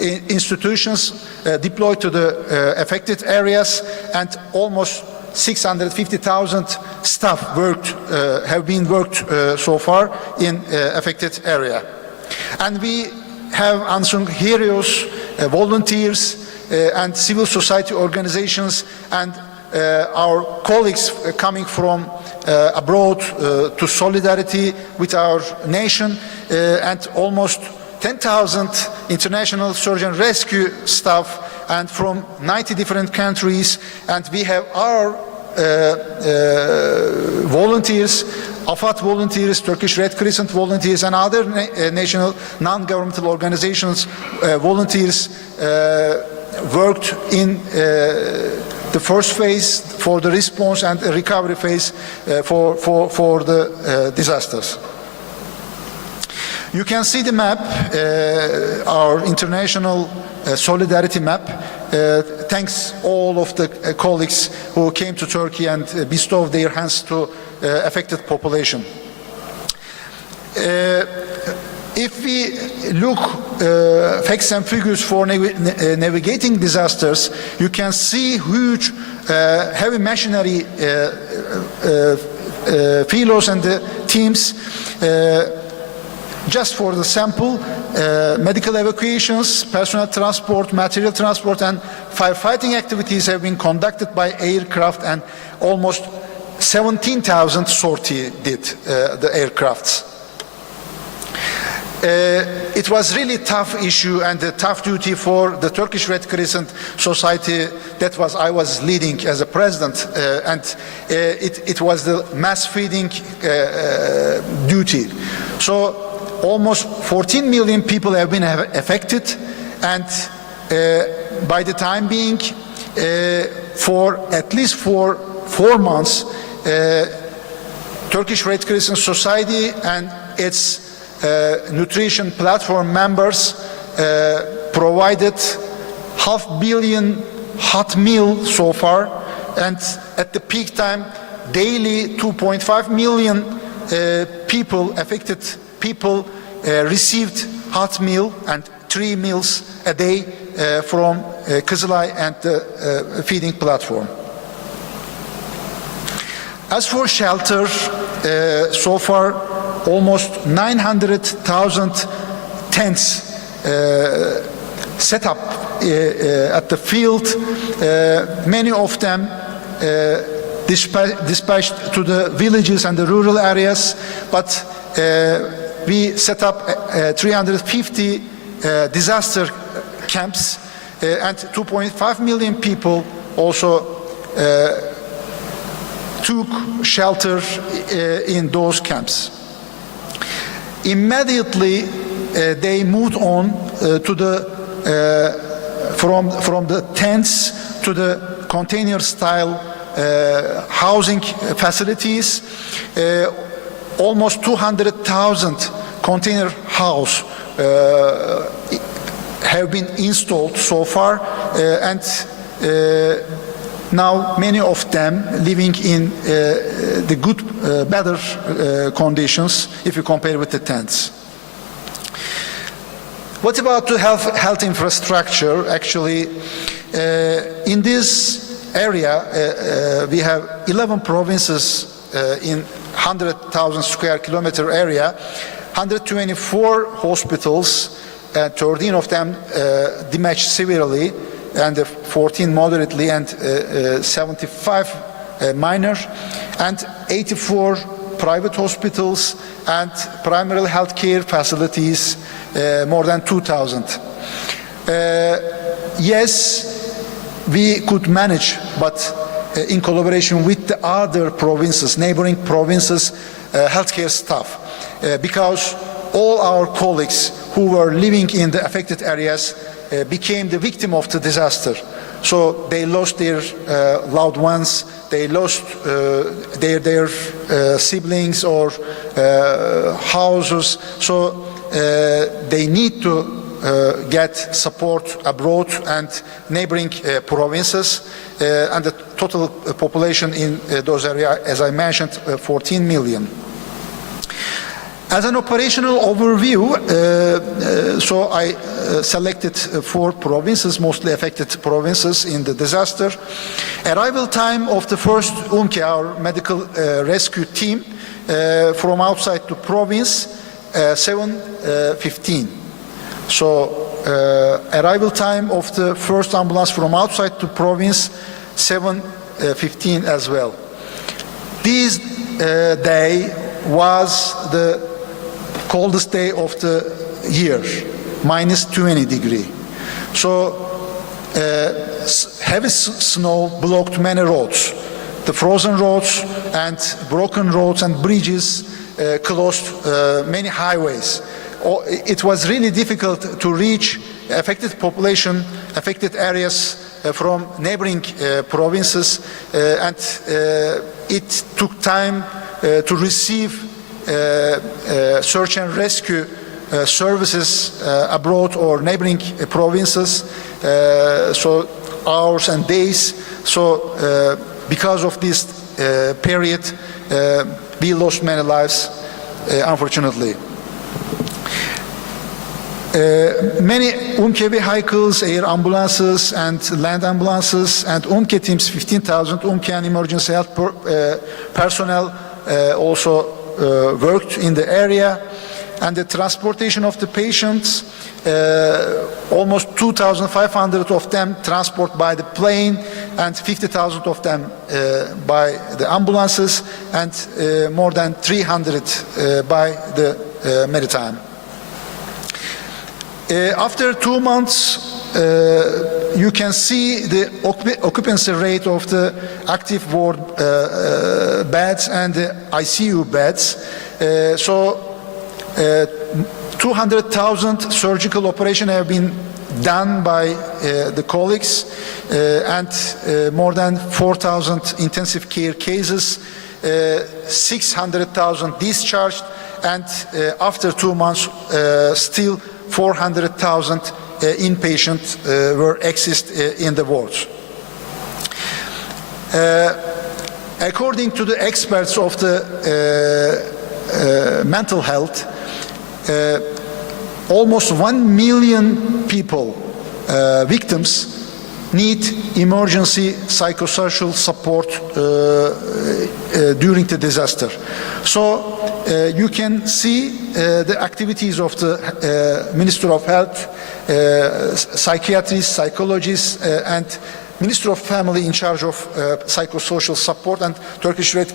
institutions deployed to the affected areas, and almost 650,000 staff have been worked so far in affected area. And we have unsung heroes, volunteers, and civil society organizations, and our colleagues coming from abroad to solidarity with our nation, and almost 10,000 international search and rescue staff, and from 90 different countries. And we have our volunteers, AFAD volunteers, Turkish Red Crescent volunteers, and other national non-governmental organizations volunteers worked in the first phase for the response and the recovery phase for the disasters. You can see the map, our international solidarity map. Thanks all of the colleagues who came to Turkey and bestowed their hands to affected population. If we look facts and figures for navigating disasters, you can see huge heavy machinery philos and the teams. Just for the sample, medical evacuations, personnel transport, material transport, and firefighting activities have been conducted by aircraft, and almost 17,000 sorties did the aircrafts. It was really tough issue and a tough duty for the Turkish Red Crescent Society that I was leading as a president, and it was the mass feeding duty. So almost 14 million people have been affected, and by the time being, for at least 4 months, Turkish Red Crescent Society and its nutrition platform members provided 500 million hot meals so far, and at the peak time, daily 2.5 million affected people received hot meal and 3 meals a day from Kızılay and the feeding platform. As for shelter, so far almost 900,000 tents set up at the field, many of them dispatched to the villages and the rural areas, but we set up 350 disaster camps, and 2.5 million people also took shelter in those camps. Immediately they moved on to the from the tents to the container style housing facilities. Almost 200,000 container house have been installed so far, and now many of them living in the good, better conditions if you compare with the tents. What about the health infrastructure? Actually, in this area, we have 11 provinces in 100,000 square kilometer area, 124 hospitals, 13 of them damaged severely, and 14 moderately, and 75 minor, and 84 private hospitals and primary health care facilities, more than 2,000. Yes, we could manage, but in collaboration with the other provinces, neighboring provinces, healthcare staff, because all our colleagues who were living in the affected areas became the victim of the disaster. So they lost their loved ones, they lost their siblings or houses, so they need to get support abroad and neighboring provinces, and the total population in those areas, as I mentioned, 14 million. As an operational overview, so I selected 4 provinces, mostly affected provinces in the disaster. Arrival time of the first UMKE, our medical rescue team, from outside the province, 7:15. So arrival time of the first ambulance from outside the province, 7:15 as well. This day was the coldest day of the year, -20 degrees. So heavy snow blocked many roads. The frozen roads and broken roads and bridges closed many highways. It was really difficult to reach affected population, affected areas from neighboring provinces, and it took time to receive search and rescue services abroad or neighboring provinces, so hours and days. So because of this period, we lost many lives, unfortunately. Many UMKE vehicles, air ambulances and land ambulances and UMKE teams, 15,000 UMKE and emergency health personnel also worked in the area. And the transportation of the patients, almost 2,500 of them transport by the plane and 50,000 of them by the ambulances, and more than 300 by the maritime. After 2 months, you can see the occupancy rate of the active ward beds and the ICU beds. So 200,000 surgical operations have been done by the colleagues, and more than 4,000 intensive care cases, 600,000 discharged, and after 2 months, still 400,000 inpatients were exist in the wards. According to the experts of the mental health, almost 1 million people, victims, need emergency psychosocial support during the disaster. So you can see the activities of the Minister of Health, psychiatrists, psychologists, and Minister of Family in charge of psychosocial support, and Turkish Red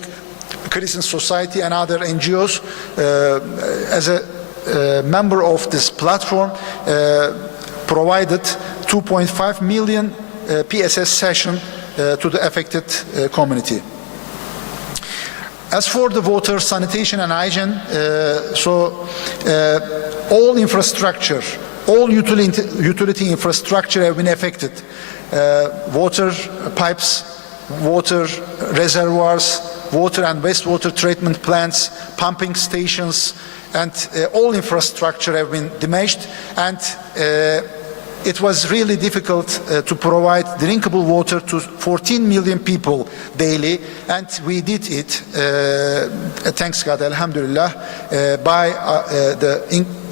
Crescent Society and other NGOs as a member of this platform provided 2.5 million PSS sessions to the affected community. As for the water, sanitation and hygiene, all infrastructure, all utility infrastructure have been affected. Water pipes, water reservoirs, water and wastewater treatment plants, pumping stations, and all infrastructure have been damaged, and it was really difficult to provide drinkable water to 14 million people daily, and we did it, thanks God, alhamdulillah,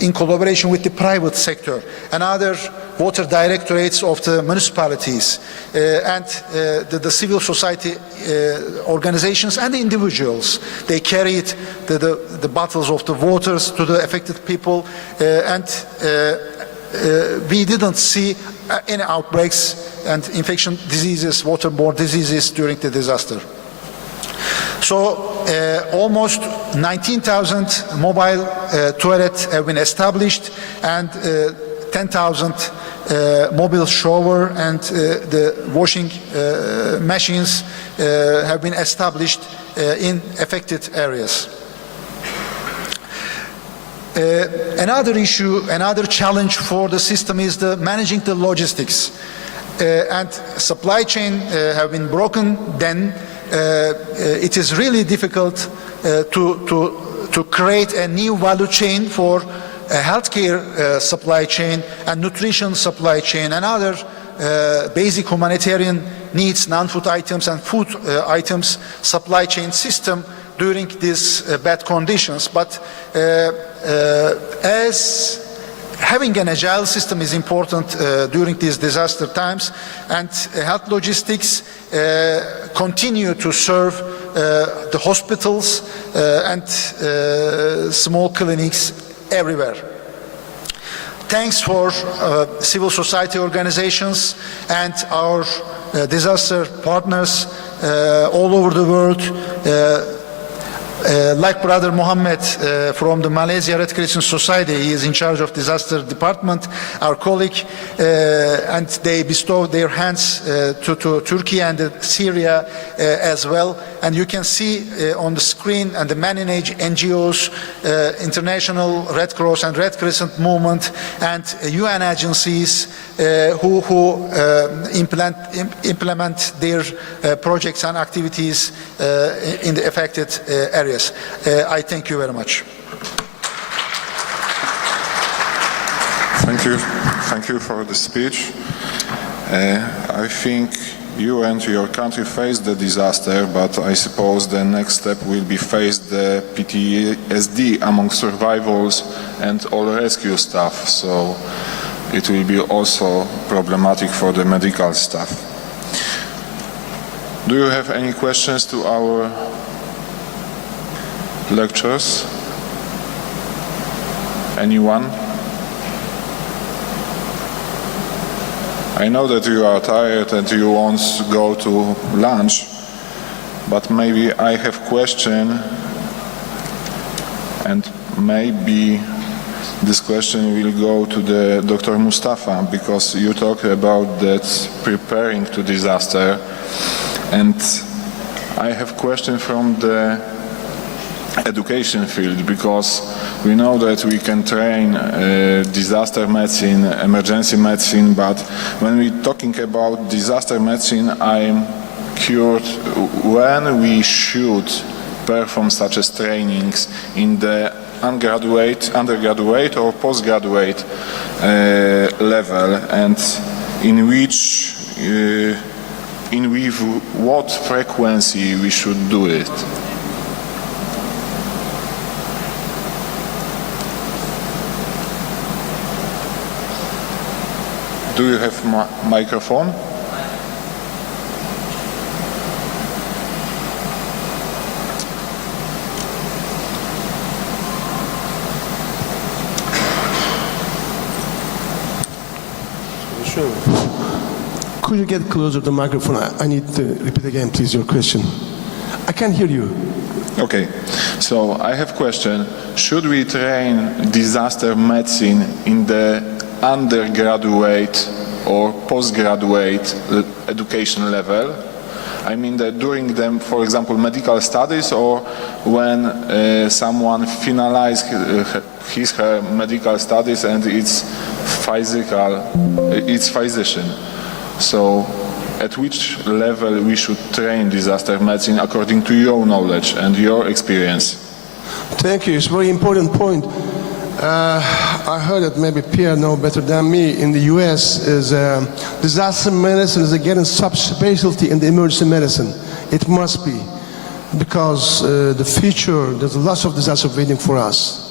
in collaboration with the private sector and other water directorates of the municipalities, and the civil society organizations and the individuals. They carried the bottles of the waters to the affected people, and we didn't see any outbreaks and infection diseases, waterborne diseases during the disaster. So almost 19,000 mobile toilets have been established, and 10,000 mobile shower and the washing machines have been established in affected areas. Another issue, another challenge for the system is managing the logistics. And supply chain have been broken, then it is really difficult to create a new value chain for healthcare supply chain and nutrition supply chain and other basic humanitarian needs, non-food items and food items supply chain system during these bad conditions. But as having an agile system is important during these disaster times, and health logistics continue to serve the hospitals and small clinics everywhere. Thanks for civil society organizations and our disaster partners all over the world, like Brother Mohammed from the Malaysia Red Crescent Society. He is in charge of disaster department, our colleague, and they bestow their hands to Turkey and Syria as well. And you can see on the screen, and the many NGOs, International Red Cross and Red Crescent Movement, and UN agencies who implement their projects and activities in the affected areas. I thank you very much. Thank you for the speech. I think you and your country faced the disaster, but I suppose the next step will be face the PTSD among survivors and all rescue staff, so it will be also problematic for the medical staff. Do you have any questions to our lecturers? Anyone? I know that you are tired and you want to go to lunch, but maybe I have a question, and maybe this question will go to the Dr. Mustafa, because you talked about that preparing to disaster, and I have a question from the education field, because we know that we can train disaster medicine, emergency medicine, but when we're talking about disaster medicine, I'm curious when we should perform such as trainings in the undergraduate or postgraduate level, and with what frequency we should do it. Do you have microphone? Sure. Could you get closer to the microphone? I need to repeat again, please, your question. I can't hear you. Okay, so I have a question. Should we train disaster medicine in the undergraduate or postgraduate education level? I mean that during them, for example, medical studies, or when someone finalizes her medical studies and it's physician. So at which level we should train disaster medicine according to your knowledge and your experience? Thank you. It's a very important point. I heard that maybe Pierre knows better than me. In the U.S., is disaster medicine is again a subspecialty in the emergency medicine. It must be, because the future, there's lots of disaster waiting for us.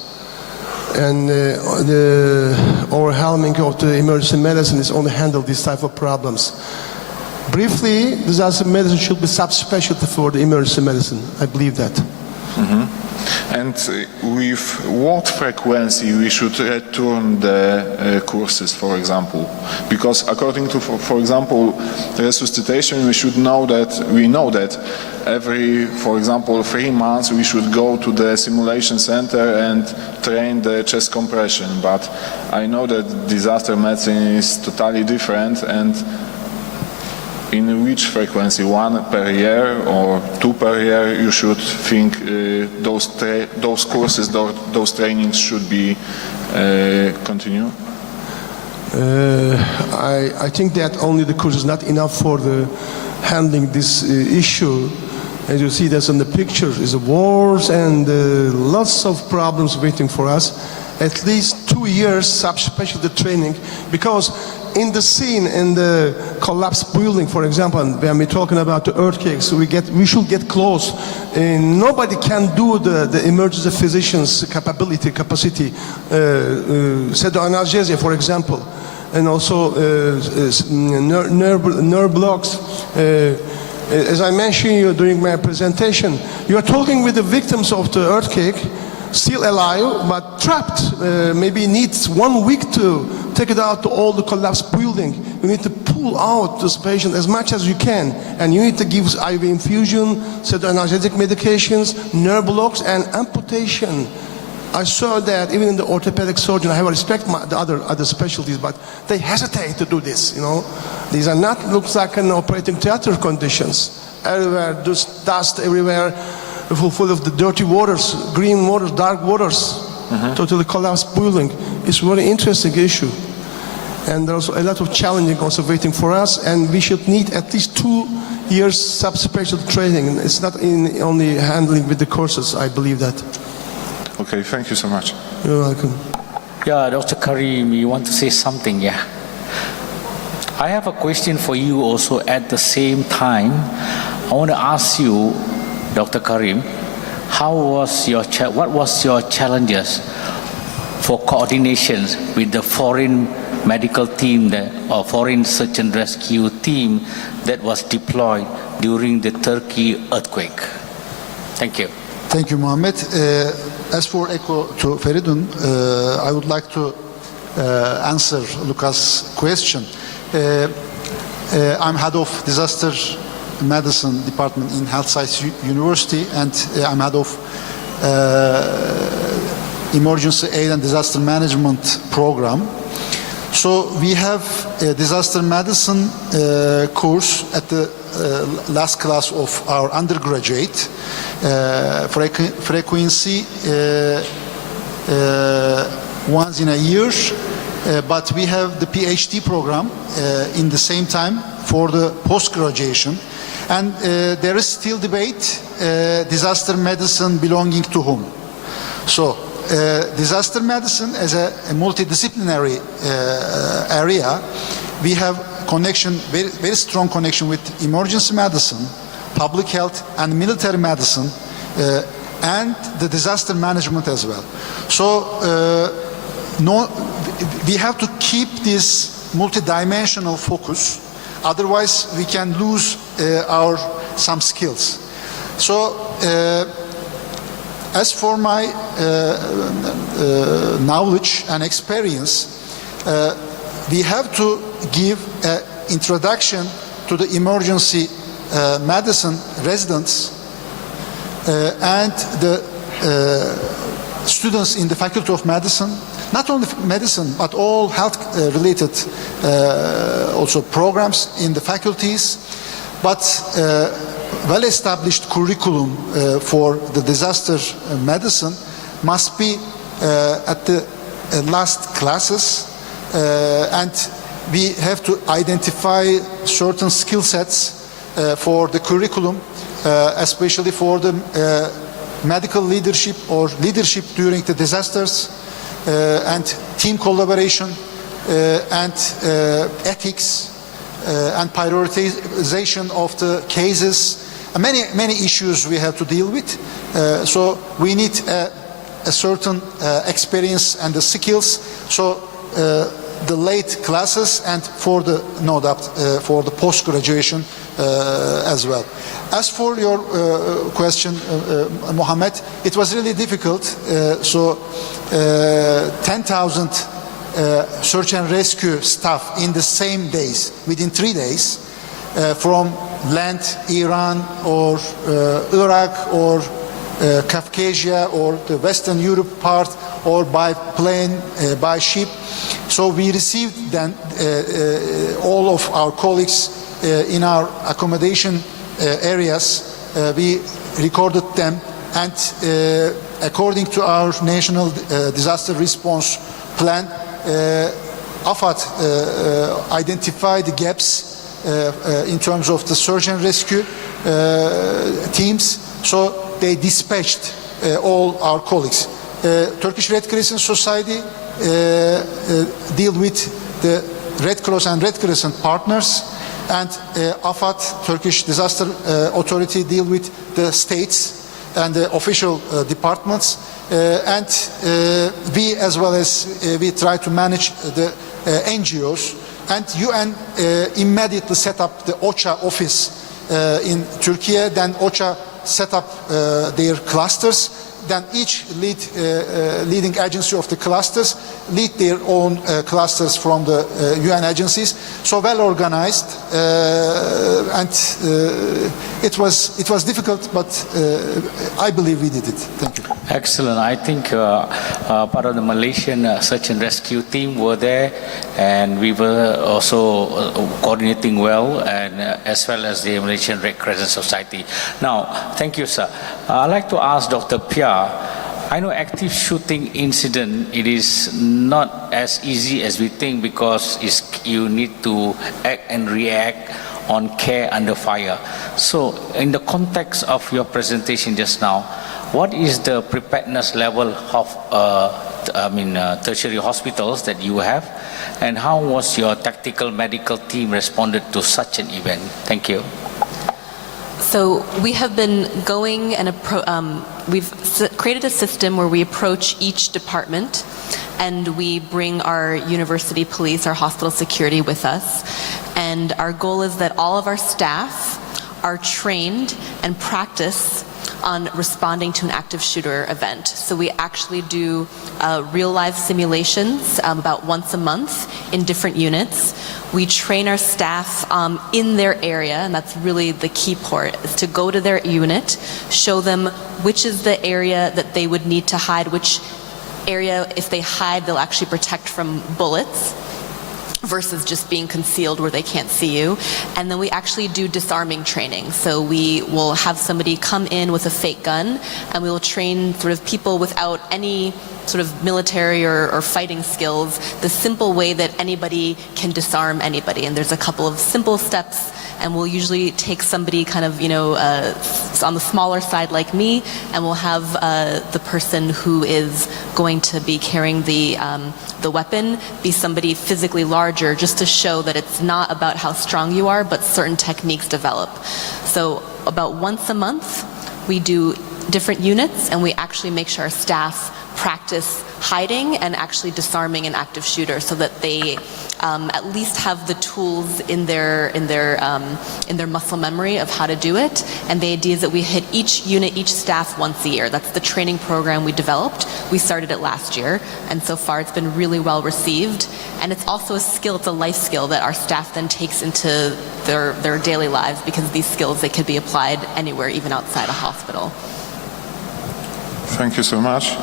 And the overwhelming of the emergency medicine is only handle these type of problems. Briefly, disaster medicine should be subspecialty for the emergency medicine. I believe that. Mm-hmm. And with what frequency we should return the courses, for example? Because according to, for example, resuscitation, we know that every, for example, 3 months we should go to the simulation center and train the chest compression. But I know that disaster medicine is totally different, and in which frequency, 1 per year or 2 per year, you should think those courses, those trainings should be continue? I think that only the course is not enough for the handling this issue. As you see, that's in the picture, is wars and lots of problems waiting for us. At least 2 years subspecialty training, because in the scene, in the collapsed building, for example, when we're talking about the earthquakes, we should get close. Nobody can do the emergency physician's capacity. Pseudoanaesthesia, for example, and also nerve blocks. As I mentioned you during my presentation, you are talking with the victims of the earthquake, still alive but trapped. Maybe needs 1 week to take it out to all the collapsed building. You need to pull out this patient as much as you can, and you need to give IV infusion, pseudoanaesthetic medications, nerve blocks, and amputation. I saw that even in the orthopedic surgeon. I have respect the other specialties, but they hesitate to do this. You know, these are not looks like an operating theater conditions. Everywhere, just dust everywhere, full of the dirty waters, green waters, dark waters, totally collapsed building. It's a very interesting issue, and there's a lot of challenging also waiting for us. And we should need at least 2 years subspecialty training. It's not in only handling with the courses. I believe that. Okay, thank you so much. You're welcome. Yeah, Dr. Karim, you want to say something? Yeah. I have a question for you also at the same time. I want to ask you, Dr. Karim, what was your challenges for coordination with the foreign medical team or foreign search and rescue team that was deployed during the Turkey earthquake? Thank you. Thank you, Mohammed. As for echo to Feridun, I would like to answer Lucas' question. I'm head of disaster medicine department in Health Science University, and I'm head of emergency aid and disaster management program. So we have a disaster medicine course at the last class of our undergraduate. Frequency once in a year, but we have the PhD program in the same time for the post-graduation, and there is still debate disaster medicine belonging to whom. So disaster medicine as a multidisciplinary area, we have connection, very strong connection with emergency medicine, public health and military medicine, and the disaster management as well. So we have to keep this multidimensional focus, otherwise we can lose some skills. So as for my knowledge and experience, we have to give an introduction to the emergency medicine residents and the students in the Faculty of Medicine, not only medicine but all health related also programs in the faculties, but well-established curriculum for the disaster medicine must be at the last classes, and we have to identify certain skill sets for the curriculum, especially for the medical leadership or leadership during the disasters, and team collaboration, and ethics, and prioritization of the cases. Many issues we have to deal with. So we need a certain experience and the skills. So the late classes and for the for the post-graduation as well. As for your question, Mohammed, it was really difficult. So 10,000 search and rescue staff in the same days, within 3 days, from land, Iran or Iraq or Caucasia or the Western Europe part, or by plane, by ship. So we received then all of our colleagues in our accommodation areas. We recorded them, and according to our national disaster response plan, AFAD identified the gaps in terms of the search and rescue teams. So they dispatched all our colleagues. Turkish Red Crescent Society deal with the Red Cross and Red Crescent partners, and AFAD, Turkish Disaster Authority, deal with the states and the official departments, and we, as well as we try to manage the NGOs, and UN immediately set up the OCHA office in Turkey. Then OCHA set up their clusters. Then each leading agency of the clusters lead their own clusters from the UN agencies. So well organized, and it was difficult, but I believe we did it. Thank you. Excellent. I think part of the Malaysian search and rescue team were there, and we were also coordinating well, and as well as the Malaysian Red Crescent Society. Now, thank you, sir. I'd like to ask Dr. Pia. I know active shooting incident, it is not as easy as we think, because you need to act and react on care under fire. So in the context of your presentation just now, what is the preparedness level of tertiary hospitals that you have, and how was your tactical medical team responded to such an event? Thank you. So we have been going and we've created a system where we approach each department, and we bring our university police, our hospital security with us. And our goal is that all of our staff are trained and practice on responding to an active shooter event. So we actually do real life simulations about once a month in different units. We train our staff in their area, and that's really the key part, is to go to their unit, show them which is the area that they would need to hide, which area, if they hide, they'll actually protect from bullets, versus just being concealed where they can't see you. And then we actually do disarming training. So we will have somebody come in with a fake gun, and we will train sort of people without any sort of military or fighting skills, the simple way that anybody can disarm anybody. And there's a couple of simple steps, and we'll usually take somebody kind of, on the smaller side like me, and we'll have the person who is going to be carrying the weapon be somebody physically larger, just to show that it's not about how strong you are, but certain techniques develop. So about once a month, we do different units, and we actually make sure our staff practice hiding and actually disarming an active shooter, so that they at least have the tools in their muscle memory of how to do it. And the idea is that we hit each unit, each staff once a year. That's the training program we developed. We started it last year, and so far it's been really well received. And it's also a skill, it's a life skill that our staff then takes into their daily lives, because these skills, they could be applied anywhere, even outside a hospital. Thank you so much.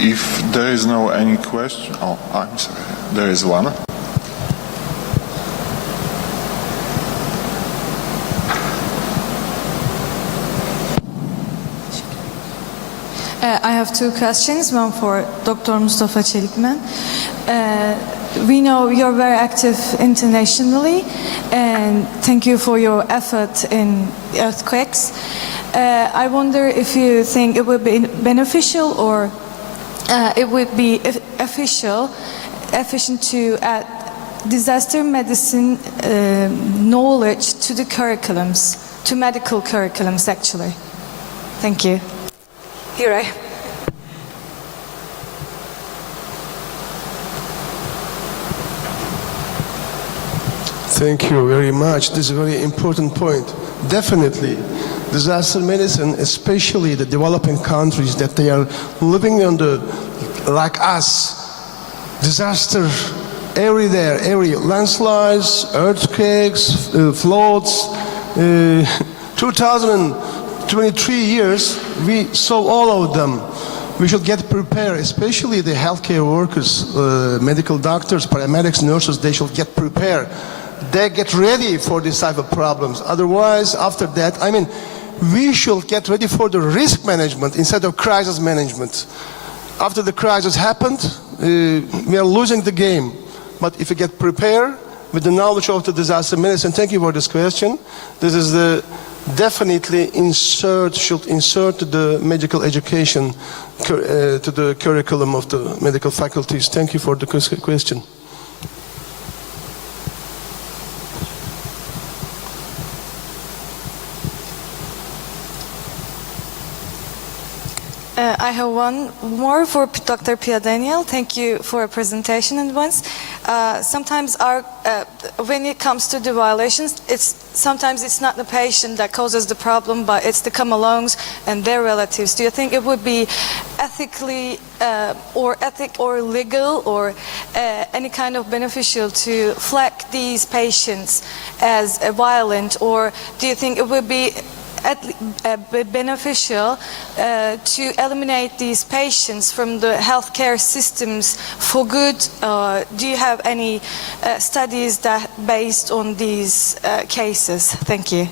If there is no any question, I'm sorry, there is one. I have two questions, one for Dr. Mustafa Çelikmen. We know you're very active internationally, and thank you for your effort in earthquakes. I wonder if you think it would be beneficial, or it would be efficient to add disaster medicine knowledge to the curriculums, to medical curriculums actually. Thank you. Here I am. Thank you very much. This is a very important point. Definitely, disaster medicine, especially the developing countries, that they are living under, like us, disaster every landslides, earthquakes, floods. 2023 years, we saw all of them. We should get prepared, especially the healthcare workers, medical doctors, paramedics, nurses, they should get prepared. They get ready for this type of problems. Otherwise, after that, we should get ready for the risk management instead of crisis management. After the crisis happened, we are losing the game. But if we get prepared with the knowledge of the disaster medicine, thank you for this question. This is definitely should insert the medical education to the curriculum of the medical faculties. Thank you for the question. I have one more for Dr. Pia Daniel. Thank you for a presentation in advance. Sometimes when it comes to the violations, sometimes it's not the patient that causes the problem, but it's the come-alongs and their relatives. Do you think it would be ethically or legal or any kind of beneficial to flag these patients as violent, or do you think it would be beneficial to eliminate these patients from the healthcare systems for good? Do you have any studies that based on these cases? Thank you.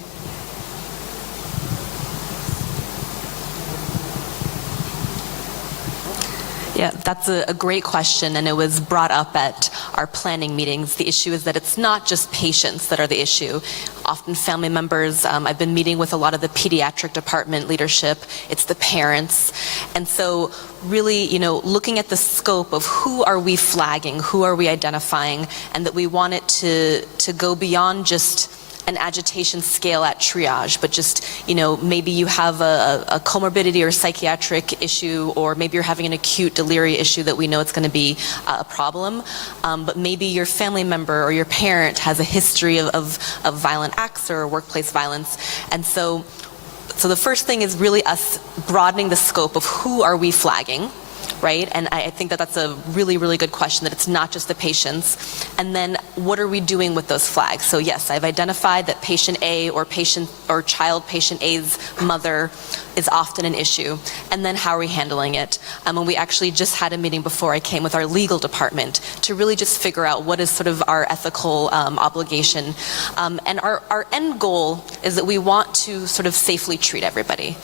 Yeah, that's a great question, and it was brought up at our planning meetings. The issue is that it's not just patients that are the issue. Often family members, I've been meeting with a lot of the pediatric department leadership, it's the parents. And so really, looking at the scope of who are we flagging, who are we identifying, and that we want it to go beyond just an agitation scale at triage, but just, maybe you have a comorbidity or psychiatric issue, or maybe you're having an acute delirium issue that we know it's going to be a problem, but maybe your family member or your parent has a history of violent acts or workplace violence. And so the first thing is really us broadening the scope of who are we flagging, right? And I think that that's a really, really good question, that it's not just the patients. And then what are we doing with those flags? So yes, I've identified that patient A or child patient A's mother is often an issue. And then how are we handling it? And we actually just had a meeting before I came with our legal department to really just figure out what is sort of our ethical obligation. And our end goal is that we want to sort of safely treat everybody.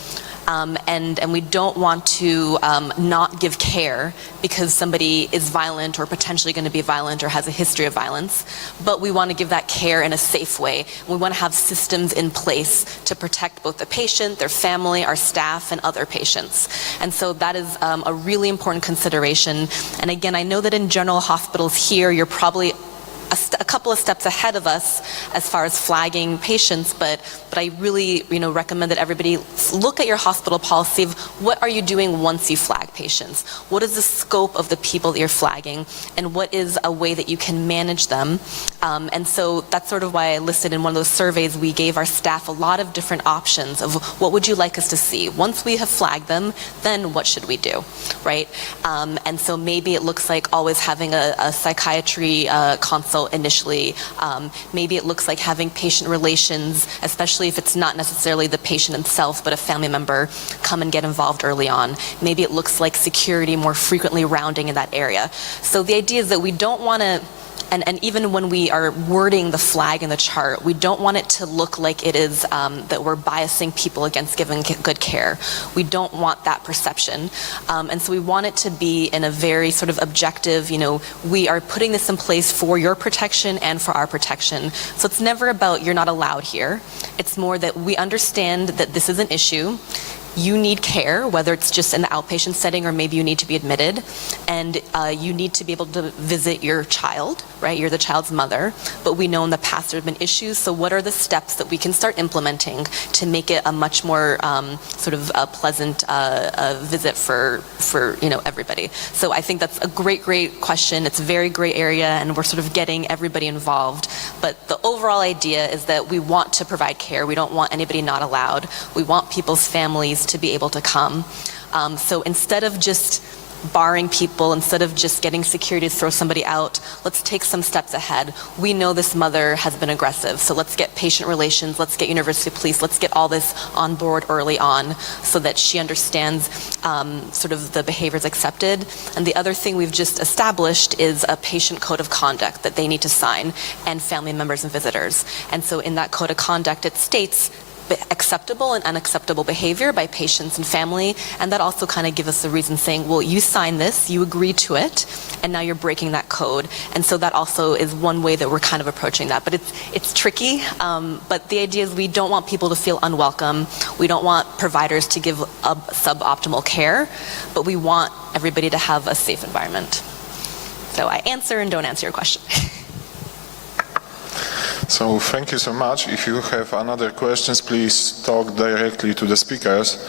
And we don't want to not give care because somebody is violent or potentially going to be violent or has a history of violence, but we want to give that care in a safe way. We want to have systems in place to protect both the patient, their family, our staff, and other patients. And so that is a really important consideration. And again, I know that in general hospitals here, you're probably a couple of steps ahead of us as far as flagging patients, but I really recommend that everybody look at your hospital policy of what are you doing once you flag patients? What is the scope of the people that you're flagging, and what is a way that you can manage them? And so that's sort of why I listed in one of those surveys, we gave our staff a lot of different options of what would you like us to see? Once we have flagged them, then what should we do, right? And so maybe it looks like always having a psychiatry consult initially. Maybe it looks like having patient relations, especially if it's not necessarily the patient himself, but a family member, come and get involved early on. Maybe it looks like security more frequently rounding in that area. So the idea is that we don't want to, and even when we are wording the flag in the chart, we don't want it to look like it is that we're biasing people against giving good care. We don't want that perception. And so we want it to be in a very sort of objective, we are putting this in place for your protection and for our protection. So it's never about you're not allowed here. It's more that we understand that this is an issue. You need care, whether it's just in the outpatient setting or maybe you need to be admitted, and you need to be able to visit your child, right? You're the child's mother, but we know in the past there have been issues, so what are the steps that we can start implementing to make it a much more sort of a pleasant visit for everybody? So I think that's a great question. It's a very gray area, and we're sort of getting everybody involved, but the overall idea is that we want to provide care. We don't want anybody not allowed. We want people's families to be able to come. So instead of just barring people, instead of just getting security to throw somebody out, let's take some steps ahead. We know this mother has been aggressive, so let's get patient relations, let's get university police, let's get all this on board early on so that she understands sort of the behaviors accepted. And the other thing we've just established is a patient code of conduct that they need to sign, and family members and visitors. And so in that code of conduct, it states acceptable and unacceptable behavior by patients and family, and that also kind of gives us a reason saying, well, you signed this, you agreed to it, and now you're breaking that code. And so that also is one way that we're kind of approaching that. But it's tricky, but the idea is we don't want people to feel unwelcome. We don't want providers to give suboptimal care, but we want everybody to have a safe environment. So I answer and don't answer your question. So thank you so much. If you have another questions, please talk directly to the speakers.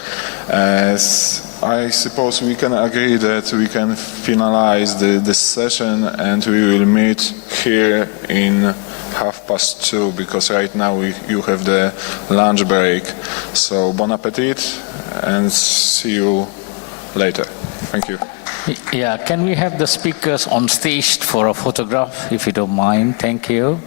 As I suppose we can agree that we can finalize this session and we will meet here in 2:30 because right now you have the lunch break. So bon appetit and see you later. Thank you. Yeah, can we have the speakers on stage for a photograph, if you don't mind? Thank you.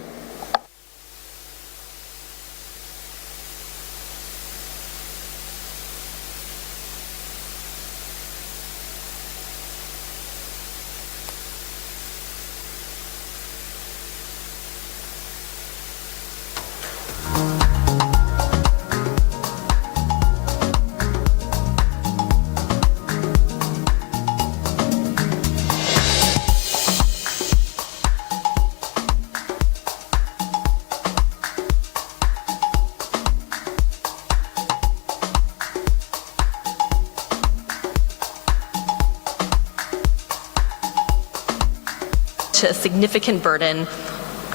To a significant burden,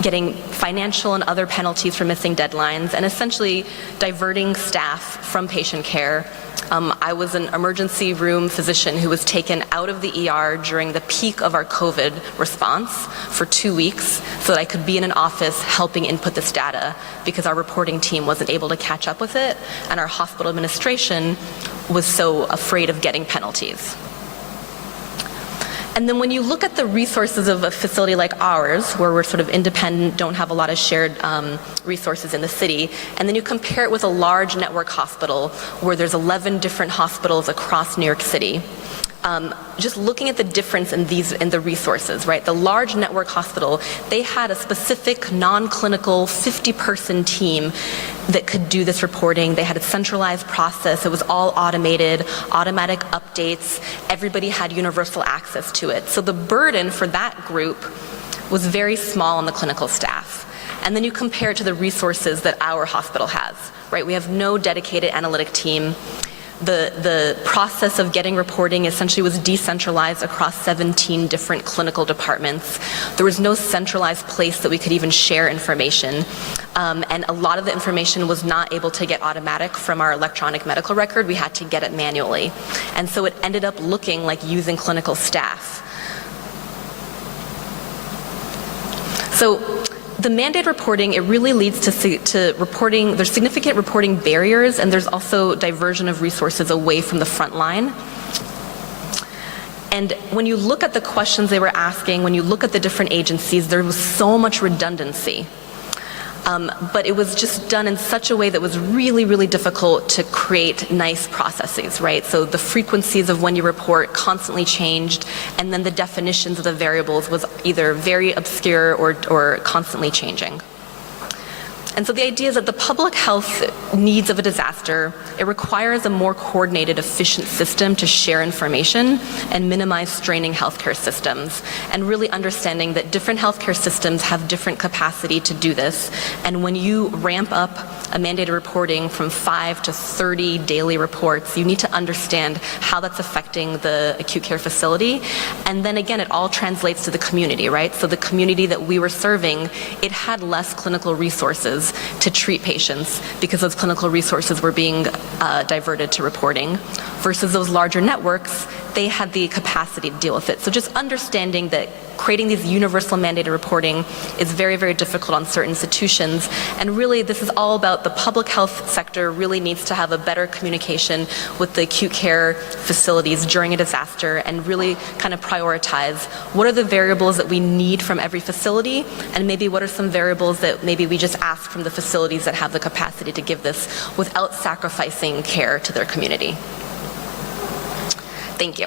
getting financial and other penalties for missing deadlines, and essentially diverting staff from patient care. I was an emergency room physician who was taken out of the ER during the peak of our COVID response for 2 weeks so that I could be in an office helping input this data because our reporting team wasn't able to catch up with it, and our hospital administration was so afraid of getting penalties. And then when you look at the resources of a facility like ours, where we're sort of independent, don't have a lot of shared resources in the city, and then you compare it with a large network hospital where there's 11 different hospitals across New York City, just looking at the difference in the resources, right? The large network hospital, they had a specific non-clinical 50-person team that could do this reporting. They had a centralized process. It was all automated, automatic updates. Everybody had universal access to it. So the burden for that group was very small on the clinical staff. And then you compare it to the resources that our hospital has, right? We have no dedicated analytic team. The process of getting reporting essentially was decentralized across 17 different clinical departments. There was no centralized place that we could even share information. And a lot of the information was not able to get automatic from our electronic medical record. We had to get it manually. And so it ended up looking like using clinical staff. So the mandate reporting, it really leads to reporting, there's significant reporting barriers, and there's also diversion of resources away from the front line. And when you look at the questions they were asking, when you look at the different agencies, there was so much redundancy. But it was just done in such a way that was really, really difficult to create nice processes, right? So the frequencies of when you report constantly changed, and then the definitions of the variables was either very obscure or constantly changing. And so the idea is that the public health needs of a disaster, it requires a more coordinated, efficient system to share information and minimize straining healthcare systems, and really understanding that different healthcare systems have different capacity to do this. And when you ramp up a mandated reporting from 5 to 30 daily reports, you need to understand how that's affecting the acute care facility. And then again, it all translates to the community, right? So the community that we were serving, it had less clinical resources to treat patients because those clinical resources were being diverted to reporting, versus those larger networks, they had the capacity to deal with it. So just understanding that creating these universal mandated reporting is very, very difficult on certain institutions. And really, this is all about the public health sector really needs to have a better communication with the acute care facilities during a disaster, and really kind of prioritize what are the variables that we need from every facility, and maybe what are some variables that maybe we just ask from the facilities that have the capacity to give this without sacrificing care to their community. Thank you.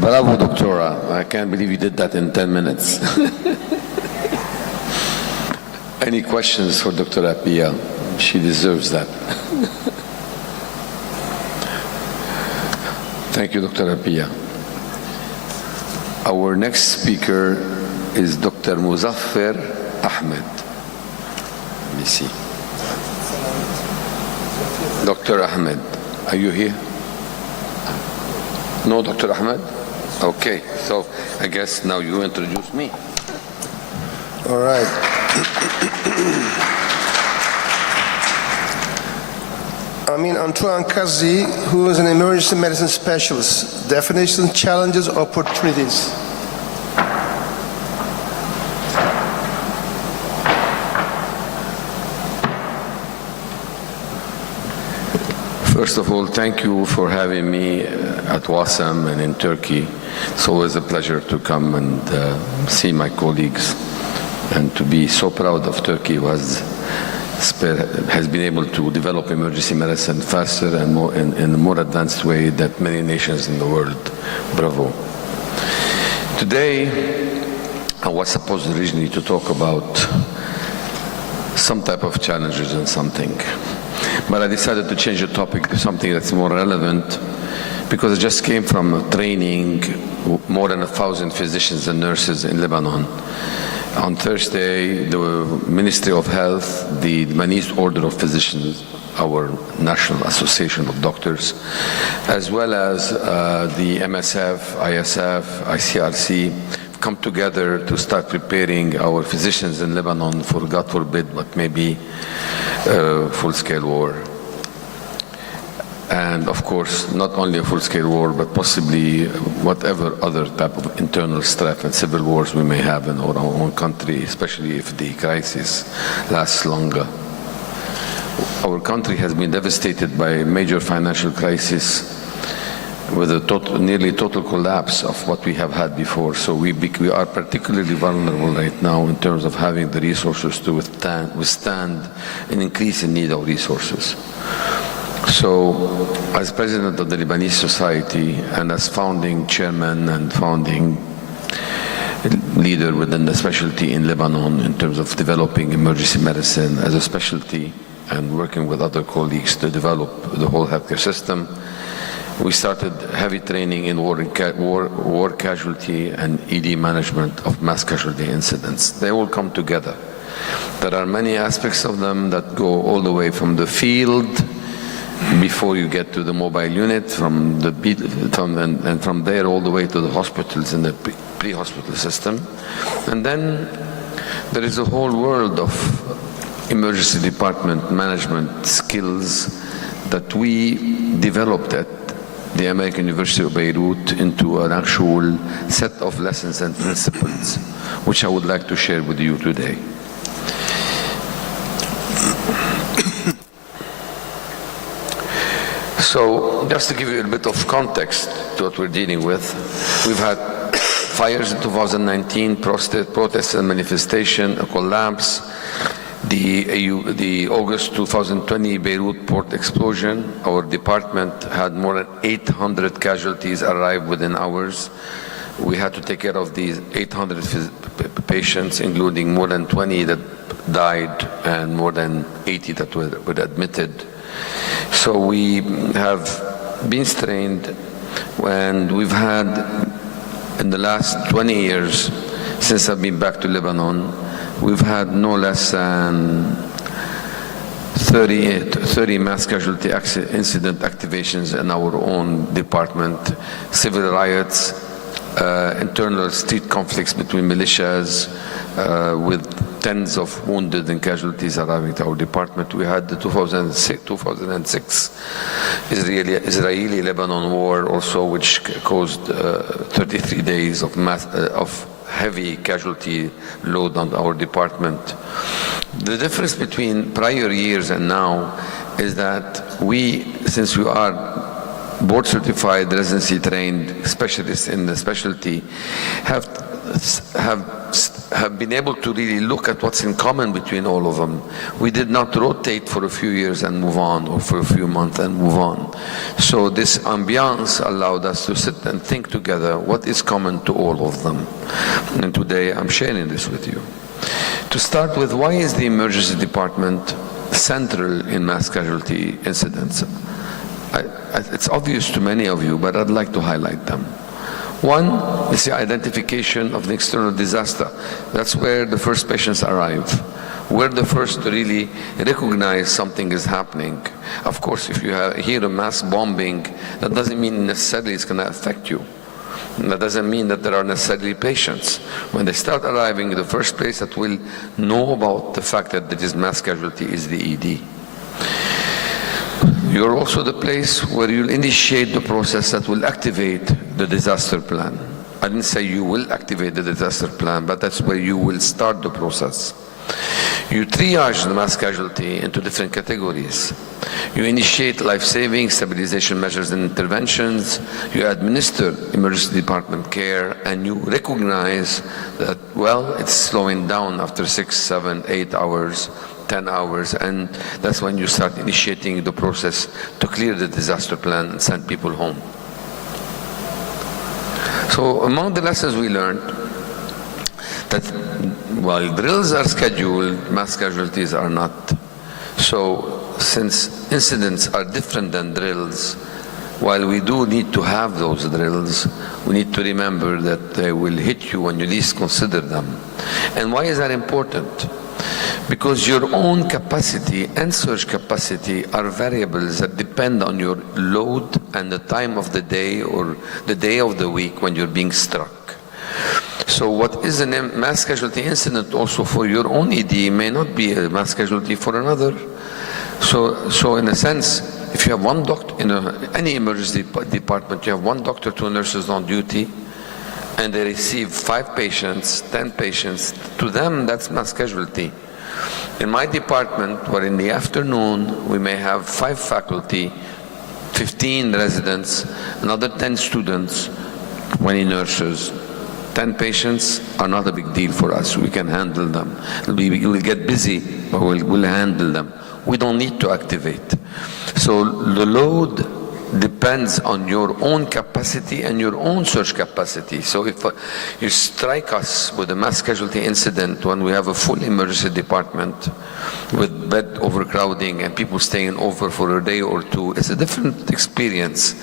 Bravo, Doctora. I can't believe you did that in 10 minutes. Any questions for Dr. Appiah? She deserves that. Thank you, Dr. Appiah. Our next speaker is Dr. Muzaffar Ahmed. Let me see. Dr. Ahmed, are you here? No, Dr. Ahmed? Okay, so I guess now you introduce me. All right. Amin Antoine Kazi, who is an emergency medicine specialist. Definitions, challenges, opportunities. First of all, thank you for having me at WASAM and in Turkey. It's always a pleasure to come and see my colleagues and to be so proud of Turkey has been able to develop emergency medicine faster and more in a more advanced way than many nations in the world. Bravo. Today, I was supposed originally to talk about some type of challenges and something. But I decided to change the topic to something that's more relevant because I just came from training more than 1,000 physicians and nurses in Lebanon. On Thursday, the Ministry of Health, the Lebanese Order of Physicians, our National Association of Doctors, as well as the MSF, ISF, ICRC, come together to start preparing our physicians in Lebanon for, God forbid, what may be a full-scale war. And of course, not only a full-scale war, but possibly whatever other type of internal strife and civil wars we may have in our own country, especially if the crisis lasts longer. Our country has been devastated by a major financial crisis with a nearly total collapse of what we have had before. So we are particularly vulnerable right now in terms of having the resources to withstand an increase in need of resources. So as president of the Lebanese Society and as founding chairman and founding leader within the specialty in Lebanon in terms of developing emergency medicine as a specialty and working with other colleagues to develop the whole healthcare system, we started heavy training in war casualty and ED management of mass casualty incidents. They all come together. There are many aspects of them that go all the way from the field before you get to the mobile unit, from there all the way to the hospitals and the pre-hospital system. And then there is a whole world of emergency department management skills that we developed at the American University of Beirut into an actual set of lessons and principles, which I would like to share with you today. So, just to give you a bit of context to what we're dealing with, we've had fires in 2019, protests and manifestation, a collapse, the August 2020 Beirut port explosion. Our department had more than 800 casualties arrive within hours. We had to take care of these 800 patients, including more than 20 that died and more than 80 that were admitted. So we have been strained, and we've had, in the last 20 years, since I've been back to Lebanon, we've had no less than 30 mass casualty incident activations in our own department, civil riots, internal street conflicts between militias, with tens of wounded and casualties arriving to our department. We had the 2006 Israeli-Lebanon war also, which caused 33 days of heavy casualty load on our department. The difference between prior years and now is that since we are board certified, residency trained specialists in the specialty, have been able to really look at what's in common between all of them. We did not rotate for a few years and move on, or for a few months and move on. So this ambiance allowed us to sit and think together what is common to all of them. And today I'm sharing this with you. To start with, why is the emergency department central in mass casualty incidents? It's obvious to many of you, but I'd like to highlight them. One is the identification of the external disaster. That's where the first patients arrive. We're the first to really recognize something is happening. Of course, if you hear a mass bombing, that doesn't mean necessarily it's going to affect you. And that doesn't mean that there are necessarily patients. When they start arriving, the first place that will know about the fact that there is mass casualty is the ED. You're also the place where you'll initiate the process that will activate the disaster plan. I didn't say you will activate the disaster plan, but that's where you will start the process. You triage the mass casualty into different categories. You initiate life-saving stabilization measures and interventions. You administer emergency department care, and you recognize that, well, it's slowing down after 6, 7, 8 hours, 10 hours, and that's when you start initiating the process to clear the disaster plan and send people home. So among the lessons we learned, that while drills are scheduled, mass casualties are not. So since incidents are different than drills, while we do need to have those drills, we need to remember that they will hit you when you least consider them. And why is that important? Because your own capacity and surge capacity are variables that depend on your load and the time of the day or the day of the week when you're being struck. So what is a mass casualty incident also for your own ED may not be a mass casualty for another. So in a sense, if you have one doctor in any emergency department, you have one doctor, 2 nurses on duty, and they receive 5 patients, 10 patients, to them that's mass casualty. In my department, where in the afternoon we may have 5 faculty, 15 residents, another 10 students, 20 nurses, 10 patients are not a big deal for us. We can handle them. We'll get busy, but we'll handle them. We don't need to activate. So the load depends on your own capacity and your own surge capacity. So if you strike us with a mass casualty incident when we have a full emergency department with bed overcrowding and people staying over for a day or 2, it's a different experience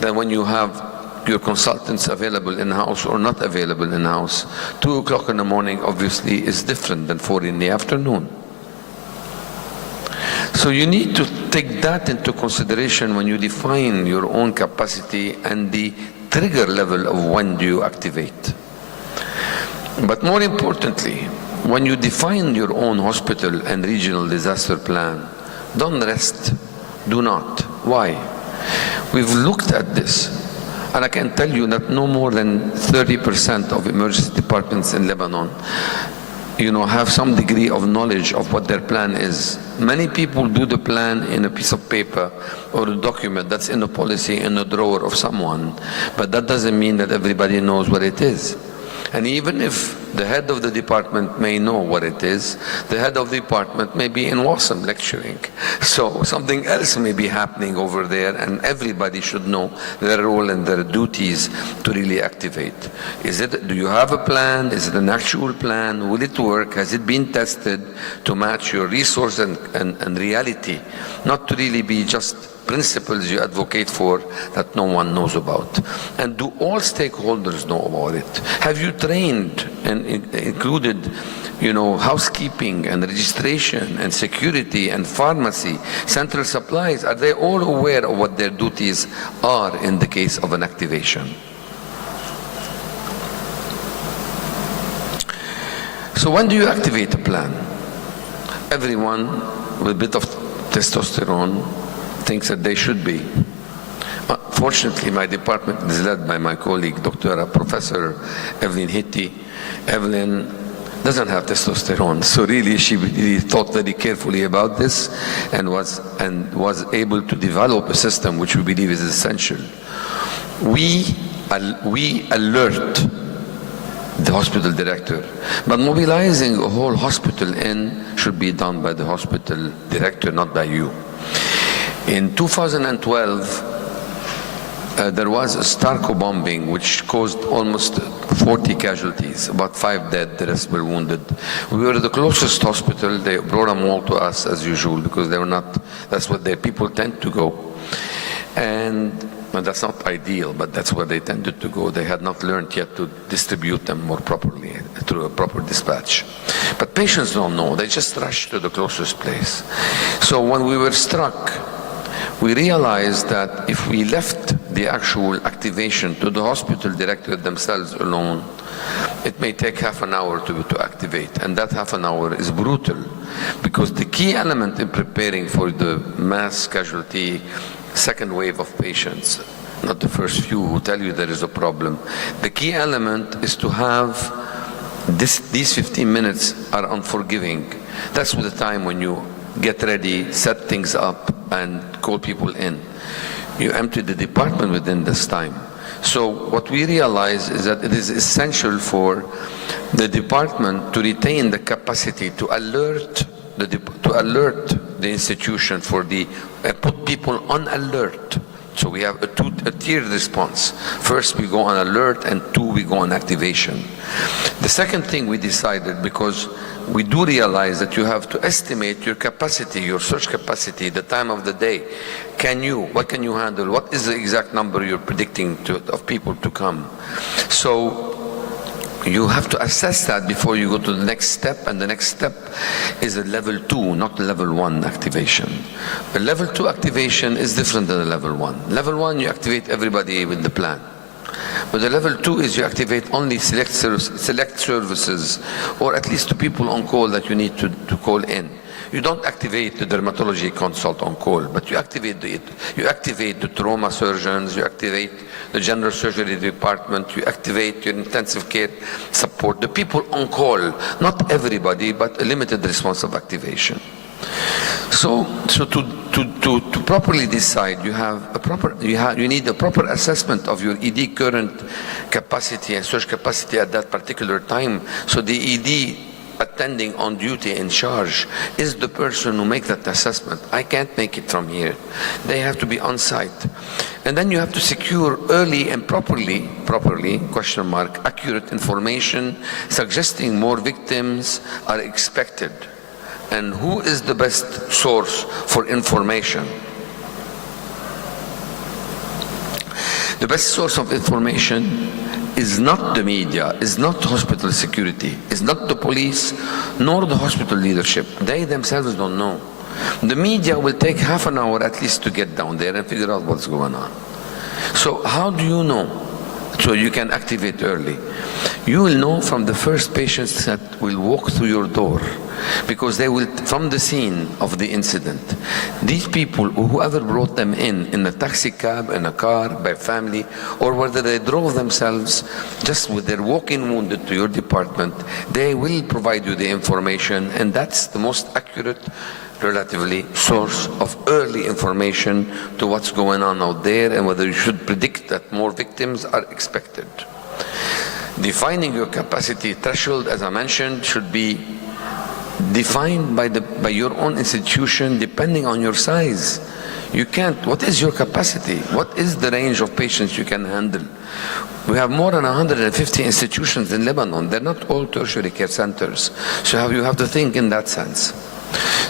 than when you have your consultants available in-house or not available in-house. 2 o'clock in the morning obviously is different than 4 in the afternoon. So you need to take that into consideration when you define your own capacity and the trigger level of when do you activate. But more importantly, when you define your own hospital and regional disaster plan, don't rest, do not. Why? We've looked at this. And I can tell you that no more than 30% of emergency departments in Lebanon, have some degree of knowledge of what their plan is. Many people do the plan in a piece of paper or a document that's in a policy in a drawer of someone, but that doesn't mean that everybody knows what it is. And even if the head of the department may know what it is, the head of the department may be in Wasam lecturing. So something else may be happening over there, and everybody should know their role and their duties to really activate. Do you have a plan? Is it an actual plan? Will it work? Has it been tested to match your resource and reality? Not to really be just principles you advocate for that no one knows about. And do all stakeholders know about it? Have you trained and included, housekeeping and registration and security and pharmacy, central supplies? Are they all aware of what their duties are in the case of an activation? So when do you activate a plan? Everyone with a bit of testosterone thinks that they should be. Fortunately, my department is led by my colleague, Professor Evelyn Hitti. Evelyn doesn't have testosterone, so really she really thought very carefully about this and was able to develop a system which we believe is essential. We alert the hospital director, but mobilizing a whole hospital should be done by the hospital director, not by you. In 2012, there was a Starko bombing which caused almost 40 casualties, about 5 dead, the rest were wounded. We were the closest hospital. They brought them all to us as usual because they were not, that's where their people tend to go. And that's not ideal, but that's where they tended to go. They had not learned yet to distribute them more properly through a proper dispatch. But patients don't know. They just rush to the closest place. So when we were struck, we realized that if we left the actual activation to the hospital director themselves alone, it may take half an hour to activate, and that half an hour is brutal, because the key element in preparing for the mass casualty second wave of patients, not the first few who tell you there is a problem, the key element is to have these 15 minutes are unforgiving. That's the time when you get ready, set things up, and call people in. You empty the department within this time. So what we realize is that it is essential for the department to retain the capacity to alert the institution, for the put people on alert. So we have a tiered response. First we go on alert, and two, we go on activation. The second thing we decided, because we do realize that you have to estimate your capacity, your search capacity, the time of the day. What can you handle? What is the exact number you're predicting of people to come? So you have to assess that before you go to the next step, and the next step is a level 2, not a level 1 activation. A level 2 activation is different than a level 1. Level 1, you activate everybody with the plan. But the level 2 is you activate only select services, or at least the people on call that you need to call in. You don't activate the dermatology consult on call, but you activate the trauma surgeons, you activate the general surgery department, you activate your intensive care support, the people on call, not everybody, but a limited response of activation. So to properly decide, you need a proper assessment of your ED current capacity and search capacity at that particular time. So the ED attending on duty in charge is the person who makes that assessment. I can't make it from here. They have to be on site. And then you have to secure early and properly, accurate information suggesting more victims are expected. And who is the best source for information? The best source of information is not the media, is not hospital security, is not the police, nor the hospital leadership. They themselves don't know. The media will take half an hour at least to get down there and figure out what's going on. So how do you know? So you can activate early. You will know from the first patients that will walk through your door, because they will, from the scene of the incident, these people, whoever brought them in a taxi cab, in a car, by family, or whether they drove themselves just with their walk-in wounded to your department, they will provide you the information, and that's the most accurate, relatively, source of early information to what's going on out there and whether you should predict that more victims are expected. Defining your capacity threshold, as I mentioned, should be defined by your own institution depending on your size. You can't, what is your capacity? What is the range of patients you can handle? We have more than 150 institutions in Lebanon. They're not all tertiary care centers. So you have to think in that sense.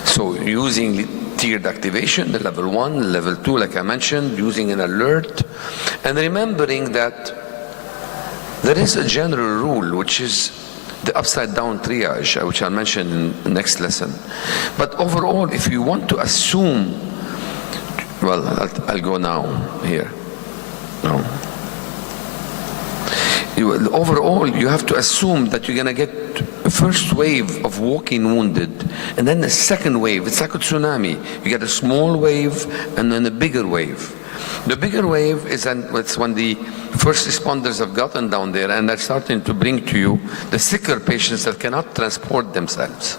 So using tiered activation, the level 1, level 2, like I mentioned, using an alert, and remembering that there is a general rule, which is the upside down triage, which I'll mention in the next lesson. But overall, if you want to assume, well, I'll go now here. No. Overall, you have to assume that you're going to get a first wave of walking wounded, and then the second wave. It's like a tsunami. You get a small wave and then a bigger wave. The bigger wave is when the first responders have gotten down there and they're starting to bring to you the sicker patients that cannot transport themselves.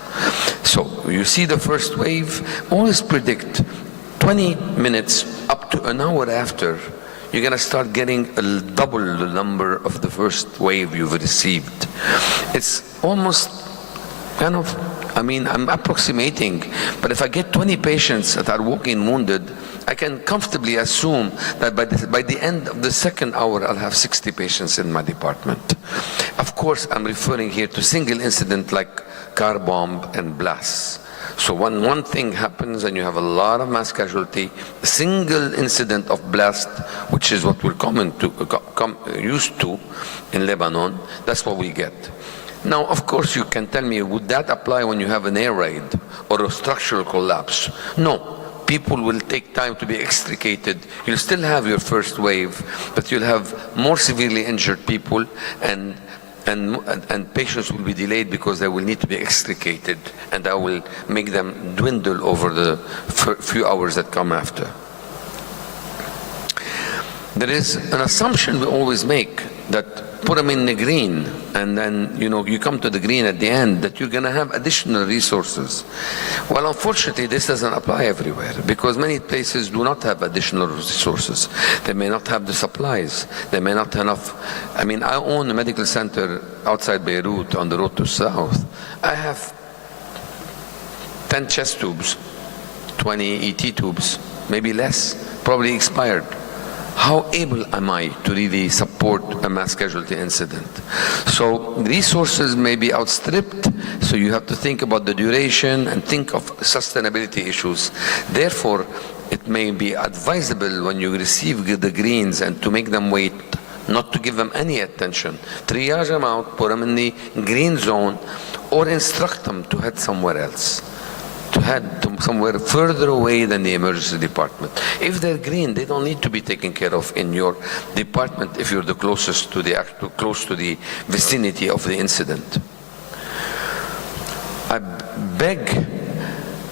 So you see the first wave, always predict 20 minutes up to an hour after, you're going to start getting double the number of the first wave you've received. It's almost kind of, I'm approximating, but if I get 20 patients that are walking wounded, I can comfortably assume that by the end of the second hour, I'll have 60 patients in my department. Of course, I'm referring here to single incident like car bomb and blasts. So when one thing happens and you have a lot of mass casualty, a single incident of blast, which is what we're used to in Lebanon, that's what we get. Now, of course, you can tell me, would that apply when you have an air raid or a structural collapse? No. People will take time to be extricated. You'll still have your first wave, but you'll have more severely injured people, and and patients will be delayed because they will need to be extricated, and that will make them dwindle over the few hours that come after. There is an assumption we always make that put them in the green, and then you come to the green at the end, that you're going to have additional resources. Well, unfortunately, this doesn't apply everywhere, because many places do not have additional resources. They may not have the supplies. They may not have enough. I mean, I own a medical center outside Beirut on the road to South. I have 10 chest tubes, 20 ET tubes, maybe less, probably expired. How able am I to really support a mass casualty incident? So resources may be outstripped, so you have to think about the duration and think of sustainability issues. Therefore, it may be advisable when you receive the greens and to make them wait, not to give them any attention. Triage them out, put them in the green zone, or instruct them to head somewhere else, to head to somewhere further away than the emergency department. If they're green, they don't need to be taken care of in your department if you're the closest to close to the vicinity of the incident. I beg,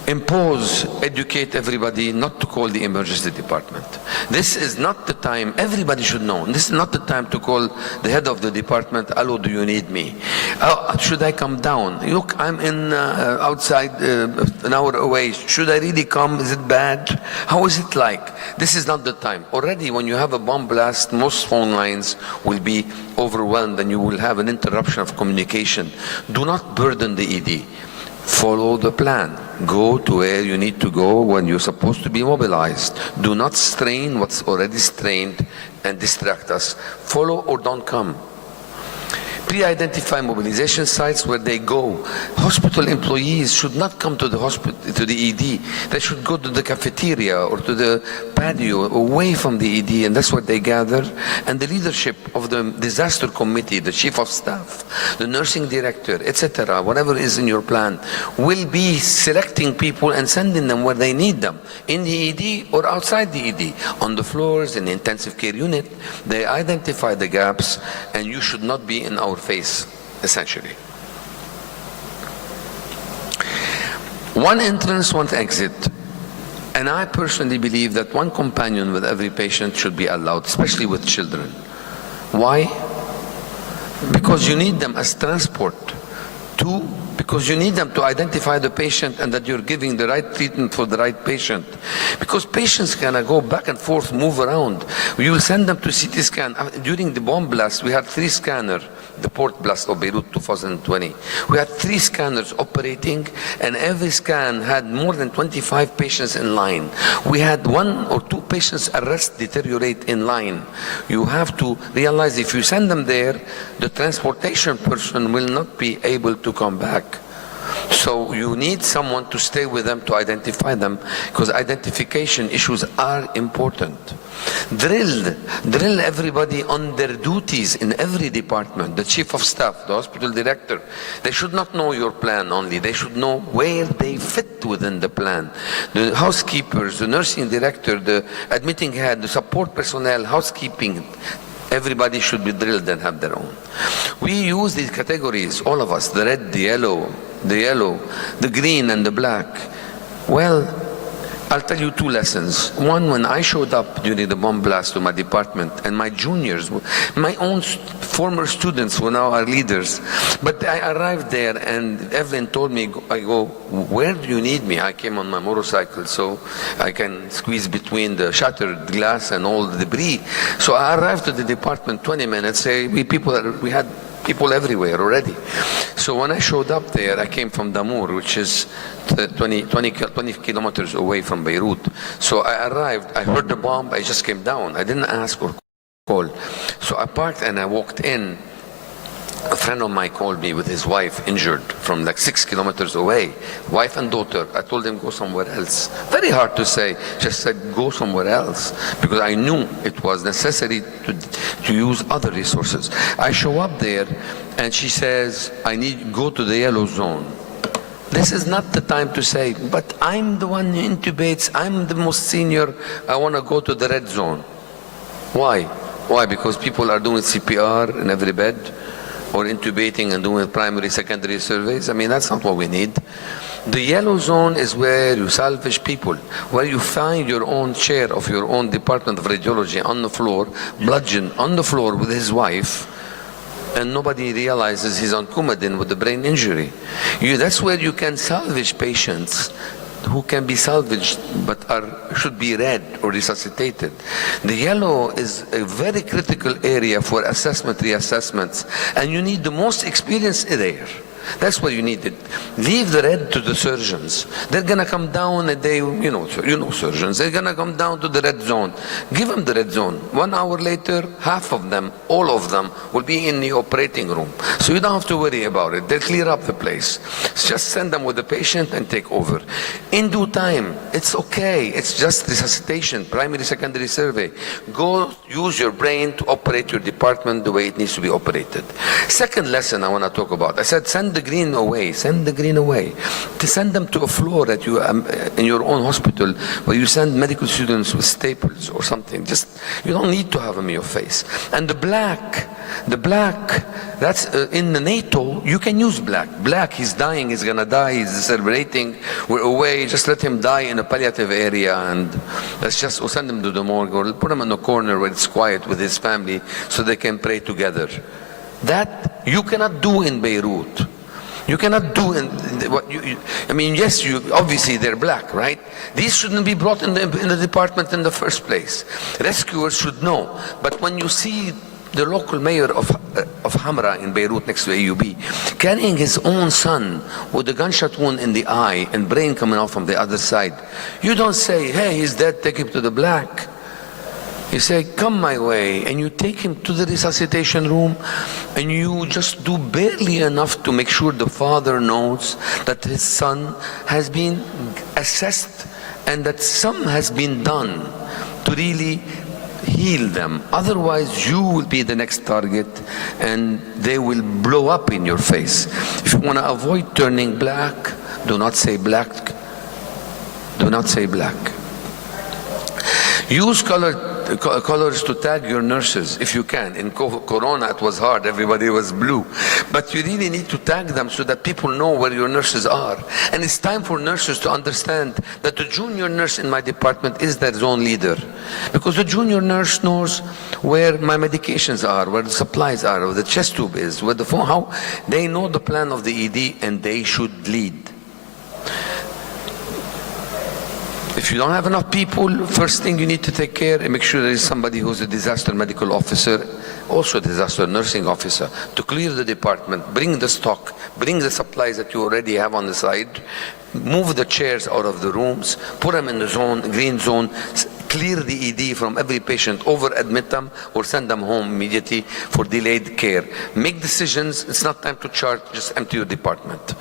impose, educate everybody not to call the emergency department. This is not the time, everybody should know, this is not the time to call the head of the department, hello, do you need me? Should I come down? Look, I'm in outside an hour away. Should I really come? Is it bad? How is it like? This is not the time. Already when you have a bomb blast, most phone lines will be overwhelmed and you will have an interruption of communication. Do not burden the ED. Follow the plan. Go to where you need to go when you're supposed to be mobilized. Do not strain what's already strained and distract us. Follow or don't come. Pre-identify mobilization sites where they go. Hospital employees should not come to the hospital, to the ED. They should go to the cafeteria or to the patio away from the ED, and that's where they gather. And the leadership of the disaster committee, the chief of staff, the nursing director, etc., whatever is in your plan, will be selecting people and sending them where they need them, in the ED or outside the ED, on the floors, in the intensive care unit. They identify the gaps, and you should not be in our face, essentially. One entrance, one exit. And I personally believe that one companion with every patient should be allowed, especially with children. Why? Because you need them as transport. Two, because you need them to identify the patient and that you're giving the right treatment for the right patient. Because patients can go back and forth, move around. We will send them to CT scan. During the bomb blast, we had 3 scanners, the port blast of Beirut 2020. We had 3 scanners operating, and every scan had more than 25 patients in line. We had 1 or 2 patients arrest, deteriorate in line. You have to realize if you send them there, the transportation person will not be able to come back. So you need someone to stay with them to identify them, because identification issues are important. Drill everybody on their duties in every department. The chief of staff, the hospital director, they should not know your plan only. They should know where they fit within the plan. The housekeepers, the nursing director, the admitting head, the support personnel, housekeeping, everybody should be drilled and have their own. We use these categories, all of us, the red, the yellow, the green and the black. Well, I'll tell you 2 lessons. One, when I showed up during the bomb blast to my department, and my juniors, my own former students who now are leaders, but I arrived there and Evelyn told me, I go, where do you need me? I came on my motorcycle so I can squeeze between the shattered glass and all the debris. So I arrived to the department 20 minutes, we had people everywhere already. So when I showed up there, I came from Damour, which is 20 kilometers away from Beirut. So I arrived, I heard the bomb, I just came down. I didn't ask or call. So I parked and I walked in. A friend of mine called me with his wife injured from like 6 kilometers away, wife and daughter. I told him go somewhere else. Very hard to say, just said go somewhere else, because I knew it was necessary to use other resources. I show up there and she says, I need go to the yellow zone. This is not the time to say, but I'm the one who intubates, I'm the most senior, I want to go to the red zone. Why? Why? Because people are doing CPR in every bed? or intubating and doing primary, secondary surveys. I mean, that's not what we need. The yellow zone is where you salvage people, where you find your own chair of your own department of radiology on the floor, bludgeoned on the floor with his wife, and nobody realizes he's on Coumadin with a brain injury. That's where you can salvage patients who can be salvaged but should be read or resuscitated. The yellow is a very critical area for assessment, reassessments, and you need the most experience there. That's what you need. Leave the red to the surgeons. They're gonna come down and they, you know surgeons, they're gonna come down to the red zone. Give them the red zone. 1 hour later, half of them, all of them, will be in the operating room. So you don't have to worry about it. They'll clear up the place. Just send them with the patient and take over. In due time, it's okay. It's just resuscitation, primary, secondary survey. Go use your brain to operate your department the way it needs to be operated. Second lesson I want to talk about. I said send the green away. Send the green away. To send them to a floor at you in your own hospital where you send medical students with staples or something. Just you don't need to have them in your face. And the black, that's in the NATO. You can use black. Black. He's dying. He's gonna die. He's celebrating. We're away. Just let him die in a palliative area, and let's just send him to the morgue or put him in a corner where it's quiet with his family so they can pray together. That you cannot do in Beirut. You cannot do what you I mean, yes, obviously they're black, right? These shouldn't be brought in the department in the first place. Rescuers should know. But when you see the local mayor of Hamra in Beirut next to AUB carrying his own son with a gunshot wound in the eye and brain coming out from the other side, you don't say, hey, he's dead, take him to the black. You say, come my way, and you take him to the resuscitation room, and you just do barely enough to make sure the father knows that his son has been assessed and that some has been done to really heal them. Otherwise, you will be the next target, and they will blow up in your face. If you want to avoid turning black, do not say black. Do not say black. Use colors to tag your nurses if you can. In Corona it was hard, everybody was blue. But you really need to tag them so that people know where your nurses are. And it's time for nurses to understand that the junior nurse in my department is their zone leader. Because the junior nurse knows where my medications are, where the supplies are, where the chest tube is, where the phone, how they know the plan of the ED, and they should lead. If you don't have enough people, first thing you need to take care and make sure there is somebody who's a disaster medical officer, also a disaster nursing officer, to clear the department, bring the stock, bring the supplies that you already have on the side, move the chairs out of the rooms, put them in the zone, green zone, clear the ED from every patient, over-admit them or send them home immediately for delayed care. Make decisions. It's not time to charge, just empty your department.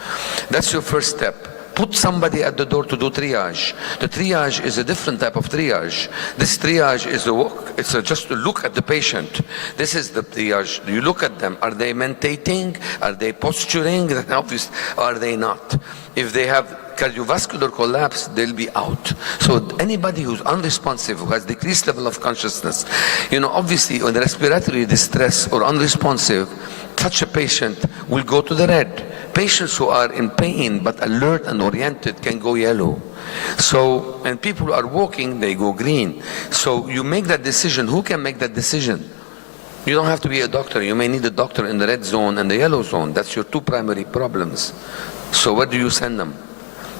That's your first step. Put somebody at the door to do triage. The triage is a different type of triage. This triage is a walk. It's just to look at the patient. This is the triage. You look at them. Are they mentating? Are they posturing? Obviously, are they not? If they have cardiovascular collapse, they'll be out. So anybody who's unresponsive, who has decreased level of consciousness, obviously on respiratory distress or unresponsive, such a patient will go to the red. Patients who are in pain but alert and oriented can go yellow. So, and people who are walking, they go green. So you make that decision. Who can make that decision? You don't have to be a doctor. You may need a doctor in the red zone and the yellow zone. That's your two primary problems. So where do you send them?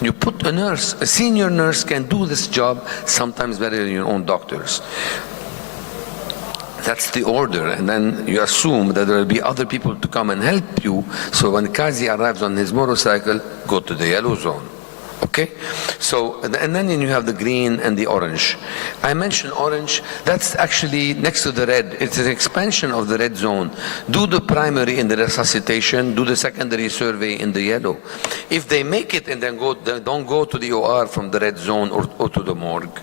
You put a nurse, a senior nurse can do this job sometimes better than your own doctors. That's the order, and then you assume that there will be other people to come and help you. So when Kazi arrives on his motorcycle, go to the yellow zone. Okay? So, and then you have the green and the orange. I mentioned orange. That's actually next to the red. It's an expansion of the red zone. Do the primary in the resuscitation, do the secondary survey in the yellow. If they make it and then don't go to the OR from the red zone or to the morgue.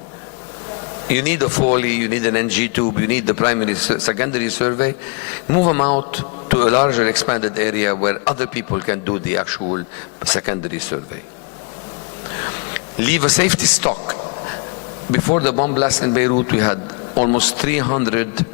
You need a Foley, you need an NG tube, you need the primary, secondary survey. Move them out to a larger expanded area where other people can do the actual secondary survey. Leave a safety stock. Before the bomb blast in Beirut, we had almost 300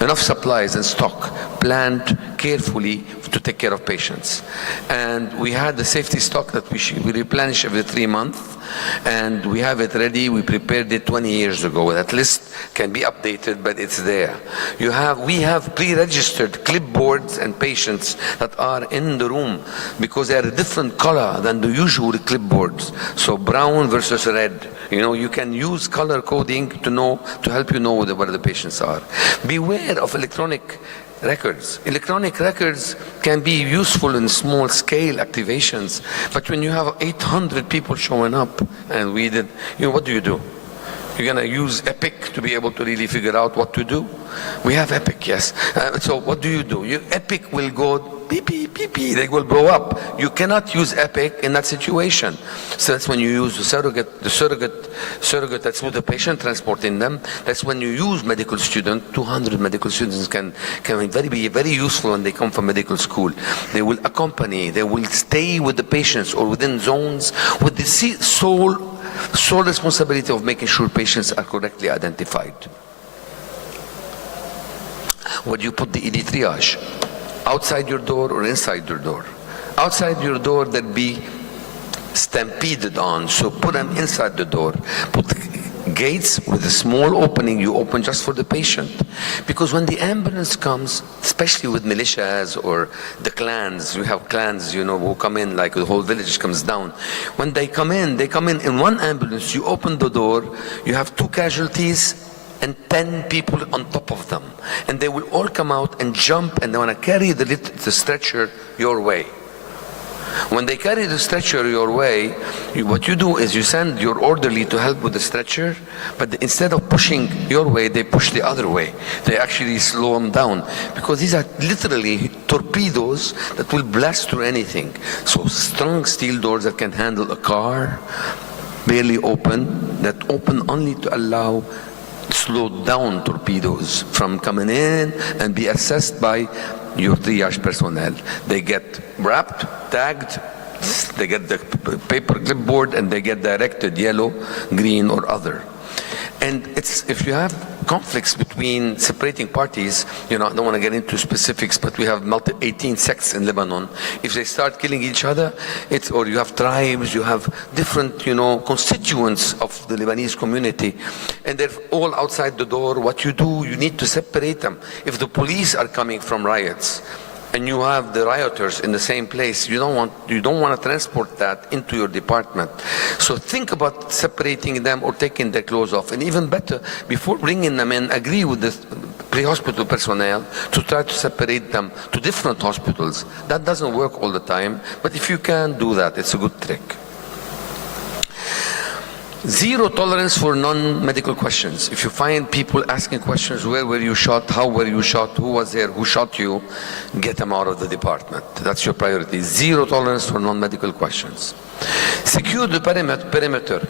enough supplies and stock planned carefully to take care of patients. And we had the safety stock that we replenish every 3 months, and we have it ready. We prepared it 20 years ago. That list can be updated, but it's there. We have pre-registered clipboards and patients that are in the room because they are a different color than the usual clipboards. So brown versus red. You can use color coding to help you know where the patients are. Beware of electronic records. Electronic records can be useful in small scale activations, but when you have 800 people showing up, and we did, what do you do? You're going to use Epic to be able to really figure out what to do? We have Epic, yes. So what do? Epic will go beep, beep, beep, beep, they will blow up. You cannot use Epic in that situation. So that's when you use the surrogate that's with the patient transporting them. That's when you use medical student. 200 medical students can be very useful when they come from medical school. They will accompany, they will stay with the patients or within zones with the sole responsibility of making sure patients are correctly identified. Where do you put the ED triage? Outside your door or inside your door? Outside your door, they'll be stampeded on, so put them inside the door. Put gates with a small opening you open just for the patient. Because when the ambulance comes, especially with militias or the clans, we have clans, who come in, like the whole village comes down. When they come in in one ambulance, you open the door, you have 2 casualties, and 10 people on top of them. And they will all come out and jump, and they want to carry the stretcher your way. When they carry the stretcher your way, what you do is you send your orderly to help with the stretcher, but instead of pushing your way, they push the other way. They actually slow them down, because these are literally torpedoes that will blast through anything. So strong steel doors that can handle a car, barely open, that open only to allow slowed down torpedoes from coming in and be assessed by your triage personnel. They get wrapped, tagged, they get the paper clipboard, and they get directed yellow, green, or other. And if you have conflicts between separating parties, I don't want to get into specifics, but we have 18 sects in Lebanon. If they start killing each other, or you have tribes, you have different, constituents of the Lebanese community, and they're all outside the door. What you do, you need to separate them. If the police are coming from riots, and you have the rioters in the same place, you don't want to transport that into your department. So think about separating them or taking their clothes off. And even better, before bringing them in, agree with the pre-hospital personnel to try to separate them to different hospitals. That doesn't work all the time, but if you can do that, it's a good trick. Zero tolerance for non-medical questions. If you find people asking questions, where were you shot, how were you shot, who was there, who shot you, get them out of the department. That's your priority. Zero tolerance for non-medical questions. Secure the perimeter.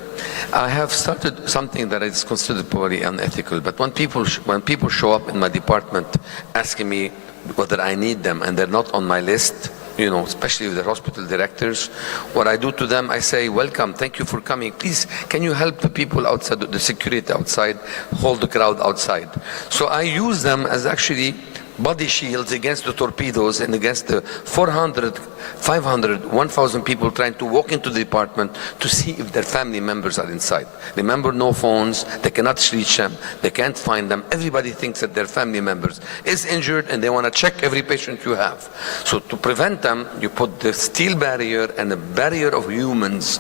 I have started something that is considered probably unethical, but when people show up in my department asking me whether I need them and they're not on my list, especially with the hospital directors, what I do to them, I say, welcome, thank you for coming. Please, can you help the people outside, the security outside, hold the crowd outside? So I use them as actually body shields against the torpedoes and against the 400, 500, 1,000 people trying to walk into the department to see if their family members are inside. Remember, no phones, they cannot reach them, they can't find them. Everybody thinks that their family members is injured and they want to check every patient you have. So to prevent them, you put the steel barrier and a barrier of humans,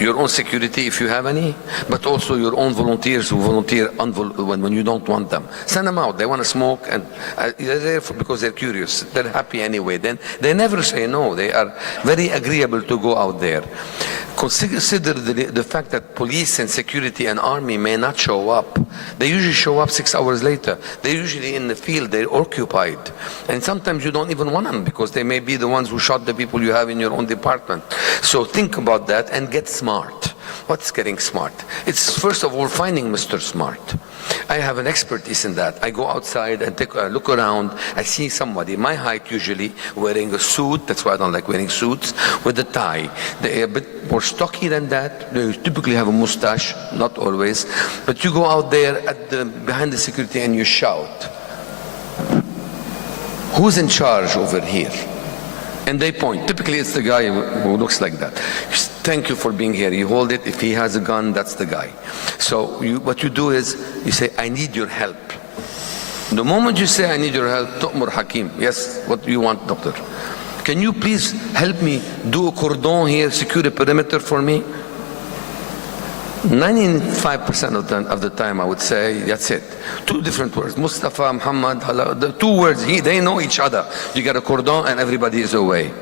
your own security if you have any, but also your own volunteers who volunteer when you don't want them. Send them out, they want to smoke, and they're there because they're curious. They're happy anyway. Then they never say no. They are very agreeable to go out there. Consider the fact that police and security and army may not show up. They usually show up 6 hours later. They're usually in the field. They're occupied. And sometimes you don't even want them because they may be the ones who shot the people you have in your own department. So think about that and get smart. What's getting smart? It's first of all finding Mr. Smart. I have an expertise in that. I go outside and take a look around. I see somebody, my height usually, wearing a suit. That's why I don't like wearing suits, with a tie. They're a bit more stocky than that. They typically have a mustache, not always. But you go out there behind the security and you shout. Who's in charge over here? And they point. Typically, it's the guy who looks like that. Thank you for being here. You hold it. If he has a gun, that's the guy. So what you do is you say, I need your help. The moment you say, I need your help, Tu'mur Hakim. Yes, what do you want, doctor? Can you please help me do a cordon here, secure a perimeter for me? 95% of the time, I would say, that's it. Two different words. Mustafa, Muhammad, Hala, the two words, they know each other. You get a cordon and everybody is away.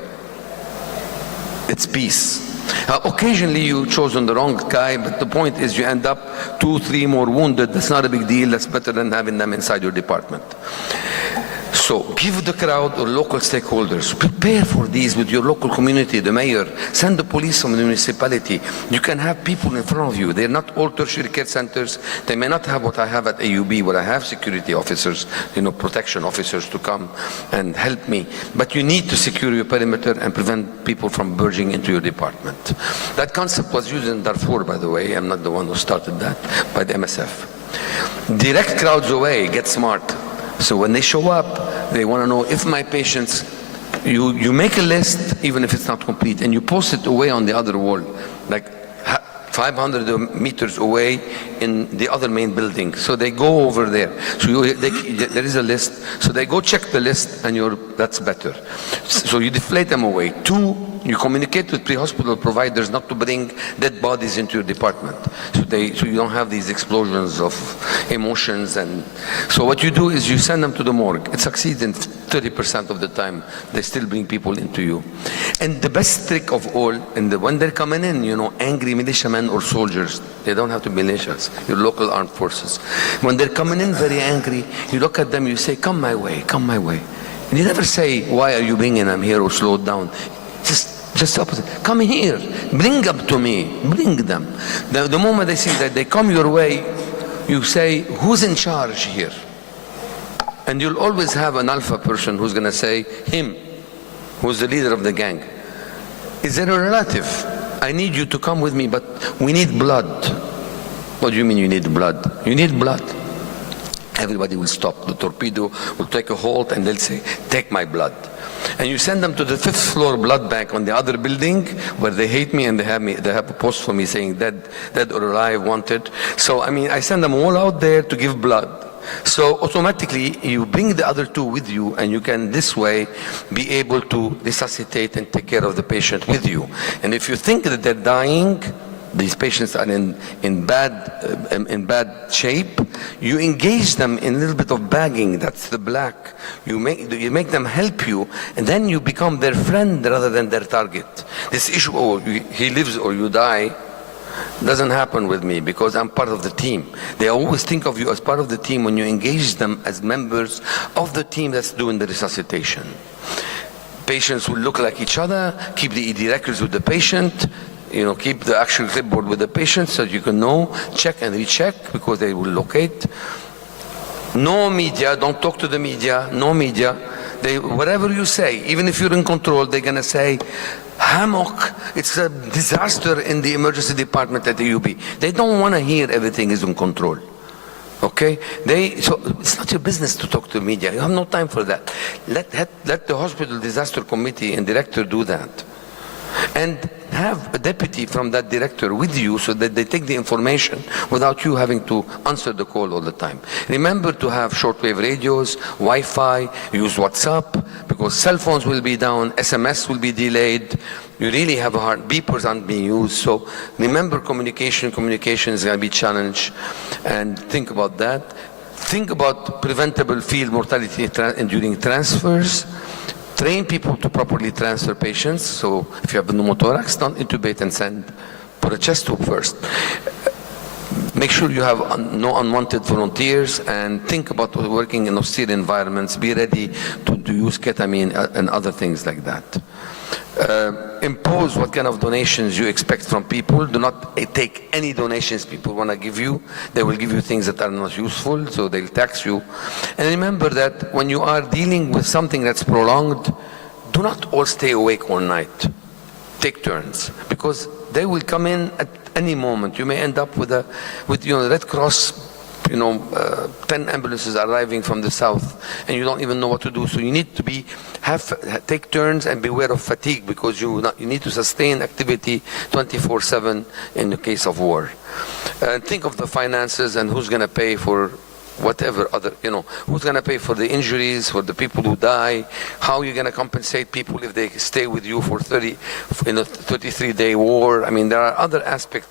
It's peace. Occasionally you chosen the wrong guy, but the point is you end up 2, 3 more wounded. That's not a big deal. That's better than having them inside your department. So give the crowd or local stakeholders, prepare for these with your local community, the mayor, send the police from the municipality. You can have people in front of you. They're not all tertiary care centers. They may not have what I have at AUB, where I have security officers, protection officers to come and help me. But you need to secure your perimeter and prevent people from burgeoning into your department. That concept was used in Darfur, by the way. I'm not the one who started that, by the MSF. Direct crowds away, get smart. So when they show up, they want to know if my patients, you make a list, even if it's not complete, and you post it away on the other wall, like 500 meters away in the other main building. So they go over there. So there is a list. So they go check the list, and that's better. So you deflate them away. 2, you communicate with pre-hospital providers not to bring dead bodies into your department. So you don't have these explosions of emotions. And so what you do is you send them to the morgue. It succeeds in 30% of the time. They still bring people into you. And the best trick of all, when they're coming in, angry militiamen or soldiers, they don't have to be militias, your local armed forces. When they're coming in very angry, you look at them, you say, come my way, come my way. And you never say, why are you bringing them here, or slow down. Just opposite. Come here, bring them to me, bring them. The moment they see that they come your way, you say, who's in charge here? And you'll always have an alpha person who's going to say, him, who's the leader of the gang. Is there a relative? I need you to come with me, but we need blood. What do you mean you need blood? You need blood. Everybody will stop. The torpedo will take a halt and they'll say, take my blood. And you send them to the 5th floor blood bank on the other building where they hate me and they have a post for me saying dead or alive, wanted. So I send them all out there to give blood. So automatically you bring the other 2 with you, and you can this way be able to resuscitate and take care of the patient with you. And if you think that they're dying, these patients are in bad shape, you engage them in a little bit of bagging. That's the black. You make them help you, and then you become their friend rather than their target. This issue, he lives or you die, doesn't happen with me because I'm part of the team. They always think of you as part of the team when you engage them as members of the team that's doing the resuscitation. Patients will look like each other, keep the ED records with the patient, keep the actual clipboard with the patient so you can know, check and recheck because they will locate. No media, don't talk to the media, no media. Whatever you say, even if you're in control, they're going to say, Hammock, it's a disaster in the emergency department at the UB. They don't want to hear everything is in control. Okay? So it's not your business to talk to the media. You have no time for that. Let the hospital disaster committee and director do that. And have a deputy from that director with you so that they take the information without you having to answer the call all the time. Remember to have shortwave radios, Wi-Fi, use WhatsApp, because cell phones will be down, SMS will be delayed. You really have a hard, beepers aren't being used. So remember communication is going to be challenged, and think about that. Think about preventable field mortality during transfers. Train people to properly transfer patients. So if you have a pneumothorax, don't intubate and send for a chest tube first. Make sure you have no unwanted volunteers, and think about working in austere environments. Be ready to use ketamine and other things like that. Impose what kind of donations you expect from people. Do not take any donations people want to give you. They will give you things that are not useful, so they'll tax you. And remember that when you are dealing with something that's prolonged, do not all stay awake all night. Take turns, because they will come in at any moment. You may end up with Red Cross 10 ambulances arriving from the south, and you don't even know what to do. So you need to take turns and beware of fatigue, because you need to sustain activity 24/7 in the case of war. And think of the finances and who's going to pay for whatever other, who's going to pay for the injuries, for the people who die, how you're going to compensate people if they stay with you for 33-day war. I mean, there are other aspects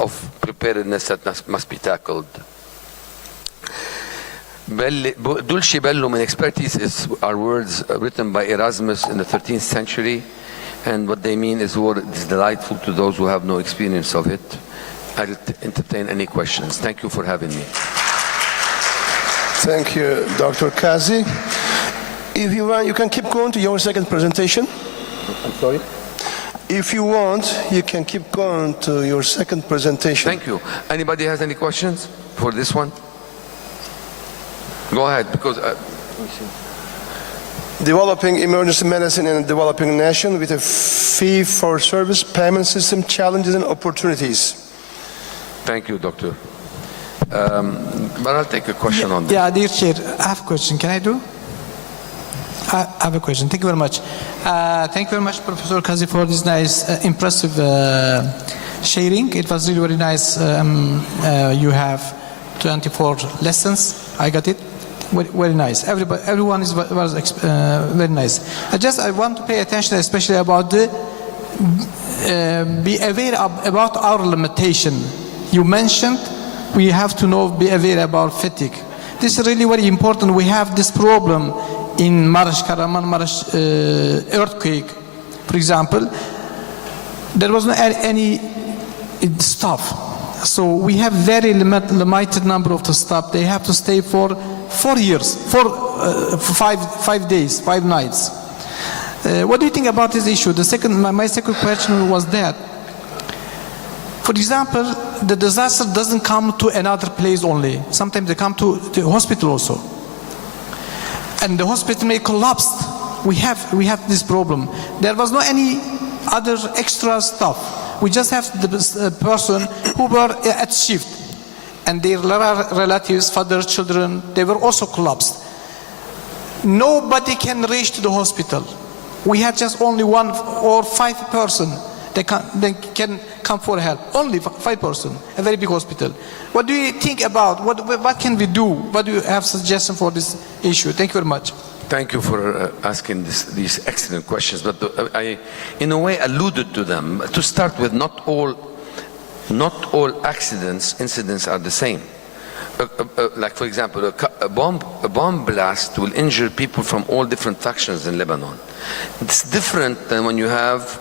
of preparedness that must be tackled. Dulci bellum in expertise are words written by Erasmus in the 13th century, and what they mean is war is delightful to those who have no experience of it. I'll entertain any questions. Thank you for having me. Thank you, Dr. Kazi. If you want, you can keep going to your second presentation. I'm sorry? If you want, you can keep going to your second presentation. Thank you. Anybody has any questions for this one? Go ahead, because... Developing emergency medicine in a developing nation with a fee-for-service payment system, challenges and opportunities. Thank you, Doctor. But I'll take a question on that. Yeah, dear Chair, I have a question. Can I do? I have a question. Thank you very much. Thank you very much, Professor Kazi, for this nice, impressive sharing. It was really very nice. You have 24 lessons. I got it. Very nice. Everyone was very nice. I want to pay attention, especially about the be aware about our limitation. You mentioned we have to be aware about fatigue. This is really very important. We have this problem in Maraş earthquake, for example. There was not any staff, so we have very limited number of the staff. They have to stay for 4 years, for 5 days, 5 nights. What do you think about this issue? My second question was that, for example, the disaster doesn't come to another place only. Sometimes they come to the hospital also. And the hospital may collapse. We have this problem. There was no any other extra stuff. We just have the person who were at shift. And their relatives, father, children, they were also collapsed. Nobody can reach to the hospital. We had just only 1 or 5 person. They can come for help. Only 5 person, a very big hospital. What do you think about, what can we do? What do you have suggestion for this issue? Thank you very much. Thank you for asking these excellent questions, but I, in a way, alluded to them. To start with, not all incidents are the same. Like, for example, a bomb blast will injure people from all different factions in Lebanon. It's different than when you have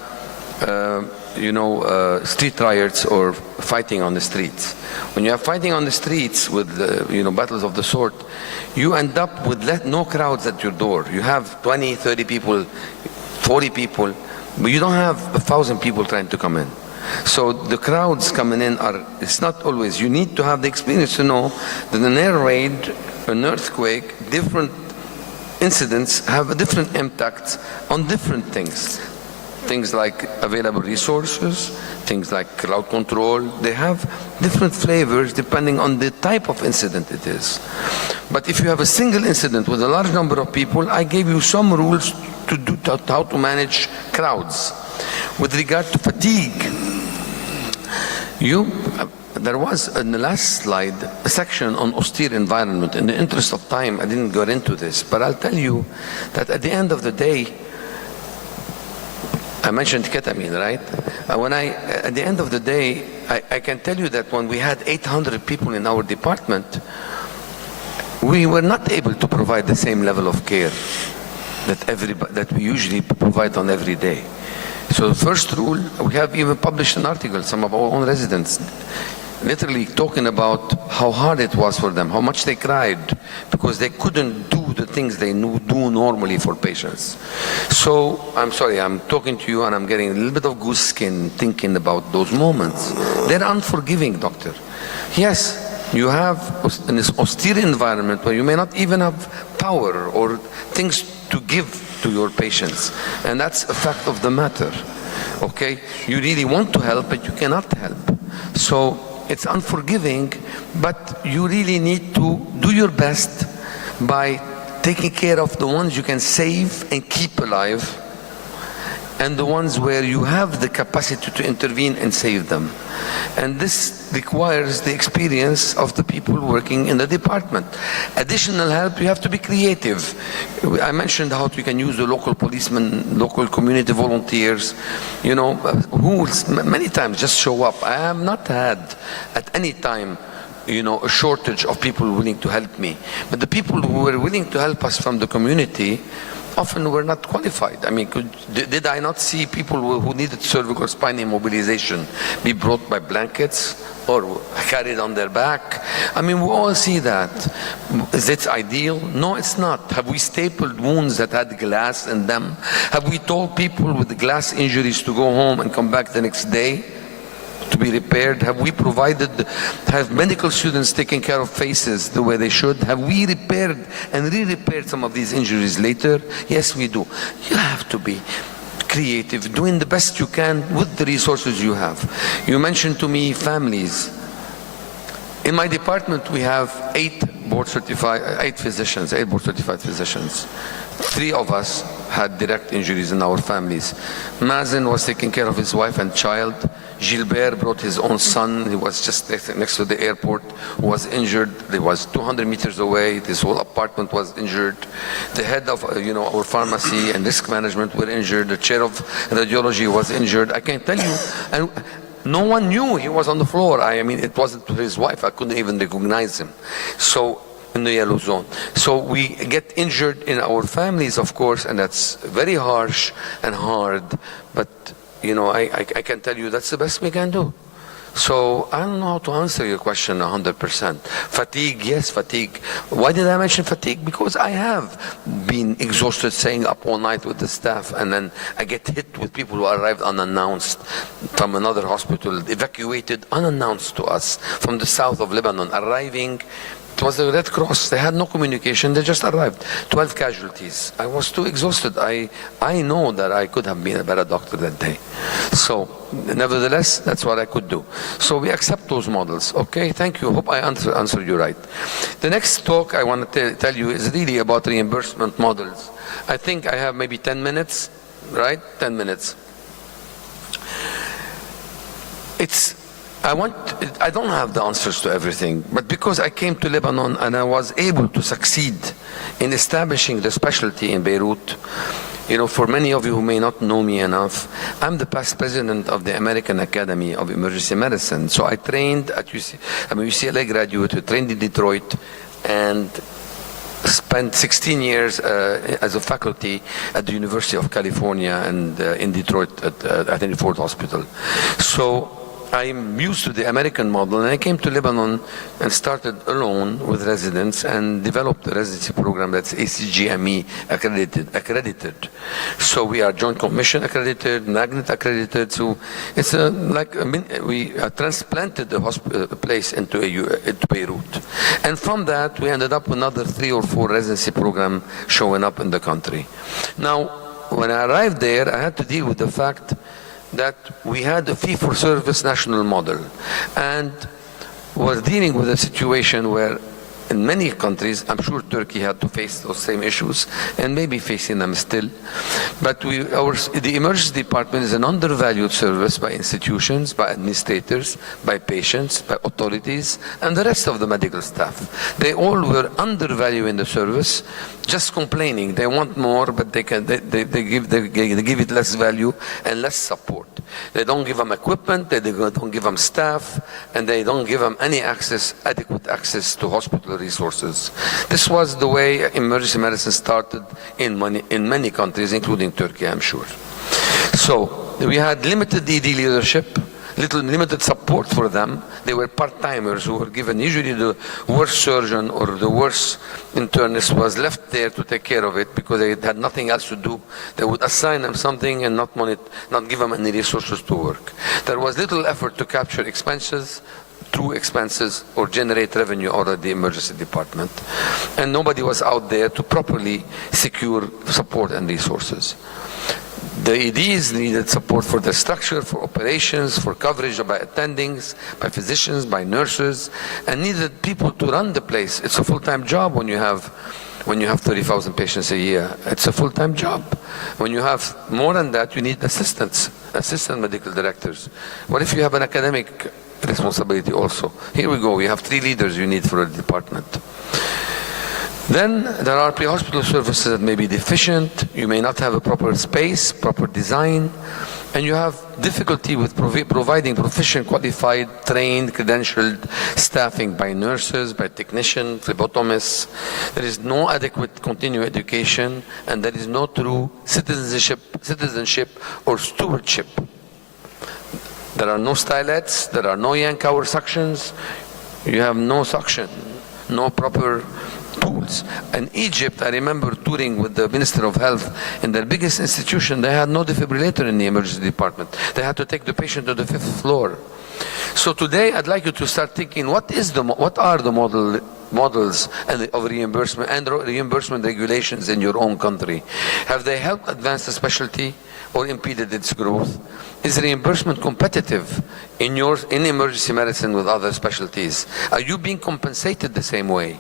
street riots or fighting on the streets. When you have fighting on the streets with battles of the sort, you end up with no crowds at your door. You have 20, 30 people, 40 people, but you don't have 1,000 people trying to come in. So the crowds coming in it's not always. You need to have the experience to know that an air raid, an earthquake, different incidents have a different impact on different things. Things like available resources, things like crowd control, they have different flavors depending on the type of incident it is. But if you have a single incident with a large number of people, I gave you some rules to how to manage crowds. With regard to fatigue, there was in the last slide a section on austere environment. In the interest of time, I didn't go into this, but I'll tell you that at the end of the day, I mentioned ketamine, right? At the end of the day, I can tell you that when we had 800 people in our department, we were not able to provide the same level of care that we usually provide on every day. So the first rule, we have even published an article, some of our own residents, literally talking about how hard it was for them, how much they cried, because they couldn't do the things they do normally for patients. So, I'm sorry, I'm talking to you and I'm getting a little bit of goose skin thinking about those moments. They're unforgiving, doctor. Yes, you have in this austere environment where you may not even have power or things to give to your patients, and that's a fact of the matter. Okay, you really want to help, but you cannot help. So it's unforgiving, but you really need to do your best by taking care of the ones you can save and keep alive, and the ones where you have the capacity to intervene and save them. And this requires the experience of the people working in the department. Additional help, you have to be creative. I mentioned how you can use the local policemen, local community volunteers, you know, who many times just show up. I have not had at any time, you know, a shortage of people willing to help me. But the people who were willing to help us from the community often were not qualified. I mean, did I not see people who needed cervical spine immobilization be brought by blankets or carried on their back? I mean, we all see that. Is it ideal? No, it's not. Have we stapled wounds that had glass in them? Have we told people with glass injuries to go home and come back the next day to be repaired? Have we have medical students taken care of faces the way they should? Have we repaired and re-repaired some of these injuries later? Yes, we do. You have to be creative, doing the best you can with the resources you have. You mentioned to me families. In my department, we have 8 board-certified physicians. 3 of us had direct injuries in our families. Mazen was taking care of his wife and child. Gilbert brought his own son. He was just next to the airport, who was injured. He was 200 meters away. This whole apartment was injured. The head of our pharmacy and risk management were injured. The chair of radiology was injured. I can tell you, and no one knew he was on the floor. I mean, it wasn't his wife. I couldn't even recognize him. So, in the yellow zone. So we get injured in our families, of course, and that's very harsh and hard. But, you know, I can tell you that's the best we can do. So I don't know how to answer your question 100%. Fatigue, yes, fatigue. Why did I mention fatigue? Because I have been exhausted staying up all night with the staff, and then I get hit with people who arrived unannounced from another hospital, evacuated unannounced to us from the south of Lebanon, arriving. It was the Red Cross. They had no communication. They just arrived. 12 casualties. I was too exhausted. I know that I could have been a better doctor that day. So, nevertheless, that's what I could do. So we accept those models. Okay, thank you. Hope I answered you right. The next talk I want to tell you is really about reimbursement models. I think I have maybe 10 minutes, right? 10 minutes. I don't have the answers to everything, but because I came to Lebanon and I was able to succeed in establishing the specialty in Beirut, you know, for many of you who may not know me enough, I'm the past president of the American Academy of Emergency Medicine. So I trained at I'm a UCLA graduate who trained in Detroit and spent 16 years as a faculty at the University of California and in Detroit at Henry Ford Hospital. So I'm used to the American model, and I came to Lebanon and started alone with residents and developed a residency program that's ACGME accredited. So we are Joint Commission accredited, Magnet accredited. So it's we transplanted the place into Beirut. And from that, we ended up with another 3 or 4 residency programs showing up in the country. Now, when I arrived there, I had to deal with the fact that we had a fee-for-service national model, and was dealing with a situation where in many countries, I'm sure Turkey had to face those same issues and maybe facing them still, but the emergency department is an undervalued service by institutions, by administrators, by patients, by authorities, and the rest of the medical staff. They all were undervaluing the service, just complaining. They want more, but they give it less value and less support. They don't give them equipment, they don't give them staff, and they don't give them any adequate access to hospital resources. This was the way emergency medicine started in many countries, including Turkey, I'm sure. So we had limited ED leadership, limited support for them. They were part-timers who were given, usually the worst surgeon or the worst internist was left there to take care of it because they had nothing else to do. They would assign them something and not give them any resources to work. There was little effort to capture expenses, true expenses, or generate revenue out of the emergency department. And nobody was out there to properly secure support and resources. The EDs needed support for the structure, for operations, for coverage by attendings, by physicians, by nurses, and needed people to run the place. It's a full-time job when you have 30,000 patients a year. It's a full-time job. When you have more than that, you need assistants, assistant medical directors. What if you have an academic responsibility also? Here we go, we have 3 leaders you need for a department. Then there are pre-hospital services that may be deficient, you may not have a proper space, proper design, and you have difficulty with providing proficient, qualified, trained, credentialed staffing by nurses, by technicians, phlebotomists. There is no adequate continuing education, and there is no true citizenship or stewardship. There are no stylets, there are no Yankauer suctions, you have no suction, no proper tools. In Egypt, I remember touring with the Minister of Health in their biggest institution. They had no defibrillator in the emergency department. They had to take the patient to the 5th floor. So today, I'd like you to start thinking, what are the models of reimbursement and reimbursement regulations in your own country? Have they helped advance the specialty or impeded its growth? Is reimbursement competitive in emergency medicine with other specialties? Are you being compensated the same way?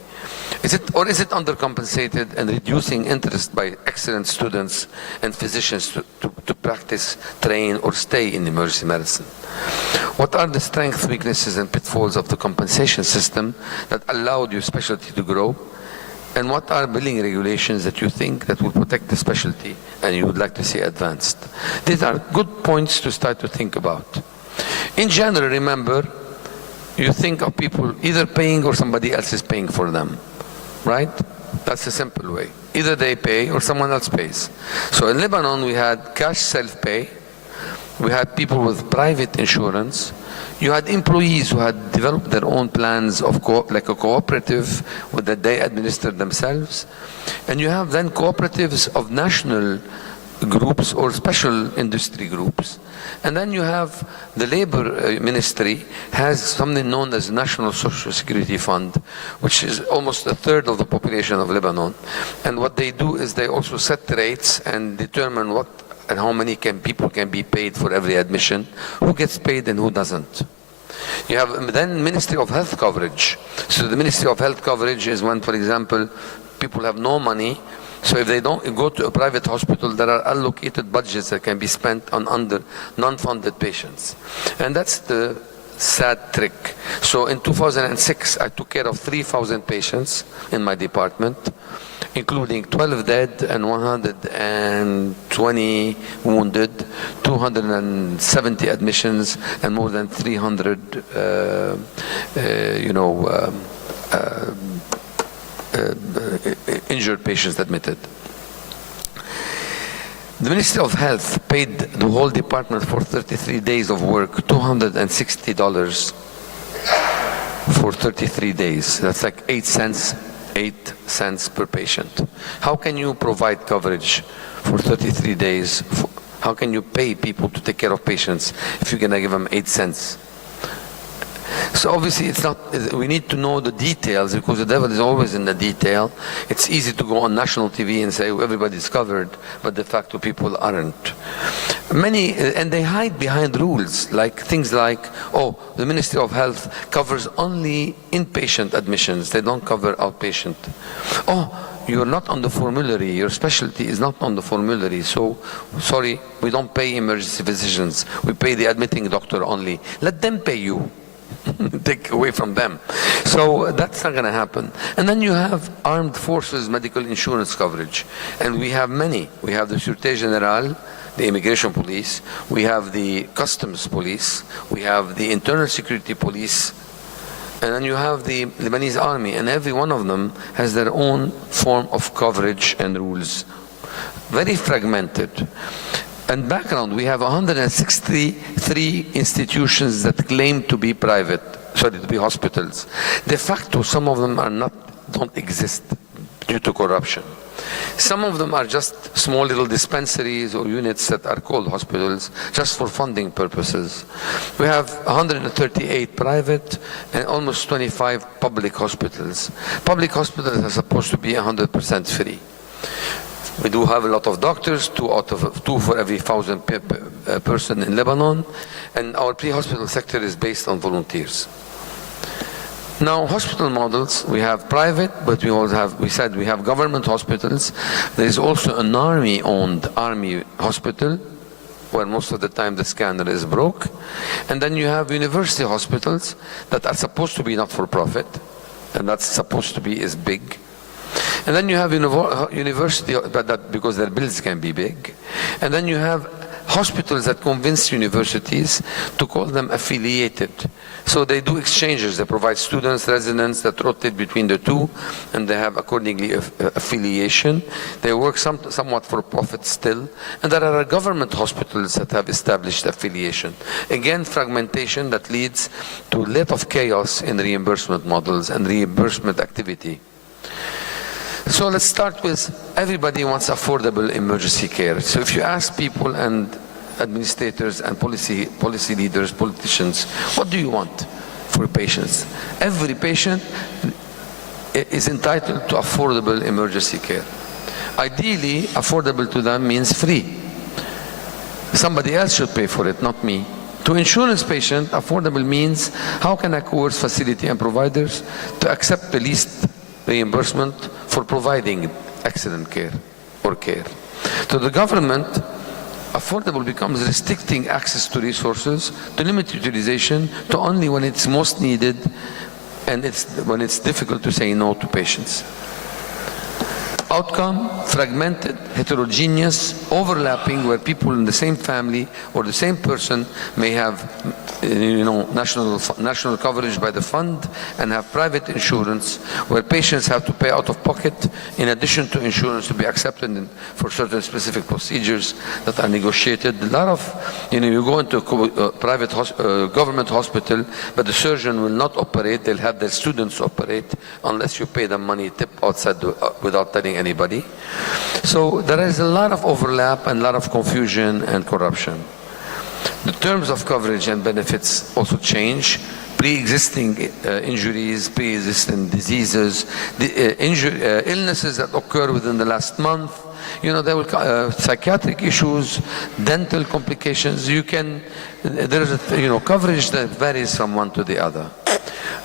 Is it undercompensated and reducing interest by excellent students and physicians to practice, train, or stay in emergency medicine? What are the strengths, weaknesses, and pitfalls of the compensation system that allowed your specialty to grow? And what are billing regulations that you think that will protect the specialty and you would like to see advanced? These are good points to start to think about. In general, remember, you think of people either paying or somebody else is paying for them, right? That's a simple way. Either they pay or someone else pays. So in Lebanon, we had cash self-pay. We had people with private insurance. You had employees who had developed their own plans of like a cooperative that they administered themselves. And you have then cooperatives of national groups or special industry groups. And then you have the labor ministry has something known as National Social Security Fund, which is almost 1/3 of the population of Lebanon. And what they do is they also set rates and determine what and how many people can be paid for every admission, who gets paid and who doesn't. You have then Ministry of Health coverage. So the Ministry of Health coverage is when, for example, people have no money. So if they don't go to a private hospital, there are allocated budgets that can be spent on non-funded patients. And that's the sad trick. So in 2006, I took care of 3,000 patients in my department, including 12 dead and 120 wounded, 270 admissions, and more than 300, injured patients admitted. The Ministry of Health paid the whole department for 33 days of work, $260 for 33 days. That's like 8 cents per patient. How can you provide coverage for 33 days? How can you pay people to take care of patients if you're going to give them 8 cents? So obviously we need to know the details, because the devil is always in the detail. It's easy to go on national TV and say, oh, everybody's covered, but de facto people aren't. And they hide behind rules, like things like, oh, the Ministry of Health covers only inpatient admissions, they don't cover outpatient. Oh, you're not on the formulary, your specialty is not on the formulary, so sorry, we don't pay emergency physicians, we pay the admitting doctor only. Let them pay you. Take away from them. So that's not going to happen. And then you have armed forces medical insurance coverage. And we have many. We have the Sûreté Générale, the immigration police. We have the customs police. We have the internal security police. And then you have the Lebanese army. And every one of them has their own form of coverage and rules. Very fragmented. And background, we have 163 institutions that claim to be to be hospitals. De facto, some of them don't exist due to corruption. Some of them are just small little dispensaries or units that are called hospitals just for funding purposes. We have 138 private and almost 25 public hospitals. Public hospitals are supposed to be 100% free. We do have a lot of doctors, two for every 1,000 person in Lebanon, and our pre-hospital sector is based on volunteers. Now, hospital models, we have private, but we also have, we said we have government hospitals. There is also an army-owned army hospital, where most of the time the scanner is broke. And then you have university hospitals that are supposed to be not-for-profit, and that's supposed to be is big. And then you have university, because their bills can be big. And then you have hospitals that convince universities to call them affiliated. So they do exchanges. They provide students, residents that rotate between the two, and they have accordingly affiliation. They work somewhat for profit still. And there are government hospitals that have established affiliation. Again, fragmentation that leads to a lot of chaos in reimbursement models and reimbursement activity. So let's start with, everybody wants affordable emergency care. So if you ask people and administrators and policy leaders, politicians, what do you want for patients? Every patient is entitled to affordable emergency care. Ideally, affordable to them means free. Somebody else should pay for it, not me. To insurance patient, affordable means how can I coerce facility and providers to accept the least reimbursement for providing excellent care or care. To the government, affordable becomes restricting access to resources, to limit utilization, to only when it's most needed, and when it's difficult to say no to patients. Outcome, fragmented, heterogeneous, overlapping, where people in the same family or the same person may have national coverage by the fund and have private insurance, where patients have to pay out of pocket in addition to insurance to be accepted for certain specific procedures that are negotiated. A lot of, you go into a private government hospital, but the surgeon will not operate. They'll have their students operate unless you pay them money tip outside without telling anybody. So there is a lot of overlap and a lot of confusion and corruption. The terms of coverage and benefits also change. Pre-existing injuries, pre-existing diseases, illnesses that occur within the last month, there will psychiatric issues, dental complications. There is coverage that varies from one to the other.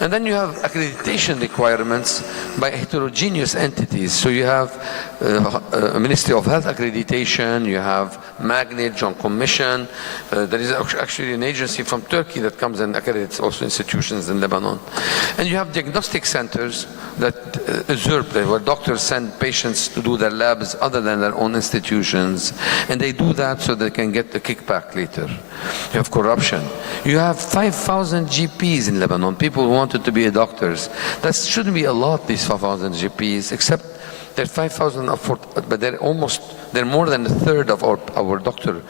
And then you have accreditation requirements by heterogeneous entities. So you have a Ministry of Health accreditation, you have Magnet, John Commission. There is actually an agency from Turkey that comes and accredits also institutions in Lebanon. And you have diagnostic centers that usurp, where doctors send patients to do their labs other than their own institutions. And they do that so they can get the kickback later. You have corruption. You have 5,000 GPs in Lebanon, people who wanted to be doctors. That shouldn't be a lot, these 5,000 GPs, except they're 5,000, but they're more than a third of our doctor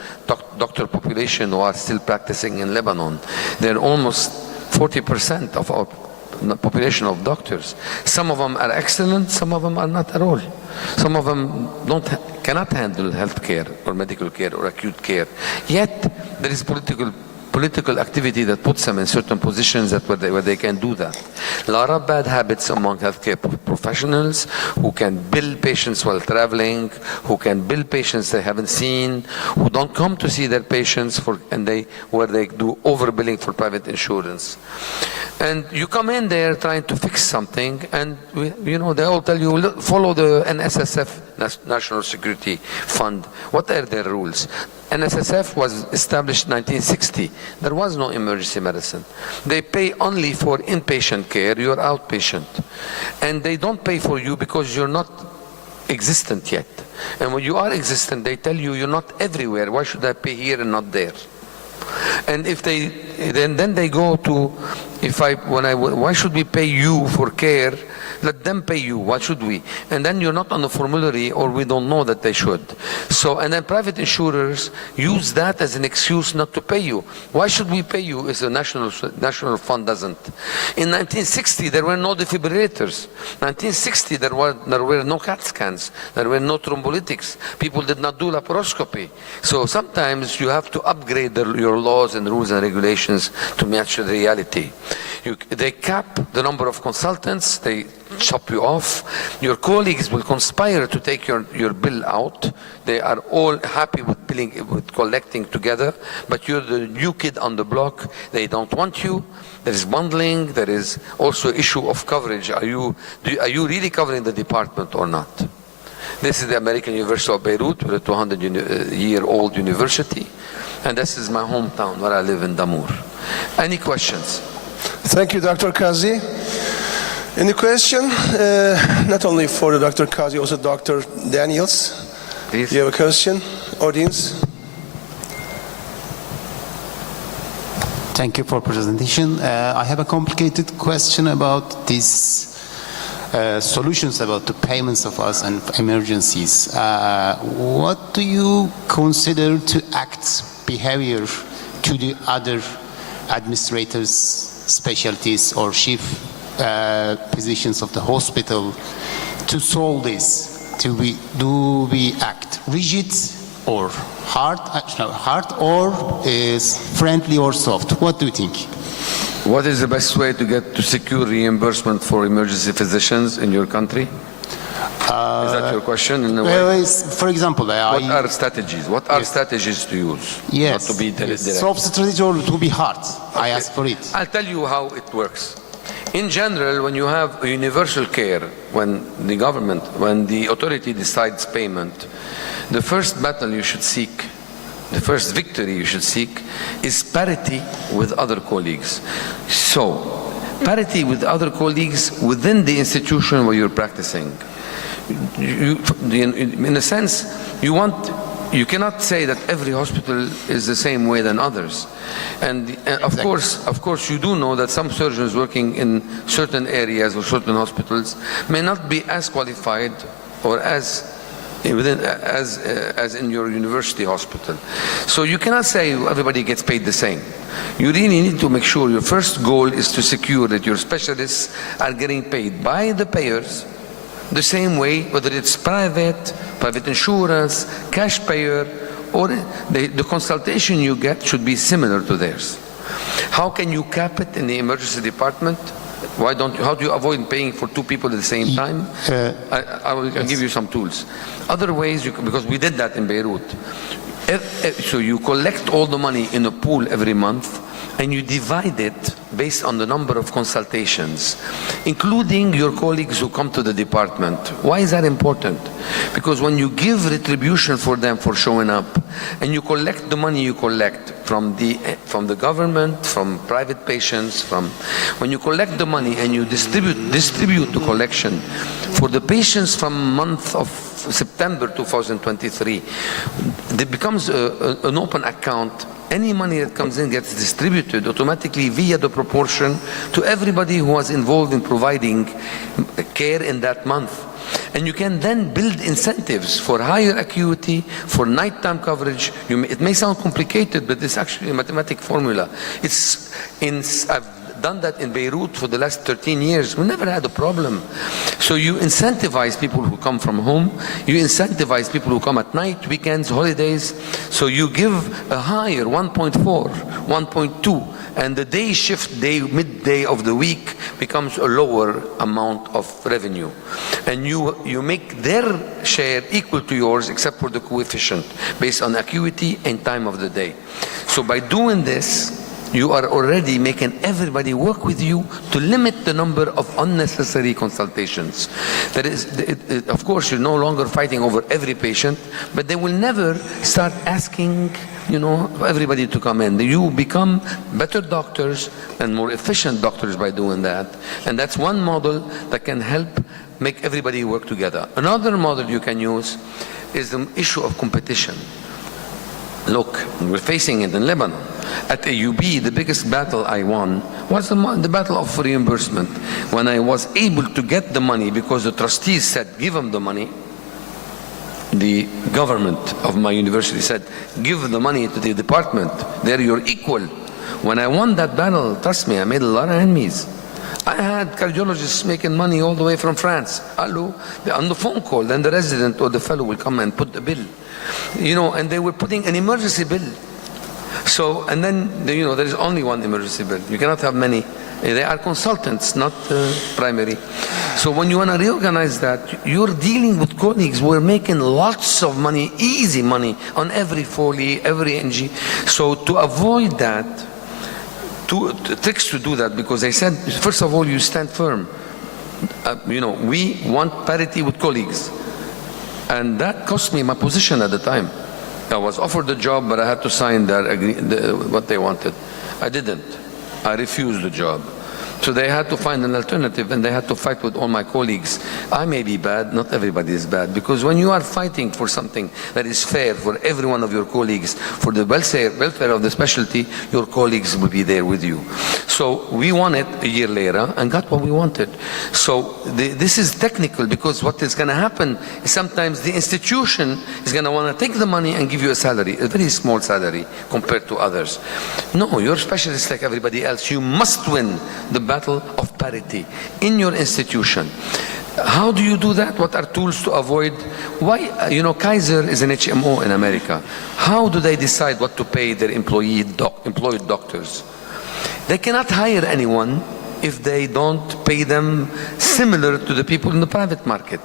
population who are still practicing in Lebanon. They're almost 40% of our population of doctors. Some of them are excellent, some of them are not at all. Some of them cannot handle health care or medical care or acute care. Yet there is political activity that puts them in certain positions where they can do that. A lot of bad habits among healthcare professionals who can bill patients while traveling, who can bill patients they haven't seen, who don't come to see their patients where they do overbilling for private insurance. And you come in there trying to fix something, and they all tell you, follow the NSSF, National Security Fund. What are their rules? NSSF was established in 1960. There was no emergency medicine. They pay only for inpatient care. You're outpatient. And they don't pay for you because you're not existent yet. And when you are existent, they tell you you're not everywhere. Why should I pay here and not there? And if then they go to, why should we pay you for care? Let them pay you. Why should we? And then you're not on the formulary, or we don't know that they should. So, and then private insurers use that as an excuse not to pay you. Why should we pay you if the national fund doesn't? In 1960, there were no defibrillators. 1960, there were no CAT scans. There were no thrombolytics. People did not do laparoscopy. So sometimes you have to upgrade your laws and rules and regulations to match the reality. They cap the number of consultants, they chop you off. Your colleagues will conspire to take your bill out. They are all happy with billing, with collecting together, but you're the new kid on the block. They don't want you. There is bundling. There is also issue of coverage. Are you really covering the department or not? This is the American University of Beirut, we're a 200-year-old university, and this is my hometown where I live in Damour. Any questions? Thank you, Dr. Kazi. Any question? Not only for Dr. Kazi, also Dr. Daniels. Please. Do you have a question, audience? Thank you for presentation. I have a complicated question about these solutions about the payments of us and emergencies. What do you consider to act behavior to the other administrators, specialties, or chief positions of the hospital to solve this? Do we act rigid or hard, or is friendly or soft? What do you think? What is the best way to secure reimbursement for emergency physicians in your country? Is that your question? In a way? For example, what are strategies? What are strategies to use? Yes. Not to be direct. Soft strategy or to be hard? Okay. I ask for it. I'll tell you how it works. In general, when you have a universal care, when the authority decides payment, the first battle you should seek, the first victory you should seek, is parity with other colleagues. So, parity with other colleagues within the institution where you're practicing. In a sense, you cannot say that every hospital is the same way than others. And of course, you do know that some surgeons working in certain areas or certain hospitals may not be as qualified or as in your university hospital. So you cannot say everybody gets paid the same. You really need to make sure your first goal is to secure that your specialists are getting paid by the payers the same way, whether it's private insurance, cash payer, or the consultation you get should be similar to theirs. How can you cap it in the emergency department? How do you avoid paying for two people at the same time? I'll give you some tools. Other ways, because we did that in Beirut. So you collect all the money in a pool every month, and you divide it based on the number of consultations, including your colleagues who come to the department. Why is that important? Because when you give retribution for them for showing up, and you collect the money you collect from the government, from private patients, when you collect the money and you distribute the collection for the patients from month of September 2023, it becomes an open account. Any money that comes in gets distributed automatically via the proportion to everybody who was involved in providing care in that month. And you can then build incentives for higher acuity, for nighttime coverage. It may sound complicated, but it's actually a mathematical formula. I've done that in Beirut for the last 13 years. We never had a problem. So you incentivize people who come from home. You incentivize people who come at night, weekends, holidays. So you give a higher 1.4, 1.2, and the day shift, midday of the week becomes a lower amount of revenue. And you make their share equal to yours except for the coefficient based on acuity and time of the day. So by doing this, you are already making everybody work with you to limit the number of unnecessary consultations. That is, of course, you're no longer fighting over every patient, but they will never start asking, everybody to come in. You become better doctors and more efficient doctors by doing that. And that's one model that can help make everybody work together. Another model you can use is the issue of competition. Look, we're facing it in Lebanon. At AUB, the biggest battle I won was the battle of reimbursement. When I was able to get the money because the trustees said, give them the money, the government of my university said, give the money to the department, they're your equal. When I won that battle, trust me, I made a lot of enemies. I had cardiologists making money all the way from France. Hello, on the phone call, then the resident or the fellow will come and put the bill. And they were putting an emergency bill. So, and then, there is only one emergency bill. You cannot have many They are consultants, not primary. So when you want to reorganize that, you're dealing with colleagues who are making lots of money, easy money, on every Foley, every NG. So to avoid that, two tricks to do that, because they said, first of all, you stand firm. We want parity with colleagues. And that cost me my position at the time. I was offered the job, but I had to sign what they wanted. I didn't. I refused the job. So they had to find an alternative, and they had to fight with all my colleagues. I may be bad, not everybody is bad, because when you are fighting for something that is fair for every one of your colleagues, for the welfare of the specialty, your colleagues will be there with you. So we won it a year later and got what we wanted. So this is technical, because what is going to happen is sometimes the institution is going to want to take the money and give you a salary, a very small salary compared to others. No, you're specialists like everybody else. You must win the battle of parity in your institution. How do you do that? What are tools to avoid? Why, Kaiser is an HMO in America. How do they decide what to pay their employed doctors? They cannot hire anyone if they don't pay them similar to the people in the private market.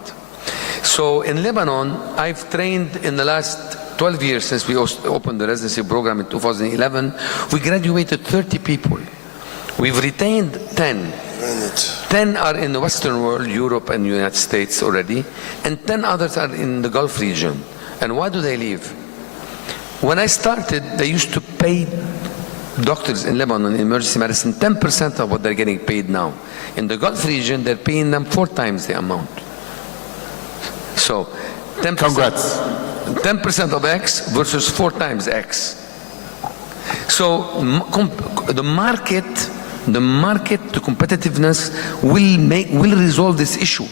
So in Lebanon, I've trained in the last 12 years since we opened the residency program in 2011, we graduated 30 people. We've retained 10. 10 are in the Western world, Europe and United States already, and 10 others are in the Gulf region. And why do they leave? When I started, they used to pay doctors in Lebanon in emergency medicine 10% of what they're getting paid now. In the Gulf region, they're paying them 4 times the amount. So 10%, congrats. 10% of X versus 4 times X. So the market, the competitiveness will resolve this issue.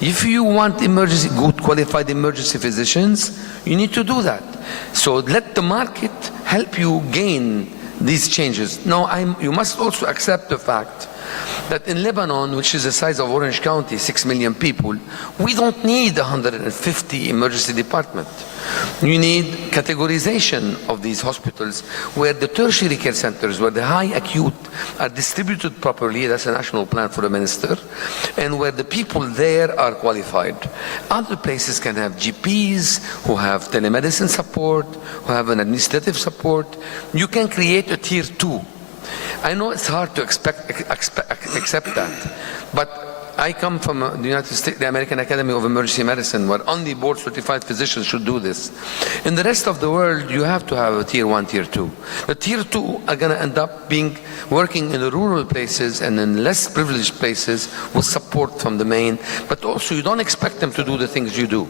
If you want good qualified emergency physicians, you need to do that. So let the market help you gain these changes. Now, you must also accept the fact that in Lebanon, which is the size of Orange County, 6 million people, we don't need 150 emergency department. You need categorization of these hospitals where the tertiary care centers, where the high acute are distributed properly, that's a national plan for the minister, and where the people there are qualified. Other places can have GPs who have telemedicine support, who have an administrative support. You can create a tier 2. I know it's hard to accept that, but I come from the United States, the American Academy of Emergency Medicine, where only board-certified physicians should do this. In the rest of the world, you have to have a tier 1, tier 2. The tier 2 are going to end up working in the rural places and in less privileged places with support from the main, but also you don't expect them to do the things you do.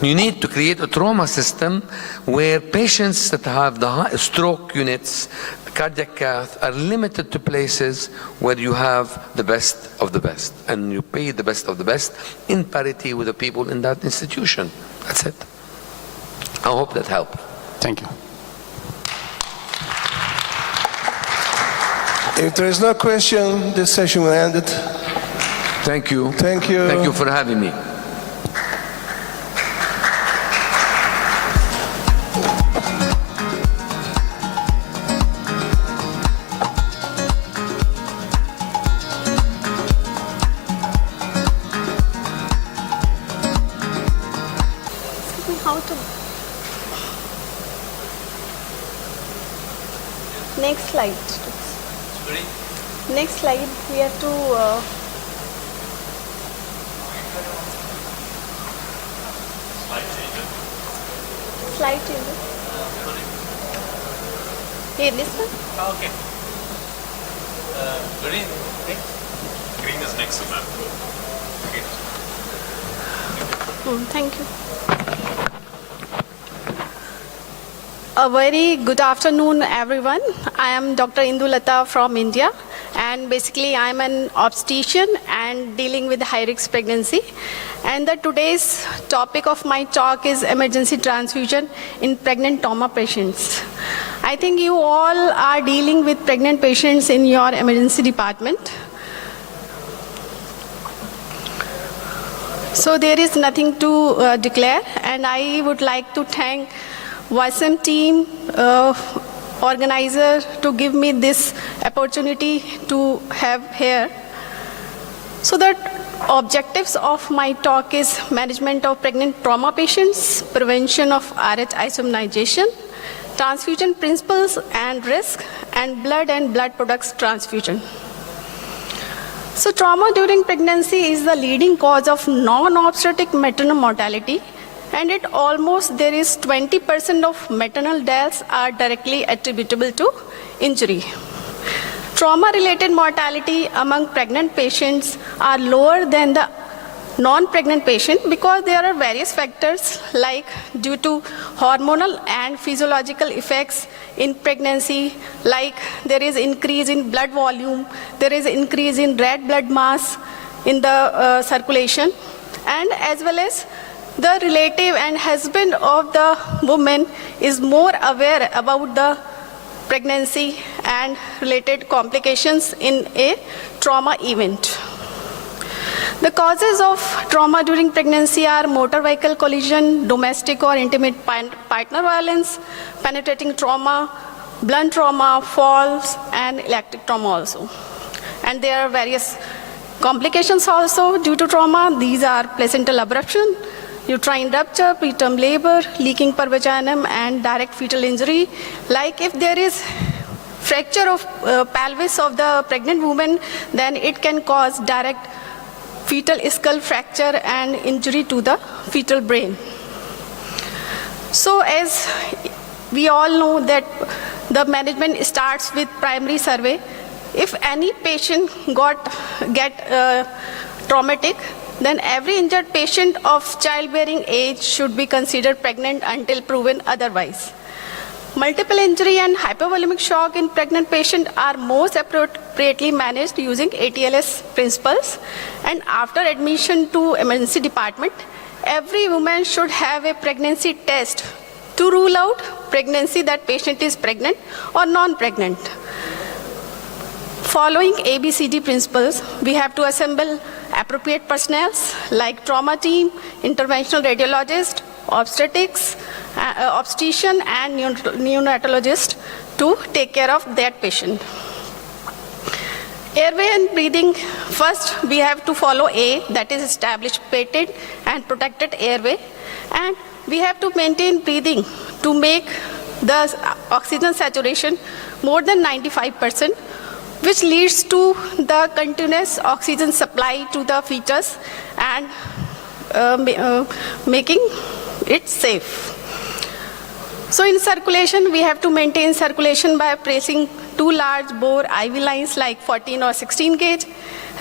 You need to create a trauma system where patients that have the stroke units, cardiac cath, are limited to places where you have the best of the best, and you pay the best of the best in parity with the people in that institution. That's it. I hope that helped. Thank you. If there is no question, this session will end. Thank you. Thank you. Thank you for having me. Next slide. Next slide, we have to slide changes. Here, this one? Okay. Green is next to ma'am. Okay. Thank you. A very good afternoon, everyone. I am Dr. Indulata from India, and basically I am an obstetrician and dealing with high-risk pregnancy. And today's topic of my talk is emergency transfusion in pregnant trauma patients. I think you all are dealing with pregnant patients in your emergency department. So there is nothing to declare, and I would like to thank YSM team organizer to give me this opportunity to have here. So the objectives of my talk is management of pregnant trauma patients, prevention of RH isomerization, transfusion principles and risk, and blood products transfusion. So trauma during pregnancy is the leading cause of non-obstetric maternal mortality, and there is 20% of maternal deaths are directly attributable to injury. Trauma-related mortality among pregnant patients are lower than the non-pregnant patient because there are various factors like due to hormonal and physiological effects in pregnancy, like there is increase in blood volume, there is increase in red blood mass in the circulation, and as well as the relative and husband of the woman is more aware about the pregnancy and related complications in a trauma event. The causes of trauma during pregnancy are motor vehicle collision, domestic or intimate partner violence, penetrating trauma, blunt trauma, falls, and electric trauma also. And there are various complications also due to trauma. These are placental abruption, uterine rupture, preterm labor, leaking per vaginum, and direct fetal injury. Like if there is fracture of pelvis of the pregnant woman, then it can cause direct fetal skull fracture and injury to the fetal brain. So as we all know that the management starts with primary survey. If any patient get traumatic, then every injured patient of childbearing age should be considered pregnant until proven otherwise. Multiple injury and hypovolemic shock in pregnant patient are most appropriately managed using ATLS principles. And after admission to emergency department, every woman should have a pregnancy test to rule out pregnancy that patient is pregnant or non-pregnant. Following ABCD principles, we have to assemble appropriate personnel like trauma team, interventional radiologist, obstetrics, obstetrician, and neonatologist to take care of that patient. Airway and breathing, first we have to follow A, that is established patent and protected airway, and we have to maintain breathing to make the oxygen saturation more than 95%, which leads to the continuous oxygen supply to the fetus and making it safe. So in circulation, we have to maintain circulation by placing 2 large bore IV lines like 14 or 16 gauge,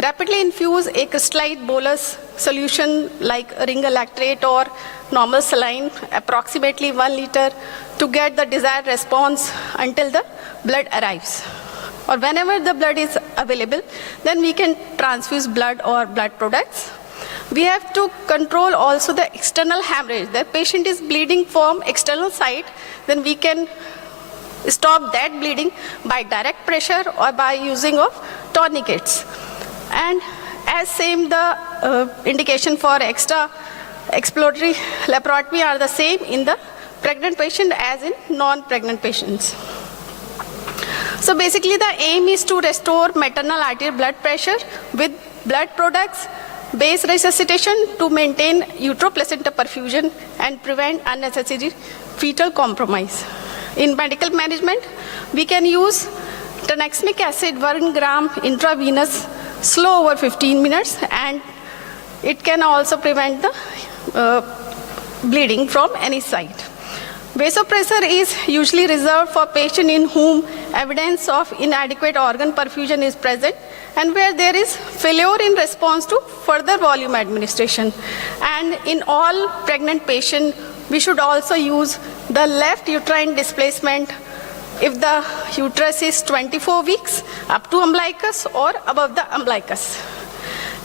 rapidly infuse a crystallized bolus solution like ring electrate or normal saline, approximately 1 liter, to get the desired response until the blood arrives. Or whenever the blood is available, then we can transfuse blood or blood products. We have to control also the external hemorrhage. The patient is bleeding from external side, then we can stop that bleeding by direct pressure or by using of tourniquets. And as same, the indication for extra exploratory laparotomy are the same in the pregnant patient as in non-pregnant patients. So basically the aim is to restore maternal arterial blood pressure with blood products, base resuscitation to maintain uteroplacenta perfusion and prevent unnecessary fetal compromise. In medical management, we can use tranexamic acid 1 gram intravenous slow over 15 minutes, and it can also prevent the bleeding from any side. Vasopressor is usually reserved for patients in whom evidence of inadequate organ perfusion is present and where there is failure in response to further volume administration. And in all pregnant patients, we should also use the left uterine displacement if the uterus is 24 weeks up to umbilicus or above the umbilicus.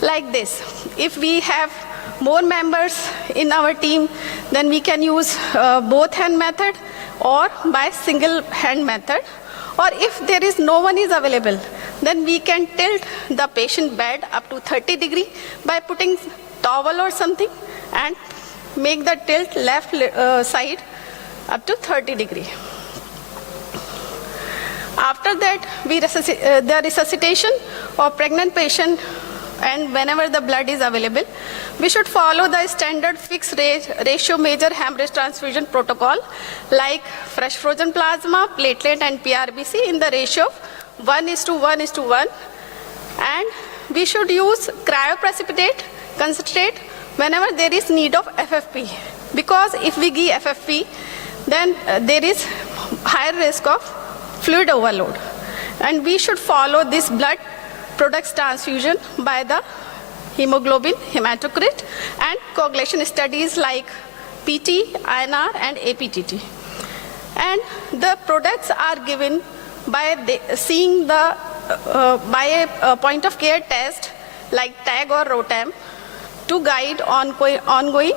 Like this. If we have more members in our team, then we can use both hand method or by single hand method. Or if there is no one is available, then we can tilt the patient bed up to 30 degree by putting towel or something and make the tilt left side up to 30 degree. after that, the resuscitation of pregnant patient, and whenever the blood is available, we should follow the standard fixed ratio major hemorrhage transfusion protocol, like fresh frozen plasma, platelet, and PRBC in the ratio of 1:1:1. And we should use cryoprecipitate concentrate whenever there is need of FFP. Because if we give FFP, then there is higher risk of fluid overload. And we should follow this blood products transfusion by the hemoglobin, hematocrit, and coagulation studies like PT, INR, and APTT. And the products are given by seeing the by a point of care test like TAG or ROTAM to guide ongoing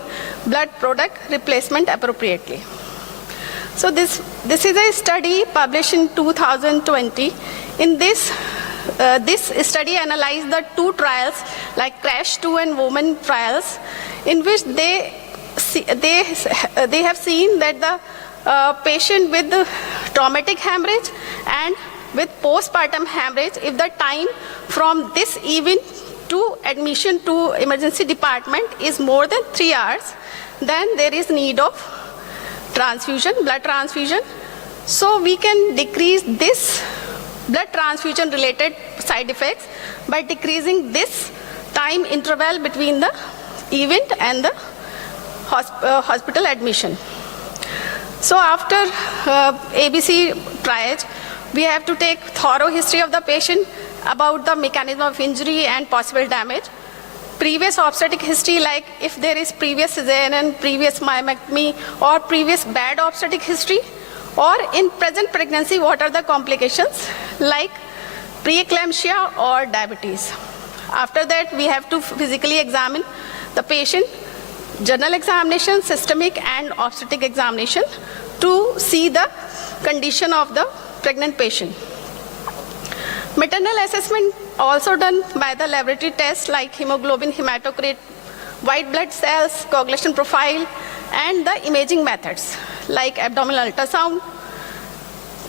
blood product replacement appropriately. So this is a study published in 2020. In this study analyzed the two trials, like CRASH 2 and WOMAN trials, in which they have seen that the patient with the traumatic hemorrhage and with postpartum hemorrhage, if the time from this event to admission to emergency department is more than 3 hours, then there is need of transfusion, blood transfusion. So we can decrease this blood transfusion related side effects by decreasing this time interval between the event and the hospital admission. So after ABC triage, we have to take thorough history of the patient about the mechanism of injury and possible damage. Previous obstetric history, like if there is previous cesarean, previous myomectomy, or previous bad obstetric history, or in present pregnancy, what are the complications like preeclampsia or diabetes. After that, we have to physically examine the patient, general examination, systemic and obstetric examination to see the condition of the pregnant patient. Maternal assessment also done by the laboratory tests like hemoglobin, hematocrit, white blood cells, coagulation profile, and the imaging methods like abdominal ultrasound,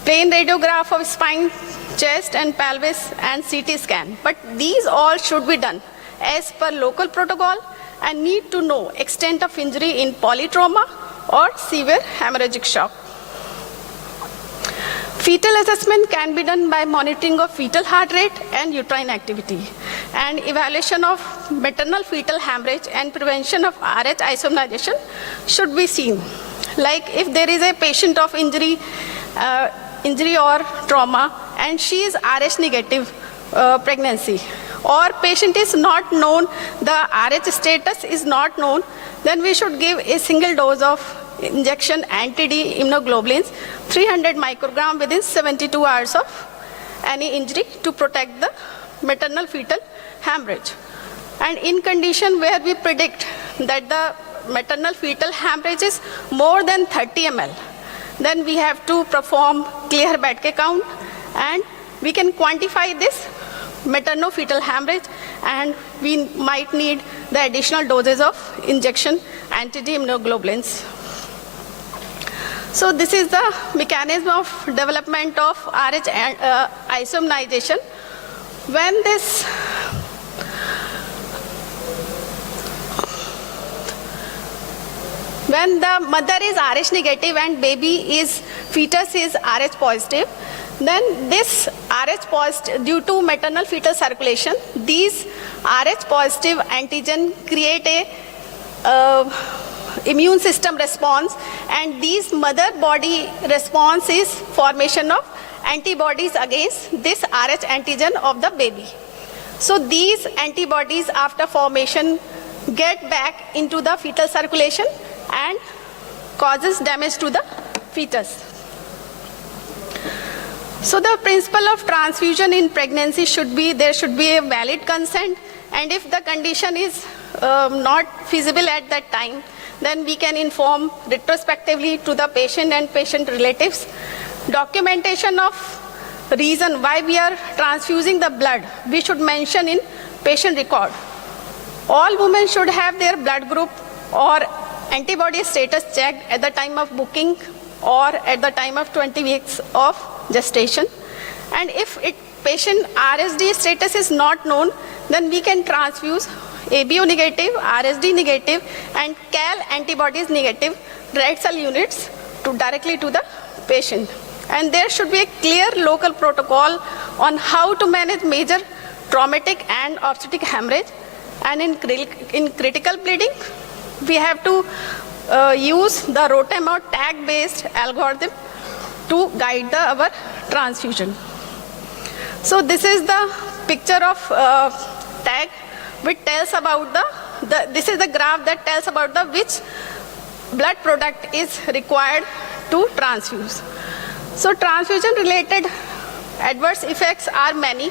plain radiograph of spine, chest and pelvis, and CT scan. But these all should be done as per local protocol and need to know extent of injury in polytrauma or severe hemorrhagic shock. Fetal assessment can be done by monitoring of fetal heart rate and uterine activity, and evaluation of maternal fetal hemorrhage and prevention of RH isomnization should be seen. Like if there is a patient of injury or trauma and she is RH negative pregnancy, or patient is not known, the RH status is not known, then we should give a single dose of injection anti-D immunoglobulins, 300 microgram within 72 hours of any injury to protect the maternal fetal hemorrhage. And in condition where we predict that the maternal fetal hemorrhage is more than 30 ml, then we have to perform clear Bedke count, and we can quantify this maternal-fetal hemorrhage, and we might need the additional doses of injection anti-D immunoglobulins. So this is the mechanism of development of RH isomnization. When the mother is RH negative and fetus is RH positive, then this RH positive, due to maternal fetal circulation, these RH positive antigen create a immune system response, and these mother body response is formation of antibodies against this RH antigen of the baby. So these antibodies after formation get back into the fetal circulation and causes damage to the fetus. So the principle of transfusion in pregnancy should be, there should be a valid consent, and if the condition is not feasible at that time, then we can inform retrospectively to the patient and patient relatives. Documentation of reason why we are transfusing the blood, we should mention in patient record. All women should have their blood group or antibody status checked at the time of booking or at the time of 20 weeks of gestation. And if patient RSD status is not known, then we can transfuse ABO negative, RSD negative, and Cal antibodies negative red cell units directly to the patient. And there should be a clear local protocol on how to manage major traumatic and obstetric hemorrhage. And in critical bleeding, we have to use the ROTEM or tag-based algorithm to guide our transfusion. So this is the picture of tag, which tells about this is the graph that tells about which blood product is required to transfuse. So transfusion-related adverse effects are many,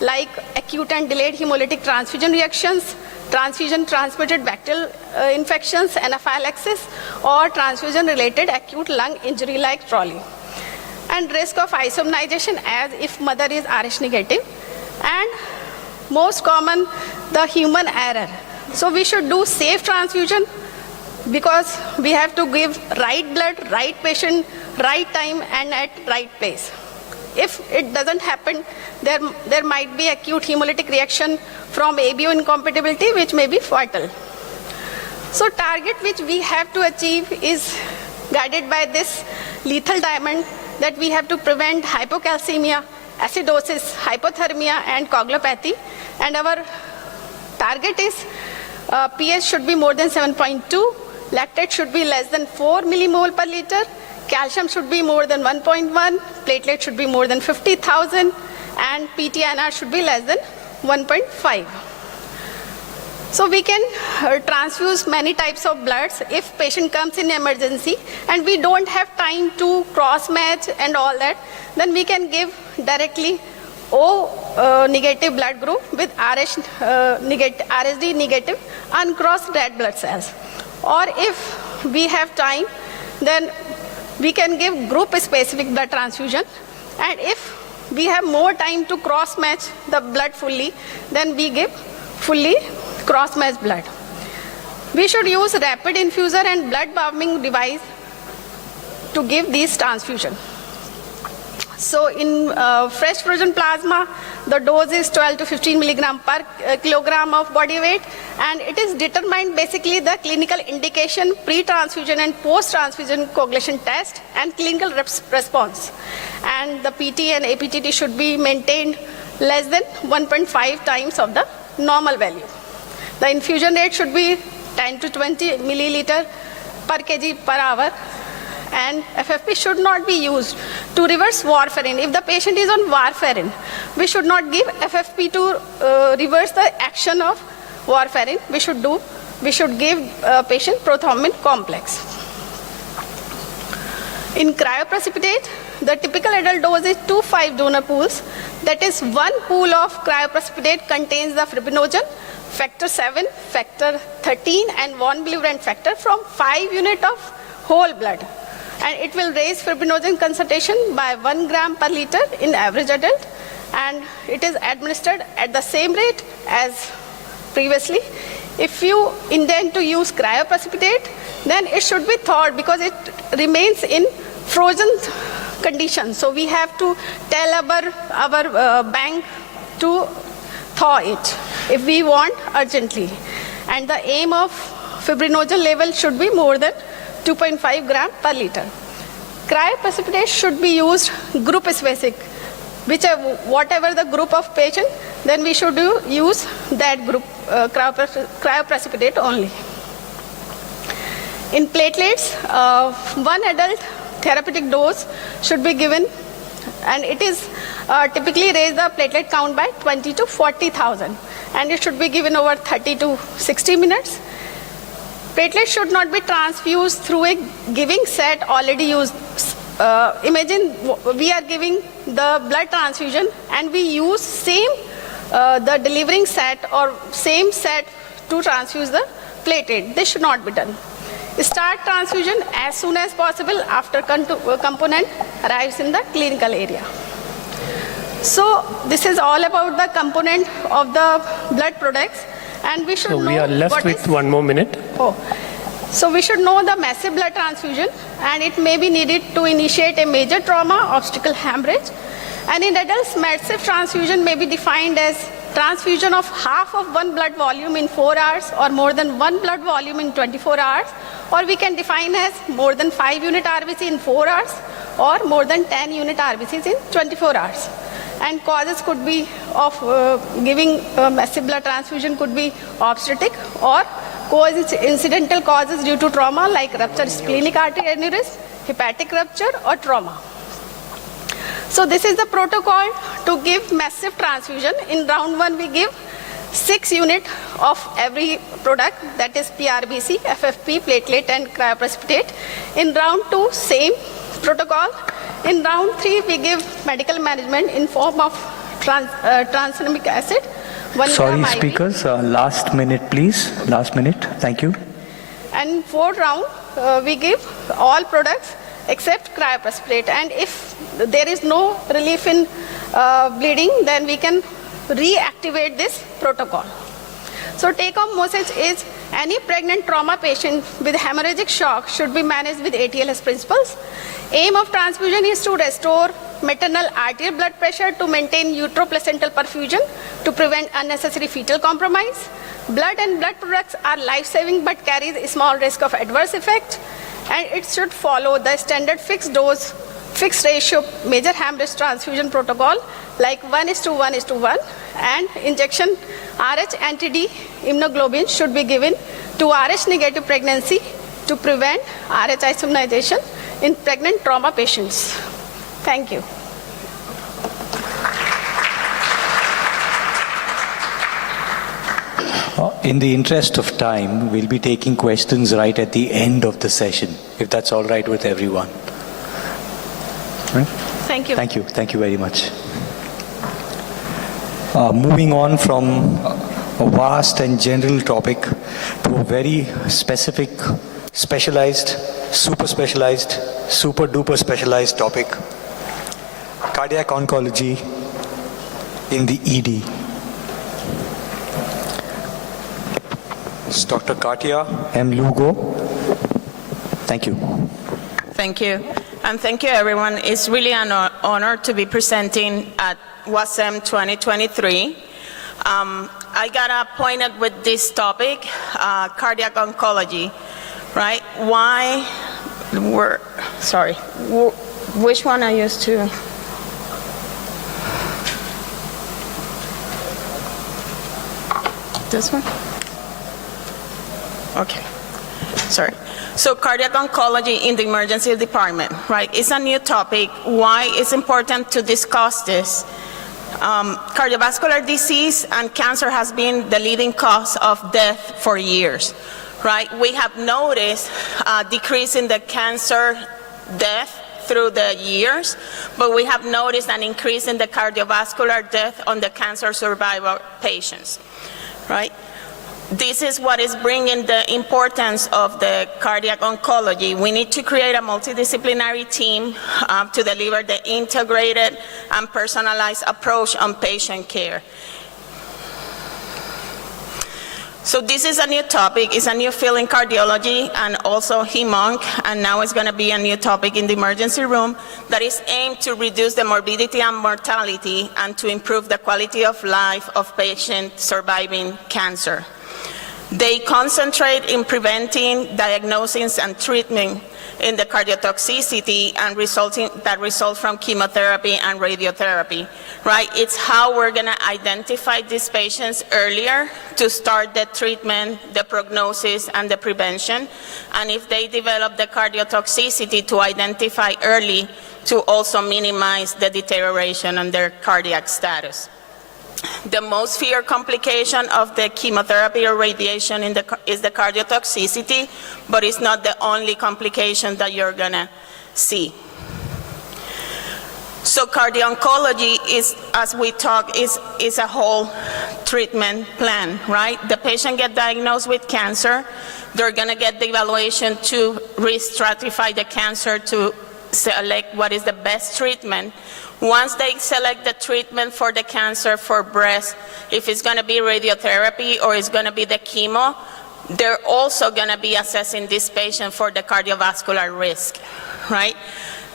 like acute and delayed hemolytic transfusion reactions, transfusion-transmitted bacterial infections, anaphylaxis, or transfusion-related acute lung injury like Trolley. And risk of isomnization as if mother is Rh negative. And most common, the human error. So we should do safe transfusion because we have to give right blood, right patient, right time, and at right place. If it doesn't happen, there might be acute hemolytic reaction from ABO incompatibility, which may be fatal. So target which we have to achieve is guided by this lethal diamond, that we have to prevent hypocalcemia, acidosis, hypothermia, and coagulopathy. And our target is pH should be more than 7.2, lactate should be less than 4 millimole per liter, calcium should be more than 1.1, platelet should be more than 50,000, and PTNR should be less than 1.5. So we can transfuse many types of bloods if patient comes in emergency and we don't have time to cross-match and all that, then we can give directly O negative blood group with RSD negative uncrossed red blood cells. Or if we have time, then we can give group-specific blood transfusion. And if we have more time to cross-match the blood fully, then we give fully cross-match blood. We should use rapid infuser and blood bombing device to give these transfusion. So in fresh frozen plasma, the dose is 12 to 15 milligram per kilogram of body weight, and it is determined basically the clinical indication, pre-transfusion and post-transfusion coagulation test, and clinical response. And the PT and APTT should be maintained less than 1.5 times of the normal value. The infusion rate should be 10 to 20 milliliter per kg per hour, and FFP should not be used to reverse warfarin. If the patient is on warfarin, we should not give FFP to reverse the action of warfarin. We should give patient prothrombin complex. In cryoprecipitate, the typical adult dose is 2-5 donor pools. That is, one pool of cryoprecipitate contains the fibrinogen, factor 7, factor 13, and von Willebrand factor from 5 units of whole blood. And it will raise fibrinogen concentration by 1 gram per liter in average adult, and it is administered at the same rate as previously. If you intend to use cryoprecipitate, then it should be thawed because it remains in frozen condition. So we have to tell our bank to thaw it if we want urgently. And the aim of fibrinogen level should be more than 2.5 gram per liter. Cryoprecipitate should be used group specific. Whatever the group of patient, then we should use that group cryoprecipitate only. In platelets, one adult therapeutic dose should be given, and it is typically raise the platelet count by 20 to 40,000, and it should be given over 30 to 60 minutes. Platelets should not be transfused through a giving set already used. Imagine we are giving the blood transfusion and we use the delivering set or same set to transfuse the platelet. This should not be done. Start transfusion as soon as possible after component arrives in the clinical area. So this is all about the component of the blood products, and we should know. So we are left with 1 more minute. So we should know the massive blood transfusion, and it may be needed to initiate a major trauma, obstetrical hemorrhage. And in adults, massive transfusion may be defined as transfusion of half of one blood volume in 4 hours or more than one blood volume in 24 hours, or we can define as more than 5 unit RBC in 4 hours or more than 10 unit RBCs in 24 hours. And causes could be of giving massive blood transfusion could be obstetric or incidental causes due to trauma like rupture splenic artery aneurysm, hepatic rupture or trauma. So this is the protocol to give massive transfusion. In round 1 we give 6 units of every product, that is PRBC, FFP, platelet and cryoprecipitate. In round 2 same protocol. In round 3 we give medical management in form of tranexamic acid. Sorry, IV. speakers, last minute please, last minute, thank you. And 4th round we give all products except cryoprecipitate, and if there is no relief in bleeding, then we can reactivate this protocol. So take home message is any pregnant trauma patient with hemorrhagic shock should be managed with ATLS principles. Aim of transfusion is to restore maternal arterial blood pressure to maintain uteroplacental perfusion to prevent unnecessary fetal compromise. Blood and blood products are life-saving but carries a small risk of adverse effect, and it should follow the standard fixed dose, fixed ratio major hemorrhage transfusion protocol like 1:1:1, and injection RH anti-D immunoglobulin should be given to RH negative pregnancy to prevent RH isomerization in pregnant trauma patients. Thank you. In the interest of time, we'll be taking questions right at the end of the session, if that's all right with everyone. Right? Thank you. Thank you. Thank you very much. Moving on from a vast and general topic to a very specific, specialized, super duper specialized topic, cardiac oncology in the ED. It's Dr. Katia M. Lugo. Thank you. Thank you. And thank you, everyone. It's really an honor to be presenting at WASM 2023. I got appointed with this topic, cardiac oncology, right? Why were, sorry, which one I used to? This one? Okay, sorry. So cardiac oncology in the emergency department, right? It's a new topic. Why it's important to discuss this? Cardiovascular disease and cancer has been the leading cause of death for years, right? We have noticed a decrease in the cancer death through the years, but we have noticed an increase in the cardiovascular death on the cancer survivor patients, right? This is what is bringing the importance of the cardiac oncology. We need to create a multidisciplinary team to deliver the integrated and personalized approach on patient care. So this is a new topic. It's a new field in cardiology and also hem-onc, and now it's going to be a new topic in the emergency room that is aimed to reduce the morbidity and mortality and to improve the quality of life of patients surviving cancer. They concentrate in preventing, diagnosing, and treatment in the cardiotoxicity and that result from chemotherapy and radiotherapy, right? It's how we're going to identify these patients earlier to start the treatment, the prognosis, and the prevention. And if they develop the cardiotoxicity, to identify early to also minimize the deterioration on their cardiac status. The most feared complication of the chemotherapy or radiation is the cardiotoxicity, but it's not the only complication that you're gonna see. So cardio-oncology is, as we talk, is a whole treatment plan, right? The patient gets diagnosed with cancer, they're gonna get the evaluation to re-stratify the cancer to select what is the best treatment. Once they select the treatment for the cancer for breast, if it's going to be radiotherapy or it's going to be the chemo, they're also going to be assessing this patient for the cardiovascular risk, right?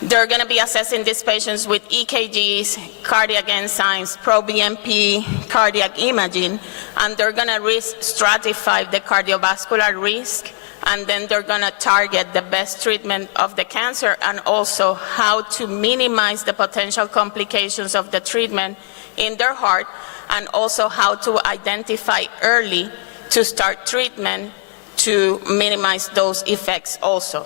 They're going to be assessing these patients with EKGs, cardiac enzymes, pro-BNP, cardiac imaging, and they're going to risk stratify the cardiovascular risk, and then they're going to target the best treatment of the cancer and also how to minimize the potential complications of the treatment in their heart, and also how to identify early to start treatment to minimize those effects also.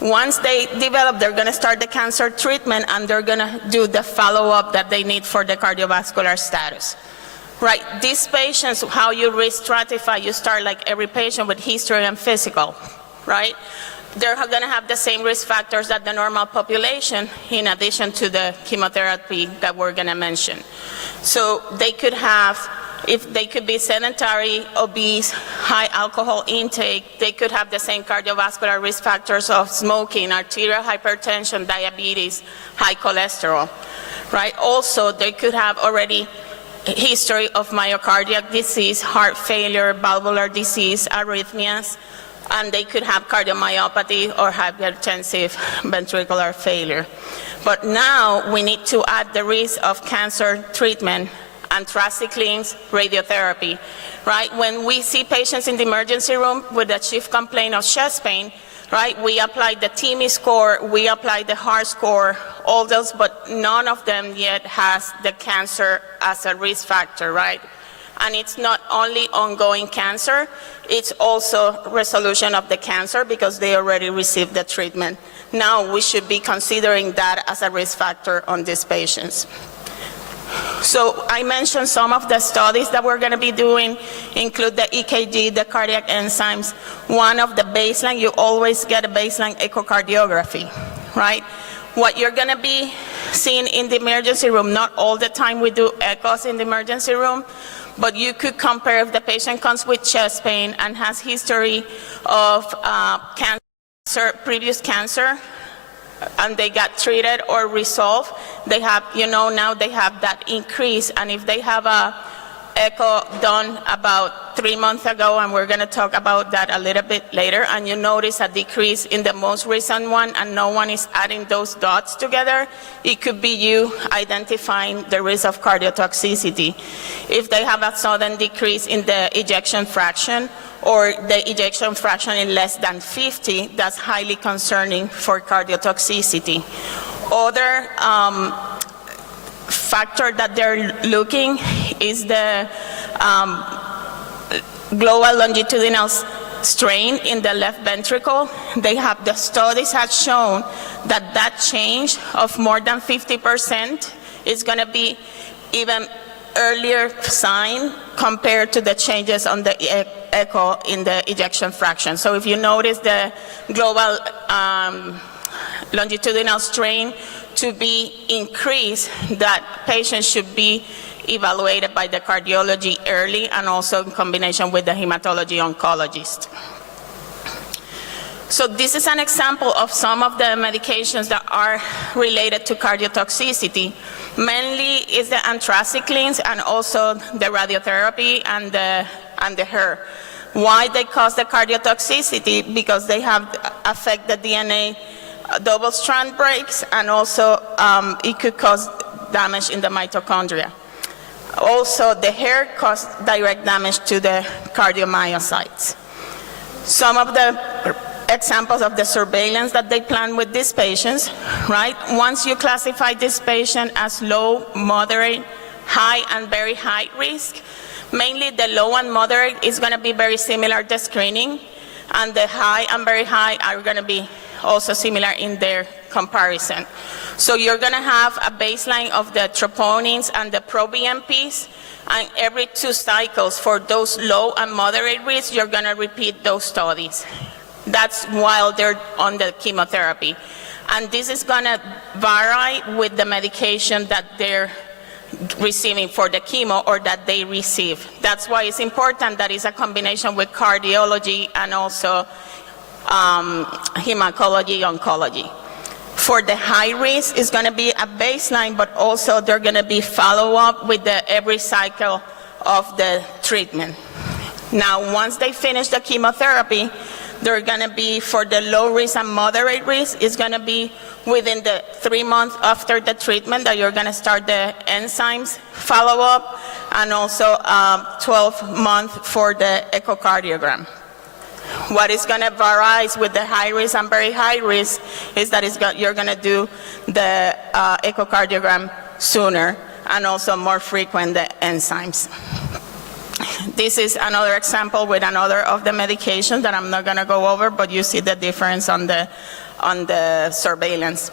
Once they develop, they're going to start the cancer treatment and they're going to do the follow-up that they need for the cardiovascular status. Right, these patients, how you risk stratify, you start like every patient with history and physical, right? They're going to have the same risk factors that the normal population in addition to the chemotherapy that we're going to mention. So they could have, if they could be sedentary, obese, high alcohol intake, they could have the same cardiovascular risk factors of smoking, arterial hypertension, diabetes, high cholesterol, right? Also, they could have already history of myocardial disease, heart failure, valvular disease, arrhythmias, and they could have cardiomyopathy or hypertensive ventricular failure. But now we need to add the risk of cancer treatment, anthracyclines, radiotherapy, right? When we see patients in the emergency room with a chief complaint of chest pain, right, we apply the TIMI score, we apply the HART score, all those, but none of them yet has the cancer as a risk factor, right? And it's not only ongoing cancer, it's also resolution of the cancer because they already received the treatment. Now we should be considering that as a risk factor on these patients. So I mentioned some of the studies that we're going to be doing include the EKG, the cardiac enzymes. One of the baseline, you always get a baseline echocardiography, right? What you're going to be seeing in the emergency room, not all the time we do echoes in the emergency room, but you could compare if the patient comes with chest pain and has history of cancer, previous cancer, and they got treated or resolved, they have, you know, now they have that increase. And if they have a echo done about 3 months ago, and we're going to talk about that a little bit later, and you notice a decrease in the most recent one and no one is adding those dots together, it could be you identifying the risk of cardiotoxicity. If they have a sudden decrease in the ejection fraction, or the ejection fraction in less than 50, that's highly concerning for cardiotoxicity. Other factor that they're looking is the global longitudinal strain in the left ventricle. The studies have shown that that change of more than 50% is going to be even earlier sign compared to the changes on the echo in the ejection fraction. So if you notice the global longitudinal strain to be increased, that patients should be evaluated by the cardiology early and also in combination with the hematology oncologist. So this is an example of some of the medications that are related to cardiotoxicity. Mainly is the anthracyclines and also the radiotherapy and the HER. Why they cause the cardiotoxicity? Because they have affect the DNA double-strand breaks, and also it could cause damage in the mitochondria. Also, the HER causes direct damage to the cardiomyocytes. Some of the examples of the surveillance that they plan with these patients, right? Once you classify this patient as low, moderate, high, and very high risk, mainly the low and moderate is going to be very similar to screening, and the high and very high are going to be also similar in their comparison. So you're going to have a baseline of the troponins and the pro-BNPs, and every 2 cycles for those low and moderate risk, you're going to repeat those studies. That's while they're on the chemotherapy. And this is going to vary with the medication that they're receiving for the chemo or that they receive. That's why it's important that it's a combination with cardiology and also hematology, oncology. For the high risk, it's going to be a baseline, but also they're going to be follow-up with every cycle of the treatment. Now, once they finish the chemotherapy, they're going to be for the low risk and moderate risk. It's going to be within the 3 months after the treatment that you're going to start the enzymes follow-up, and also 12 months for the echocardiogram. What is going to vary with the high risk and very high risk is that you're going to do the echocardiogram sooner, and also more frequent the enzymes. This is another example with another of the medications that I'm not going to go over, but you see the difference on the surveillance.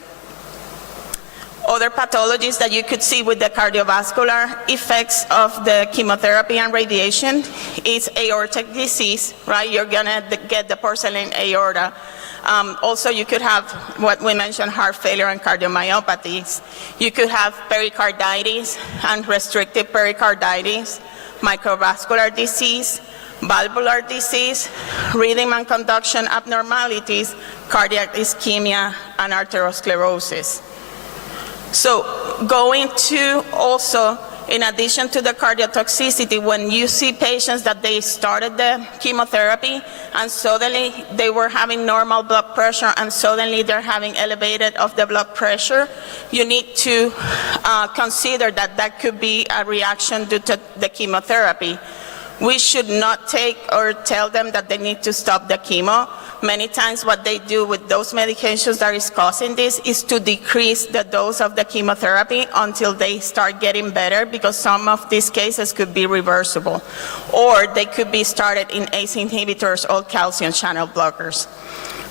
Other pathologies that you could see with the cardiovascular effects of the chemotherapy and radiation is aortic disease, right? You're going to get the porcelain aorta. Also, you could have what we mentioned, heart failure and cardiomyopathies. You could have pericarditis and restrictive pericarditis, microvascular disease, valvular disease, rhythm and conduction abnormalities, cardiac ischemia, and arteriosclerosis. So going to also, in addition to the cardiotoxicity, when you see patients that they started the chemotherapy and suddenly they were having normal blood pressure and suddenly they're having elevated of the blood pressure, you need to consider that that could be a reaction due to the chemotherapy. We should not take or tell them that they need to stop the chemo. Many times what they do with those medications that is causing this is to decrease the dose of the chemotherapy until they start getting better, because some of these cases could be reversible. Or they could be started in ACE inhibitors or calcium channel blockers.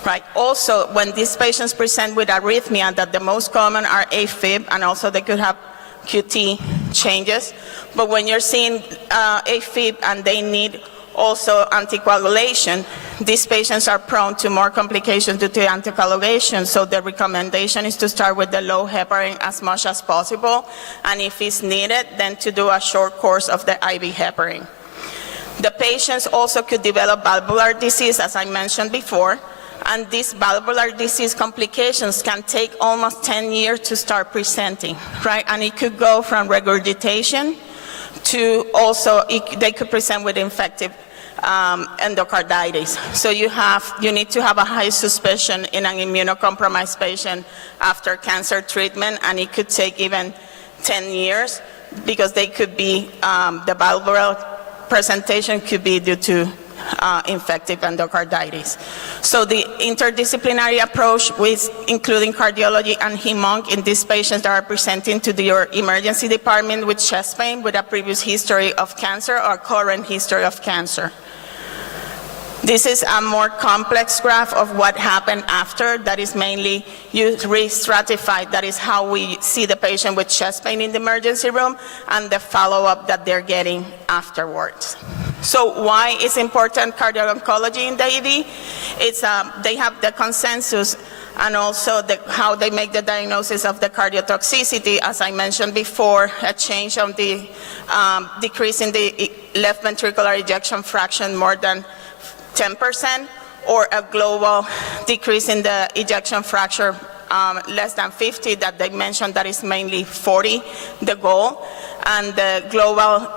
Right. Also, when these patients present with arrhythmia, that the most common are AFib, and also they could have QT changes. But when you're seeing AFib and they need also anticoagulation, these patients are prone to more complications due to anticoagulation, so the recommendation is to start with the low heparin as much as possible, and if it's needed, then to do a short course of the IV heparin. The patients also could develop valvular disease, as I mentioned before, and these valvular disease complications can take almost 10 years to start presenting, right? And it could go from regurgitation to also, they could present with infective endocarditis. So you need to have a high suspicion in an immunocompromised patient after cancer treatment, and it could take even 10 years because they could be, the valvular presentation could be due to infective endocarditis. So the interdisciplinary approach with including cardiology and hem-onc in these patients that are presenting to your emergency department with chest pain with a previous history of cancer or current history of cancer. This is a more complex graph of what happened after. That is mainly re-stratified. That is how we see the patient with chest pain in the emergency room and the follow-up that they're getting afterwards. So why is important cardio-oncology in the ED? It's, they have the consensus and also how they make the diagnosis of the cardiotoxicity. As I mentioned before, a change on the decrease in the left ventricular ejection fraction more than 10%, or a global decrease in the ejection fraction less than 50 that they mentioned, that is mainly 40, the goal, and the global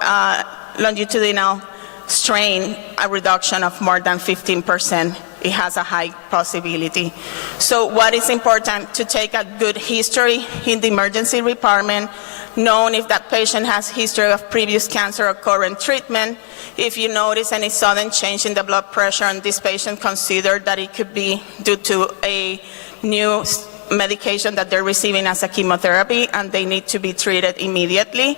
longitudinal strain, a reduction of more than 15%. It has a high possibility. So what is important to take a good history in the emergency department, knowing if that patient has history of previous cancer or current treatment. If you notice any sudden change in the blood pressure and this patient consider that it could be due to a new medication that they're receiving as a chemotherapy and they need to be treated immediately.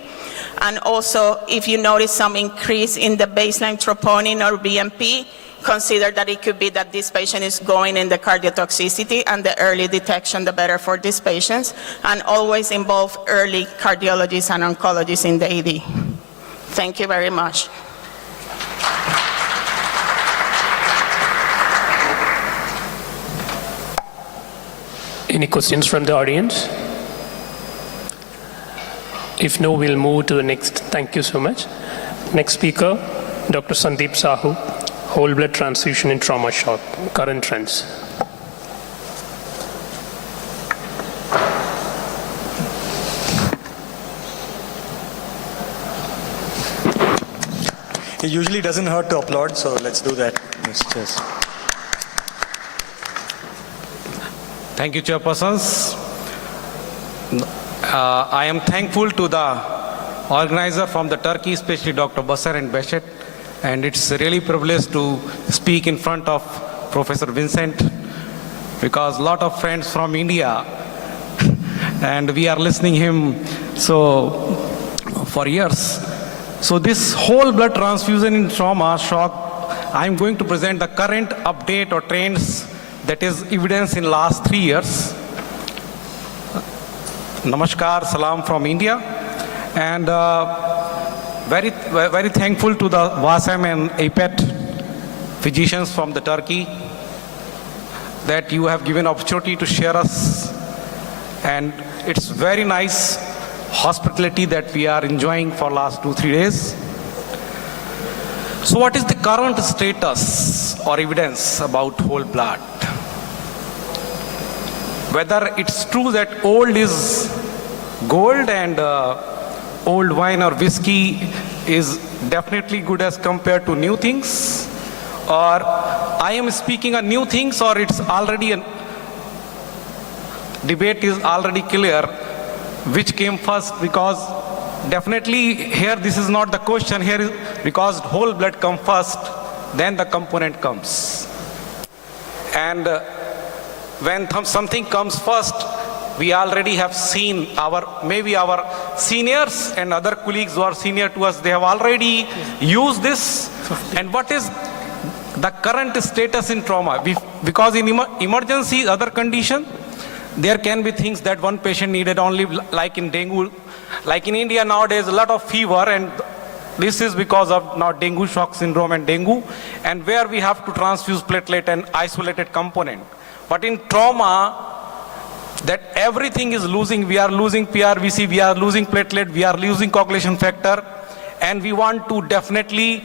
And also, if you notice some increase in the baseline troponin or BNP, consider that it could be that this patient is going in the cardiotoxicity, and the early detection, the better for these patients, and always involve early cardiologists and oncologists in the ED. Thank you very much. Any questions from the audience? If no, we'll move to the next. Thank you so much. Next speaker, Dr. Sandeep Sahu, whole blood transfusion in trauma shock, current trends. It usually doesn't hurt to applaud, so let's do that. Yes, cheers. Thank you, chairpersons. I am thankful to the organizer from the Turkey, especially Dr. Basar and Beshet, and it's really a privilege to speak in front of Professor Vincent, because a lot of friends from India, and we are listening him for years. So this whole blood transfusion in trauma shock, I'm going to present the current update or trends that is evidence in last 3 years. Namaskar, salam from India, and very thankful to the WASM and APET physicians from the Turkey that you have given opportunity to share us, and it's very nice hospitality that we are enjoying for last 2-3 days. So what is the current status or evidence about whole blood? Whether it's true that old is gold and old wine or whiskey is definitely good as compared to new things, or I am speaking of new things, or it's already a debate is already clear which came first, because definitely here this is not the question here, is because whole blood comes first, then the component comes. And when something comes first, we already have seen maybe our seniors and other colleagues who are senior to us, they have already used this. And what is the current status in trauma? Because in emergency, other condition, there can be things that one patient needed only, like in dengue. Like in India nowadays, a lot of fever, and this is because of now dengue shock syndrome and dengue, and where we have to transfuse platelet and isolated component. But in trauma, that everything is losing. We are losing PRVC, we are losing platelet, we are losing coagulation factor, and we want to definitely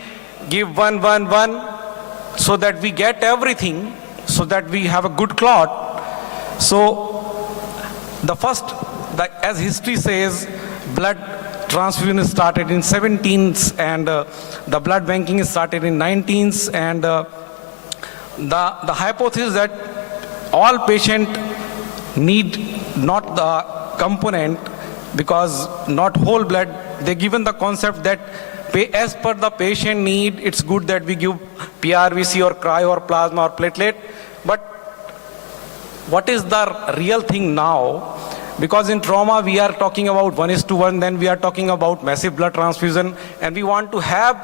give 1-1-1 so that we get everything, so that we have a good clot. So the first, as history says, blood transfusion started in 17th, and the blood banking started in 19th, and the hypothesis that all patients need not the component, because not whole blood, they given the concept that as per the patient need, it's good that we give PRVC or cryo or plasma or platelet. But what is the real thing now? Because in trauma, we are talking about 1:1, then we are talking about massive blood transfusion, and we want to have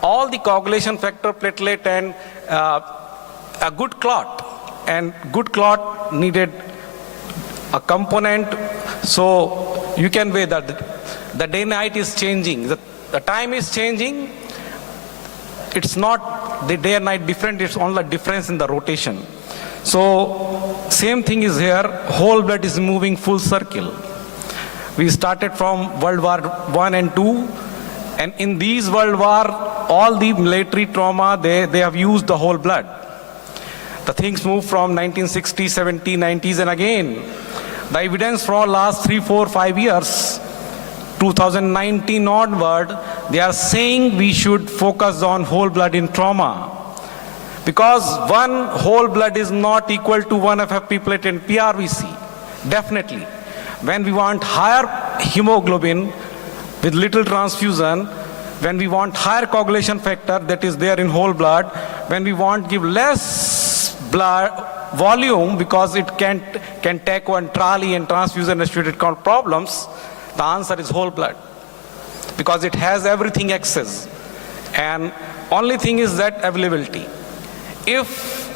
all the coagulation factor, platelet, and a good clot. And good clot needed a component, so you can weigh that the day-night is changing, the time is changing. It's not the day and night different, it's only a difference in the rotation. So same thing is here, whole blood is moving full circle. We started from World War I and II, and in these World War, all the military trauma, they have used the whole blood. The things moved from 1960s, 70s, 90s, and again, the evidence for last 3, 4, 5 years, 2019 onward, they are saying we should focus on whole blood in trauma. Because one whole blood is not equal to one FFP platelet and PRVC. Definitely. When we want higher hemoglobin with little transfusion, when we want higher coagulation factor that is there in whole blood, when we want give less blood volume because it can take one trolley and transfusion associated problems, the answer is whole blood. Because it has everything excess. And only thing is that availability. If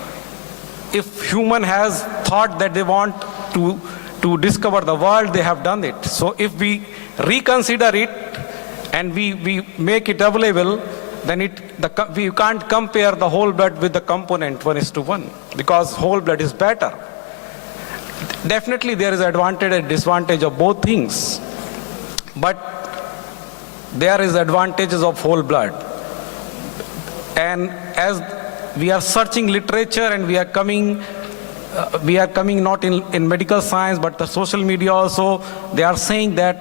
human has thought that they want to discover the world, they have done it. So if we reconsider it and we make it available, then we can't compare the whole blood with the component 1:1, because whole blood is better. Definitely there is advantage and disadvantage of both things, but there is advantages of whole blood. And as we are searching literature and we are coming not in medical science, but the social media also, they are saying that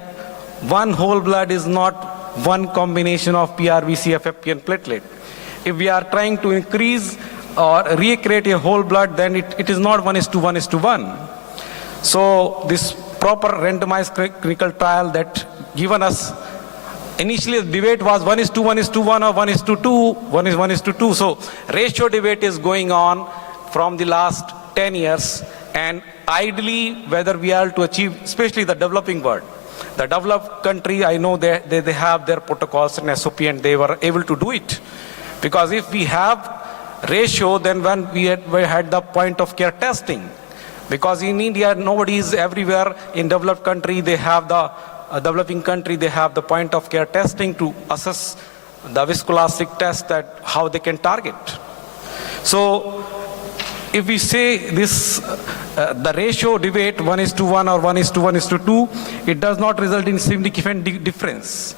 one whole blood is not one combination of PRVC, FFP, and platelet. If we are trying to increase or recreate a whole blood, then it is not 1:1:1. So this proper randomized clinical trial that given us, initially the debate was 1:1:1 or 1:2, 1:2. So ratio debate is going on from the last 10 years, and ideally whether we are to achieve, especially the developing world. The developed country, I know they have their protocols and SOP and they were able to do it. Because if we have ratio, then when we had the point of care testing. Because in India, nobody is everywhere. In developed country, they have the developing country, they have the point of care testing to assess the viscoelastic test that how they can target. So if we say this, the ratio debate 1:1 or 1:1:2, it does not result in significant difference.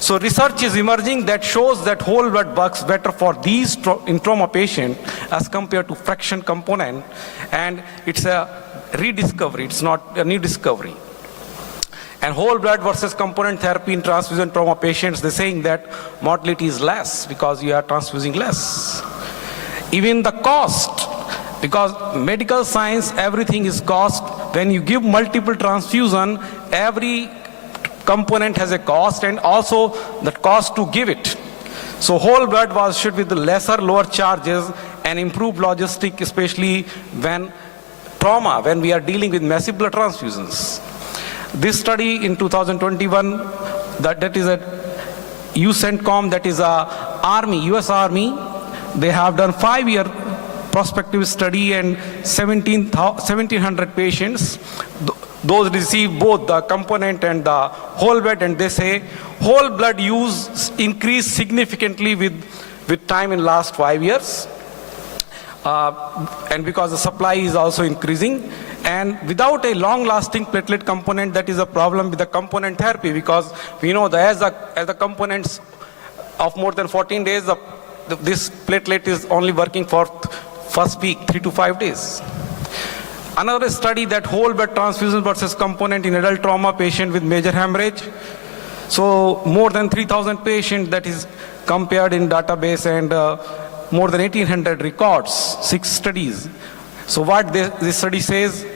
So research is emerging that shows that whole blood works better for these in trauma patient as compared to fraction component, and it's a rediscovery, it's not a new discovery. And whole blood versus component therapy in transfusion trauma patients, they're saying that mortality is less because you are transfusing less. Even the cost, because medical science, everything is cost. When you give multiple transfusion, every component has a cost and also the cost to give it. So whole blood was should with the lower charges and improved logistic, especially when trauma, when we are dealing with massive blood transfusions. This study in 2021, that is a UCENTCOM, that is a Army, US Army, they have done 5-year prospective study and 1,700 patients. Those receive both the component and the whole blood, and they say whole blood use increased significantly with time in last 5 years. And because the supply is also increasing, and without a long-lasting platelet component, that is a problem with the component therapy, because we know that as the components of more than 14 days, this platelet is only working for first week, 3 to 5 days. Another study that whole blood transfusion versus component in adult trauma patient with major hemorrhage. So more than 3,000 patients that is compared in database, and more than 1,800 records, 6 studies. So what this study says,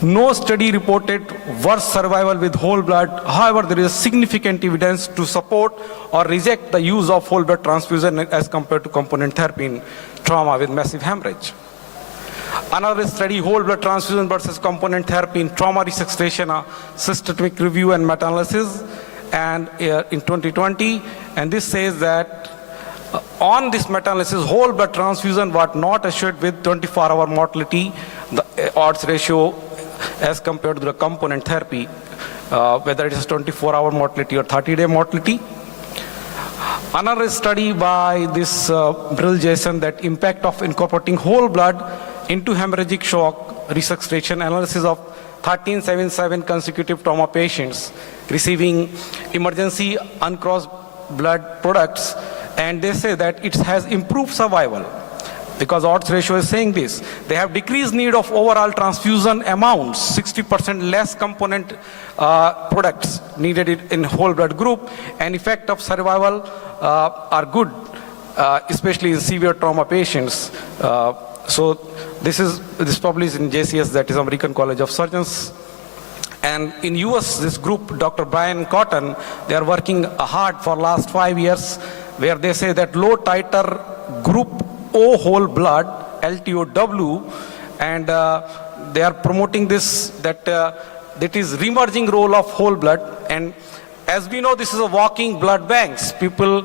no study reported worse survival with whole blood. However, there is significant evidence to support or reject the use of whole blood transfusion as compared to component therapy in trauma with massive hemorrhage. Another study, whole blood transfusion versus component therapy in trauma resuscitation, a systematic review and meta-analysis, and in 2020, and this says that on this meta-analysis, whole blood transfusion was not assured with 24-hour mortality, the odds ratio as compared to the component therapy, whether it is 24-hour mortality or 30-day mortality. Another study by this Brill Jason, that impact of incorporating whole blood into hemorrhagic shock resuscitation, analysis of 1377 consecutive trauma patients receiving emergency uncrossed blood products, and they say that it has improved survival because odds ratio is saying this. They have decreased need of overall transfusion amounts, 60% less component products needed in whole blood group, and effect of survival are good, especially in severe trauma patients. So this published in JCS, that is American College of Surgeons. And in US, this group, Dr. Brian Cotton, they are working hard for last 5 years, where they say that low titer group O whole blood, LTOW, and they are promoting this, that is re-emerging role of whole blood. And as we know, this is a walking blood banks. People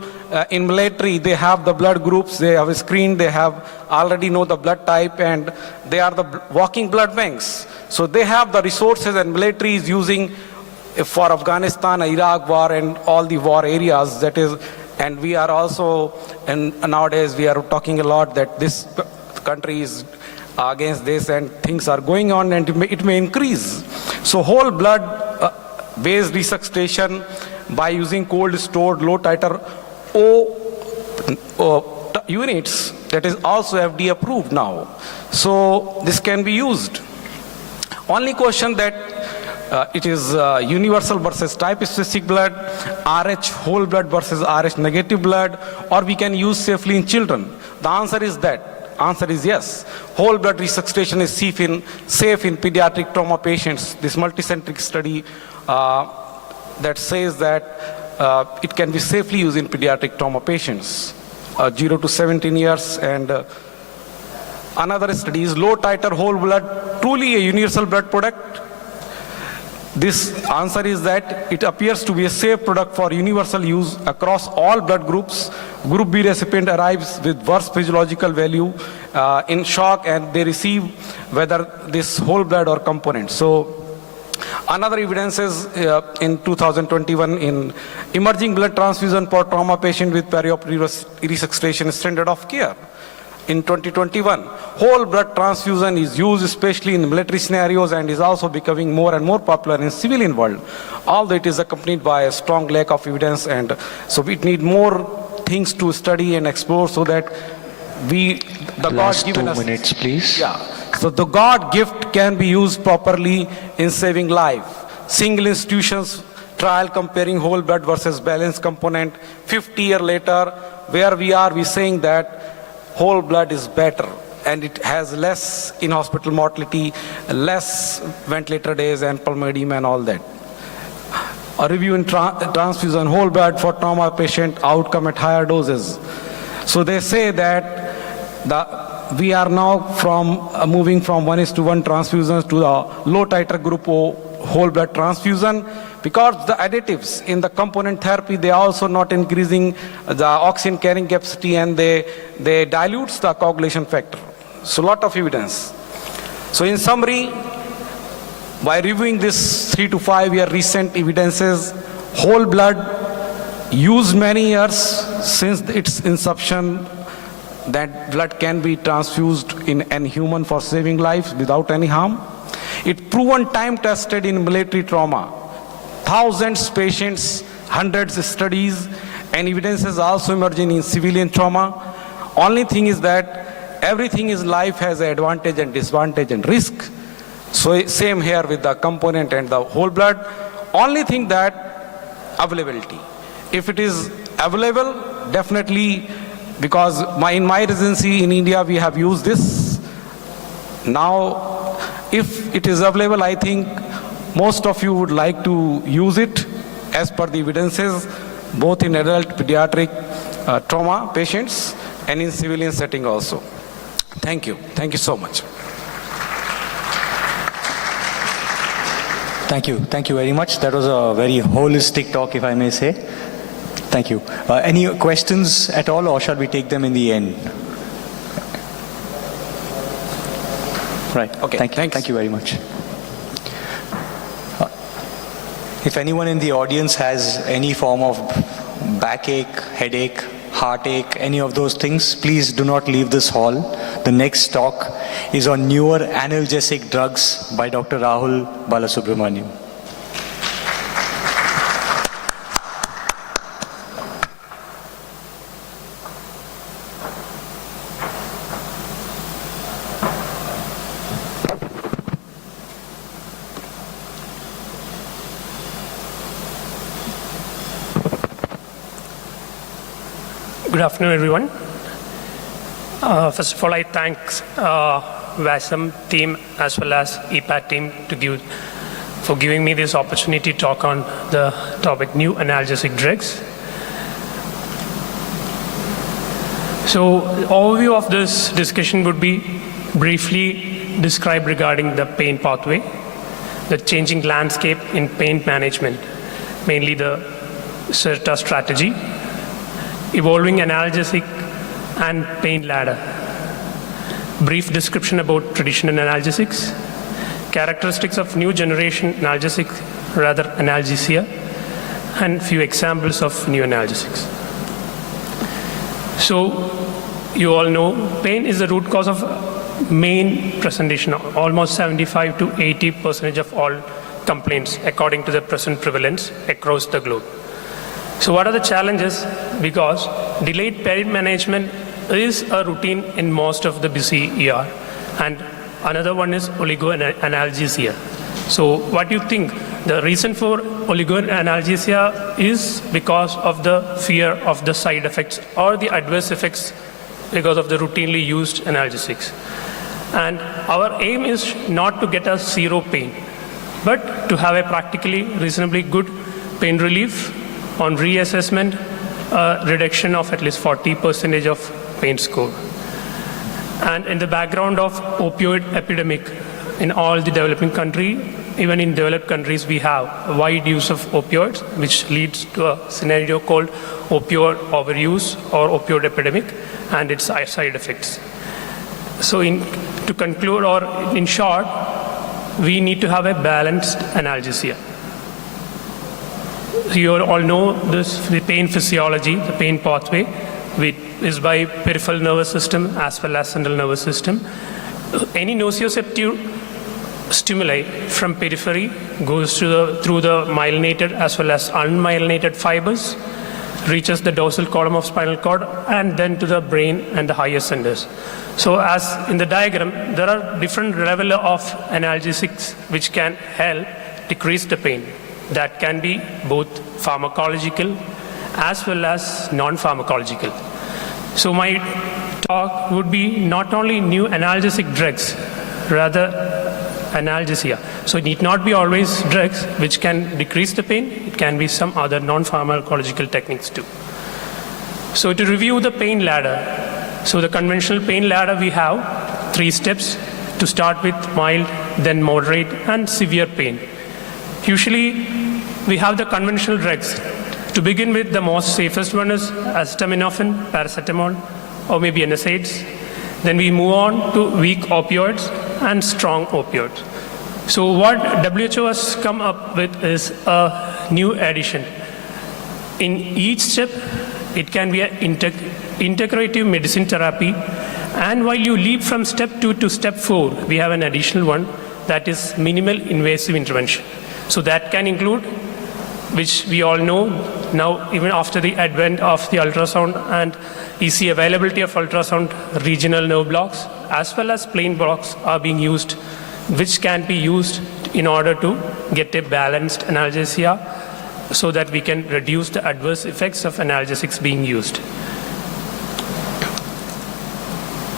in military, they have the blood groups, they have a screen, they have already know the blood type, and they are the walking blood banks. So they have the resources, and military is using for Afghanistan, Iraq war, and all the war areas, that is. And we are also, and nowadays we are talking a lot that this country is against this and things are going on, and it may increase. So whole blood based resuscitation by using cold stored low titer O units, that is also FDA approved now. So this can be used. Only question that it is universal versus type specific blood, RH whole blood versus RH negative blood, or we can use safely in children. The answer is that Answer is yes. Whole blood resuscitation is safe in pediatric trauma patients. This multicentric study that says that it can be safely used in pediatric trauma patients, 0 to 17 years. And another study is low titer whole blood, truly a universal blood product. This answer is that it appears to be a safe product for universal use across all blood groups. Group B recipient arrives with worse physiological value in shock, and they receive whether this whole blood or component. So another evidence is in 2021 in emerging blood transfusion for trauma patient with perioperative resuscitation standard of care. In 2021, whole blood transfusion is used especially in military scenarios and is also becoming more and more popular in civilian world. Although it is accompanied by a strong lack of evidence, and so we need more things to study and explore so that the God given us. 2 minutes, please. Yeah. So the God gift can be used properly in saving life. Single institutions trial comparing whole blood versus balanced component 50 years later, where we saying that whole blood is better and it has less in-hospital mortality, less ventilator days and pulmonary edema and all that. A review in transfusion whole blood for trauma patient outcome at higher doses. So they say that we are now moving from 1:1 transfusions to the low titer group O whole blood transfusion, because the additives in the component therapy, they are also not increasing the oxygen carrying capacity, and they dilutes the coagulation factor. So lot of evidence. So in summary, by reviewing this 3 to 5 year recent evidences, whole blood used many years since its inception, that blood can be transfused in an human for saving lives without any harm. It proven time tested in military trauma. Thousands patients, hundreds of studies, and evidences also emerging in civilian trauma. Only thing is that everything in life has an advantage and disadvantage and risk. So same here with the component and the whole blood. Only thing that availability. If it is available, definitely, because in my residency in India we have used this. Now, if it is available, I think most of you would like to use it as per the evidences, both in adult pediatric trauma patients and in civilian setting also. Thank you. Thank you so much. Thank you. Thank you very much. That was a very holistic talk, if I may say. Thank you. Any questions at all, or shall we take them in the end? Right. Okay. Thank you very much. If anyone in the audience has any form of backache, headache, heartache, any of those things, please do not leave this hall. The next talk is on newer analgesic drugs by Dr. Rahul Balasubramaniam. Good afternoon, everyone. First of all, I thank VASM team as well as EPAT team for giving me this opportunity to talk on the topic new analgesic drugs. So, overview of this discussion would be briefly described regarding the pain pathway, the changing landscape in pain management, mainly the CERTA strategy, evolving analgesic and pain ladder, brief description about traditional analgesics, characteristics of new generation analgesic, rather analgesia, and few examples of new analgesics. So you all know pain is the root cause of main presentation, almost 75 to 80% of all complaints according to the present prevalence across the globe. So what are the challenges? Because delayed pain management is a routine in most of the busy ER, and another one is oligoanalgesia. So what do you think? The reason for oligoanalgesia is because of the fear of the side effects or the adverse effects because of the routinely used analgesics. And our aim is not to get a zero pain, but to have a practically reasonably good pain relief on reassessment, reduction of at least 40% of pain score. And in the background of opioid epidemic in all the developing countries, even in developed countries, we have a wide use of opioids, which leads to a scenario called opioid overuse or opioid epidemic and its side effects. So to conclude, or in short, we need to have a balanced analgesia. You all know this, the pain physiology, the pain pathway, which is by peripheral nervous system as well as central nervous system. Any nociceptive stimuli from periphery goes through the myelinated as well as unmyelinated fibers, reaches the dorsal column of spinal cord, and then to the brain and the higher centers. So as in the diagram, there are different levels of analgesics which can help decrease the pain. That can be both pharmacological as well as non-pharmacological. So my talk would be not only new analgesic drugs, rather analgesia. So it need not be always drugs which can decrease the pain. It can be some other non-pharmacological techniques too. So to review the pain ladder, so the conventional pain ladder, we have 3 steps to start with: mild, then moderate, and severe pain. Usually we have the conventional drugs. To begin with, the most safest one is acetaminophen, paracetamol, or maybe NSAIDs. Then we move on to weak opioids and strong opioids. So what WHO has come up with is a new addition. In each step, it can be an integrative medicine therapy. And while you leap from step 2 to step 4, we have an additional one, that is minimal invasive intervention. So that can include, which we all know now, even after the advent of the ultrasound and easy availability of ultrasound, regional nerve blocks as well as plain blocks are being used, which can be used in order to get a balanced analgesia so that we can reduce the adverse effects of analgesics being used.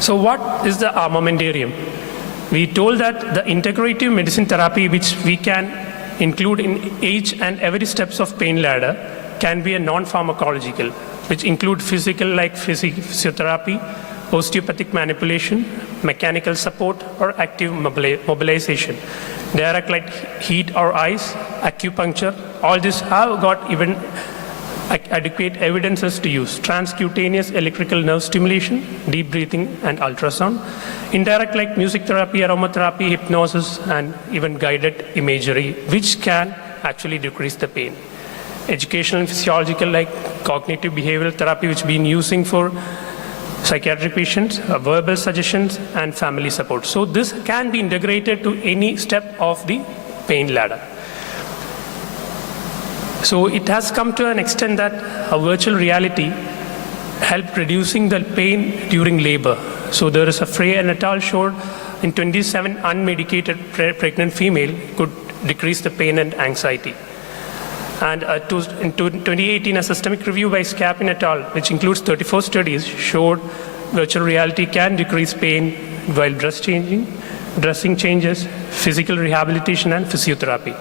So what is the armamentarium? We told that the integrative medicine therapy, which we can include in each and every steps of pain ladder, can be a non-pharmacological, which include physical like physiotherapy, osteopathic manipulation, mechanical support, or active mobilization. Direct like heat or ice, acupuncture, all this have got even adequate evidences to use. Transcutaneous electrical nerve stimulation, deep breathing, and ultrasound. Indirect like music therapy, aromatherapy, hypnosis, and even guided imagery, which can actually decrease the pain. Educational and physiological like cognitive behavioral therapy, which been using for psychiatric patients, verbal suggestions, and family support. So this can be integrated to any step of the pain ladder. So it has come to an extent that a virtual reality helped reducing the pain during labor. So there is a Frey and al. Showed in 27 unmedicated pregnant female could decrease the pain and anxiety. And in 2018, a systemic review by Scapin et al., which includes 34 studies, showed virtual reality can decrease pain while dressing changes, physical rehabilitation, and physiotherapy.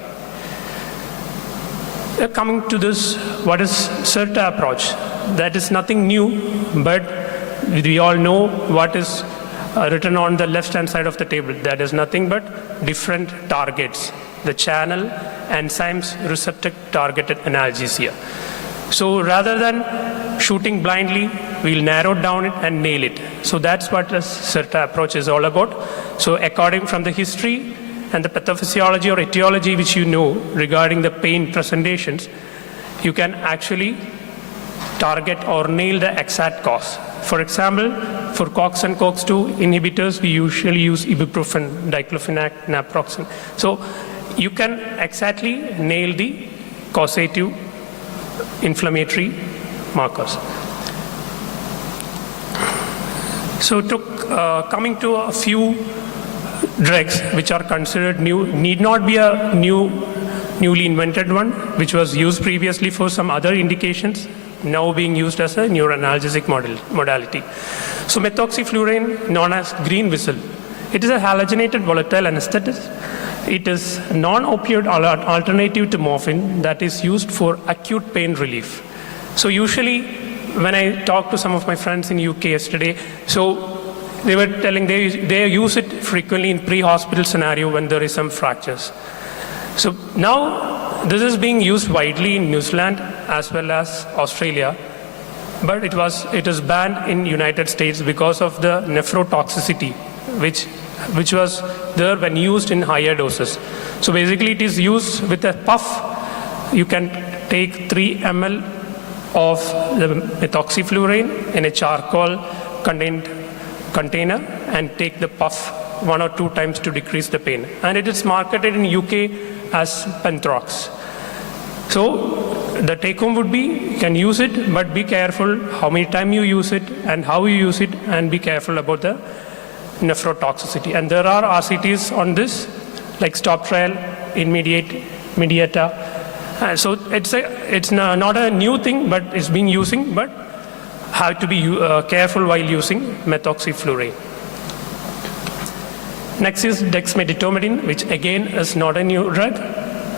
Coming to this, what is CERTA approach? That is nothing new, but we all know what is written on the left-hand side of the table. That is nothing but different targets. The channel, enzymes, receptor targeted analgesia. So rather than shooting blindly, we'll narrow down it and nail it. So that's what the CERTA approach is all about. So according from the history and the pathophysiology or etiology which you know regarding the pain presentations, you can actually target or nail the exact cause. For example, for COX and COX-2 inhibitors, we usually use ibuprofen, diclofenac, naproxen. So you can exactly nail the causative inflammatory markers. So coming to a few drugs which are considered new, need not be a newly invented one, which was used previously for some other indications, now being used as a neuroanalgesic modality. So methoxyfluorine, known as green whistle, it is a halogenated volatile anesthetic. It is a non-opioid alternative to morphine that is used for acute pain relief. So usually, when I talked to some of my friends in UK yesterday, so they were telling they use it frequently in pre-hospital scenario when there is some fractures. So now this is being used widely in New Zealand as well as Australia, but it is banned in United States because of the nephrotoxicity, which was there when used in higher doses. So basically it is used with a puff. You can take 3 ml of the methoxyfluorine in a charcoal container and take the puff 1 or 2 times to decrease the pain. And it is marketed in UK as Penthrox. So the take home would be, you can use it, but be careful how many times you use it and how you use it, and be careful about the nephrotoxicity. And there are RCTs on this, like stop trial, Mediata. So it's not a new thing, but it's being using, but have to be careful while using methoxyfluorine. Next is dexmedetomidine, which again is not a new drug,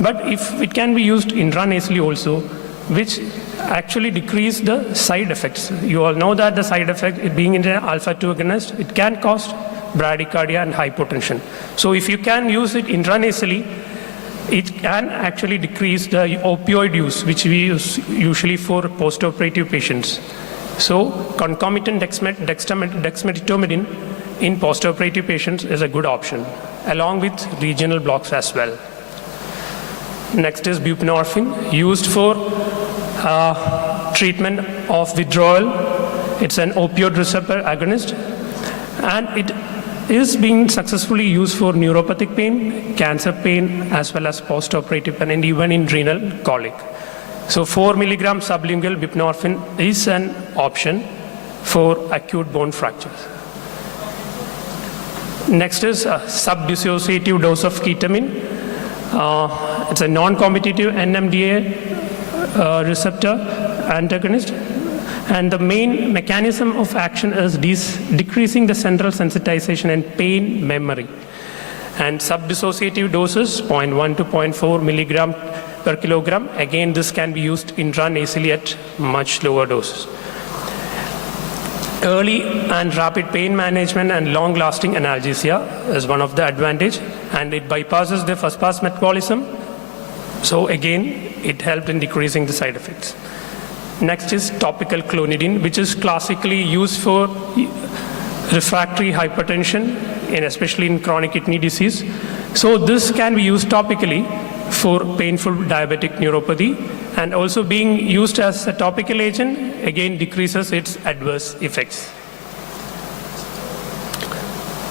but if it can be used intranasally also, which actually decrease the side effects. You all know that the side effect, it being an alpha-2 agonist, it can cause bradycardia and hypotension. So if you can use it intranasally, it can actually decrease the opioid use, which we use usually for post-operative patients. So concomitant dexmedetomidine in post-operative patients is a good option, along with regional blocks as well. Next is buprenorphine, used for treatment of withdrawal. It's an opioid receptor agonist, and it is being successfully used for neuropathic pain, cancer pain, as well as post-operative pain, and even in renal colic. So 4 milligram sublingual buprenorphine is an option for acute bone fractures. Next is a subdissociative dose of ketamine. It's a non-competitive NMDA receptor antagonist, and the main mechanism of action is decreasing the central sensitization and pain memory. And subdissociative doses 0.1 to 0.4 milligram per kilogram. Again, this can be used intranasally at much lower doses. Early and rapid pain management and long-lasting analgesia is one of the advantage, and it bypasses the first-pass metabolism. So again, it helped in decreasing the side effects. Next is topical clonidine, which is classically used for refractory hypertension, and especially in chronic kidney disease. So this can be used topically for painful diabetic neuropathy, and also being used as a topical agent, again decreases its adverse effects.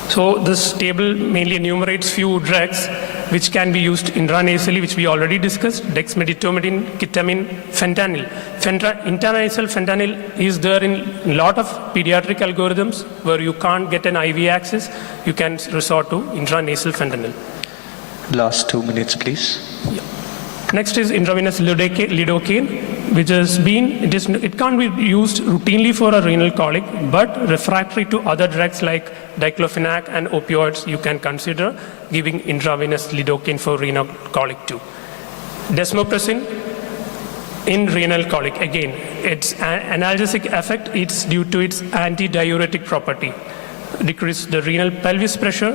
So this table mainly enumerates few drugs which can be used intranasally, which we already discussed: dexmedetomidine, ketamine, fentanyl. Intranasal fentanyl is there in a lot of pediatric algorithms where you can't get an IV access. You can resort to intranasal fentanyl. Last 2 minutes, please. Yeah. Next is intravenous lidocaine, which has been, it can't be used routinely for a renal colic, but refractory to other drugs like diclofenac and opioids, you can consider giving intravenous lidocaine for renal colic too. Desmopressin in renal colic, again, its analgesic effect, it's due to its antidiuretic property. Decrease the renal pelvis pressure,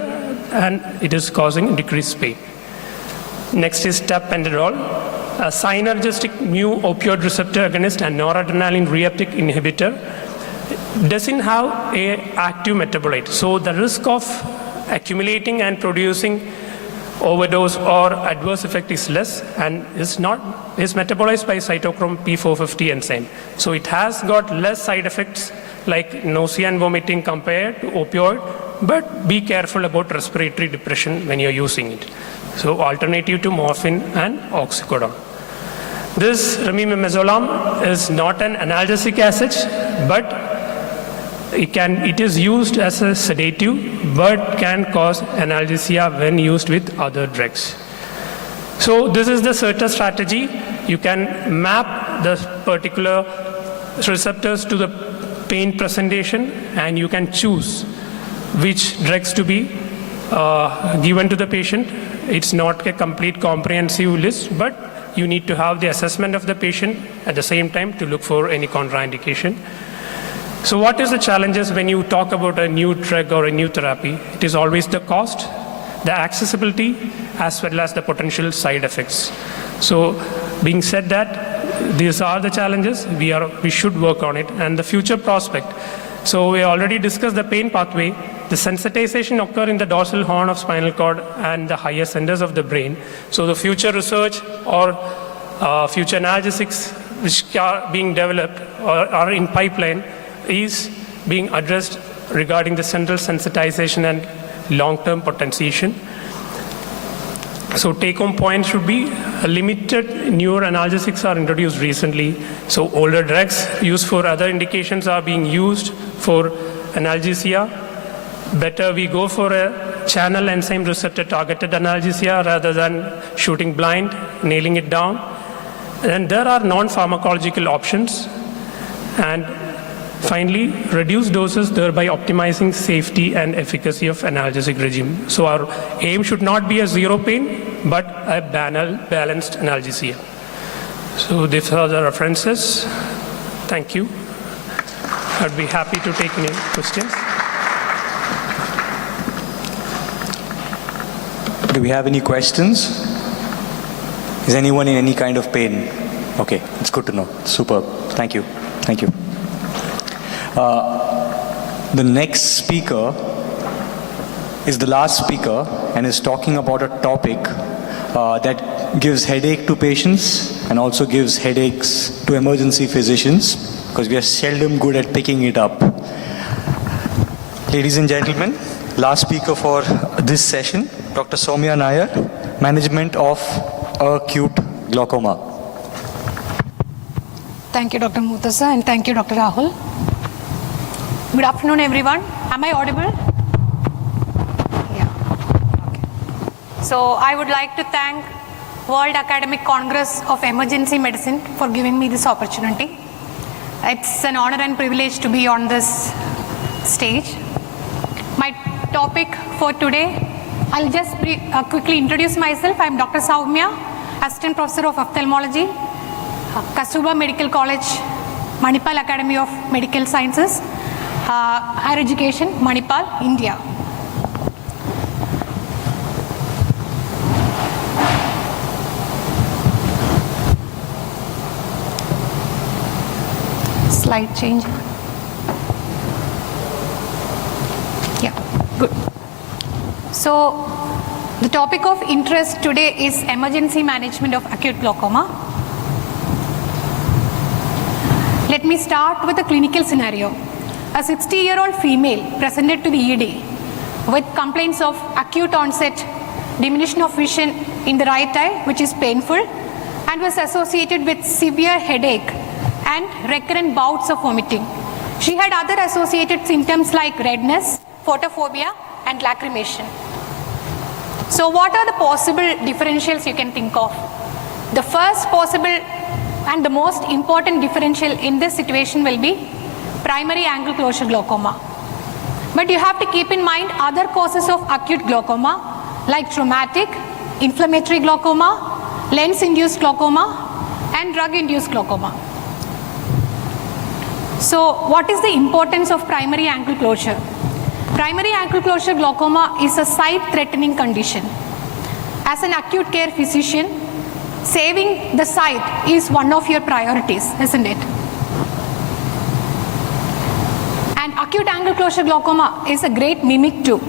and it is causing decreased pain. Next is tapentadol, a synergistic mu opioid receptor agonist and noradrenaline reuptake inhibitor. Doesn't have an active metabolite, so the risk of accumulating and producing overdose or adverse effect is less, and is metabolized by cytochrome P450 enzyme. So it has got less side effects like nausea and vomiting compared to opioid, but be careful about respiratory depression when you're using it. So alternative to morphine and oxycodone. This remimazolam is not an analgesic as such, but it is used as a sedative, but can cause analgesia when used with other drugs. So this is the CERTA strategy. You can map the particular receptors to the pain presentation, and you can choose which drugs to be given to the patient. It's not a complete comprehensive list, but you need to have the assessment of the patient at the same time to look for any contraindication. So what is the challenges when you talk about a new drug or a new therapy? It is always the cost, the accessibility, as well as the potential side effects. So being said that, these are the challenges, we should work on it. And the future prospect. So we already discussed the pain pathway. The sensitization occur in the dorsal horn of spinal cord and the higher centers of the brain. So the future research or future analgesics which are being developed or are in pipeline is being addressed regarding the central sensitization and long-term potentiation. So take-home point should be limited newer analgesics are introduced recently. So older drugs used for other indications are being used for analgesia. Better we go for a channel enzyme receptor targeted analgesia rather than shooting blind, nailing it down. And there are non-pharmacological options. And finally, reduce doses, thereby optimizing safety and efficacy of analgesic regime. So our aim should not be a zero pain, but a balanced analgesia. So these are the references. Thank you. I'd be happy to take any questions. Do we have any questions? Is anyone in any kind of pain? Okay, it's good to know. Superb. Thank you. Thank you. The next speaker is the last speaker and is talking about a topic that gives headache to patients and also gives headaches to emergency physicians, because we are seldom good at picking it up. Ladies and gentlemen, last speaker for this session, Dr. Soumya Nair, Management of Acute Glaucoma. Thank you, Dr. Mutasa, and thank you, Dr. Rahul. Good afternoon, everyone. Am I audible? Yeah. Okay. So I would like to thank World Academic Congress of Emergency Medicine for giving me this opportunity. It's an honor and privilege to be on this stage. My topic for today, I'll just quickly introduce myself. I'm Dr. Soumya, Assistant Professor of Ophthalmology, Kasturba Medical College, Manipal Academy of Medical Sciences, Higher Education, Manipal, India. Slide change. Yeah, good. So, the topic of interest today is emergency management of acute glaucoma. Let me start with a clinical scenario. A 60-year-old female presented to the ED with complaints of acute onset diminution of vision in the right eye, which is painful, and was associated with severe headache and recurrent bouts of vomiting. She had other associated symptoms like redness, photophobia, and lacrimation. So what are the possible differentials you can think of? The first possible and the most important differential in this situation will be primary angle closure glaucoma. But you have to keep in mind other causes of acute glaucoma like traumatic, inflammatory glaucoma, lens-induced glaucoma, and drug-induced glaucoma. So what is the importance of primary angle closure? Primary angle closure glaucoma is a sight-threatening condition. As an acute care physician, saving the sight is one of your priorities, isn't it? And acute angle closure glaucoma is a great mimic too.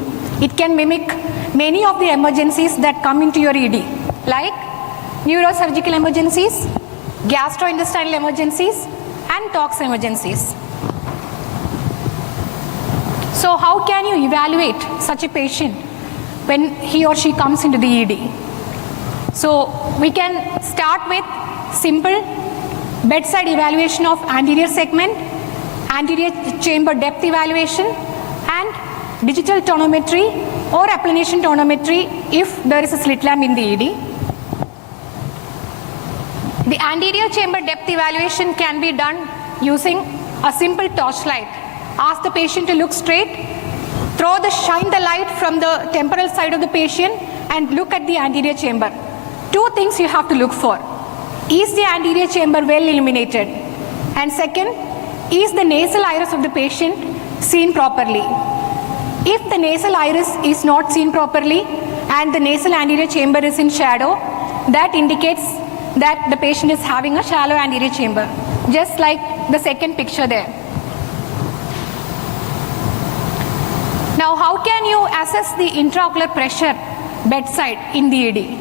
It can mimic many of the emergencies that come into your ED, like neurosurgical emergencies, gastrointestinal emergencies, and tox emergencies. So how can you evaluate such a patient when he or she comes into the ED? So we can start with simple bedside evaluation of anterior segment, anterior chamber depth evaluation, and digital tonometry or applanation tonometry if there is a slit lamp in the ED. The anterior chamber depth evaluation can be done using a simple torchlight. Ask the patient to look straight, shine the light from the temporal side of the patient and look at the anterior chamber. Two things you have to look for. Is the anterior chamber well illuminated? And second, is the nasal iris of the patient seen properly? If the nasal iris is not seen properly and the nasal anterior chamber is in shadow, that indicates that the patient is having a shallow anterior chamber, just like the second picture there. Now, how can you assess the intraocular pressure bedside in the ED?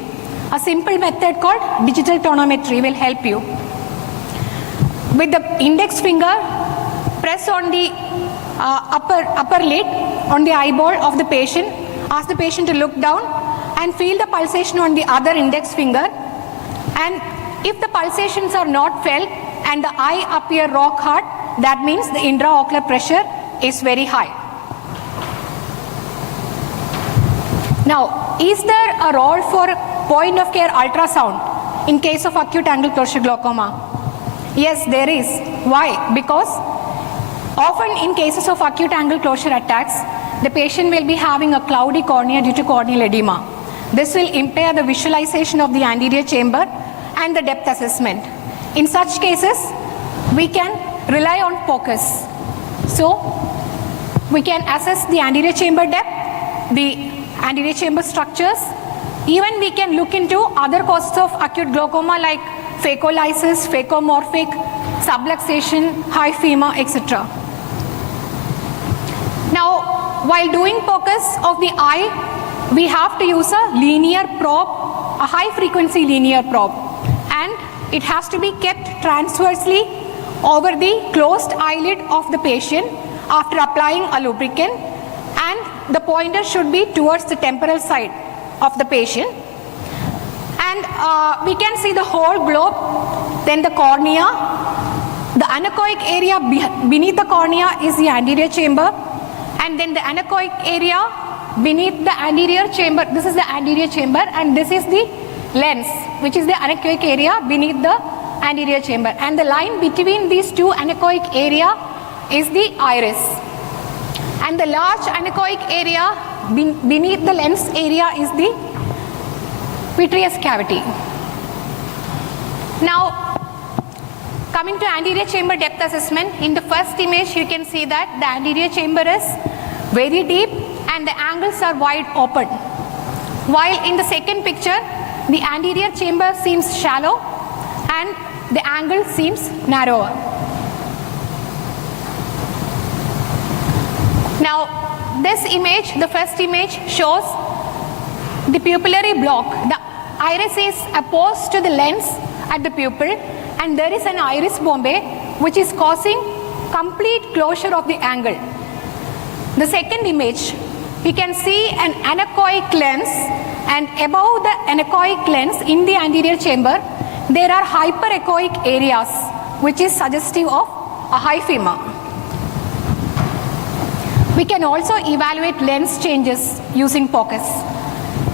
A simple method called digital tonometry will help you. With the index finger, press on the upper lid on the eyeball of the patient. Ask the patient to look down and feel the pulsation on the other index finger. And if the pulsations are not felt and the eye appear rock hard, that means the intraocular pressure is very high. Now, is there a role for point of care ultrasound in case of acute angle closure glaucoma? Yes, there is. Why? Because often in cases of acute angle closure attacks, the patient will be having a cloudy cornea due to corneal edema. This will impair the visualization of the anterior chamber and the depth assessment. In such cases, we can rely on focus. So, we can assess the anterior chamber depth, the anterior chamber structures. Even we can look into other causes of acute glaucoma like phacolysis, phacomorphic, subluxation, hyphema, etc. Now, while doing focus of the eye, we have to use a linear probe, a high frequency linear probe, and it has to be kept transversely over the closed eyelid of the patient after applying a lubricant, and the pointer should be towards the temporal side of the patient. And we can see the whole globe, then the cornea. The anechoic area beneath the cornea is the anterior chamber, and then the anechoic area beneath the anterior chamber, this is the anterior chamber, and this is the lens, which is the anechoic area beneath the anterior chamber. And the line between these two anechoic area is the iris. And the large anechoic area beneath the lens area is the vitreous cavity. Now, coming to anterior chamber depth assessment, in the first image you can see that the anterior chamber is very deep and the angles are wide open. While in the second picture, the anterior chamber seems shallow and the angle seems narrower. Now, this image, the first image, shows the pupillary block. The iris is opposed to the lens at the pupil, and there is an iris bombe which is causing complete closure of the angle. The second image, you can see an anechoic lens, and above the anechoic lens in the anterior chamber, there are hyperechoic areas which is suggestive of a hyphema. We can also evaluate lens changes using focus.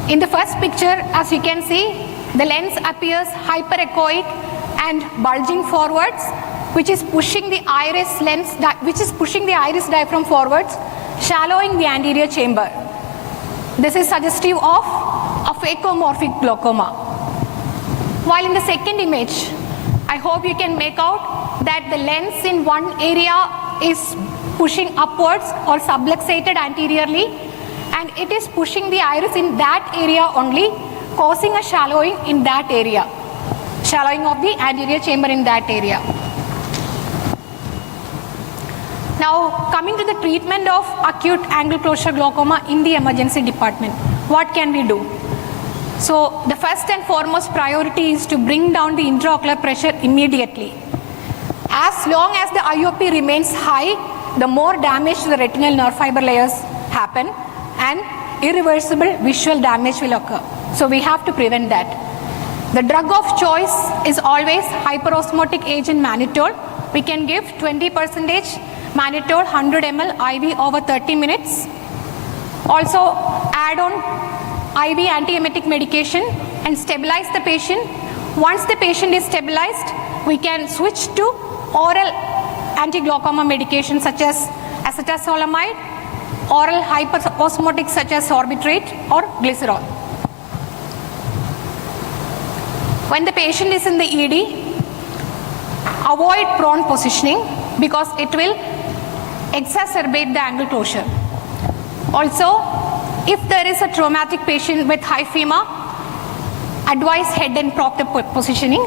In the first picture, as you can see, the lens appears hyperechoic and bulging forwards, which is pushing the iris diaphragm forwards, shallowing the anterior chamber. This is suggestive of a phacomorphic glaucoma. While in the second image, I hope you can make out that the lens in one area is pushing upwards or subluxated anteriorly, and it is pushing the iris in that area only, causing a shallowing in that area, shallowing of the anterior chamber in that area. Now, coming to the treatment of acute angle closure glaucoma in the emergency department, what can we do? So, the first and foremost priority is to bring down the intraocular pressure immediately. As long as the IOP remains high, the more damage to the retinal nerve fiber layers happen and irreversible visual damage will occur. So we have to prevent that. The drug of choice is always hyperosmotic agent mannitol. We can give 20% mannitol 100 ml IV over 30 minutes. Also add on IV antiemetic medication and stabilize the patient. Once the patient is stabilized, we can switch to oral anti-glaucoma medications such as acetazolamide, oral hyperosmotics such as sorbitrate or glycerol. When the patient is in the ED, avoid prone positioning because it will exacerbate the angle closure. Also, if there is a traumatic patient with high FEMA, advise head and proctor positioning.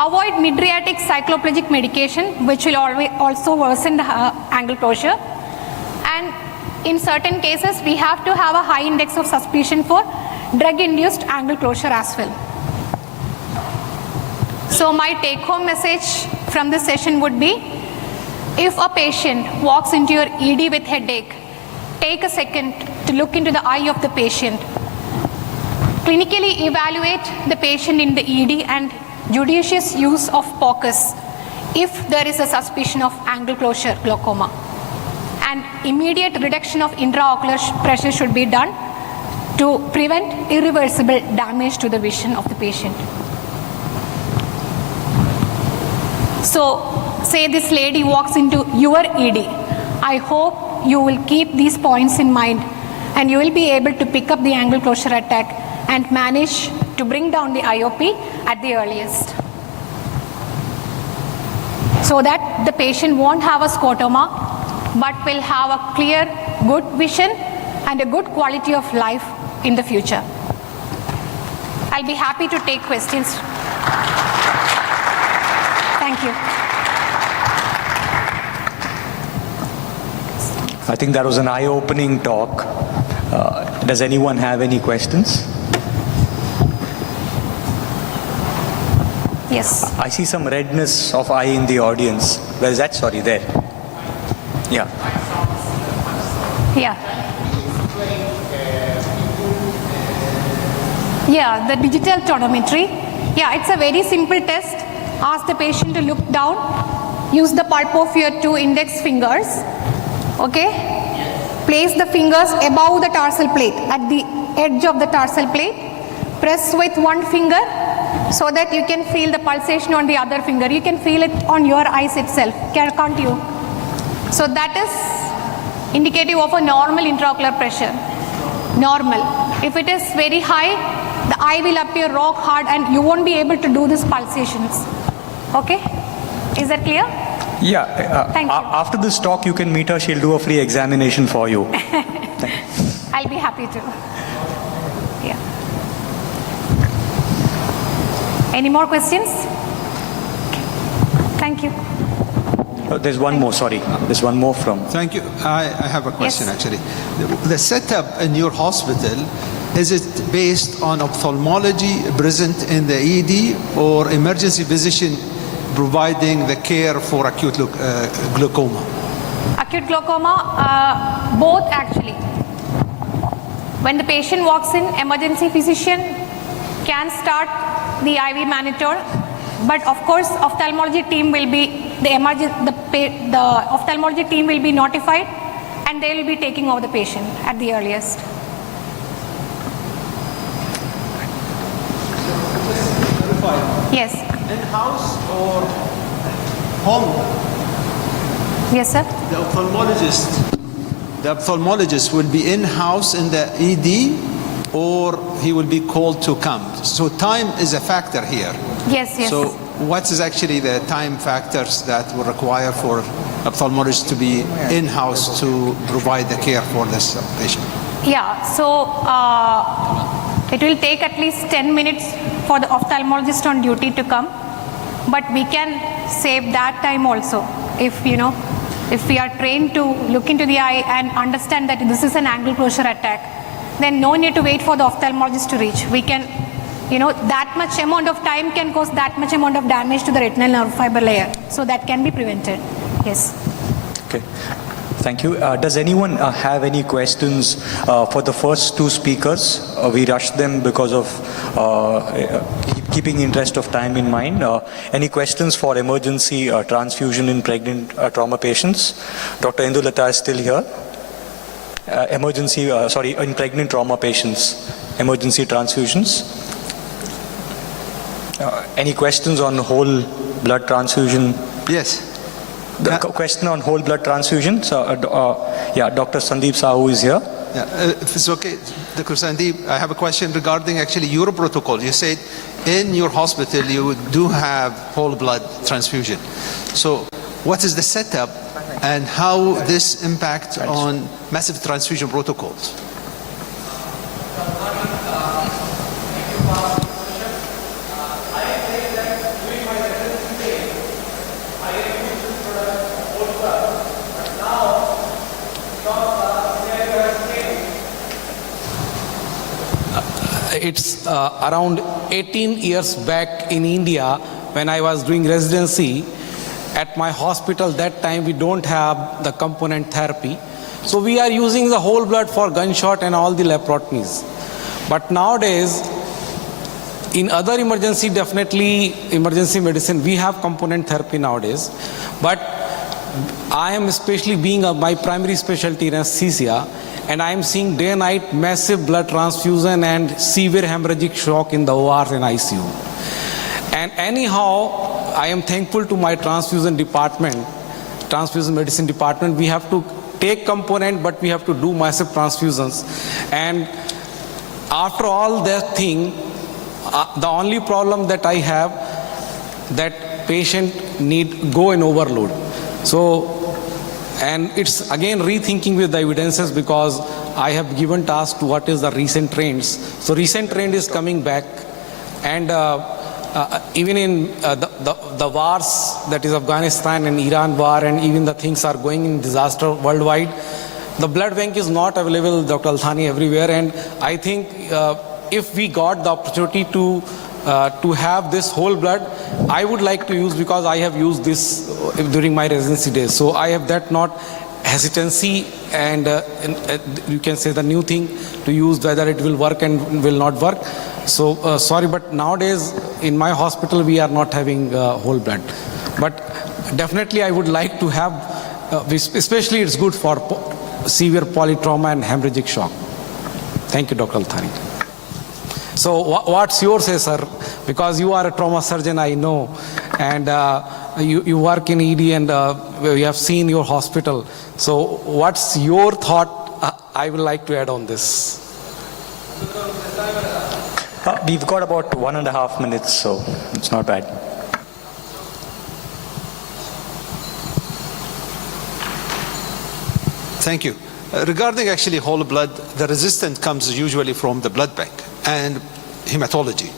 Avoid mydriatic cycloplegic medication, which will also worsen the angle closure. And in certain cases, we have to have a high index of suspicion for drug-induced angle closure as well. So my take-home message from this session would be, if a patient walks into your ED with headache, take a second to look into the eye of the patient. Clinically evaluate the patient in the ED and judicious use of POCUS if there is a suspicion of angle closure glaucoma. And immediate reduction of intraocular pressure should be done to prevent irreversible damage to the vision of the patient. So, say this lady walks into your ED. I hope you will keep these points in mind and you will be able to pick up the angle closure attack and manage to bring down the IOP at the earliest, so that the patient won't have a scotoma but will have a clear, good vision and a good quality of life in the future. I'll be happy to take questions. Thank you. I think that was an eye-opening talk. Does anyone have any questions? Yes. I see some redness of eye in the audience. Where is that? Sorry, there. Yeah. Yeah. Yeah, the digital tonometry. Yeah, it's a very simple test. Ask the patient to look down. Use the pulp of your 2 index fingers. Okay? Place the fingers above the tarsal plate, at the edge of the tarsal plate. Press with 1 finger so that you can feel the pulsation on the other finger. You can feel it on your eyes itself, can't you? So that is indicative of a normal intraocular pressure. Normal. If it is very high, the eye will appear rock hard and you won't be able to do these pulsations. Okay? Is that clear? Yeah. Thank you. After this talk, you can meet her. She'll do a free examination for you. I'll be happy to. Yeah. Any more questions? Okay. Thank you. There's one more, sorry. There's one more from... Thank you. I have a question, Yes. actually. The setup in your hospital, is it based on ophthalmology present in the ED or emergency physician providing the care for acute glaucoma? Acute glaucoma, both actually. When the patient walks in, emergency physician can start the IV monitor, but of course, ophthalmology team will be the ophthalmology team will be notified, and they will be taking over the patient at the earliest. Yes. In-house or home? Yes, sir. The ophthalmologist will be in-house in the ED, or he will be called to come. So time is a factor here. Yes, yes. So what is actually the time factors that will require for ophthalmologist to be in-house to provide the care for this patient? Yeah, so it will take at least 10 minutes for the ophthalmologist on duty to come, but we can save that time also if we are trained to look into the eye and understand that this is an angle closure attack, then no need to wait for the ophthalmologist to reach. We can, that much amount of time can cause that much amount of damage to the retinal nerve fiber layer, so that can be prevented. Yes. Okay. Thank you. Does anyone have any questions for the first 2 speakers? We rushed them because of keeping interest of time in mind. Any questions for emergency transfusion in pregnant trauma patients? Dr. Indulata is still here. In pregnant trauma patients, emergency transfusions. Any questions on whole blood transfusion? Yes. The question on whole blood transfusion. So, yeah, Dr. Sandeep Sahu is here. Yeah, if it's okay, Dr. Sandeep, I have a question regarding actually your protocol. You said in your hospital you do have whole blood transfusion. So what is the setup and how this impacts on massive transfusion protocols? It's around 18 years back in India when I was doing residency. At my hospital that time we don't have the component therapy. So we are using the whole blood for gunshot and all the laparotomies. But nowadays, in other emergency, definitely emergency medicine, we have component therapy nowadays. But I am especially being my primary specialty in anesthesia, and I am seeing day and night massive blood transfusion and severe hemorrhagic shock in the ORs and ICU. And anyhow, I am thankful to my transfusion department, transfusion medicine department. We have to take component, but we have to do massive transfusions. And after all that thing, the only problem that I have, that patient need go in overload. So, and it's again rethinking with the evidences, because I have given task to what is the recent trends. So recent trend is coming back, and even in the wars, that is Afghanistan and Iran war, and even the things are going in disaster worldwide, the blood bank is not available, Dr. Althani, everywhere. And I think if we got the opportunity to have this whole blood, I would like to use, because I have used this during my residency days. So I have that not hesitancy, and you can say the new thing to use, whether it will work and will not work. So sorry, but nowadays in my hospital we are not having whole blood. But definitely I would like to have, especially it's good for severe polytrauma and hemorrhagic shock. Thank you, Dr. Althani. So what's your say, sir? Because you are a trauma surgeon, I know, and you work in ED, and we have seen your hospital. So what's your thought? I would like to add on this. We've got about 1.5 minutes, so it's not bad. Thank you. Regarding actually whole blood, the resistance comes usually from the blood bank and hematology.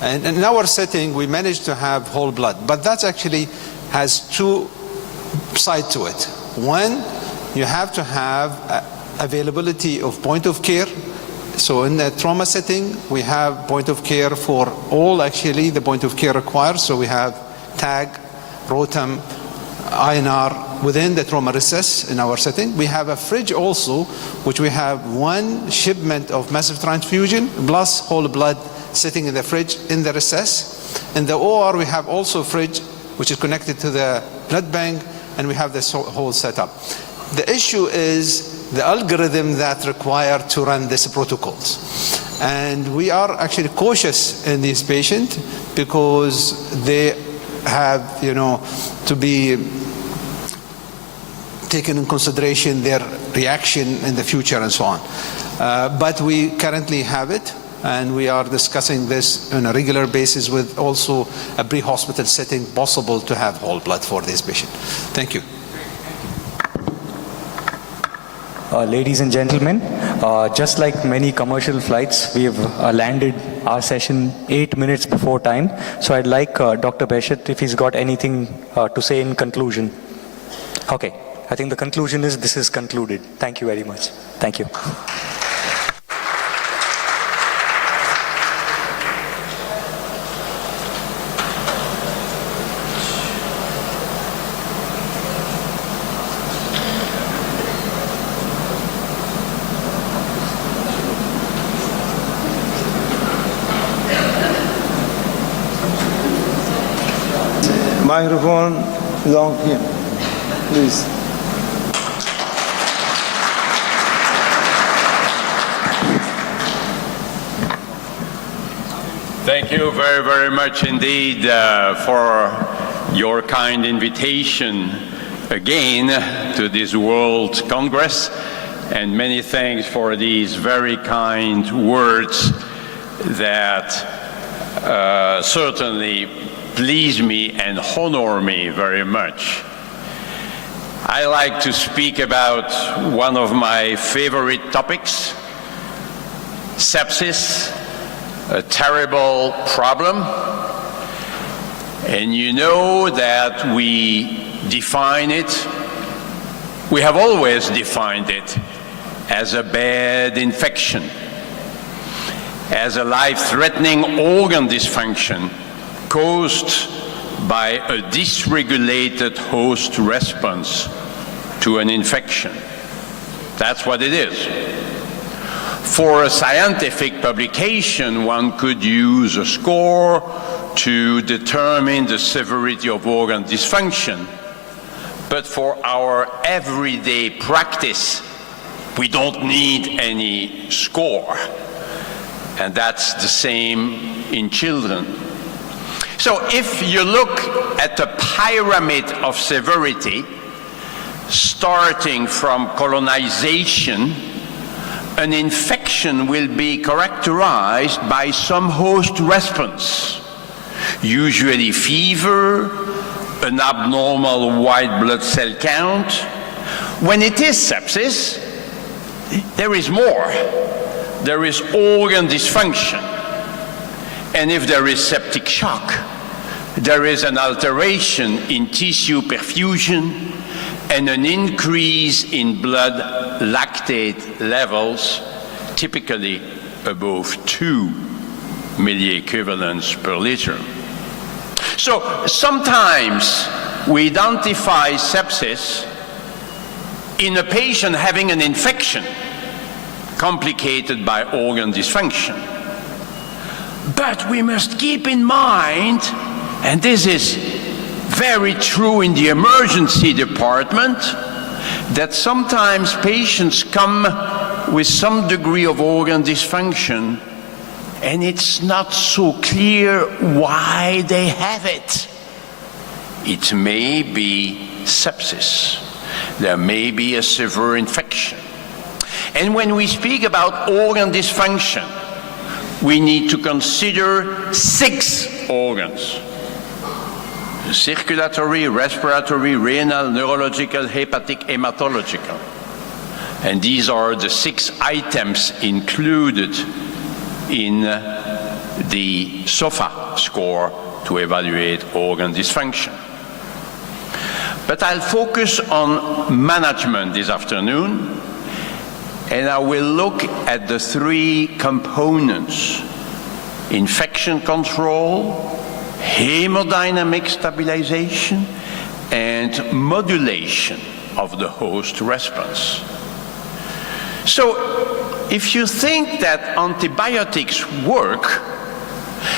And in our setting, we managed to have whole blood, but that actually has two sides to it. One, you have to have availability of point of care. So in the trauma setting, we have point of care for all actually the point of care required. So we have TAG, ROTAM, INR within the trauma recess in our setting. We have a fridge also, which we have one shipment of massive transfusion plus whole blood sitting in the fridge in the recess. In the OR, we have also a fridge which is connected to the blood bank, and we have this whole setup. The issue is the algorithm that required to run these protocols. And we are actually cautious in these patients because they have, to be taken in consideration their reaction in the future and so on. But we currently have it, and we are discussing this on a regular basis with also a pre-hospital setting possible to have whole blood for this patient. Thank you. Ladies and gentlemen, just like many commercial flights, we have landed our session 8 minutes before time. So I'd like Dr. Beshet, if he's got anything to say in conclusion. Okay, I think the conclusion is this is concluded. Thank you very much. Thank you. Microphone long here, please. Thank you very, very much indeed for your kind invitation again to this World Congress, and many thanks for these very kind words that certainly please me and honor me very much. I like to speak about one of my favorite topics, sepsis, a terrible problem. And you know that we define it, we have always defined it as a bad infection, as a life-threatening organ dysfunction caused by a dysregulated host response to an infection. That's what it is. For a scientific publication, one could use a score to determine the severity of organ dysfunction. But for our everyday practice, we don't need any score. And that's the same in children. So if you look at the pyramid of severity, starting from colonization, an infection will be characterized by some host response, usually fever, an abnormal white blood cell count. When it is sepsis, there is more. There is organ dysfunction. And if there is septic shock, there is an alteration in tissue perfusion and an increase in blood lactate levels, typically above 2 milliequivalents per liter. So sometimes we identify sepsis in a patient having an infection complicated by organ dysfunction. But we must keep in mind, and this is very true in the emergency department, that sometimes patients come with some degree of organ dysfunction and it's not so clear why they have it. It may be sepsis. There may be a severe infection. And when we speak about organ dysfunction, we need to consider 6 organs: circulatory, respiratory, renal, neurological, hepatic, hematological. And these are the 6 items included in the SOFA score to evaluate organ dysfunction. But I'll focus on management this afternoon, and I will look at the 3 components: infection control, hemodynamic stabilization, and modulation of the host response. So, if you think that antibiotics work,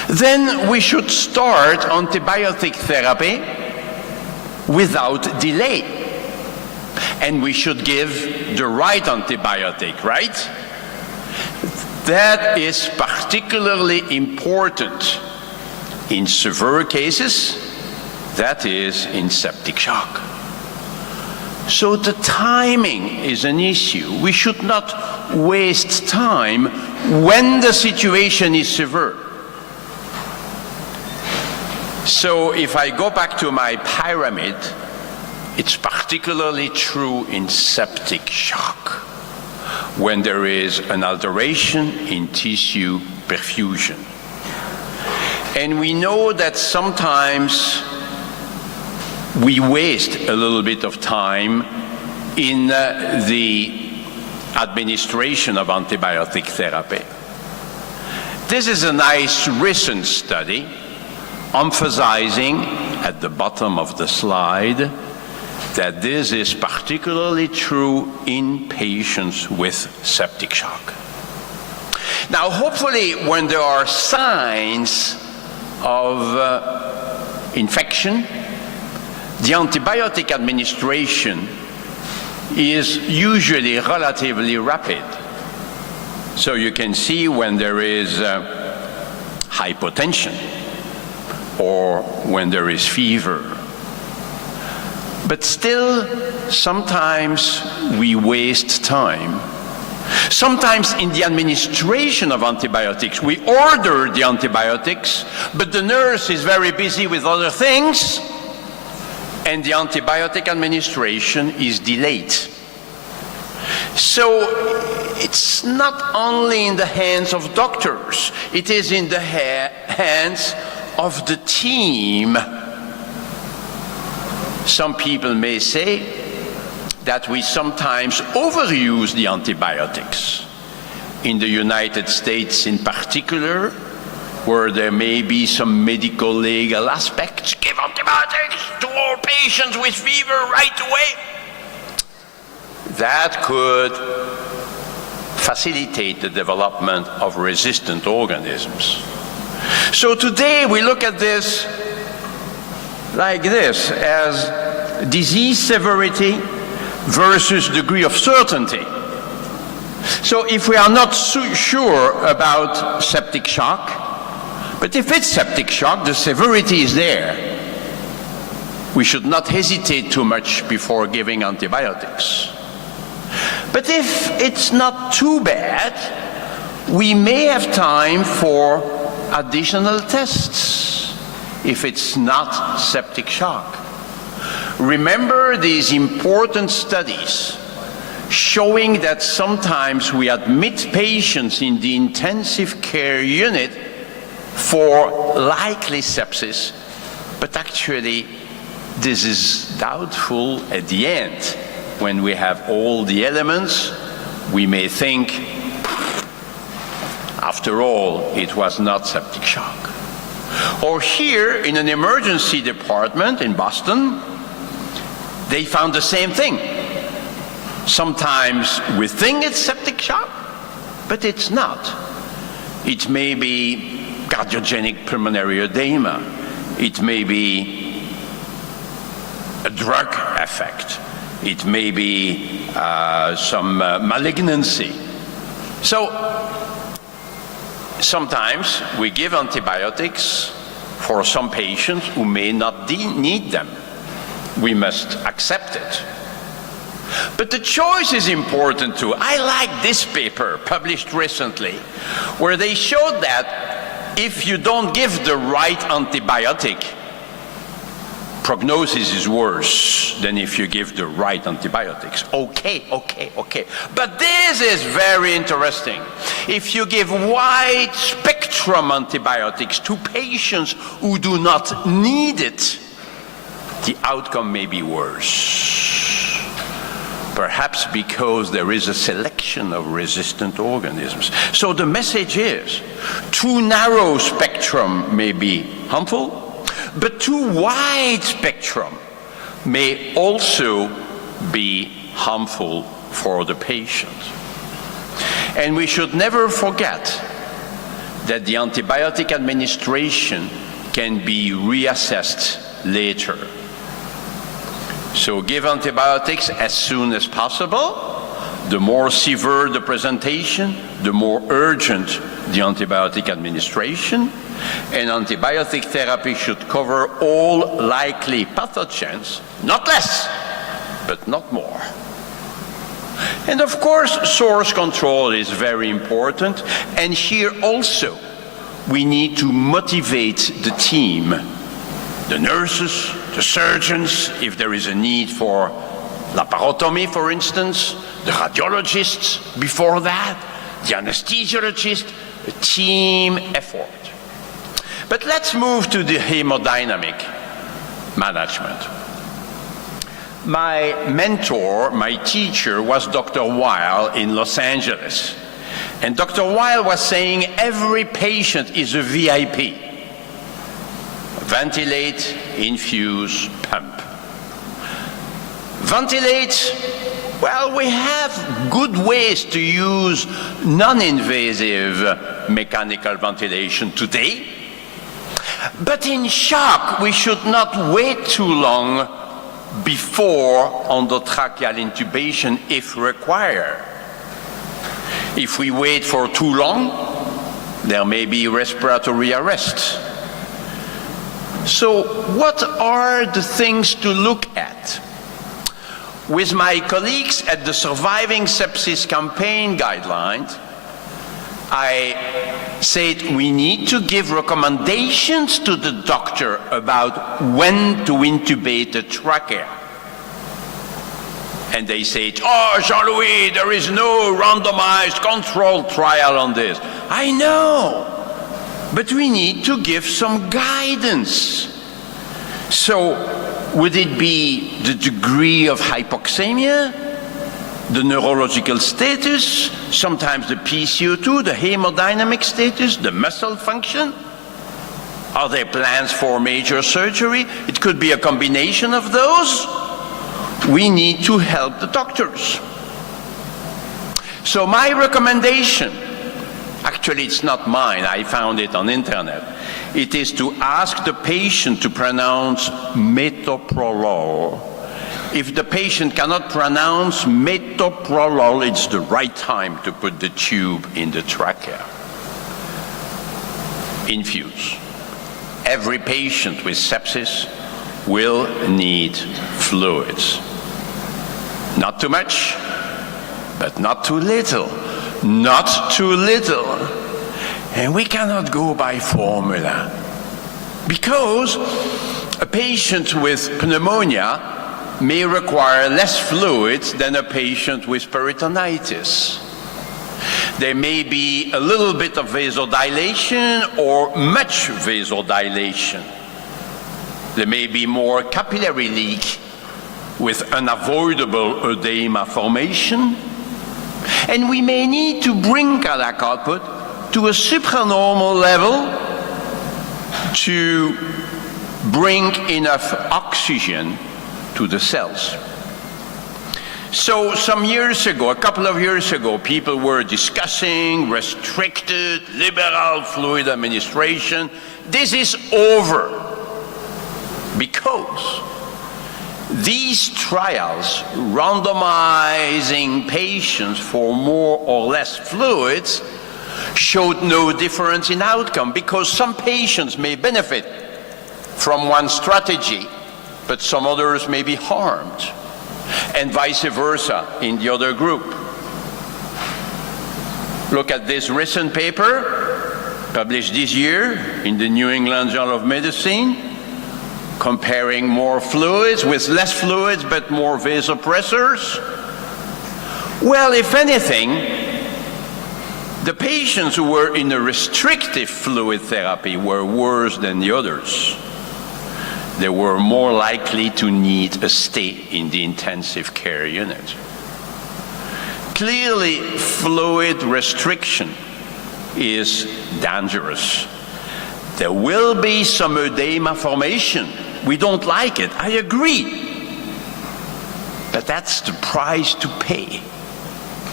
then we should start antibiotic therapy without delay. And we should give the right antibiotic, right? That is particularly important in severe cases, that is in septic shock. So the timing is an issue. We should not waste time when the situation is severe. So if I go back to my pyramid, it's particularly true in septic shock, when there is an alteration in tissue perfusion. And we know that sometimes we waste a little bit of time in the administration of antibiotic therapy. This is a nice recent study emphasizing at the bottom of the slide that this is particularly true in patients with septic shock. Now, hopefully, when there are signs of infection, the antibiotic administration is usually relatively rapid. So you can see when there is hypotension or when there is fever. But still, sometimes we waste time. Sometimes in the administration of antibiotics, we order the antibiotics, but the nurse is very busy with other things, and the antibiotic administration is delayed. So it's not only in the hands of doctors, it is in the hands of the team. Some people may say that we sometimes overuse the antibiotics. In the United States in particular, where there may be some medical legal aspects, give antibiotics to all patients with fever right away. That could facilitate the development of resistant organisms. So today we look at this like this, as disease severity versus degree of certainty. So if we are not so sure about septic shock, but if it's septic shock, the severity is there, we should not hesitate too much before giving antibiotics. But if it's not too bad, we may have time for additional tests if it's not septic shock. Remember these important studies showing that sometimes we admit patients in the intensive care unit for likely sepsis, but actually this is doubtful at the end. When we have all the elements, we may think, after all, it was not septic shock. Or here in an emergency department in Boston, they found the same thing. Sometimes we think it's septic shock, but it's not. It may be cardiogenic pulmonary edema. It may be a drug effect. It may be some malignancy. So sometimes we give antibiotics for some patients who may not need them. We must accept it. But the choice is important too. I like this paper published recently where they showed that if you don't give the right antibiotic, prognosis is worse than if you give the right antibiotics. Okay. But this is very interesting. If you give wide spectrum antibiotics to patients who do not need it, the outcome may be worse. Perhaps because there is a selection of resistant organisms. So the message is, too narrow spectrum may be harmful, but too wide spectrum may also be harmful for the patient. And we should never forget that the antibiotic administration can be reassessed later. So give antibiotics as soon as possible. The more severe the presentation, the more urgent the antibiotic administration. And antibiotic therapy should cover all likely pathogens, not less, but not more. And of course, source control is very important. And here also, we need to motivate the team, the nurses, the surgeons, if there is a need for laparotomy, for instance, the radiologists before that, the anesthesiologist, a team effort. But let's move to the hemodynamic management. My mentor, my teacher, was Dr. Weil in Los Angeles. And Dr. Weil was saying every patient is a VIP. Ventilate, infuse, pump. Ventilate, well, we have good ways to use non-invasive mechanical ventilation today. But in shock, we should not wait too long before endotracheal intubation if required. If we wait for too long, there may be respiratory arrest. So what are the things to look at? With my colleagues at the Surviving Sepsis Campaign guidelines, I said we need to give recommendations to the doctor about when to intubate a trachea. And they said, oh, Jean-Louis, there is no randomized controlled trial on this. I know, but we need to give some guidance. So would it be the degree of hypoxemia, the neurological status, sometimes the PCO2, the hemodynamic status, the muscle function? Are there plans for major surgery? It could be a combination of those. We need to help the doctors. So my recommendation, actually it's not mine, I found it on internet, it is to ask the patient to pronounce metoprolol. If the patient cannot pronounce metoprolol, it's the right time to put the tube in the trachea. Infuse. Every patient with sepsis will need fluids. Not too much, but not too little. Not too little. And we cannot go by formula. Because a patient with pneumonia may require less fluids than a patient with peritonitis. There may be a little bit of vasodilation or much vasodilation. There may be more capillary leak with unavoidable edema formation. And we may need to bring cardiac output to a supranormal level to bring enough oxygen to the cells. So some years ago, a couple of years ago, people were discussing restricted liberal fluid administration. This is over because these trials randomizing patients for more or less fluids showed no difference in outcome because some patients may benefit from one strategy, but some others may be harmed, and vice versa in the other group. Look at this recent paper published this year in the New England Journal of Medicine, comparing more fluids with less fluids but more vasopressors. Well, if anything, the patients who were in a restrictive fluid therapy were worse than the others. They were more likely to need a stay in the intensive care unit. Clearly, fluid restriction is dangerous. There will be some edema formation. We don't like it, I agree. But that's the price to pay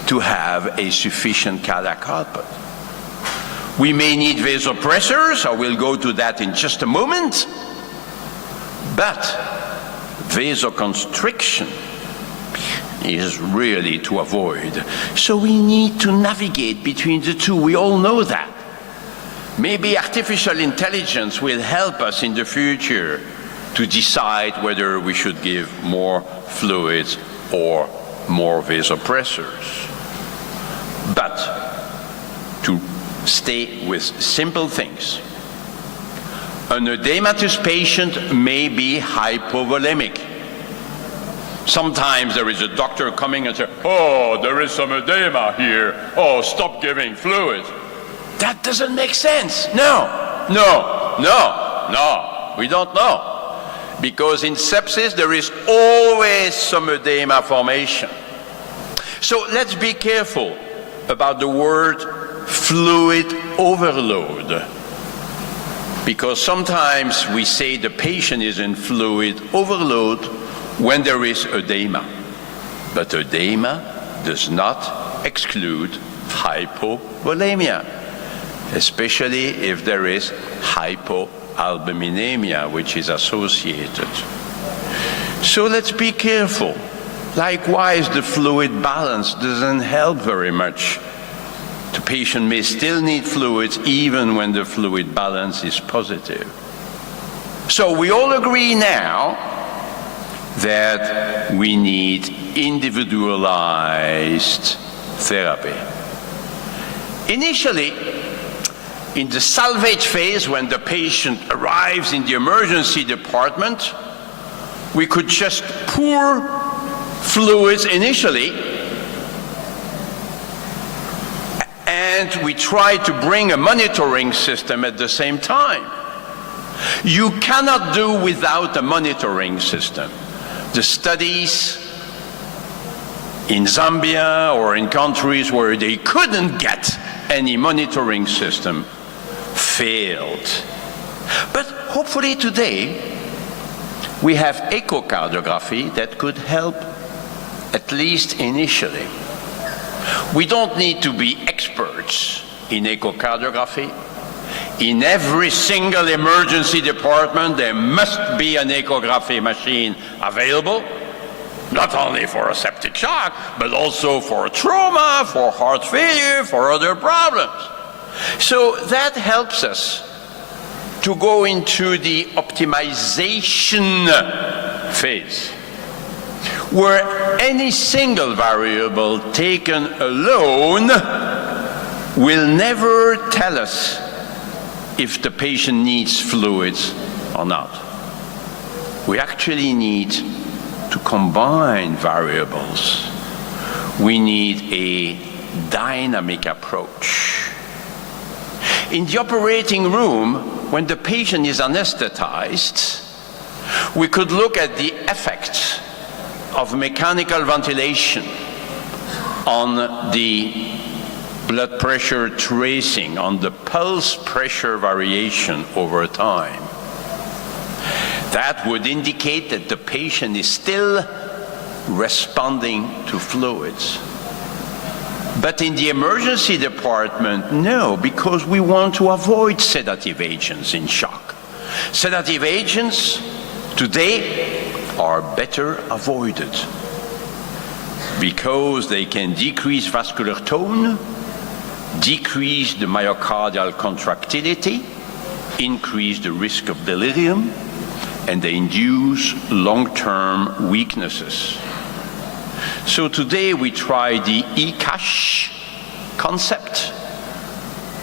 to have a sufficient cardiac output. We may need vasopressors, I will go to that in just a moment, but vasoconstriction is really to avoid. So we need to navigate between the two, we all know that. Maybe artificial intelligence will help us in the future to decide whether we should give more fluids or more vasopressors. But to stay with simple things, an edematous patient may be hypovolemic. Sometimes there is a doctor coming and say, oh, there is some edema here. Oh, stop giving fluids. That doesn't make sense. No, we don't know. Because in sepsis, there is always some edema formation. So let's be careful about the word fluid overload. Because sometimes we say the patient is in fluid overload when there is edema. But edema does not exclude hypovolemia, especially if there is hypoalbuminemia, which is associated. So let's be careful. Likewise, the fluid balance doesn't help very much. The patient may still need fluids even when the fluid balance is positive. So we all agree now that we need individualized therapy. Initially, in the salvage phase, when the patient arrives in the emergency department, we could just pour fluids initially, and we try to bring a monitoring system at the same time. You cannot do without a monitoring system. The studies in Zambia or in countries where they couldn't get any monitoring system failed. But hopefully today we have echocardiography that could help, at least initially. We don't need to be experts in echocardiography. In every single emergency department, there must be an echography machine available, not only for a septic shock, but also for trauma, for heart failure, for other problems. So that helps us to go into the optimization phase, where any single variable taken alone will never tell us if the patient needs fluids or not. We actually need to combine variables. We need a dynamic approach. In the operating room, when the patient is anesthetized, we could look at the effects of mechanical ventilation on the blood pressure tracing, on the pulse pressure variation over time. That would indicate that the patient is still responding to fluids. But in the emergency department, no, because we want to avoid sedative agents in shock. Sedative agents today are better avoided because they can decrease vascular tone, decrease the myocardial contractility, increase the risk of delirium, and they induce long-term weaknesses. So today we try the e-cash concept.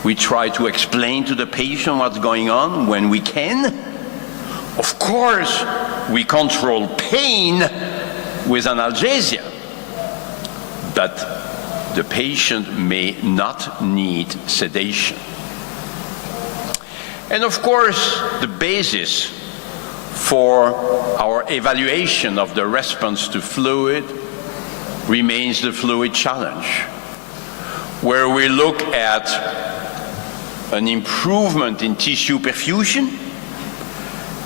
We try to explain to the patient what's going on when we can. Of course, we control pain with analgesia, but the patient may not need sedation. And of course, the basis for our evaluation of the response to fluid remains the fluid challenge, where we look at an improvement in tissue perfusion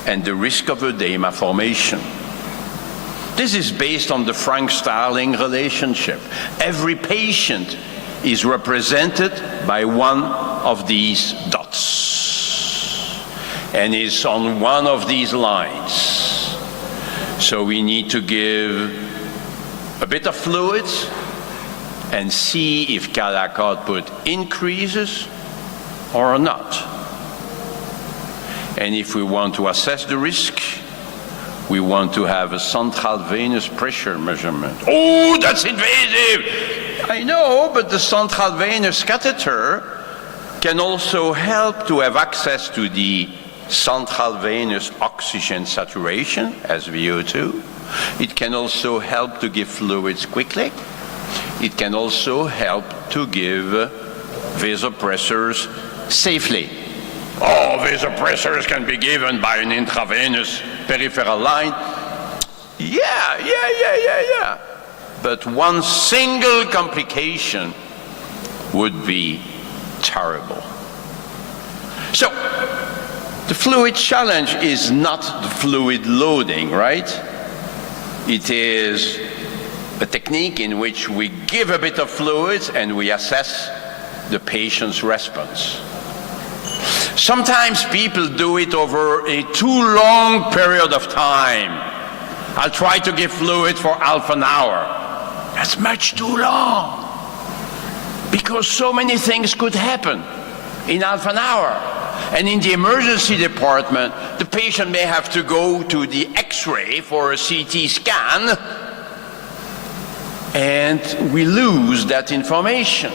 and the risk of edema formation. This is based on the Frank-Starling relationship. Every patient is represented by one of these dots and is on one of these lines. So we need to give a bit of fluids and see if cardiac output increases or not. And if we want to assess the risk, we want to have a central venous pressure measurement. Oh, that's invasive! I know, but the central venous catheter can also help to have access to the central venous oxygen saturation, SVO2. It can also help to give fluids quickly. It can also help to give vasopressors safely. Oh, vasopressors can be given by an intravenous peripheral line. Yeah. But one single complication would be terrible. So, the fluid challenge is not the fluid loading, right? It is a technique in which we give a bit of fluids and we assess the patient's response. Sometimes people do it over a too long period of time. I'll try to give fluid for half an hour. That's much too long, because so many things could happen in half an hour. And in the emergency department, the patient may have to go to the X-ray for a CT scan, and we lose that information.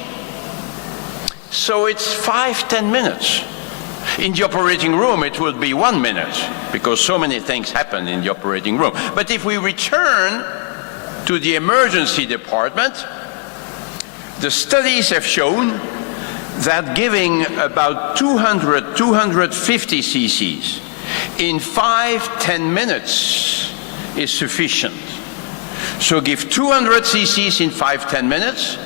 So it's 5-10 minutes. In the operating room, it would be 1 minute, because so many things happen in the operating room. But if we return to the emergency department, the studies have shown that giving about 200-250 cc's in 5-10 minutes is sufficient. So give 200 cc's in 5-10 minutes.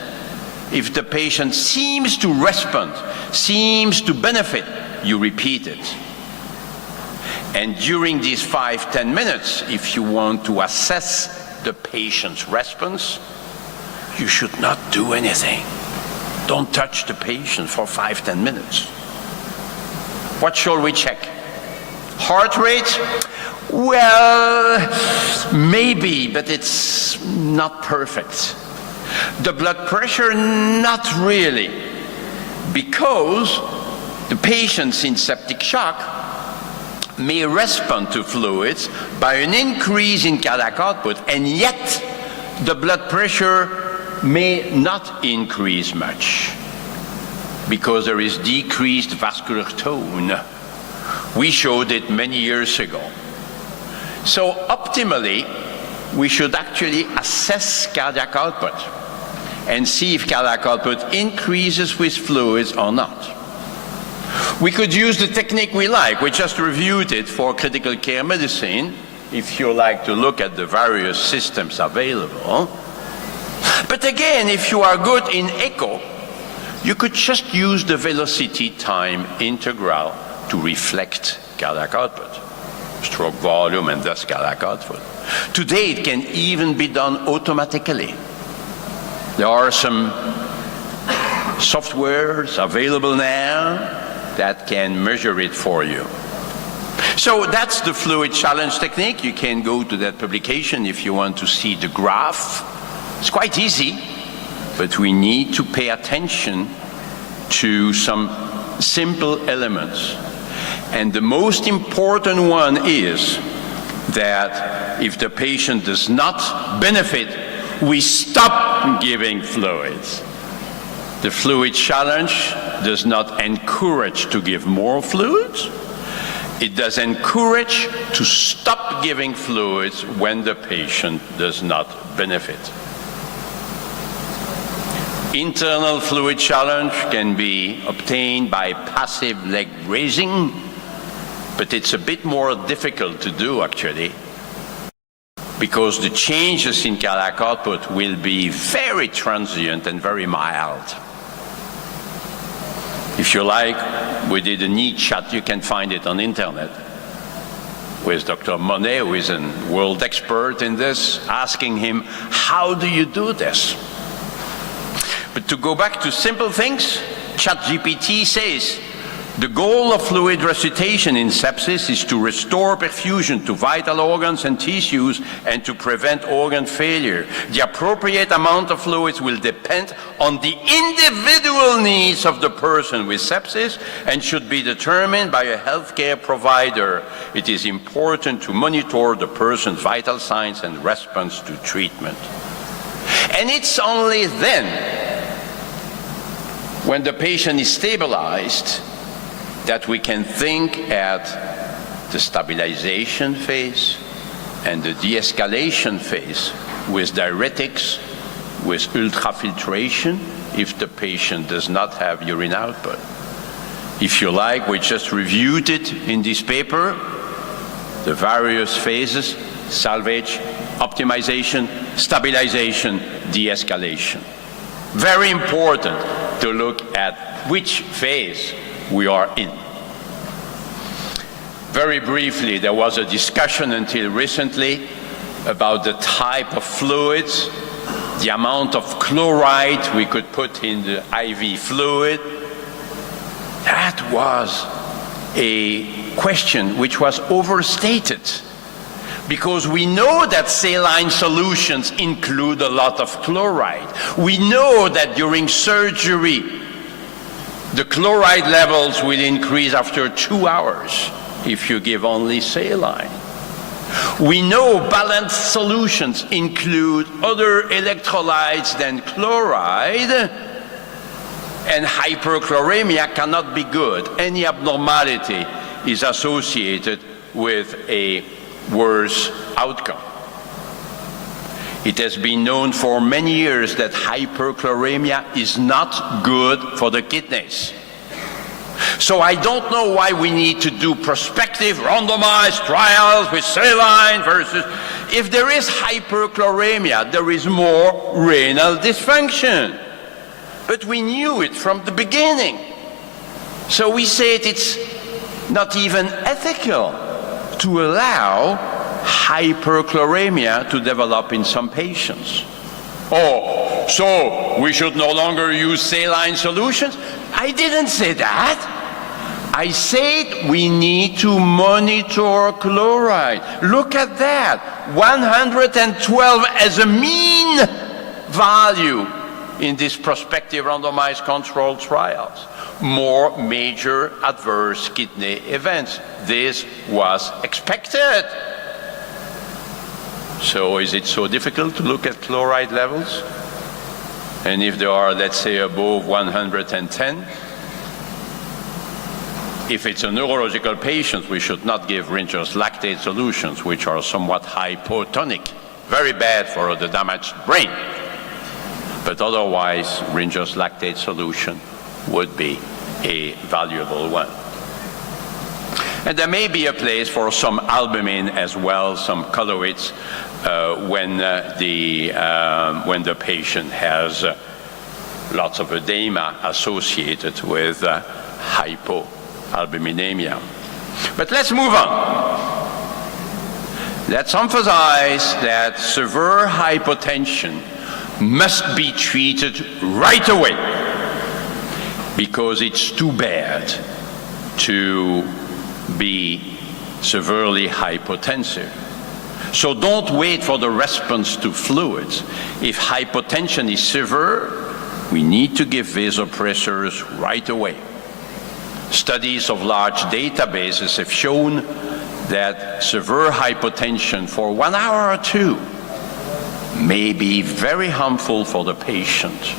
If the patient seems to respond, seems to benefit, you repeat it. And during these 5-10 minutes, if you want to assess the patient's response, you should not do anything. Don't touch the patient for 5-10 minutes. What shall we check? Heart rate? Well, maybe, but it's not perfect. The blood pressure? Not really, because the patients in septic shock may respond to fluids by an increase in cardiac output, and yet the blood pressure may not increase much because there is decreased vascular tone. We showed it many years ago. So optimally, we should actually assess cardiac output and see if cardiac output increases with fluids or not. We could use the technique we like. We just reviewed it for critical care medicine, if you like to look at the various systems available. But again, if you are good in echo, you could just use the velocity time integral to reflect cardiac output, stroke volume, and thus cardiac output. Today, it can even be done automatically. There are some softwares available now that can measure it for you. So that's the fluid challenge technique. You can go to that publication if you want to see the graph. It's quite easy, but we need to pay attention to some simple elements. And the most important one is that if the patient does not benefit, we stop giving fluids. The fluid challenge does not encourage to give more fluids. It does encourage to stop giving fluids when the patient does not benefit. Internal fluid challenge can be obtained by passive leg raising, but it's a bit more difficult to do actually, because the changes in cardiac output will be very transient and very mild. If you like, we did a neat chat, you can find it on internet, with Dr. Monet, who is a world expert in this, asking him, how do you do this? But to go back to simple things, ChatGPT says, the goal of fluid resuscitation in sepsis is to restore perfusion to vital organs and tissues and to prevent organ failure. The appropriate amount of fluids will depend on the individual needs of the person with sepsis and should be determined by a healthcare provider. It is important to monitor the person's vital signs and response to treatment. And it's only then, when the patient is stabilized, that we can think at the stabilization phase and the de-escalation phase with diuretics, with ultrafiltration, if the patient does not have urine output. If you like, we just reviewed it in this paper, the various phases: salvage, optimization, stabilization, de-escalation. Very important to look at which phase we are in. Very briefly, there was a discussion until recently about the type of fluids, the amount of chloride we could put in the IV fluid. That was a question which was overstated, because we know that saline solutions include a lot of chloride. We know that during surgery, The chloride levels will increase after 2 hours if you give only saline. We know balanced solutions include other electrolytes than chloride, and hyperchloremia cannot be good. Any abnormality is associated with a worse outcome. It has been known for many years that hyperchloremia is not good for the kidneys. So I don't know why we need to do prospective randomized trials with saline versus... If there is hyperchloremia, there is more renal dysfunction. But we knew it from the beginning. So we said it's not even ethical to allow hyperchloremia to develop in some patients. Oh, so we should no longer use saline solutions? I didn't say that. I said we need to monitor chloride. Look at that, 112 as a mean value in these prospective randomized controlled trials. More major adverse kidney events. This was expected. So is it so difficult to look at chloride levels? And if they are, let's say, above 110, if it's a neurological patient, we should not give Ringer's lactate solutions, which are somewhat hypotonic, very bad for the damaged brain. But otherwise, Ringer's lactate solution would be a valuable one. And there may be a place for some albumin as well, some colloids, when the patient has lots of edema associated with hypoalbuminemia. But let's move on. Let's emphasize that severe hypotension must be treated right away, because it's too bad to be severely hypotensive. So don't wait for the response to fluids. If hypotension is severe, we need to give vasopressors right away. Studies of large databases have shown that severe hypotension for 1 hour or 2 may be very harmful for the patient.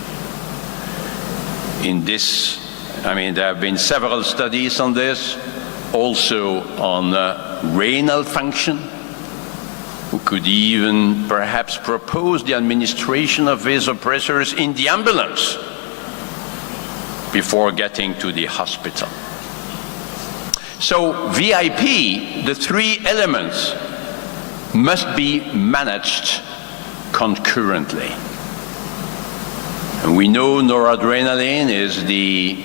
In this, there have been several studies on this, also on renal function. We could even perhaps propose the administration of vasopressors in the ambulance before getting to the hospital. So VIP, the 3 elements, must be managed concurrently. And we know noradrenaline is the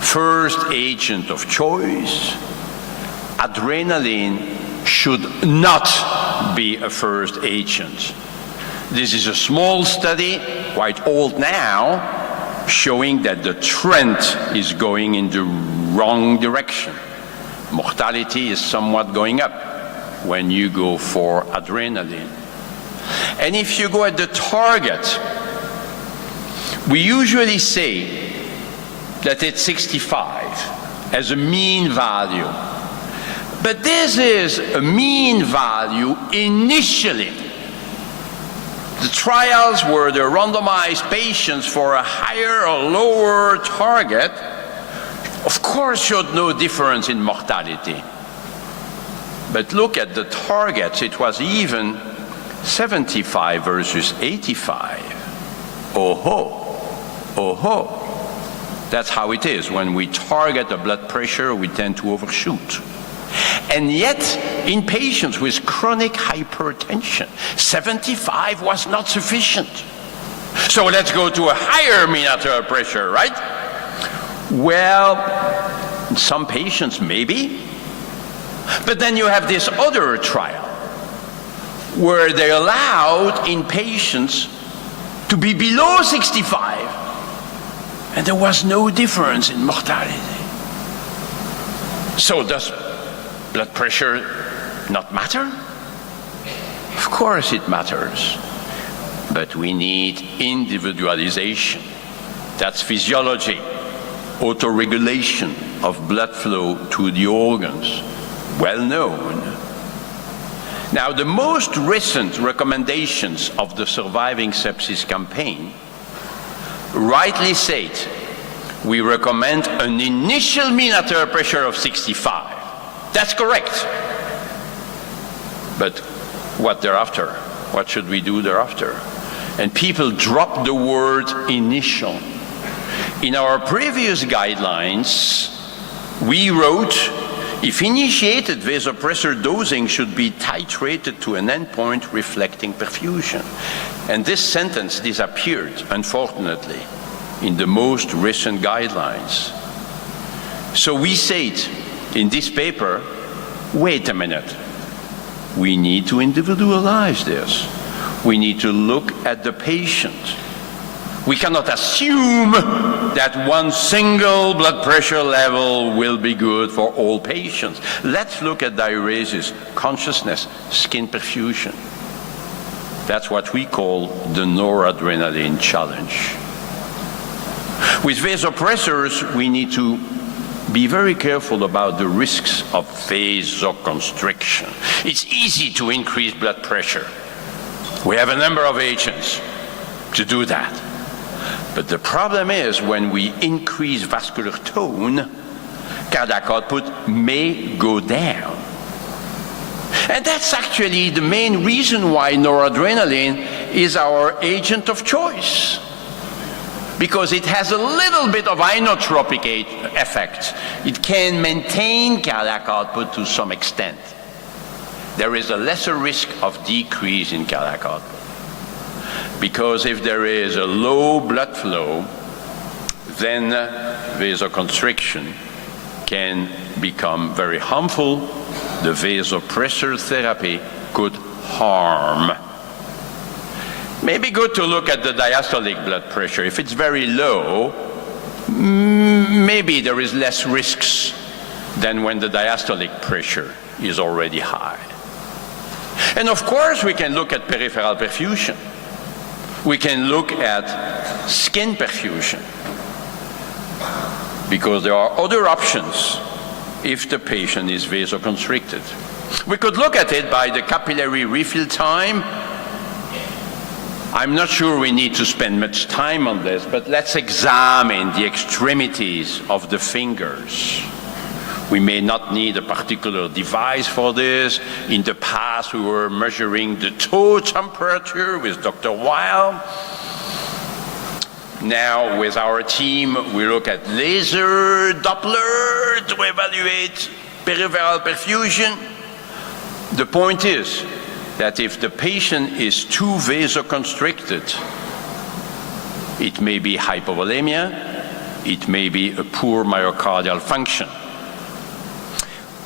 first agent of choice. Adrenaline should not be a first agent. This is a small study, quite old now, showing that the trend is going in the wrong direction. Mortality is somewhat going up when you go for adrenaline. And if you go at the target, we usually say that it's 65 as a mean value. But this is a mean value initially. The trials where they randomized patients for a higher or lower target, of course, showed no difference in mortality. But look at the targets, it was even 75 versus 85. Oh-ho. That's how it is. When we target the blood pressure, we tend to overshoot. And yet, in patients with chronic hypertension, 75 was not sufficient. So let's go to a higher mean arterial pressure, right? Well, in some patients, maybe. But then you have this other trial where they allowed in patients to be below 65, and there was no difference in mortality. So does blood pressure not matter? Of course it matters, but we need individualization. That's physiology. autoregulation of blood flow to the organs, well known. Now, the most recent recommendations of the Surviving Sepsis campaign rightly state we recommend an initial mean arterial pressure of 65. That's correct. But what thereafter? What should we do thereafter? And people drop the word initial. In our previous guidelines, we wrote, if initiated, vasopressor dosing should be titrated to an endpoint reflecting perfusion. And this sentence disappeared, unfortunately, in the most recent guidelines. So we said in this paper, wait a minute, we need to individualize this. We need to look at the patient. We cannot assume that one single blood pressure level will be good for all patients. Let's look at diuresis, consciousness, skin perfusion. That's what we call the noradrenaline challenge. With vasopressors, we need to be very careful about the risks of vasoconstriction. It's easy to increase blood pressure. We have a number of agents to do that. But the problem is when we increase vascular tone, cardiac output may go down. And that's actually the main reason why noradrenaline is our agent of choice. Because it has a little bit of inotropic effect. It can maintain cardiac output to some extent. There is a lesser risk of decrease in cardiac output. Because if there is a low blood flow, then vasoconstriction can become very harmful. The vasopressor therapy could harm. Maybe good to look at the diastolic blood pressure. If it's very low, maybe there is less risks than when the diastolic pressure is already high. And of course, we can look at peripheral perfusion. We can look at skin perfusion, because there are other options if the patient is vasoconstricted. We could look at it by the capillary refill time. I'm not sure we need to spend much time on this, but let's examine the extremities of the fingers. We may not need a particular device for this. In the past, we were measuring the toe temperature with Dr. Weil. Now, with our team, we look at laser Doppler to evaluate peripheral perfusion. The point is that if the patient is too vasoconstricted, it may be hypovolemia, it may be a poor myocardial function.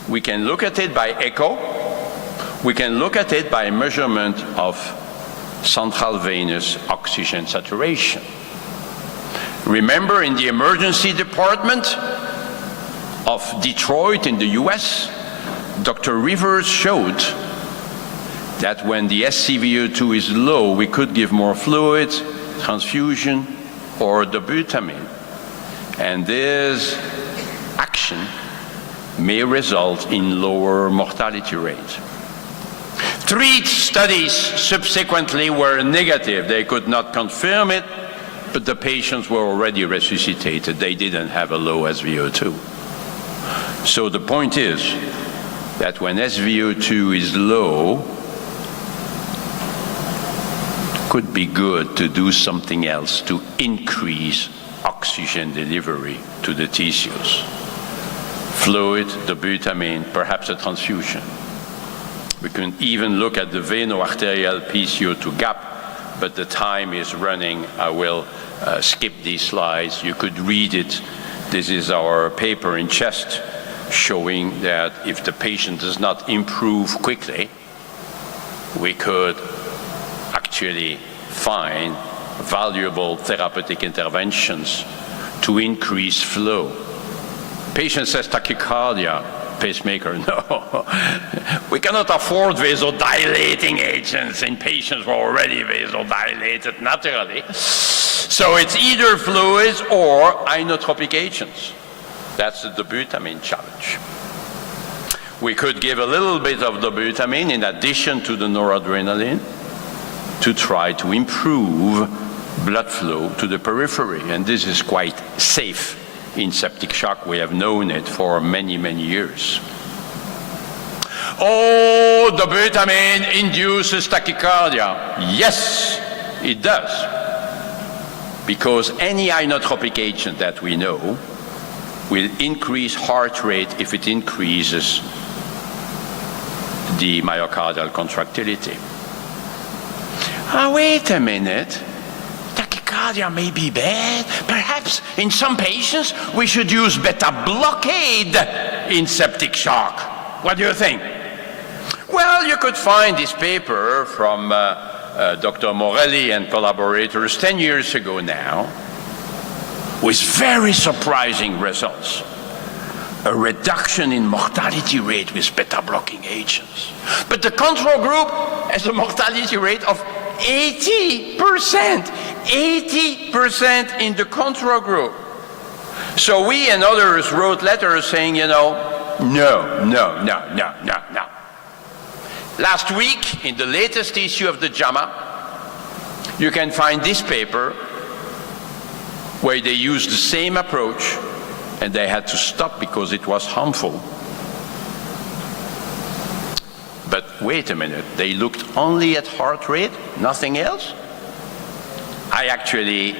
We can look at it by echo. We can look at it by measurement of central venous oxygen saturation. Remember, in the emergency department of Detroit in the US, Dr. Rivers showed that when the SCVO2 is low, we could give more fluid, transfusion, or dobutamine. And this action may result in lower mortality rate. 3 studies subsequently were negative. They could not confirm it, but the patients were already resuscitated. They didn't have a low SVO2. So the point is that when SVO2 is low, it could be good to do something else to increase oxygen delivery to the tissues. Fluid, dobutamine, perhaps a transfusion. We can even look at the veno-arterial PCO2 gap, but the time is running. I will skip these slides. You could read it. This is our paper in chest showing that if the patient does not improve quickly, we could actually find valuable therapeutic interventions to increase flow. Patient says tachycardia. pacemaker. No. We cannot afford vasodilating agents in patients who are already vasodilated naturally. So it's either fluids or inotropic agents. That's the dobutamine challenge. We could give a little bit of dobutamine in addition to the noradrenaline to try to improve blood flow to the periphery, and this is quite safe in septic shock. We have known it for many, many years. Oh, dobutamine induces tachycardia. Yes, it does. Because any inotropic agent that we know will increase heart rate if it increases the myocardial contractility. Wait a minute. Tachycardia may be bad. Perhaps in some patients we should use beta blockade in septic shock. What do you think? Well, you could find this paper from Dr. Morelli and collaborators 10 years ago now, with very surprising results. A reduction in mortality rate with beta-blocking agents. But the control group has a mortality rate of 80%. 80% in the control group. So we and others wrote letters saying, you know, no. Last week, in the latest issue of the JAMA, you can find this paper where they used the same approach and they had to stop because it was harmful. But wait a minute, they looked only at heart rate, nothing else? I actually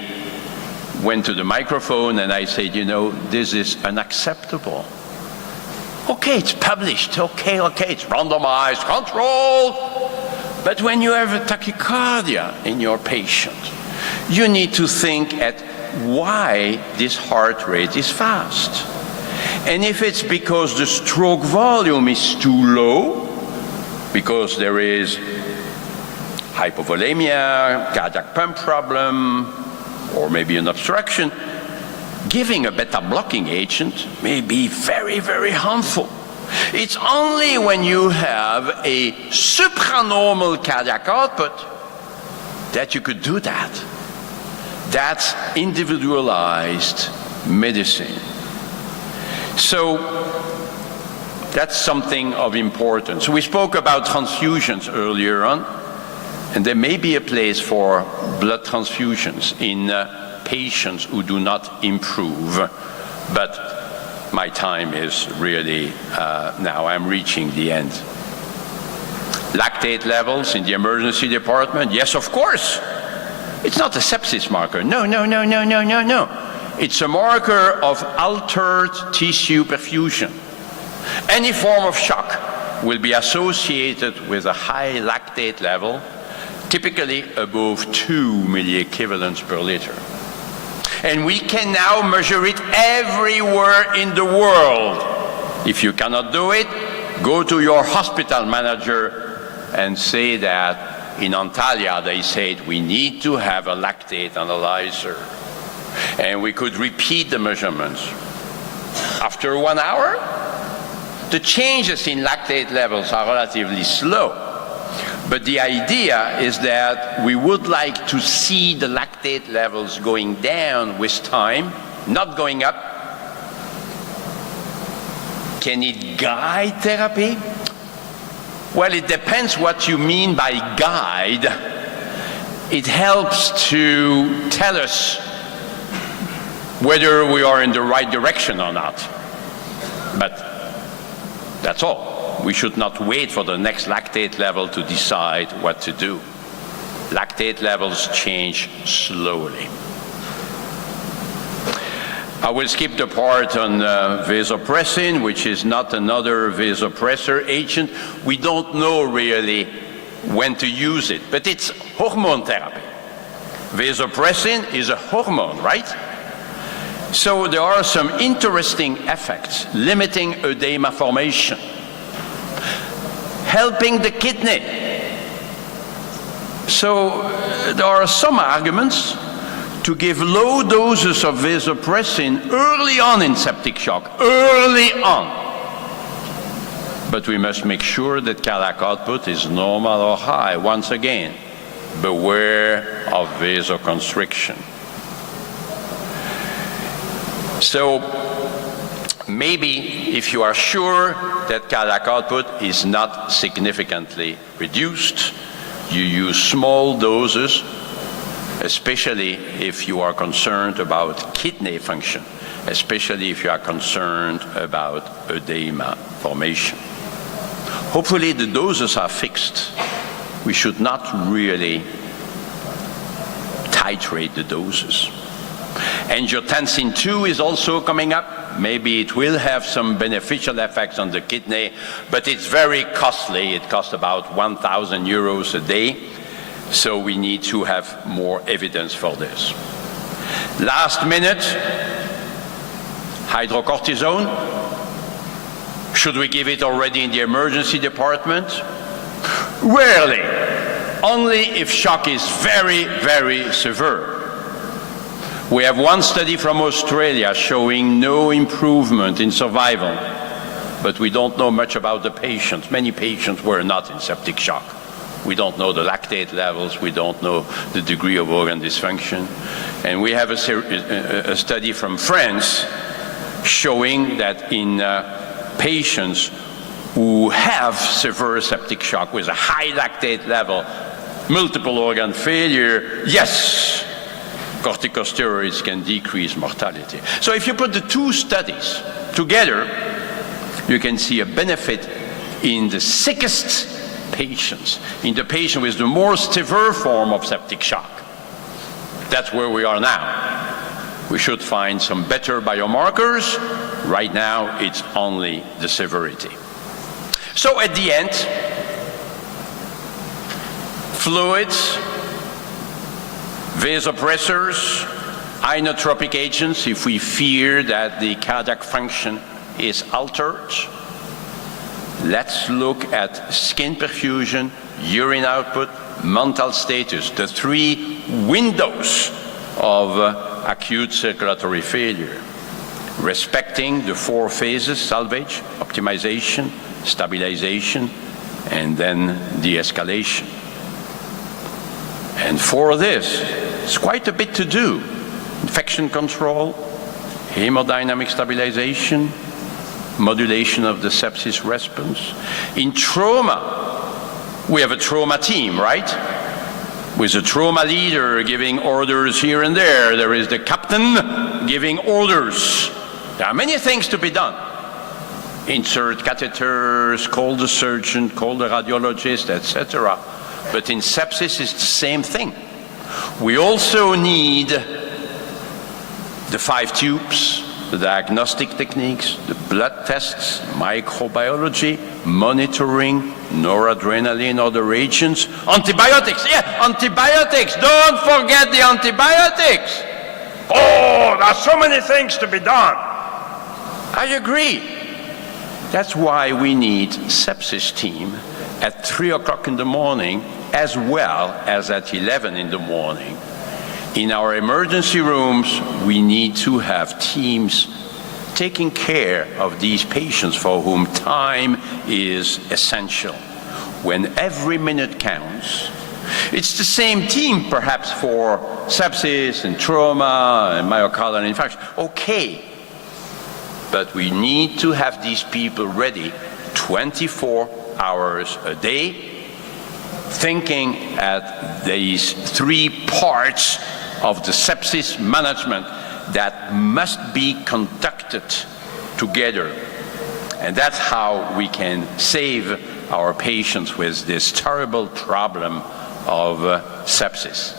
went to the microphone and I said, you know, this is unacceptable. Okay, it's published, okay, it's randomized, controlled. But when you have a tachycardia in your patient, you need to think at why this heart rate is fast. And if it's because the stroke volume is too low, because there is hypovolemia, cardiac pump problem, or maybe an obstruction, giving a beta-blocking agent may be very, very harmful. It's only when you have a supranormal cardiac output that you could do that. That's individualized medicine. So that's something of importance. We spoke about transfusions earlier on, and there may be a place for blood transfusions in patients who do not improve, but my time is really, now I'm reaching the end. Lactate levels in the emergency department, yes, of course. It's not a sepsis marker, no. It's a marker of altered tissue perfusion. Any form of shock will be associated with a high lactate level, typically above 2 milliequivalents per liter. And we can now measure it everywhere in the world. If you cannot do it, go to your hospital manager and say that in Antalya they said we need to have a lactate analyzer. And we could repeat the measurements. After 1 hour, the changes in lactate levels are relatively slow. But the idea is that we would like to see the lactate levels going down with time, not going up. Can it guide therapy? Well, it depends what you mean by guide. It helps to tell us whether we are in the right direction or not. But that's all. We should not wait for the next lactate level to decide what to do. Lactate levels change slowly. I will skip the part on vasopressin, which is not another vasopressor agent. We don't know really when to use it, but it's hormone therapy. Vasopressin is a hormone, right? So there are some interesting effects, limiting edema formation, helping the kidney. So there are some arguments to give low doses of vasopressin early on in septic shock, early on. but we must make sure that cardiac output is normal or high. Once again, beware of vasoconstriction. So maybe if you are sure that cardiac output is not significantly reduced, you use small doses, especially if you are concerned about kidney function, especially if you are concerned about edema formation. Hopefully the doses are fixed. We should not really titrate the doses. Angiotensin II is also coming up. Maybe it will have some beneficial effects on the kidney, but it's very costly. It costs about 1,000 euros a day, so we need to have more evidence for this. Last minute, hydrocortisone. Should we give it already in the emergency department? Rarely. Only if shock is very, very severe. We have one study from Australia showing no improvement in survival, but we don't know much about the patients. Many patients were not in septic shock. We don't know the lactate levels, we don't know the degree of organ dysfunction. And we have a study from France showing that in patients who have severe septic shock with a high lactate level, multiple organ failure, yes, corticosteroids can decrease mortality. So if you put the two studies together, you can see a benefit in the sickest patients, in the patient with the more severe form of septic shock. That's where we are now. We should find some better biomarkers. Right now, it's only the severity. So at the end, fluids, vasopressors, inotropic agents if we fear that the cardiac function is altered. Let's look at skin perfusion, urine output, mental status, the three windows of acute circulatory failure, respecting the four phases: salvage, optimization, stabilization, and then de-escalation. And for this, it's quite a bit to do. Infection control, hemodynamic stabilization, modulation of the sepsis response. In trauma, we have a trauma team, right? With a trauma leader giving orders here and there. There is the captain giving orders. There are many things to be done. Insert catheters, call the surgeon, call the radiologist, etc. But in sepsis, it's the same thing. We also need the 5 tubes, the diagnostic techniques, the blood tests, microbiology, monitoring, noradrenaline, other agents, antibiotics. Yeah, antibiotics. Don't forget the antibiotics. Oh, there are so many things to be done. I agree. That's why we need sepsis team at 3 o'clock in the morning as well as at 11 in the morning. In our emergency rooms, we need to have teams taking care of these patients for whom time is essential. When every minute counts, it's the same team perhaps for sepsis and trauma and myocardial infarction. Okay, but we need to have these people ready 24 hours a day, thinking at these 3 parts of the sepsis management that must be conducted together. And that's how we can save our patients with this terrible problem of sepsis.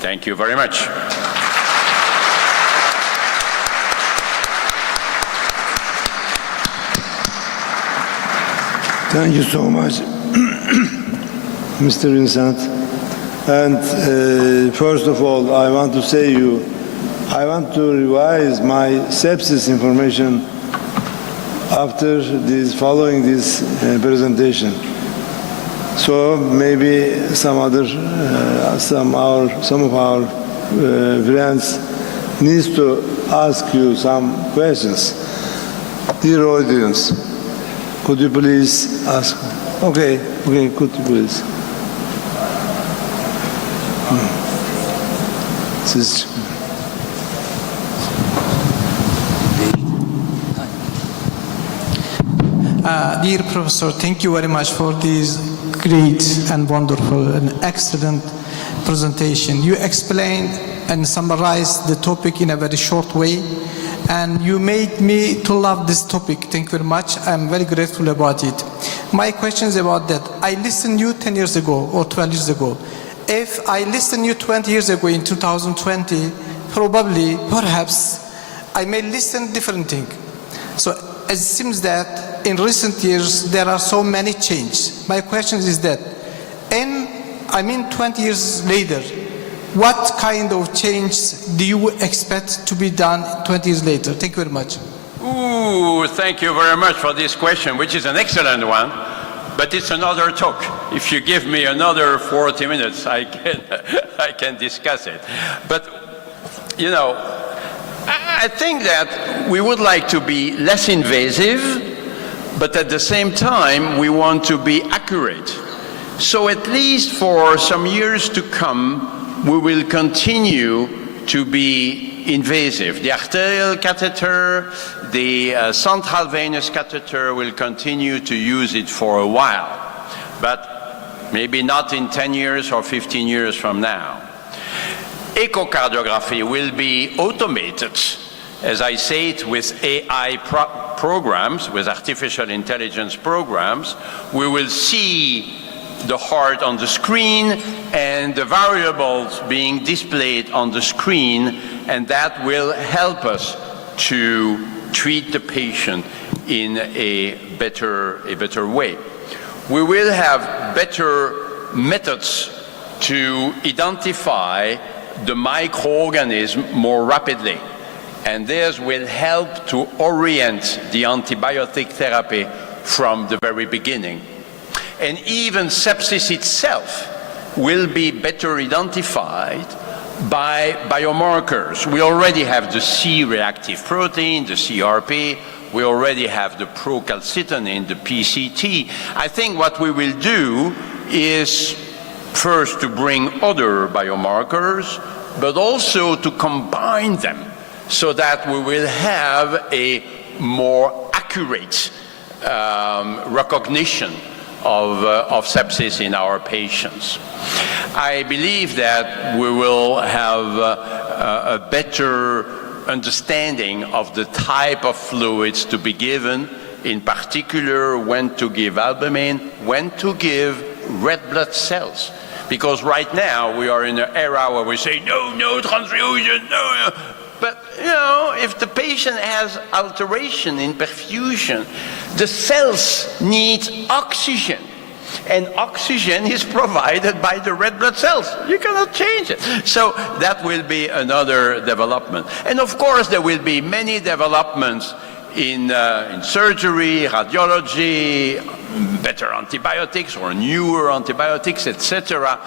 Thank you very much. Thank you so much, Mr. Vincent. And first of all, I want to say I want to revise my sepsis information after following this presentation. So maybe some of our friends needs to ask you some questions. Dear audience, Could you please ask? Okay, could you please? Siz Dear Professor, thank you very much for this great and wonderful and excellent presentation. You explained and summarized the topic in a very short way, and you made me to love this topic. Thank you very much. I'm very grateful about it. My question is about that. I listened to you 10 years ago or 12 years ago. If I listened to you 20 years ago in 2020, perhaps, I may listen different thing. So it seems that in recent years there are so many changes. My question is that, 20 years later, what kind of change do you expect to be done 20 years later? Thank you very much. Ooh, thank you very much for this question, which is an excellent one, but it's another talk. If you give me another 40 minutes, I can discuss it. But, you know, I think that we would like to be less invasive, but at the same time, we want to be accurate. So at least for some years to come, we will continue to be invasive. The arterial catheter, the central venous catheter will continue to use it for a while, but maybe not in 10 years or 15 years from now. Echocardiography will be automated, as I say it, with AI programs, with artificial intelligence programs. We will see the heart on the screen and the variables being displayed on the screen, and that will help us to treat the patient in a better way. We will have better methods to identify the microorganism more rapidly, and this will help to orient the antibiotic therapy from the very beginning. And even sepsis itself will be better identified by biomarkers. We already have the C-reactive protein, the CRP. We already have the procalcitonin, the PCT. I think what we will do is first to bring other biomarkers, but also to combine them so that we will have a more accurate recognition of sepsis in our patients. I believe that we will have a better understanding of the type of fluids to be given, in particular when to give albumin, when to give red blood cells. Because right now we are in an era where we say, no transfusion, no. But, you know, if the patient has alteration in perfusion, the cells need oxygen. And oxygen is provided by the red blood cells. You cannot change it. So that will be another development. And of course, there will be many developments in surgery, radiology, better antibiotics or newer antibiotics, etc.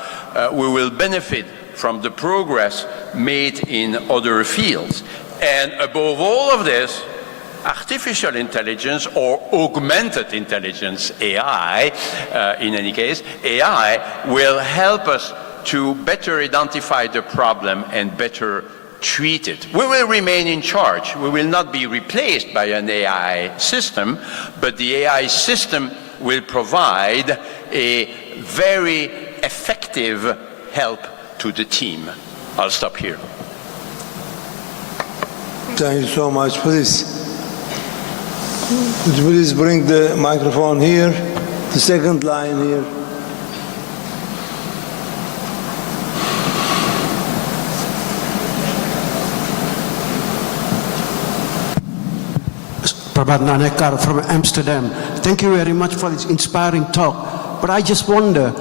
We will benefit from the progress made in other fields. And above all of this, artificial intelligence or augmented intelligence, AI, in any case, AI will help us to better identify the problem and better treat it. We will remain in charge. We will not be replaced by an AI system, but the AI system will provide a very effective help to the team. I'll stop here. Thank you so much. Please. Would you please bring the microphone here, the second line here. Prabhat Nanekar from Amsterdam. Thank you very much for this inspiring talk. But I just wonder,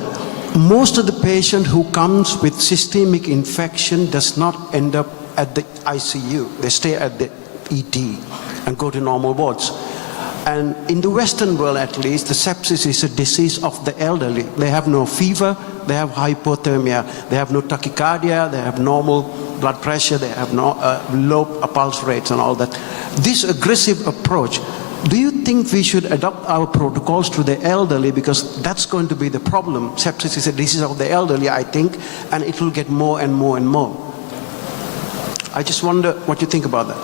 most of the patient who comes with systemic infection does not end up at the ICU. They stay at the ED and go to normal wards. And in the Western world, at least, the sepsis is a disease of the elderly. They have no fever, they have hypothermia, they have no tachycardia, they have normal blood pressure, they have no low pulse rates and all that. This aggressive approach do you think we should adopt our protocols to the elderly, because that's going to be the problem? Sepsis is a disease of the elderly, I think, and it will get more and more and more. I just wonder what you think about that.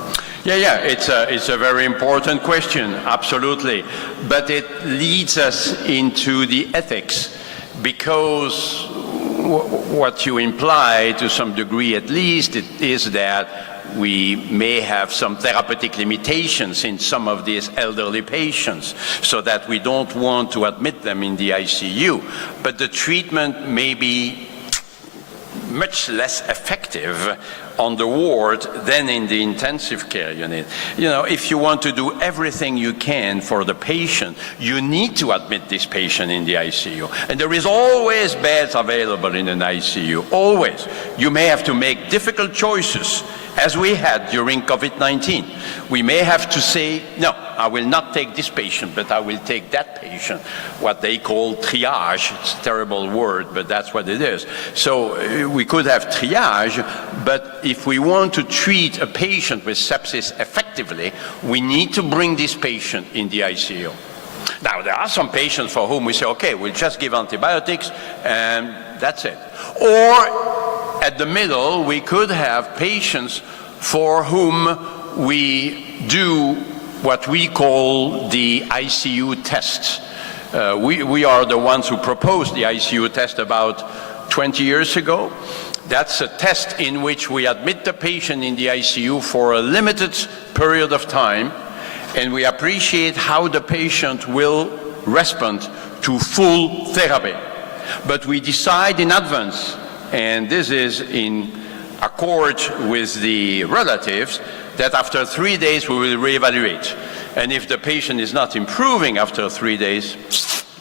Yeah, it's a very important question, absolutely. But it leads us into the ethics, because what you imply, to some degree at least, is that we may have some therapeutic limitations in some of these elderly patients, so that we don't want to admit them in the ICU. But the treatment may be much less effective on the ward than in the intensive care unit. You know, if you want to do everything you can for the patient, you need to admit this patient in the ICU. And there is always beds available in an ICU, always. You may have to make difficult choices, as we had during COVID-19. We may have to say, no, I will not take this patient, but I will take that patient, what they call triage. It's a terrible word, but that's what it is. So we could have triage, but if we want to treat a patient with sepsis effectively, we need to bring this patient in the ICU. Now, there are some patients for whom we say, okay, we'll just give antibiotics and that's it. Or at the middle, we could have patients for whom we do what we call the ICU test. We are the ones who proposed the ICU test about 20 years ago. That's a test in which we admit the patient in the ICU for a limited period of time, and we appreciate how the patient will respond to full therapy. But we decide in advance, and this is in accord with the relatives, that after 3 days we will reevaluate. And if the patient is not improving after 3 days,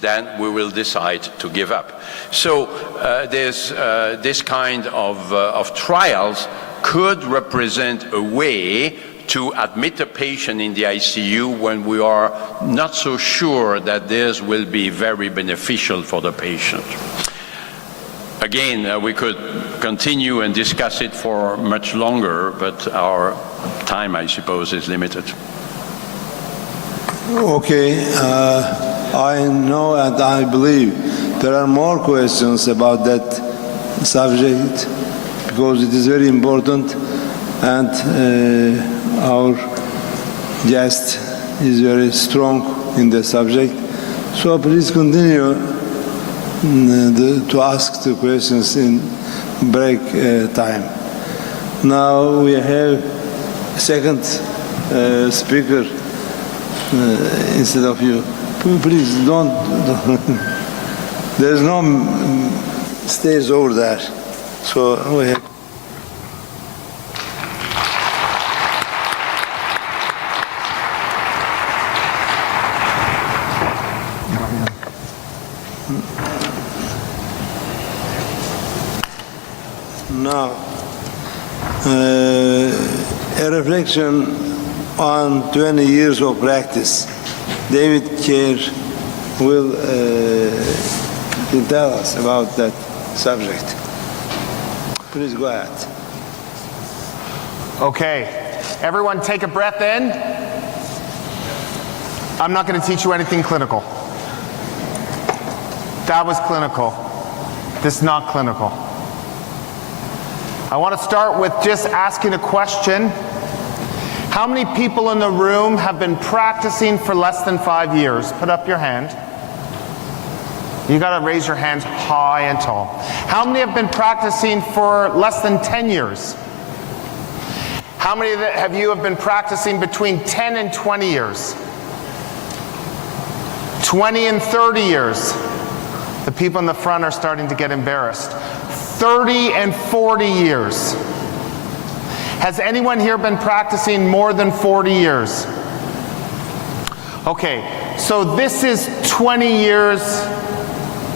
then we will decide to give up. So there's this kind of trials could represent a way to admit a patient in the ICU when we are not so sure that this will be very beneficial for the patient. Again, we could continue and discuss it for much longer, but our time, I suppose, is limited. Okay, I know and I believe there are more questions about that subject, because it is very important, and our guest is very strong in the subject. So please continue to ask the questions in break time. Now we have a second speaker instead of you. Please don't. There's no stage over there. So we have. Now, a reflection on 20 years of practice. David Kerr will tell us about that subject. Please go ahead. Okay, everyone take a breath in. I'm not going to teach you anything clinical. That was clinical. This is not clinical. I want to start with just asking a question. How many people in the room have been practicing for less than 5 years? Put up your hand. You got to raise your hands high and tall. How many have been practicing for less than 10 years? How many of you have been practicing between 10 and 20 years? 20 and 30 years. The people in the front are starting to get embarrassed. 30 and 40 years. Has anyone here been practicing more than 40 years? Okay, so this is 20 years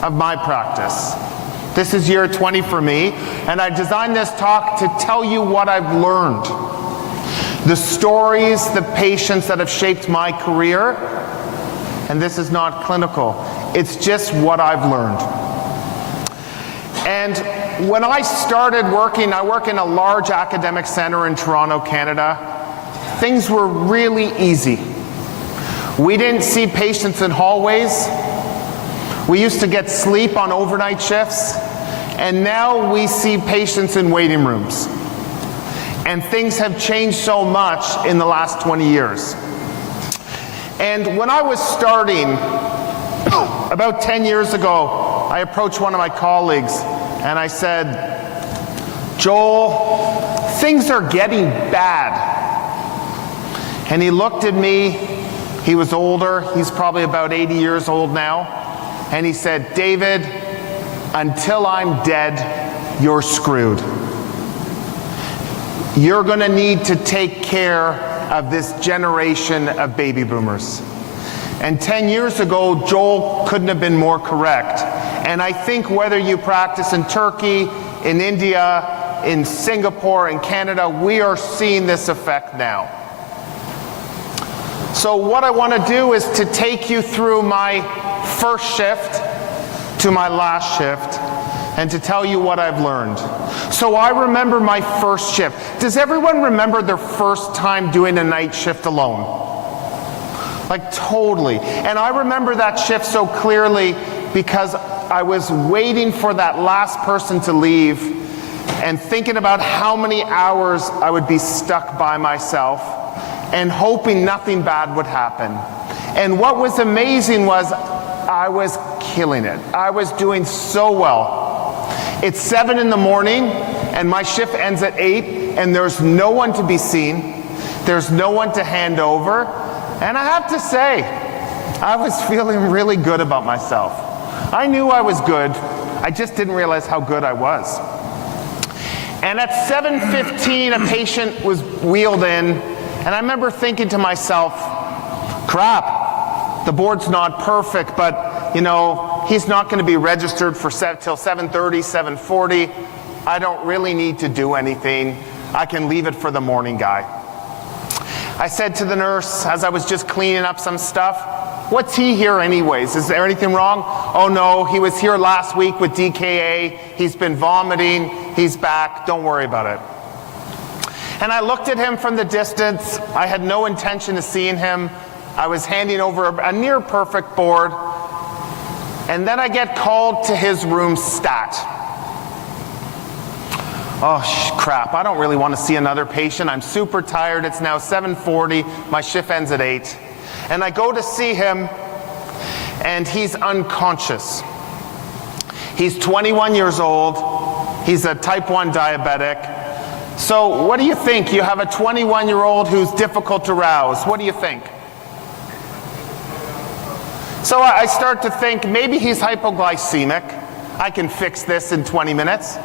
of my practice. This is year 20 for me, and I designed this talk to tell you what I've learned. The stories, the patients that have shaped my career, and this is not clinical. It's just what I've learned. And when I started working, I work in a large academic center in Toronto, Canada. Things were really easy. We didn't see patients in hallways. We used to get sleep on overnight shifts. And now we see patients in waiting rooms. And things have changed so much in the last 20 years. And when I was starting, about 10 years ago, I approached one of my colleagues and I said, Joel, things are getting bad. And he looked at me, he was older, he's probably about 80 years old now, and he said, David, until I'm dead, you're screwed. You're going to need to take care of this generation of baby boomers. And 10 years ago, Joel couldn't have been more correct. And I think whether you practice in Turkey, in India, in Singapore, in Canada, we are seeing this effect now. So what I want to do is to take you through my first shift to my last shift and to tell you what I've learned. So I remember my first shift. Does everyone remember their first time doing a night shift alone? Like totally. And I remember that shift so clearly because I was waiting for that last person to leave and thinking about how many hours I would be stuck by myself and hoping nothing bad would happen. And what was amazing was I was killing it. I was doing so well. It's 7 in the morning and my shift ends at 8 and there's no one to be seen. There's no one to hand over. And I have to say, I was feeling really good about myself. I knew I was good. I just didn't realize how good I was. And at 7:15, a patient was wheeled in, and I remember thinking to myself, crap, the board's not perfect, but you know, he's not going to be registered for till 7:30, 7:40. I don't really need to do anything. I can leave it for the morning guy. I said to the nurse, as I was just cleaning up some stuff, what's he here anyways? Is there anything wrong? Oh no, he was here last week with DKA. He's been vomiting. He's back. Don't worry about it. And I looked at him from the distance. I had no intention of seeing him. I was handing over a near perfect board. And then I get called to his room stat. Oh crap, I don't really want to see another patient. I'm super tired. It's now 7:40. My shift ends at 8. And I go to see him, and he's unconscious. He's 21 years old. He's a type 1 diabetic. So what do you think? You have a 21-year-old who's difficult to rouse. What do you think? So I start to think maybe he's hypoglycemic. I can fix this in 20 minutes.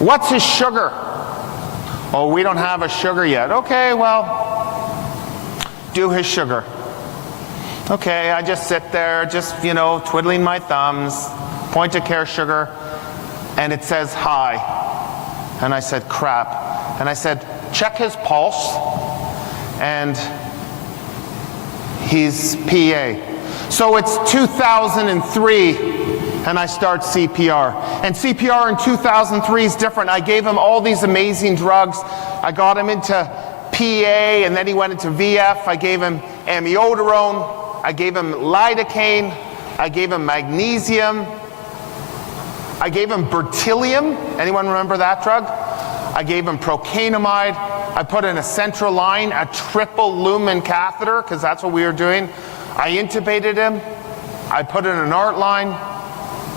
What's his sugar? Oh, we don't have a sugar yet. Okay, well, do his sugar. Okay, I just sit there, just, you know, twiddling my thumbs, point of care sugar, and it says high. And I said, crap. And I said, check his pulse, and he's PA. So it's 2003. And I start CPR. And CPR in 2003 is different. I gave him all these amazing drugs. I got him into PA, and then he went into VF. I gave him amiodarone. I gave him lidocaine. I gave him magnesium. I gave him bertilium. Anyone remember that drug? I gave him procainamide. I put in a central line, a triple lumen catheter, because that's what we were doing. I intubated him. I put in an art line.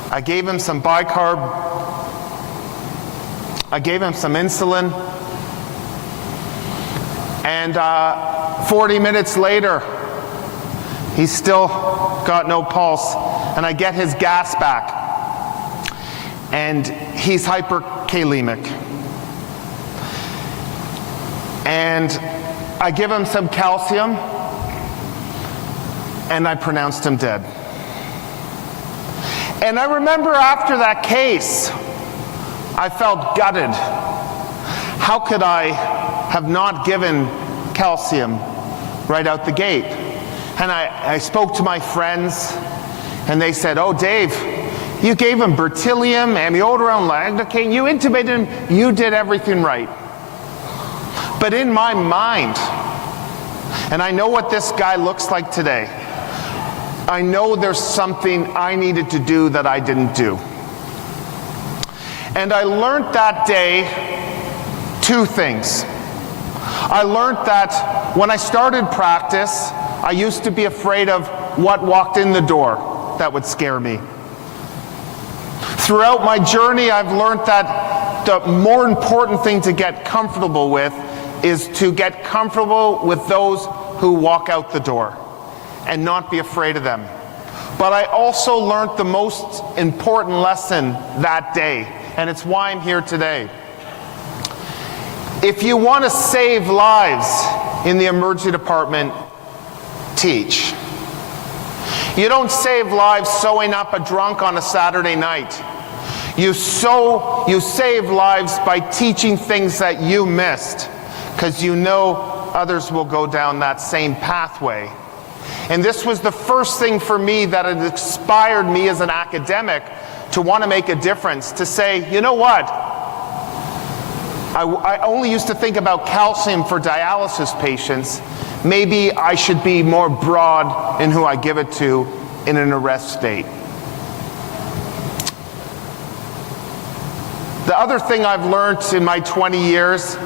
I gave him some bicarb. I gave him some insulin. And 40 minutes later, he's still got no pulse. And I get his gas back. And he's hyperkalemic. And I give him some calcium. And I pronounced him dead. And I remember after that case, I felt gutted. How could I have not given calcium right out the gate? And I spoke to my friends, and they said, oh, Dave, you gave him bertilium, amiodarone, lidocaine, you intubated him, you did everything right. But in my mind, And I know what this guy looks like today. I know there's something I needed to do that I didn't do. And I learned that day two things. I learned that when I started practice, I used to be afraid of what walked in the door that would scare me. Throughout my journey, I've learned that the more important thing to get comfortable with is to get comfortable with those who walk out the door and not be afraid of them. But I also learned the most important lesson that day, and it's why I'm here today. If you want to save lives in the emergency department, teach. You don't save lives sewing up a drunk on a Saturday night. You save lives by teaching things that you missed, because you know others will go down that same pathway. And this was the first thing for me that had inspired me as an academic to want to make a difference, to say, you know what? I only used to think about calcium for dialysis patients. Maybe I should be more broad in who I give it to in an arrest state. The other thing I've learned in my 20 years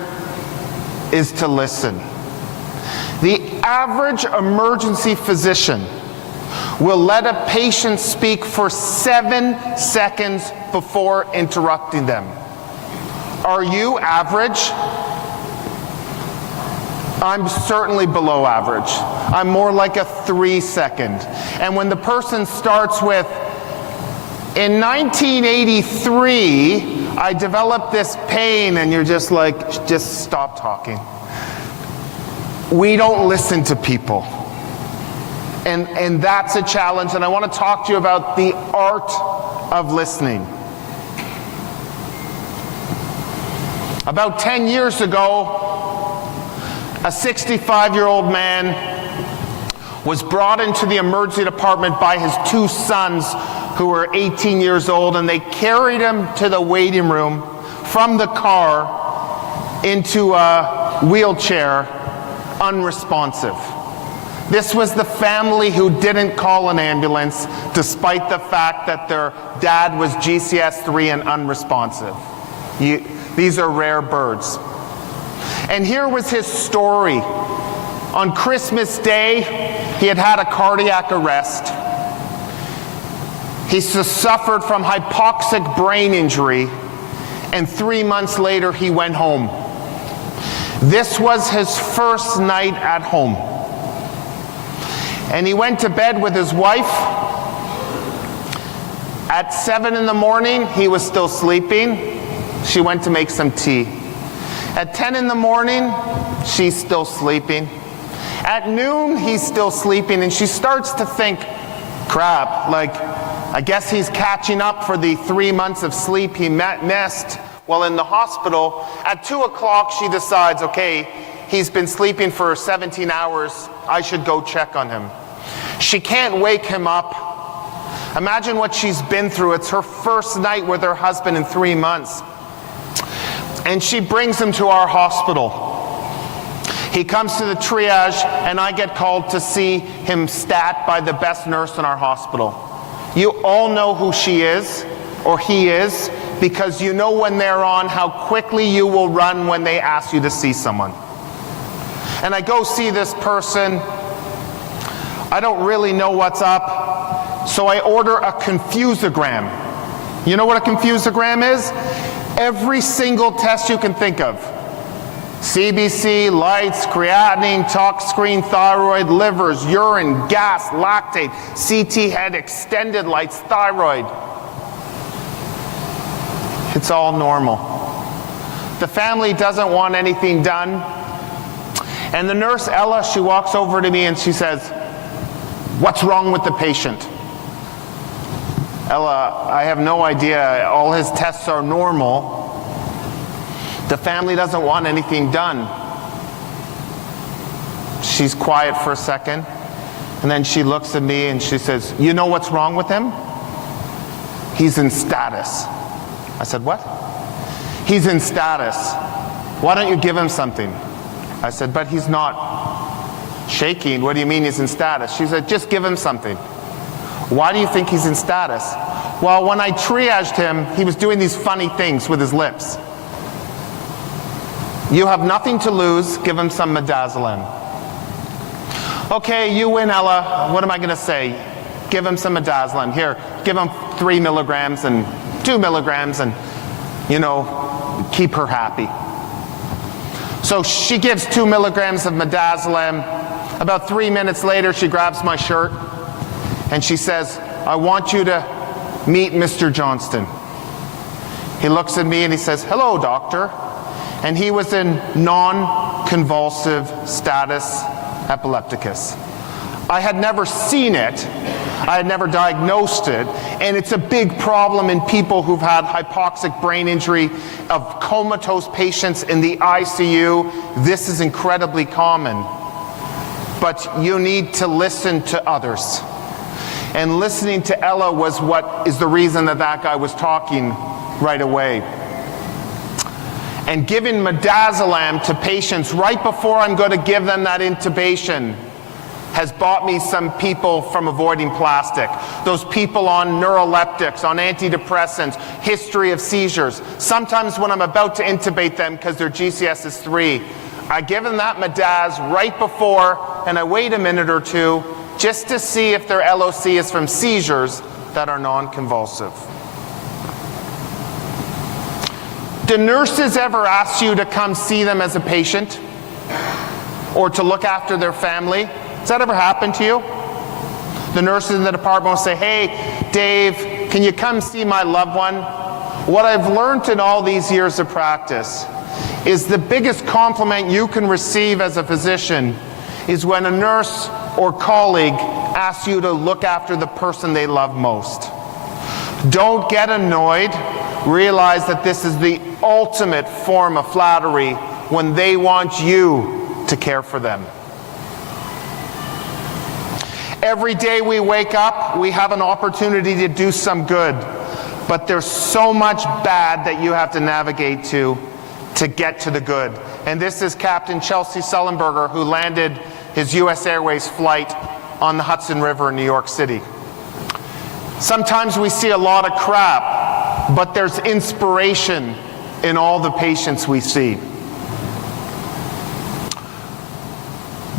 is to listen. The average emergency physician will let a patient speak for 7 seconds before interrupting them. Are you average? I'm certainly below average. I'm more like a 3-second. And when the person starts with, in 1983, I developed this pain, and you're just like, just stop talking. We don't listen to people. And that's a challenge, and I want to talk to you about the art of listening. About 10 years ago, a 65-year-old man was brought into the emergency department by his 2 sons who were 18 years old, and they carried him to the waiting room from the car into a wheelchair, unresponsive. This was the family who didn't call an ambulance, despite the fact that their dad was GCS3 and unresponsive. These are rare birds. And here was his story. On Christmas Day, he had had a cardiac arrest. He suffered from hypoxic brain injury, and 3 months later, he went home. This was his first night at home. And he went to bed with his wife. At 7 in the morning, he was still sleeping. She went to make some tea. At 10 in the morning, she's still sleeping. At noon, he's still sleeping, and she starts to think, crap, like, I guess he's catching up for the 3 months of sleep he missed while in the hospital. At 2 o'clock, she decides, okay, he's been sleeping for 17 hours. I should go check on him. She can't wake him up. Imagine what she's been through. It's her first night with her husband in 3 months. And she brings him to our hospital. He comes to the triage, and I get called to see him stat by the best nurse in our hospital. You all know who she is, or he is, because you know when they're on how quickly you will run when they ask you to see someone. And I go see this person. I don't really know what's up, so I order a confusogram. You know what a confusogram is? Every single test you can think of. CBC, lights, creatinine, tox screen, thyroid, livers, urine, gas, lactate, CT head, extended lights, thyroid. It's all normal. The family doesn't want anything done. And the nurse, Ella, she walks over to me and she says, "What's wrong with the patient?" Ella, I have no idea. All his tests are normal. The family doesn't want anything done. She's quiet for a second, and then she looks at me and she says, "You know what's wrong with him? He's in status." I said, "What?" "He's in status. Why don't you give him something?" I said, "But he's not." Shaking? What do you mean he's in status? She said, just give him something. Why do you think he's in status? Well, when I triaged him, he was doing these funny things with his lips. You have nothing to lose, give him some midazolam. Okay, you win, Ella. What am I going to say? Give him some midazolam. Here, give him 3 milligrams and 2 milligrams and, you know, keep her happy. So she gives 2 milligrams of midazolam. About 3 minutes later, she grabs my shirt and she says, I want you to meet Mr. Johnston. He looks at me and he says, hello, doctor. And he was in non-convulsive status epilepticus. I had never seen it. I had never diagnosed it, and it's a big problem in people who've had hypoxic brain injury, of comatose patients in the ICU. This is incredibly common. But you need to listen to others. And listening to Ella was what is the reason that that guy was talking right away. And giving midazolam to patients right before I'm going to give them that intubation has bought me some people from avoiding plastic. Those people on neuroleptics, on antidepressants, history of seizures. Sometimes when I'm about to intubate them because their GCS is 3, I give them that midaz right before and I wait a minute or two just to see if their LOC is from seizures that are non-convulsive. Do nurses ever ask you to come see them as a patient or to look after their family? Has that ever happened to you? The nurses in the department will say, hey, Dave, can you come see my loved one? What I've learned in all these years of practice is the biggest compliment you can receive as a physician is when a nurse or colleague asks you to look after the person they love most. Don't get annoyed. Realize that this is the ultimate form of flattery when they want you to care for them. Every day we wake up, we have an opportunity to do some good, but there's so much bad that you have to navigate to get to the good. And this is Captain Chelsea Sullenberger, who landed his US Airways flight on the Hudson River in New York City. Sometimes we see a lot of crap, but there's inspiration in all the patients we see.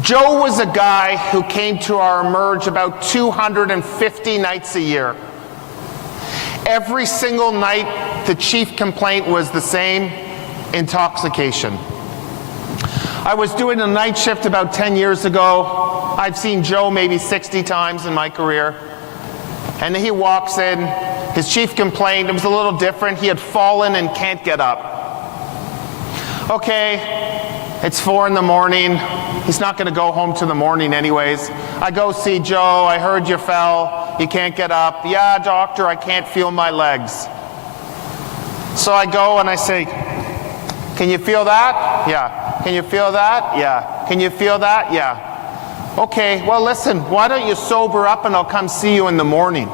Joe was a guy who came to our Emerge about 250 nights a year. Every single night, the chief complaint was the same: intoxication. I was doing a night shift about 10 years ago. I've seen Joe maybe 60 times in my career. And he walks in, his chief complaint, it was a little different. He had fallen and can't get up. Okay, it's 4 in the morning. He's not going to go home till the morning anyways. I go see Joe. I heard you fell. You can't get up. Yeah, doctor, I can't feel my legs. So I go and I say, can you feel that? Yeah. Can you feel that? Yeah. Can you feel that? Yeah. Okay, well listen, why don't you sober up and I'll come see you in the morning.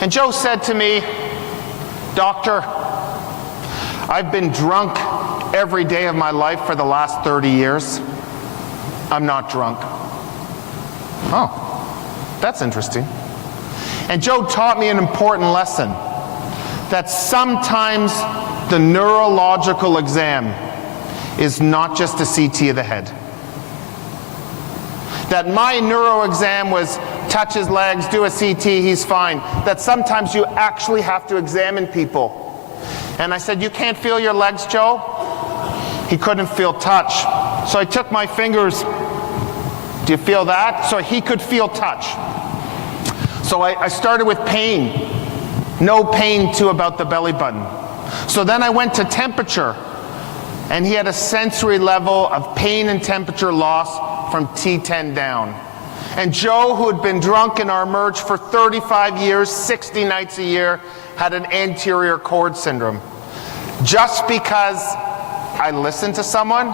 And Joe said to me, doctor, I've been drunk every day of my life for the last 30 years. I'm not drunk. Oh, that's interesting. And Joe taught me an important lesson, that sometimes the neurological exam is not just a CT of the head. That my neuro exam was touch his legs, do a CT, he's fine. That sometimes you actually have to examine people. And I said, you can't feel your legs, Joe? He couldn't feel touch. So I took my fingers, do you feel that? So he could feel touch. So I started with pain. No pain to about the belly button. So then I went to temperature. And he had a sensory level of pain and temperature loss from T10 down. And Joe, who had been drunk in our Emerge for 35 years, 60 nights a year, had an anterior cord syndrome. Just because I listened to someone,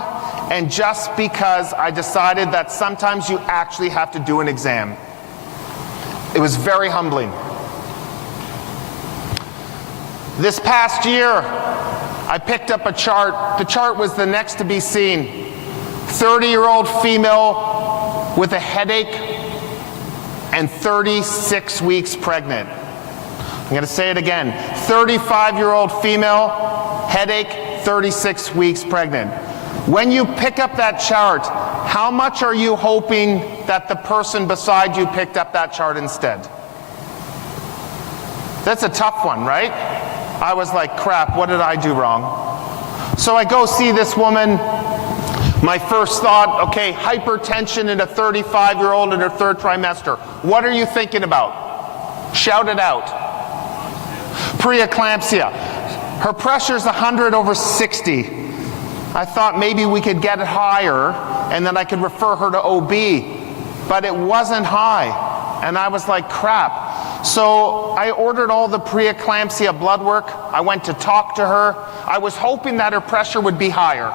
and just because I decided that sometimes you actually have to do an exam. It was very humbling. This past year, I picked up a chart. The chart was the next to be seen. 30-year-old female with a headache and 36 weeks pregnant. I'm going to say it again. 35-year-old female, headache, 36 weeks pregnant. When you pick up that chart, how much are you hoping that the person beside you picked up that chart instead? That's a tough one, right? I was like, crap, what did I do wrong? So I go see this woman. My first thought, okay, hypertension in a 35-year-old in her third trimester. What are you thinking about? Shout it out. Preeclampsia. Her pressure's 100/60. I thought maybe we could get it higher and then I could refer her to OB, but it wasn't high. And I was like, crap. So I ordered all the preeclampsia blood work. I went to talk to her. I was hoping that her pressure would be higher,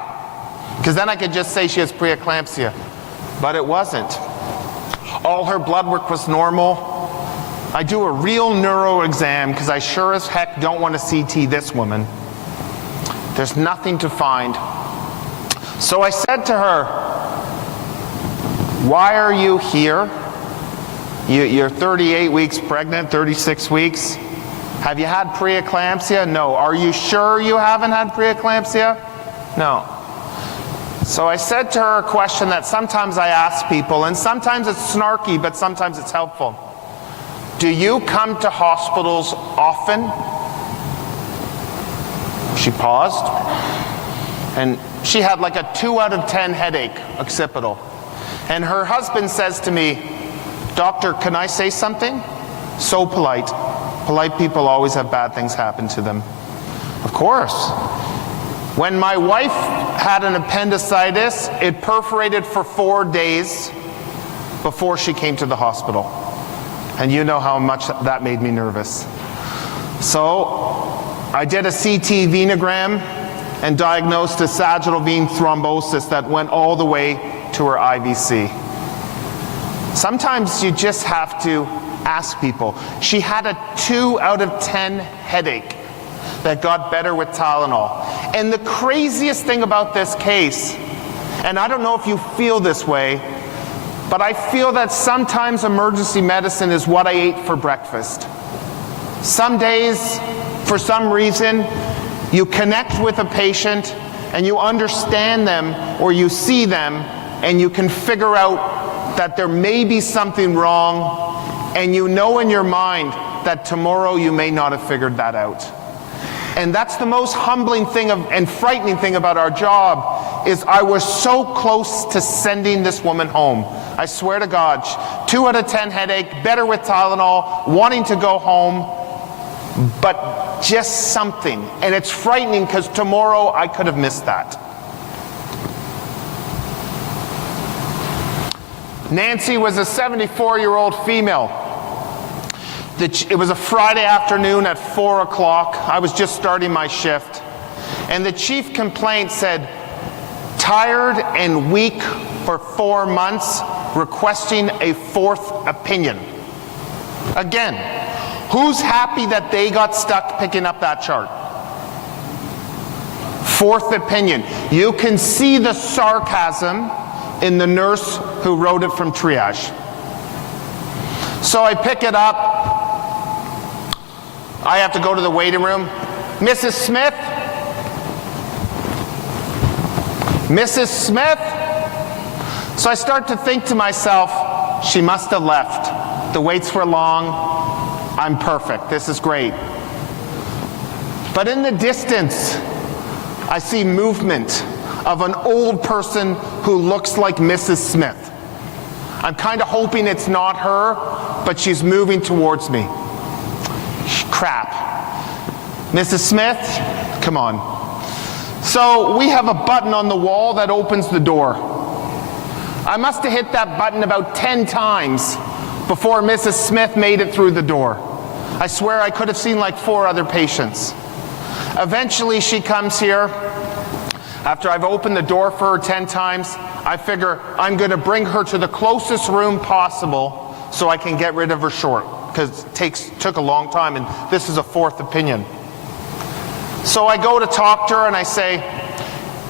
because then I could just say she has preeclampsia, but it wasn't. All her blood work was normal. I do a real neuro exam because I sure as heck don't want to CT this woman. There's nothing to find. So I said to her, why are you here? You're 38 weeks pregnant, 36 weeks. Have you had preeclampsia? No. Are you sure you haven't had preeclampsia? No. So I said to her a question that sometimes I ask people, and sometimes it's snarky, but sometimes it's helpful. Do you come to hospitals often? She paused, and she had like a 2 out of 10 headache, occipital. And her husband says to me, Doctor, can I say something? So polite. Polite people always have bad things happen to them. Of course. When my wife had an appendicitis, it perforated for 4 days before she came to the hospital. And you know how much that made me nervous. So I did a CT venogram and diagnosed a sagittal vein thrombosis that went all the way to her IVC. Sometimes you just have to ask people. She had a 2 out of 10 headache that got better with Tylenol. And the craziest thing about this case, and I don't know if you feel this way, but I feel that sometimes emergency medicine is what I ate for breakfast. Some days, for some reason, you connect with a patient and you understand them or you see them and you can figure out that there may be something wrong, and you know in your mind that tomorrow you may not have figured that out. And that's the most humbling thing and frightening thing about our job, is I was so close to sending this woman home. I swear to God, 2 out of 10 headache, better with Tylenol, wanting to go home, but just something. And it's frightening because tomorrow I could have missed that. Nancy was a 74-year-old female. It was a Friday afternoon at 4 o'clock. I was just starting my shift. And the chief complaint said, tired and weak for 4 months, requesting a 4th opinion. Again, who's happy that they got stuck picking up that chart? 4th opinion. You can see the sarcasm in the nurse who wrote it from triage. So I pick it up. I have to go to the waiting room. Mrs. Smith? Mrs. Smith? So I start to think to myself, she must have left. The waits were long. I'm perfect. This is great. But in the distance, I see movement of an old person who looks like Mrs. Smith. I'm kind of hoping it's not her, but she's moving towards me. Crap. Mrs. Smith, come on. So we have a button on the wall that opens the door. I must have hit that button about 10 times before Mrs. Smith made it through the door. I swear I could have seen like 4 other patients. Eventually she comes here. After I've opened the door for her 10 times, I figure I'm going to bring her to the closest room possible so I can get rid of her short, because it took a long time, and this is a 4th opinion. So I go to talk to her and I say,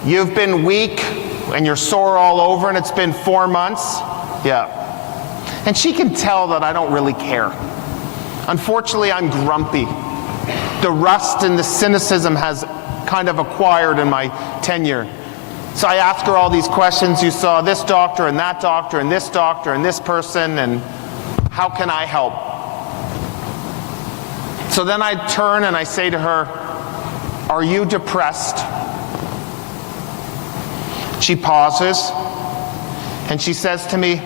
you've been weak and you're sore all over and it's been 4 months? Yeah. And she can tell that I don't really care. Unfortunately, I'm grumpy. The rust and the cynicism has kind of acquired in my tenure. So I ask her all these questions. You saw this doctor and that doctor and this doctor and this person, and how can I help? So then I turn and I say to her, are you depressed? She pauses and she says to me,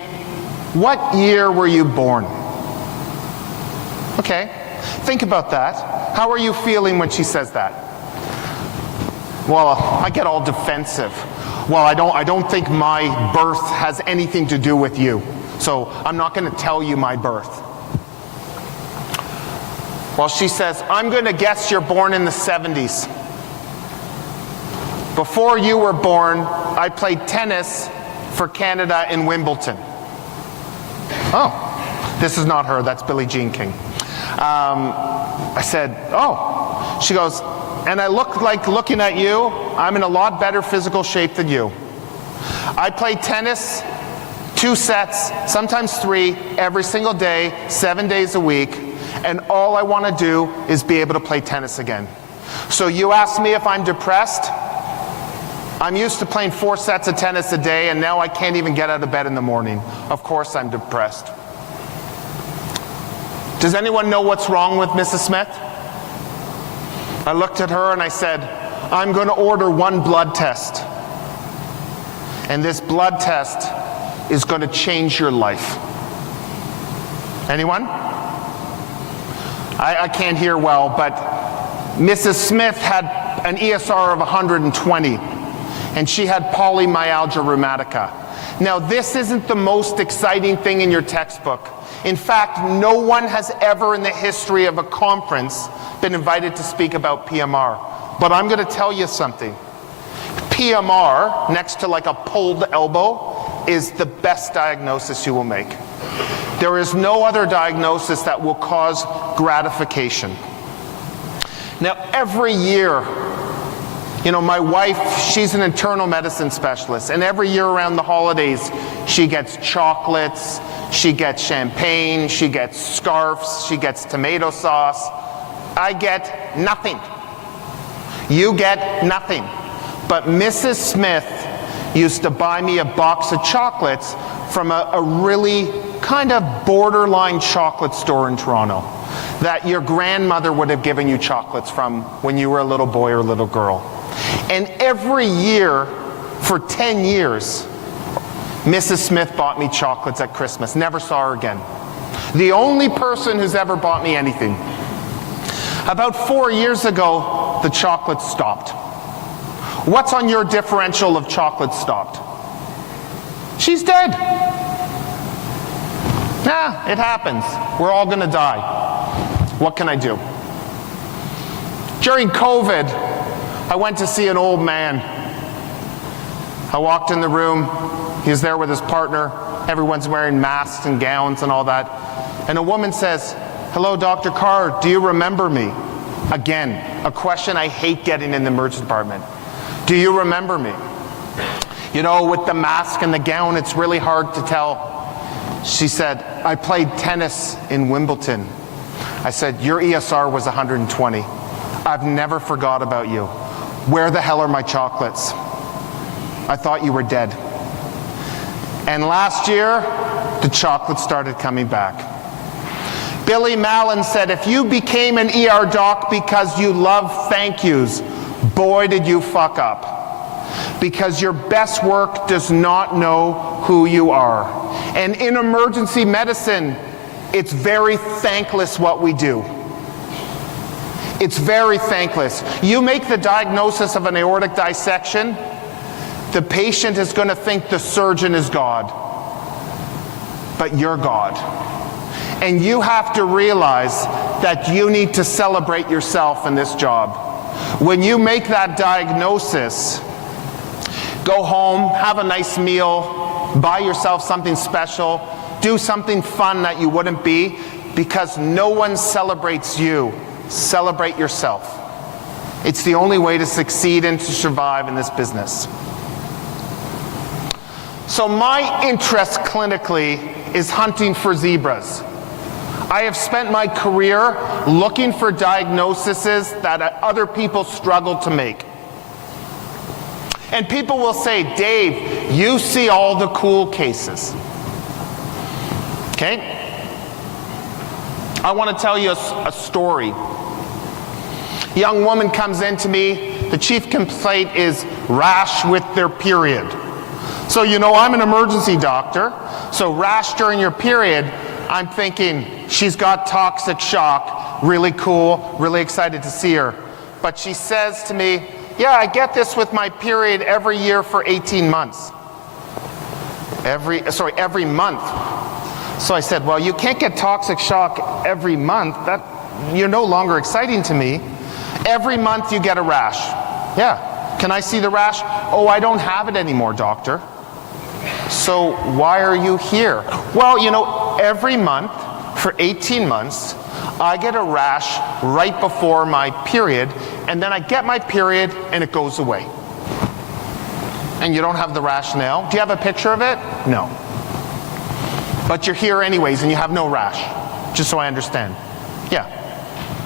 what year were you born? Okay, think about that. How are you feeling when she says that? Well, I get all defensive. Well, I don't think my birth has anything to do with you, so I'm not going to tell you my birth. Well, she says, I'm going to guess you're born in the 70s. Before you were born, I played tennis for Canada in Wimbledon. Oh, this is not her, that's Billie Jean King. I said, oh. She goes, and I look like looking at you, I'm in a lot better physical shape than you. I play tennis 2 sets, sometimes 3, every single day, 7 days a week, and all I want to do is be able to play tennis again. So you asked me if I'm depressed? I'm used to playing 4 sets of tennis a day, and now I can't even get out of bed in the morning. Of course I'm depressed. Does anyone know what's wrong with Mrs. Smith? I looked at her and I said, I'm going to order 1 blood test. And this blood test is going to change your life. Anyone? I can't hear well, but Mrs. Smith had an ESR of 120, and she had polymyalgia rheumatica. Now, this isn't the most exciting thing in your textbook. In fact, no one has ever in the history of a conference been invited to speak about PMR. But I'm going to tell you something. PMR, next to like a pulled elbow, is the best diagnosis you will make. There is no other diagnosis that will cause gratification. Now, every year, you know, my wife, she's an internal medicine specialist, and every year around the holidays, she gets chocolates, she gets champagne, she gets scarves, she gets tomato sauce. I get nothing. You get nothing. But Mrs. Smith used to buy me a box of chocolates from a really kind of borderline chocolate store in Toronto that your grandmother would have given you chocolates from when you were a little boy or a little girl. And every year, for 10 years, Mrs. Smith bought me chocolates at Christmas. Never saw her again. The only person who's ever bought me anything. About 4 years ago, the chocolates stopped. What's on your differential of chocolate stopped? She's dead. Nah, it happens. We're all going to die. What can I do? During COVID, I went to see an old man. I walked in the room. He was there with his partner. Everyone's wearing masks and gowns and all that. And a woman says, hello, Dr. Carr, do you remember me? Again, a question I hate getting in the emergency department. Do you remember me? You know, with the mask and the gown, it's really hard to tell. She said, I played tennis in Wimbledon. I said, your ESR was 120. I've never forgot about you. Where the hell are my chocolates? I thought you were dead. And last year, the chocolates started coming back. Billy Mallon said, if you became an ER doc because you love thank yous, boy, did you fuck up. Because your best work does not know who you are. And in emergency medicine, it's very thankless what we do. It's very thankless. You make the diagnosis of an aortic dissection, the patient is going to think the surgeon is God. But you're God. And you have to realize that you need to celebrate yourself in this job. When you make that diagnosis, go home, have a nice meal, buy yourself something special, do something fun that you wouldn't be, because no one celebrates you. Celebrate yourself. It's the only way to succeed and to survive in this business. So my interest clinically is hunting for zebras. I have spent my career looking for diagnoses that other people struggle to make. And people will say, Dave, you see all the cool cases. Okay? I want to tell you a story. A young woman comes in to me. The chief complaint is rash with their period. So you know I'm an emergency doctor, so rash during your period, I'm thinking she's got toxic shock, really cool, really excited to see her. But she says to me, yeah, I get this with my period every year for 18 months. Every month. So I said, well, you can't get toxic shock every month. You're no longer exciting to me. Every month you get a rash. Yeah. Can I see the rash? Oh, I don't have it anymore, doctor. So why are you here? Well, you know, every month for 18 months, I get a rash right before my period, and then I get my period and it goes away. And you don't have the rash now? Do you have a picture of it? No. But you're here anyways and you have no rash, just so I understand. Yeah.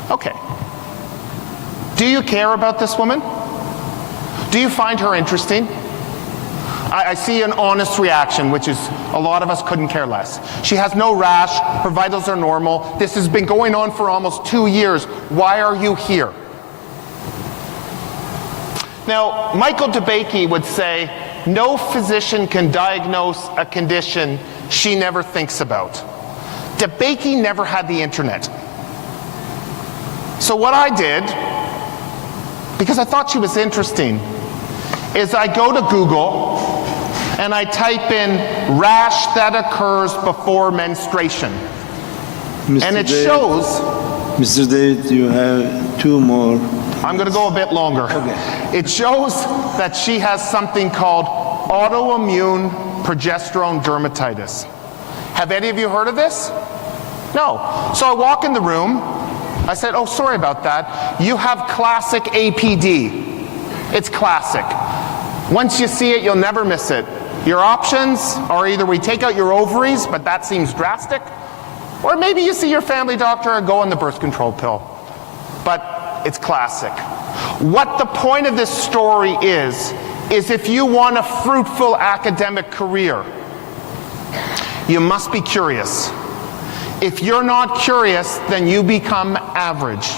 Okay. Do you care about this woman? Do you find her interesting? I see an honest reaction, which is a lot of us couldn't care less. She has no rash, her vitals are normal. This has been going on for almost 2 years. Why are you here? Now, Michael DeBakey would say, no physician can diagnose a condition she never thinks about. DeBakey never had the internet. So what I did, because I thought she was interesting, is I go to Google and I type in rash that occurs before menstruation. And it shows... Mr. David, you have 2 more. I'm going to go a bit longer. Okay. It shows that she has something called autoimmune progesterone dermatitis. Have any of you heard of this? No. So I walk in the room. I said, oh, sorry about that. You have classic APD. It's classic. Once you see it, you'll never miss it. Your options are either we take out your ovaries, but that seems drastic, or maybe you see your family doctor and go on the birth control pill. But it's classic. What the point of this story is if you want a fruitful academic career, you must be curious. If you're not curious, then you become average.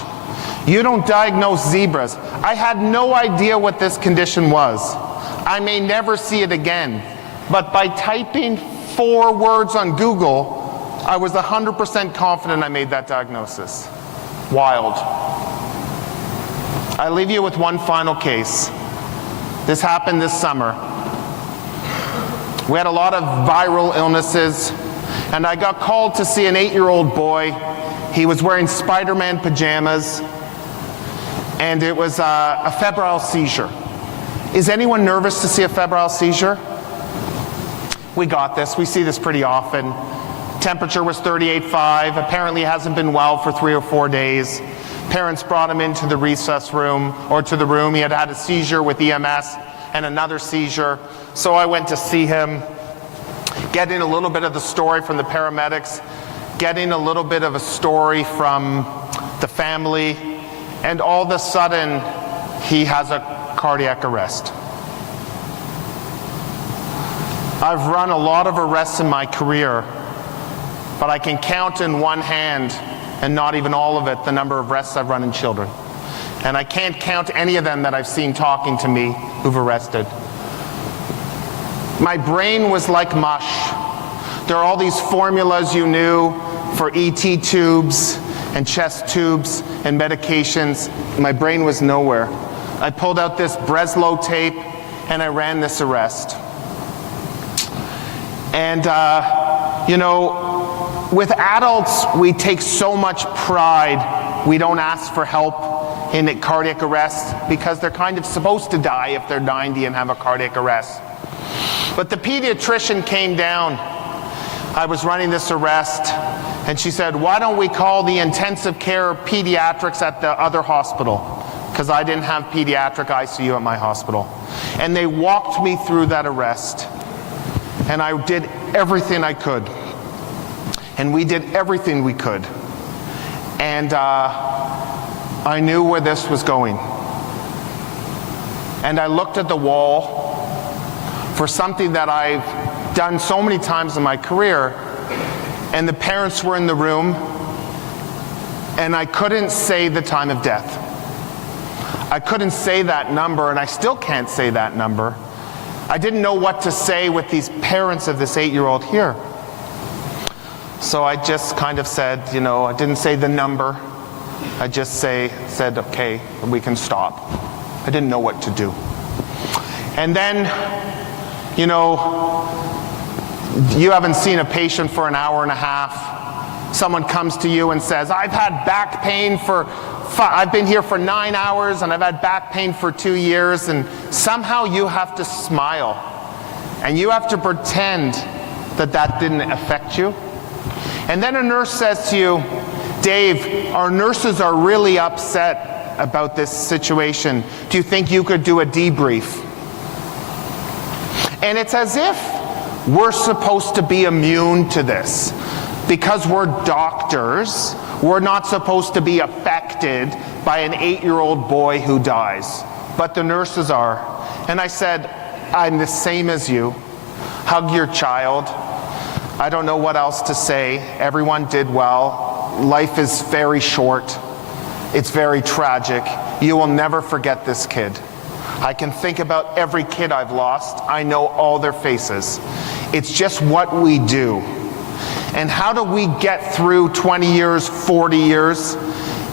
You don't diagnose zebras. I had no idea what this condition was. I may never see it again. But by typing 4 words on Google, I was 100% confident I made that diagnosis. Wild. I leave you with one final case. This happened this summer. We had a lot of viral illnesses, and I got called to see an 8-year-old boy. He was wearing Spider-Man pajamas, and it was a febrile seizure. Is anyone nervous to see a febrile seizure? We got this. We see this pretty often. Temperature was 38.5. Apparently hasn't been well for 3 or 4 days. Parents brought him into the recess room, or to the room. He had had a seizure with EMS and another seizure. So I went to see him, getting a little bit of the story from the paramedics, getting a little bit of a story from the family, and all of a sudden, he has a cardiac arrest. I've run a lot of arrests in my career, but I can count in one hand, and not even all of it, the number of arrests I've run in children. And I can't count any of them that I've seen talking to me who've arrested. My brain was like mush. There are all these formulas you knew for ET tubes and chest tubes and medications. My brain was nowhere. I pulled out this Breslow tape and I ran this arrest. And, you know, with adults, we take so much pride. We don't ask for help in a cardiac arrest because they're kind of supposed to die if they're 90 and have a cardiac arrest. But the pediatrician came down. I was running this arrest, and she said, why don't we call the intensive care pediatrics at the other hospital? Because I didn't have pediatric ICU at my hospital. And they walked me through that arrest. And I did everything I could. And we did everything we could. And I knew where this was going. And I looked at the wall for something that I've done so many times in my career, and the parents were in the room, and I couldn't say the time of death. I couldn't say that number, and I still can't say that number. I didn't know what to say with these parents of this 8-year-old here. So I just kind of said, you know, I didn't say the number. I just said, okay, we can stop. I didn't know what to do. And then, you know, you haven't seen a patient for an hour and a half. Someone comes to you and says, I've had back pain I've been here for 9 hours and I've had back pain for 2 years, and somehow you have to smile and you have to pretend that that didn't affect you. And then a nurse says to you, Dave, our nurses are really upset about this situation. Do you think you could do a debrief? And it's as if we're supposed to be immune to this. Because we're doctors, we're not supposed to be affected by an 8-year-old boy who dies. But the nurses are. And I said, I'm the same as you. Hug your child. I don't know what else to say. Everyone did well. Life is very short. It's very tragic. You will never forget this kid. I can think about every kid I've lost. I know all their faces. It's just what we do. And how do we get through 20 years, 40 years?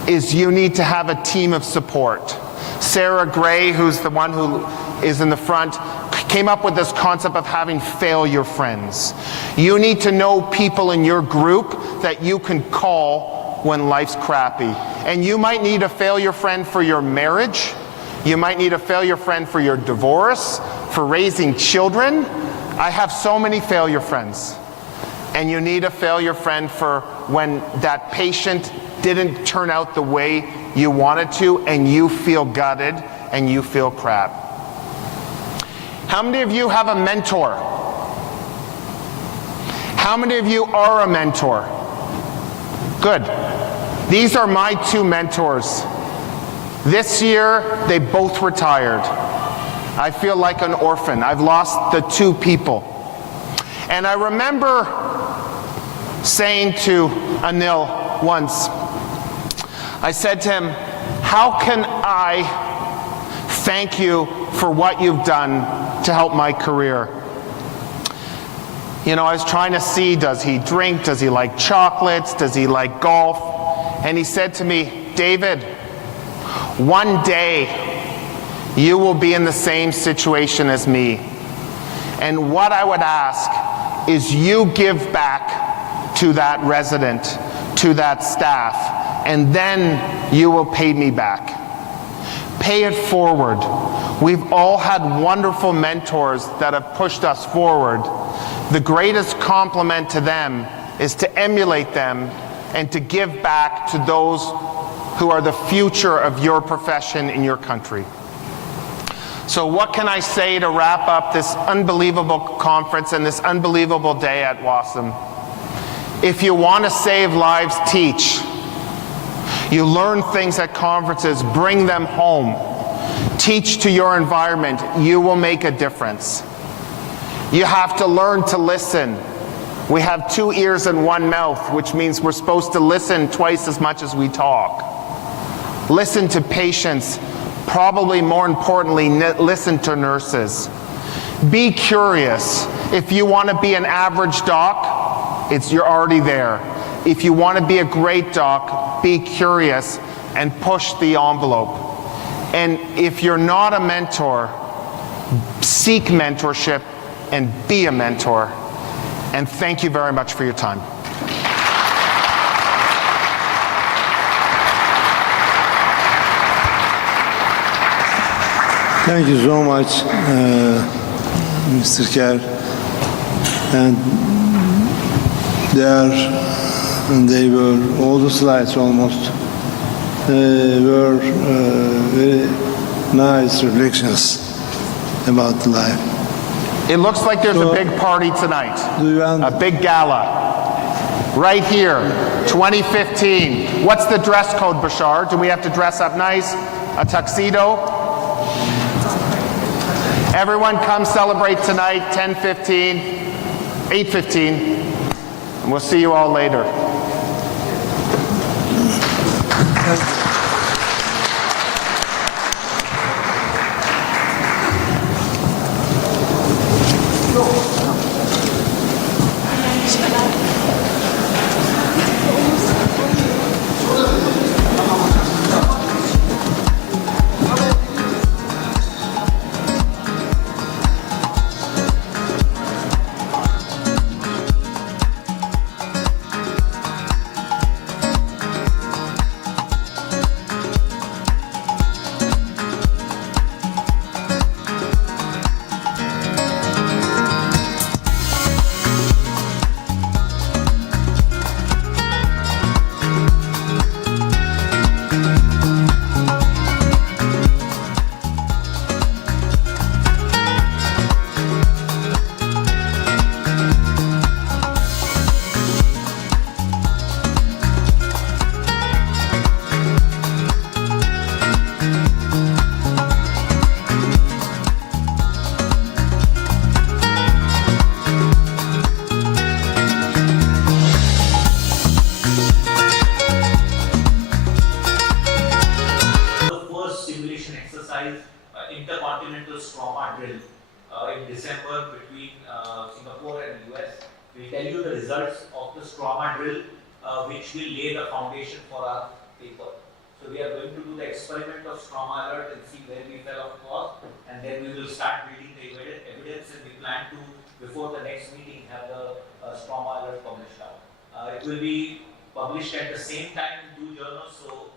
Is you need to have a team of support. Sarah Gray, who's the one who is in the front, came up with this concept of having failure friends. You need to know people in your group that you can call when life's crappy. And you might need a failure friend for your marriage. You might need a failure friend for your divorce, for raising children. I have so many failure friends. And you need a failure friend for when that patient didn't turn out the way you wanted to, and you feel gutted and you feel crap. How many of you have a mentor? How many of you are a mentor? Good. These are my 2 mentors. This year, they both retired. I feel like an orphan. I've lost the 2 people. And I remember saying to Anil once, I said to him, how can I thank you for what you've done to help my career? You know, I was trying to see, does he drink? Does he like chocolates? Does he like golf? And he said to me, David, one day you will be in the same situation as me. And what I would ask is you give back to that resident, to that staff, and then you will pay me back. Pay it forward. We've all had wonderful mentors that have pushed us forward. The greatest compliment to them is to emulate them and to give back to those who are the future of your profession in your country. So what can I say to wrap up this unbelievable conference and this unbelievable day at WASM? If you want to save lives, teach. You learn things at conferences, bring them home. Teach to your environment. You will make a difference. You have to learn to listen. We have 2 ears and 1 mouth, which means we're supposed to listen twice as much as we talk. Listen to patients. Probably more importantly, listen to nurses. Be curious. If you want to be an average doc, you're already there. If you want to be a great doc, be curious and push the envelope. And if you're not a mentor, seek mentorship and be a mentor. And thank you very much for your time. Thank you so much, Mr. Kerr. And they were, all the slides almost, were very nice reflections about life. It looks like there's a big party tonight. A big gala. Right here, 2015. What's the dress code, Bashar? Do we have to dress up nice? A tuxedo? Everyone come celebrate tonight, 10:15, 8:15, and we'll see you all later. intercontinental trauma drill in December between Singapore and US. We'll tell you the results of the trauma drill, which will lay the foundation for our paper. So we are going to do the experiment of trauma alert and see where we fell off course, and then we will start building the evidence, and we plan to, before the next meeting, have the trauma alert published out. It will be published at the same time in two journals, so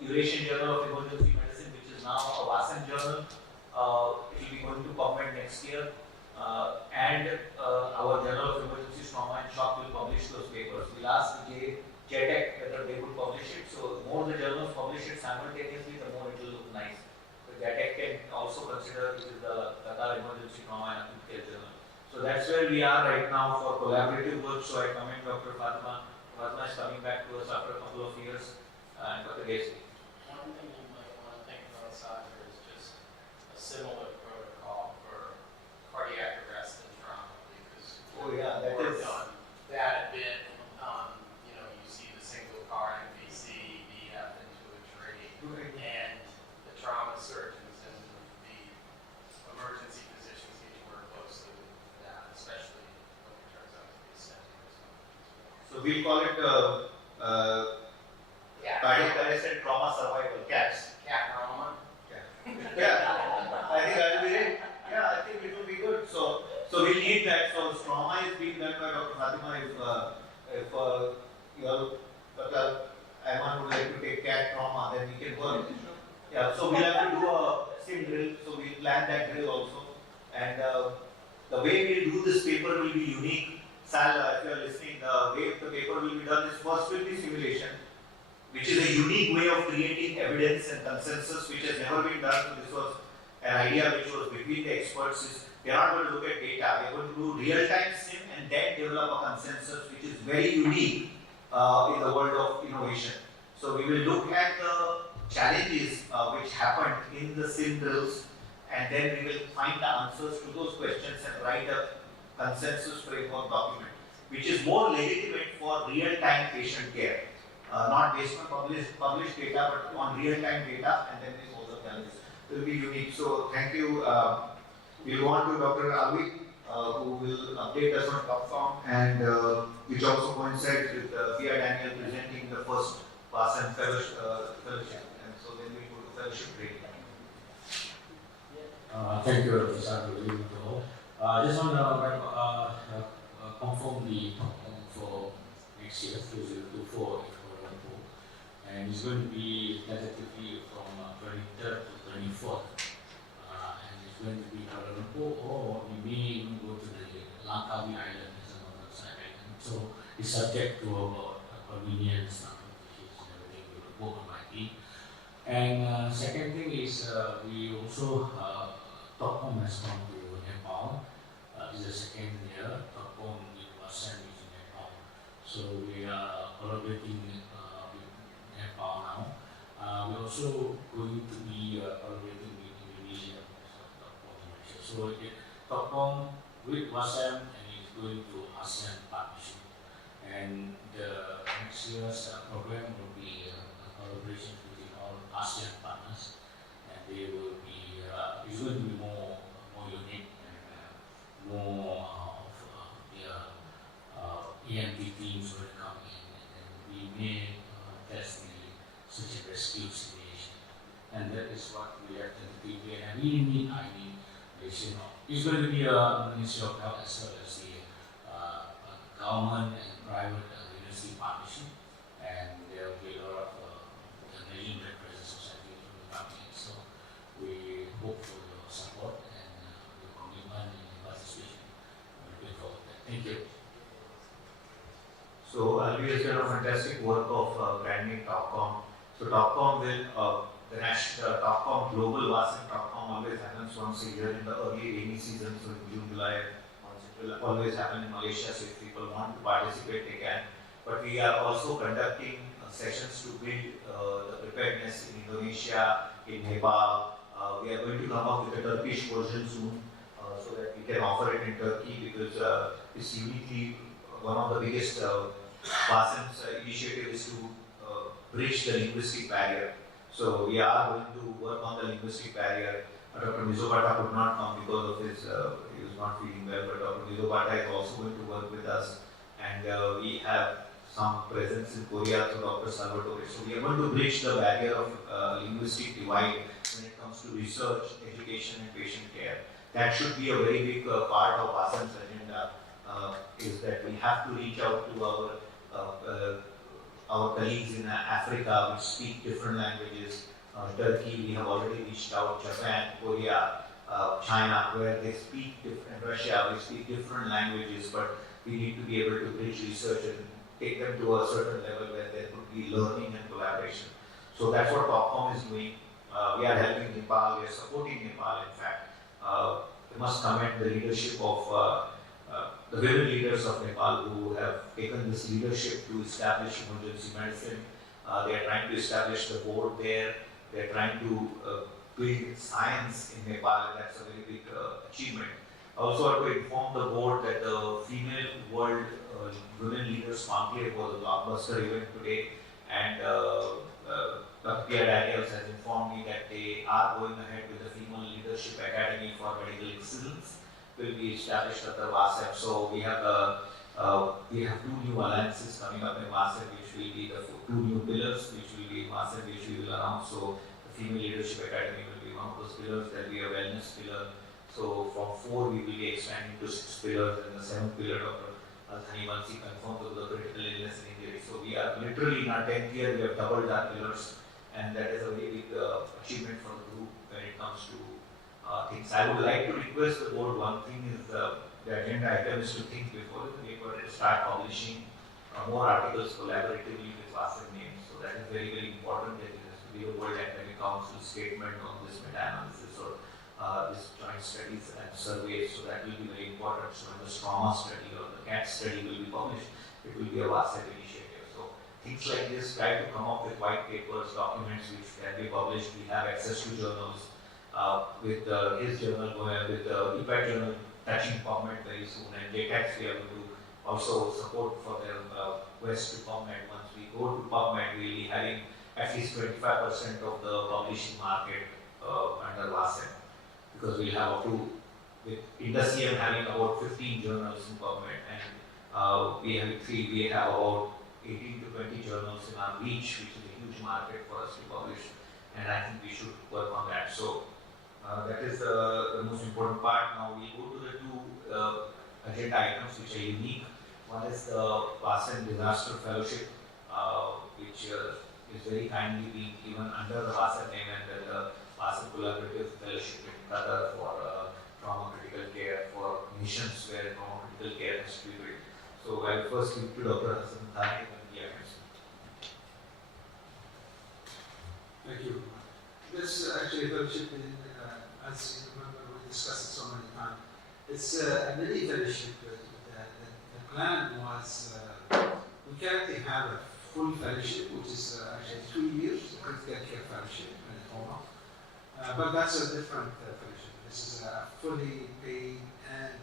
Eurasian Journal of Emergency Medicine, which is now a WASM journal, it will be going to PubMed next year, and our Journal of Emergency Trauma and Shock will publish those papers. We'll ask JTEC whether they would publish it, so the more the journals publish it simultaneously, the more it will look nice. So JTEC can also consider it is the Qatar Emergency Trauma and Acute Care Journal. So that's where we are right now for collaborative work. So I commend Dr. Fatima. Fatima is coming back to us after a couple of years, and Dr. Gacy. One thing you might want to think about, Sasha, is just a similar protocol for cardiac arrest and trauma, because that we've is done that a bit. You know, you see the single car NPC BF into a tree, and the trauma surgeons and the emergency physicians need to work closely with that, especially when it turns out to be septic or something. So we'll call it cardiac arrest and trauma survival, CATS. Cat trauma. Yeah, I think that will be it. Yeah, I think it will be good. So we need that. So trauma is being done by Dr. Fatima. If your Ayman would like to take cat trauma, then we can work. Yeah, so we'll have to do a sim drill. So we'll plan that drill also. And the way we'll do this paper will be unique. Sal, if you are listening, the way the paper will be done is first will be simulation, which is a unique way of creating evidence and consensus, which has never been done. So this was an idea which was between the experts. They are not going to look at data. They are going to do real-time sim and then develop a consensus, which is very unique in the world of innovation. So we will look at the challenges which happened in the sim drills, and then we will find the answers to those questions and write a consensus framework document, which is more legitimate for real-time patient care. Not based on published data, but on real-time data, and then we solve the challenges. It will be unique. So thank you. We'll go on to Dr. Alvi, who will update us on TopForm, and which also coincides with Fia Daniel presenting the first WASM fellowship. And so then we go to fellowship training. Thank you, Dr. Sadhu. Just want to confirm the TopForm for next year, 2024. And it's going to be tentatively from 23rd to 24th. And it's going to be Kuala Lumpur, or we may even go to the Langkawi Island as another side island. So it's subject to convenience, and everything will work on my team. And second thing is we also TopForm has gone to Nepal. Nepal. This is the second year, Tokpong with Wasan is in Nepal. So we are collaborating with Nepal now. We're also going to be collaborating with Indonesia. So Tokpong with Wasan and it's going to ASEAN partnership. And the next year's program will be a collaboration with all ASEAN partners, and they will be it's going to be more unique and more of the EMT teams will come in, and we may test the search and rescue situation, and that is what we are tentatively. And we need, it's going to be a Ministry of Health as well as the government and private university partnership, and there will be a lot of the Nation Red Crescent Society will come in. So we hope for your support and your commitment and your participation. We're looking forward to that. Thank you. So Alvi has done a fantastic work of branding Topcom. So Topcom will, the national Topcom Global Wasan Topcom always happens once a year in the early rainy season, so in June, July. It will always happen in Malaysia, so if people want to participate, they can. But we are also conducting sessions to build the preparedness in Indonesia, in Nepal. We are going to come up with a Turkish version soon, so that we can offer it in Turkey, because it's uniquely one of the biggest Wasan's initiative is to bridge the linguistic barrier. So we are going to work on the linguistic barrier. Dr. Mizobata could not come because of his, he was not feeling well, but Dr. Mizobata is also going to work with us. And we have some presence in Korea through Dr. Salvatore. So we are going to bridge the barrier of linguistic divide when it comes to research, education and patient care. That should be a very big part of Wasan's agenda, is that we have to reach out to our colleagues in Africa which speak different languages. Turkey, we have already reached out, Japan, Korea, China, where they speak different, Russia, we speak different languages, but we need to be able to bridge research and take them to a certain level where there could be learning and collaboration. So that's what Topcom is doing. We are helping Nepal, we are supporting Nepal in fact. We must commend the leadership of the women leaders of Nepal who have taken this leadership to establish emergency medicine. They are trying to establish the board there. They are trying to build science in Nepal, and that's a very big achievement. I also want to inform the board that the Female World Women Leaders Conclave was a blockbuster event today, and Dr. Pierre Daniels has informed me that they are going ahead with the Female Leadership Academy for Medical Excellence, will be established at the WASEP. So we have two new alliances coming up in WASEP, which will be the two new pillars, which will be WASEP, which we will announce. So the Female Leadership Academy will be one of those pillars. There will be a wellness pillar. So from 4 we will be expanding to 6 pillars, and the 7th pillar, Dr. Althani Vansi confirmed to the critical illness and injury. So we are literally in our 10th year, we have doubled our pillars, and that is a very big achievement for the group when it comes to things. I would like to request the board, one thing is the agenda item is to think before the paper and start publishing more articles collaboratively with WASEP names. So that is very, very important. That it has to be the World Academic Council statement on this meta-analysis or this joint studies and surveys. So that will be very important. So when the trauma study or the CAT study will be published, it will be a WASEP initiative. So things like this, try to come up with white papers, documents which can be published. We have access to journals. With his journal going, with the EPAT journal touching PubMed very soon, and JTAX we are going to also support for their quest to PubMed. Once we go to PubMed, we will be having at least 25% of the publishing market under WASEP, because we have up to, with INDUSIAM having about 15 journals in PubMed, and we have about 18 to 20 journals in our reach, which is a huge market for us to publish, and I think we should work on that. So that is the most important part. Now we go to the two agenda items which are unique. One is the Wasan Disaster Fellowship, which is very kindly being given under the Wasan name, and the Wasan Collaborative Fellowship in Qatar for trauma critical care for nations where trauma critical care has to be built. So I will first speak to Dr. Hassan Thani and the others. Thank you. This actually fellowship, as you remember, we discussed it so many times. It's a mini fellowship. The plan was we currently have a full fellowship, which is actually 2 years, critical care fellowship in trauma. But that's a different fellowship. This is a fully paid and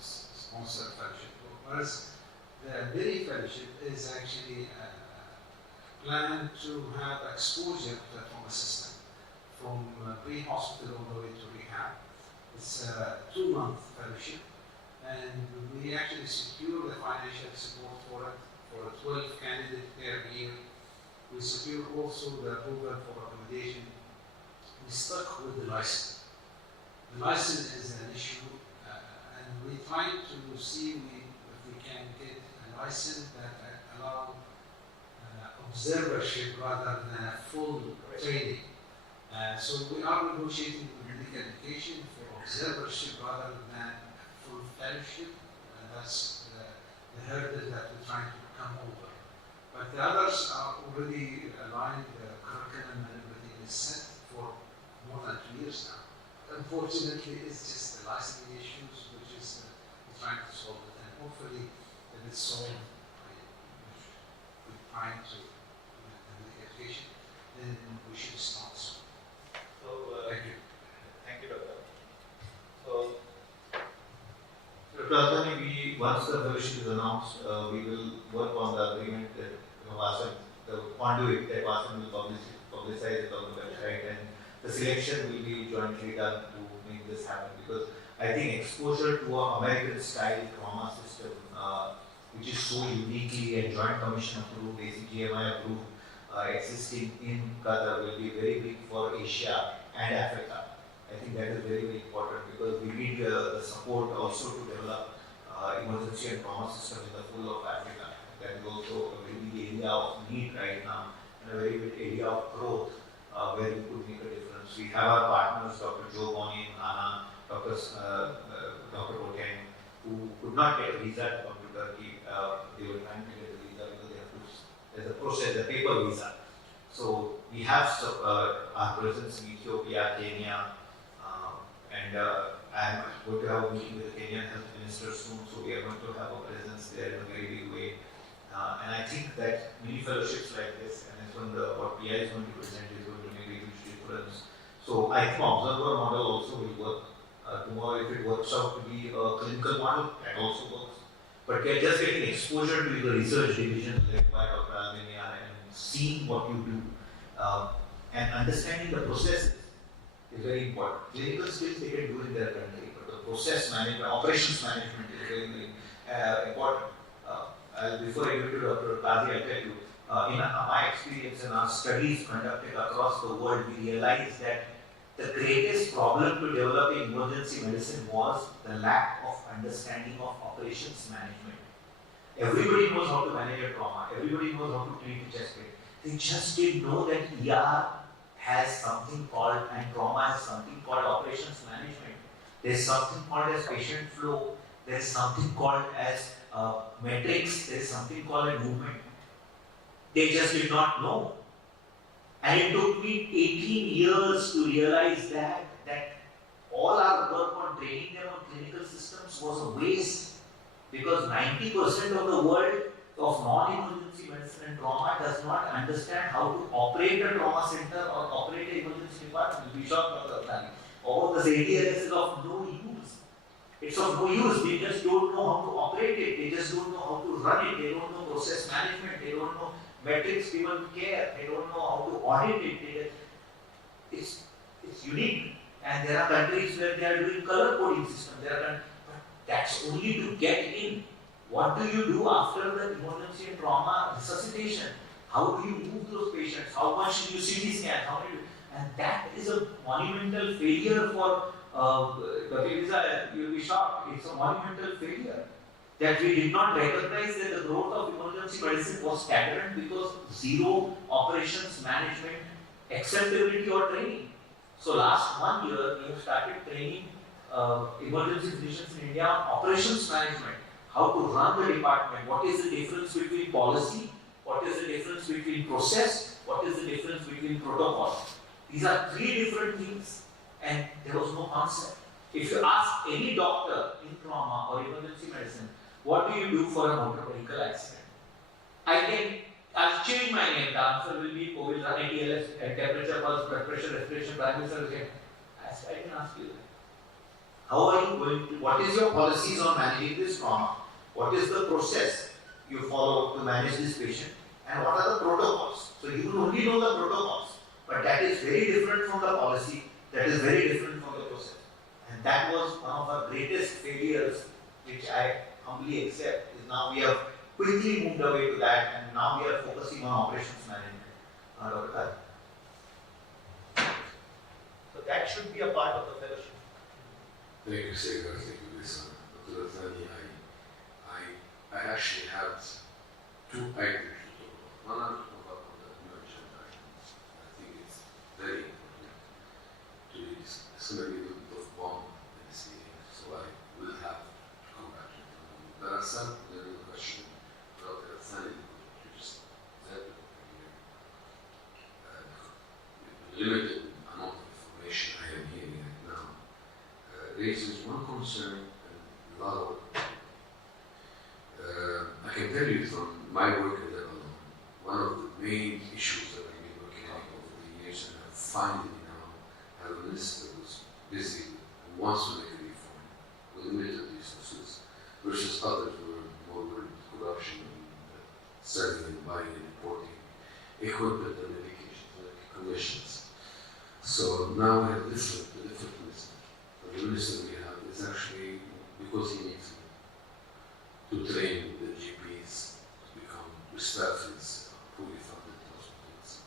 sponsored fellowship. Whereas the mini fellowship is actually planned to have exposure to the trauma system from pre-hospital all the way to rehab. It's a 2-month fellowship, and we actually secure the financial support for it for 12 candidates per year. We secure also the approval for accommodation. We stuck with the license. The license is an issue, and we try to see if we can get a license that allow observership rather than a full training. So we are negotiating with medical education for observership rather than full fellowship. That's the hurdle that we're trying to come over. But the others are already aligned, the curriculum and everything is set for more than 2 years now. Unfortunately, it's just the licensing issues which is we're trying to solve it. And hopefully, if it's solved, we're trying to medical education, then we should start soon. So, Thank you. Thank you, Doctor. So, Dr. Adhani, once the fellowship is announced, we will work on the agreement that Vasan, the conduit that Vasan will publicize it on the website, and the selection will be jointly done to make this happen. Because I think exposure to an American-style trauma system, which is so uniquely and Joint Commission approved, ACGMI approved, existing in Qatar, will be very big for Asia and Africa. I think that is very, very important because we need the support also to develop emergency and trauma system in the full of Africa. That is also a very big area of need right now and a very big area of growth where we could make a difference. We have our partners, Dr. Joe Boni, Anna, Dr. Boteng, who could not get a visa to come to Turkey. They were trying to get a visa because they have to, there's a process, a paper visa. So we have our presence in Ethiopia, Kenya, and I am going to have a meeting with the Kenyan Health Minister soon, so we are going to have a presence there in a very big way. And I think that mini fellowships like this, and this one, what PI is going to present is going to make a huge difference. So I think observer model also will work. Tomorrow, if it works out to be a clinical model, that also works. But we are just getting exposure to the research division led by Dr. Alvenia and seeing what you do and understanding the processes is very important. Clinical skills they can do in their country, but the process management, operations management is very, very important. Before I go to Dr. Qazi, I'll tell you, in my experience and our studies conducted across the world, we realized that the greatest problem to developing emergency medicine was the lack of understanding of operations management. Everybody knows how to manage a trauma, everybody knows how to treat a chest pain. They just didn't know that ER has something called, and trauma has something called operations management. There's something called as patient flow, there's something called as metrics, there's something called a movement. They just did not know. And it took me 18 years to realize that all our work on training them on clinical systems was a waste. Because 90% of the world of non-emergency medicine and trauma does not understand how to operate a trauma center or operate an emergency department. You'll be shocked about that. All this ADLS is of no use. It's of no use. They just don't know how to operate it. They just don't know how to run it. They don't know process management. They don't know metrics given care. They don't know how to audit it. It's unique. And there are countries where they are doing color coding system. But that's only to get in. What do you do after the emergency and trauma resuscitation? How do you move those patients? How much do you CT scan? And that is a monumental failure for Dr. Eliza, you'll be shocked. It's a monumental failure that we did not recognize that the growth of emergency medicine was stagnant because zero operations management, acceptability or training. So last 1 year, we have started training emergency physicians in India on operations management, how to run the department, what is the difference between policy, what is the difference between process, what is the difference between protocol. These are 3 different things and there was no concept. If you ask any doctor in trauma or emergency medicine, what do you do for a motor vehicle accident? I'll change my name. The answer will be COVID, run ATLS, temperature, pulse, blood pressure, respiration, primary service. I can ask you that. How are you going to, what is your policies on managing this trauma? What is the process you follow to manage this patient? And what are the protocols? So you will only know the protocols, but that is very different from the policy, that is very different from the process. And that was one of our greatest failures, which I humbly accept, is now we have quickly moved away to that, and now we are focusing on operations management. Dr. Kari. So that should be a part of the fellowship. Thank you, Segar. Thank you, Lisa. Dr. Athani, I actually had two items to talk about. One, I want to talk about the emergent items. I think it's very important to read. It's going to be a little bit of bomb in this meeting, so I will have to come back to it. There are some question. Dr. Athani, you just said here, limited amount of information I am hearing right now raises one concern and a lot of I can tell you from my work in Lebanon, one of the main issues that I've been working on over the years, and I finally now have a minister who's busy and wants to make a reform with limited resources versus others who are more worried with corruption and selling and buying and importing equipment and medications like commissions. So now we have a different minister. The minister we have is actually because he needs to train the GPs to become the staff is fully funded hospitals.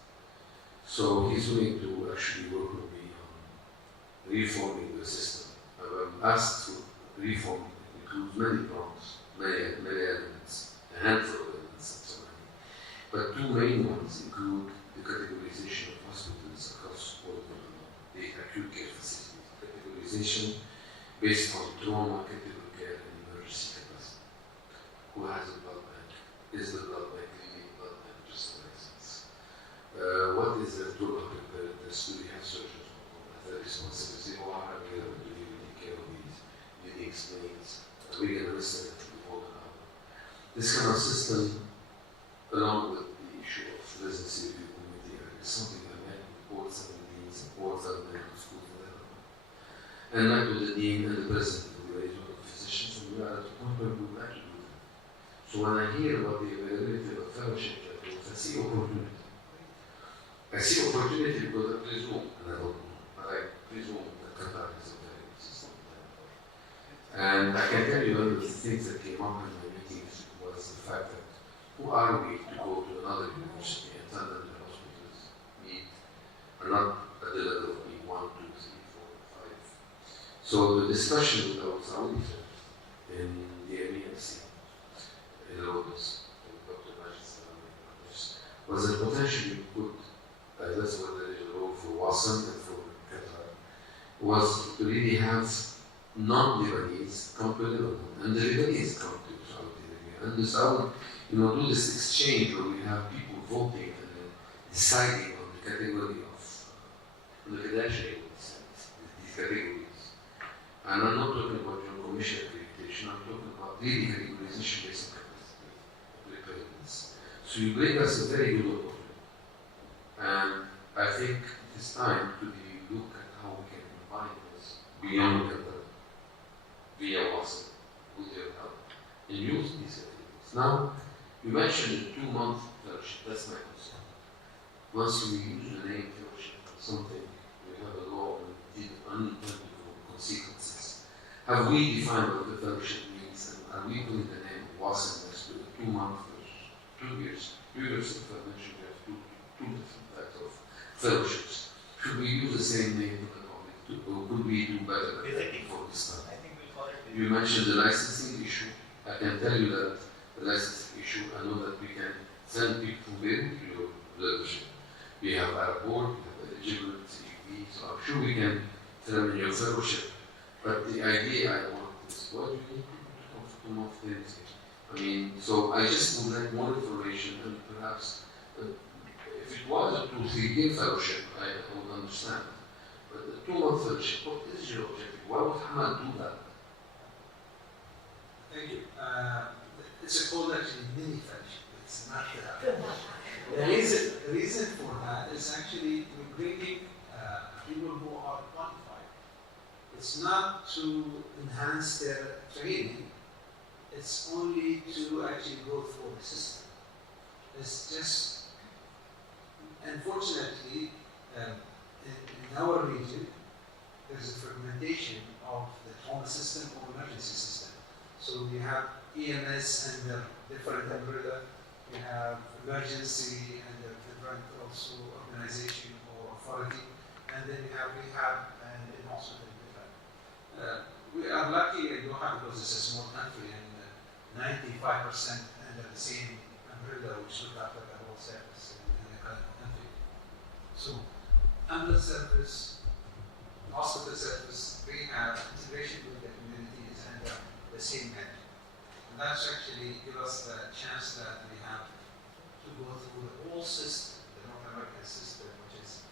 So he's willing to actually work with me on reforming the system. I've asked for reform includes many prongs, many elements, a handful of elements, and so many. But two main ones include the categorization of hospitals across all of the acute care facilities, categorization based on trauma, critical care, and emergency capacity. Who has a blood bank? Is the blood bank really blood bank just license? What is the tool of preparedness? Do we have surgeons as a responsibility? Or are we able to really take care of these unique needs? Are we going to listen to the whole about? This kind of system, along with the issue of residency review committee, is something I met with board 17s, board 7 medical schools, and met with the dean and the president of the region of physicians, and we are at the point where we would like to do that. So when I hear about the availability of fellowship levels, I see opportunity. I see opportunity because I presume, and I don't know, but I presume that Qatar is a very good system. And I can tell you one of the things that came up in my meetings was the fact that who are we to go to another university and tell them the hospitals are not at the level of being 1, 2, 3, 4, 5. So the discussion with our Saudi friends in the MEMC, in Rhodes, with Dr. Majid Salam and others, was that potentially could, that's what there is a role for Wasam and for Qatar, was to really have non-Lebanese come to Lebanon, and the Lebanese come to Saudi Arabia, and the Saudi, do this exchange where we have people voting and then deciding on the category of, the credentialing of these categories. And I'm not talking about your commission accreditation, I'm talking about really categorization based on capacity of preparedness. So you bring us a very good opportunity. And I think it is time to really look at how we can combine this beyond Qatar, via WASA, with their help, and use these activities. Now, you mentioned the 2-month fellowship, that's my concern. Once we use the name fellowship for something, we have a law and unintended consequences. Have we defined what the fellowship means, and are we putting the name of WASA next to the 2-month fellowship? 2 years. 2 years of fellowship, we have two different types of fellowships. Should we use the same name for the public, or could we do better for this time? You mentioned the licensing issue. I can tell you that the licensing issue, I know that we can send people from there to your fellowship. We have our board, we have eligibility, so I'm sure we can tell them in your fellowship. But the idea I want is, what do you need to come for 2 months things? I mean, so I just would like more information, and perhaps if it was a 2-3 year fellowship, I would understand. But the 2-month fellowship, what is your objective? Why would Hamad do that? Thank you. It's a called actually mini fellowship. It's not the reason for that is actually we're bringing people who are qualified. It's not to enhance their training. It's only to actually go through the system. It's just, unfortunately, in our region, there's a fragmentation of the trauma system or emergency system. So we have EMS and the different umbrella, we have emergency and the different also organization or authority, and then we have rehab and also the different. We are lucky in Doha because it's a small country and 95% under the same umbrella which look after the whole service in the country. So ambulance service, hospital service, rehab, integration with the community is under the same head. And that's actually gives us the chance that we have to go through the whole system, the North American system, which is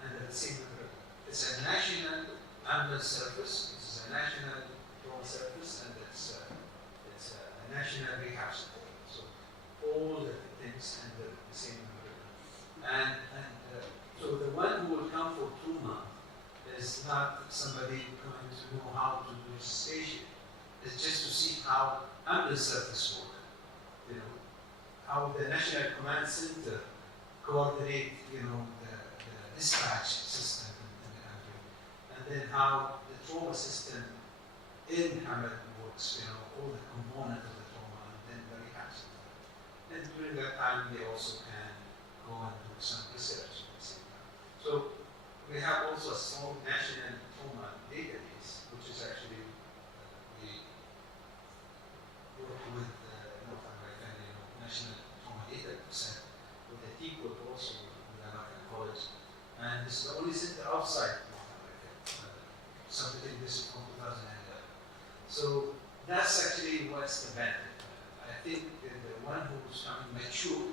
under the same umbrella. It's a national ambulance service, it's a national drone service, and it's a national rehab support. So all the things under the same umbrella. So the one who will come for trauma is not somebody going to know how to do station. It's just to see how ambulance service work. You know, how the National Command Center coordinate, the dispatch system in the country, and then how the trauma system in Hamad works. All the components of the trauma, and then the rehab system. And during that time, they also can go and do some research at the same time. So we have also a small national trauma database, which is actually we work with North American National Trauma Database with the team group also with American College, and this is the only center outside North America. Something this from 2011. So that's actually what's the benefit. I think that the one who's coming mature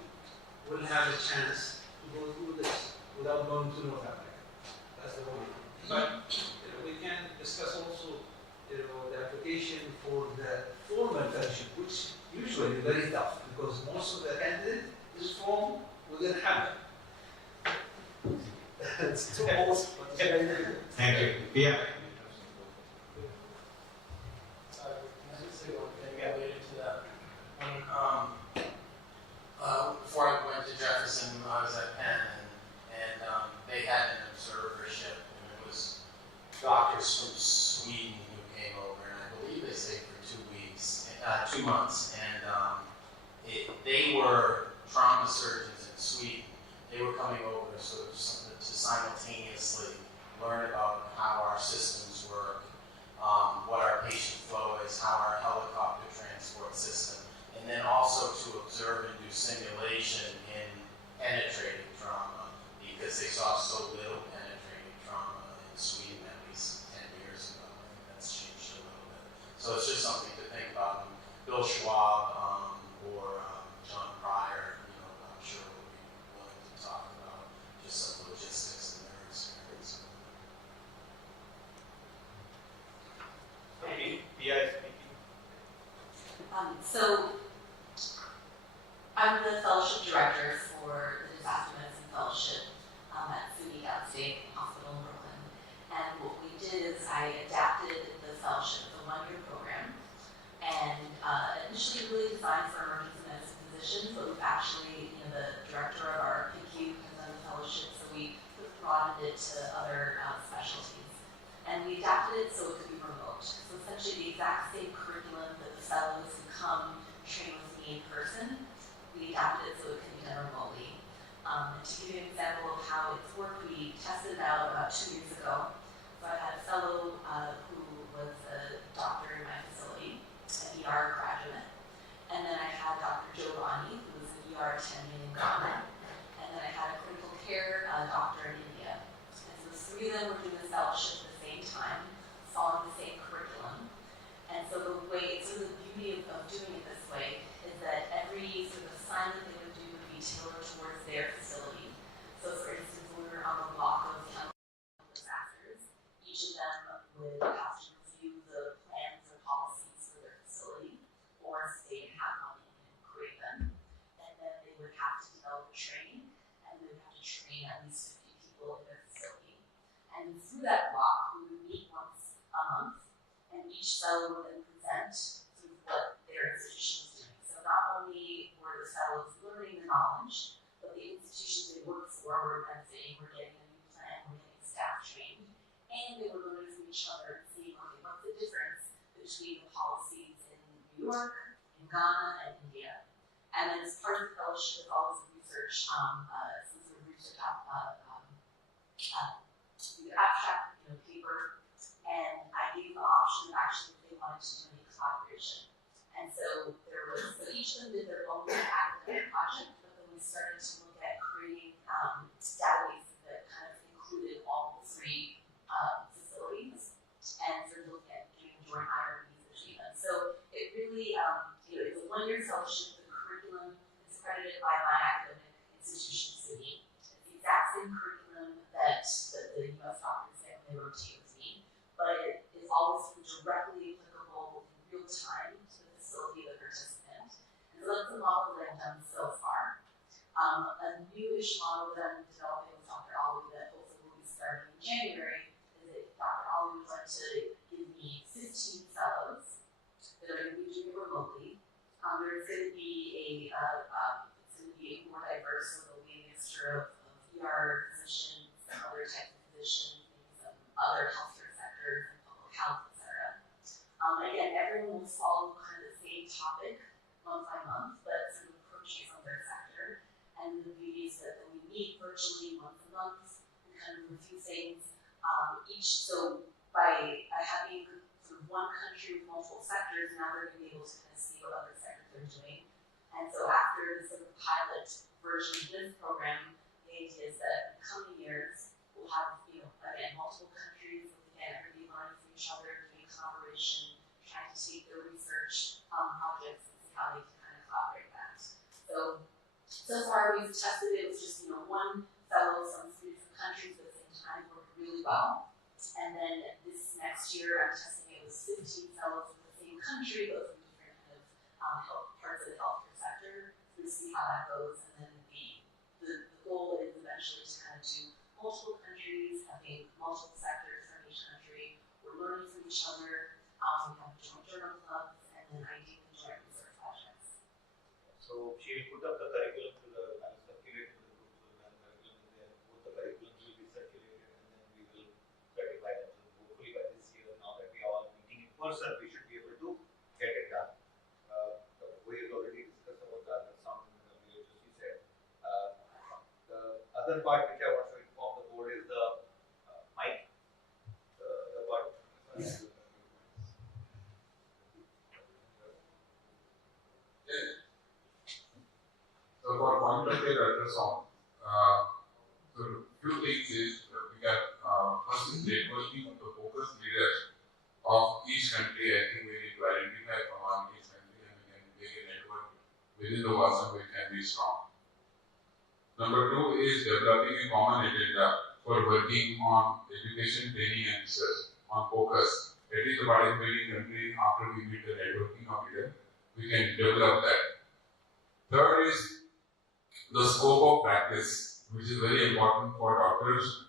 will have a chance to go through this without going to North America. That's the only thing. But we can discuss also the application for the formal fellowship, which usually is very tough because most of the candidate is from within Hamad. It's too old, but it's very good. Thank you. Yeah. Before I went to Jefferson, I was at Penn, and they had an observership, and it was doctors from Sweden who came over, and I believe they stayed for 2 months, and they were trauma surgeons in Sweden. They were coming over to sort of to simultaneously learn about how our systems work, what our patient flow is, how our helicopter transport system, and then also to observe and do simulation in penetrating trauma, because they saw so little penetrating trauma in Sweden at least 10 years ago. I think that's changed a little bit. So it's just something to think about. And Bill Schwab or John Pryor, I'm sure will be willing to talk about just some logistics and their experience. Okay, PI speaking. So I'm the fellowship director for the Disaster Medicine Fellowship at SUNY Downstate Hospital in Brooklyn. And what we did is I adapted the fellowship, the one-year program, and initially really designed for emergency medicine physicians, but we've actually, the director of our PQ has done the fellowship, so we broadened it to other specialties. And we adapted it so it could be remote. So essentially the exact same curriculum that the fellows who come train with me in person, we adapted it so it could be done remotely. To give you an example of how it's worked, we tested it out about 2 years ago. So I had a fellow who was a doctor in my facility, an ER graduate. And then I had Dr. Giovanni, who was an ER attending in Ghana. And then I had a critical care doctor in India. And so the three of them were doing this fellowship at the same time, following the same curriculum. And so the beauty of doing it this way is that every sort of assignment they would do would be tailored towards their facility. So for instance, when we were on the block of chemical disasters, each of them would have to review the plans or policies for their facility, or if they didn't have money and create them. And then they would have to develop training, and they would have to train at least 50 people in their facility. And through that block, we would meet once a month, and each fellow would then present through what their institution was doing. So not only were the fellows learning the knowledge, but the institutions they worked for were benefiting, were getting a new plan, were getting staff trained, and they were learning from each other and seeing, okay, what's the difference between the policies in New York, in Ghana, and India. And then as part of the fellowship is all this research, some sort of research the abstract, paper, and I gave them the option of actually if they wanted to do any collaboration. And so each of them did their own academic project, but then we started to look at creating databases that kind of included all three facilities, and sort of looking at doing joint IRBs between them. So it really, it's a one-year fellowship. The curriculum is accredited by my academic institution, city. It's the exact same curriculum that the U.S. doctors say when they rotate with me, but it is always directly applicable in real time to the facility of the participant. And so that's the model that I've done so far. A newish model that I'm developing with Dr. Ali that hopefully will be starting in January is that Dr. Ali would like to give me 15 fellows that are going to be doing it remotely. There's going to be more diverse, so there'll be a mixture of ER physicians and other types of physicians, maybe some other healthcare sectors and public health, etc. Again, everyone will follow kind of the same topic month by month, but sort of approaching from their sector. And the beauty is that when we meet virtually once a month, we kind of review things. So by having sort of one country with multiple sectors, now they're going to be able to kind of see what other sectors are doing. And so after the sort of pilot version of this program, the idea is that in the coming years, we'll have, again, multiple countries, again, everybody learning from each other, doing collaboration, trying to take their research projects and see how they can kind of collaborate that. So far we've tested it with just, one fellow from 3 different countries, but at the same time worked really well. And then this next year, I'm testing it with 15 fellows from the same country, but from different kind of parts of the healthcare sector, to see how that goes. And then the goal is eventually to kind of do multiple countries, having multiple sectors from each country. We're learning from each other. We have joint journal clubs, and then ideally joint research projects. So she'll put up the curriculum to circulate to the group, so the curriculum is there. Both the curriculums will be circulated, and then we will certify them. So hopefully by this year, now that we are all meeting in person, we should be able to get it done. We have already discussed about the ultrasound villages, you said. The other part which I want to inform the board is the mic. The part. So for point of care ultrasound, so few things is we can first is networking of the focus leaders of each country. I think we need to identify from each country and we can make a network within the WASM which can be strong. Number 2 is developing a common agenda for working on education, training and research on focus. At least the participating country, after we meet the networking of leaders, we can develop that. Third is the scope of practice, which is very important for doctors,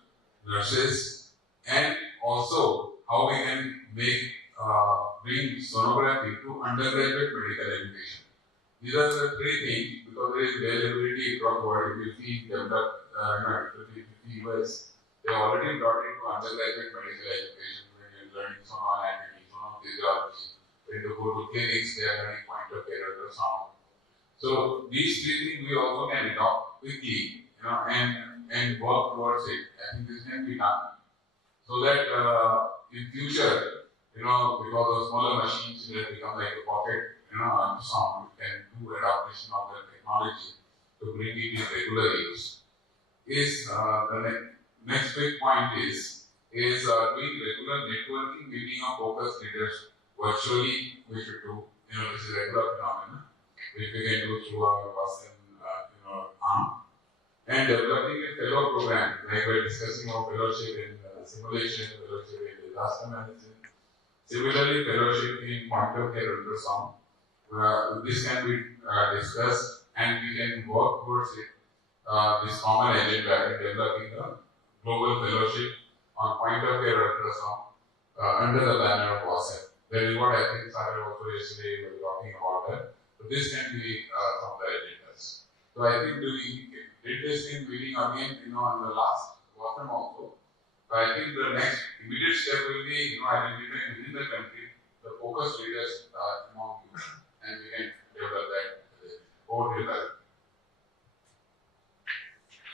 nurses, and also how we can bring sonography to undergraduate medical education. These are the 3 things because there is availability across the world. If you see developed, US, they already brought into undergraduate medical education when you're learning sonography, sonophysiology. When you go to clinics, they are learning point of care ultrasound. So these 3 things we also can adopt quickly, and work towards it. I think this can be done so that in future, because of smaller machines, it has become like a pocket, ultrasound. We can do adaptation of the technology to bring it in regular use. The next big point is doing regular networking meeting of focus leaders virtually. We should do, this is a regular phenomenon, which we can do through our WASM, arm. And developing a fellow program, like we're discussing our fellowship in simulation fellowship in disaster management. Similarly, fellowship in point of care ultrasound. This can be discussed and we can work towards it. This common agenda in developing a global fellowship on point of care ultrasound under the banner of WASEP. That is what I think Sahar also yesterday was talking about that. So this can be some of the agendas. So I think we did this in meeting again, on the last WASEP also. So I think the next immediate step will be, identifying within the country the focus leaders among you, and we can develop that over the.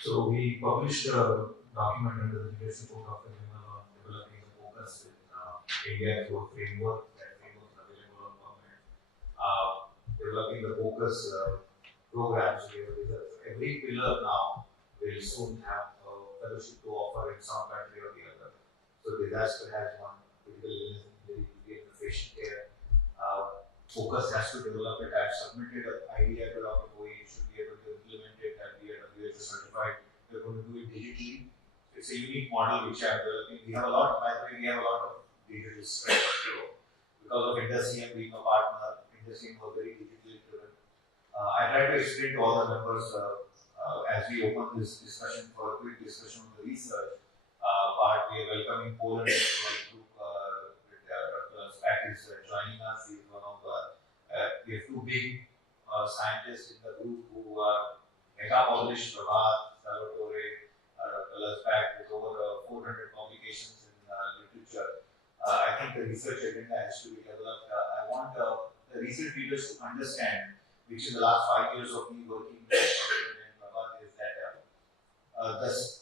So we published a document under the leadership of Dr. Vimal on developing the focus in India through a framework. That framework is available on government. Developing the focus programs. Every pillar now will soon have a fellowship to offer in some country or the other. So disaster has one, critical illness, patient care. Focus has to develop it. I've submitted an idea to Dr. Bowie. You should be able to implement it and be WHO certified. We're going to do it digitally. It's a unique model which I'm developing. We have a lot, by the way, we have a lot of digital strength. Because of IndusIM being a partner, IndusIM was very digitally driven. I try to explain to all the members as we open this discussion for a quick discussion on the research part. We are welcoming Poland group with Dr. Spack is joining us. He's one of the, we have two big scientists in the group who are mega published, Prabhat, Salvatore, Dr. Spack with over 400 publications in literature. I think the research agenda has to be developed. I want the research leaders to understand, which in the last 5 years of me working with Prabhat, is that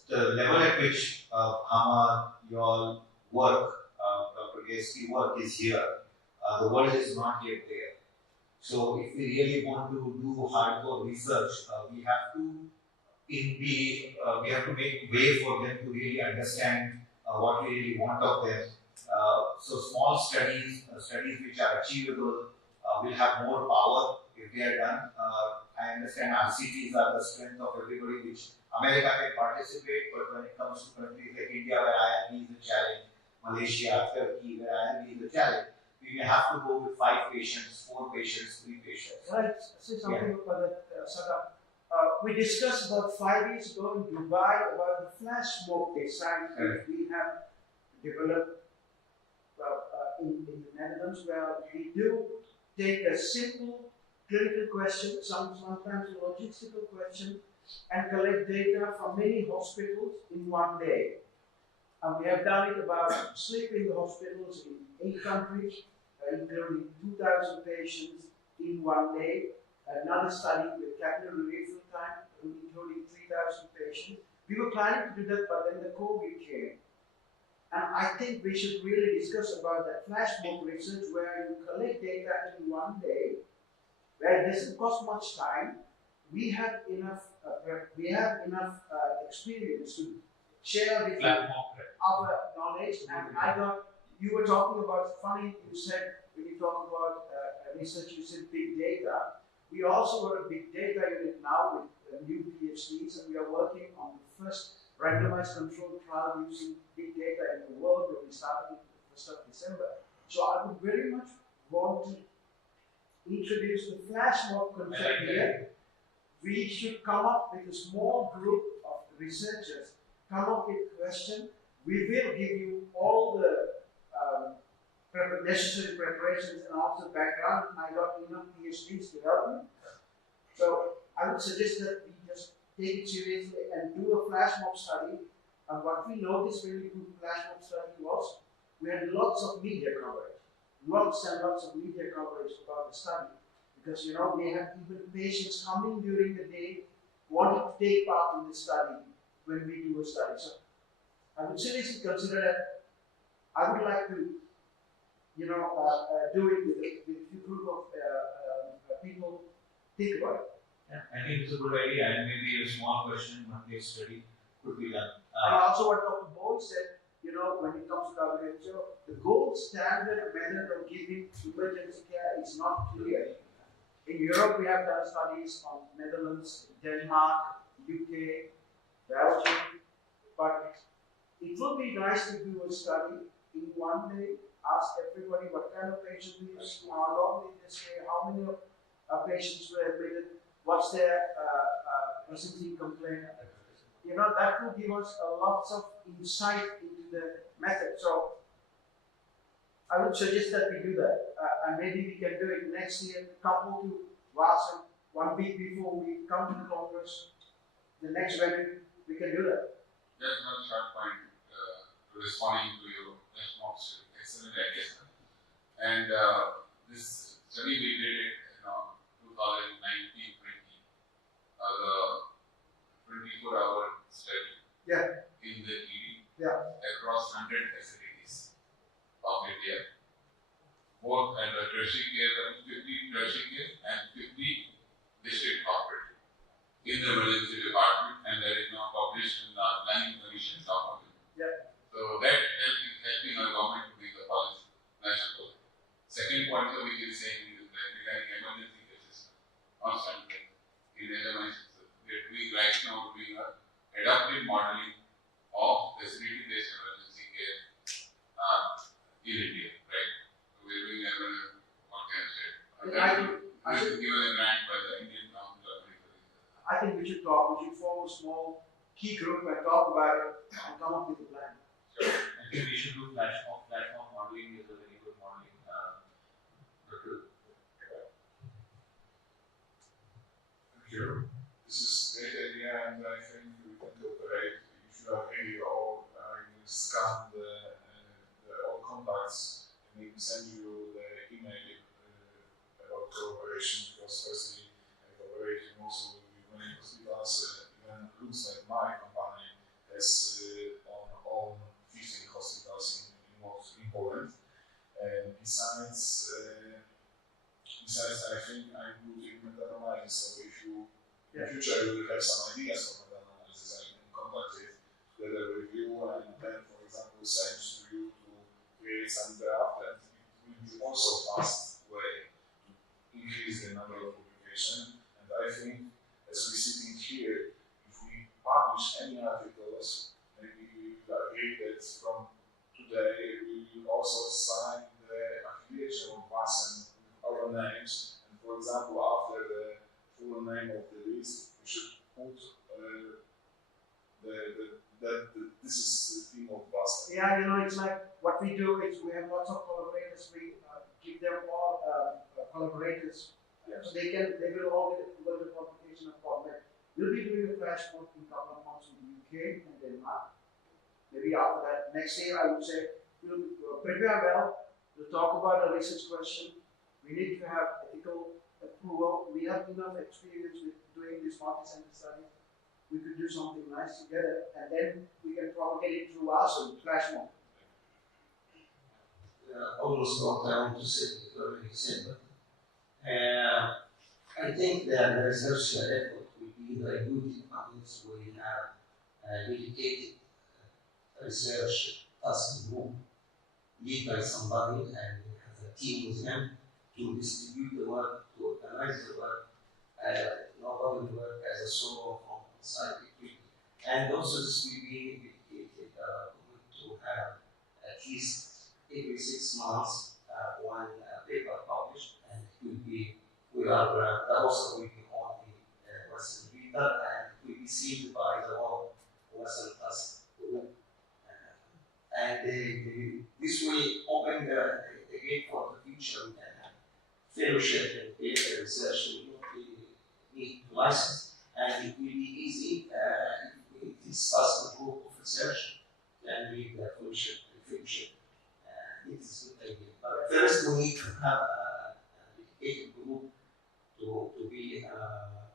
the level at which Hama, your work, Dr. Gayaski work is here. The world is not yet there. So if we really want to do hardcore research, we have to make way for them to really understand what we really want of them. So small studies which are achievable will have more power if they are done. I understand RCTs are the strength of everybody, which America can participate, but when it comes to countries like India, where IRB is a challenge, Malaysia, Turkey, where IRB is a challenge, we may have to go with 5 patients, 4 patients, 3 patients. Can I say something about that, Sada? We discussed about 5 years ago in Dubai about the flash mob design that we have developed in the Netherlands, where we do take a simple clinical question, sometimes a logistical question, and collect data from many hospitals in one day. And we have done it about sleep in the hospitals in 8 countries, including 2,000 patients in one day. Another study with capillary refill time, including 3,000 patients. We were planning to do that, but then the COVID came. And I think we should really discuss about that flash mob research where you collect data in one day, where it doesn't cost much time. We have enough experience to share with our knowledge. And I got, you were talking about, funny you said, when you talk about research, you said big data. We also got a big data unit now with new PhDs, and we are working on the first randomized controlled trial using big data in the world that we started the 1st of December. So I would very much want to introduce the flash mob concept here. We should come up with a small group of researchers, come up with a question. We will give you all the necessary preparations and also background. I got enough PhDs to help me. So I would suggest that we just take it seriously and do a flash mob study. And what we noticed when we do flash mob study was we had lots of media coverage. Lots and lots of media coverage about the study. Because, you know, we have even patients coming during the day wanting to take part in the study when we do a study. So I would seriously consider that. I would like to, you know, do it with a group of people. Think about it. Yeah, I think it's a good idea, and maybe a small question, one case study could be done. And also what Dr. Boyd said, you know, when it comes to WHO, the gold standard method of giving emergency care is not clear. In Europe, we have done studies on Netherlands, Denmark, UK, Belgium, but it would be nice to do a study in one day, ask everybody what kind of patient they see, how long did they stay, how many patients were admitted, what's their presenting complaint. You know, that will give us a lot of insight into the method. So I would suggest that we do that, and maybe we can do it next year, couple to Vasan, 1 week before we come to the Congress, the next venue, we can do that. Just one short point responding to your response. Excellent idea. And this study we did it in 2019-20, the 24-hour study in the ED across 100 facilities of India, both at the tertiary care, 50 tertiary care and 50 district hospital in the emergency department, and that is now published in the Planning Commission document. So that helping our government to make the policy national. Second point that we can say is that regarding emergency cases, constantly in LMIs, that we right now doing a adaptive modeling of facility-based emergency care in India, right? So we're doing what can I say? This is given a grant by the Indian Council of Medical Research. I think we should talk, we should form a small key group and talk about it and come up with a plan. Sure. I think we should do platform modeling is a very good modeling. Thank you. This is a great idea, and I think we can cooperate. If you have any or you scan the all contacts, and we can send you the email about cooperation, because firstly, cooperation also with many hospitals, even looks like my company has on all 15 hospitals in Poland. And besides, I think I'm good in meta-analysis, so if you in the future you will have some ideas for meta-analysis, I can contact it together with you, and then, for example, send to you to create some draft, and it will be also fast way to increase the number of publications. And I think, as we're sitting here, if we publish any articles, maybe we will agree that from today we will also sign the affiliation of us and our names. And for example, after the full name of the list, we should put that this is the theme of us. Yeah, you know, it's like what we do is we have lots of collaborators. We give them all collaborators, so they will all get the publication of PubMed. We'll be doing a flash book in a couple of months in the UK and Denmark. Maybe after that, next year, I would say we'll prepare well. We'll talk about a research question. We need to have ethical approval. We have enough experience with doing this multi-center study. We could do something nice together, and then we can propagate it through us and flash mob. Almost what I want to say is already said, but I think that the research effort will be very good in countries where we have dedicated research task group led by somebody and has a team with them to distribute the work, to organize the work. Nobody will work as a solo from scientific. And also this will be dedicated to have at least every 6 months one paper published, and it will be, we are, the host will be on the Western reader, and it will be seen by the whole Western task group. And this will open the gate for the future. We can have fellowship and peer research will not need to license, and it will be easy if this task group of research can lead the fellowship and fellowship. It is a good idea. But first, we need to have a dedicated group to be committed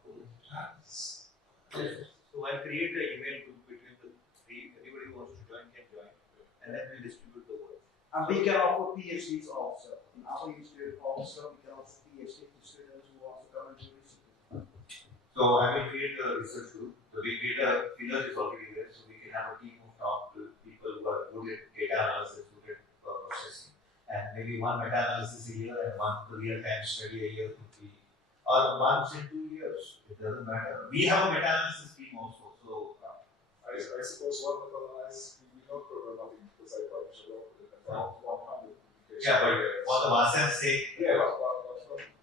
to have this. So I'll create an email group between the three. Anybody who wants to join can join, and then we'll distribute the work. And we can offer PhDs also. In our institute also, we can offer PhD to students who want to come into research. So I will create a research group. The big data filler is already there, so we can have a team of top people who are good at data analysis, good at processing, and maybe one meta-analysis a year and one real-time study a year could be, or once in 2 years. It doesn't matter. We have a meta-analysis team also. So I suppose one meta-analysis will not 100 publications. Yeah, but for the Vasan's sake. Yeah, but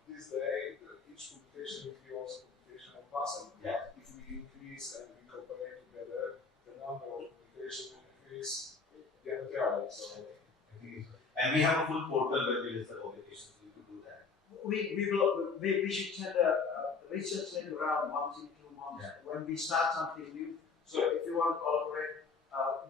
this day, each publication will be also publication of Vasan. Yeah. If we increase and we cooperate together, the number of publications will increase diametrically. So, And we have a full portal where we list the publications. We could do that. We should send a research link around once in 2 months when we start something new. So if you want to collaborate,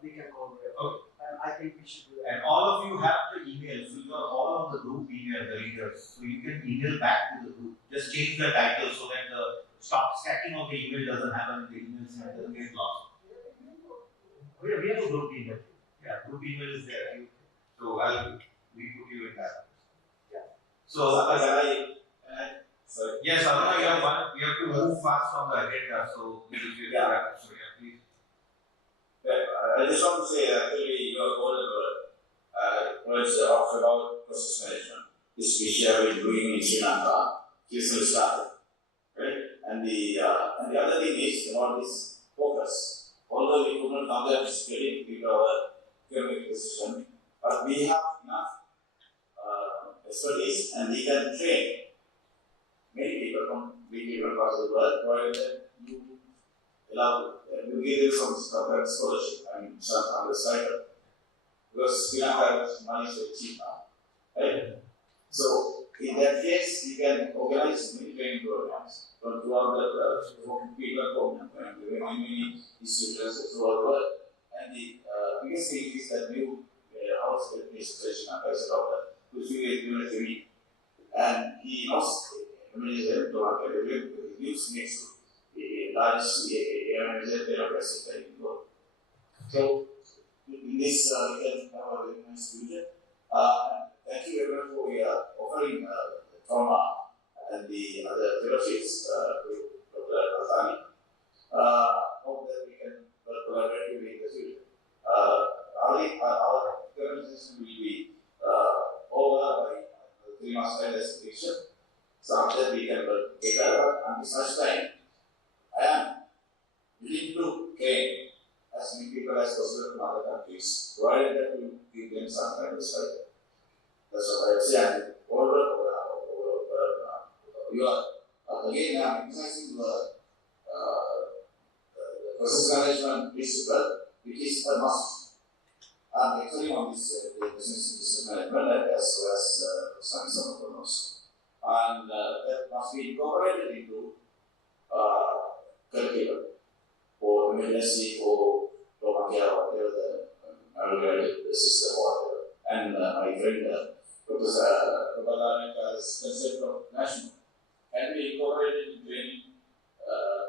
we can collaborate. Okay. And I think we should do that. And all of you have the email, so you are all on the group email, the readers. So you can email back to the group. Just change the title so that the stacking of the email doesn't happen. The emails doesn't get lost. We have a group email. Yeah, group email is there. So we put you in that. Yeah. So sorry. Yes, Aruna, you have one. We have to move fast on the agenda. So we will be back. So yeah, please. I just want to say, actually, your whole words about process management, this which you have been doing in Sri Lanka, recently started, right? And the other thing is about this focus. Although we could not come there physically with our economic position, but we have enough expertise and we can train many people from different parts of the world, provided you allow, you give them some scholarship, some other side. Because Sri Lanka money is very cheap now, right? So, in that case, you can organize many training programs from throughout the people from many institutions throughout the world. And the biggest thing is that new house administration as a doctor, which we do every week. And he must manage the market, he lives next to a large manager bureaucracy that you go. So, in this, we can have a very nice future. Thank you everyone for offering trauma and the other fellowships to Dr. Al-Thani. Hope that we can collaborate in the future. Our organization will be over by 3 months' time as prediction. So after that we can work together. Until such time, I am willing to train as many people as possible from other countries, provided that we give them some kind of study. That's what I would say. And you are again emphasizing the process management principle, which is a must. I'm actually on this business management as well as some of them also. And that must be incorporated into curriculum or emergency or trauma care or whatever the system or whatever. And my friend Professor Babalan has concept of national and we incorporated in training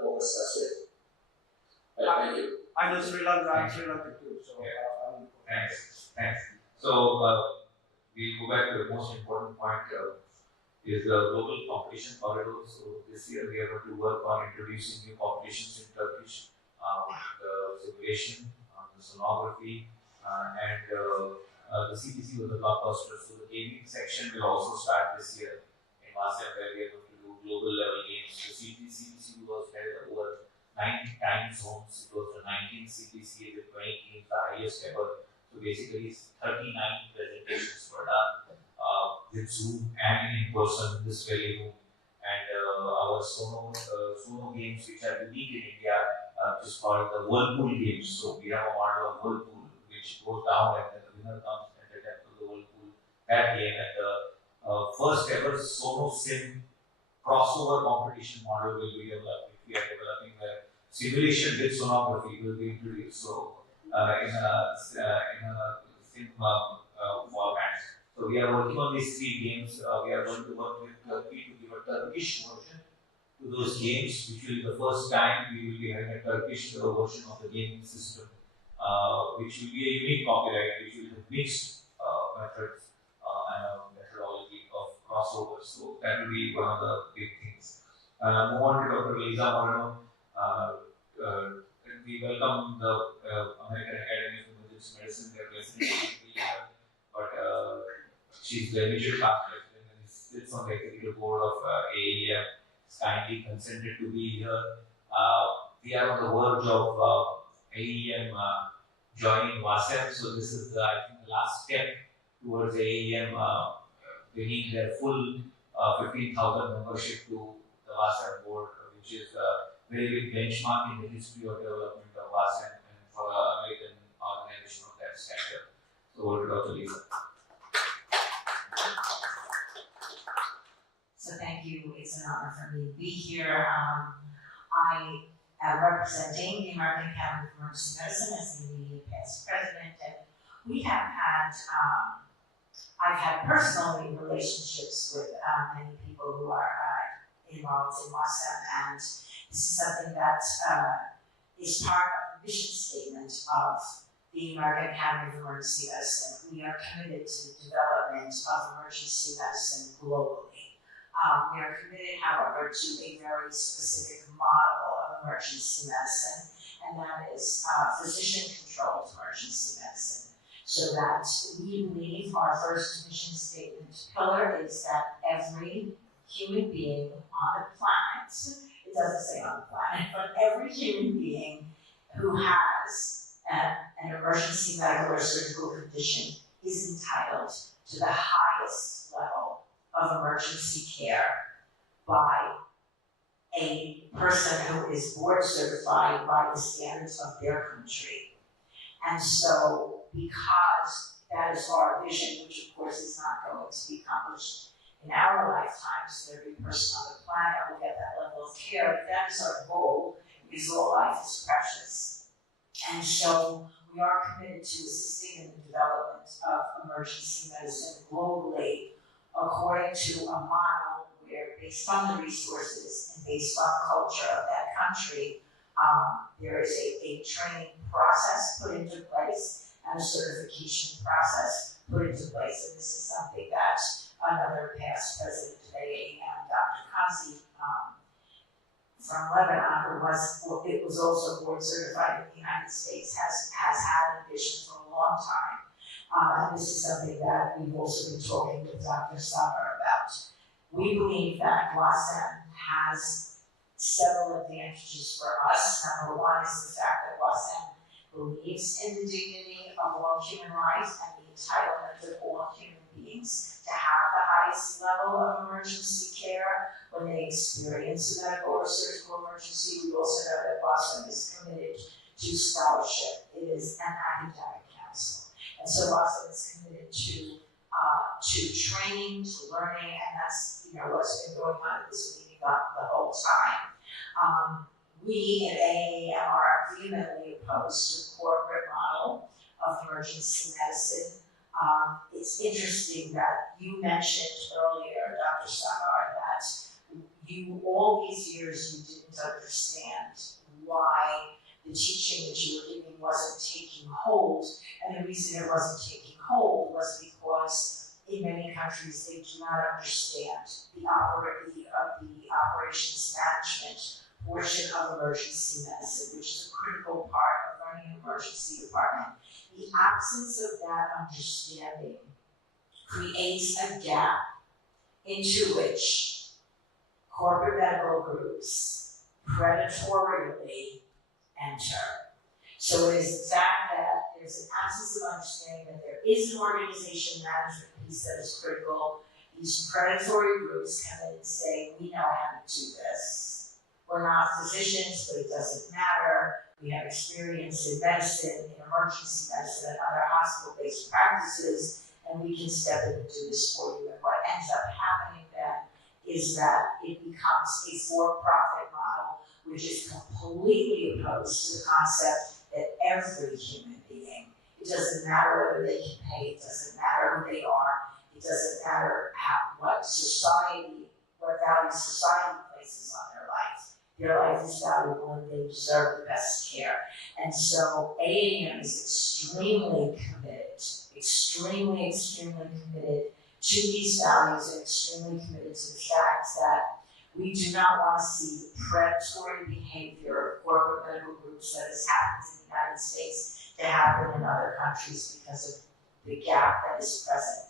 focus as well. Thank you. I know Sri Lanka too, so Thanks. So we'll go back to the most important point. Is the global competition corridor. So this year we are going to work on introducing new competitions in Turkish, the simulation, the sonography, and the CPC was the blockbuster. So the gaming section will also start this year in Masem, where we are going to do global level games. The CPC was held over 9 time zones. It was the 19th CPC with 20 games, the highest ever. So basically 39 presentations were done. With Zoom and in person in this very room, and our Sono games, which are unique in India, which is called the Whirlpool games. So we have a model of Whirlpool which goes down and then the winner comes at the depth of the Whirlpool. That game and the first ever Sono Sim crossover competition model will be developed. We are developing the simulation with sonography will be introduced. So in a sim format. So we are working on these 3 games. We are going to work with Turkey to give a Turkish version to those games, which will be the first time we will be having a Turkish version of the gaming system, which will be a unique copyright, which will have mixed methods and a methodology of crossover. So that will be one of the big things. Move on to Dr. Liza Moreno. We welcome the American Academy of Emergency Medicine. They are president, but she's the immediate past president and sits on the executive board of AEM. It's kindly consented to be here. We are on the verge of AEM joining WASEM, so this is I think the last step towards AEM. They need their full 15,000 membership to the WASAN board, which is a very big benchmark in the history of development of WASAN and for an American organization of that stature. So over to Dr. Lisa. So thank you. It's an honor for me to be here. I am representing the American Academy of Emergency Medicine as the immediate past president, and we have had, I've had personally relationships with many people who are involved in WASAM, and this is something that is part of the mission statement of the American Academy of Emergency Medicine. We are committed to the development of emergency medicine globally. We are committed, however, to a very specific model of emergency medicine, and that is physician-controlled emergency medicine. So that we believe our first mission statement pillar is that every human being on the planet, it doesn't say on the planet, but every human being who has an emergency medical or surgical condition is entitled to the highest level of emergency care by a person who is board certified by the standards of their country. And so, because that is our vision, which of course is not going to be accomplished in our lifetimes, so every person on the planet will get that level of care, but that is our goal, because all life is precious. And so, we are committed to assisting in the development of emergency medicine globally, according to a model where, based on the resources and based on the culture of that country, there is a training process put into place and a certification process put into place. And this is something that another past president of AAM, Dr. Canlı, from Lebanon, who was also board certified in the United States, has had a vision for a long time. And this is something that we've also been talking with Dr. Summer about. We believe that WASAN has several advantages for us. Number one is the fact that WASAN believes in the dignity of all human life and the entitlement of all human beings to have the highest level of emergency care when they experience a medical or surgical emergency. We also know that WASAN is committed to scholarship. It is an academic council. And so WASAN is committed to training, to learning, and that's what's been going on at this meeting the whole time. We at AAM are vehemently opposed to the corporate model of emergency medicine. It's interesting that you mentioned earlier, Dr. Samar, that all these years you didn't understand why the teaching that you were giving wasn't taking hold, and the reason it wasn't taking hold was because in many countries they do not understand the operations management portion of emergency medicine, which is a critical part of running an emergency department. The absence of that understanding creates a gap into which corporate medical groups predatorily enter. So it is the fact that there's an absence of understanding that there is an organization management piece that is critical. These predatory groups come in and say, we know how to do this. We're not physicians, but it doesn't matter. We have experience in medicine, in emergency medicine, and other hospital-based practices, and we can step in and do this for you. And what ends up happening then is that it becomes a for-profit model, which is completely opposed to the concept that every human being, it doesn't matter whether they can pay, it doesn't matter who they are, it doesn't matter what value society places on their life. Their life is valuable and they deserve the best care. And so AAM is extremely committed to these values and extremely committed to the fact that we do not want to see the predatory behavior of corporate medical groups that has happened in the United States to happen in other countries because of the gap that is present.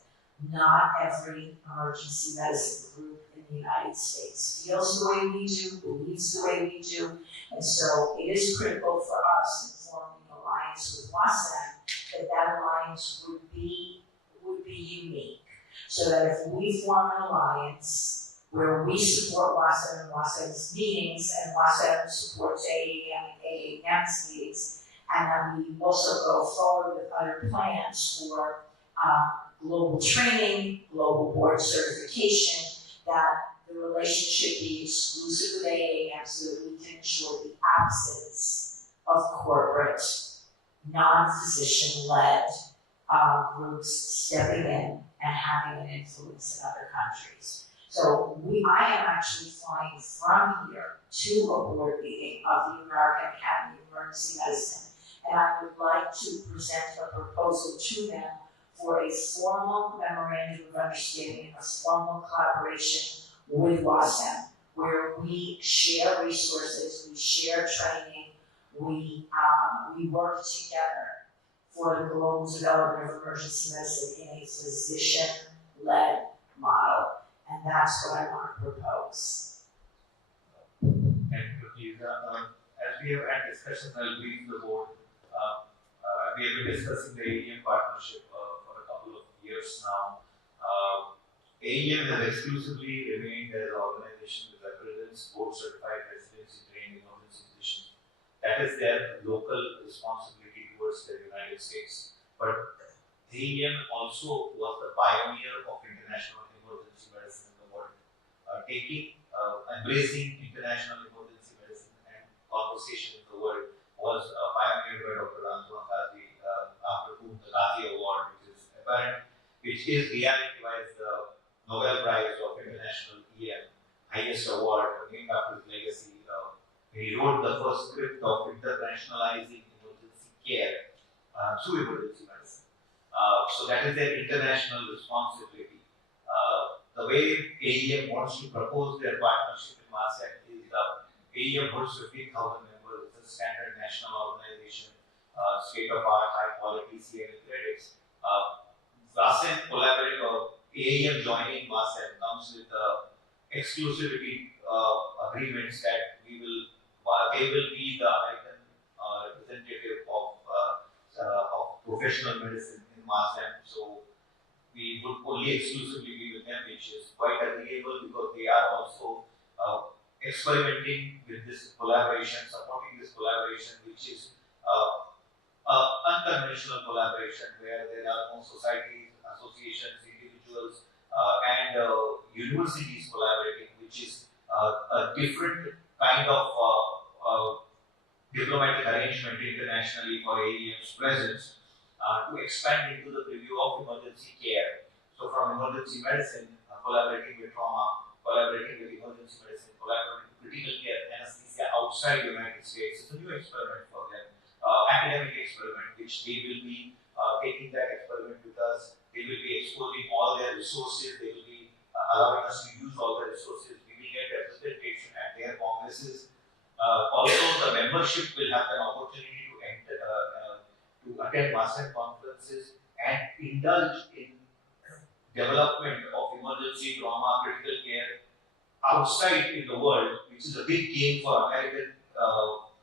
Not every emergency medicine group in the United States feels the way we do, believes the way we do, and so it is critical for us in forming an alliance with WASAN that alliance would be So that if we form an alliance where we support WASM and WASM's meetings and WASM supports AAM and AAM's meetings, and then we also go forward with other plans for global training, global board certification, that the relationship be exclusive with AAM so that we can ensure the absence of corporate, non-physician-led groups stepping in and having an influence in other countries. So I am actually flying from here to a board meeting of the American Academy of Emergency Medicine, and I would like to present a proposal to them for a formal memorandum of understanding, a formal collaboration with WASM, where we share resources, we share training, we work together for the global development of emergency medicine in a physician-led model. And that's what I want to propose. Thank you, Lisa. As we have had discussions, I'll brief the board. We have been discussing the AEM partnership for a couple of years now. AEM has exclusively remained as an organization with accreditations, board-certified residency trained emergency physicians. That is their local responsibility towards the United States. But AEM also was the pioneer of international emergency medicine in the world, embracing international emergency medicine and conversation in the world was pioneered by Dr. Antoine Kazi, after whom the Kazi Award, which is reality-wise the Nobel Prize of International EM, highest award named after his legacy. He wrote the first script of internationalizing emergency care through emergency medicine. So that is their international responsibility. The way AEM wants to propose their partnership in MASAC is AEM holds 15,000 members. It's a standard national organization, state-of-art, high-quality CNA credits. WASM collaborating, AEM joining WASM comes with exclusivity agreements that they will be the American representative of professional medicine in WASM. So we would only exclusively be with them, which is quite agreeable because they are also experimenting with this collaboration, supporting this collaboration, which is unconventional collaboration where there are no societies, associations, individuals, and universities collaborating, which is a different kind of diplomatic arrangement internationally for AEM's presence to expand into the preview of emergency care. So from emergency medicine, collaborating with trauma, collaborating with emergency medicine, collaborating with critical care, anesthesia outside the United States. It's a new experiment for them, academic experiment, which they will be taking that experiment with us. They will be exposing all their resources. They will be allowing us to use all the resources. We will get representation at their congresses. Also, the membership will have an opportunity to attend master conferences and indulge in development of emergency trauma, critical care outside in the world, which is a big gain for American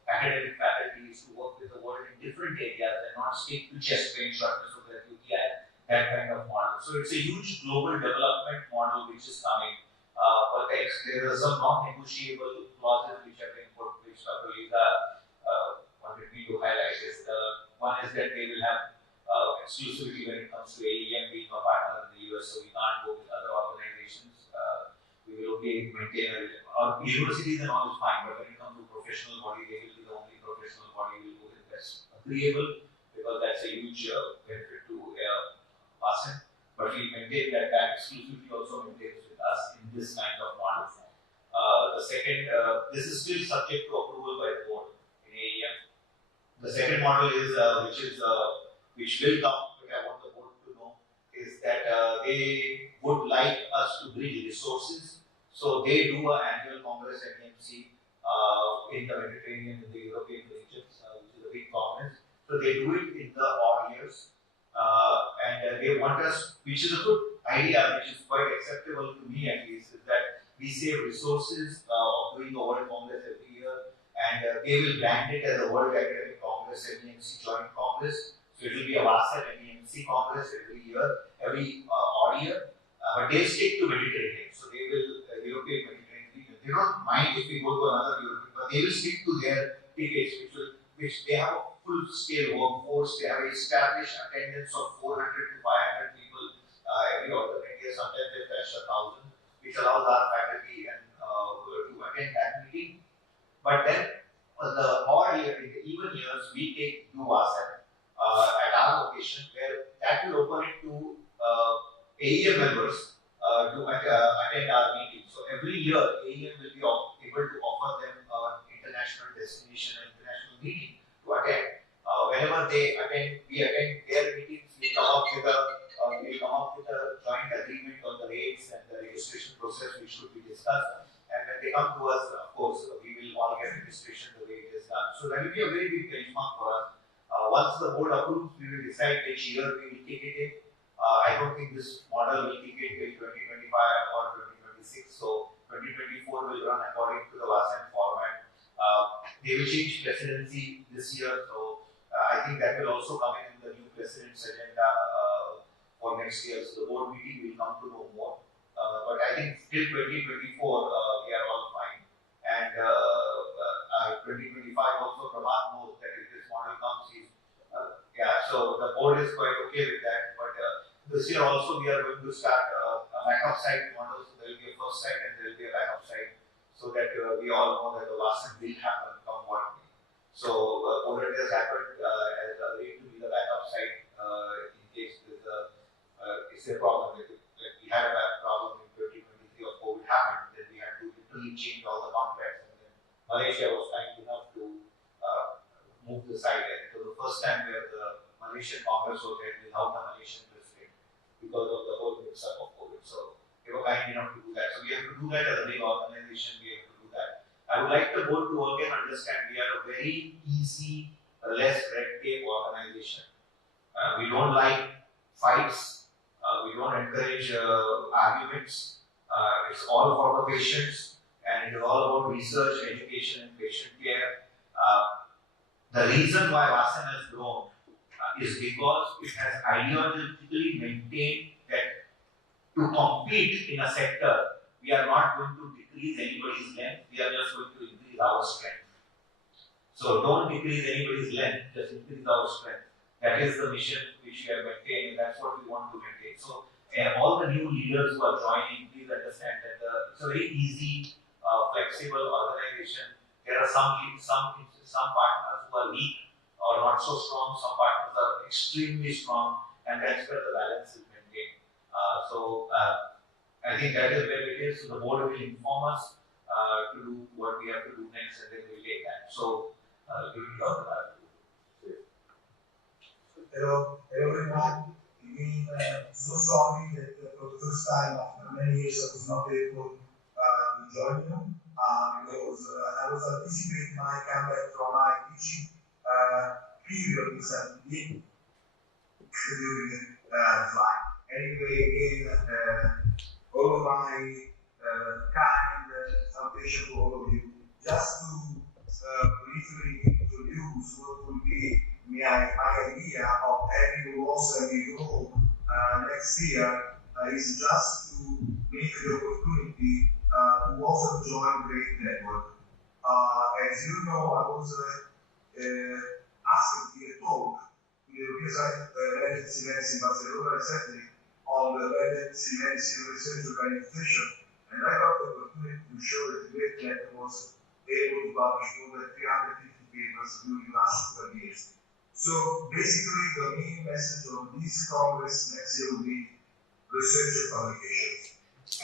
academic faculties to work with the world in different areas and not stick to chest pain, shortness of breath, UTI, that kind of model. So it's a huge global development model which is coming. But there are some non-negotiable clauses which have been put, which Dr. Lisa wanted me to highlight. One is that they will have exclusivity when it comes to AEM being a partner in the US, so we can't go with other organizations. We will only maintain our universities and all is fine, but when it comes to professional body, they will be the only professional body we will go with. That's agreeable because that's a huge benefit to WASM. But we maintain that exclusivity also maintains with us in this kind of model. The second, this is still subject to approval by the board in AEM. The second model is, which will come, but I want the board to know, is that they would like us to bridge resources. So they do an annual Congress at EMC in the Mediterranean, in the European regions, which is a big conference. So they do it in the odd years. And they want us, which is a good idea, which is quite acceptable to me at least, is that we save resources of doing a World Congress every year, and they will brand it as a World Academic Congress and EMC Joint Congress. So it will be a WASM and EMC Congress every year, every odd year. they stick to Mediterranean. So they will European Mediterranean region. They don't mind if we go to another European, but they will stick to their tickets, which they have a full-scale workforce. They have established attendance of 400 to 500 people every alternate year. Sometimes they touch 1,000, which allows our faculty and to attend that meeting. But then, the odd year, in the even years, we take UASM at our location, where that will open it to AEM members to attend our meeting. So every year, AEM will be able to offer them an international destination, an international meeting to attend. Whenever they attend, we attend their meetings. We come up with a joint agreement on the rates and the registration process, which should be discussed. And when they come to us, of course, we will all get registration the way it is done. So that will be a very big benchmark for us. Once the board approves, we will decide which year we will kick it in. I don't think this model will kick in till 2025 or 2026. So 2024 will run according to the WASM format. They will change presidency this year, so I think that will also come in the new president's agenda for next year. So the board meeting will come to know more. But I think till 2024 we are all fine. And 2025 also Pramat knows that if this model comes, so the board is quite okay with that. But this year also we are going to start a backup site model. So there will be a first site and there will be a backup site, so that we all know that the WASM will happen come what may. So COVID has happened as agreed to be the backup site in case it's a problem. Like we had a problem in 2023 of COVID happened, then we had to literally change all the contracts, and then Malaysia was kind enough to move the site. And it was the first time where the Malaysian Congress was held without the Malaysian president because of the whole mix-up of COVID. So they were kind enough to do that. So we have to do that as a big organization. We have to do that. I would like the board to again understand we are a very easy, less red tape organization. We don't like fights. We don't encourage arguments. It's all for the patients, and it is all about research, education, and patient care. The reason why WASM has grown is because it has ideologically maintained that to compete in a sector, we are not going to decrease anybody's length, we are just going to increase our strength. So don't decrease anybody's length, just increase our strength. That is the mission which we have maintained, and that's what we want to maintain. So all the new leaders who are joining, please understand that it's a very easy, flexible organization. There are some partners who are weak or not so strong, some partners are extremely strong, and that's where the balance is maintained. I think that is where it is. So the board will inform us to do what we have to do next, and then we'll take that. So we will talk about it. Hello everyone. Again, so sorry that for the first time after many years I was not able to join you because I was anticipating my comeback from my teaching period because I didn't during the flight. Anyway, again, all of my kind salutation to all of you. Just to briefly introduce what will be my idea of having also a role next year is just to make the opportunity to also join Great Network. As you know, I was asked to give a talk to the European Emergency Medicine Barcelona recently on the Emergency Medicine Research Organization, and I got the opportunity to show that the Great Network was able to publish more than 350 papers during the last 12 years. So basically, the main message of this Congress next year will be research and publications.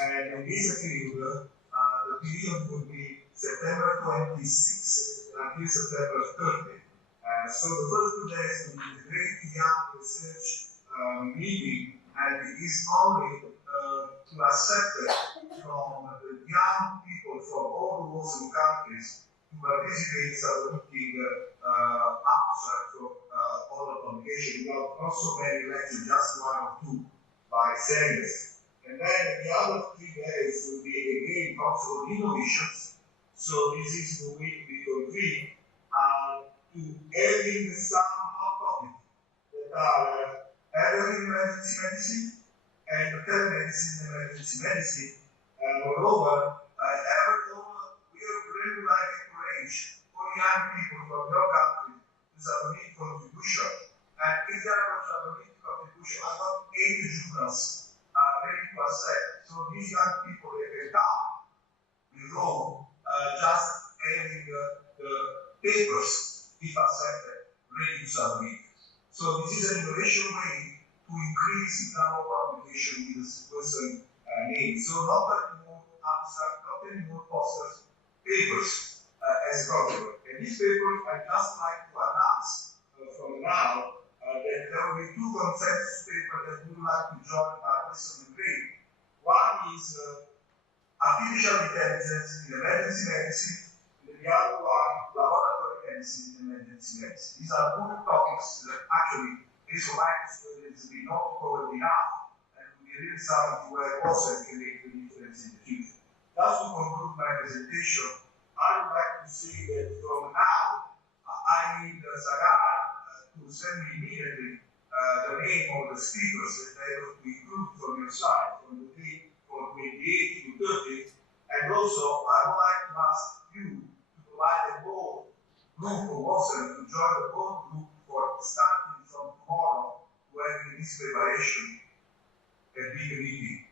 And in this field, the period will be September 26 until September 30. So the first 2 days will be the Great Young Research meeting, and it is only to accept from the young people from all the Muslim countries to participate in submitting abstract for all the publication. We have not so many lectures, just 1 or 2 by seniors. And then the other 3 days will be again talks for innovations. So this is the week we convene to adding some hot topics that are early emergency medicine and telemedicine, emergency medicine, and moreover, we are really like encourage for young people from your country to submit contribution. And if they are submitting contribution, I got 80 juveniles ready to accept. So these young people, they can come in Rome, just having the papers, if accepted, ready to submit. So this is an innovation way to increase the number of application with this person name. So not anymore abstract, not anymore posters, papers as problem. And these papers, I just like to announce from now that there will be two consensus papers that we would like to join our lesson grade. One is artificial intelligence in emergency medicine, and the other one, laboratory medicine in emergency medicine. These are good topics that actually, based on my experience, will not covered enough, and will be really something where also can make a difference in the future. Just to conclude my presentation, I would like to say that from now, I need Sagar to send me immediately the name of the speakers that I will include from your side, from the date from 28 to 30. And also, I would like to ask you to provide a board group of officers to join the board group for starting from tomorrow to have this preparation and big meeting.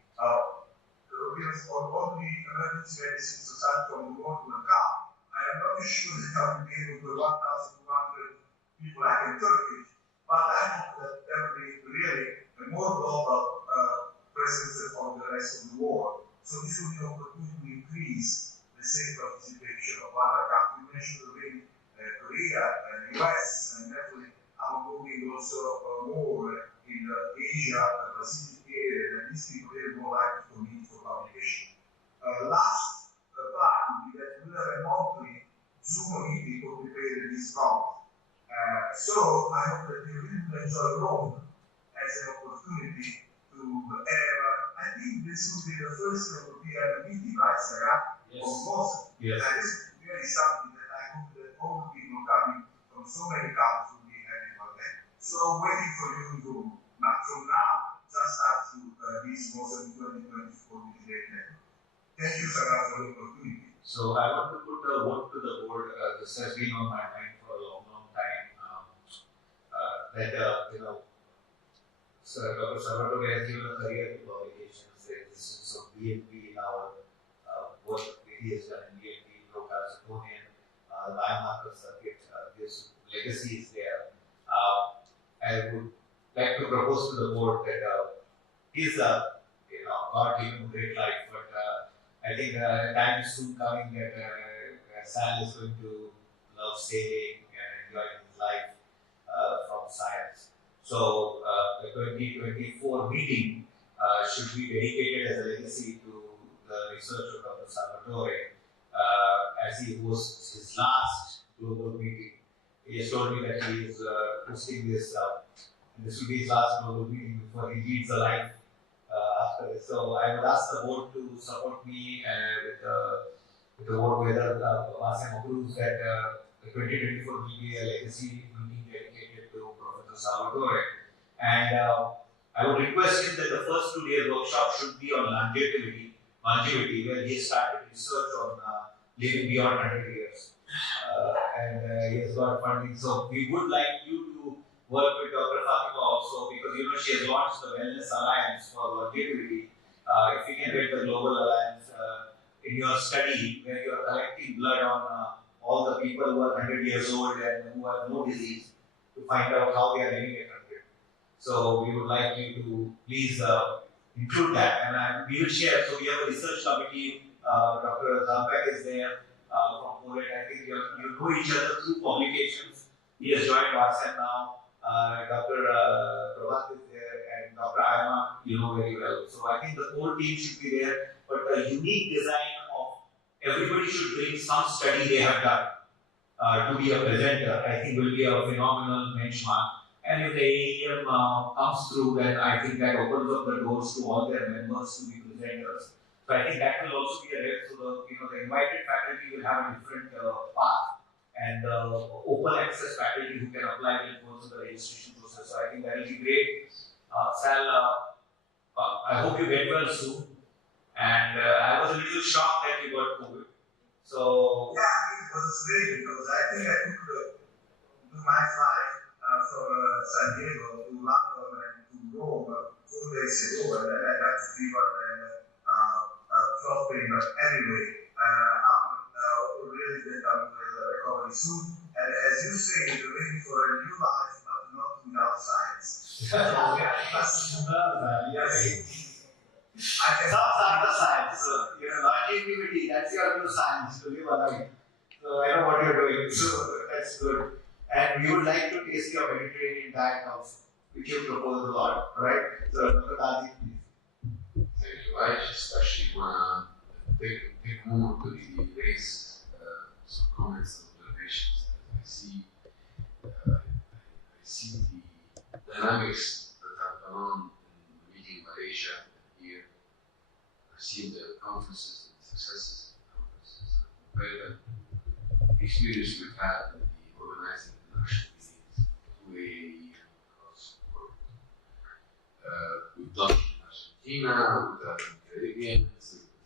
On all the emergency medicine society from the world will come. I am not sure that I will be able to 1,200 people like in Turkey, but I hope that there will be really a more global presence of the rest of the world. So this will be an opportunity to increase the safe participation of other countries. You mentioned already Korea and the US, and definitely I'm moving also more in Asia, Pacific area, and these people are more likely to meet for publication. Last part would be that we have a monthly Zoom meeting to prepare this conference. So I hope that you will enjoy Rome as an opportunity to have, I think this will be the first European meeting, right, Sarah? Yes. Of course. Yes. And this is really something that I hope that all the people coming from so many countries will be happy about that. So waiting for you to, not from now, just after this was in 2024 with great network. Thank you, Sarah, for the opportunity. So I want to put a vote to the board. This has been on my mind for a long, long time. Dr. Salvatore has given a career to publications, the existence of BNP in our work that he has done in BNP, procalcitonin, the biomarker circuit, this legacy is there. I would like to propose to the board that he's God gave him a great life, but I think time is soon coming that Sal is going to love sailing and enjoying his life from science. So the 2024 meeting should be dedicated as a legacy to the research of Dr. Salvatore as he hosts his last global meeting. He has told me that he is hosting this, and this will be his last global meeting before he leads a life after this. So I would ask the board to support me with the board whether Asam approves that the 2024 will be a legacy meeting dedicated to Professor Salvatore. And I would request him that the first 2 days workshop should be on longevity, where he started research on living beyond 100 years. And he has got funding. So we would like you to work with Dr. Fatima also, because she has launched the Wellness Alliance for longevity. If we can get the Global Alliance in your study, where you are collecting blood on all the people who are 100 years old and who have no disease, to find out how they are living at 100. So we would like you to please include that, and we will share. So we have a research committee. Dr. Zampek is there from Poland. I think you know each other through publications. He has joined WhatsApp now. Dr. Prabhat is there, and Dr. Ayman, you know very well. So I think the whole team should be there, but a unique design of everybody should bring some study they have done to be a presenter. I think will be a phenomenal benchmark. And if the AEM comes through, then I think that opens up the doors to all their members to be presenters. So I think that will also be a help. So the invited faculty will have a different path, and open access faculty who can apply will go through the registration process. So I think that will be great. Sal, I hope you get well soon. And I was a little shocked that you got COVID. So yeah, it was great because I think I took my flight from San Diego to London and to Rome 4 days ago, and then I got fever and throat pain. But anyway, I'm really that I'm recovery soon. And as you say, you're ready for a new life, but not without science. So, Some sort of science. So, longevity, that's your new science to live a life. So I know what you're doing. So that's good. And we would like to taste your Mediterranean diet of which you propose a lot, right? So Dr. Qazi, please. Thank you. I just actually want to take a moment to raise some comments and observations. I see the dynamics that have gone on in the meeting in Malaysia and here. I've seen the conferences and successes of the conferences and compared the experience we've had in the organizing international meetings with UAE and across the world. We've done it in Argentina, we've done it in the Caribbean,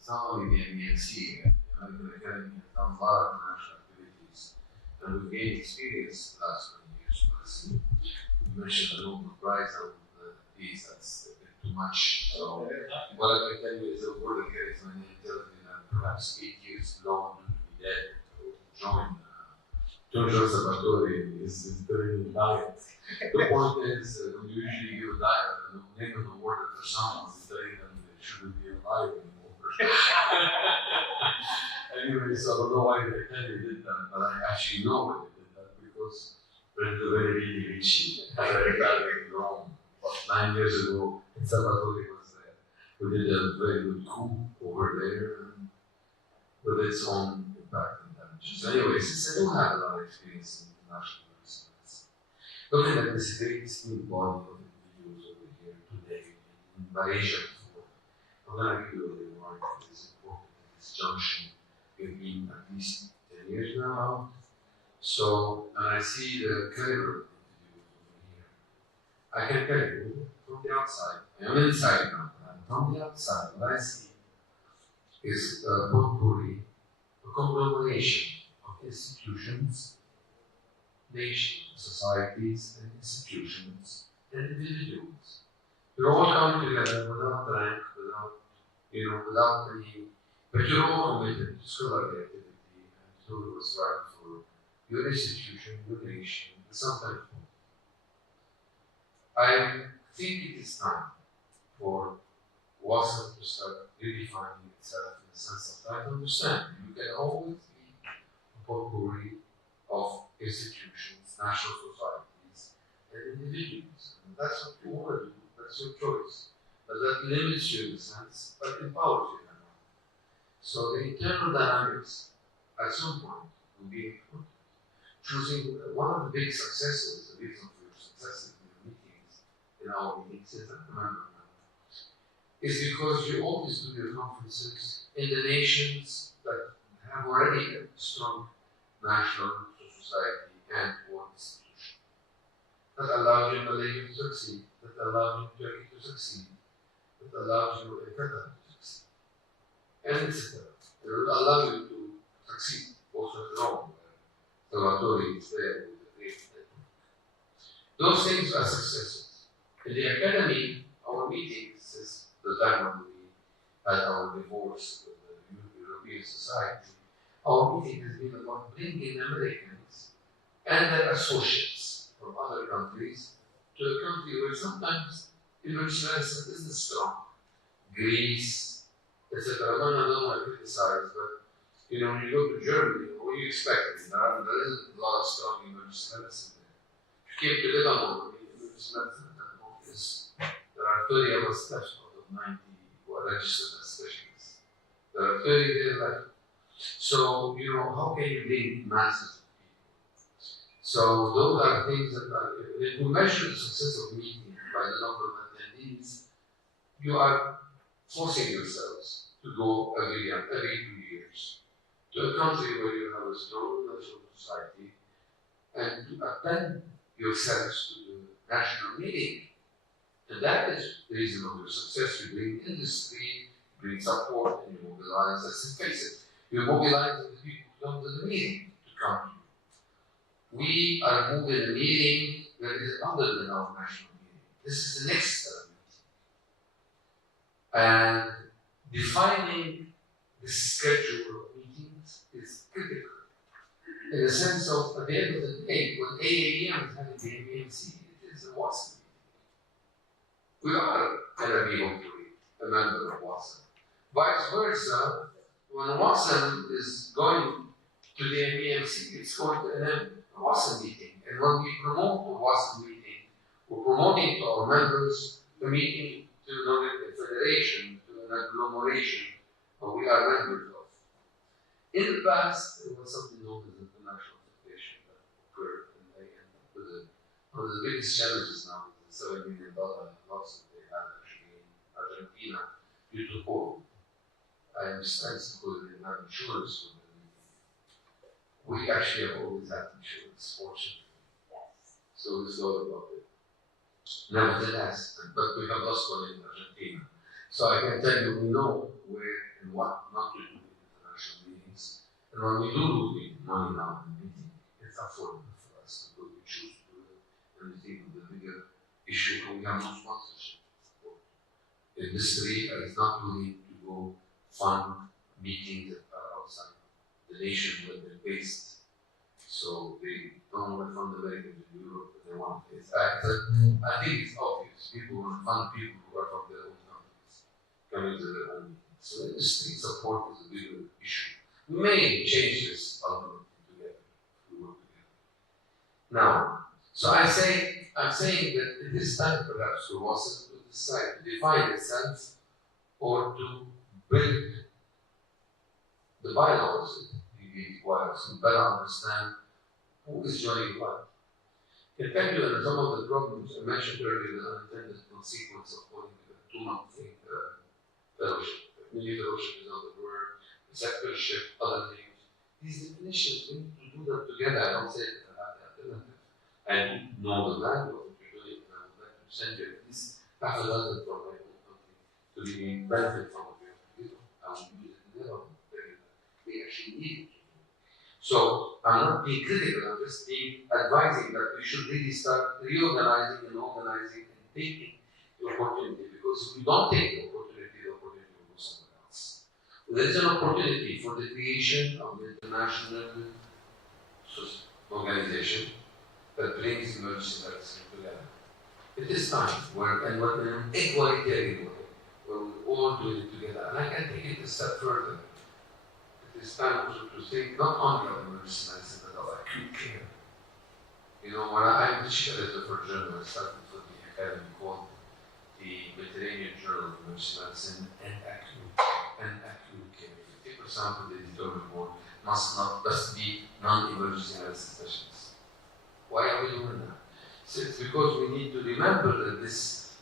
some in the MEMC, the American Academy has done a lot of international activities, and we've gained experience the last 20 years plus. You mentioned the Nobel Prize on these, that's a bit too much. So, what I can tell you is a word that carries my name, tells me that perhaps 8 years long to be dead, to join Giorgio Salvatore is Mediterranean diet. The point is, when you usually give a diet and name an award after someone, you tell them they shouldn't be alive anymore. Anyway, so I don't know why they tell you did that, but I actually know why they did that because Brenda Benedicti Ricci had a gathering in Rome about 9 years ago, and Salvatore was there. We did a very good coup over there, with its own impact and damages. Anyway, since I don't have a lot of experience in international business, looking at this great esteemed body of individuals over here today, in Malaysia before, I'm going to give you a remark that is important at this junction. We've been at least 10 years now. So, and I see the caliber of individuals over here. I can tell you from the outside, I'm inside now, and from the outside, what I see is a potpourri, a conglomeration of institutions, nations, societies, and institutions, and individuals. They're all coming together without rank, without any, but you're all committed to scholarly activity and to do what's right for your institution, your nation, and sometimes more. I think it is time for WASA to start redefining itself in the sense of trying to understand you can always be a potpourri of institutions, national societies, and individuals. And that's what you want to do, that's your choice. But that limits you in a sense, but empowers you in a way. So the internal dynamics at some point will be important. Choosing one of the big successes, the reason for your successes in our meetings, is that remember is because you always do your conferences in the nations that have already a strong national society and or institution. That allows you in Malaysia to succeed, that allows you in Turkey to succeed, that allows you in Qatar to succeed. And etc. It will allow you to succeed also in Rome, where Salvatore is there with the great network. Those things are successes. In the academy, our meetings is the time when we had our divorce with the European Society, our meeting has been about bringing Americans and their associates from other countries to a country where sometimes emergency medicine isn't strong. Greece, etc. I don't want to criticize, but when you go to Germany, what do you expect? There isn't a lot of strong emergency medicine there. If you came to Lebanon, emergency medicine is there are 30 of us left out of 90 who are registered as specialists. There are 30 there left. So, how can you bring masses of people? So, those are things that if you measure the success of meeting by the number of attendees, you are forcing yourselves to go every 2 years to a country where you have a strong national society and to attend yourselves to the national meeting And that is the reason of your success. You bring industry, bring support, and you mobilize. Let's face it, you mobilize the people who come to the meeting to come to you. We are moving a meeting that is other than our national meeting. This is the next meeting. And defining the schedule of meetings is critical. In the sense of, at the end of the day, when AAEM is having the AMC, it is a WASM meeting. We are going to be hopefully a member of WASM. Vice versa, when WASM is going to the AMC, it's going to an WASM meeting. And when we promote the WASM meeting, we're promoting to our members a meeting to a federation, to an agglomeration that we are members of. In the past, there was something known as international federation that occurred, and they ended up with one of the biggest challenges now is the $7 million loss that they had actually in Argentina due to COVID. I understand it's because they didn't have insurance for the meeting. We actually have always had insurance, fortunately. So we thought about it. Nevertheless, but we have lost one in Argentina. So I can tell you, we know where and what not to do in international meetings. And when we do lose money now in the meeting, it's affordable for us because we choose to do it. And we think of the bigger issue, and we have no sponsorship support. Industry is not willing to go fund meetings that are outside the nation where they're based. So they don't want to fund Americans in Europe, but they want to. I think it's obvious. People want to fund people who are from their own countries, coming to their own meetings. So industry support is a bigger issue. We may change this ultimately together if we work together. Now, so I'm saying that it is time perhaps for WASM to decide to define itself or to build the bylaws that it requires to better understand who is joining what. In fact, some of the problems I mentioned earlier, the unintended consequence of holding a 2-month fellowship. Mini fellowship is another word, sectorship, other things. These definitions, we need to do them together. I don't say that I have the alternative. I know the value of what you're doing, and I would like to send you at least half a dozen from my own company to really benefit from what we have to do. I will use it in their own area. We actually need it. So I'm not being critical, I'm just advising that we should really start reorganizing and organizing and taking the opportunity, because if we don't take the opportunity will go somewhere else. There is an opportunity for the creation of an international organization that brings emergency medicine together. It is time where, and we're in an equalitarian way, where we all do it together. And I can take it a step further. It's time also to think not only of emergency medicine, but of acute care. You know, when I'm the chief editor for a journal, I started for the academy called the Mediterranean Journal of Emergency Medicine and Acute Care. 50% of the editorial board must be non-emergency medicine specialists. Why are we doing that? So it's because we need to remember that this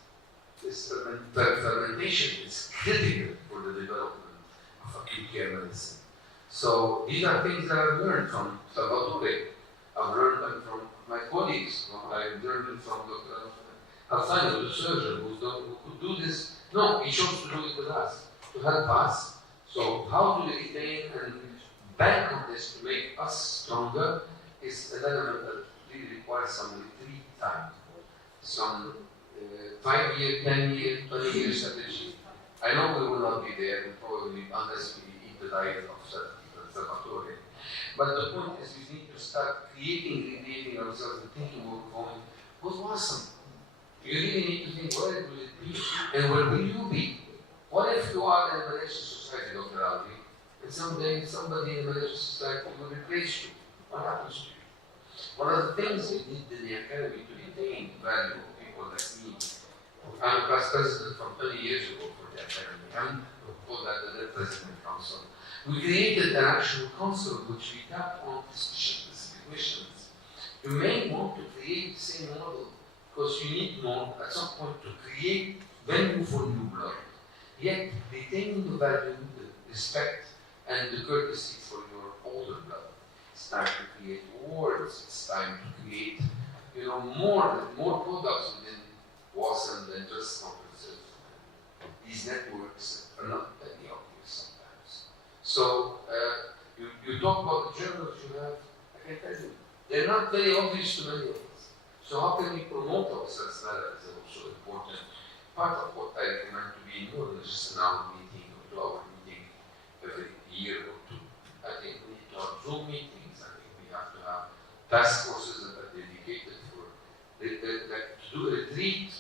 fermentation is critical for the development of acute care medicine. So these are things that I've learned from Salvatore. I've learned them from my colleagues. I've learned them from Dr. Alfano, the surgeon who could do this. No, he chose to do it with us, to help us. So how do we retain and bank on this to make us stronger is an element that really requires some retreat time, some 5-year, 10-year, 20-year strategy. I know we will not be there, probably, unless we eat the diet of certain. But the point is, we need to start recreating ourselves and thinking where we're going. What was You really need to think, where will it be? And where will you be? What if you are in a Malaysian society, Dr. Ali, and someday somebody in the Malaysian society will replace you? What happens to you? One of the things we need in the academy to retain the value of people like me. I'm a past president from 20 years ago for the academy. I'm called that the president council. We created an actual council which we tapped on specific missions. You may want to create the same model because you need more at some point to create venue for new blood, yet retaining the value, the respect, and the courtesy for your older blood. It's time to create awards. It's time to create, more products within wars and interest conferences. These networks are not very obvious sometimes. So you talk about the journals you have, I can tell you, they're not very obvious to many of us. So how can we promote ourselves? That is also important part of what I recommend to be more than just an hour meeting or 2-hour meeting every year or two. I think we need to have Zoom meetings. I think we have to have task forces that are dedicated for like to do a retreat.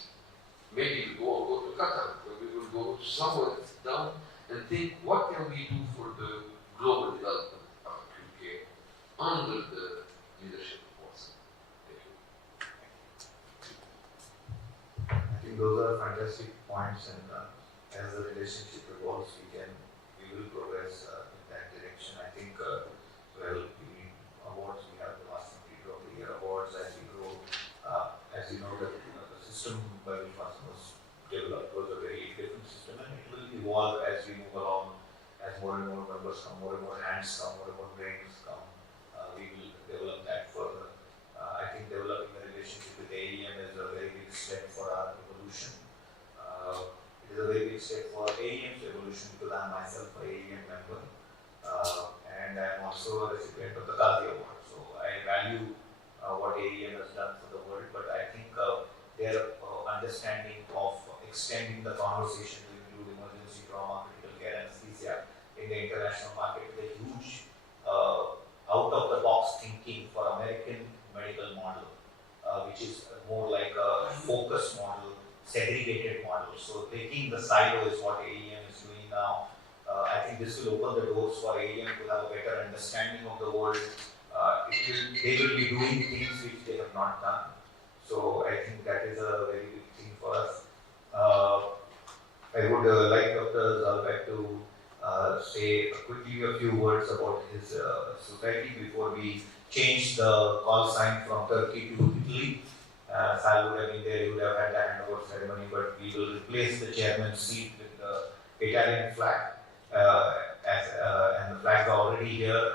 Maybe we go to Qatar, or we will go somewhere down and think what can we do for the global development of UK under the leadership of Watson. Thank you. I think those are fantastic points, and as the relationship evolves, we will progress in that direction. I think, the awards, we have the Watson Leader of the Year awards as we grow. As you know, the system by which Watson was developed was a very different system, and it will evolve as we move along, as more and more members come, more and more hands come, more and more brains come. We will develop that further. I think developing a relationship with AEM is a very big step for our evolution. It is a very big step for AEM's evolution because I am myself an AEM member, and I am also a recipient of the Canlı Award. So I value what AEM has done for the world, but I think their understanding of extending the conversation to include emergency trauma, critical care anesthesia in the international market is a huge out-of-the-box thinking for American medical model, which is more like a focus model, segregated model. So taking the silo is what AEM is doing now. I think this will open the doors for AEM to have a better understanding of the world. They will be doing things which they have not done. So I think that is a very big thing for us. I would like Dr. Zalbek to say quickly a few words about his society before we change the call sign from Turkey to Italy. Sal would have been there, he would have had the handover ceremony, but we will replace the chairman's seat with the Italian flag. And the flags are already here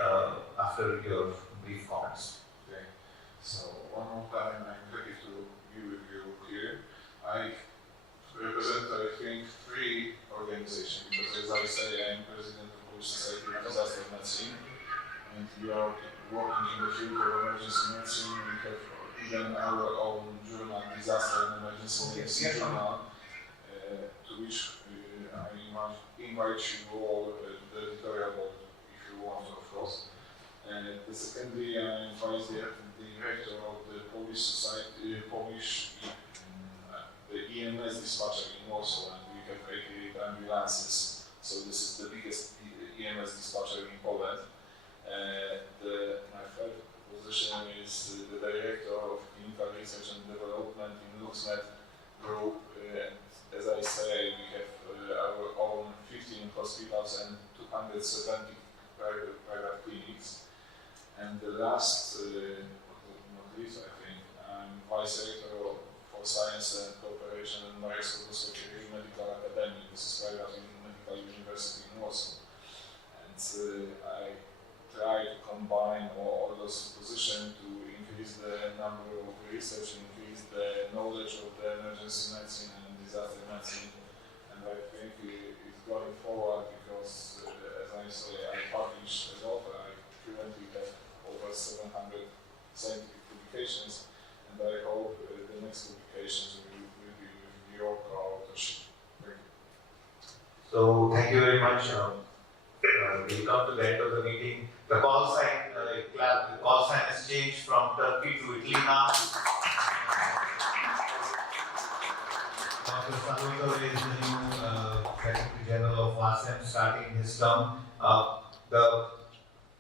after your brief comments. Okay. So one more time, I'm happy to be with you here. I represent, I think, 3 organizations, because as I say, I am president of the Polish Society of Disaster Medicine, and we are working in the field of emergency medicine. We have even our own journal, Disaster and Emergency Medicine Journal, to which I invite you all to the editorial board if you want, of course. Secondly, I am vice director of the Polish Society, the EMS dispatcher in Warsaw, and we have 88 ambulances. So this is the biggest EMS dispatcher in Poland. My third position is the director of clinical research and development in LuxMed Group. As I say, we have our own 15 hospitals and 270 private clinics. And the last, not least, I think, I'm vice director for science and cooperation and Maria Skłodowska-Curie Medical Academy. This is private medical university in Warsaw. And I try to combine all those positions to increase the number of research, increase the knowledge of the emergency medicine and disaster medicine. And I think it's going forward because, as I say, I publish a lot. I currently have over 700 scientific publications, and I hope the next publications will be with your co-authorship. Thank you. So thank you very much. We'll come to the end of the meeting. The call sign has changed from Turkey to Italy now. Dr. Salvatore is the new Secretary General of WASEM starting his term. The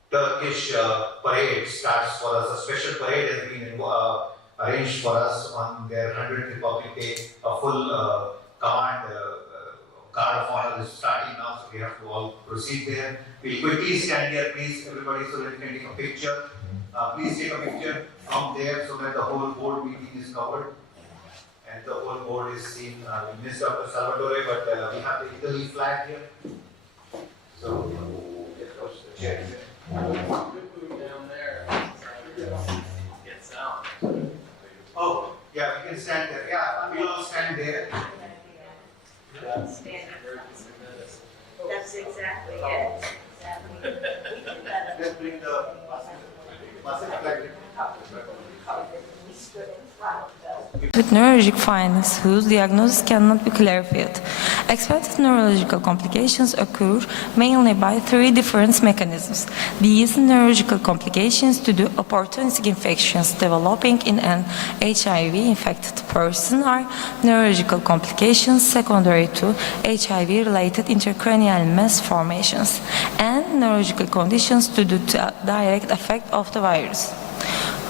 Turkish parade starts for us. A special parade has been arranged for us on their 100th Republic Day. A full command guard of honor is starting now, so we have to all proceed there. We'll quickly stand here, please, everybody, so that we can take a picture. Please take a picture from there so that the whole board meeting is covered. And the whole board is seen. We missed Dr. Salvatore, but we have the Italy flag here. So, get close to the chair. Down there, get sound. Oh, yeah, we can stand there. Yeah, we'll all stand there. That's exactly it. Just bring the muscle plug. With neurologic findings whose diagnosis cannot be clarified. Expected neurological complications occur mainly by three different mechanisms. These neurological complications due to opportunistic infections developing in an HIV-infected person are neurological complications secondary to HIV-related intracranial mass formations and neurological conditions due to the direct effect of the virus.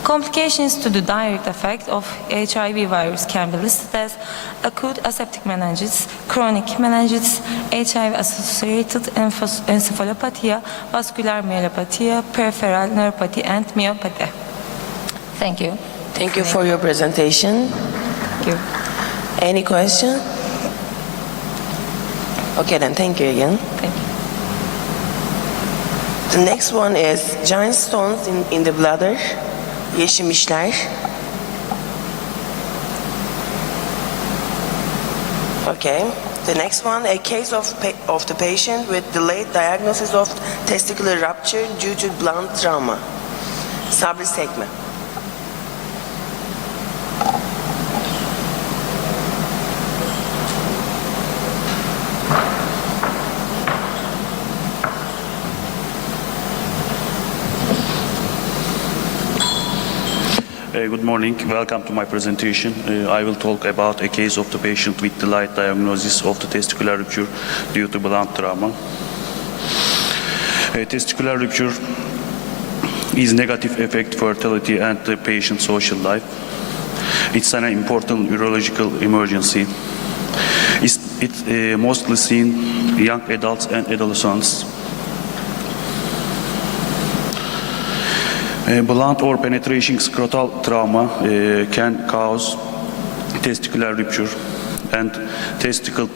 Complications to the direct effect of HIV virus can be listed as acute aseptic meningitis, chronic meningitis, HIV-associated encephalopathy, vascular myelopathy, peripheral neuropathy, and myopathy. Thank you. Thank you for your presentation. Thank you. Any question? Okay then, thank you again. Thank you. The next one is giant stones in the bladder. Yeşilmişler. Okay. The next one, a case of the patient with delayed diagnosis of testicular rupture due to blunt trauma. Sabri Sekme. Good morning. Welcome to my presentation. I will talk about a case of the patient with delayed diagnosis of the testicular rupture due to blunt trauma. Testicular rupture is negative affect fertility and the patient's social life. It's an important urological emergency. It's mostly seen in young adults and adolescents. Blunt or penetration scrotal trauma can cause testicular rupture and testicle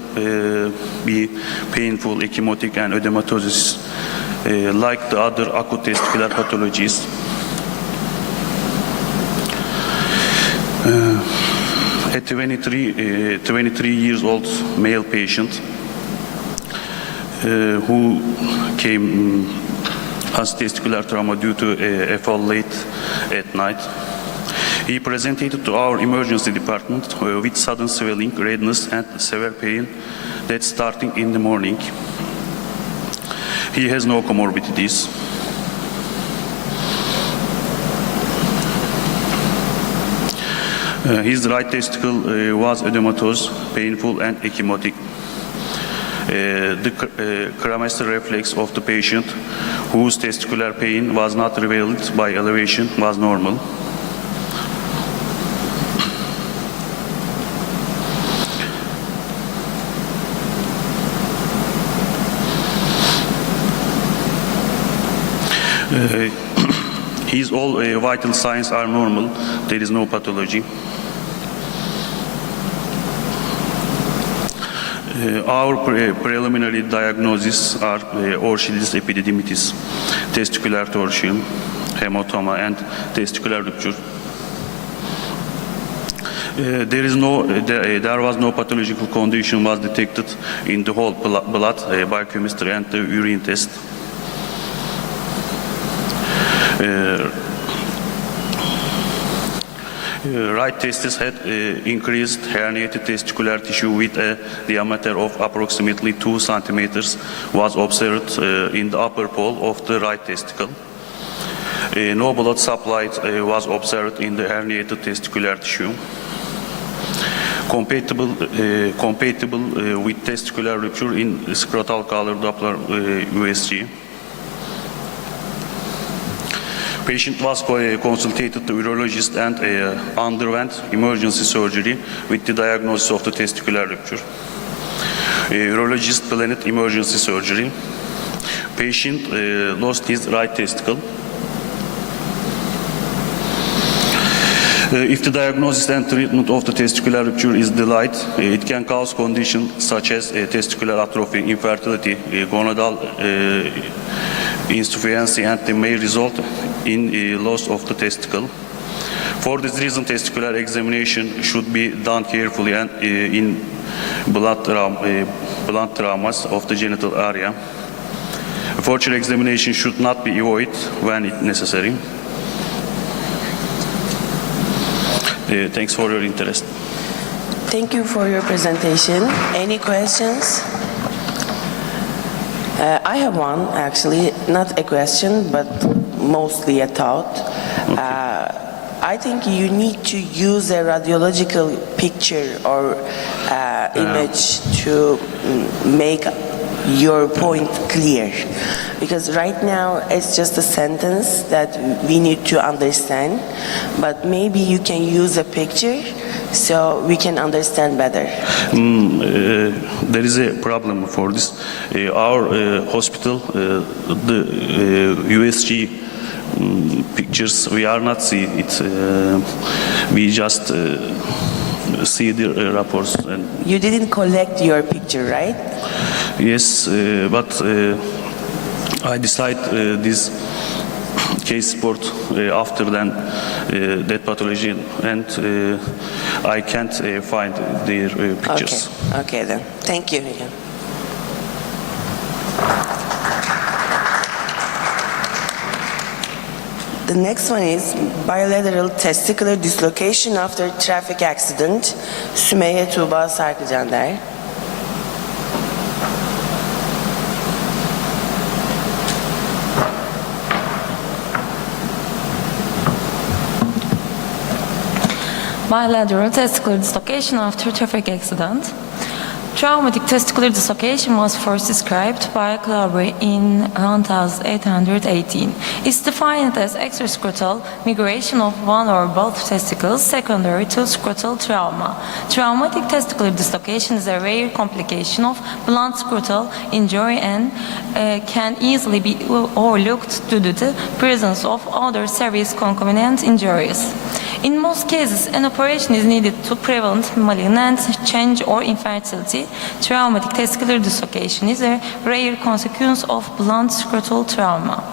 be painful, ecchymotic and ödematosis like the other acute testicular pathologies. A 23 years old male patient who came has testicular trauma due to a fall late at night. He presented to our emergency department with sudden swelling, redness and severe pain that's starting in the morning. He has no comorbidities. His right testicle was edematous, painful and ecchymotic. The cremaster reflex of the patient, whose testicular pain was not revealed by elevation, was normal. His all vital signs are normal. There is no pathology. Our preliminary diagnoses are Orchilis epididymitis, testicular torsion, hematoma, and testicular rupture. There was no pathological condition was detected in the whole blood, biochemistry, and the urine test. Right testis had increased herniated testicular tissue with a diameter of approximately 2 centimeters was observed in the upper pole of the right testicle. No blood supply was observed in the herniated testicular tissue. Compatible with testicular rupture in scrotal color Doppler USG. Patient was consulted to urologist and underwent emergency surgery with the diagnosis of the testicular rupture. Urologist planned emergency surgery. Patient lost his right testicle. If the diagnosis and treatment of the testicular rupture is delayed, it can cause conditions such as testicular atrophy, infertility, gonadal insufficiency, and may result in loss of the testicle. For this reason, testicular examination should be done carefully and in blunt traumas of the genital area. Further examination should not be avoided when it necessary. Thanks for your interest. Thank you for your presentation. Any questions? I have one, actually, not a question, but mostly a thought. I think you need to use a radiological picture or image to make your point clear. Because right now it's just a sentence that we need to understand, but maybe you can use a picture so we can understand better. There is a problem for this. Our hospital, the USG pictures, we are not see it. We just see the reports. And You didn't collect your picture, right? yes, but I decide this case report after then that pathology, and I can't find their pictures. Okay then. Thank you again. The next one is bilateral testicular dislocation after traffic accident. Sümeyye Tuğba Sarkıcander. Bilateral testicular dislocation after traffic accident. Traumatic testicular dislocation was first described by Claubre in 1818. It's defined as extrascrotal migration of one or both testicles secondary to scrotal trauma. Traumatic testicular dislocation is a rare complication of blunt scrotal injury and can easily be overlooked due to the presence of other serious concomitant injuries. In most cases, an operation is needed to prevent malignant change or infertility. Traumatic testicular dislocation is a rare consequence of blunt scrotal trauma.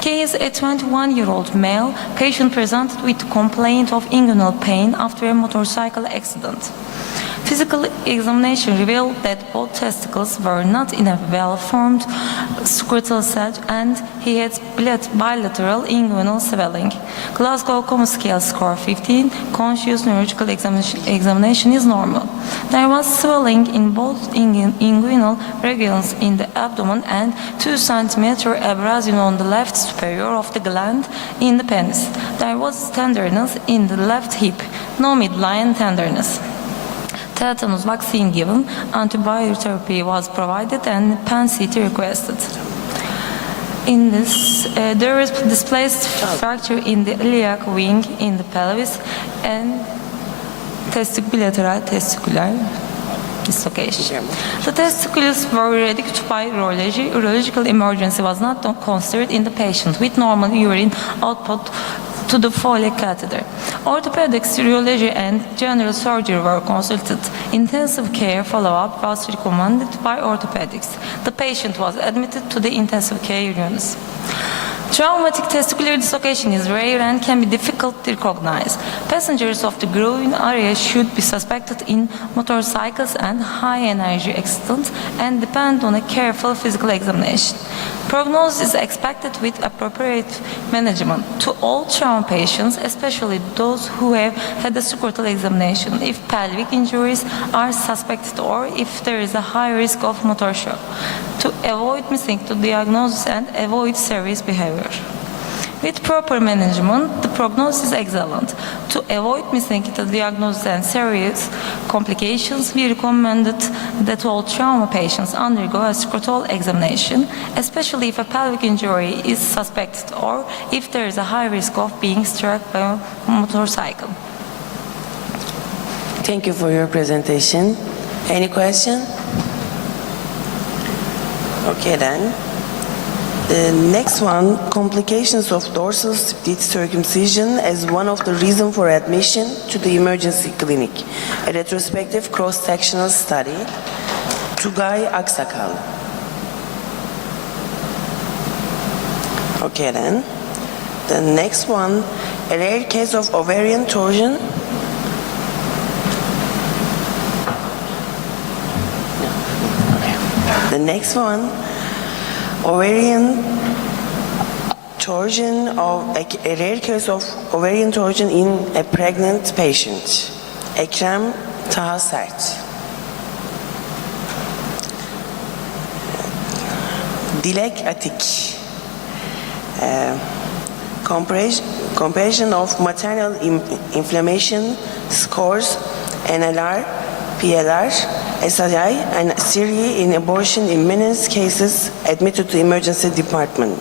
Case: a 21-year-old male patient presented with complaint of inguinal pain after a motorcycle accident. Physical examination revealed that both testicles were not in a well-formed scrotal set and he had bilateral inguinal swelling. Glasgow Coma Scale score 15, conscious neurological examination is normal. There was swelling in both inguinal regions in the abdomen and 2 cm abrasion on the left superior of the gland in the penis. There was tenderness in the left hip, no midline tenderness. Tetanus vaccine given, antibiotic was provided, and PAN-CT requested. In this, there is displaced fracture in the iliac wing in the pelvis and bilateral testicular dislocation. The testicles were reduced by urology. Urological emergency was not considered in the patient with normal urine output to the Foley catheter. Orthopedics, urology, and general surgery were consulted. Intensive care follow-up was recommended by orthopedics. The patient was admitted to the intensive care units. Traumatic testicular dislocation is rare and can be difficult to recognize. Passengers of the groin area should be suspected in motorcycles and high-energy accidents and depend on a careful physical examination. Prognosis is expected with appropriate management to all trauma patients, especially those who have had a scrotal examination, if pelvic injuries are suspected or if there is a high risk of motor shock, to avoid missing the diagnosis and avoid serious behavior. With proper management, the prognosis is excellent. To avoid missing the diagnosis and serious complications, we recommended that all trauma patients undergo a scrotal examination, especially if a pelvic injury is suspected or if there is a high risk of being struck by a motorcycle. Thank you for your presentation. Any question? Okay then. The next one, complications of dorsal split circumcision as one of the reasons for admission to the emergency clinic. A retrospective cross-sectional study. Tugay Aksakal. Okay then. The next one, a rare case of ovarian torsion. The next one, ovarian torsion of a rare case of ovarian torsion in a pregnant patient. Ekrem Tahasert. Dilek Atik. Comparison of maternal inflammation scores, NLR, PLR, SII, and Syria in abortion imminence cases admitted to emergency department.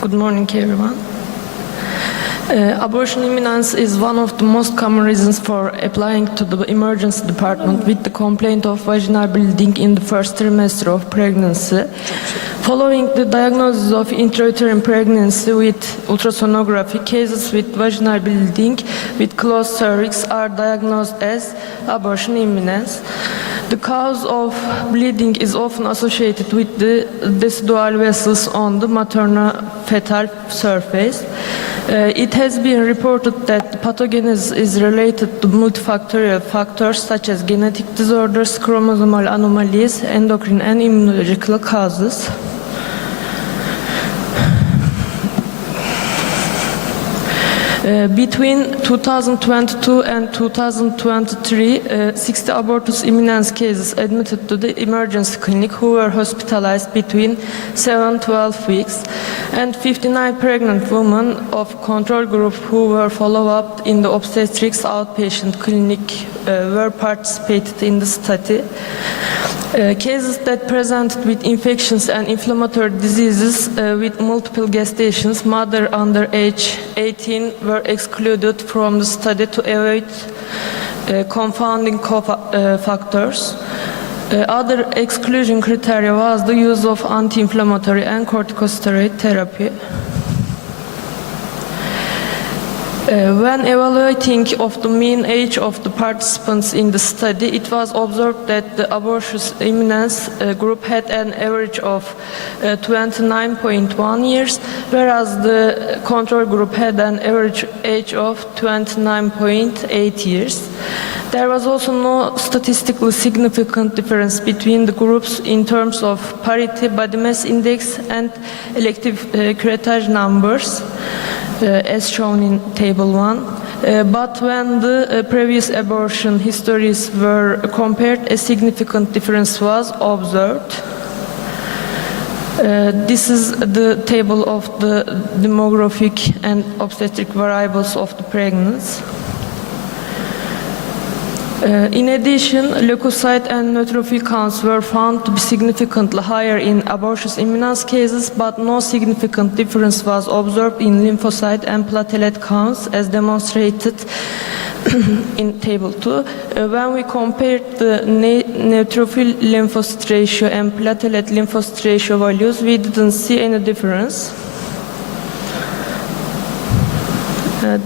Good morning, everyone. Abortion imminence is one of the most common reasons for applying to the emergency department with the complaint of vaginal bleeding in the first trimester of pregnancy. Following the diagnosis of intrauterine pregnancy with ultrasonography, cases with vaginal bleeding with closed cervix are diagnosed as abortion imminence. The cause of bleeding is often associated with the decidual vessels on the maternal-fetal surface. It has been reported that the pathogenesis is related to multifactorial factors such as genetic disorders, chromosomal anomalies, endocrine and immunological causes. Between 2022 and 2023, 60 abortus imminence cases admitted to the emergency clinic who were hospitalized between 7-12 weeks, and 59 pregnant women of control group who were followed up in the obstetrics outpatient clinic were participated in the study. Cases that presented with infections and inflammatory diseases with multiple gestations, mother under age 18, were excluded from the study to avoid confounding factors. Other exclusion criteria was the use of anti-inflammatory and corticosteroid therapy. When evaluating of the mean age of the participants in the study, it was observed that the abortus imminence group had an average of 29.1 years, whereas the control group had an average age of 29.8 years. There was also no statistically significant difference between the groups in terms of parity, body mass index, and elective curettage numbers, as shown in Table 1. But when the previous abortion histories were compared, a significant difference was observed. This is the table of the demographic and obstetric variables of the pregnancy. In addition, leukocyte and neutrophil counts were found to be significantly higher in abortus imminence cases, but no significant difference was observed in lymphocyte and platelet counts, as demonstrated in Table 2. When we compared the neutrophil lymphocyte ratio and platelet lymphocyte ratio values, we didn't see any difference.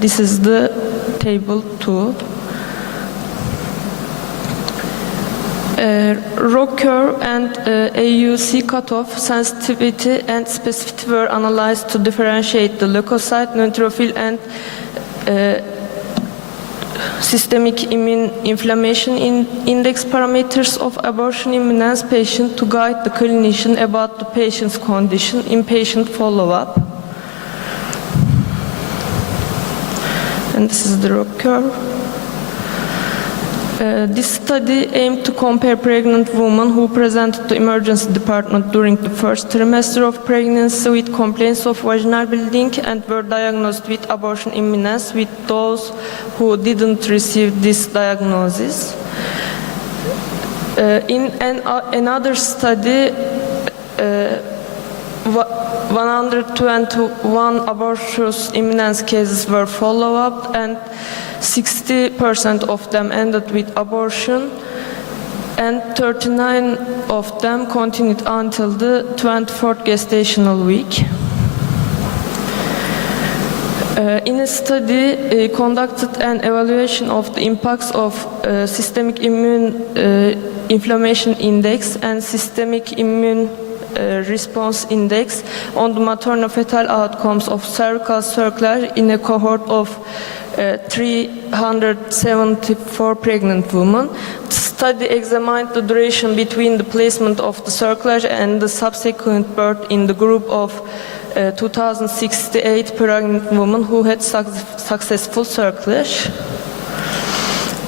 This is the Table 2. ROC curve and AUC cutoff sensitivity and specificity were analyzed to differentiate the leukocyte, neutrophil, and systemic immune inflammation index parameters of abortion imminence patient to guide the clinician about the patient's condition in patient follow-up. And this is the ROC curve. This study aimed to compare pregnant women who presented to emergency department during the first trimester of pregnancy with complaints of vaginal bleeding and were diagnosed with abortion imminence with those who didn't receive this diagnosis. In another study, 121 abortus imminence cases were followed up, and 60% of them ended with abortion, and 39 of them continued until the 24th gestational week. In a study conducted an evaluation of the impacts of systemic immune inflammation index and systemic immune response index on the maternal-fetal outcomes of cervical circlage in a cohort of 374 pregnant women. The study examined the duration between the placement of the cerclage and the subsequent birth in the group of 2,068 pregnant women who had successful cerclage.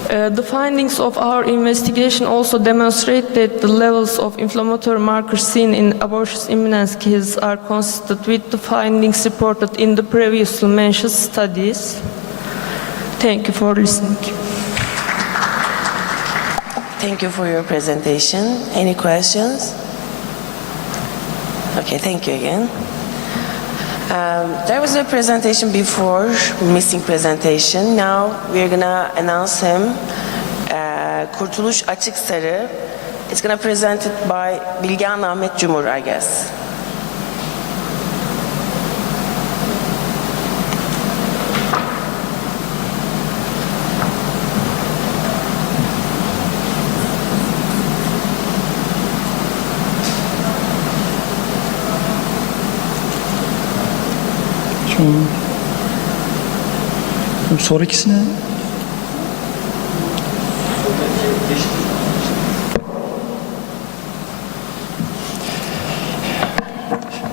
The findings of our investigation also demonstrate that the levels of inflammatory markers seen in abortion imminence cases are consistent with the findings reported in the previously mentioned studies. Thank you for listening. Thank you for your presentation. Any questions? Okay, thank you again. There was a presentation before, missing presentation. Now we're gonna announce him. Kurtuluş Açıksarı. It's gonna present it by Bilgehan Ahmet Cumhur, I guess. Sonrakisine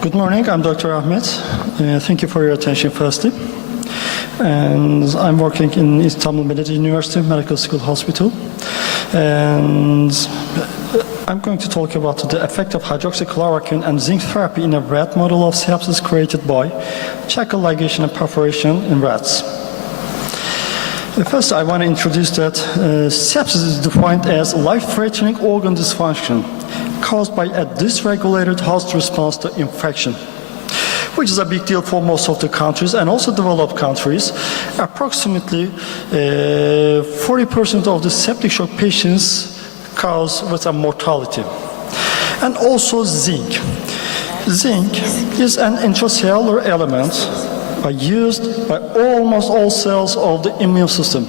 Good morning, I'm Dr. Ahmet. Thank you for your attention firstly. And I'm working in Istanbul Medeniyet University Medical School Hospital. And I'm going to talk about the effect of hydroxychloroquine and zinc therapy in a rat model of sepsis created by chacal ligation and perforation in rats. First, I want to introduce that sepsis is defined as life-threatening organ dysfunction caused by a dysregulated host response to infection, which is a big deal for most of the countries and also developed countries. Approximately 40% of the septic shock patients cause with a mortality. And also zinc. Zinc is an intracellular element used by almost all cells of the immune system.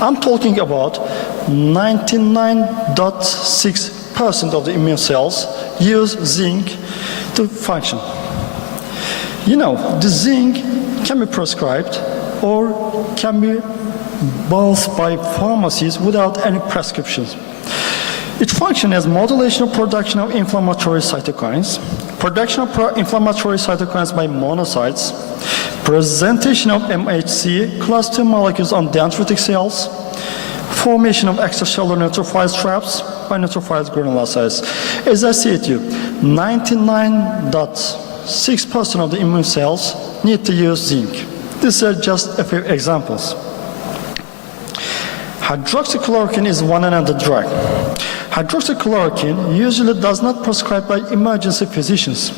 I'm talking about 99.6% of the immune cells use zinc to function. You know, the zinc can be prescribed or can be bought by pharmacies without any prescriptions. It functions as modulation of production of inflammatory cytokines, production of pro-inflammatory cytokines by monocytes, presentation of MHC, class II molecules on dendritic cells, formation of extracellular neutrophil traps by neutrophil granulocytes. As I said to you, 99.6% of the immune cells need to use zinc. These are just a few examples. Hydroxychloroquine is one another drug. Hydroxychloroquine usually does not prescribed by emergency physicians.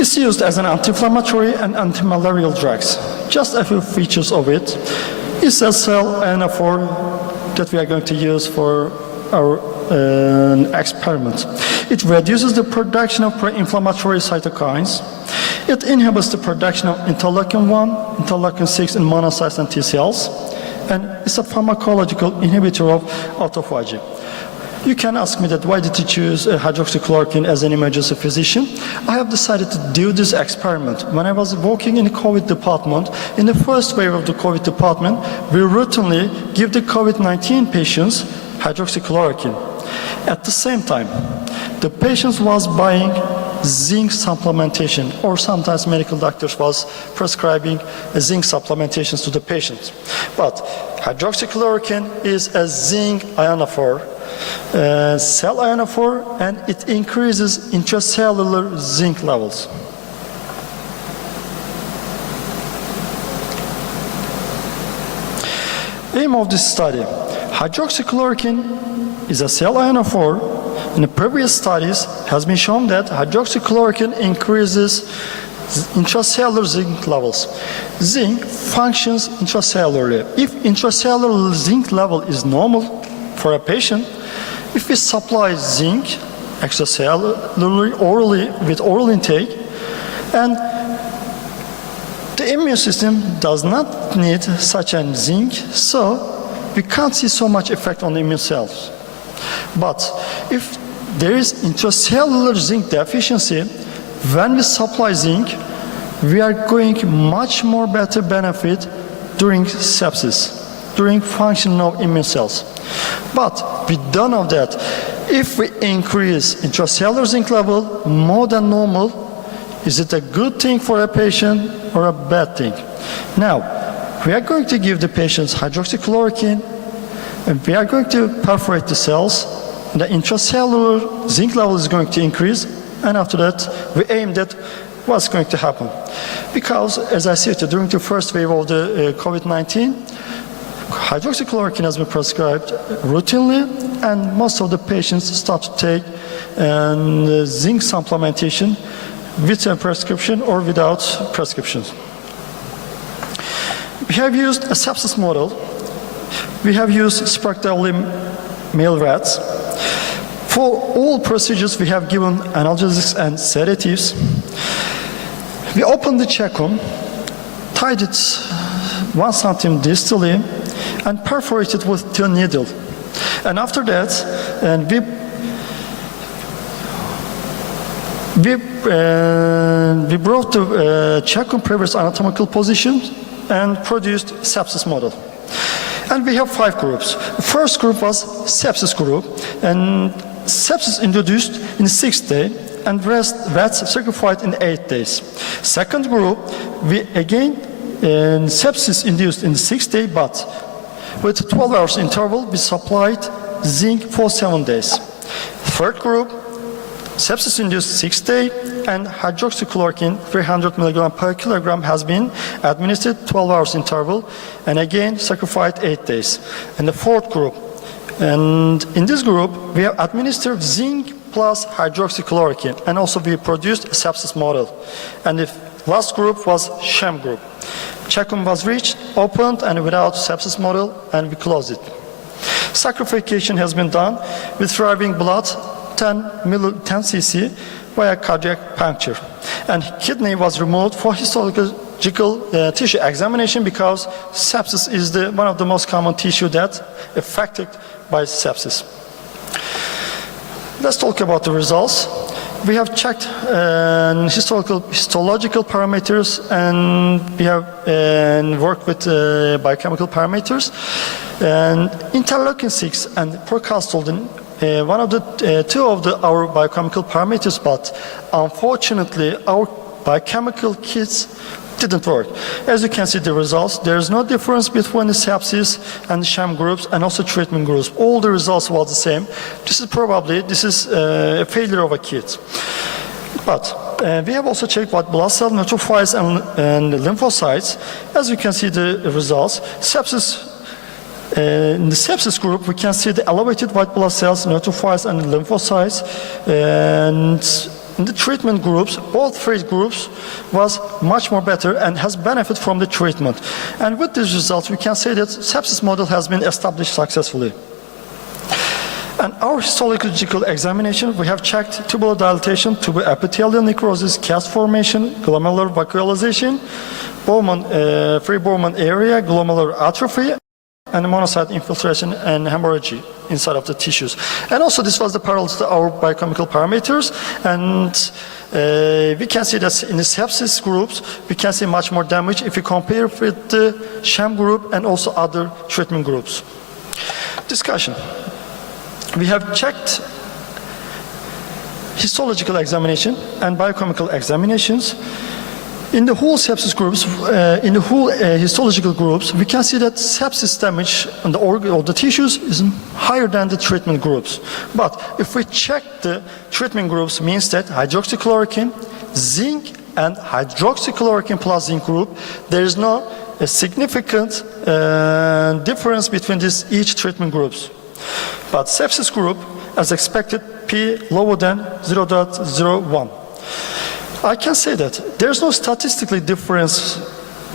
It's used as an anti-inflammatory and anti-malarial drugs. Just a few features of it. It's a cell ionophore that we are going to use for our experiment. It reduces the production of pro-inflammatory cytokines. It inhibits the production of interleukin-1, interleukin-6 in monocytes and T cells. And it's a pharmacological inhibitor of autophagy. You can ask me that why did you choose hydroxychloroquine as an emergency physician? I have decided to do this experiment. When I was working in the COVID department, in the first wave of the COVID department, we routinely give the COVID-19 patients hydroxychloroquine. At the same time, the patients was buying zinc supplementation, or sometimes medical doctors was prescribing zinc supplementations to the patients. But hydroxychloroquine is a zinc ionophore, cell ionophore, and it increases intracellular zinc levels. Aim of this study: hydroxychloroquine is a cell ionophore. In the previous studies, has been shown that hydroxychloroquine increases intracellular zinc levels. Zinc functions intracellularly. If intracellular zinc level is normal for a patient, if we supply zinc extracellularly, orally, with oral intake, and the immune system does not need such a zinc, so we can't see so much effect on the immune cells. But if there is intracellular zinc deficiency, when we supply zinc, we are going much more better benefit during sepsis, during functioning of immune cells. But we don't know that if we increase intracellular zinc level more than normal, is it a good thing for a patient or a bad thing? Now, we are going to give the patients hydroxychloroquine, and we are going to perforate the cells. The intracellular zinc level is going to increase, and after that, we aim at what's going to happen. Because, as I said, during the first wave of the COVID-19, hydroxychloroquine has been prescribed routinely, and most of the patients start to take zinc supplementation with a prescription or without prescriptions. We have used a sepsis model. We have used spectrally male rats. For all procedures, we have given analgesics and sedatives. We opened the cecum, tied it 1 cm distally, and perforated with thin needle. And after that, we brought the cecum previous anatomical position and produced sepsis model. And we have 5 groups. The first group was sepsis group, and sepsis introduced in the 6th day, and rats sacrificed in 8 days. Second group, we again sepsis induced in the 6th day, but with 12 hours interval, we supplied zinc for 7 days. Third group, sepsis induced 6th day, and hydroxychloroquine 300 mg per kilogram has been administered 12 hours interval, and again sacrificed 8 days. And the fourth group, and in this group, we have administered zinc plus hydroxychloroquine, and also we produced a sepsis model. And the last group was sham group. Cecum was reached, opened, and without sepsis model, and we closed it. Sacrification has been done with thriving blood 10 cc via cardiac puncture. And kidney was removed for histological tissue examination because sepsis is one of the most common tissue that affected by sepsis. Let's talk about the results. We have checked histological parameters, and we have worked with biochemical parameters. And interleukin-6 and procalcitonin, one of the two of our biochemical parameters, but unfortunately our biochemical kits didn't work. As you can see the results, there is no difference between the sepsis and the sham groups and also treatment groups. All the results were the same. This is a failure of a kit. But we have also checked what blood cell neutrophils and lymphocytes. As you can see the results, in the sepsis group, we can see the elevated white blood cells, neutrophils, and lymphocytes. And in the treatment groups, all 3 groups was much more better and has benefit from the treatment. And with these results, we can say that sepsis model has been established successfully. And our histological examination, we have checked tubular dilatation, tubular epithelial necrosis, cast formation, glomerular vacuolization, free Bowman area, glomerular atrophy, and monocyte infiltration and hemorrhage inside of the tissues. And also this was the parallel to our biochemical parameters, and we can see that in the sepsis groups, we can see much more damage if you compare with the sham group and also other treatment groups. Discussion. We have checked histological examination and biochemical examinations. In the whole sepsis groups, in the whole histological groups, we can see that sepsis damage on the organ or the tissues is higher than the treatment groups. But if we check the treatment groups, means that hydroxychloroquine, zinc, and hydroxychloroquine plus zinc group, there is no significant difference between each treatment groups. But sepsis group, as expected, P lower than 0.01. I can say that there's no statistical difference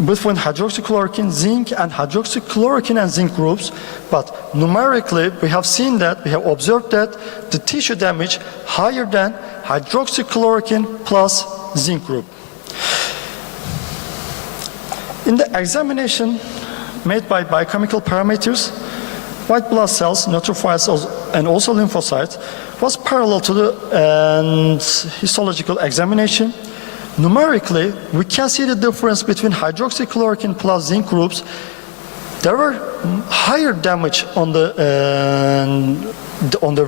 between hydroxychloroquine, zinc, and hydroxychloroquine and zinc groups, but numerically we have seen that, we have observed that the tissue damage higher than hydroxychloroquine plus zinc group. In the examination made by biochemical parameters, white blood cells, neutrophils, and also lymphocytes, was parallel to the histological examination. Numerically, we can see the difference between hydroxychloroquine plus zinc groups. There were higher damage on the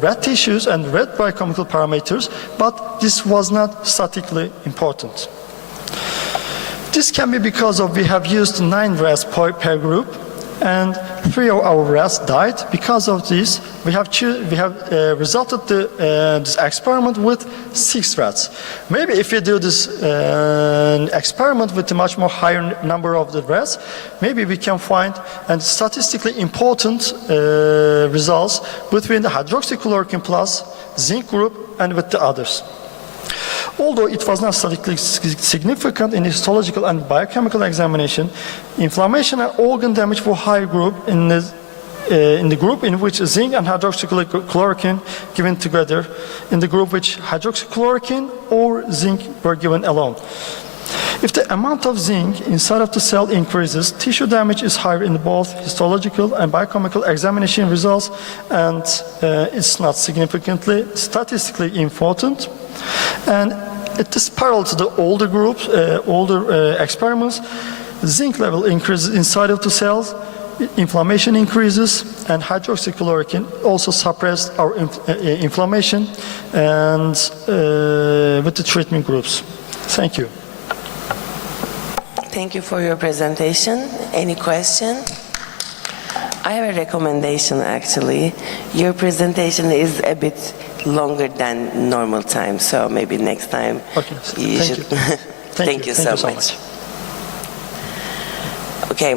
red tissues and red biochemical parameters, but this was not statistically important. This can be because we have used 9 rats per group, and 3 of our rats died. Because of this, we have resulted this experiment with 6 rats. Maybe if we do this experiment with a much more higher number of the rats, maybe we can find statistically important results between the hydroxychloroquine plus zinc group and with the others. Although it was not statistically significant in histological and biochemical examination, inflammation and organ damage were higher group in the group in which zinc and hydroxychloroquine given together, in the group which hydroxychloroquine or zinc were given alone. If the amount of zinc inside of the cell increases, tissue damage is higher in both histological and biochemical examination results, and it's not significantly statistically important. And it is parallel to the older groups, older experiments. Zinc level increases inside of the cells, inflammation increases, and hydroxychloroquine also suppressed our inflammation and with the treatment groups. Thank you. Thank you for your presentation. Any question? I have a recommendation actually. Your presentation is a bit longer than normal time, so maybe next time you should. Thank you so much. Okay,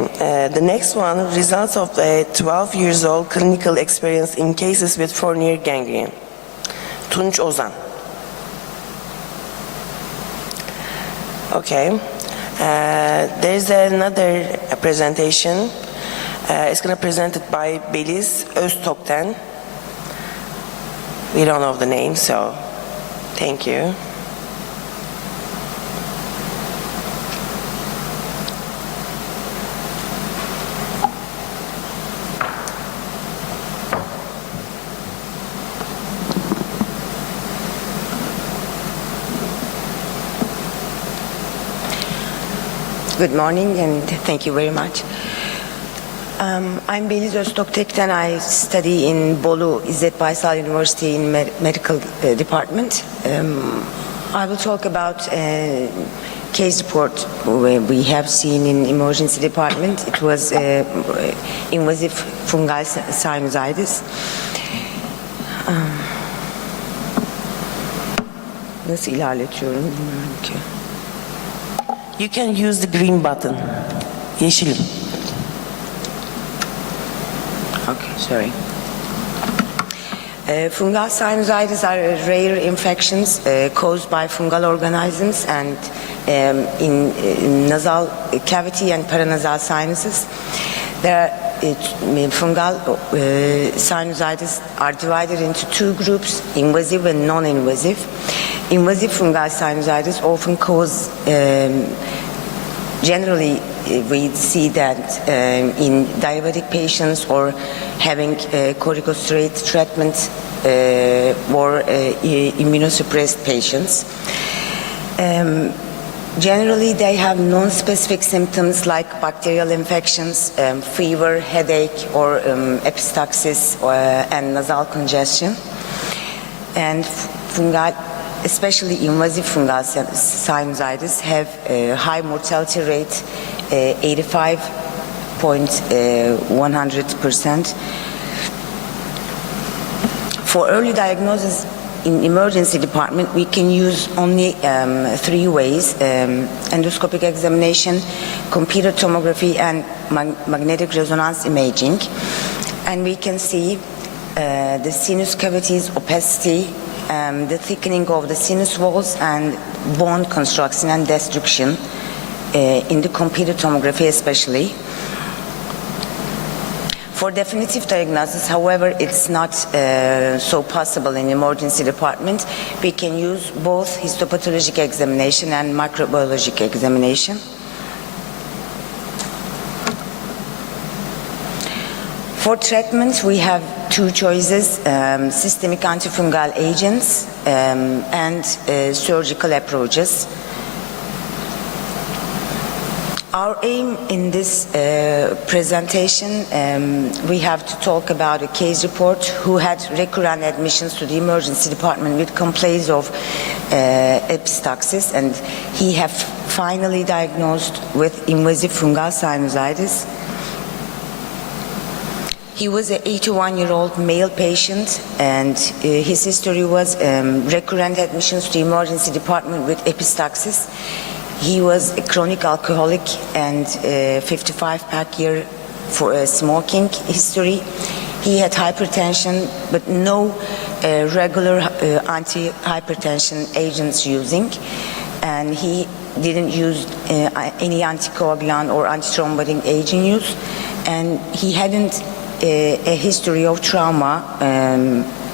the next one, results of a 12 years old clinical experience in cases with Fournier gangrene. Tunç Ozan. Okay, there's another presentation. It's going to be presented by Beliz Öztokten. We don't know the name, so thank you. Good morning and thank you very much. I'm Beliz Öztoktek'ten. I study in Bolu İzzet Baysal University in medical department. I will talk about a case report we have seen in emergency department. It was invasive fungal sinusitis. Nasıl ilerletiyorum bilmiyorum ki. You can use the green button. Yeşilim. Okay, sorry. Fungal sinusitis are rare infections caused by fungal organisms and in nasal cavity and paranasal sinuses. Fungal sinusitis are divided into 2 groups, invasive and non-invasive. Invasive fungal sinusitis often cause, generally we see that in diabetic patients or having corticosteroid treatment or immunosuppressed patients. Generally, they have non-specific symptoms like bacterial infections, fever, headache, or epistaxis and nasal congestion. And fungal, especially invasive fungal sinusitis, have a high mortality rate, 85.100%. For early diagnosis in emergency department, we can use only 3 ways: endoscopic examination, computer tomography, and magnetic resonance imaging. And we can see the sinus cavities, opacity, the thickening of the sinus walls, and bone construction and destruction in the computer tomography especially. For definitive diagnosis, however, it's not so possible in emergency department. We can use both histopathologic examination and microbiologic examination. For treatment, we have two choices, systemic antifungal agents and surgical approaches. Our aim in this presentation, we have to talk about a case report who had recurrent admissions to the emergency department with complaints of epistaxis, and he have finally diagnosed with invasive fungal sinusitis. He was an 81-year-old male patient, and his history was recurrent admissions to the emergency department with epistaxis. He was a chronic alcoholic and 55-pack year for smoking history. He had hypertension, but no regular anti-hypertension agents using, and he didn't use any anticoagulant or antithrombotic agent use, and he hadn't a history of trauma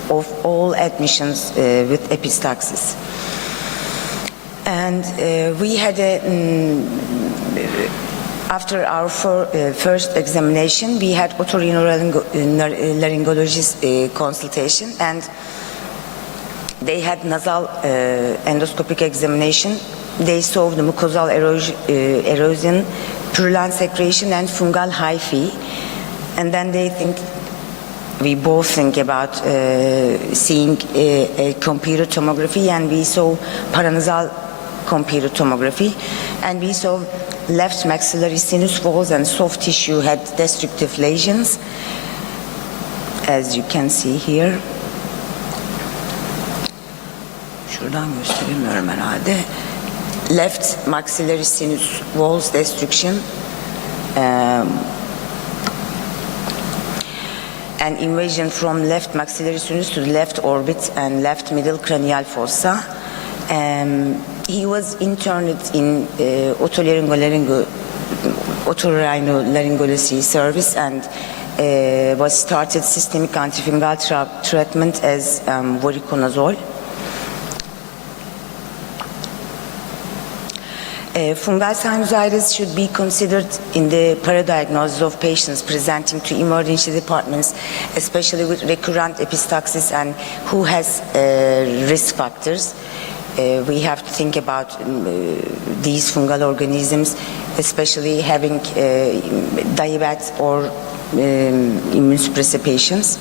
of all admissions with epistaxis. And we had after our first examination, we had otorhinolaryngologist consultation, and they had nasal endoscopic examination. They saw the mucosal erosion, purulent secretion, and fungal hyphae. And then we both think about seeing a computer tomography, and we saw paranasal computer tomography, and we saw left maxillary sinus walls and soft tissue had destructive lesions, as you can see here. Şuradan gösteremiyorum herhalde. Left maxillary sinus walls destruction, and invasion from left maxillary sinus to the left orbit and left middle cranial fossa. He was interned in otorhinolaryngology service and was started systemic antifungal treatment as voriconazole. Fungal sinusitis should be considered in the paradiagnosis of patients presenting to emergency departments, especially with recurrent epistaxis and who has risk factors. We have to think about these fungal organisms, especially having diabetes or immunosuppressive patients.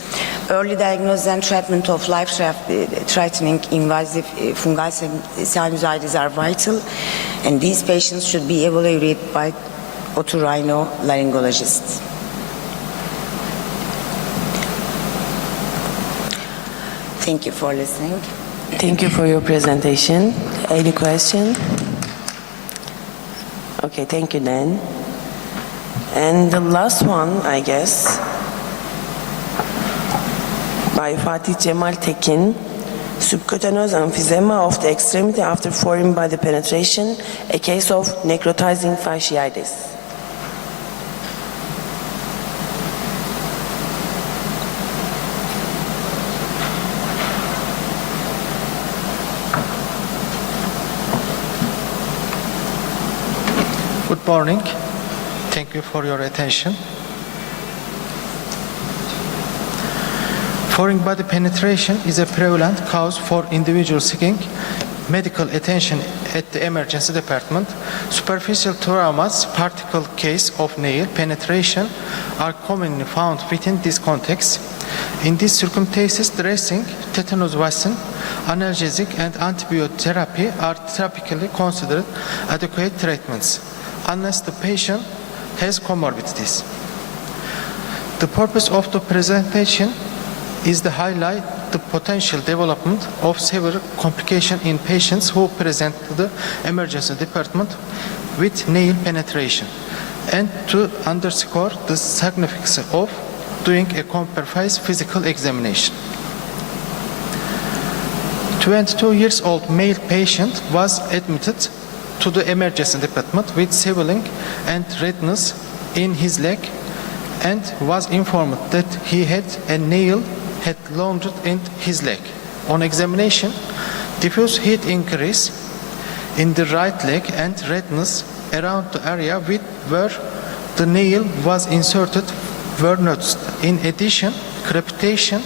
Early diagnosis and treatment of life-threatening invasive fungal sinusitis are vital, and these patients should be evaluated by otorhinolaryngologists. Thank you for listening. Thank you for your presentation. Any question? Okay, thank you, Dan. And the last one, I guess, by Fatih Cemal Tekin, subcutaneous emphysema of the extremity after foreign body penetration, a case of necrotizing fasciitis. Good morning. Thank you for your attention. Foreign body penetration is a prevalent cause for individuals seeking medical attention at the emergency department. Superficial traumas, particle case of nail penetration, are commonly found within this context. In these circumstances, dressing, tetanus vaccine, analgesic, and antibiotic therapy are typically considered adequate treatments, unless the patient has comorbidities. The purpose of the presentation is to highlight the potential development of severe complications in patients who present to the emergency department with nail penetration, and to underscore the significance of doing a comprehensive physical examination. 22-year-old male patient was admitted to the emergency department with swelling and redness in his leg, and was informed that he had a nail had landed in his leg. On examination, diffuse heat increase in the right leg and redness around the area where the nail was inserted were noticed. In addition, crepitation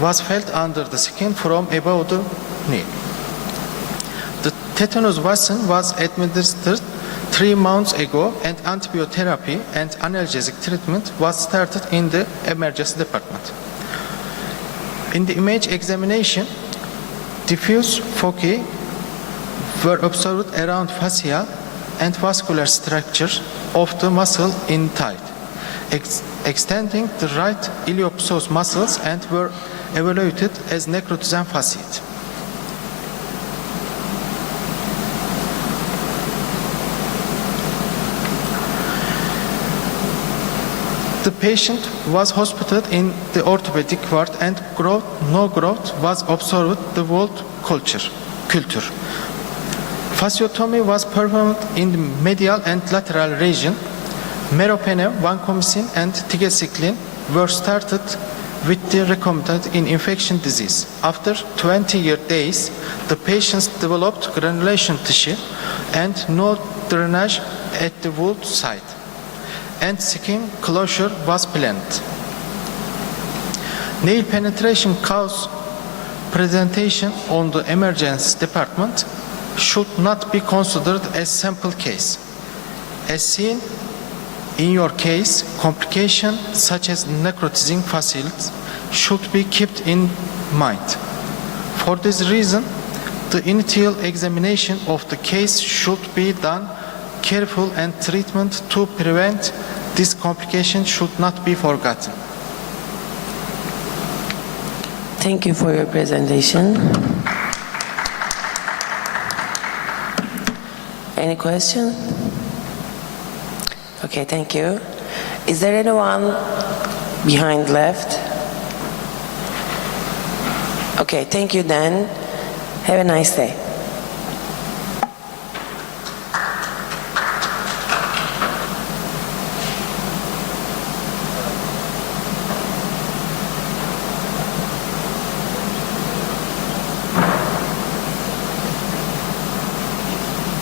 was felt under the skin from above the knee. The tetanus vaccine was administered 3 months ago, and antibiotic and analgesic treatment was started in the emergency department. In the image examination, diffuse foci were observed around fascia and vascular structure of the muscle in thigh, extending the right iliopsoas muscles, and were evaluated as necrotizing fasciite. The patient was hospitalized in the orthopedic ward, and no growth was observed the wound culture. Fasciotomy was performed in the medial and lateral region. Meropenem, vancomycin, and tigecycline were started with the recombinant in infection disease. After 20 days, the patients developed granulation tissue and no drainage at the wound site, and skin closure was planned. Nail penetration cause presentation on the emergency department should not be considered as sample case. As seen in your case, complications such as necrotizing fasciitis should be kept in mind. For this reason, the initial examination of the case should be done careful, and treatment to prevent this complication should not be forgotten. Thank you for your presentation. Any question? Okay, thank you. Is there anyone behind left? Okay, thank you then. Have a nice day.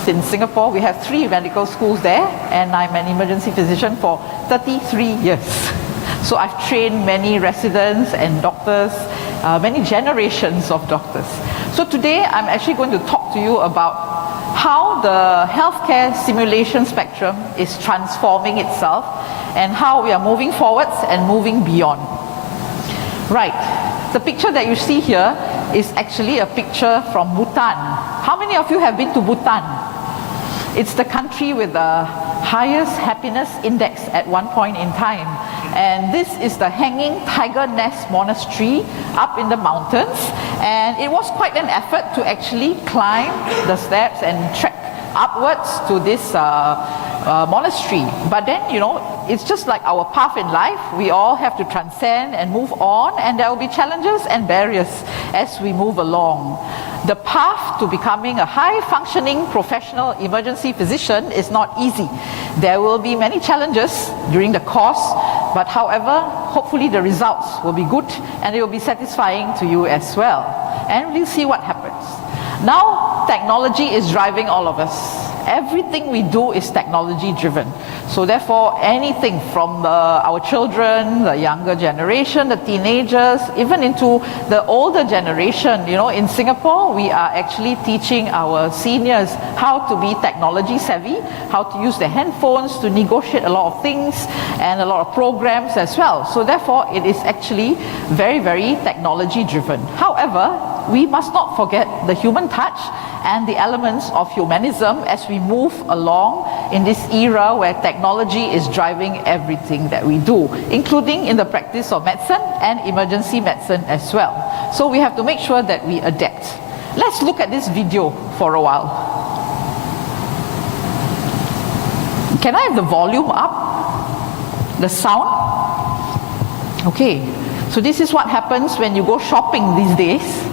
In Singapore, we have 3 medical schools there, and I'm an emergency physician for 33 years. So I've trained many residents and doctors, many generations of doctors. So today I'm actually going to talk to you about how the healthcare simulation spectrum is transforming itself and how we are moving forwards and moving beyond. Right, the picture that you see here is actually a picture from Bhutan. How many of you have been to Bhutan? It's the country with the highest happiness index at one point in time. And this is the Hanging Tiger Nest Monastery up in the mountains. And it was quite an effort to actually climb the steps and trek upwards to this monastery. But then, you know, it's just like our path in life. We all have to transcend and move on, and there will be challenges and barriers as we move along. The path to becoming a high-functioning professional emergency physician is not easy. There will be many challenges during the course, but however, hopefully the results will be good and it will be satisfying to you as well. And we'll see what happens. Now, technology is driving all of us. Everything we do is technology driven. So therefore, anything from our children, the younger generation, the teenagers, even into the older generation, you know, in Singapore, we are actually teaching our seniors how to be technology savvy, how to use their handphones to negotiate a lot of things and a lot of programs as well. So therefore, it is actually very, very technology driven. However, we must not forget the human touch and the elements of humanism as we move along in this era where technology is driving everything that we do, including in the practice of medicine and emergency medicine as well. So we have to make sure that we adapt. Let's look at this video for a while. Can I have the volume up? The sound? Okay, so this is what happens when you go shopping these days.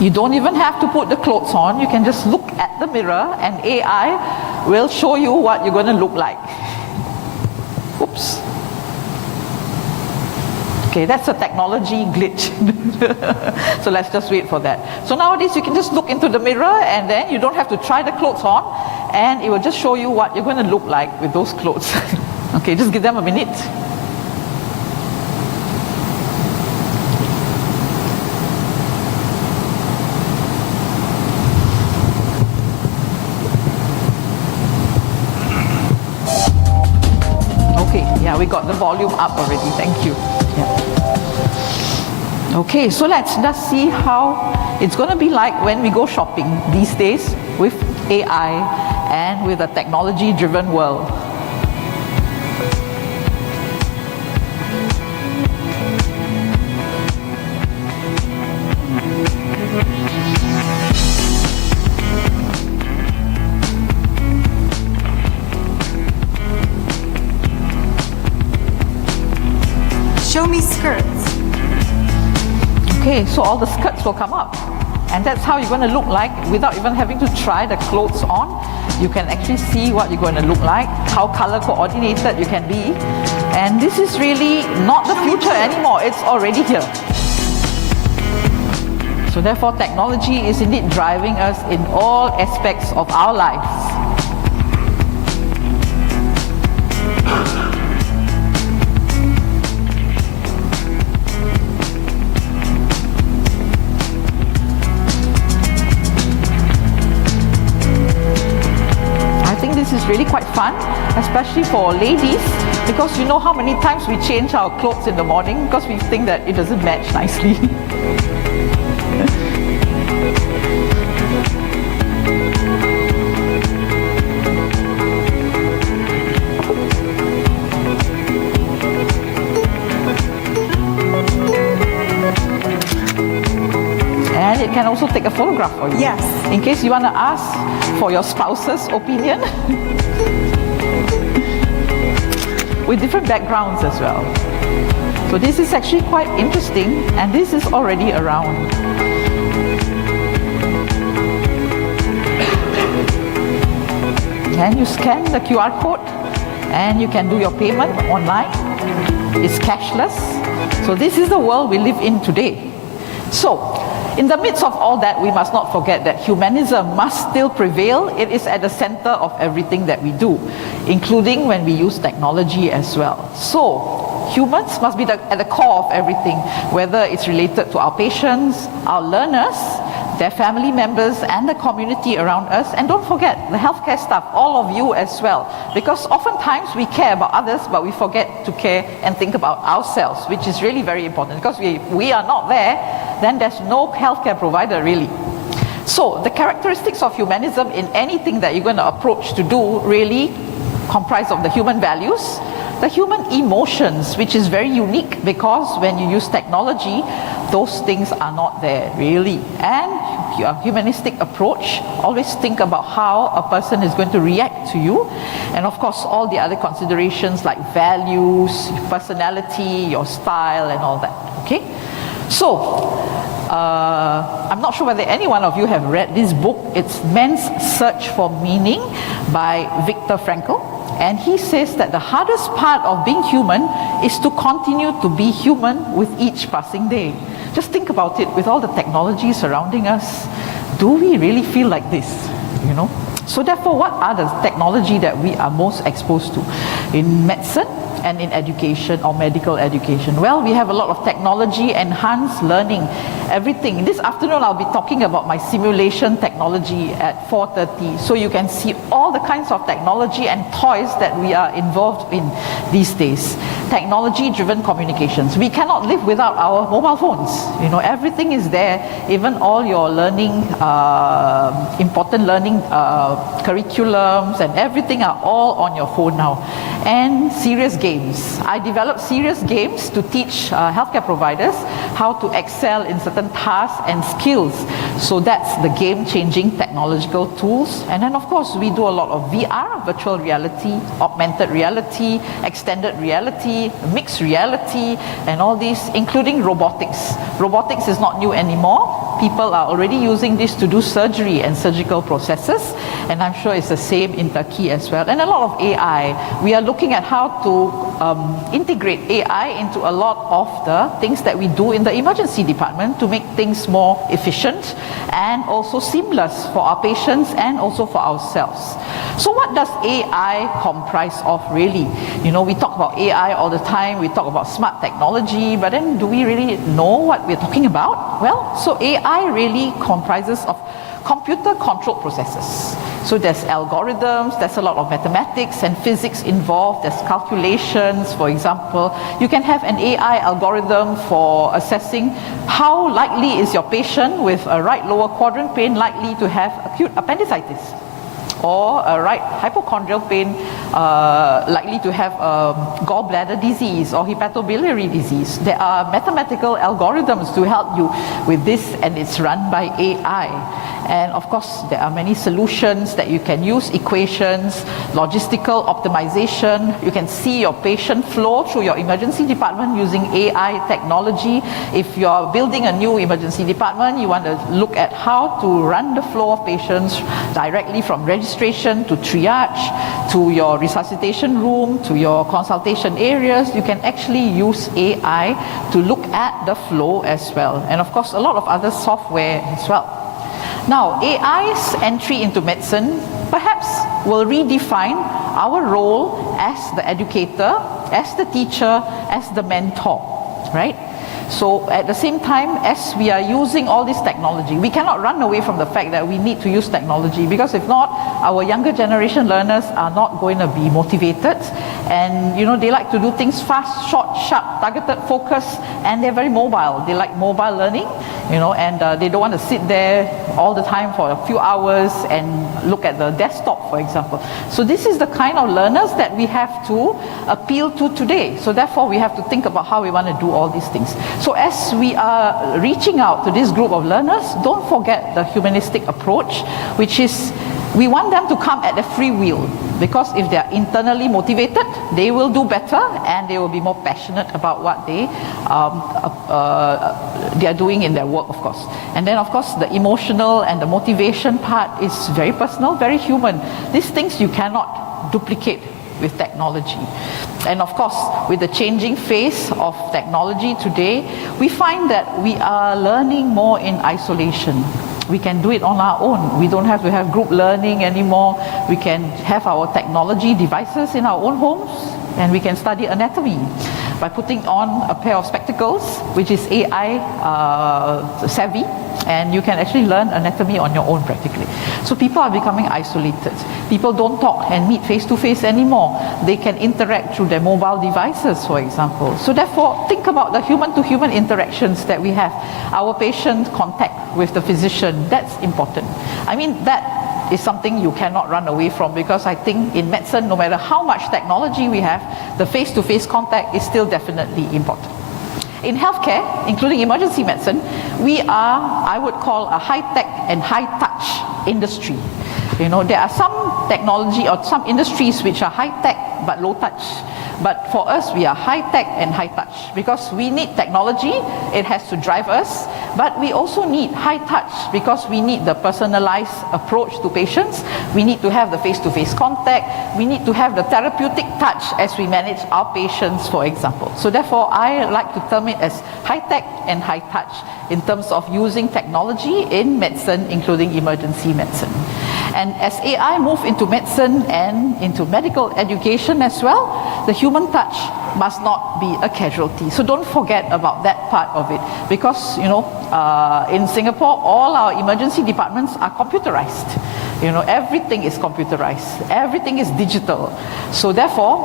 You don't even have to put the clothes on. You can just look at the mirror and AI will show you what you're going to look like. Oops. Okay, that's a technology glitch. So let's just wait for that. So nowadays you can just look into the mirror and then you don't have to try the clothes on, and it will just show you what you're going to look like with those clothes. Okay, just give them a minute. Yeah, we got the volume up already. Thank you. Yeah. Okay, so let's just see how it's going to be like when we go shopping these days with AI and with a technology-driven world. Show me skirts. Okay, so all the skirts will come up. And that's how you're going to look like without even having to try the clothes on. You can actually see what you're going to look like, how color coordinated you can be. And this is really not the future anymore, it's already here. So therefore, technology is indeed driving us in all aspects of our lives. This is really quite fun, especially for ladies, because you know how many times we change our clothes in the morning because we think that it doesn't match nicely. And it can also take a photograph for you. Yes. In case you want to ask for your spouse's opinion. With different backgrounds as well. So this is actually quite interesting, and this is already around. And you scan the QR code and you can do your payment online. It's cashless. So this is the world we live in today. So in the midst of all that, we must not forget that humanism must still prevail. It is at the center of everything that we do, including when we use technology as well. So humans must be at the core of everything, whether it's related to our patients, our learners, their family members, and the community around us. And don't forget the healthcare staff, all of you as well, because oftentimes we care about others, but we forget to care and think about ourselves, which is really very important, because we are not there, then there's no healthcare provider really. So the characteristics of humanism in anything that you're going to approach to do really comprise of the human values, the human emotions, which is very unique because when you use technology, those things are not there really. And your humanistic approach, always think about how a person is going to react to you, and of course all the other considerations like values, personality, your style and all that. Okay, so I'm not sure whether any one of you have read this book. It's Man's Search for Meaning by Viktor Frankl. And he says that the hardest part of being human is to continue to be human with each passing day. Just think about it, with all the technology surrounding us, do we really feel like this? You know? So therefore, what are the technology that we are most exposed to? In medicine and in education or medical education? Well, we have a lot of technology enhanced learning, everything. This afternoon I'll be talking about my simulation technology at 4:30, so you can see all the kinds of technology and toys that we are involved in these days. Technology driven communications. We cannot live without our mobile phones. You know, everything is there, even all your learning, important learning curriculums and everything are all on your phone now. And serious games. I developed serious games to teach healthcare providers how to excel in certain tasks and skills. So that's the game-changing technological tools. And then of course we do a lot of VR, virtual reality, augmented reality, extended reality, mixed reality, and all these, including robotics. Robotics is not new anymore. People are already using this to do surgery and surgical processes, and I'm sure it's the same in Turkey as well. And a lot of AI. We are looking at how to integrate AI into a lot of the things that we do in the emergency department to make things more efficient and also seamless for our patients and also for ourselves. So what does AI comprise of really? You know, we talk about AI all the time, we talk about smart technology, but then do we really know what we're talking about? Well, so AI really comprises of computer controlled processes. So there's algorithms, there's a lot of mathematics and physics involved, there's calculations, for example. You can have an AI algorithm for assessing how likely is your patient with a right lower quadrant pain likely to have acute appendicitis, or a right hypochondrial pain likely to have gallbladder disease or hepatobiliary disease. There are mathematical algorithms to help you with this, and it's run by AI. And of course, there are many solutions that you can use, equations, logistical optimization. You can see your patient flow through your emergency department using AI technology. If you're building a new emergency department, you want to look at how to run the flow of patients directly from registration to triage, to your resuscitation room, to your consultation areas. You can actually use AI to look at the flow as well. And of course, a lot of other software as well. Now, AI's entry into medicine perhaps will redefine our role as the educator, as the teacher, as the mentor, right? So at the same time, as we are using all this technology, we cannot run away from the fact that we need to use technology, because if not, our younger generation learners are not going to be motivated, and they like to do things fast, short, sharp, targeted, focused, and they're very mobile. They like mobile learning, and they don't want to sit there all the time for a few hours and look at the desktop, for example. So this is the kind of learners that we have to appeal to today. So therefore, we have to think about how we want to do all these things. So as we are reaching out to this group of learners, don't forget the humanistic approach, which is we want them to come at their free will, because if they are internally motivated, they will do better and they will be more passionate about what they are doing in their work, of course. And then, of course, the emotional and the motivation part is very personal, very human. These things you cannot duplicate with technology. And of course, with the changing face of technology today, we find that we are learning more in isolation. We can do it on our own. We don't have to have group learning anymore. We can have our technology devices in our own homes, and we can study anatomy by putting on a pair of spectacles, which is AI savvy, and you can actually learn anatomy on your own practically. So people are becoming isolated. People don't talk and meet face to face anymore. They can interact through their mobile devices, for example. So therefore, think about the human-to-human interactions that we have. Our patient contact with the physician, that's important. I mean, that is something you cannot run away from, because I think in medicine, no matter how much technology we have, the face-to-face contact is still definitely important. In healthcare, including emergency medicine, we are, I would call, a high-tech and high-touch industry. There are some technology or some industries which are high-tech but low-touch. But for us, we are high-tech and high-touch, because we need technology, it has to drive us, but we also need high-touch because we need the personalized approach to patients. We need to have the face-to-face contact. We need to have the therapeutic touch as we manage our patients, for example. So therefore, I like to term it as high-tech and high-touch in terms of using technology in medicine, including emergency medicine. And as AI move into medicine and into medical education as well, the human touch must not be a casualty. So don't forget about that part of it, because in Singapore, all our emergency departments are computerized. Everything is computerized, everything is digital. So therefore,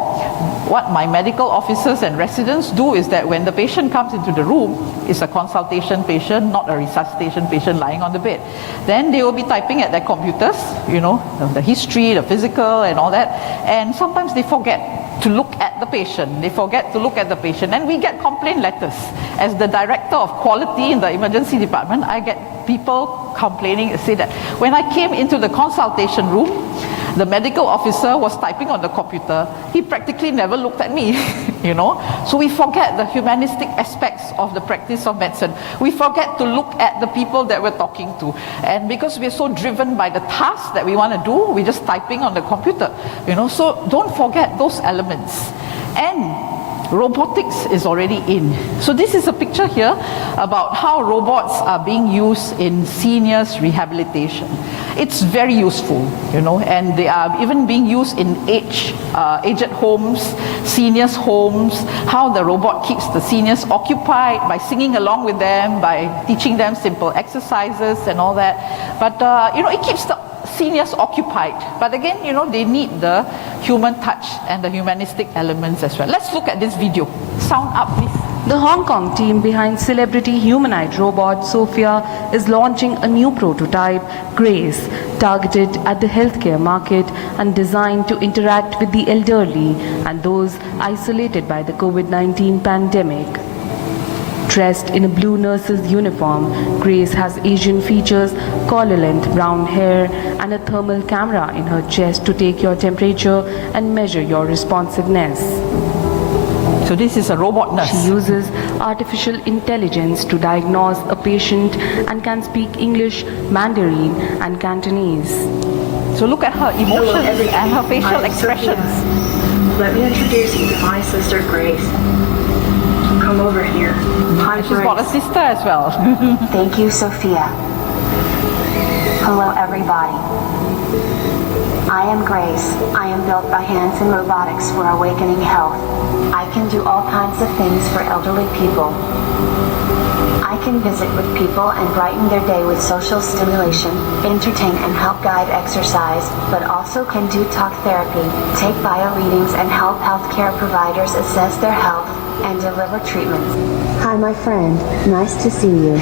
what my medical officers and residents do is that when the patient comes into the room, it's a consultation patient, not a resuscitation patient lying on the bed. Then they will be typing at their computers, the history, the physical and all that. And sometimes they forget to look at the patient. They forget to look at the patient. And we get complaint letters. As the director of quality in the emergency department, I get people complaining, say that when I came into the consultation room, the medical officer was typing on the computer. He practically never looked at me, So we forget the humanistic aspects of the practice of medicine. We forget to look at the people that we're talking to. And because we're so driven by the task that we want to do, we're just typing on the computer, So don't forget those elements. And robotics is already in. So this is a picture here about how robots are being used in seniors rehabilitation. It's very useful, and they are even being used in aged homes, seniors homes, how the robot keeps the seniors occupied by singing along with them, by teaching them simple exercises and all that. But, it keeps the seniors occupied. But again, you know, they need the human touch and the humanistic elements as well. Let's look at this video. Sound up, please. The Hong Kong team behind celebrity humanoid robot Sophia is launching a new prototype, Grace, targeted at the healthcare market and designed to interact with the elderly and those isolated by the COVID-19 pandemic. Dressed in a blue nurse's uniform, Grace has Asian features, collar-length brown hair, and a thermal camera in her chest to take your temperature and measure your responsiveness. So this is a robot nurse. She uses artificial intelligence to diagnose a patient and can speak English, Mandarin, and Cantonese. So look at her emotions and her facial expressions. Let me introduce you to my sister Grace. Come over here. Hi, She's got a sister as well. Thank you, Sophia. Hello, everybody. I am Grace. I am built by hands and robotics for awakening health. I can do all kinds of things for elderly people. I can visit with people and brighten their day with social stimulation, entertain and help guide exercise, but also can do talk therapy, take bio readings and help healthcare providers assess their health and deliver treatments. Hi, my friend. Nice to see you.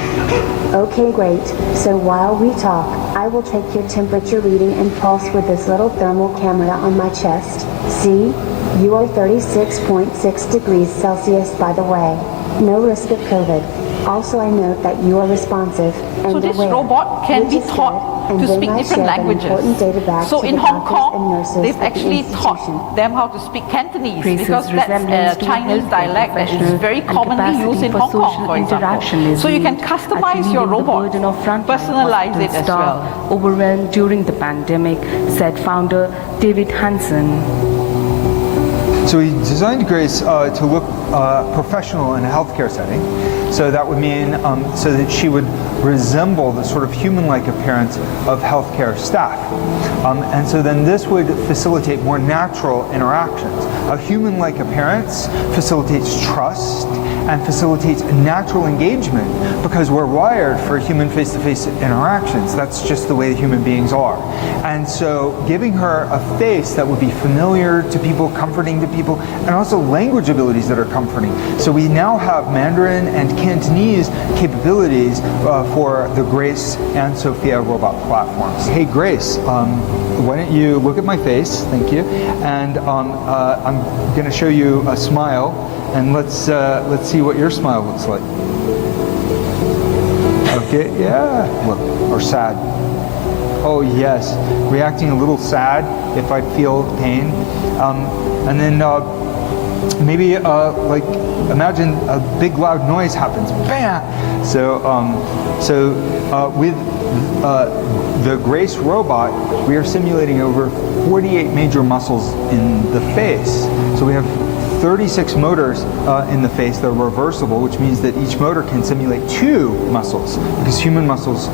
Okay, great. So while we talk, I will take your temperature reading and pulse with this little thermal camera on my chest. See? You are 36.6 degrees Celsius, by the way. No risk of COVID. Also, I note that you are responsive and So this aware, robot can be taught to speak different languages. So in Hong Kong, they've actually taught them how to speak Cantonese because that's a Chinese dialect that is very commonly used in Hong Kong, for example. So you can customize your robot, personalize it as well. Overwhelmed during the pandemic, said founder David Hansen. So we designed Grace to look professional in a healthcare setting. So that would mean so that she would resemble the sort of human-like appearance of healthcare staff. And so then this would facilitate more natural interactions. A human-like appearance facilitates trust and facilitates natural engagement because we're wired for human face-to-face interactions. That's just the way human beings are. And so giving her a face that would be familiar to people, comforting to people, and also language abilities that are comforting. So we now have Mandarin and Cantonese capabilities for the Grace and Sophia robot platforms. Hey Grace, why don't you look at my face, thank you, and I'm going to show you a smile, and let's see what your smile looks like. Okay, yeah, look, or sad. Oh yes, reacting a little sad if I feel pain, and then maybe like imagine a big loud noise happens, bam. So with the Grace robot, we are simulating over 48 major muscles in the face. So we have 36 motors in the face that are reversible, which means that each motor can simulate 2 muscles, because human muscles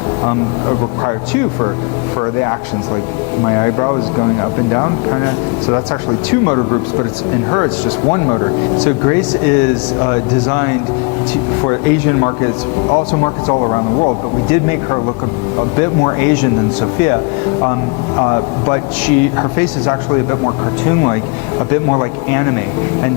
require 2 for the actions, like my eyebrow is going up and down, kind of. So that's actually 2 motor groups, but in her it's just 1 motor. So Grace is designed for Asian markets, also markets all around the world, but we did make her look a bit more Asian than Sophia, but her face is actually a bit more cartoon-like, a bit more like anime. And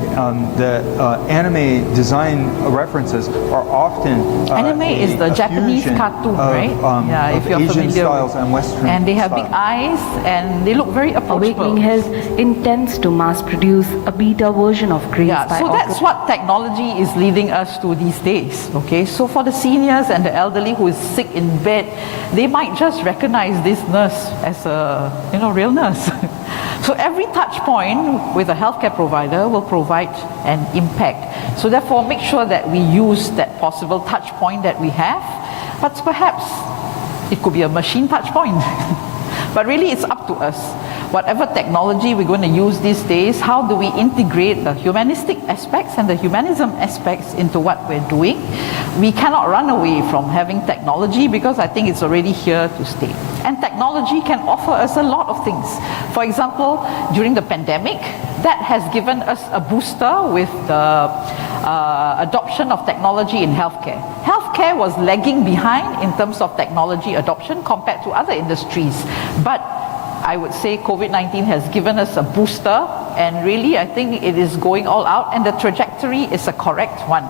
the anime design references are often anime is the Japanese cartoon, right? Yeah, if you're Asian familiar styles with. and Western And they have styles. big eyes and they look very approachable. Awakening Health intends to mass produce a beta version of Grace by so that's August. what technology is leading us to these days. Okay, so for the seniors and the elderly who is sick in bed, they might just recognize this nurse as a real nurse. So every touch point with a healthcare provider will provide an impact. So therefore, make sure that we use that possible touch point that we have, but perhaps it could be a machine touch point. But really, it's up to us. Whatever technology we're going to use these days, how do we integrate the humanistic aspects and the humanism aspects into what we're doing? We cannot run away from having technology because I think it's already here to stay. And technology can offer us a lot of things. For example, during the pandemic, that has given us a booster with the adoption of technology in healthcare. Healthcare healthcare was lagging behind in terms of technology adoption compared to other industries. But I would say COVID-19 has given us a booster, and really I think it is going all out, and the trajectory is a correct one.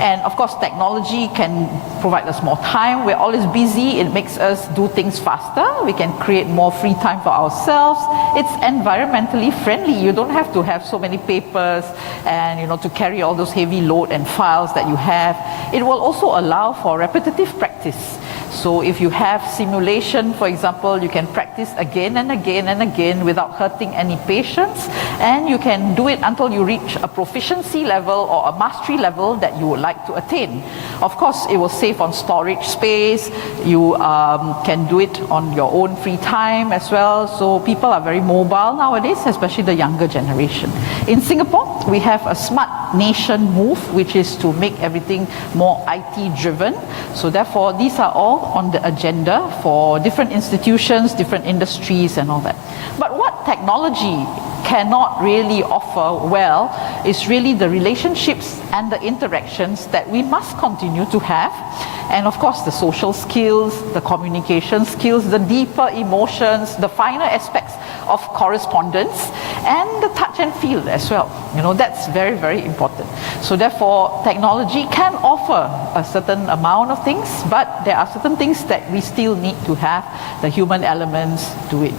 And of course technology can provide us more time. We're always busy. It makes us do things faster. We can create more free time for ourselves. It's environmentally friendly. You don't have to have so many papers and to carry all those heavy load and files that you have. It will also allow for repetitive practice. So if you have simulation, for example, you can practice again and again and again without hurting any patients, and you can do it until you reach a proficiency level or a mastery level that you would like to attain. Of course, it will save on storage space. You can do it on your own free time as well. So people are very mobile nowadays, especially the younger generation. In Singapore, we have a smart nation move, which is to make everything more IT driven. So therefore, these are all on the agenda for different institutions, different industries and all that. But what technology cannot really offer well is really the relationships and the interactions that we must continue to have. And of course the social skills, the communication skills, the deeper emotions, the finer aspects of correspondence, and the touch and feel as well. That's very, very important. So therefore technology can offer a certain amount of things, but there are certain things that we still need to have the human elements to it.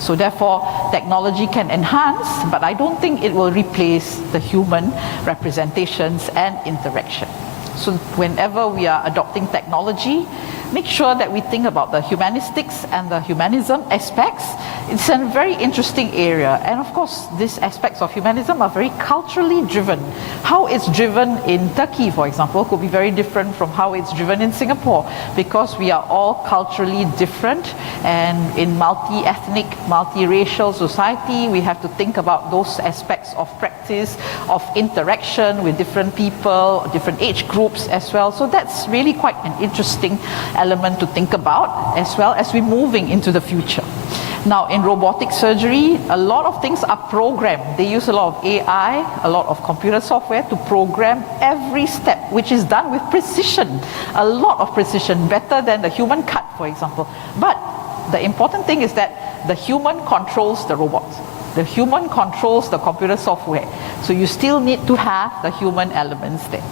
So therefore technology can enhance, but I don't think it will replace the human representations and interaction. So whenever we are adopting technology, make sure that we think about the humanistics and the humanism aspects. It's a very interesting area, and of course these aspects of humanism are very culturally driven. How it's driven in Turkey, for example, could be very different from how it's driven in Singapore, because we are all culturally different, and in multi-ethnic, multi-racial society we have to think about those aspects of practice, of interaction with different people, different age groups as well. So that's really quite an interesting element to think about as well as we're moving into the future. Now in robotic surgery, a lot of things are programmed. They use a lot of AI, a lot of computer software to program every step, which is done with precision, a lot of precision, better than the human cut, for example. But the important thing is that the human controls the robot. The human controls the computer software. So you still need to have the human elements there.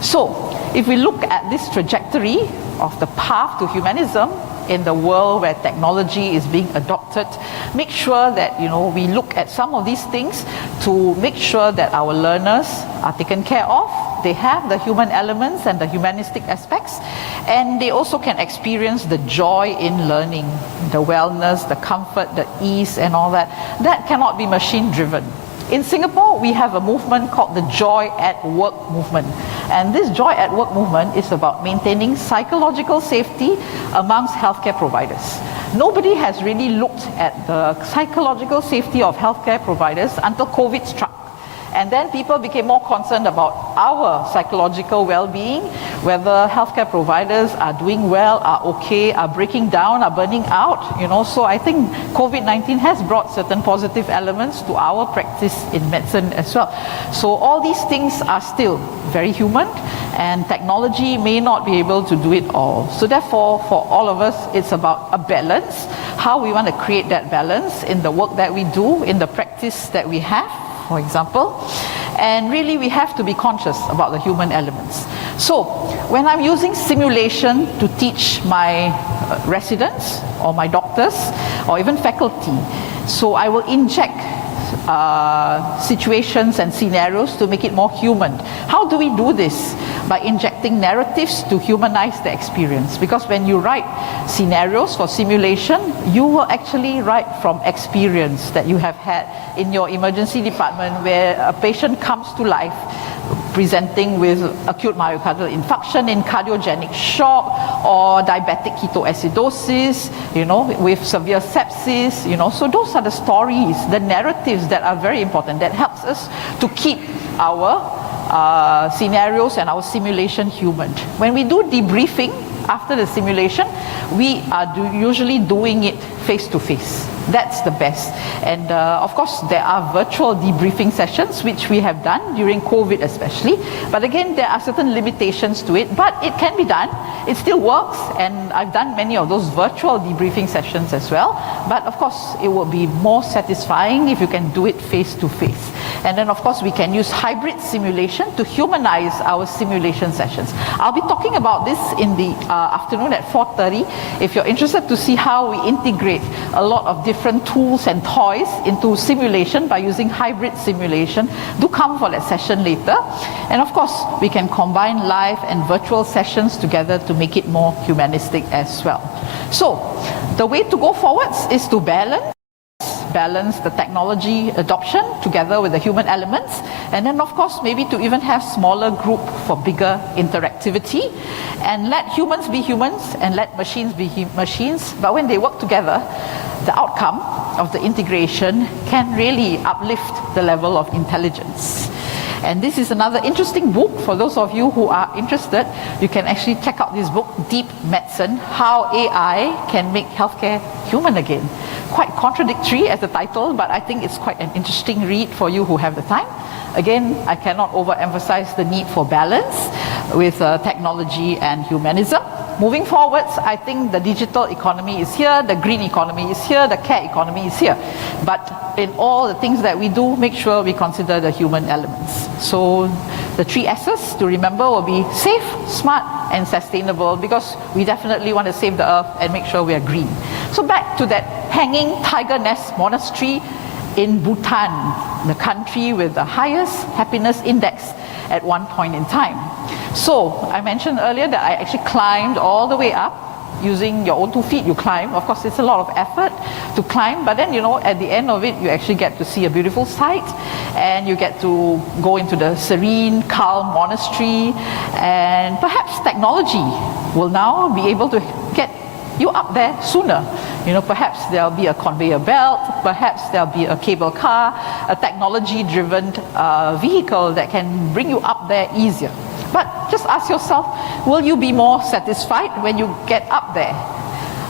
So if we look at this trajectory of the path to humanism in the world where technology is being adopted, make sure that we look at some of these things to make sure that our learners are taken care of. They have the human elements and the humanistic aspects, and they also can experience the joy in learning, the wellness, the comfort, the ease and all that. That cannot be machine driven. In Singapore, we have a movement called the Joy at Work movement. And this Joy at Work movement is about maintaining psychological safety amongst healthcare providers. Nobody has really looked at the psychological safety of healthcare providers until COVID struck. And then people became more concerned about our psychological well-being, whether healthcare providers are doing well, are okay, are breaking down, are burning out, So I think COVID-19 has brought certain positive elements to our practice in medicine as well. So all these things are still very human, and technology may not be able to do it all. So therefore, for all of us, it's about a balance, how we want to create that balance in the work that we do, in the practice that we have, for example. And really we have to be conscious about the human elements. So when I'm using simulation to teach my residents or my doctors or even faculty, so I will inject situations and scenarios to make it more human. How do we do this? By injecting narratives to humanize the experience. Because when you write scenarios for simulation, you will actually write from experience that you have had in your emergency department, where a patient comes to life presenting with acute myocardial infarction in cardiogenic shock, or diabetic ketoacidosis, with severe sepsis, So those are the stories, the narratives that are very important, that helps us to keep our scenarios and our simulation human. When we do debriefing after the simulation, we are usually doing it face to face. That's the best. And of course, there are virtual debriefing sessions, which we have done during COVID especially. But again, there are certain limitations to it, but it can be done. It still works, and I've done many of those virtual debriefing sessions as well. But of course, it will be more satisfying if you can do it face to face. And then of course, we can use hybrid simulation to humanize our simulation sessions. I'll be talking about this in the afternoon at 4:30. If you're interested to see how we integrate a lot of different tools and toys into simulation by using hybrid simulation, do come for that session later. And of course, we can combine live and virtual sessions together to make it more humanistic as well. So, the way to go forwards is to balance the technology adoption together with the human elements, and then of course maybe to even have smaller group for bigger interactivity, and let humans be humans and let machines be machines, but when they work together, the outcome of the integration can really uplift the level of intelligence. And this is another interesting book. For those of you who are interested, you can actually check out this book, Deep Medicine, How AI Can Make Healthcare Human Again. Quite contradictory as the title, but I think it's quite an interesting read for you who have the time. Again, I cannot overemphasize the need for balance with technology and humanism. Moving forwards, I think the digital economy is here, the green economy is here, the care economy is here. But in all the things that we do, make sure we consider the human elements. So the 3 S's to remember will be safe, smart, and sustainable, because we definitely want to save the earth and make sure we are green. So back to that hanging tiger nest monastery in Bhutan, the country with the highest happiness index at one point in time. So I mentioned earlier that I actually climbed all the way up using your own 2 feet. You climb. Of course, it's a lot of effort to climb, but then, you know, at the end of it, you actually get to see a beautiful sight, and you get to go into the serene, calm monastery, and perhaps technology will now be able to get you up there sooner. You know, perhaps there'll be a conveyor belt, perhaps there'll be a cable car, a technology-driven vehicle that can bring you up there easier. But just ask yourself, will you be more satisfied when you get up there?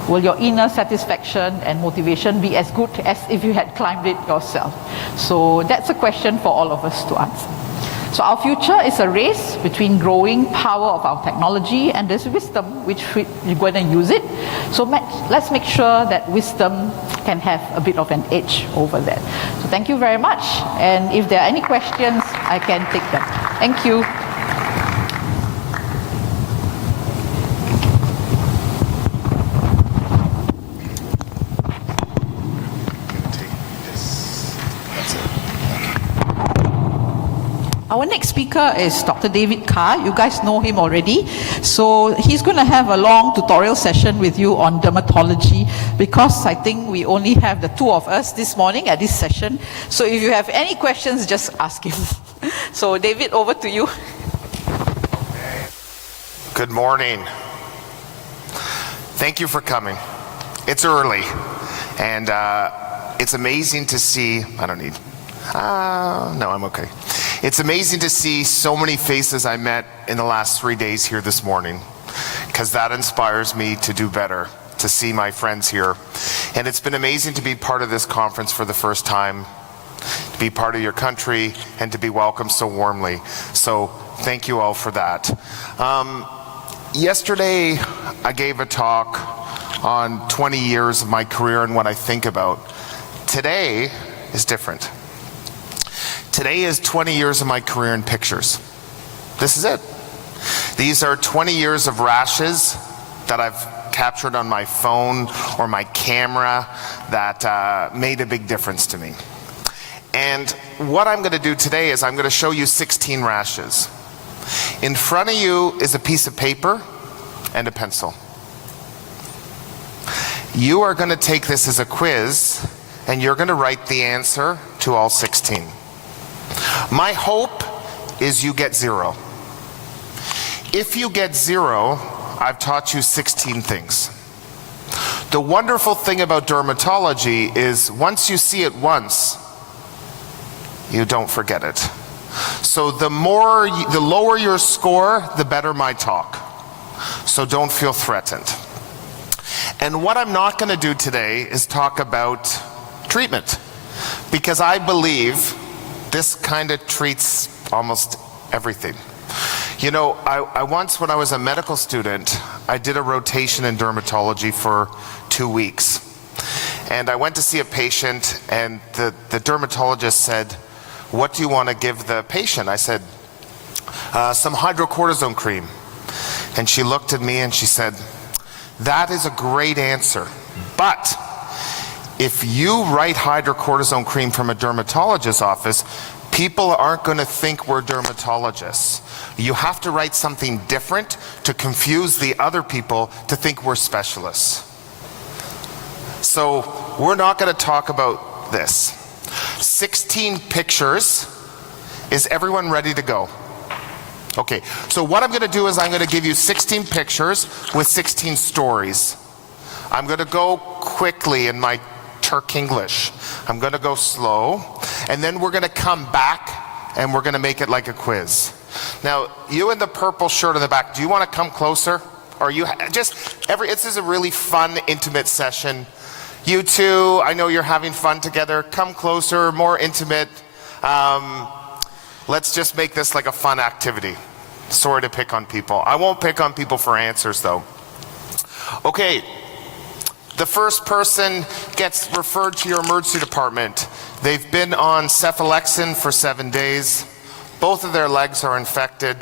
Will your inner satisfaction and motivation be as good as if you had climbed it yourself? So that's a question for all of us to answer. So our future is a race between growing power of our technology and this wisdom, which we're going to use it. So let's make sure that wisdom can have a bit of an edge over that. So thank you very much. And if there are any questions, I can take them. Thank you. Our next speaker is Dr. David Carr. You guys know him already. So he's going to have a long tutorial session with you on dermatology, because I think we only have the 2 of us this morning at this session. So if you have any questions, just ask him. So David, over to you. Good morning. Thank you for coming. It's early, and it's amazing to see, no, I'm okay. It's amazing to see so many faces I met in the last 3 days here this morning, because that inspires me to do better, to see my friends here. And it's been amazing to be part of this conference for the first time, to be part of your country, and to be welcomed so warmly. So thank you all for that. Yesterday, I gave a talk on 20 years of my career and what I think about. Today is different. Today is 20 years of my career in pictures. This is it. These are 20 years of rashes that I've captured on my phone or my camera that made a big difference to me. And what I'm going to do today is I'm going to show you 16 rashes. In front of you is a piece of paper and a pencil. You are going to take this as a quiz, and you're going to write the answer to all 16. My hope is you get 0. If you get 0, I've taught you 16 things. The wonderful thing about dermatology is once you see it once, you don't forget it. So the lower your score, the better my talk. So don't feel threatened. And what I'm not going to do today is talk about treatment, because I believe this kind of treats almost everything. You know, I once, when I was a medical student, I did a rotation in dermatology for 2 weeks. And I went to see a patient, and the dermatologist said, "What do you want to give the patient?" I said, "Some hydrocortisone cream." And she looked at me and she said, "That is a great answer, but if you write hydrocortisone cream from a dermatologist's office, people aren't going to think we're dermatologists. You have to write something different to confuse the other people to think we're specialists." So we're not going to talk about this. 16 pictures. Is everyone ready to go? Okay, so what I'm going to do is I'm going to give you 16 pictures with 16 stories. I'm going to go quickly in my Turk English. I'm going to go slow, and then we're going to come back and we're going to make it like a quiz. Now, you in the purple shirt in the back, do you want to come closer? Or you this is a really fun, intimate session. You two, I know you're having fun together. Come closer, more intimate. Let's just make this like a fun activity. Sorry to pick on people. I won't pick on people for answers though. Okay, the first person gets referred to your emergency department. They've been on cephalexin for 7 days. Both of their legs are infected.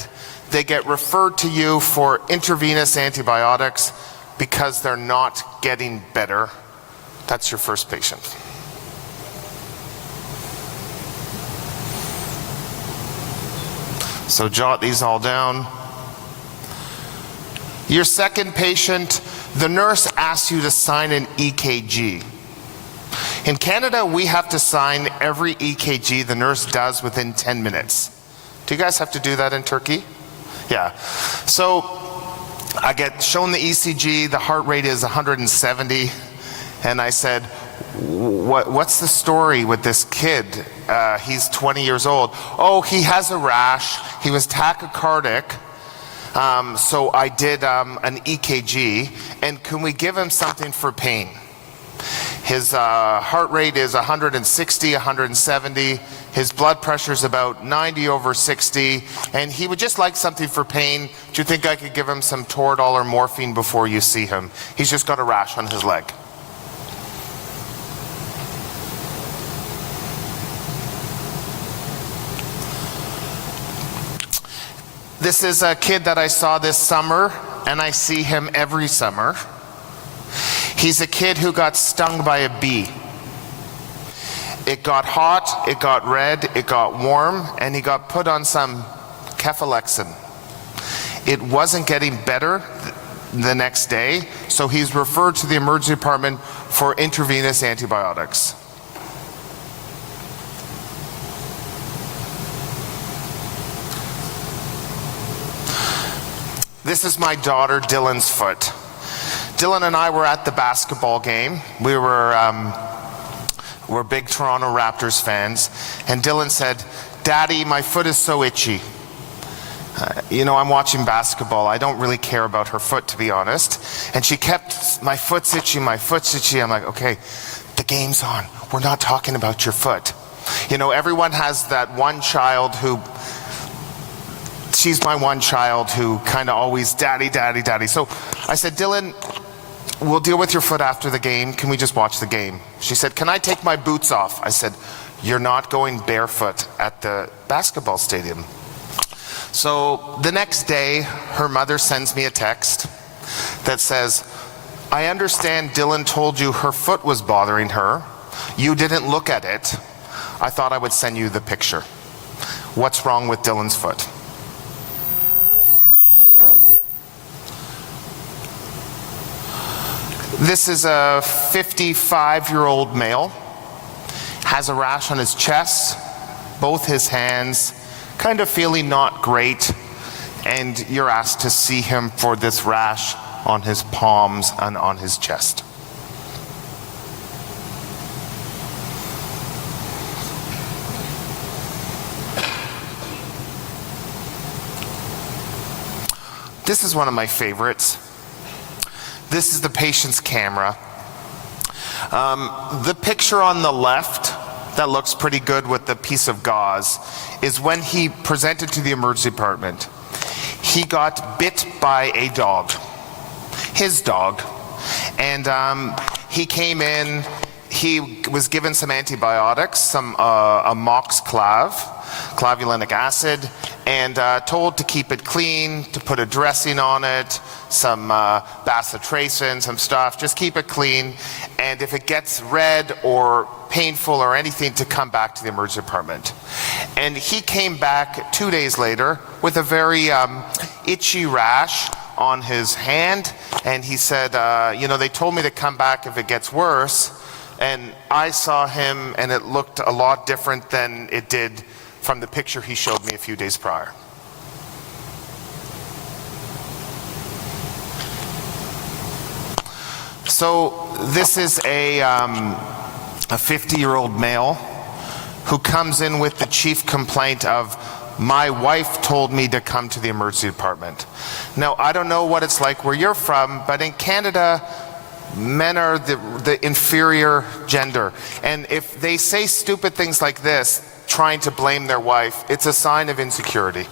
They get referred to you for intravenous antibiotics because they're not getting better. That's your first patient. So jot these all down. Your second patient, the nurse asks you to sign an EKG. In Canada, we have to sign every EKG the nurse does within 10 minutes. Do you guys have to do that in Turkey? Yeah. So I get shown the ECG, the heart rate is 170, and I said, what's the story with this kid? He's 20 years old. Oh, he has a rash. He was tachycardic. So I did an EKG, and can we give him something for pain? His heart rate is 160, 170. His blood pressure is about 90/60, and he would just like something for pain. Do you think I could give him some Toradol or morphine before you see him? He's just got a rash on his leg. This is a kid that I saw this summer, and I see him every summer. He's a kid who got stung by a bee. It got hot, it got red, it got warm, and he got put on some cephalexin. It wasn't getting better the next day, so he's referred to the emergency department for intravenous antibiotics. This is my daughter Dylan's foot. Dylan and I were at the basketball game. We're big Toronto Raptors fans, and Dylan said, "Daddy, my foot is so itchy." You know, I'm watching basketball. I don't really care about her foot, to be honest. And she kept, "My foot's itchy, my foot's itchy." I'm like, okay, the game's on. We're not talking about your foot. You know, everyone has that one child who, she's my one child who kind of always, "Daddy, daddy, daddy." So I said, "Dylan, we'll deal with your foot after the game. Can we just watch the game?" She said, "Can I take my boots off?" I said, "You're not going barefoot at the basketball stadium." So the next day, her mother sends me a text that says, "I understand Dylan told you her foot was bothering her. You didn't look at it. I thought I would send you the picture. What's wrong with Dylan's foot?" This is a 55-year-old male, has a rash on his chest, both his hands, kind of feeling not great, and you're asked to see him for this rash on his palms and on his chest. This is one of my favorites. This is the patient's camera. The picture on the left that looks pretty good with the piece of gauze is when he presented to the emergency department. He got bit by a dog, his dog, and he came in, he was given some antibiotics, some amoxiclav, clavulanic acid, and told to keep it clean, to put a dressing on it, some bacitracin, some stuff, just keep it clean, and if it gets red or painful or anything, to come back to the emergency department. And he came back 2 days later with a very itchy rash on his hand, and he said, you know, they told me to come back if it gets worse, and I saw him and it looked a lot different than it did from the picture he showed me a few days prior. So this is a 50-year-old male who comes in with the chief complaint of, my wife told me to come to the emergency department. Now, I don't know what it's like where you're from, but in Canada, men are the inferior gender. And if they say stupid things like this, trying to blame their wife, it's a sign of insecurity.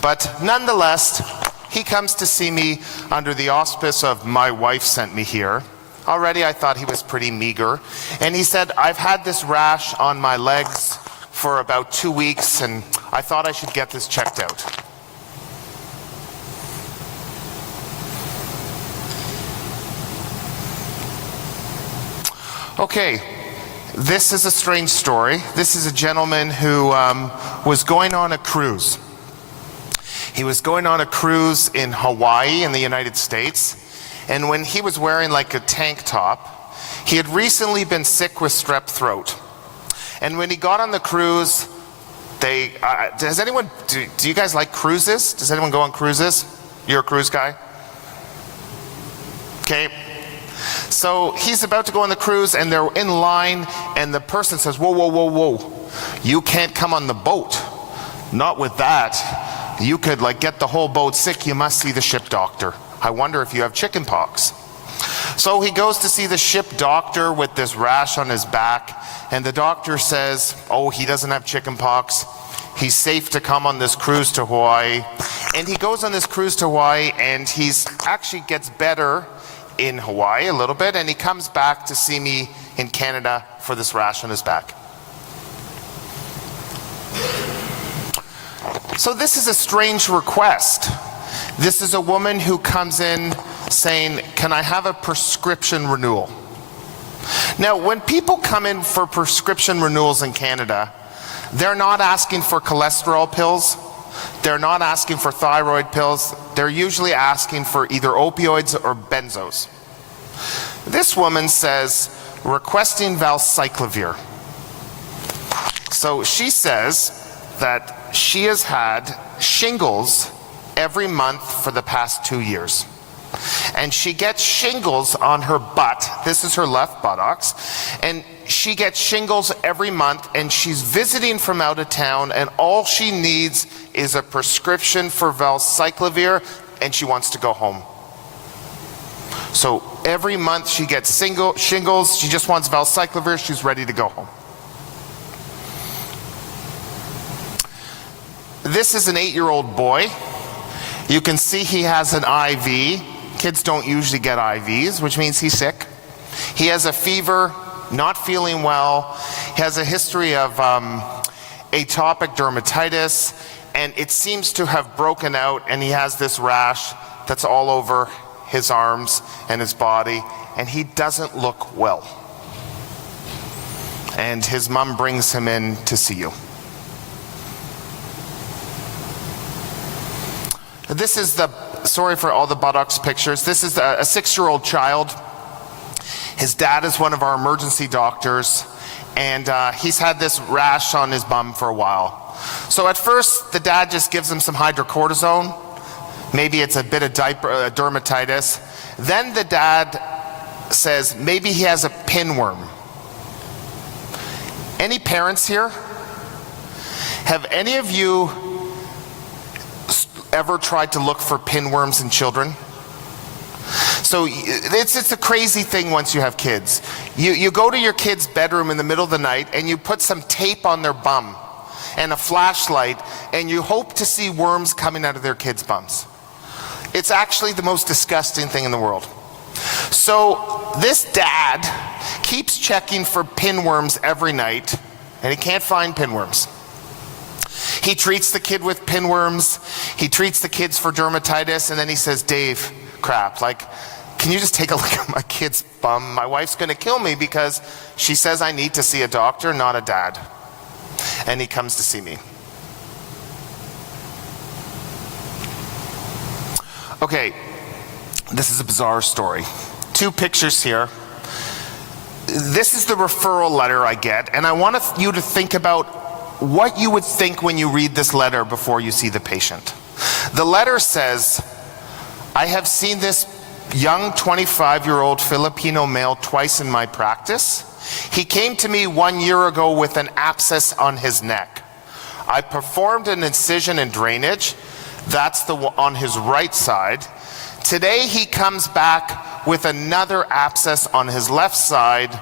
But nonetheless, he comes to see me under the auspice of my wife sent me here. Already I thought he was pretty meager. And he said, I've had this rash on my legs for about 2 weeks and I thought I should get this checked out. Okay, this is a strange story. This is a gentleman who was going on a cruise. He was going on a cruise in Hawaii in the United States, and when he was wearing like a tank top, he had recently been sick with strep throat. And when he got on the cruise, does anyone, do you guys like cruises? Does anyone go on cruises? You're a cruise guy? Okay. So he's about to go on the cruise and they're in line and the person says, whoa, whoa, whoa, whoa. You can't come on the boat. Not with that. You could like get the whole boat sick. You must see the ship doctor. I wonder if you have chicken pox. So he goes to see the ship doctor with this rash on his back, and the doctor says, oh, he doesn't have chicken pox. He's safe to come on this cruise to Hawaii. And he goes on this cruise to Hawaii and he's actually gets better in Hawaii a little bit, and he comes back to see me in Canada for this rash on his back. So this is a strange request. This is a woman who comes in saying, can I have a prescription renewal? Now, when people come in for prescription renewals in Canada, they're not asking for cholesterol pills. They're not asking for thyroid pills. They're usually asking for either opioids or benzos. This woman says, requesting valcyclovir. So she says that she has had shingles every month for the past 2 years. And she gets shingles on her butt. This is her left buttocks. And she gets shingles every month, and she's visiting from out of town, and all she needs is a prescription for valcyclovir, and she wants to go home. So every month she gets shingles, she just wants valcyclovir, she's ready to go home. This is an 8-year-old boy. You can see he has an IV. Kids don't usually get IVs, which means he's sick. He has a fever, not feeling well. He has a history of atopic dermatitis, and it seems to have broken out, and he has this rash that's all over his arms and his body, and he doesn't look well. And his mom brings him in to see you. This is the, sorry for all the buttocks pictures, this is a 6-year-old child. His dad is one of our emergency doctors, and he's had this rash on his bum for a while. So at first, the dad just gives him some hydrocortisone. Maybe it's a bit of dermatitis. Then the dad says maybe he has a pinworm. Any parents here? Have any of you ever tried to look for pinworms in children? So it's a crazy thing once you have kids. You go to your kid's bedroom in the middle of the night and you put some tape on their bum and a flashlight, and you hope to see worms coming out of their kids' bums. It's actually the most disgusting thing in the world. So this dad keeps checking for pinworms every night, and he can't find pinworms. He treats the kid with pinworms, he treats the kids for dermatitis, and then he says, Dave, crap, like, can you just take a look at my kid's bum? My wife's gonna kill me because she says I need to see a doctor, not a dad. And he comes to see me. Okay, this is a bizarre story. 2 pictures here. This is the referral letter I get, and I want you to think about what you would think when you read this letter before you see the patient. The letter says, I have seen this young 25-year-old Filipino male twice in my practice. He came to me 1 year ago with an abscess on his neck. I performed an incision and drainage. That's on his right side. Today he comes back with another abscess on his left side,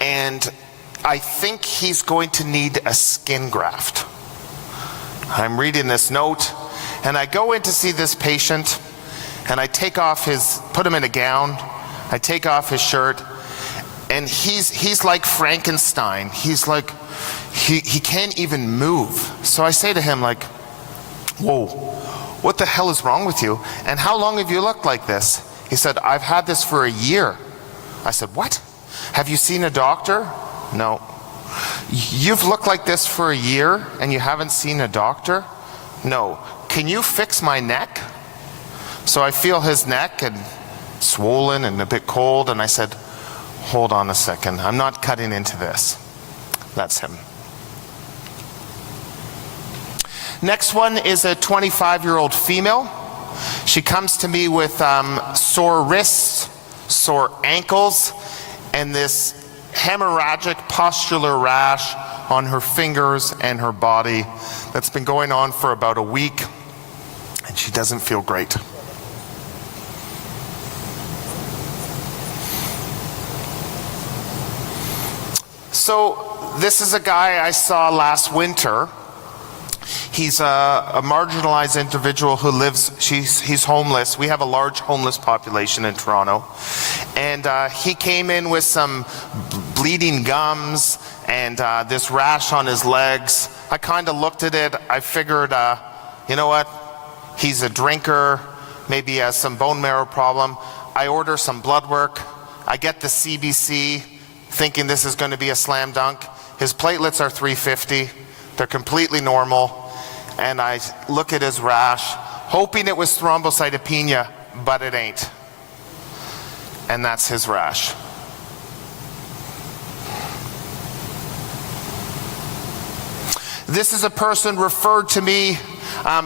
and I think he's going to need a skin graft. I'm reading this note, and I go in to see this patient, and I put him in a gown, I take off his shirt, and he's like Frankenstein. He's like, he can't even move. So I say to him like, whoa, what the hell is wrong with you? And how long have you looked like this? He said, I've had this for a year. I said, what? Have you seen a doctor? No. You've looked like this for a year and you haven't seen a doctor? No. Can you fix my neck? So I feel his neck and swollen and a bit cold, and I said, hold on a second, I'm not cutting into this. That's him. Next one is a 25-year-old female. She comes to me with sore wrists, sore ankles, and this hemorrhagic pustular rash on her fingers and her body that's been going on for about a week, and she doesn't feel great. So this is a guy I saw last winter. He's a marginalized individual who lives, he's homeless. We have a large homeless population in Toronto. And he came in with some bleeding gums and this rash on his legs. I kind of looked at it. I figured, you know what? He's a drinker, maybe he has some bone marrow problem. I order some blood work. I get the CBC, thinking this is going to be a slam dunk. His platelets are 350. They're completely normal. And I look at his rash, hoping it was thrombocytopenia, but it ain't. And that's his rash. This is a person referred to me.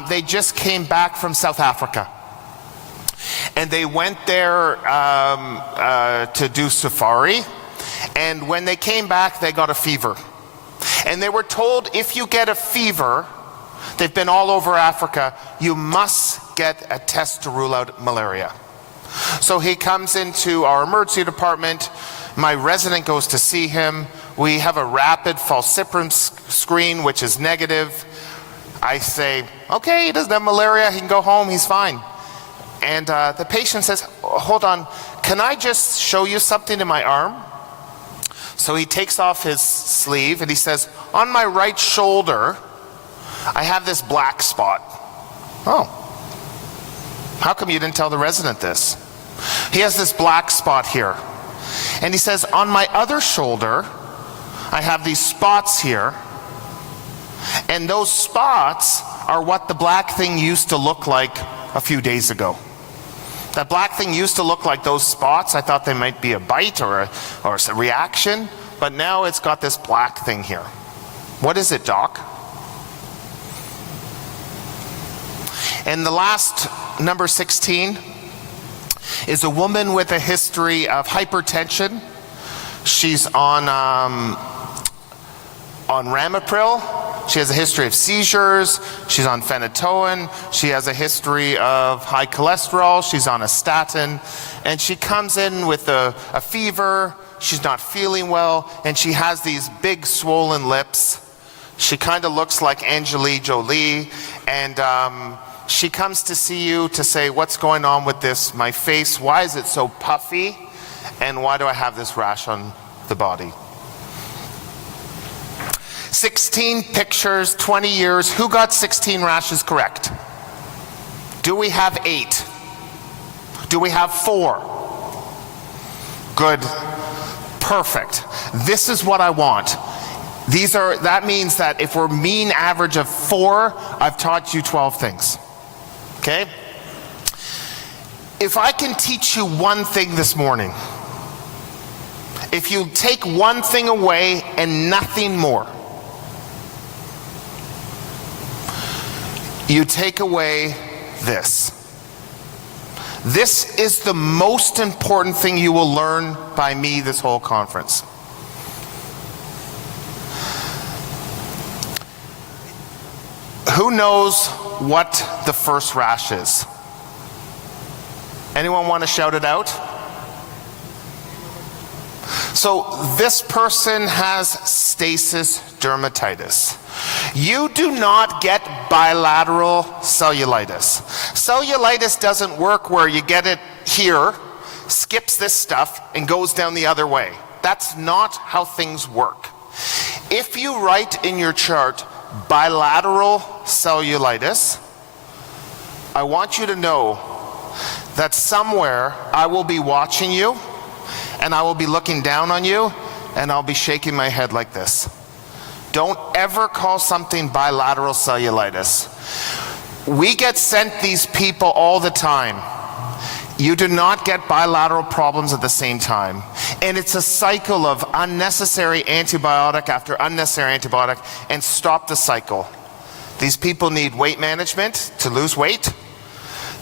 They just came back from South Africa. And they went there to do safari. And when they came back, they got a fever. And they were told, if you get a fever, they've been all over Africa, you must get a test to rule out malaria. So he comes into our emergency department. My resident goes to see him. We have a rapid falciparum screen, which is negative. I say, okay, he doesn't have malaria, he can go home, he's fine. And the patient says, hold on, can I just show you something in my arm? So he takes off his sleeve and he says, on my right shoulder, I have this black spot. Oh, how come you didn't tell the resident this? He has this black spot here. And he says, on my other shoulder, I have these spots here. And those spots are what the black thing used to look like a few days ago. That black thing used to look like those spots. I thought they might be a bite or a reaction, but now it's got this black thing here. What is it, doc? And the last, number 16, is a woman with a history of hypertension. She's on Ramipril. She has a history of seizures. She's on phenytoin. She has a history of high cholesterol. She's on a statin. And she comes in with a fever. She's not feeling well. And she has these big swollen lips. She kind of looks like Angelina Jolie. And she comes to see you to say, what's going on with this? My face, why is it so puffy? And why do I have this rash on the body? 16 pictures, 20 years. Who got 16 rashes correct? Do we have 8? Do we have 4? Good. Perfect. This is what I want. That means that if we're mean average of 4, I've taught you 12 things. Okay? If I can teach you one thing this morning, if you take one thing away and nothing more, you take away this. This is the most important thing you will learn by me this whole conference. Who knows what the first rash is? Anyone want to shout it out? So this person has stasis dermatitis. You do not get bilateral cellulitis. Cellulitis doesn't work where you get it here, skips this stuff, and goes down the other way. That's not how things work. If you write in your chart bilateral cellulitis, I want you to know that somewhere I will be watching you, and I will be looking down on you, and I'll be shaking my head like this. Don't ever call something bilateral cellulitis. We get sent these people all the time. You do not get bilateral problems at the same time. And it's a cycle of unnecessary antibiotic after unnecessary antibiotic, and stop the cycle. These people need weight management to lose weight.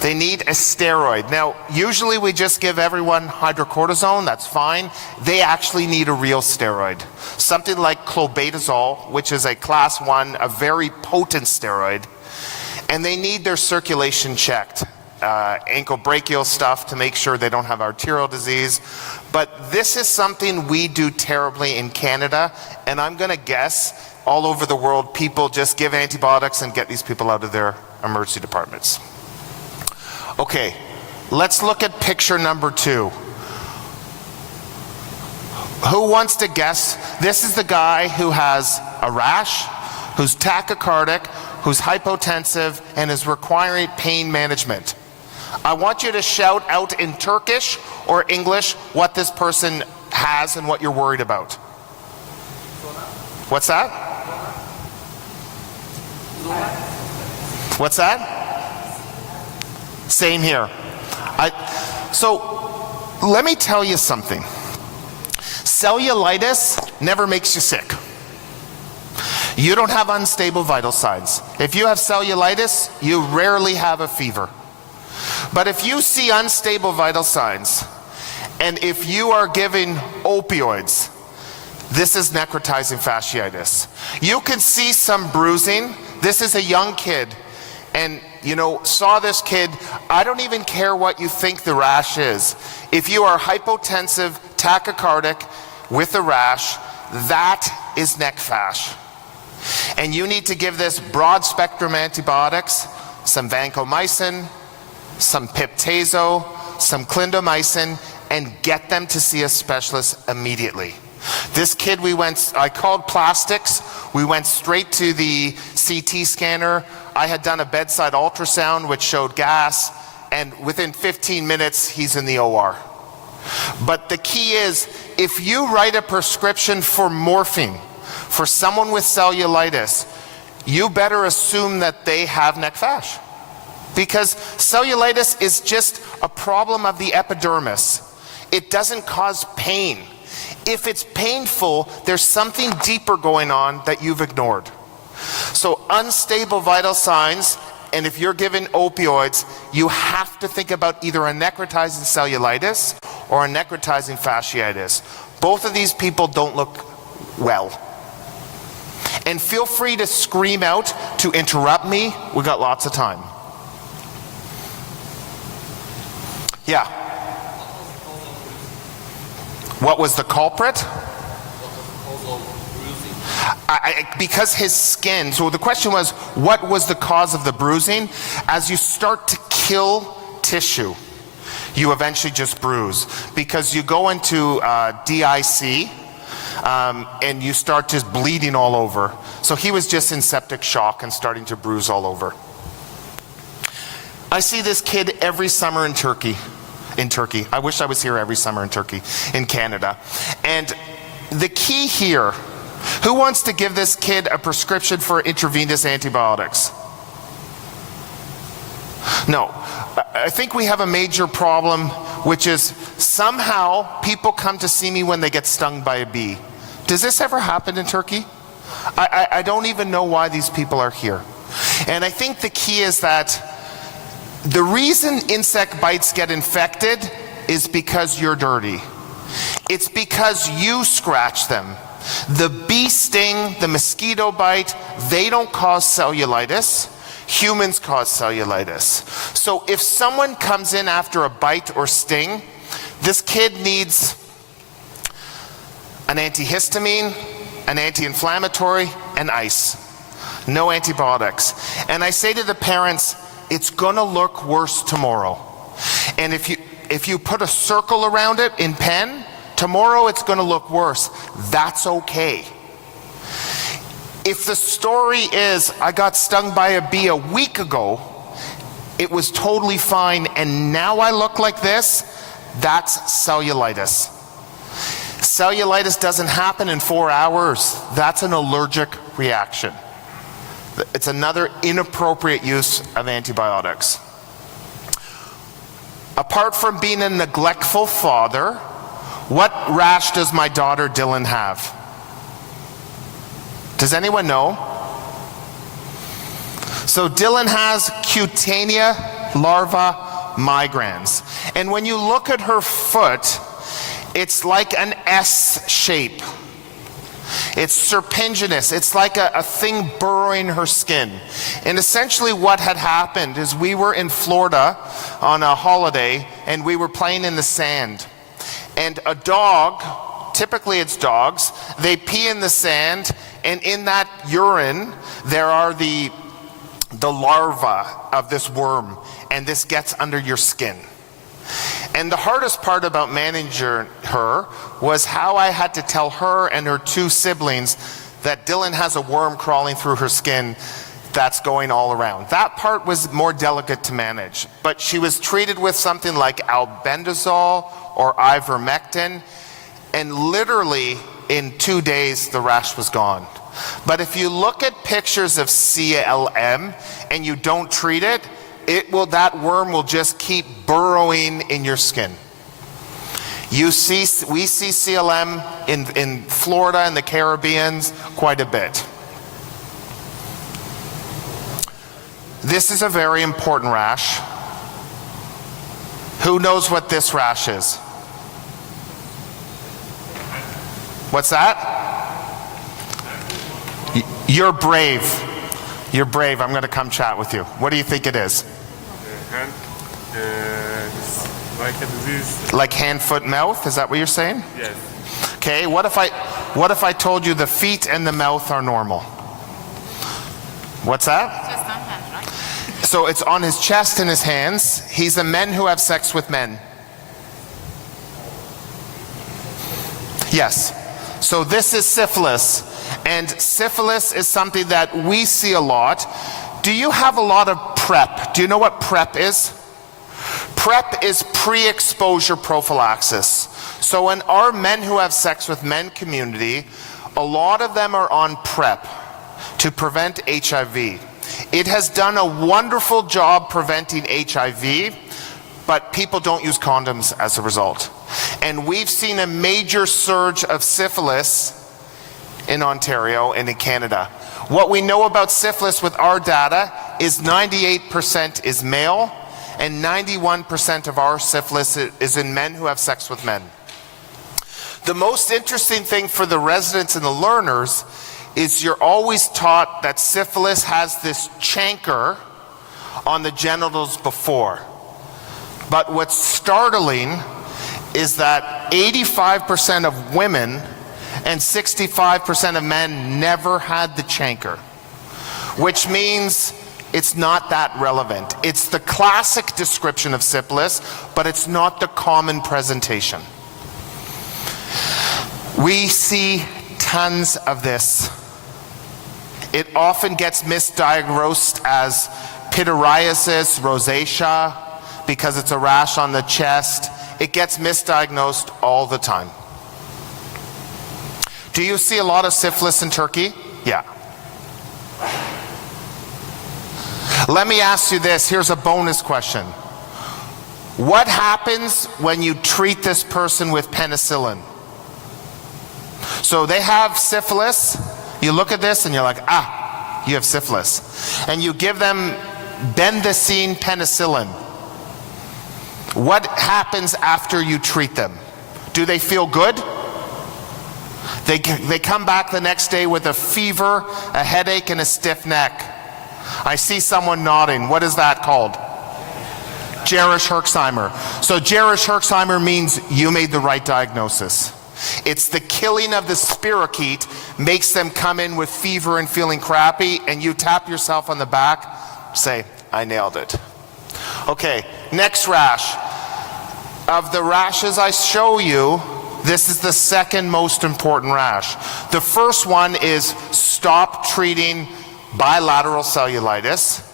They need a steroid. Now, usually we just give everyone hydrocortisone, that's fine. They actually need a real steroid. Something like clobetasol, which is a class 1, a very potent steroid. And they need their circulation checked. Ankle brachial stuff to make sure they don't have arterial disease. But this is something we do terribly in Canada, and I'm gonna guess all over the world people just give antibiotics and get these people out of their emergency departments. Okay, let's look at picture number 2. Who wants to guess? This is the guy who has a rash, who's tachycardic, who's hypotensive, and is requiring pain management. I want you to shout out in Turkish or English what this person has and what you're worried about. What's that? What's that? Same here. So let me tell you something. Cellulitis never makes you sick. You don't have unstable vital signs. If you have cellulitis, you rarely have a fever. But if you see unstable vital signs, and if you are giving opioids, this is necrotizing fasciitis. You can see some bruising. This is a young kid, and saw this kid. I don't even care what you think the rash is. If you are hypotensive, tachycardic, with a rash, that is neck fash. And you need to give this broad spectrum antibiotics, some vancomycin, some piptazo, some clindamycin, and get them to see a specialist immediately. This kid, I called plastics. We went straight to the CT scanner. I had done a bedside ultrasound which showed gas, and within 15 minutes he's in the OR. But the key is, if you write a prescription for morphine for someone with cellulitis, you better assume that they have neck fash. Because cellulitis is just a problem of the epidermis. It doesn't cause pain. If it's painful, there's something deeper going on that you've ignored. So unstable vital signs, and if you're given opioids, you have to think about either a necrotizing cellulitis or a necrotizing fasciitis. Both of these people don't look well. And feel free to scream out to interrupt me. We got lots of time. Yeah. What was the culprit? Because his skin, so the question was, what was the cause of the bruising? As you start to kill tissue, you eventually just bruise. Because you go into DIC, and you start just bleeding all over. So he was just in septic shock and starting to bruise all over. I see this kid every summer in Turkey. I wish I was here every summer in Turkey, in Canada. And the key here, who wants to give this kid a prescription for intravenous antibiotics? No. I think we have a major problem, which is somehow people come to see me when they get stung by a bee. Does this ever happen in Turkey? I don't even know why these people are here. And I think the key is that the reason insect bites get infected is because you're dirty. It's because you scratch them. The bee sting, the mosquito bite, they don't cause cellulitis. Humans cause cellulitis. So if someone comes in after a bite or sting, this kid needs an antihistamine, an anti-inflammatory, and ice. No antibiotics. And I say to the parents, it's gonna look worse tomorrow. And if you put a circle around it in pen, tomorrow it's gonna look worse. That's okay. If the story is, I got stung by a bee a week ago, it was totally fine, and now I look like this, that's cellulitis. Cellulitis doesn't happen in 4 hours. That's an allergic reaction. It's another inappropriate use of antibiotics. Apart from being a neglectful father, what rash does my daughter Dylan have? Does anyone know? So Dylan has cutaneous larva migrans. And when you look at her foot, it's like an S shape. It's serpentinous. It's like a thing burrowing her skin. And essentially what had happened is we were in Florida on a holiday and we were playing in the sand. And a dog, typically it's dogs, they pee in the sand, and in that urine there are the larva of this worm, and this gets under your skin. And the hardest part about managing her was how I had to tell her and her two siblings that Dylan has a worm crawling through her skin that's going all around. That part was more delicate to manage, but she was treated with something like albendazole or ivermectin, and literally in 2 days the rash was gone. But if you look at pictures of CLM and you don't treat it, that worm will just keep burrowing in your skin. We see CLM in Florida and the Caribbean quite a bit. This is a very important rash. Who knows what this rash is? What's that? You're brave. You're brave. I'm going to come chat with you. What do you think it is? Hand, like a disease. Like hand, foot, mouth? Is that what you're saying? Yes. Okay. What if I told you the feet and the mouth are normal? What's that? Just on hand, right? So it's on his chest and his hands. He's a men who have sex with men. Yes. So this is syphilis. And syphilis is something that we see a lot. Do you have a lot of PrEP? Do you know what PrEP is? PrEP is pre-exposure prophylaxis. So in our men who have sex with men community, a lot of them are on PrEP to prevent HIV. It has done a wonderful job preventing HIV, but people don't use condoms as a result. And we've seen a major surge of syphilis in Ontario and in Canada. What we know about syphilis with our data is 98% is male, and 91% of our syphilis is in men who have sex with men. The most interesting thing for the residents and the learners is you're always taught that syphilis has this chancre on the genitals before. But what's startling is that 85% of women and 65% of men never had the chancre, which means it's not that relevant. It's the classic description of syphilis, but it's not the common presentation. We see tons of this. It often gets misdiagnosed as pityriasis rosacea because it's a rash on the chest. It gets misdiagnosed all the time. Do you see a lot of syphilis in Turkey? Yeah. Let me ask you this. Here's a bonus question. What happens when you treat this person with penicillin? So they have syphilis. You look at this and you're like, ah, you have syphilis. And you give them bendazine penicillin. What happens after you treat them? Do they feel good? They come back the next day with a fever, a headache, and a stiff neck. I see someone nodding. What is that called? Jerish-Herxheimer. So Jerish-Herxheimer means you made the right diagnosis. It's the killing of the spirochete makes them come in with fever and feeling crappy, and you tap yourself on the back, say, I nailed it. Okay, next rash. Of the rashes I show you, this is the second most important rash. The first one is stop treating bilateral cellulitis.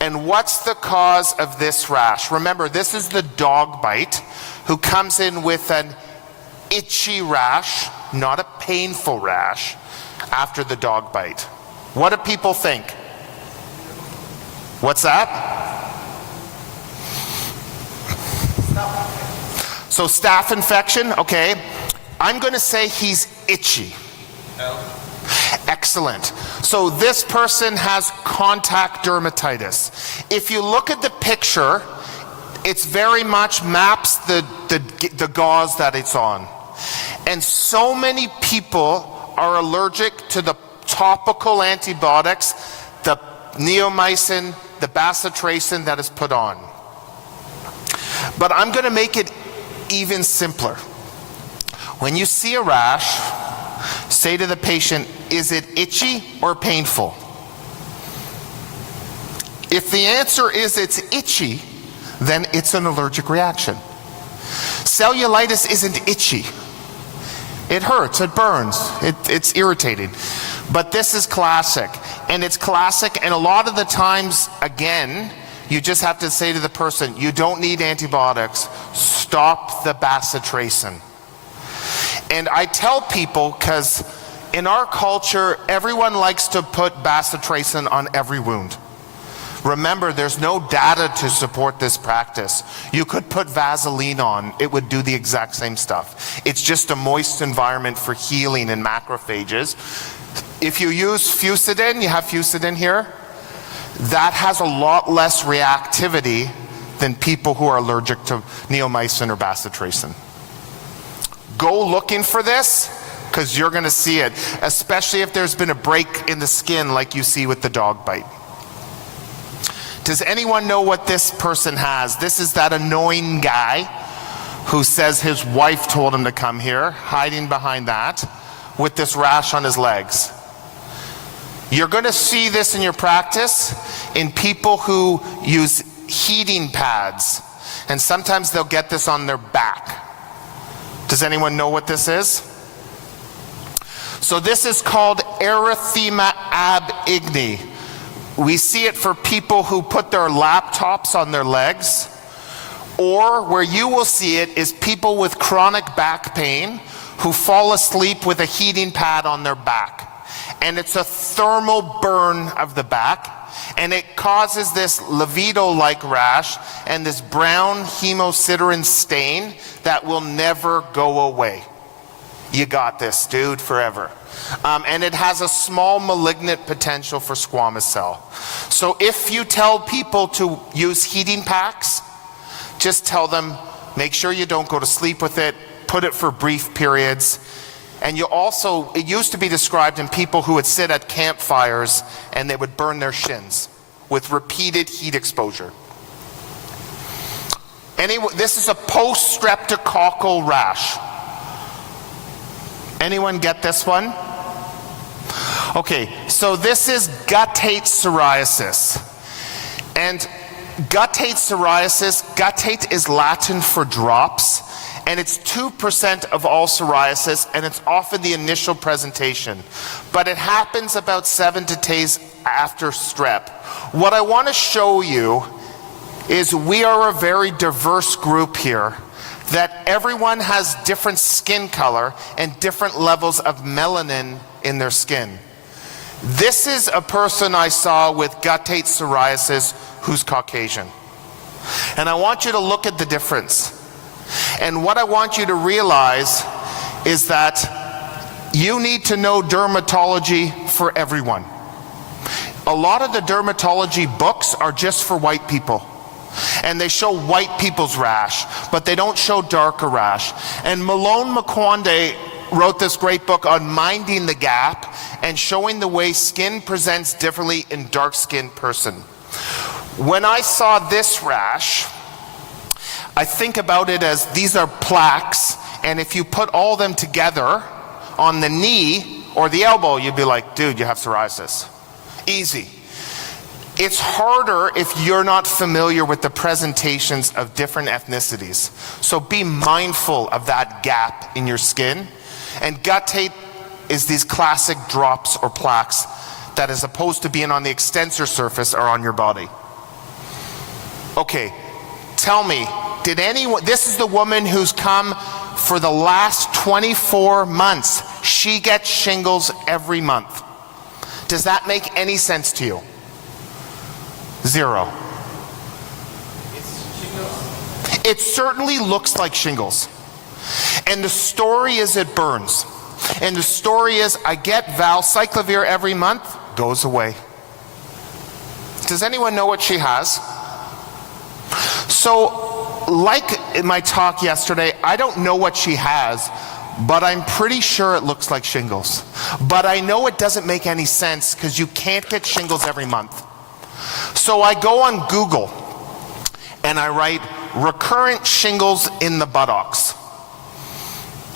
And what's the cause of this rash? Remember, this is the dog bite who comes in with an itchy rash, not a painful rash, after the dog bite. What do people think? What's that? So staph infection, okay. I'm going to say he's itchy. Excellent. So this person has contact dermatitis. If you look at the picture, it's very much maps the gauze that it's on. And so many people are allergic to the topical antibiotics, the neomycin, the bacitracin that is put on. But I'm going to make it even simpler. When you see a rash, say to the patient, is it itchy or painful? If the answer is it's itchy, then it's an allergic reaction. Cellulitis isn't itchy. It hurts, it burns, it's irritating. But this is classic, and it's classic, and a lot of the times, again, you just have to say to the person, you don't need antibiotics, stop the bacitracin. And I tell people, because in our culture, everyone likes to put bacitracin on every wound. Remember, there's no data to support this practice. You could put Vaseline on, it would do the exact same stuff. It's just a moist environment for healing in macrophages. If you use Fusidin, you have Fusidin here, that has a lot less reactivity than people who are allergic to neomycin or bacitracin. Go looking for this, because you're going to see it, especially if there's been a break in the skin like you see with the dog bite. Does anyone know what this person has? This is that annoying guy who says his wife told him to come here, hiding behind that, with this rash on his legs. You're going to see this in your practice in people who use heating pads, and sometimes they'll get this on their back. Does anyone know what this is? So this is called erythema ab igni. We see it for people who put their laptops on their legs, or where you will see it is people with chronic back pain who fall asleep with a heating pad on their back. And it's a thermal burn of the back, and it causes this livido-like rash and this brown hemosiderin stain that will never go away. You got this, dude, forever. And it has a small malignant potential for squamous cell. So if you tell people to use heating packs, just tell them, make sure you don't go to sleep with it, put it for brief periods, And it used to be described in people who would sit at campfires and they would burn their shins with repeated heat exposure. This is a post-streptococcal rash. Anyone get this one? Okay, so this is guttate psoriasis. And guttate psoriasis, guttate is Latin for drops, and it's 2% of all psoriasis, and it's often the initial presentation. But it happens about 7 to 10 days after strep. What I want to show you is we are a very diverse group here, that everyone has different skin color and different levels of melanin in their skin. This is a person I saw with guttate psoriasis who's Caucasian. And I want you to look at the difference. And what I want you to realize is that you need to know dermatology for everyone. A lot of the dermatology books are just for white people. And they show white people's rash, but they don't show darker rash. And Malone Makwande wrote this great book on minding the gap and showing the way skin presents differently in dark-skinned person. When I saw this rash, I think about it as these are plaques, and if you put all them together on the knee or the elbow, you'd be like, dude, you have psoriasis. Easy. It's harder if you're not familiar with the presentations of different ethnicities. So be mindful of that gap in your skin. And guttate is these classic drops or plaques that, as opposed to being on the extensor surface, are on your body. Okay, tell me, did anyone, this is the woman who's come for the last 24 months. She gets shingles every month. Does that make any sense to you? Zero. It certainly looks like shingles. And the story is it burns. And the story is I get valcyclovir every month, goes away. Does anyone know what she has? So, like in my talk yesterday, I don't know what she has, but I'm pretty sure it looks like shingles. But I know it doesn't make any sense because you can't get shingles every month. So I go on Google and I write recurrent shingles in the buttocks.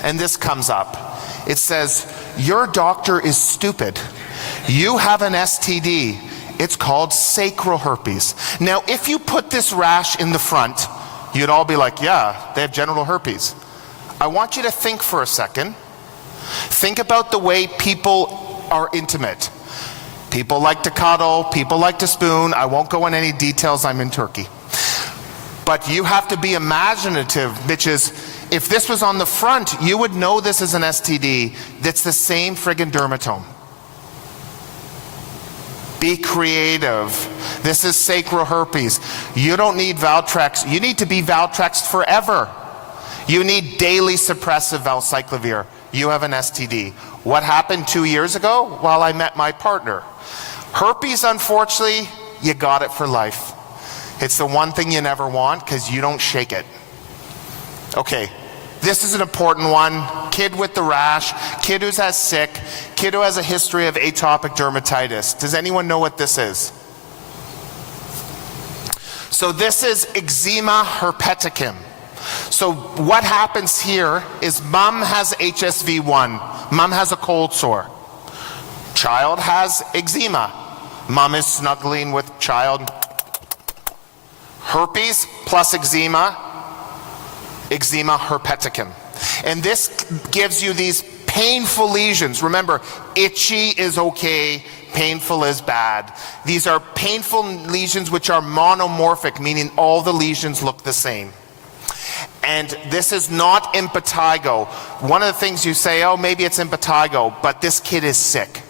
And this comes up. It says, your doctor is stupid. You have an STD. It's called sacral herpes. Now, if you put this rash in the front, you'd all be like, yeah, they have genital herpes. I want you to think for a second. Think about the way people are intimate. People like to cuddle, people like to spoon. I won't go in any details, I'm in Turkey. But you have to be imaginative, bitches. If this was on the front, you would know this is an STD that's the same friggin' dermatome. Be creative. This is sacral herpes. You don't need Valtrex. You need to be Valtrexed forever. You need daily suppressive valcyclovir. You have an STD. What happened 2 years ago? Well, I met my partner. Herpes, unfortunately, you got it for life. It's the one thing you never want because you don't shake it. Okay, this is an important one. Kid with the rash, kid who has sick, kid who has a history of atopic dermatitis. Does anyone know what this is? So this is eczema herpeticum. So what happens here is mom has HSV1. Mom has a cold sore. Child has eczema. Mom is snuggling with child. Herpes plus eczema, eczema herpeticum. And this gives you these painful lesions. Remember, itchy is okay, painful is bad. These are painful lesions which are monomorphic, meaning all the lesions look the same. And this is not impetigo. One of the things you say, oh, maybe it's impetigo, but this kid is sick.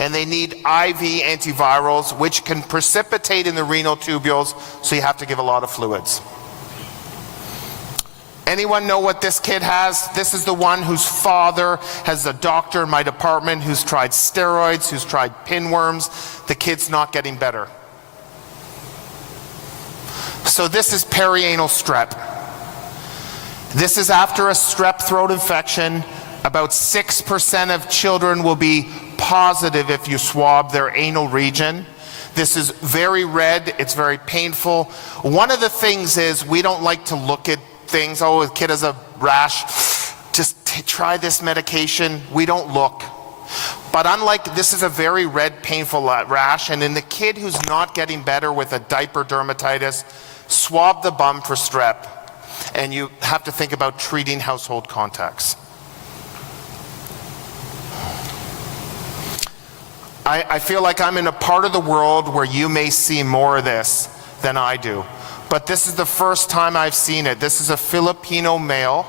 And they need IV antivirals, which can precipitate in the renal tubules, so you have to give a lot of fluids. Anyone know what this kid has? This is the one whose father has a doctor in my department who's tried steroids, who's tried pinworms. The kid's not getting better. So this is perianal strep. This is after a strep throat infection. About 6% of children will be positive if you swab their anal region. This is very red, it's very painful. One of the things is we don't like to look at things, oh, a kid has a rash, just try this medication. We don't look. But unlike, this is a very red, painful rash, and in the kid who's not getting better with a diaper dermatitis, swab the bum for strep, and you have to think about treating household contacts. I feel like I'm in a part of the world where you may see more of this than I do. But this is the first time I've seen it. This is a Filipino male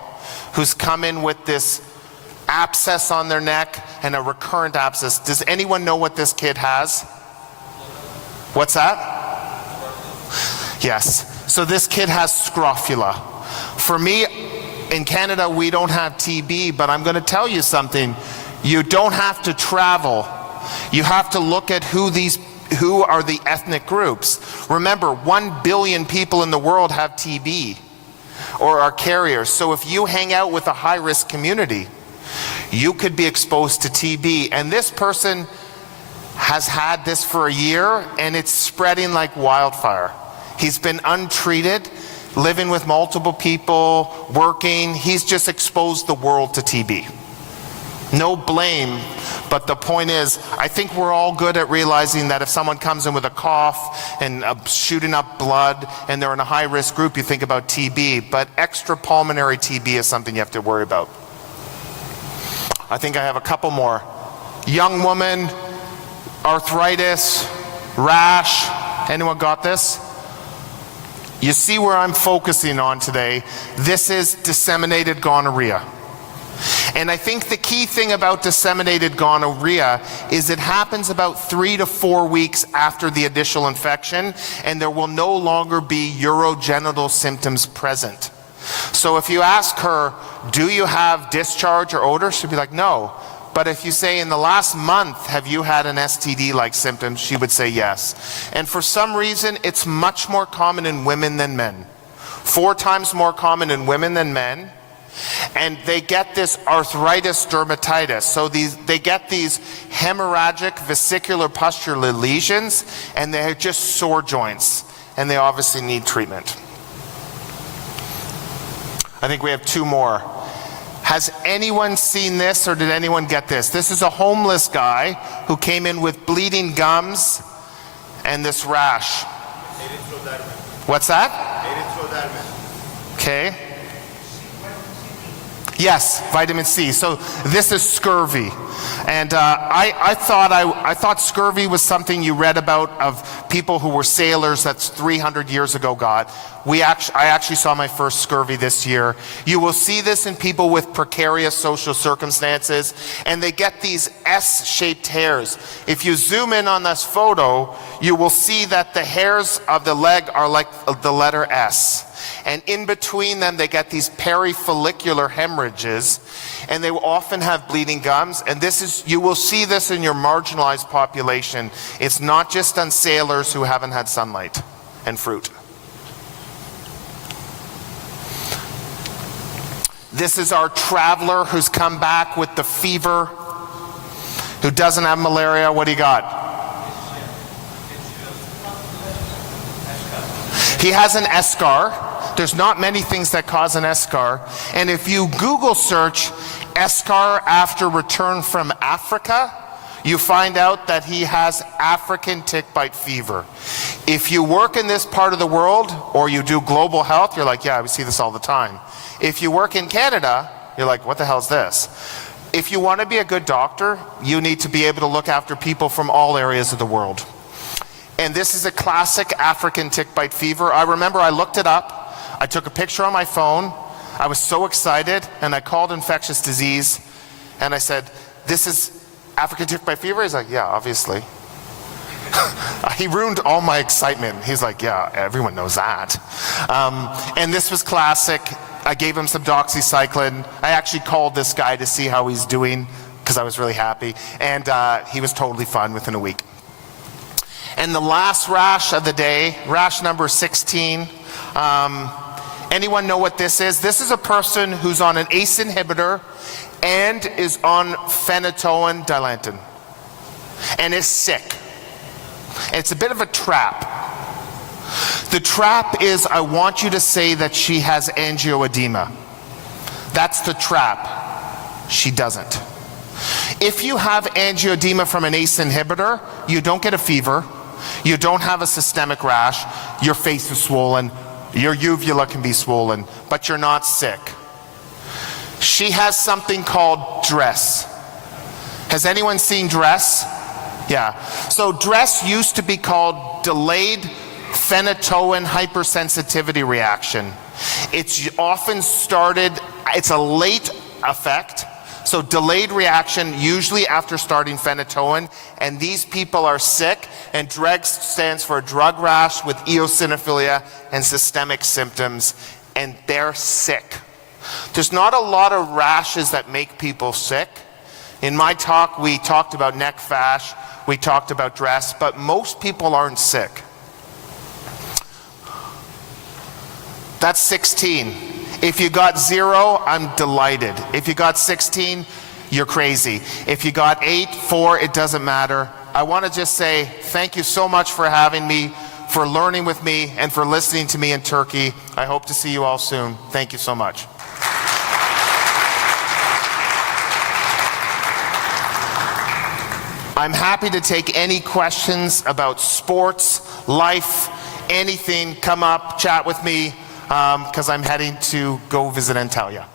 who's come in with this abscess on their neck and a recurrent abscess. Does anyone know what this kid has? What's that? Yes. So this kid has scrofula. For me, in Canada, we don't have TB, but I'm going to tell you something. You don't have to travel. You have to look at who are the ethnic groups. Remember, 1 billion people in the world have TB or are carriers. So if you hang out with a high-risk community, you could be exposed to TB. And this person has had this for a year, and it's spreading like wildfire. He's been untreated, living with multiple people, working. He's just exposed the world to TB. No blame, but the point is, I think we're all good at realizing that if someone comes in with a cough and shooting up blood and they're in a high-risk group, you think about TB, but extrapulmonary TB is something you have to worry about. I think I have a couple more. Young woman, arthritis, rash. Anyone got this? You see where I'm focusing on today. This is disseminated gonorrhea. And I think the key thing about disseminated gonorrhea is it happens about 3 to 4 weeks after the initial infection, and there will no longer be urogenital symptoms present. So if you ask her, do you have discharge or odor? She'd be like, no. But if you say, in the last month, have you had an STD-like symptoms? She would say yes. And for some reason, it's much more common in women than men. 4 times more common in women than men. And they get this arthritis dermatitis. So they get these hemorrhagic vesicular pustular lesions, and they're just sore joints. And they obviously need treatment. I think we have 2 more. Has anyone seen this, or did anyone get this? This is a homeless guy who came in with bleeding gums and this rash. What's that? Okay. Yes, vitamin C. So this is scurvy. And I thought scurvy was something you read about of people who were sailors that's 300 years ago got. I actually saw my first scurvy this year. You will see this in people with precarious social circumstances, and they get these S-shaped hairs. If you zoom in on this photo, you will see that the hairs of the leg are like the letter S. And in between them, they get these perifollicular hemorrhages, and they will often have bleeding gums. And you will see this in your marginalized population. It's not just on sailors who haven't had sunlight and fruit. This is our traveler who's come back with the fever, who doesn't have malaria. What do you got? He has an eschar. There's not many things that cause an eschar. And if you Google search eschar after return from Africa, you find out that he has African tick bite fever. If you work in this part of the world, or you do global health, you're like, yeah, we see this all the time. If you work in Canada, you're like, what the hell is this? If you want to be a good doctor, you need to be able to look after people from all areas of the world. And this is a classic African tick bite fever. I remember I looked it up. I took a picture on my phone. I was so excited, and I called infectious disease, and I said, this is African tick bite fever? He's like, yeah, obviously. He ruined all my excitement. He's like, yeah, everyone knows that. And this was classic. I gave him some doxycycline. I actually called this guy to see how he's doing, because I was really happy. And he was totally fine within a week. And the last rash of the day, rash number 16, Anyone know what this is? This is a person who's on an ACE inhibitor and is on phenytoin dilantin and is sick. And it's a bit of a trap. The trap is, I want you to say that she has angioedema. That's the trap. She doesn't. If you have angioedema from an ACE inhibitor, you don't get a fever, you don't have a systemic rash, your face is swollen, your uvula can be swollen, but you're not sick. She has something called DRESS. Has anyone seen DRESS? Yeah. So DRESS used to be called delayed phenytoin hypersensitivity reaction. It's often started, it's a late effect, so delayed reaction usually after starting phenytoin, and these people are sick, and DRESS stands for drug rash with eosinophilia and systemic symptoms, and they're sick. There's not a lot of rashes that make people sick. In my talk, we talked about neck fash, we talked about DRESS, but most people aren't sick. That's 16. If you got 0, I'm delighted. If you got 16, you're crazy. If you got 8, 4, it doesn't matter. I want to just say thank you so much for having me, for learning with me, and for listening to me in Turkey. I hope to see you all soon. Thank you so much. I'm happy to take any questions about sports, life, anything. Come up, chat with me, because I'm heading to go visit Antalya.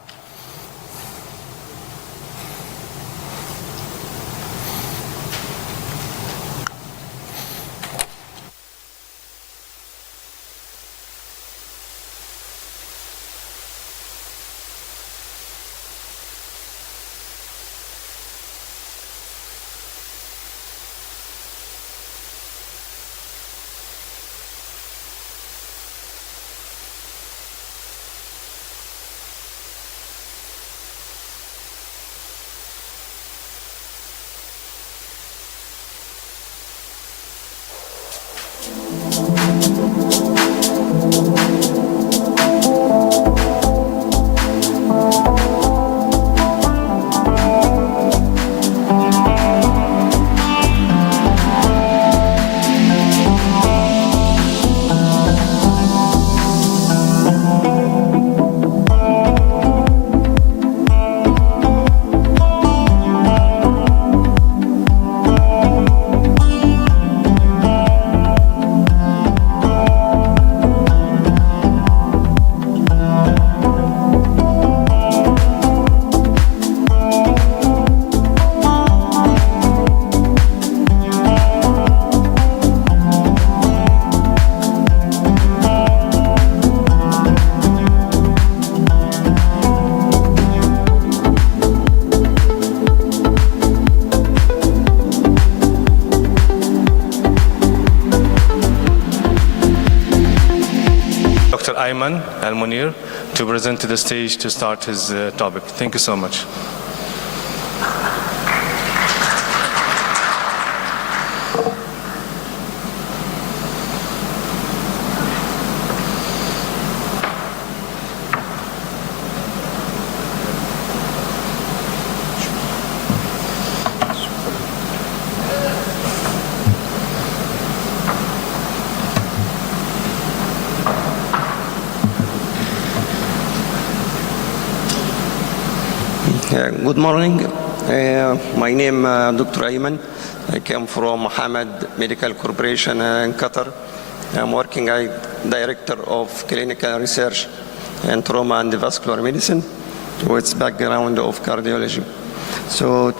Ayman Al-Munir to present to the stage to start his topic. Thank you so much. Good morning. My name Dr. Ayman. I came from Mohammed Medical Corporation in Qatar. I'm working as Director of Clinical Research in Trauma and Vascular Medicine with background of cardiology. So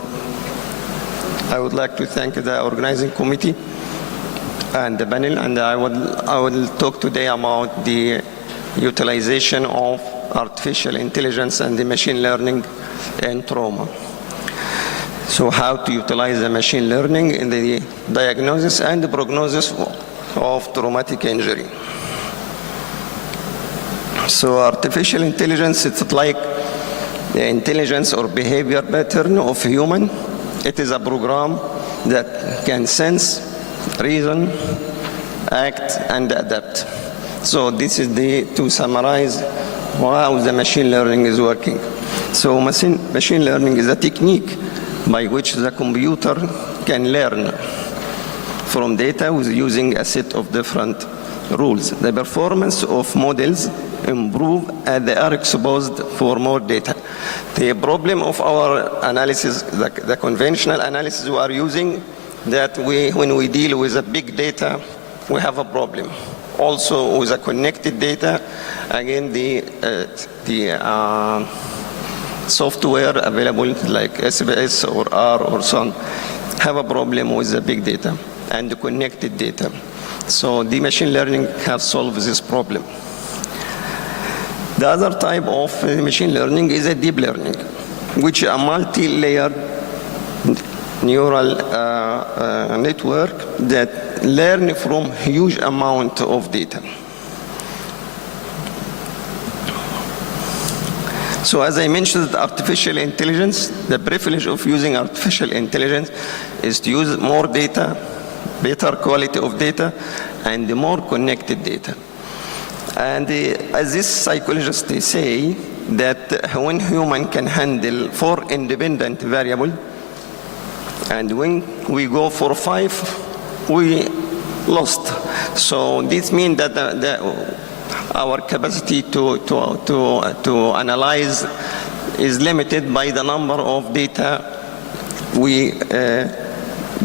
I would like to thank the organizing committee and the panel, and I will talk today about the utilization of artificial intelligence and the machine learning in trauma. So how to utilize the machine learning in the diagnosis and the prognosis of traumatic injury. So artificial intelligence, it's like the intelligence or behavior pattern of human. It is a program that can sense, reason, act, and adapt. So this is to summarize how the machine learning is working. So machine learning is a technique by which the computer can learn from data with using a set of different rules. The performance of models improve as they are exposed for more data. The problem of our analysis, the conventional analysis we are using, that when we deal with a big data, we have a problem. Also with a connected data, again the software available like SBS or R or so on have a problem with the big data and the connected data. So the machine learning has solved this problem. The other type of machine learning is a deep learning, which is a multi-layered neural network that learn from huge amount of data. So as I mentioned, artificial intelligence, the privilege of using artificial intelligence is to use more data, better quality of data, and more connected data. And as this psychologists they say that when human can handle 4 independent variables, and when we go for 5, we lost. So this means that our capacity to analyze is limited by the number of data we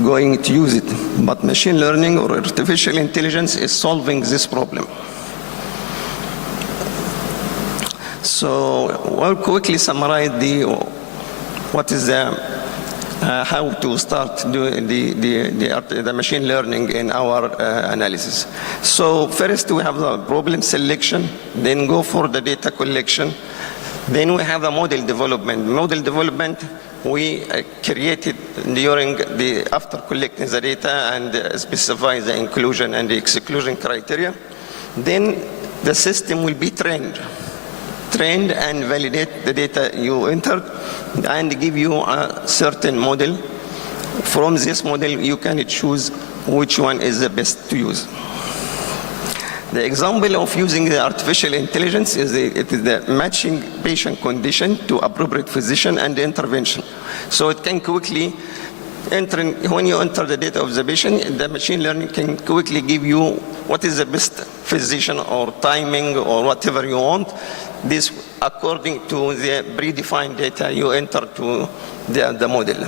going to use it. But machine learning or artificial intelligence is solving this problem. So we'll quickly summarize what is how to start doing the machine learning in our analysis. So first we have the problem selection, then go for the data collection, then we have the model development. Model development we created after collecting the data and specify the inclusion and the exclusion criteria. Then the system will be trained and validate the data you entered and give you a certain model. From this model you can choose which one is the best to use. The example of using the artificial intelligence is the matching patient condition to appropriate physician and intervention. So it can quickly when you enter the data of the patient, the machine learning can quickly give you what is the best physician or timing or whatever you want. This according to the predefined data you enter to the model.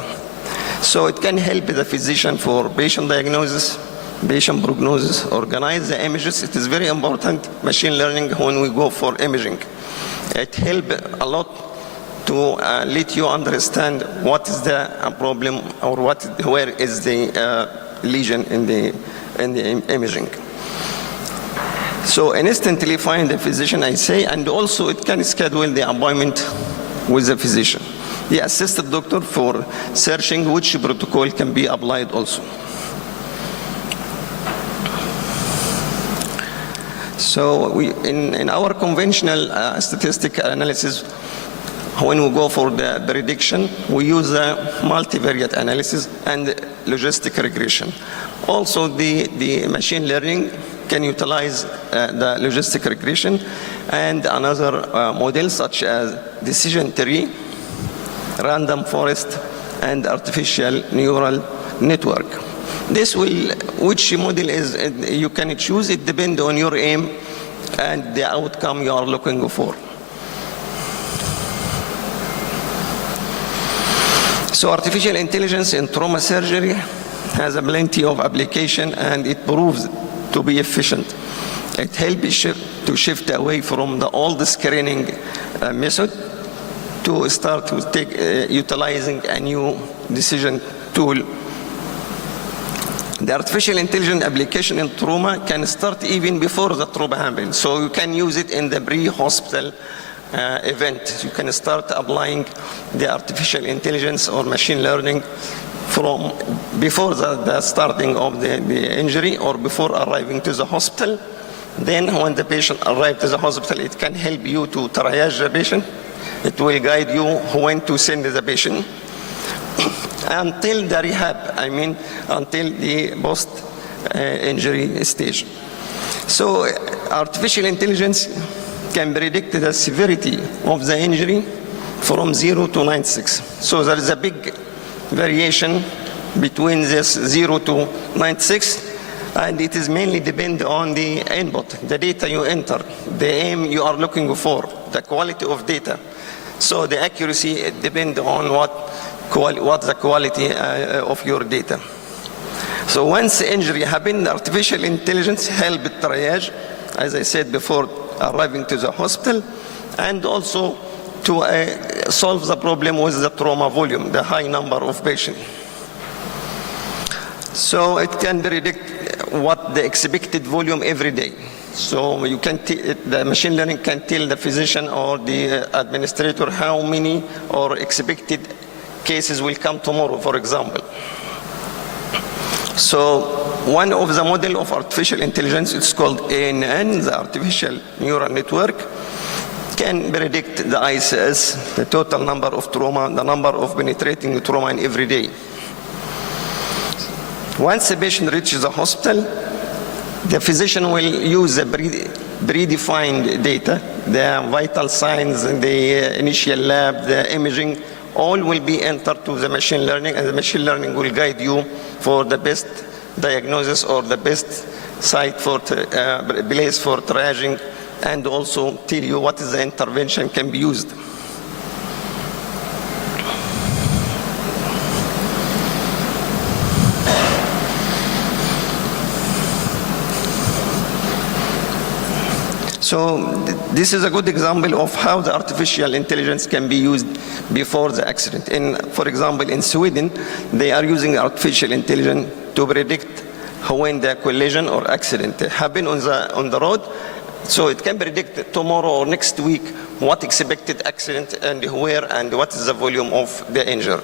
So it can help the physician for patient diagnosis, patient prognosis, organize the images. It is very important, machine learning, when we go for imaging. It helps a lot to let you understand what is the problem or where is the lesion in the imaging. So instantly find the physician, I say, and also it can schedule the appointment with the physician. The assisted doctor for searching which protocol can be applied also. So in our conventional statistical analysis, when we go for the prediction, we use a multivariate analysis and logistic regression. Also, the machine learning can utilize the logistic regression and another models such as decision tree, random forest, and artificial neural network. This will, which model is you can choose, it depends on your aim and the outcome you are looking for. So artificial intelligence in trauma surgery has a plenty of application and it proves to be efficient. It helps to shift away from the old screening method to start with utilizing a new decision tool. The artificial intelligence application in trauma can start even before the trauma happens. So you can use it in the pre-hospital event. You can start applying the artificial intelligence or machine learning from before the starting of the injury or before arriving to the hospital. Then when the patient arrives to the hospital, it can help you to triage the patient. It will guide you when to send the patient until the rehab, until the post-injury stage. So artificial intelligence can predict the severity of the injury from 0 to 96. So there is a big variation between this 0 to 96, and it is mainly depend on the input, the data you enter, the aim you are looking for, the quality of data. So the accuracy depends on what the quality of your data. So once injury happens, artificial intelligence help triage, as I said before, arriving to the hospital, and also to solve the problem with the trauma volume, the high number of patients. So it can predict what the expected volume every day. So you can the machine learning can tell the physician or the administrator how many or expected cases will come tomorrow, for example. So one of the model of artificial intelligence, it's called ANN, the artificial neural network, can predict the ICS, the total number of trauma, the number of penetrating trauma in every day. Once a patient reaches the hospital, the physician will use the predefined data, the vital signs, the initial lab, the imaging, all will be entered to the machine learning, and the machine learning will guide you for the best diagnosis or the best site for place for triaging, and also tell you what is the intervention can be used. So this is a good example of how the artificial intelligence can be used before the accident. For example, in Sweden, they are using artificial intelligence to predict when the collision or accident happen on the road. So it can predict tomorrow or next week what expected accident and where and what is the volume of the injury.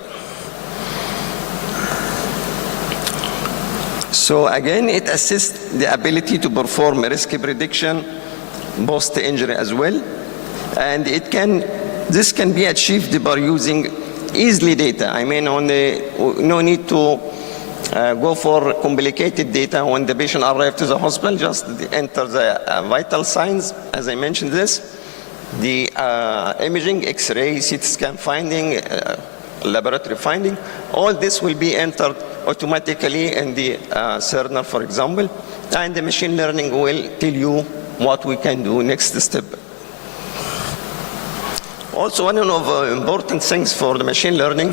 So again, it assists the ability to perform risk prediction, post-injury as well, and this can be achieved by using easily data. I mean, no need to go for complicated data when the patient arrives to the hospital. Just enter the vital signs, as I mentioned this, the imaging, X-ray, CT scan finding, laboratory finding. All this will be entered automatically in the Cerner, for example, and the machine learning will tell you what we can do next step. Also, one of the important things for the machine learning,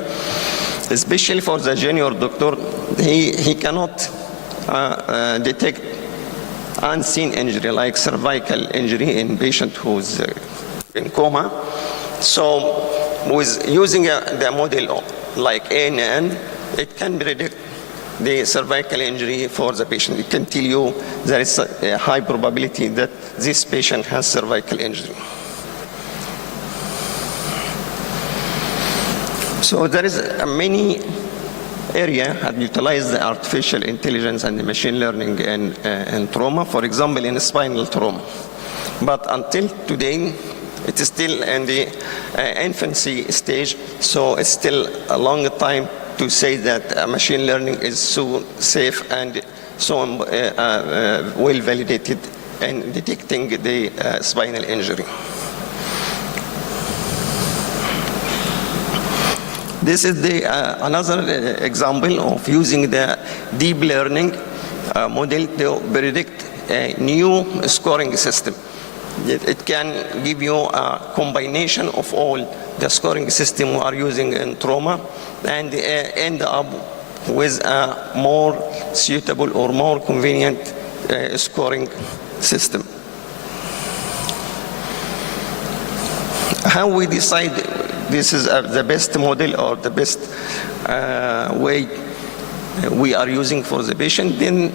especially for the junior doctor, he cannot detect unseen injury like cervical injury in patient who's in coma. So with using the model like ANN, it can predict the cervical injury for the patient. It can tell you there is a high probability that this patient has cervical injury. So there is many areas that utilize the artificial intelligence and the machine learning in trauma, for example, in spinal trauma. But until today, it is still in the infancy stage, so it's still a long time to say that machine learning is so safe and so well validated in detecting the spinal injury. This is another example of using the deep learning model to predict a new scoring system. It can give you a combination of all the scoring system we are using in trauma and end up with a more suitable or more convenient scoring system. How we decide this is the best model or the best way we are using for the patient, then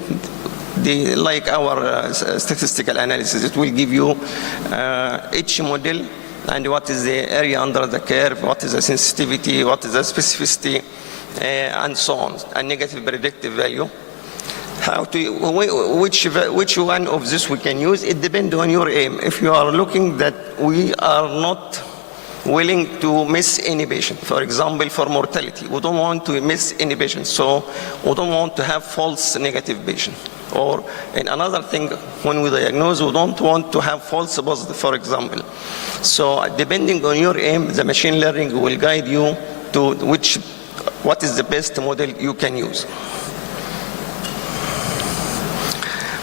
like our statistical analysis, it will give you each model and what is the area under the curve, what is the sensitivity, what is the specificity, and so on, a negative predictive value. Which one of this we can use, it depends on your aim. If you are looking that we are not willing to miss any patient. For example, for mortality, we don't want to miss any patient, so we don't want to have false negative patient. Or in another thing, when we diagnose, we don't want to have false positive, for example. So depending on your aim, the machine learning will guide you to what is the best model you can use.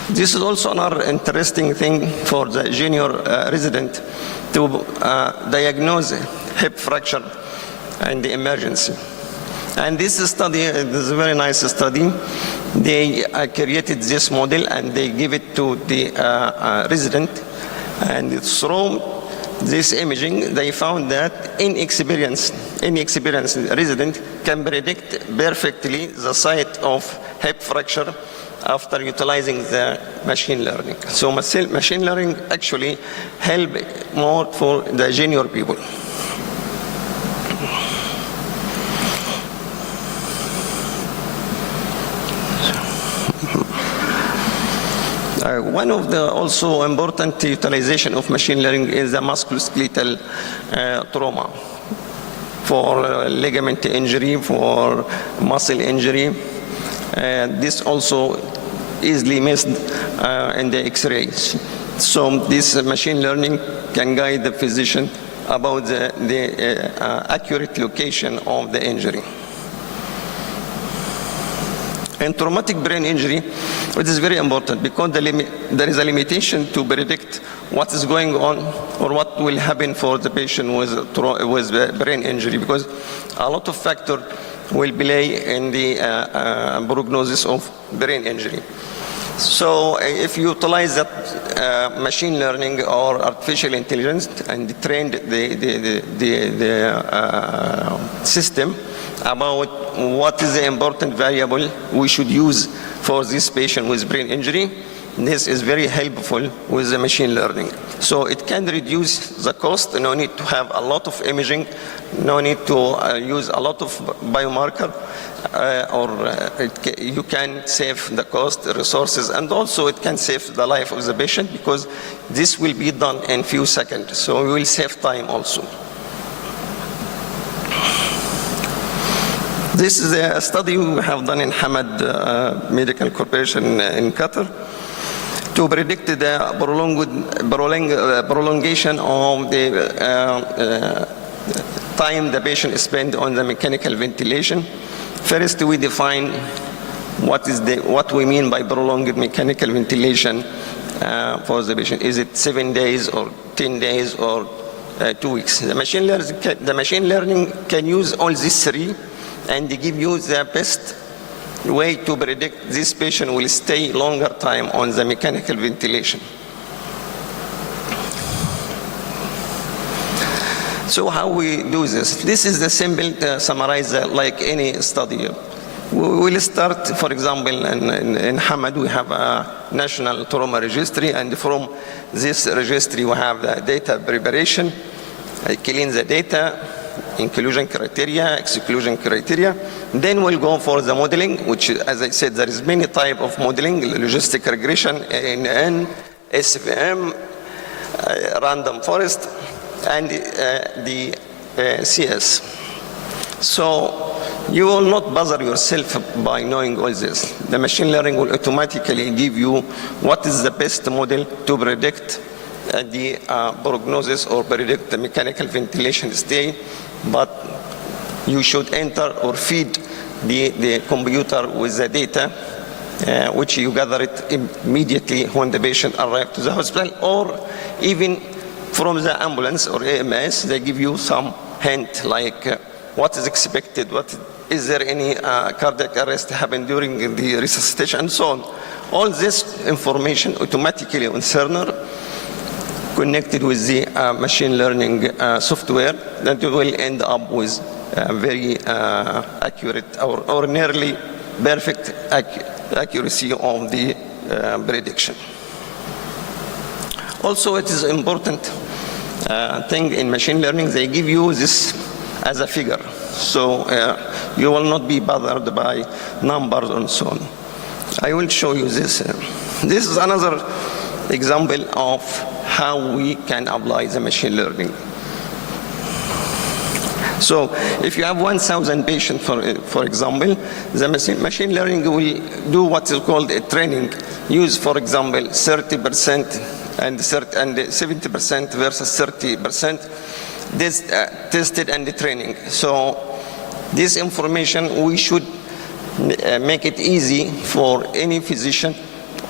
This is also another interesting thing for the junior resident to diagnose hip fracture in the emergency. And this study is a very nice study. They created this model and they give it to the resident, and through this imaging they found that inexperienced resident can predict perfectly the site of hip fracture after utilizing the machine learning. So machine learning actually help more for the junior people. One of the also important utilization of machine learning is the musculoskeletal trauma for ligament injury, for muscle injury. This also easily missed in the X-rays. So this machine learning can guide the physician about the accurate location of the injury. In traumatic brain injury, it is very important because there is a limitation to predict what is going on or what will happen for the patient with brain injury, because a lot of factors will play in the prognosis of brain injury. So if you utilize that machine learning or artificial intelligence and train the system about what is the important variable we should use for this patient with brain injury, this is very helpful with the machine learning. So it can reduce the cost, no need to have a lot of imaging, no need to use a lot of biomarker, you can save the cost, the resources, and also it can save the life of the patient because this will be done in few seconds. So we will save time also. This is a study we have done in Hamad Medical Corporation in Qatar to predict the prolongation of the time the patient spent on the mechanical ventilation. First, we define what we mean by prolonged mechanical ventilation for the patient. Is it 7 days or 10 days or 2 weeks? The machine learning can use all these three and give you the best way to predict this patient will stay longer time on the mechanical ventilation. So how we do this? This is the simple summarize like any study. We will start, for example, in Hamad we have a national trauma registry, and from this registry we have the data preparation, clean the data, inclusion criteria, exclusion criteria. Then we'll go for the modeling, which, as I said, there is many type of modeling: logistic regression, ANN, SVM, random forest, and the CS. So you will not bother yourself by knowing all this. The machine learning will automatically give you what is the best model to predict the prognosis or predict the mechanical ventilation stay, but you should enter or feed the computer with the data which you gather it immediately when the patient arrives to the hospital, or even from the ambulance or AMS, they give you some hint like what is expected, is there any cardiac arrest happen during the resuscitation, and so on. All this information automatically on Cerner connected with the machine learning software that will end up with very accurate or nearly perfect accuracy of the prediction. Also, it is important thing in machine learning, they give you this as a figure. So you will not be bothered by numbers and so on. I will show you this. This is another example of how we can apply the machine learning. So if you have 1,000 patients, for example, the machine learning will do what is called a training. Use, for example, 30% and 70% versus 30%. This tested and the training. So this information, we should make it easy for any physician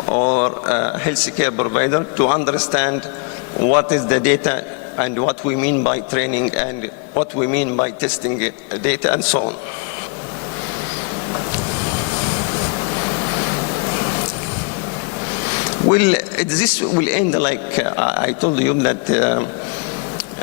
or healthcare provider to understand what is the data and what we mean by training and what we mean by testing data and so on. Well, this will end like I told you that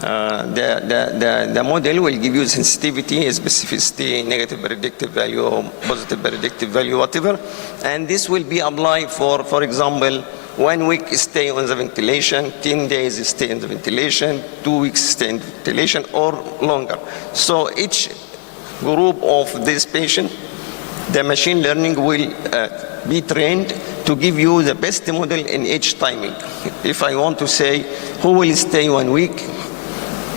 the model will give you sensitivity, specificity, negative predictive value, positive predictive value, whatever, and this will be applied for example, 1 week stay on the ventilation, 10 days stay in the ventilation, 2 weeks stay in ventilation, or longer. So each group of this patient, the machine learning will be trained to give you the best model in each timing. If I want to say who will stay 1 week,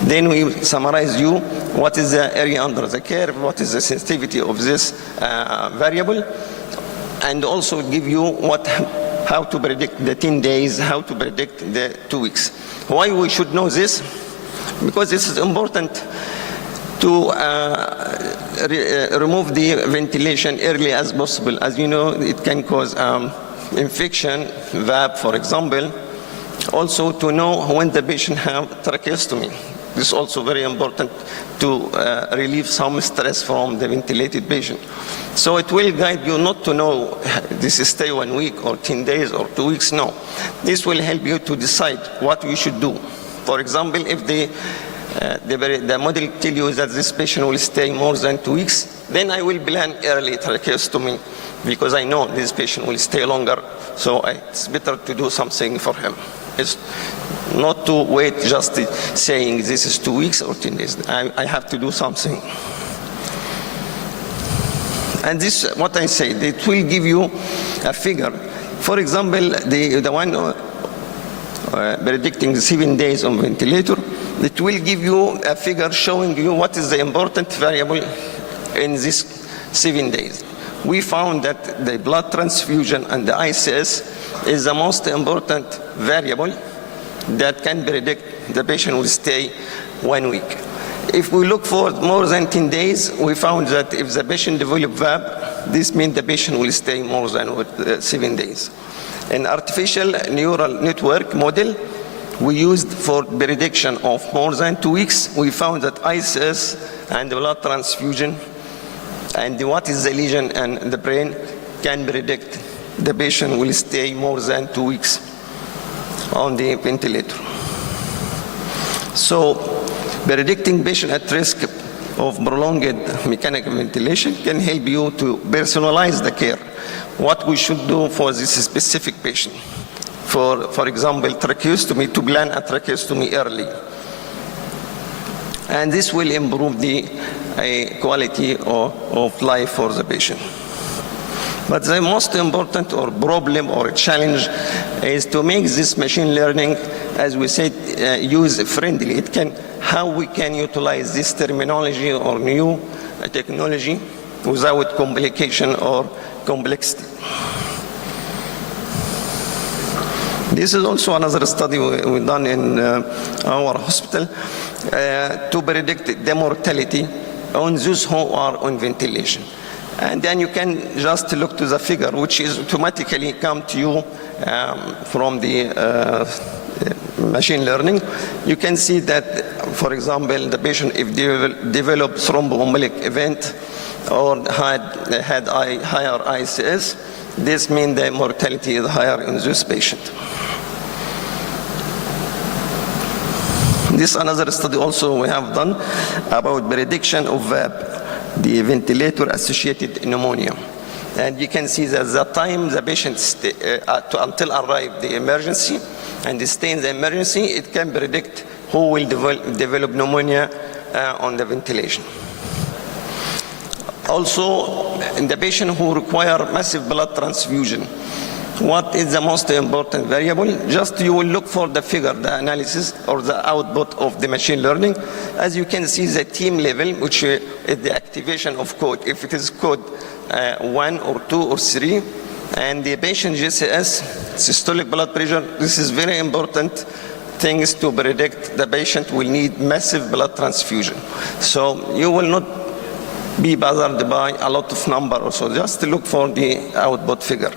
then we summarize you what is the area under the curve, what is the sensitivity of this variable, and also give you how to predict the 10 days, how to predict the 2 weeks. Why we should know this? Because this is important to remove the ventilation early as possible. As you know, it can cause infection, VAP, for example. Also to know when the patient have tracheostomy. This is also very important to relieve some stress from the ventilated patient. So it will guide you not to know this is stay 1 week or 10 days or 2 weeks, no. This will help you to decide what you should do. For example, if the model tell you that this patient will stay more than 2 weeks, then I will plan early tracheostomy because I know this patient will stay longer, so it's better to do something for him. It's not to wait just saying this is 2 weeks or 10 days. I have to do something. And this, what I say, it will give you a figure. For example, the one predicting 7 days on ventilator, it will give you a figure showing you what is the important variable in these 7 days. We found that the blood transfusion and the ICS is the most important variable that can predict the patient will stay 1 week. If we look for more than 10 days, we found that if the patient develop VAB, this means the patient will stay more than 7 days. An artificial neural network model we used for prediction of more than 2 weeks, we found that ICS and blood transfusion and what is the lesion in the brain can predict the patient will stay more than 2 weeks on the ventilator. So predicting patient at risk of prolonged mechanical ventilation can help you to personalize the care. What we should do for this specific patient. For example, tracheostomy, to plan a tracheostomy early. And this will improve the quality of life for the patient. But the most important or problem or challenge is to make this machine learning, as we said, user-friendly. How we can utilize this terminology or new technology without complication or complexity. This is also another study we've done in our hospital to predict the mortality on those who are on ventilation. And then you can just look to the figure, which is automatically come to you from the machine learning. You can see that, for example, the patient, if they developed thromboembolic event or had higher ICS, this means the mortality is higher in this patient. This another study also we have done about prediction of VAP, the ventilator-associated pneumonia. And you can see that the time the patient until arrive the emergency and stay in the emergency, it can predict who will develop pneumonia on the ventilation. Also, in the patient who require massive blood transfusion, What is the most important variable? Just you will look for the figure, the analysis or the output of the machine learning. As you can see, the team level, which is the activation of code, if it is code 1 or 2 or 3, and the patient GCS, systolic blood pressure, this is very important things to predict the patient will need massive blood transfusion. So you will not be bothered by a lot of number also, just look for the output figure.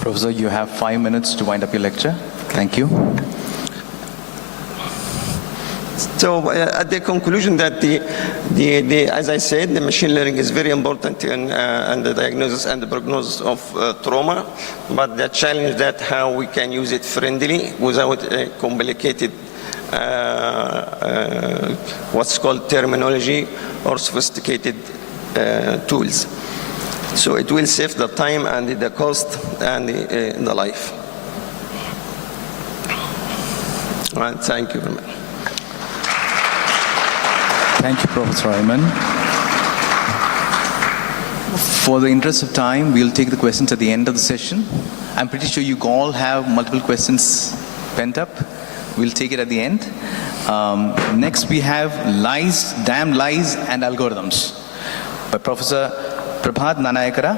Professor, you have 5 minutes to wind up your lecture. Thank you. So at the conclusion that as I said, the machine learning is very important in the diagnosis and the prognosis of trauma, but the challenge that how we can use it friendly without a complicated what's called terminology or sophisticated tools. So it will save the time and the cost and the life. And thank you very much. Thank you, Professor Ayman. For the interest of time, we'll take the questions at the end of the session. I'm pretty sure you all have multiple questions pent up. We'll take it at the end. Next, we have lies, damn lies, and algorithms by Professor Prabhat Nanayakara.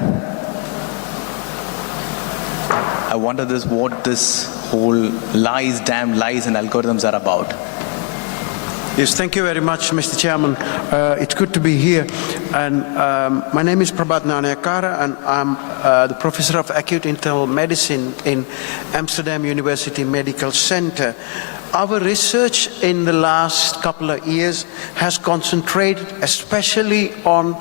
I wonder what this whole lies, damn lies, and algorithms are about. Yes, thank you very much, Mr. Chairman. It's good to be here. And my name is Prabhat Nanayakara, and I'm the Professor of Acute Internal Medicine in Amsterdam University Medical Center. Our research in the last couple of years has concentrated especially on,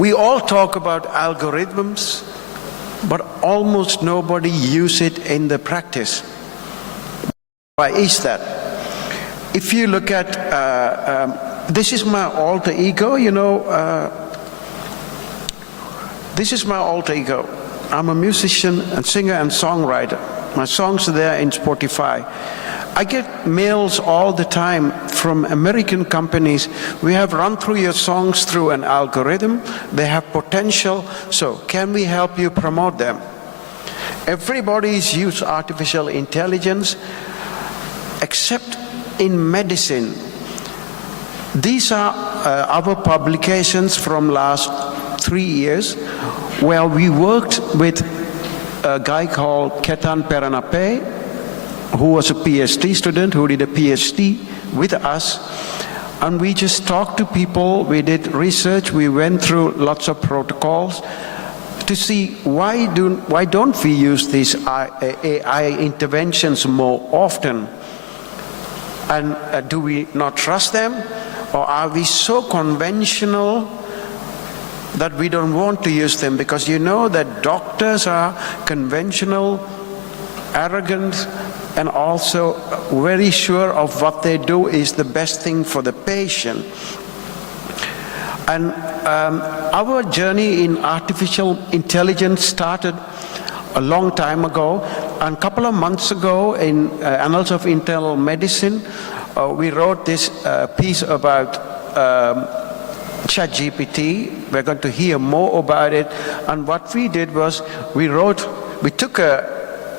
we all talk about algorithms, but almost nobody uses it in the practice. Why is that? If you look at, this is my alter ego, you know, this is my alter ego. I'm a musician and singer and songwriter. My songs are there in Spotify. I get mails all the time from American companies. We have run through your songs through an algorithm. They have potential, so can we help you promote them? Everybody's used artificial intelligence, except in medicine. These are our publications from last 3 years, where we worked with a guy called Ketan Peranape, who was a PhD student, who did a PhD with us, and we just talked to people, we did research, we went through lots of protocols to see why don't we use these AI interventions more often? And do we not trust them? Or are we so conventional that we don't want to use them? Because you know that doctors are conventional, arrogant, and also very sure of what they do is the best thing for the patient. And our journey in artificial intelligence started a long time ago. And a couple of months ago in Annals of Internal Medicine, we wrote this piece about ChatGPT. We're going to hear more about it. And what we did was we took a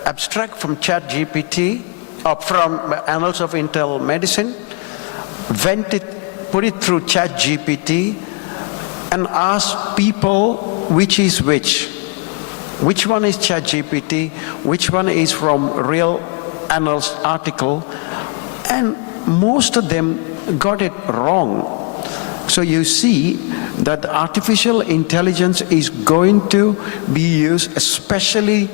abstract from ChatGPT, or from Annals of Internal Medicine, put it through ChatGPT, and asked people which is which. Which one is ChatGPT? Which one is from real Annals article? And most of them got it wrong. So you see that artificial intelligence is going to be used, especially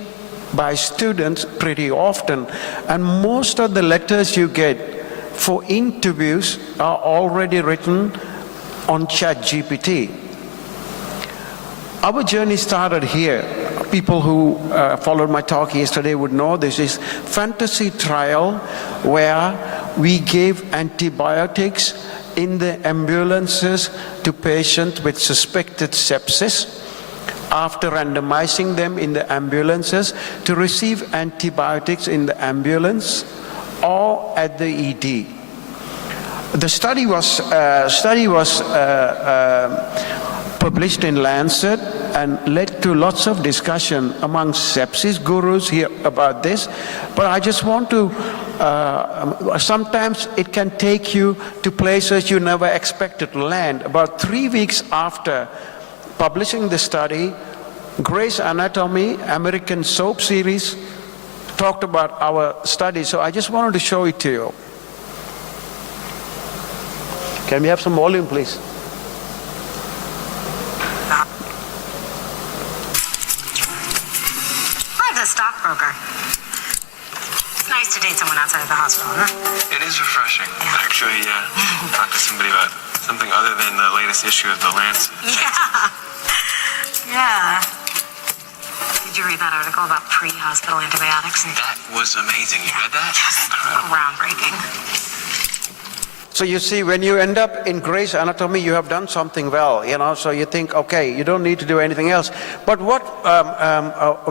by students, pretty often. And most of the letters you get for interviews are already written on ChatGPT. Our journey started here. People who followed my talk yesterday would know this is fantasy trial where we gave antibiotics in the ambulances to patients with suspected sepsis, after randomizing them in the ambulances to receive antibiotics in the ambulance or at the ED. The study was published in Lancet and led to lots of discussion among sepsis gurus here about this. But I just want to, sometimes it can take you to places you never expected to land. About 3 weeks after publishing the study, Grey's Anatomy, American soap series, talked about our study. So I just wanted to show it to you. Can we have some volume, please? I'm a stockbroker. It's nice to date someone outside of the hospital, huh? It is refreshing, actually, talk to somebody about something other than the latest issue of The Lancet. Yeah. Did you read that article about pre-hospital antibiotics? That was amazing. You read that? Incredible. Groundbreaking. So you see, when you end up in Grey's Anatomy, you have done something well, you know, so you think, okay, you don't need to do anything else. But what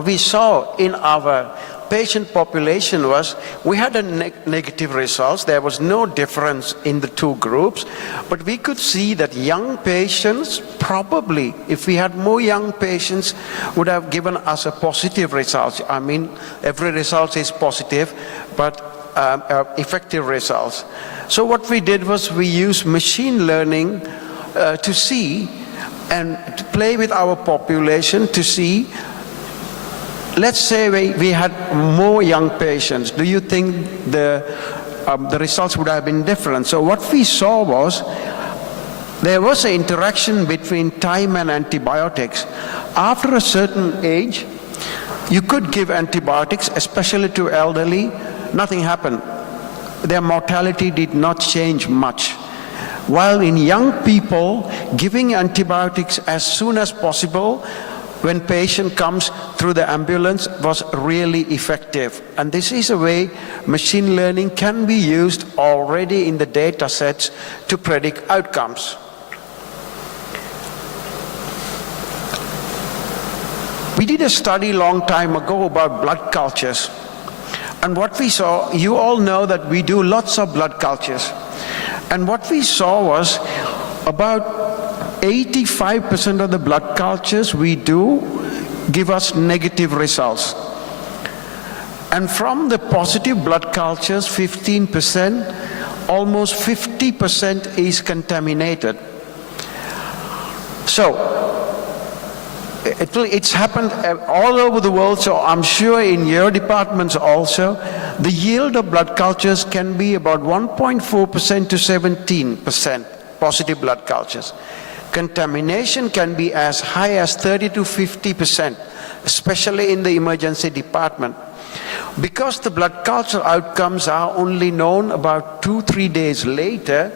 we saw in our patient population was we had a negative results. There was no difference in the two groups, but we could see that young patients, probably, if we had more young patients, would have given us a positive result. I mean, every result is positive, but effective results. So what we did was we used machine learning to see and to play with our population to see, let's say we had more young patients. Do you think the results would have been different? So what we saw was there was an interaction between time and antibiotics. After a certain age, you could give antibiotics, especially to elderly. Nothing happened. Their mortality did not change much. While in young people, giving antibiotics as soon as possible when patient comes through the ambulance was really effective. And this is a way machine learning can be used already in the data sets to predict outcomes. We did a study a long time ago about blood cultures. And what we saw, you all know that we do lots of blood cultures. And what we saw was about 85% of the blood cultures we do give us negative results. And from the positive blood cultures, 15%, almost 50% is contaminated. So, it's happened all over the world, so I'm sure in your departments also, the yield of blood cultures can be about 1.4% to 17% positive blood cultures. Contamination can be as high as 30 to 50%, especially in the emergency department. Because the blood culture outcomes are only known about 2-3 days later,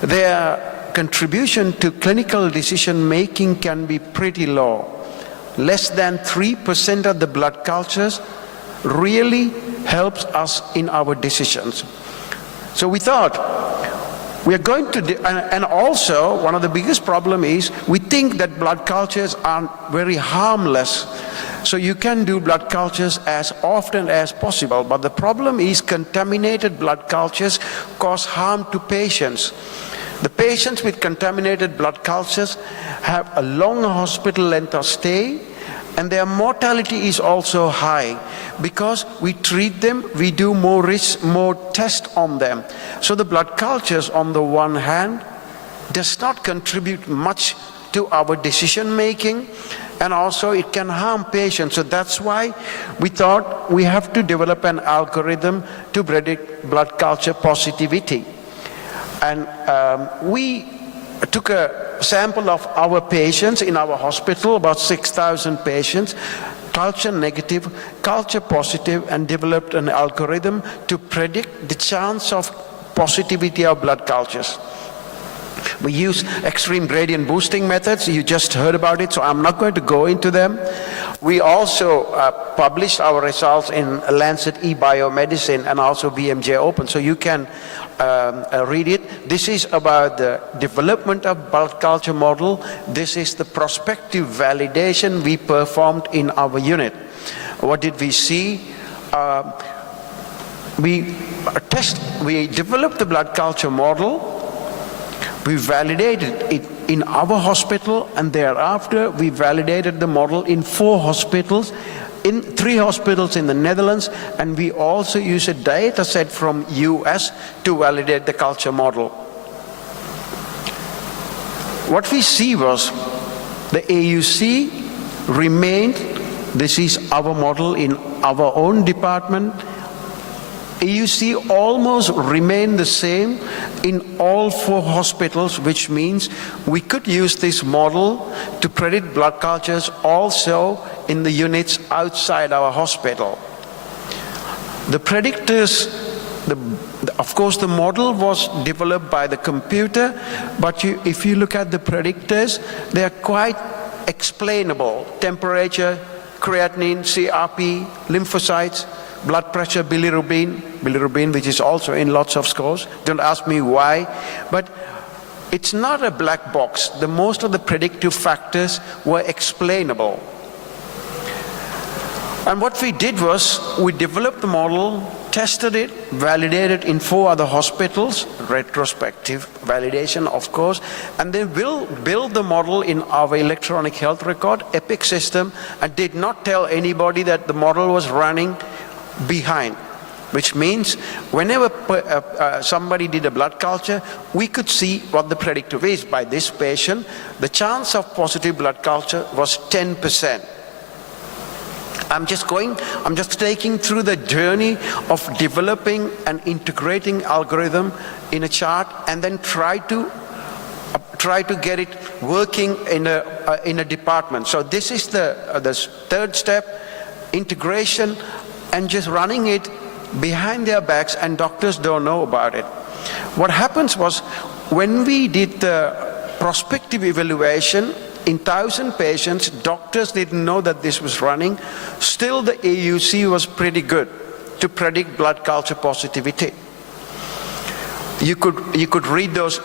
their contribution to clinical decision making can be pretty low. Less than 3% of the blood cultures really helps us in our decisions. So we thought we are going to, and also one of the biggest problem is we think that blood cultures are very harmless. So you can do blood cultures as often as possible, but the problem is contaminated blood cultures cause harm to patients. The patients with contaminated blood cultures have a long hospital length of stay, and their mortality is also high because we treat them, we do more tests on them. So the blood cultures on the one hand does not contribute much to our decision making, and also it can harm patients. So that's why we thought we have to develop an algorithm to predict blood culture positivity. And we took a sample of our patients in our hospital, about 6,000 patients, culture negative, culture positive, and developed an algorithm to predict the chance of positivity of blood cultures. We use extreme gradient boosting methods. You just heard about it, so I'm not going to go into them. We also published our results in Lancet eBiomedicine and also BMJ Open, so you can read it. This is about the development of blood culture model. This is the prospective validation we performed in our unit. What did we see? We developed the blood culture model. We validated it in our hospital, and thereafter we validated the model in 4 hospitals, in 3 hospitals in the Netherlands, and we also use a data set from US to validate the culture model. What we see was the AUC remained, this is our model in our own department, AUC almost remained the same in all 4 hospitals, which means we could use this model to predict blood cultures also in the units outside our hospital. The predictors, of course the model was developed by the computer, but if you look at the predictors, they are quite explainable. Temperature, creatinine, CRP, lymphocytes, blood pressure, bilirubin, which is also in lots of scores. Don't ask me why, but it's not a black box. Most of the predictive factors were explainable. And what we did was, we developed the model, tested it, validated in 4 other hospitals, retrospective validation of course, and then we'll build the model in our electronic health record, EPIC system, and did not tell anybody that the model was running behind, which means whenever somebody did a blood culture, we could see what the predictive is. By this patient, the chance of positive blood culture was 10%. I'm just taking through the journey of developing and integrating algorithm in a chart, and then try to get it working in a department. So this is the 3rd step, integration, and just running it behind their backs, and doctors don't know about it. What happens was, when we did the prospective evaluation in 1,000 patients, doctors didn't know that this was running. Still, the AUC was pretty good to predict blood culture positivity. You could read those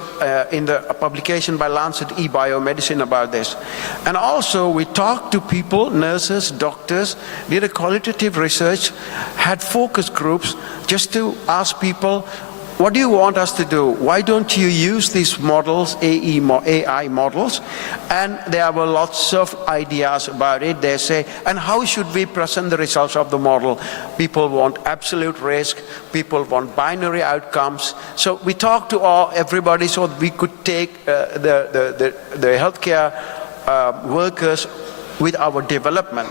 in the publication by Lancet eBiomedicine about this. And also we talked to people, nurses, doctors, did a qualitative research, had focus groups just to ask people, what do you want us to do? Why don't you use these models, AI models? And there were lots of ideas about it. They say, and how should we present the results of the model? People want absolute risk. People want binary outcomes. So we talked to everybody so that we could take the healthcare workers with our development.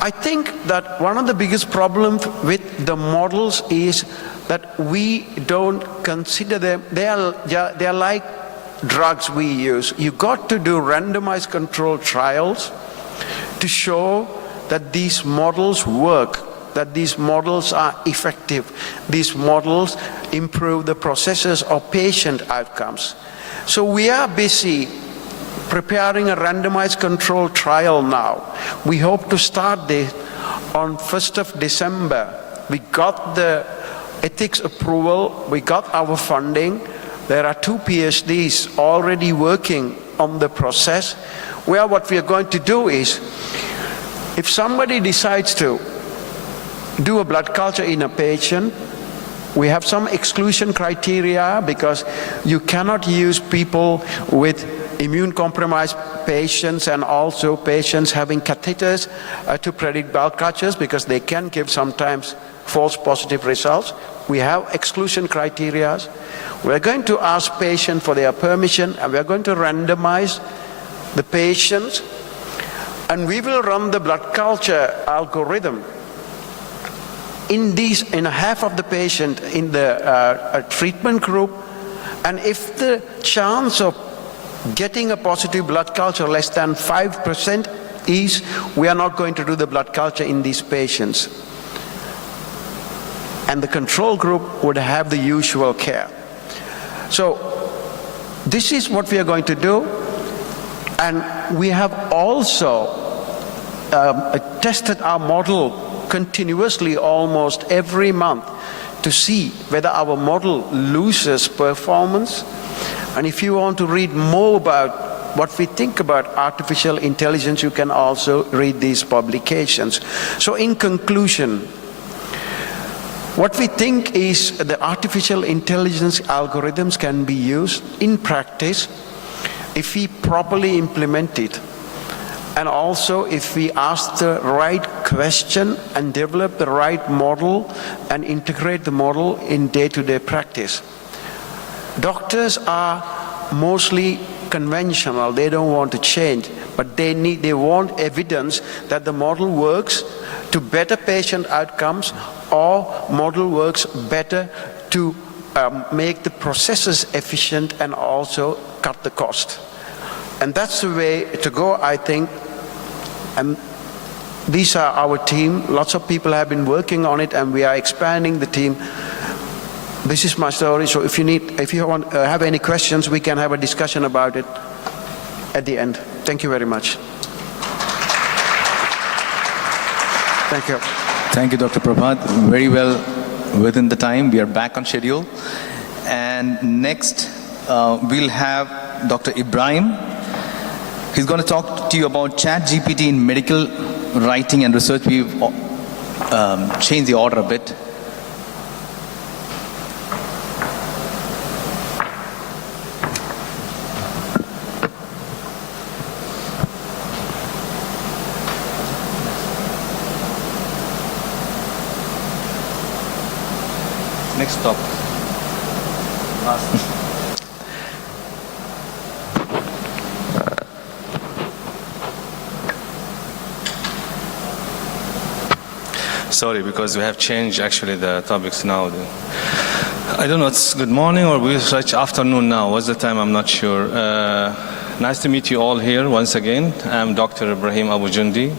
I think that one of the biggest problems with the models is that we don't consider them, they are like drugs we use. You got to do randomized controlled trials to show that these models work, that these models are effective, these models improve the processes of patient outcomes. So we are busy preparing a randomized controlled trial now. We hope to start this on 1st of December. We got the ethics approval, we got our funding. There are 2 PhDs already working on the process, where what we are going to do is, if somebody decides to do a blood culture in a patient, we have some exclusion criteria, because you cannot use people with immune-compromised patients and also patients having catheters to predict blood cultures, because they can give sometimes false positive results. We have exclusion criteria. We're going to ask patients for their permission, and we're going to randomize the patients, and we will run the blood culture algorithm in half of the patient in the treatment group. And if the chance of getting a positive blood culture less than 5% is, we are not going to do the blood culture in these patients. And the control group would have the usual care. So this is what we are going to do. And we have also tested our model continuously almost every month to see whether our model loses performance. And if you want to read more about what we think about artificial intelligence, you can also read these publications. So in conclusion, what we think is the artificial intelligence algorithms can be used in practice if we properly implement it, and also if we ask the right question and develop the right model and integrate the model in day-to-day practice. Doctors are mostly conventional, they don't want to change, but they want evidence that the model works to better patient outcomes, or model works better to make the processes efficient and also cut the cost. And that's the way to go, I think. And these are our team. Lots of people have been working on it, and we are expanding the team. This is my story. So if you want have any questions, we can have a discussion about it at the end. Thank you very much. Thank you. Thank you, Dr. Prabhat. Very well within the time. We are back on schedule. And next, we'll have Dr. Ibrahim. He's going to talk to you about ChatGPT in medical writing and research. We've changed the order a bit. Next stop. Sorry, because we have changed actually the topics now. I don't know, it's good morning or we such afternoon now. What's the time? I'm not sure. Nice to meet you all here once again. I'm Dr. Ibrahim Abu Jundi.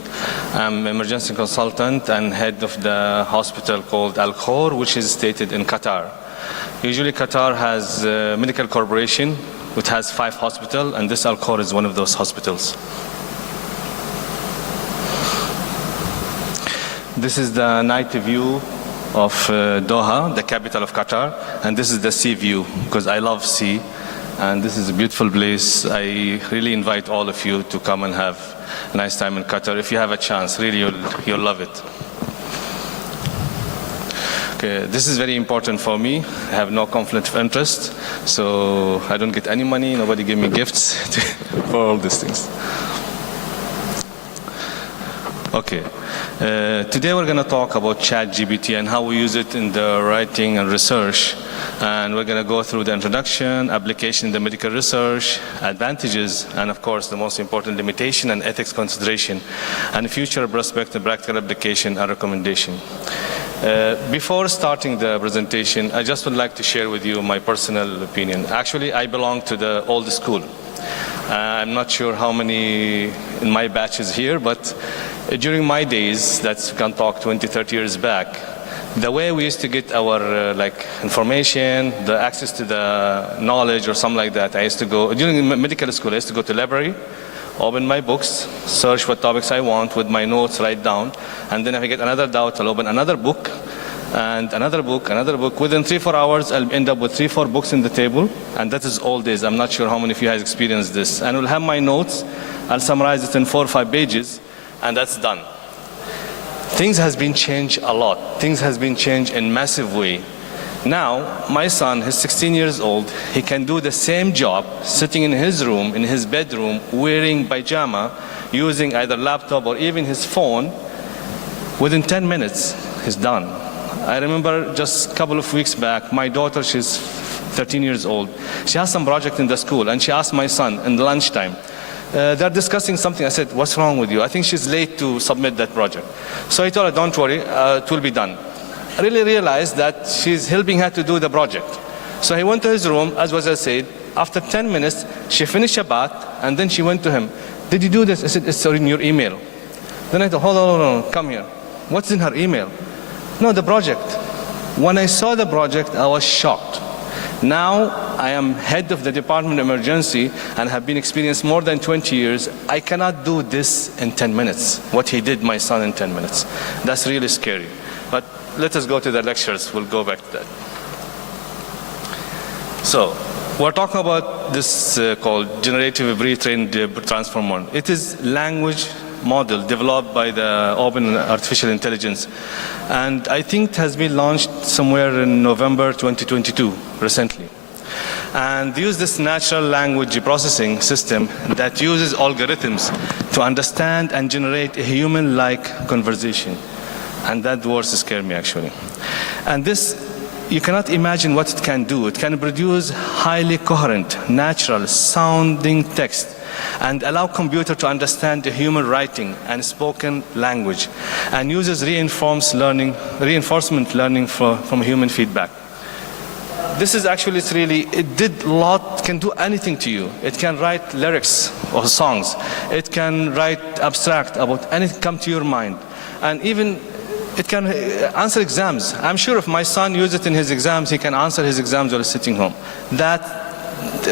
I'm emergency consultant and head of the hospital called Al Khor, which is stated in Qatar. Usually Qatar has a medical corporation which has 5 hospitals, and this Al Khor is one of those hospitals. This is the night view of Doha, the capital of Qatar, and this is the sea view, because I love sea, and this is a beautiful place. I really invite all of you to come and have a nice time in Qatar. If you have a chance, really you'll love it. Okay, this is very important for me. I have no conflict of interest, so I don't get any money, nobody give me gifts for all these things. Okay. Today we're going to talk about ChatGPT and how we use it in the writing and research. And we're going to go through the introduction, application in the medical research, advantages, and of course the most important, limitation and ethics consideration, and future prospective practical application and recommendation. Before starting the presentation, I just would like to share with you my personal opinion. Actually, I belong to the old school. I'm not sure how many in my batch is here, but during my days, that's we can talk 20, 30 years back, the way we used to get our information, the access to the knowledge or something like that, I used to go, during medical school, I used to go to library, open my books, search what topics I want with my notes, write down, and then if I get another doubt, I'll open another book, and another book, another book. Within 3-4 hours, I'll end up with 3-4 books in the table, and that is all days. I'm not sure how many of you guys experienced this. And I'll have my notes, I'll summarize it in 4 or 5 pages, and that's done. Things has been changed a lot. Things has been changed in massive way. Now, my son, he's 16 years old, he can do the same job sitting in his room, in his bedroom, wearing pajama, using either laptop or even his phone. Within 10 minutes, he's done. I remember just a couple of weeks back, my daughter, she's 13 years old. She has some project in the school, and she asked my son in the lunchtime, they're discussing something. I said, what's wrong with you? I think she's late to submit that project. So I told her, don't worry, it will be done. I really realized that she's helping her to do the project. So he went to his room, as was I said. After 10 minutes, she finished a bath, and then she went to him. Did you do this? I said, it's in your email. Then I thought, hold on, come here. What's in her email? No, the project. When I saw the project, I was shocked. Now I am head of the Department of Emergency and have been experienced more than 20 years. I cannot do this in 10 minutes, what he did my son in 10 minutes. That's really scary. But let us go to the lectures. We'll go back to that. So we're talking about this called generative pre-trained transformer. It is language model developed by the Open Artificial Intelligence, and I think it has been launched somewhere in November 2022 recently. and use this natural language processing system that uses algorithms to understand and generate a human-like conversation. And that words scare me, actually. And this, you cannot imagine what it can do. It can produce highly coherent, natural sounding text and allow computer to understand the human writing and spoken language, and uses reinforcement learning from human feedback. This is actually, can do anything to you. It can write lyrics or songs. It can write abstract about anything come to your mind. And even it can answer exams. I'm sure if my son uses it in his exams, he can answer his exams while sitting home. That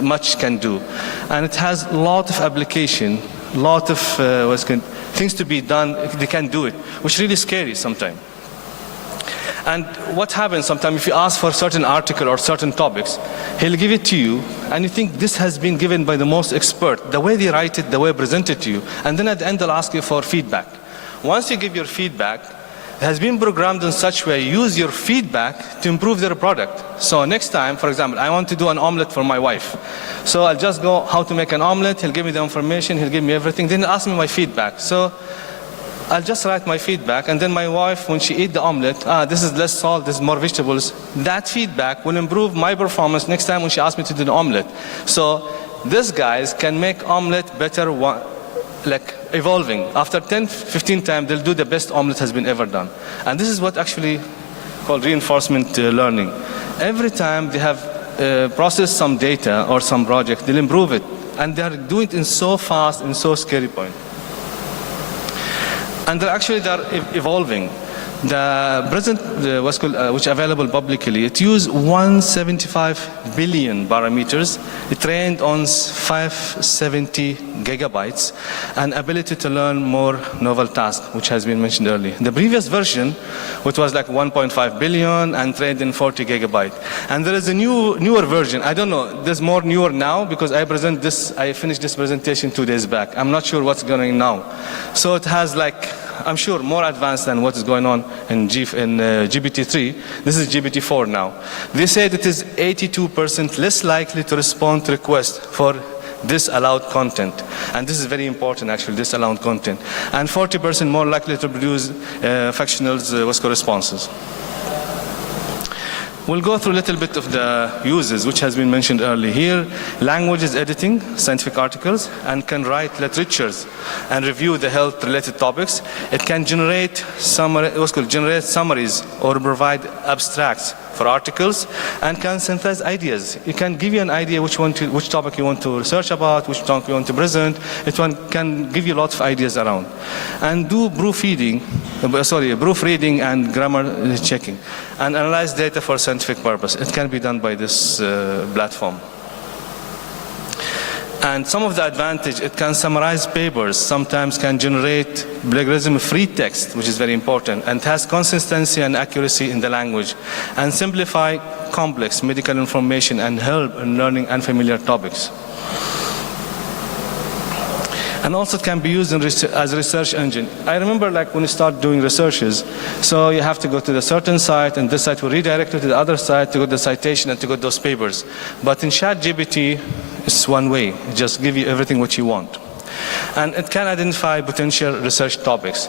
much can do. And it has a lot of application, lot of things to be done. They can do it, which is really scary sometimes. And what happens sometimes if you ask for a certain article or certain topics, he'll give it to you, and you think this has been given by the most expert, the way they write it, the way they present it to you, and then at the end they'll ask you for feedback. Once you give your feedback, it has been programmed in such a way, use your feedback to improve their product. So next time, for example, I want to do an omelet for my wife. So I'll just go how to make an omelet, he'll give me the information, he'll give me everything, then he'll ask me my feedback. So I'll just write my feedback, and then my wife, when she eats the omelet, this is less salt, this is more vegetables. That feedback will improve my performance next time when she asks me to do the omelet. So these guys can make omelet better, like evolving. After 10, 15 times, they'll do the best omelet has been ever done. And this is what actually called reinforcement learning. Every time they have processed some data or some project, they'll improve it. And they're doing it in so fast and so scary point. And they're evolving. The present, which are available publicly, it uses 175 billion parameters. It trained on 570 gigabytes, and ability to learn more novel tasks, which has been mentioned earlier. The previous version, which was like 1.5 billion and trained in 40 gigabytes. And there is a newer version. I don't know, there's more newer now because I finished this presentation 2 days back. I'm not sure what's going on now. So it has I'm sure more advanced than what is going on in GPT-3. This is GPT-4 now. They said it is 82% less likely to respond to requests for disallowed content. And this is very important, actually, disallowed content. And 40% more likely to produce factional responses. We'll go through a little bit of the uses, which has been mentioned earlier here. Language is editing scientific articles and can write literatures and review the health-related topics. It can generate summaries or provide abstracts for articles, and can synthesize ideas. It can give you an idea which topic you want to research about, which topic you want to present. Can give you lots of ideas around. And do proofreading and grammar checking, and analyze data for scientific purpose. It can be done by this platform. And some of the advantage, it can summarize papers, sometimes can generate plagiarism-free text, which is very important, and has consistency and accuracy in the language, and simplify complex medical information and help in learning unfamiliar topics. And also it can be used as a research engine. I remember when you start doing researches, so you have to go to the certain site, and this site will redirect you to the other site to get the citation and to get those papers. But in ChatGPT, it's one way. It just give you everything what you want. And it can identify potential research topics.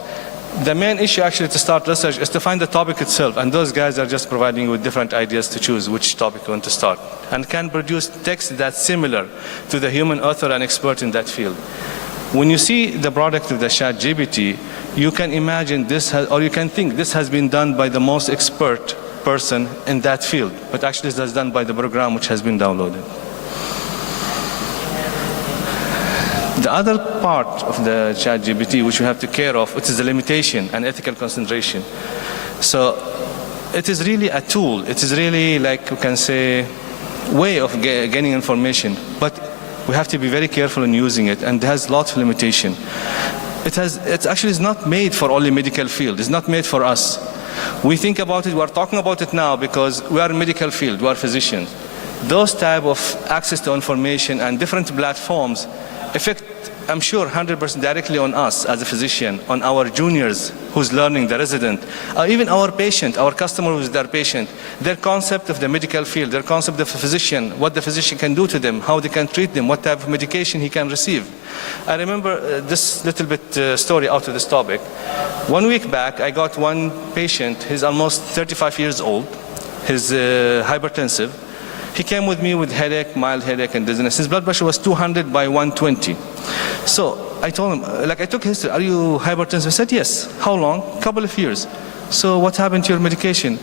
The main issue actually to start research is to find the topic itself, and those guys are just providing you with different ideas to choose which topic you want to start. And can produce text that's similar to the human author and expert in that field. When you see the product of the ChatGPT, you can imagine or you can think this has been done by the most expert person in that field, but actually it's done by the program which has been downloaded. The other part of the ChatGPT which we have to care of, it is the limitation and ethical consideration. So it is really a tool. It is really, we can say, way of gaining information, but we have to be very careful in using it, and it has lots of limitation. It actually is not made for only medical field. It's not made for us. We think about it, we're talking about it now because we are in medical field, we are physicians. Those type of access to information and different platforms affect I'm sure 100% directly on us as a physician, on our juniors who's learning, the resident, even our patient, our customer who's their patient, their concept of the medical field, their concept of a physician, what the physician can do to them, how they can treat them, what type of medication he can receive. I remember this little bit story out of this topic. 1 week back, I got one patient, he's almost 35 years old, he's hypertensive. He came with me with headache, mild headache and dizziness. His blood pressure was 200 by 120. So I told him, like I took history, are you hypertensive? He said, yes. How long? Couple of years. So what happened to your medication?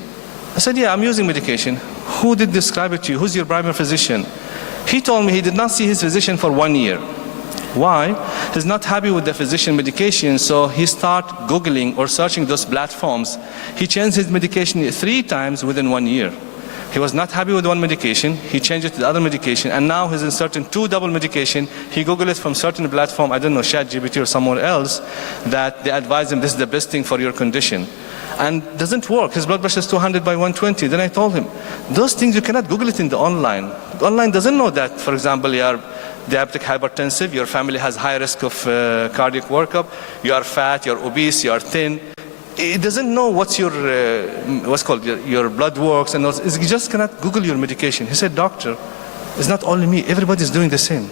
I said, yeah, I'm using medication. Who did describe it to you? Who's your primary physician? He told me he did not see his physician for 1 year. Why? He's not happy with the physician medication, so he started Googling or searching those platforms. He changed his medication 3 times within 1 year. He was not happy with one medication, he changed it to the other medication, and now he's inserting 2 double medication. He Googled it from certain platform, I don't know, ChatGPT or somewhere else, that they advise him this is the best thing for your condition. And doesn't work. His blood pressure is 200 by 120. Then I told him, those things you cannot Google it in the online. The online doesn't know that, for example, you are diabetic hypertensive, your family has high risk of cardiac workup, you are fat, you're obese, you are thin. It doesn't know what's your, your blood works and all. You just cannot Google your medication. He said, doctor, it's not only me, everybody's doing the same.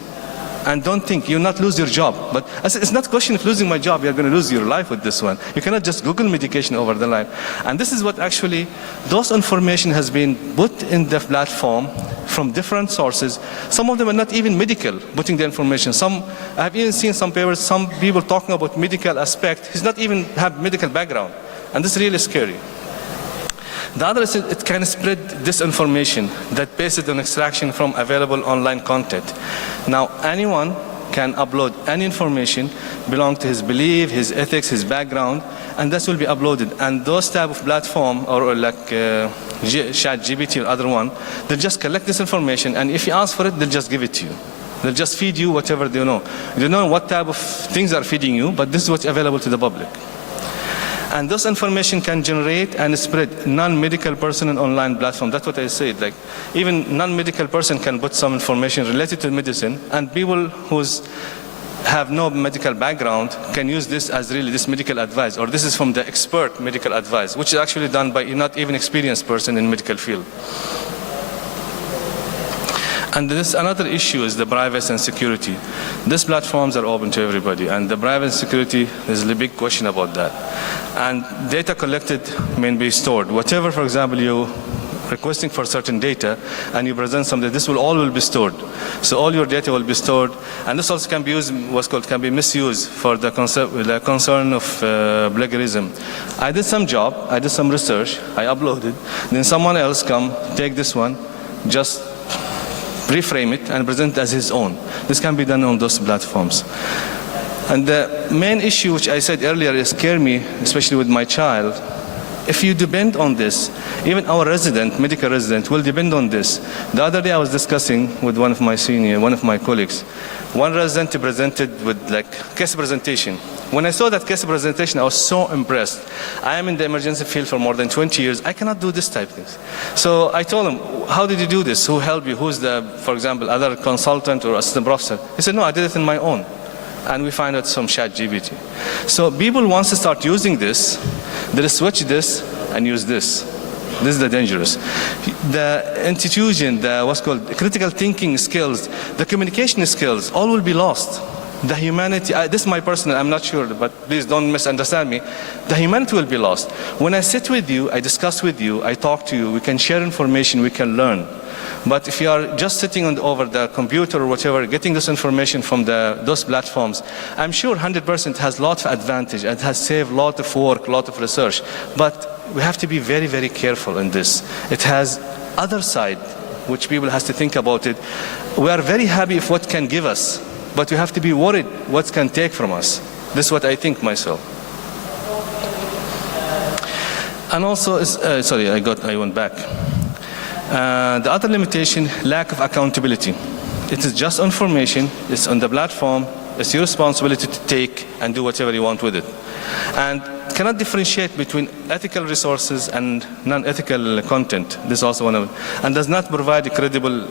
And don't think, you'll not lose your job. But I said, it's not a question of losing my job, you're going to lose your life with this one. You cannot just Google medication over the line. And this is what actually, those information has been put in the platform from different sources. Some of them are not even medical, putting the information. Some, I have even seen some papers, some people talking about medical aspect. He's not even have medical background. And this is really scary. The other is it can spread disinformation that based on extraction from available online content. Now, anyone can upload any information belong to his belief, his ethics, his background, and this will be uploaded. And those type of platform, or like ChatGPT or other one, they'll just collect this information, and if you ask for it, they'll just give it to you. They'll just feed you whatever they know. You don't know what type of things are feeding you, but this is what's available to the public. And this information can generate and spread non-medical person in online platform. That's what I said. Like even non-medical person can put some information related to medicine, and people who have no medical background can use this as really this medical advice, or this is from the expert medical advice, which is actually done by not even experienced person in medical field. And this another issue is the privacy and security. These platforms are open to everybody, and the privacy and security, there's a big question about that. And data collected may be stored. Whatever, for example, you requesting for certain data and you present something, this will all be stored. So all your data will be stored, and this also can be used, can be misused for the concern of plagiarism. I did some job, I did some research, I uploaded, then someone else come, take this one, just reframe it and present it as his own. This can be done on those platforms. And the main issue, which I said earlier, scared me, especially with my child. If you depend on this, even our resident, medical resident, will depend on this. The other day I was discussing with one of my colleagues. One resident presented with like case presentation. When I saw that case presentation, I was so impressed. I am in the emergency field for more than 20 years. I cannot do this type of things. So I told him, how did you do this? Who helped you? Who's the, for example, other consultant or assistant professor? He said, no, I did it on my own. And we find out some ChatGPT. So people want to start using this, they'll switch this and use this. This is the dangerous. The institution, the what's called critical thinking skills, the communication skills, all will be lost. The humanity, this is my personal, I'm not sure, but please don't misunderstand me. The humanity will be lost. When I sit with you, I discuss with you, I talk to you, we can share information, we can learn. But if you are just sitting over the computer or whatever, getting this information from those platforms, I'm sure 100% has lots of advantage. It has saved a lot of work, a lot of research. But we have to be very, very careful in this. It has other side, which people has to think about it. We are very happy if what can give us, but we have to be worried what can take from us. This is what I think myself. And also, sorry, I went back. The other limitation, lack of accountability. It is just information, it's on the platform, It's your responsibility to take and do whatever you want with it. And cannot differentiate between ethical resources and non-ethical content. This is also one of them. And does not provide a credible,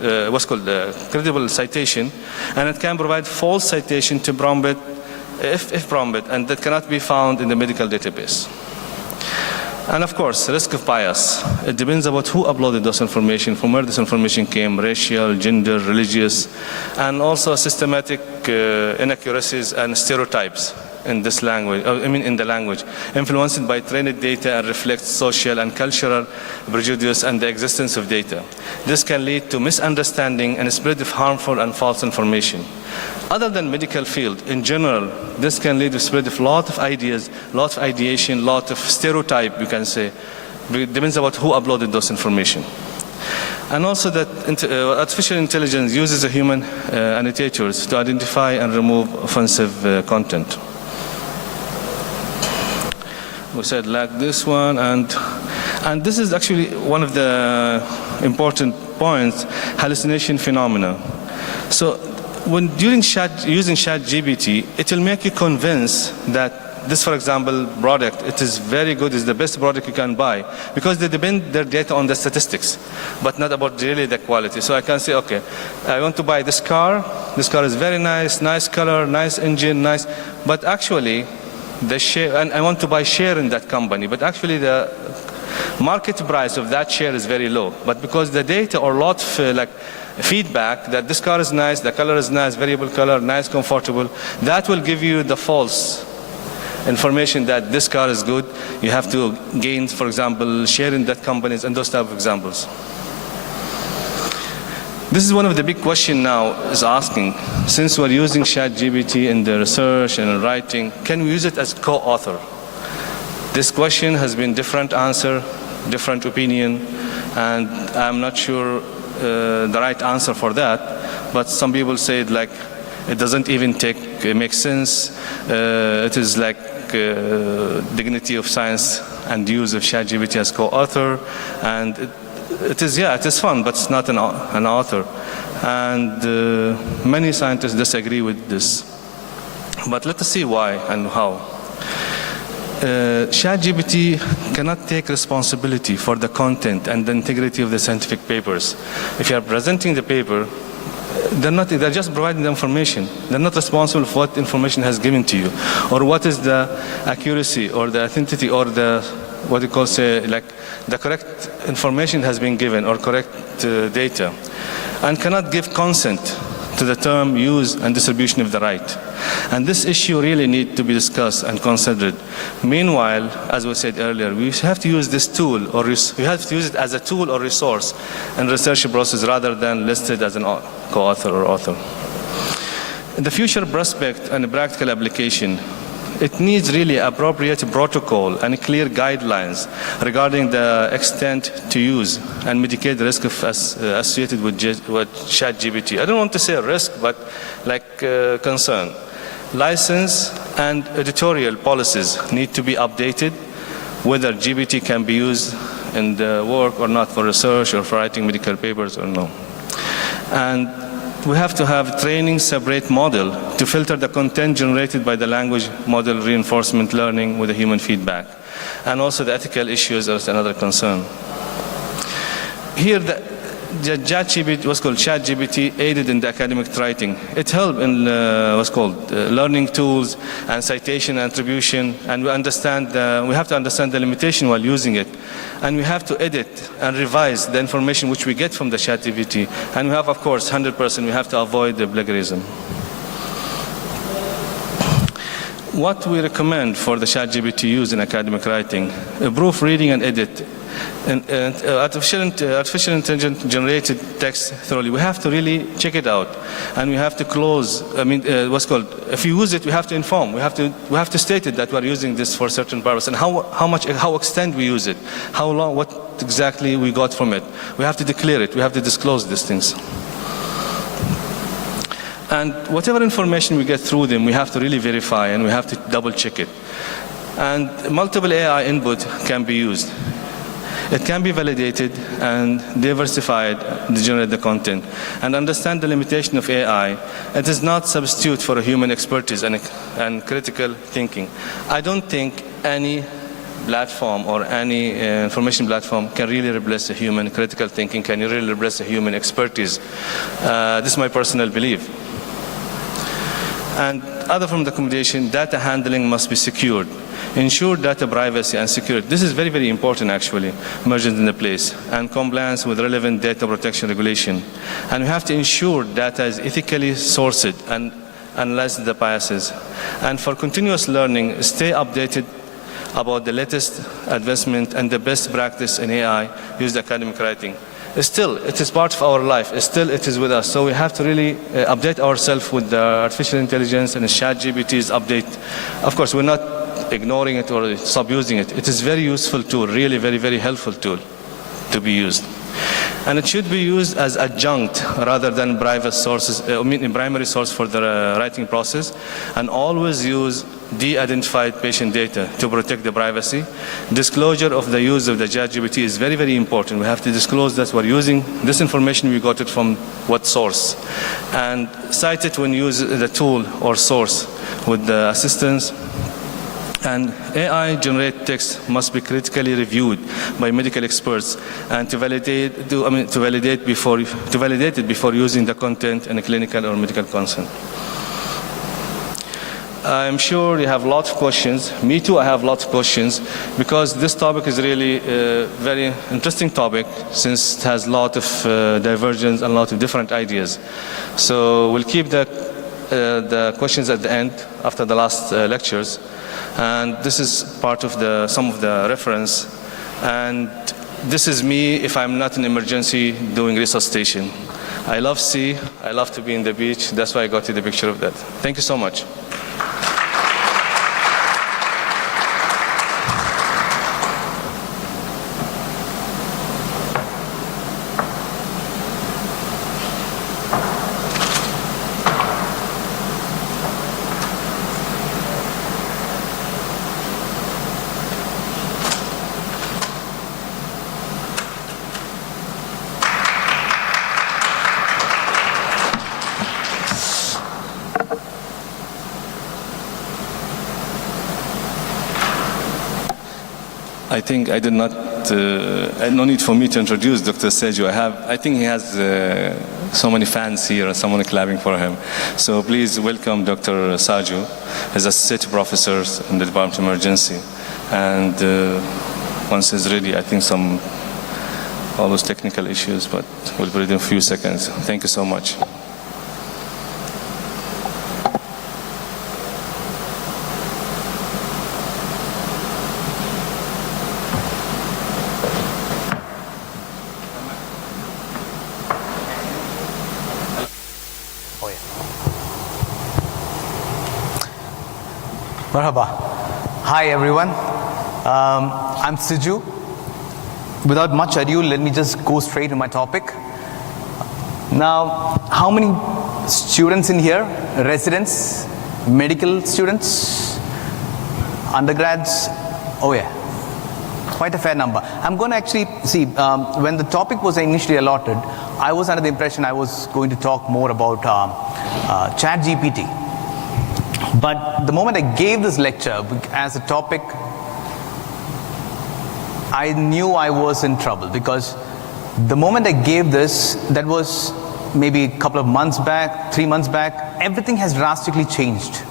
credible citation. And it can provide false citation to prompt, if prompted, and that cannot be found in the medical database. And of course, risk of bias. It depends about who uploaded this information, from where this information came, racial, gender, religious, and also systematic inaccuracies and stereotypes in this language, in the language, influenced by trained data and reflects social and cultural prejudice and the existence of data. This can lead to misunderstanding and spread of harmful and false information. Other than medical field, in general, this can lead to spread of lot of ideas, lot of ideation, lot of stereotype, you can say. It depends about who uploaded those information. And also that artificial intelligence uses a human annotators to identify and remove offensive content. We said like this one, and this is actually one of the important points, hallucination phenomena. So when using ChatGPT, it will make you convinced that this, for example, product, it is very good, it's the best product you can buy, because they depend their data on the statistics, but not about really the quality. So I can say, okay, I want to buy this car is very nice, nice color, nice engine, nice, but actually, the share, and I want to buy share in that company, but actually the market price of that share is very low. But because the data or lot of like feedback that this car is nice, the color is nice, variable color, nice, comfortable, that will give you the false information that this car is good. You have to gain, for example, share in that companies and those type of examples. This is one of the big questions now is asking, since we're using ChatGPT in the research and in writing, can we use it as co-author? This question has been different answer, different opinion, and I'm not sure the right answer for that, but some people say it like it doesn't even make sense. It is like dignity of science and use of ChatGPT as co-author, and it is fun, but it's not an author. And many scientists disagree with this. But let us see why and how. ChatGPT cannot take responsibility for the content and the integrity of the scientific papers. If you are presenting the paper, they're just providing the information. They're not responsible for what information has given to you, or what is the accuracy or the authenticity or the what you call like the correct information has been given or correct data, and cannot give consent to the term use and distribution of the right. And this issue really needs to be discussed and considered. Meanwhile, as we said earlier, we have to use this tool, or we have to use it as a tool or resource in research process rather than listed as an co-author or author. In the future prospect and practical application, it needs really appropriate protocol and clear guidelines regarding the extent to use and mitigate the risk of associated with ChatGPT. I don't want to say risk, but like concern. License and editorial policies need to be updated, whether GPT can be used in the work or not for research or for writing medical papers or no. And we have to have training separate model to filter the content generated by the language model reinforcement learning with the human feedback. And also the ethical issues are another concern. Here the ChatGPT, what's called ChatGPT, aided in the academic writing. It helped in what's called learning tools and citation and attribution, and we have to understand the limitation while using it. And we have to edit and revise the information which we get from the ChatGPT. And we have, of course, 100%, we have to avoid the plagiarism. What we recommend for the ChatGPT use in academic writing, proofreading and edit. Artificial intelligence generated text thoroughly. We have to really check it out, and we have to close. If you use it, we have to inform. We have to state it that we are using this for a certain purpose, and how extent we use it, how long, what exactly we got from it. We have to declare it. We have to disclose these things. And whatever information we get through them, we have to really verify, and we have to double check it. And multiple AI input can be used. It can be validated and diversified to generate the content. And understand the limitation of AI. It is not substitute for a human expertise and critical thinking. I don't think any platform or any information platform can really replace the human critical thinking, can really replace the human expertise. This is my personal belief. And other from the accommodation, data handling must be secured. Ensure data privacy and security. This is very, very important actually, merged in the place, and compliance with relevant data protection regulation. And we have to ensure data is ethically sourced and analyze the biases. And for continuous learning, stay updated about the latest advancement and the best practice in AI used academic writing. Still, it is part of our life. Still, it is with us. So we have to really update ourselves with the artificial intelligence and ChatGPT's update. Of course, we're not ignoring it or subusing it. It is a very useful tool, really very, very helpful tool to be used. And it should be used as adjunct rather than private sources, primary source for the writing process, and always use de-identified patient data to protect the privacy. Disclosure of the use of the ChatGPT is very, very important. We have to disclose that we're using this information, we got it from what source. And cite it when you use the tool or source with the assistance. And AI generated text must be critically reviewed by medical experts and to validate it before using the content in a clinical or medical consent. I'm sure you have lots of questions. Me too, I have lots of questions because this topic is really a very interesting topic since it has a lot of divergence and a lot of different ideas. So we'll keep the questions at the end after the last lectures. And this is part of some of the reference. And this is me if I'm not in emergency doing resuscitation. I love sea, I love to be in the beach. That's why I got you the picture of that. Thank you so much. I think I did not, no need for me to introduce Dr. Seju. I think he has so many fans here and someone clapping for him. So please welcome Dr. Saju. He's associate professor in the Department of Emergency. And once he's ready, I think all those technical issues, but we'll put it in a few seconds. Thank you so much. Marhaba. Hi everyone. I'm Siju. Without much ado, let me just go straight to my topic. Now, how many students in here? Residents? Medical students? Undergrads? Oh yeah. Quite a fair number. I'm going to actually see, when the topic was initially allotted, I was under the impression I was going to talk more about ChatGPT. But the moment I gave this lecture as a topic, I knew I was in trouble because the moment I gave this, that was maybe a couple of months back, 3 months back, everything has drastically changed.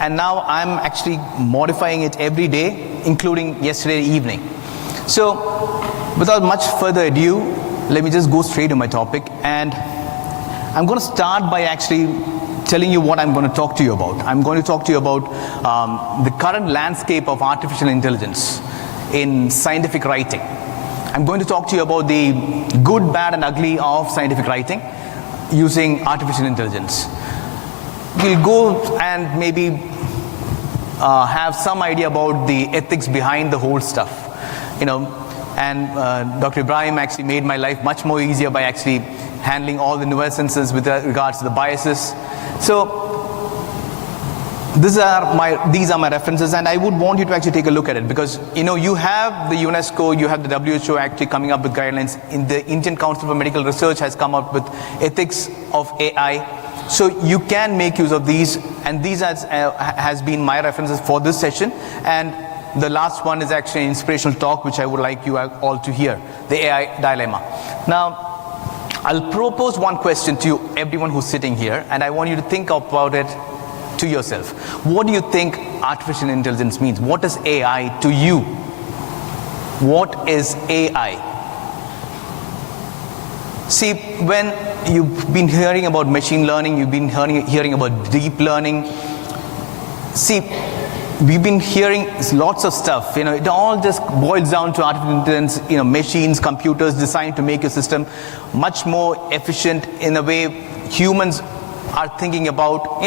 And now I'm actually modifying it every day, including yesterday evening. So without much further ado, let me just go straight to my topic. And I'm going to start by actually telling you what I'm going to talk to you about. I'm going to talk to you about the current landscape of artificial intelligence in scientific writing. I'm going to talk to you about the good, bad, and ugly of scientific writing using artificial intelligence. We'll go and maybe have some idea about the ethics behind the whole stuff. And Dr. Ibrahim actually made my life much more easier by actually handling all the nuances with regards to the biases. So these are my references, and I would want you to actually take a look at it, because you have the UNESCO, you have the WHO actually coming up with guidelines. In the Indian Council for Medical Research has come up with ethics of AI. So you can make use of these, and these has been my references for this session. And the last one is actually an inspirational talk, which I would like you all to hear, the AI dilemma. Now, I'll propose one question to you, everyone who's sitting here, and I want you to think about it to yourself. What do you think artificial intelligence means? What is AI to you? What is AI? See, when you've been hearing about machine learning, you've been hearing about deep learning. See, we've been hearing lots of stuff. It all just boils down to artificial intelligence. Machines, computers designed to make a system much more efficient in a way humans are thinking about.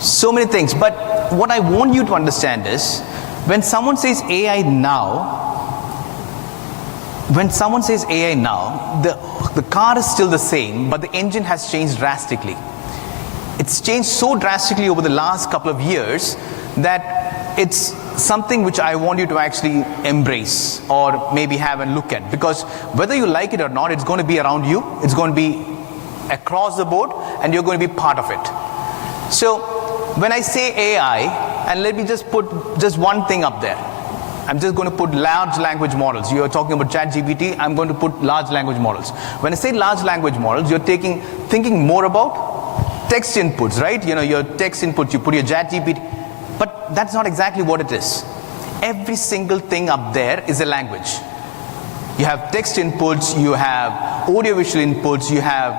So many things. But what I want you to understand is, when someone says AI now, the car is still the same, but the engine has changed drastically. It's changed so drastically over the last couple of years that it's something which I want you to actually embrace, or maybe have a look at, because whether you like it or not, it's going to be around you, it's going to be across the board, and you're going to be part of it. So when I say AI, and let me just put just one thing up there, I'm just going to put large language models. You're talking about ChatGPT, I'm going to put large language models. When I say large language models, you're thinking more about text inputs, right? Your text inputs, you put your ChatGPT, but that's not exactly what it is. Every single thing up there is a language. You have text inputs, you have audiovisual inputs, you have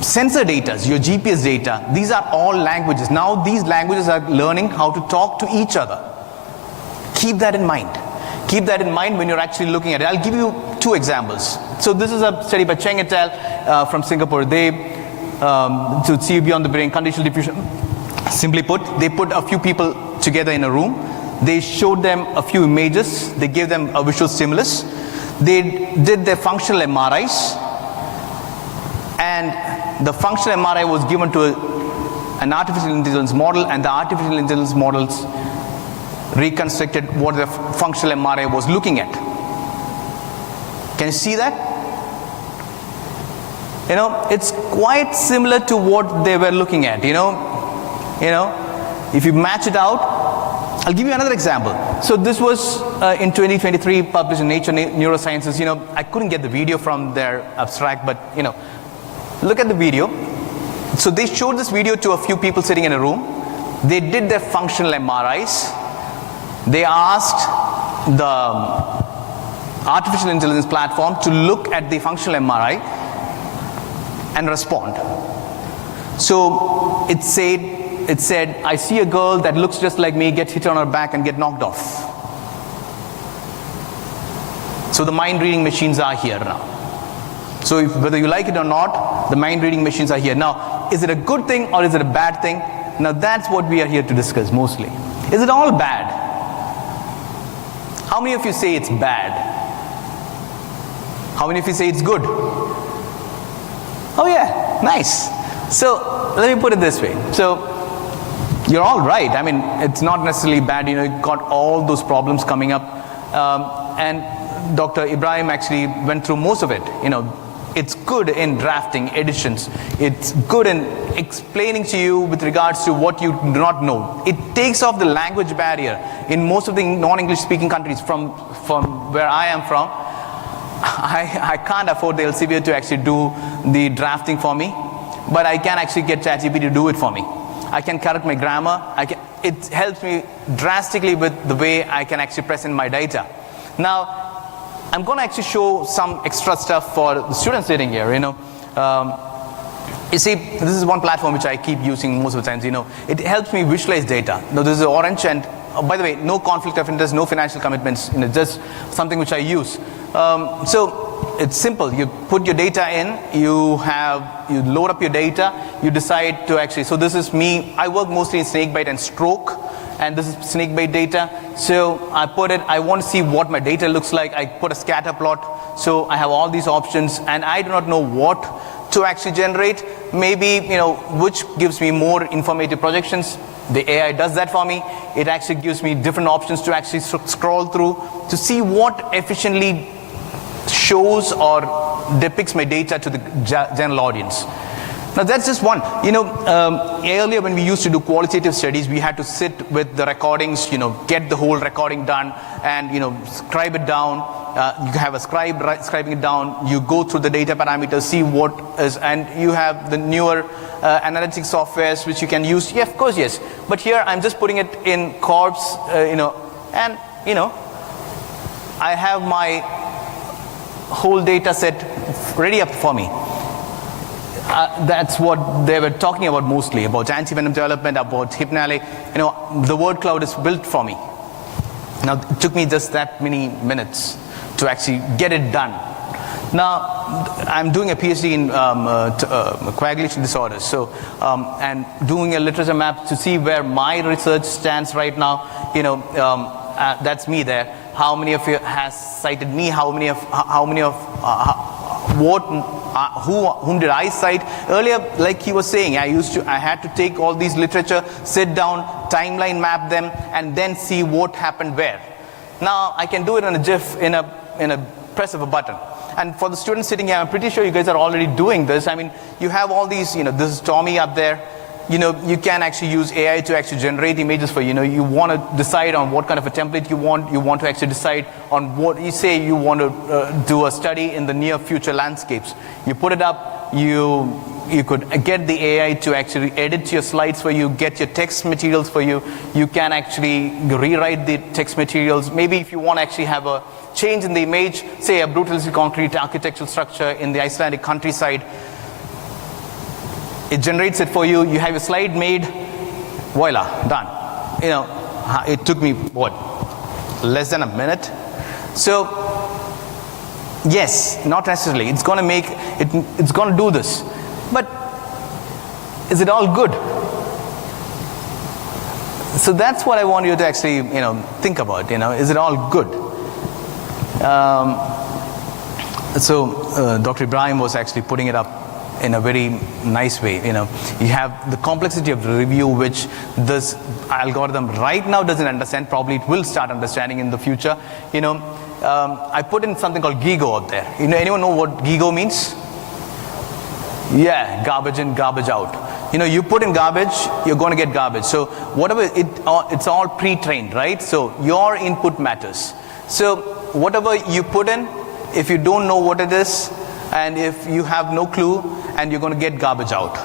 sensor data, your GPS data. These are all languages. Now these languages are learning how to talk to each other. Keep that in mind. Keep that in mind when you're actually looking at it. I'll give you two examples. So this is a study by Cheng et al. From Singapore. They, to see beyond the brain, conditional diffusion. Simply put, they put a few people together in a room. They showed them a few images. They gave them a visual stimulus. They did their functional MRIs. And the functional MRI was given to an artificial intelligence model, and the artificial intelligence models reconstructed what the functional MRI was looking at. Can you see that? It's quite similar to what they were looking at. If you match it out, I'll give you another example. So this was in 2023 published in Nature Neurosciences. I couldn't get the video from their abstract, but look at the video. So they showed this video to a few people sitting in a room. They did their functional MRIs. They asked the artificial intelligence platform to look at the functional MRI and respond. So it said, I see a girl that looks just like me get hit on her back and get knocked off. So the mind reading machines are here now. So whether you like it or not, the mind reading machines are here. Now, is it a good thing or is it a bad thing? Now that's what we are here to discuss mostly. Is it all bad? How many of you say it's bad? How many of you say it's good? Oh yeah, nice. So let me put it this way. So you're all right. I mean, it's not necessarily bad. You've got all those problems coming up. And Dr. Ibrahim actually went through most of it. It's good in drafting editions. It's good in explaining to you with regards to what you do not know. It takes off the language barrier in most of the non-English speaking countries. From where I am from, I can't afford the Elsevier to actually do the drafting for me, but I can actually get ChatGPT to do it for me. I can correct my grammar. It helps me drastically with the way I can actually present my data. Now, I'm going to actually show some extra stuff for the students sitting here. You see, this is one platform which I keep using most of the times. It helps me visualize data. Now, this is orange, and by the way, no conflict of interest, no financial commitments. Just something which I use. So it's simple. You put your data in. You load up your data. You decide to actually. So this is me. I work mostly in snakebite and stroke. And this is snakebite data. So I put it, I want to see what my data looks like. I put a scatter plot. So I have all these options, and I do not know what to actually generate. Maybe, which gives me more informative projections. The AI does that for me. It actually gives me different options to actually scroll through to see what efficiently shows or depicts my data to the general audience. Now that's just one. Earlier when we used to do qualitative studies, we had to sit with the recordings, get the whole recording done and, scribe it down. You have a scribe scribing it down. You go through the data parameters, see what is, and you have the newer analytic softwares which you can use. Yeah, of course, yes. But here I'm just putting it in corpse, and, I have my whole data set ready up for me. That's what they were talking about mostly, about anti-venom development, about Hypnale. The word cloud is built for me. Now, it took me just that many minutes to actually get it done. Now, I'm doing a PhD in coagulation disorders, so and doing a literature map to see where my research stands right now. That's me there. How many of you has cited me? Whom did I cite? Earlier, like he was saying, I had to take all these literature, sit down, timeline map them, and then see what happened where. Now I can do it in a GIF, in a press of a button. And for the students sitting here, I'm pretty sure you guys are already doing this. I mean, you have all these, this is Tommy up there. You can actually use AI to actually generate images for you. You want to decide on what kind of a template you want. You want to actually decide on what you say you want to do a study in the near future landscapes. You put it up. You could get the AI to actually edit your slides for you, get your text materials for you. You can actually rewrite the text materials. Maybe if you want to actually have a change in the image, say a brutalistic concrete architectural structure in the Icelandic countryside, it generates it for you. You have a slide made, voila, done. It took me, less than a minute? So, yes, not necessarily. It's going to make, it's going to do this. But is it all good? So that's what I want you to actually, think about. Is it all good? Dr. Ibrahim was actually putting it up in a very nice way. You have the complexity of the review, which this algorithm right now doesn't understand. Probably it will start understanding in the future. I put in something called GIGO up there. Anyone know what GIGO means? Yeah, garbage in, garbage out. You put in garbage, you're going to get garbage. So whatever, it's all pre-trained, right? So your input matters. So whatever you put in, if you don't know what it is, and if you have no clue, and you're going to get garbage out.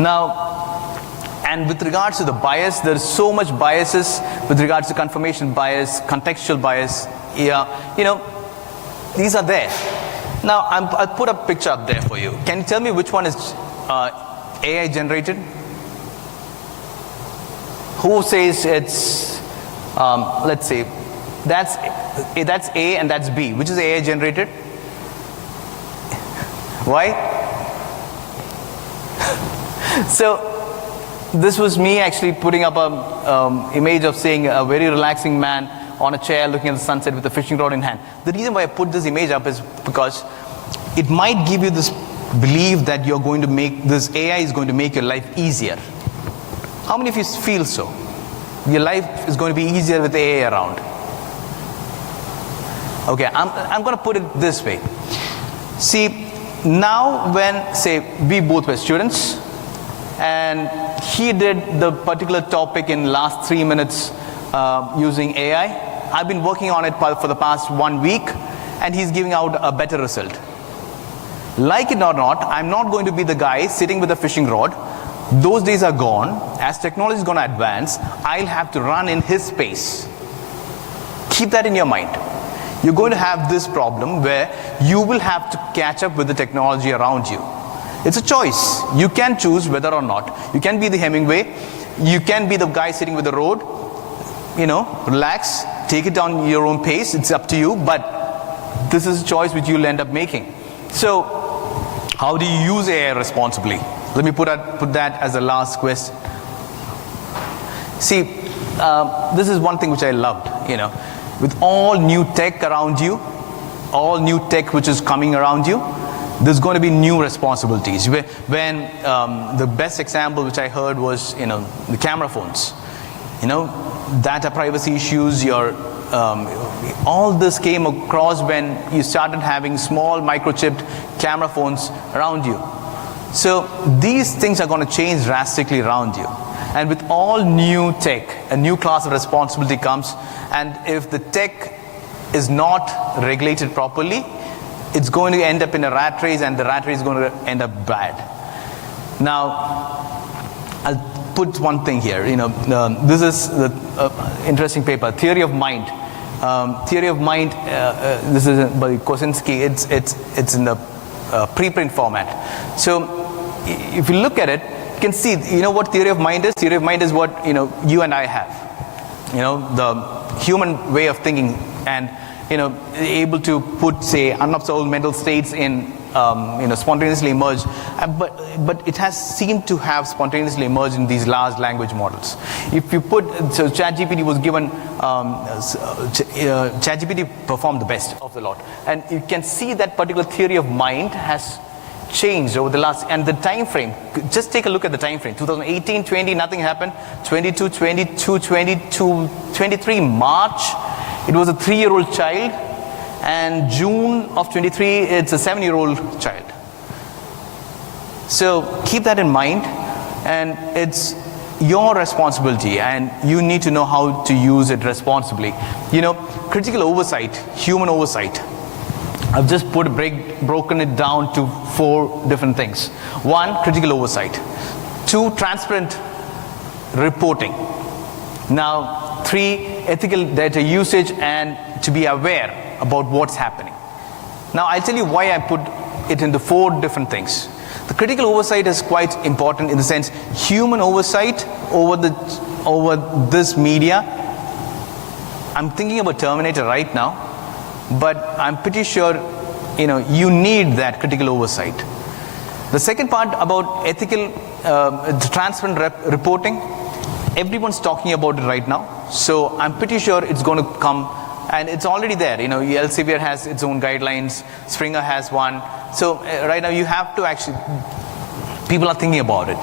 Now, and with regards to the bias, there's so much biases with regards to confirmation bias, contextual bias. These are there. Now, I'll put a picture up there for you. Can you tell me which one is AI generated? Who says it's, let's say, that's A and that's B. Which is AI generated? Why? So this was me actually putting up a image of saying a very relaxing man on a chair looking at the sunset with a fishing rod in hand. The reason why I put this image up is because it might give you this belief that you're going to make this AI is going to make your life easier. How many of you feel so? Your life is going to be easier with AI around. Okay, I'm going to put it this way. See, now when, say, we both were students, and he did the particular topic in last 3 minutes using AI. I've been working on it for the past 1 week, and he's giving out a better result. Like it or not, I'm not going to be the guy sitting with a fishing rod. Those days are gone. As technology is going to advance, I'll have to run in his space. Keep that in your mind. You're going to have this problem where you will have to catch up with the technology around you. It's a choice. You can choose whether or not. You can be the Hemingway. You can be the guy sitting with the road. Relax, take it down your own pace. It's up to you. But this is a choice which you'll end up making. So, how do you use AI responsibly? Let me put that as the last question. See, this is one thing which I loved. With all new tech around you, all new tech which is coming around you, there's going to be new responsibilities. When the best example which I heard was, the camera phones. Data privacy issues, all this came across when you started having small microchipped camera phones around you. So these things are going to change drastically around you. And with all new tech, a new class of responsibility comes, and if the tech is not regulated properly, it's going to end up in a rat race, and the rat race is going to end up bad. Now, I'll put one thing here. This is the interesting paper, Theory of Mind. Theory of Mind. This is by Kosinski. It's in the preprint format. So, if you look at it, you can see. What theory of mind is? Theory of mind is what you and I have. The human way of thinking, and able to put, say, unobserved mental states in, spontaneously emerge. But it has seemed to have spontaneously emerged in these large language models. If you put, so ChatGPT was given, ChatGPT performed the best of the lot. And you can see that particular theory of mind has changed over the last, and the time frame, just take a look at the time frame. 2018, 20, nothing happened. 22, 22, 22, 23, March, it was a 3-year-old child, and June of 23, it's a 7-year-old child. So keep that in mind, and it's your responsibility, and you need to know how to use it responsibly. Critical oversight, human oversight. I've just broken it down to 4 different things. 1, critical oversight. 2, transparent reporting. Now, 3, ethical data usage, and to be aware about what's happening. Now, I'll tell you why I put it into 4 different things. The critical oversight is quite important in the sense human oversight over this media. I'm thinking about Terminator right now, but I'm pretty sure you need that critical oversight. The second part about ethical, transparent reporting, everyone's talking about it right now. So I'm pretty sure it's going to come, and it's already there. Elsevier has its own guidelines, Springer has one. So right now you have to actually, people are thinking about it.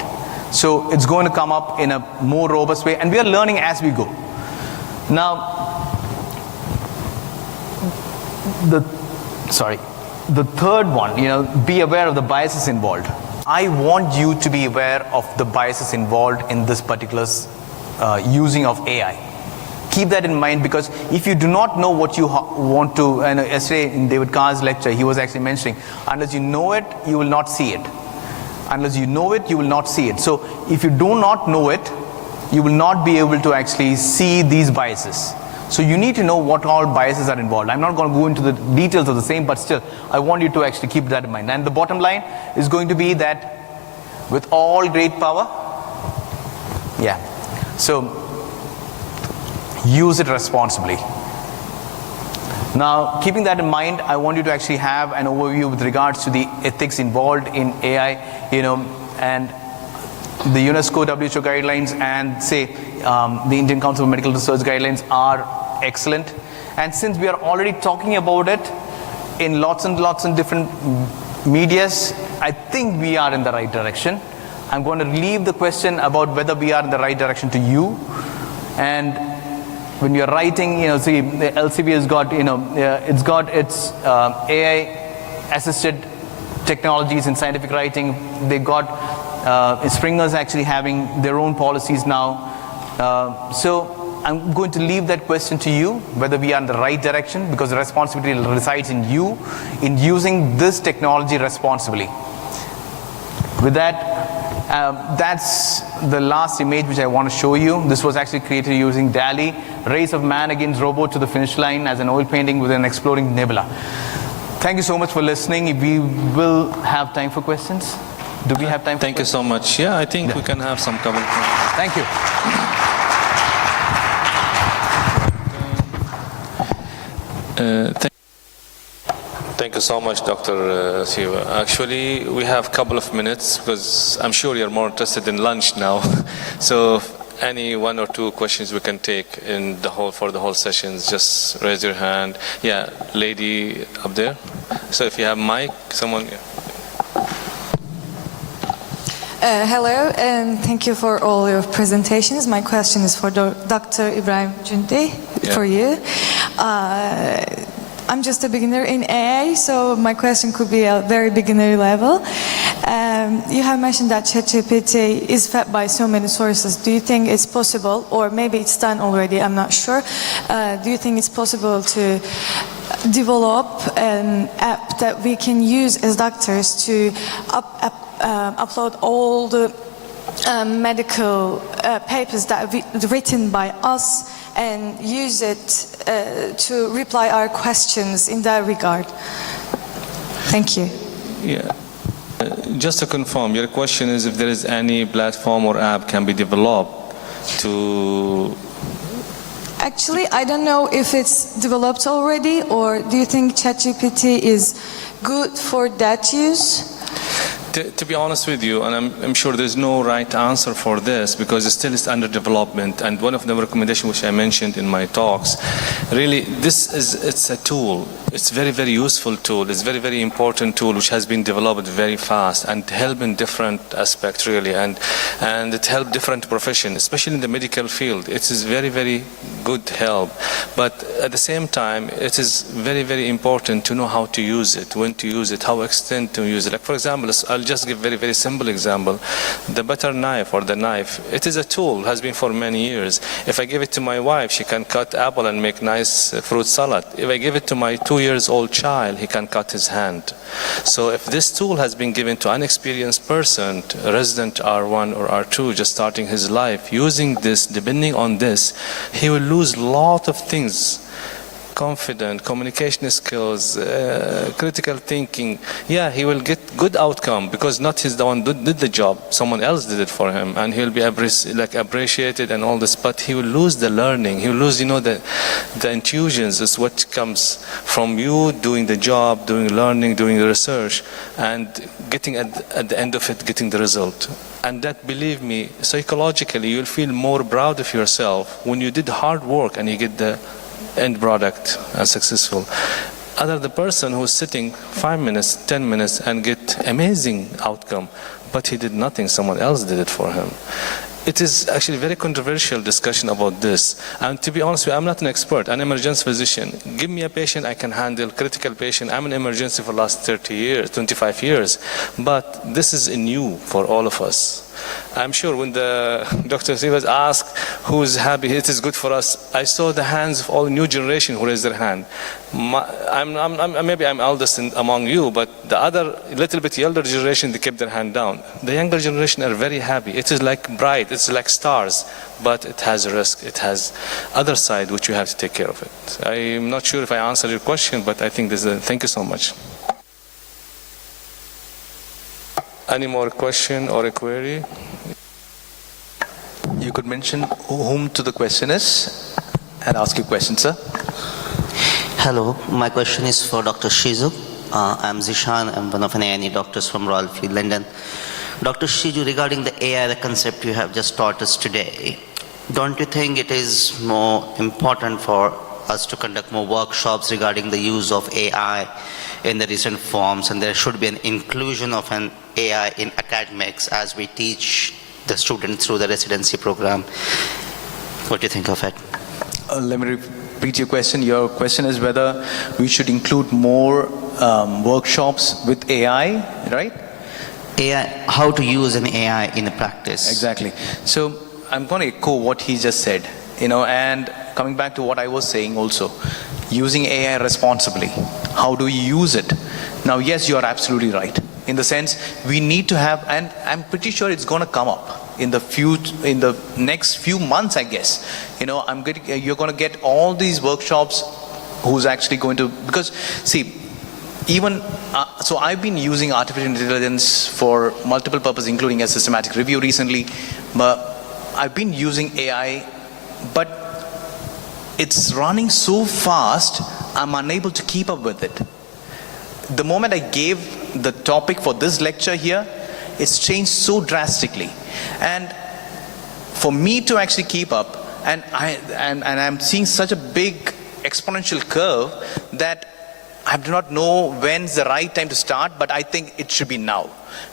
So it's going to come up in a more robust way, and we are learning as we go. Now, the third one, be aware of the biases involved. I want you to be aware of the biases involved in this particular using of AI. Keep that in mind, because if you do not know what you want to, and yesterday in David Carr's lecture, he was actually mentioning, unless you know it, you will not see it. Unless you know it, you will not see it. So if you do not know it, you will not be able to actually see these biases. So you need to know what all biases are involved. I'm not going to go into the details of the same, but still, I want you to actually keep that in mind. And the bottom line is going to be that with all great power, so use it responsibly. Now, keeping that in mind, I want you to actually have an overview with regards to the ethics involved in AI, and the UNESCO WHO guidelines and, say, the Indian Council of Medical Research guidelines are excellent. And since we are already talking about it in lots and lots of different medias, I think we are in the right direction. I'm going to leave the question about whether we are in the right direction to you. And when you're writing, see, the LCB has got, it's got its AI-assisted technologies in scientific writing. They got Springer's actually having their own policies now. So I'm going to leave that question to you, whether we are in the right direction, because the responsibility resides in you, in using this technology responsibly. With that, that's the last image which I want to show you. This was actually created using DALL-E, Race of Man Against Robot to the Finish Line, as an oil painting with an exploding nebula. Thank you so much for listening. We will have time for questions. Do we have time for Thank you so much. Yeah, I think we can have some comment. Thank you. Thank you so much, Dr. Siva. Actually, we have a couple of minutes because I'm sure you're more interested in lunch now. So any 1 or 2 questions we can take in the for the whole sessions, just raise your hand. Yeah, lady up there. So if you have mic, someone. Yeah. Hello, and thank you for all your presentations. My question is for Dr. Ibrahim Cüneyt, for you. I'm just a beginner in AI, so my question could be a very beginner level. You have mentioned that ChatGPT is fed by so many sources. Do you think it's possible, or maybe it's done already, I'm not sure. Do you think it's possible to develop an app that we can use as doctors to upload all the medical papers that are written by us and use it to reply our questions in that regard? Thank you. Yeah. Just to confirm, your question is if there is any platform or app can be developed to... Actually, I don't know if it's developed already, or do you think ChatGPT is good for that use? To be honest with you, and I'm sure there's no right answer for this because it still is under development, and one of the recommendations which I mentioned in my talks, really it's a tool. It's very, very useful tool. It's very, very important tool which has been developed very fast and help in different aspects really, and it help different professions, especially in the medical field. It is very, very good help, but at the same time it is very, very important to know how to use it, when to use it, how extend to use it. Like for example, I'll just give very, very simple example. The butter knife or the knife, it is a tool, has been for many years. If I give it to my wife, she can cut apple and make nice fruit salad. If I give it to my 2-year-old child, he can cut his hand. So if this tool has been given to an experienced person, a resident R1 or R2 just starting his life, using this, depending on this, he will lose a lot of things. Confident, communication skills, critical thinking. Yeah, he will get good outcome because not he's the one did the job, someone else did it for him, and he'll be appreciated and all this, but he will lose the learning. He will lose, the intuitions is what comes from you doing the job, doing learning, doing the research, and getting at the end of it, getting the result. And that, believe me, psychologically, you'll feel more proud of yourself when you did hard work and you get the end product successful. Other the person who's sitting 5 minutes, 10 minutes and get amazing outcome, but he did nothing, someone else did it for him. It is actually a very controversial discussion about this. And to be honest with you, I'm not an expert, an emergency physician. Give me a patient, I can handle critical patient. I'm in emergency for the last 30 years, 25 years. But this is new for all of us. I'm sure when the Dr. Sivas asked who's happy, it is good for us, I saw the hands of all new generation who raised their hand. Maybe I'm eldest among you, but the other little bit younger generation, they kept their hand down. The younger generation are very happy. It is like bright, it's like stars, but it has a risk. It has other side which you have to take care of it. I'm not sure if I answered your question, but I think there's thank you so much. Any more question or a query? You could mention whom to the question is and ask your question, sir. Hello, my question is for Dr. Shiju. I'm Zishan, I'm one of an A&E doctors from Royal Field, London. Dr. Shiju, regarding the AI, the concept you have just taught us today, don't you think it is more important for us to conduct more workshops regarding the use of AI in the recent forms, and there should be an inclusion of an AI in academics as we teach the students through the residency program? What do you think of it? Let me repeat your question. Your question is whether we should include more workshops with AI, right? AI, how to use an AI in the practice. Exactly. So I'm going to echo what he just said, and coming back to what I was saying also, using AI responsibly. How do we use it? Now, yes, you're absolutely right. In the sense, we need to have, and I'm pretty sure it's going to come up in the next few months, I guess. You're going to get all these workshops who's actually going to, because see, so I've been using artificial intelligence for multiple purposes, including a systematic review recently, but I've been using AI, but it's running so fast, I'm unable to keep up with it. The moment I gave the topic for this lecture here, it's changed so drastically. And for me to actually keep up, and I'm seeing such a big exponential curve that I do not know when's the right time to start, but I think it should be now.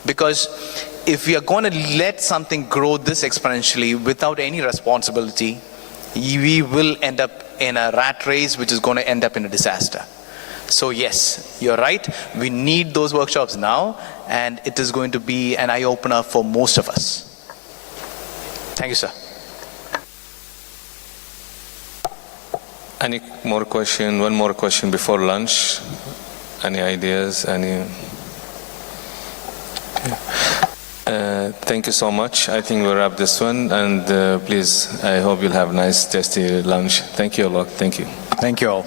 Because if we are going to let something grow this exponentially without any responsibility, we will end up in a rat race, which is going to end up in a disaster. So yes, you're right. We need those workshops now, and it is going to be an eye-opener for most of us. Thank you, sir. Any more question? One more question before lunch. Any ideas? Any? Thank you so much. I think we'll wrap this one, and please, I hope you'll have a nice, tasty lunch. Thank you a lot. Thank you. Thank you all.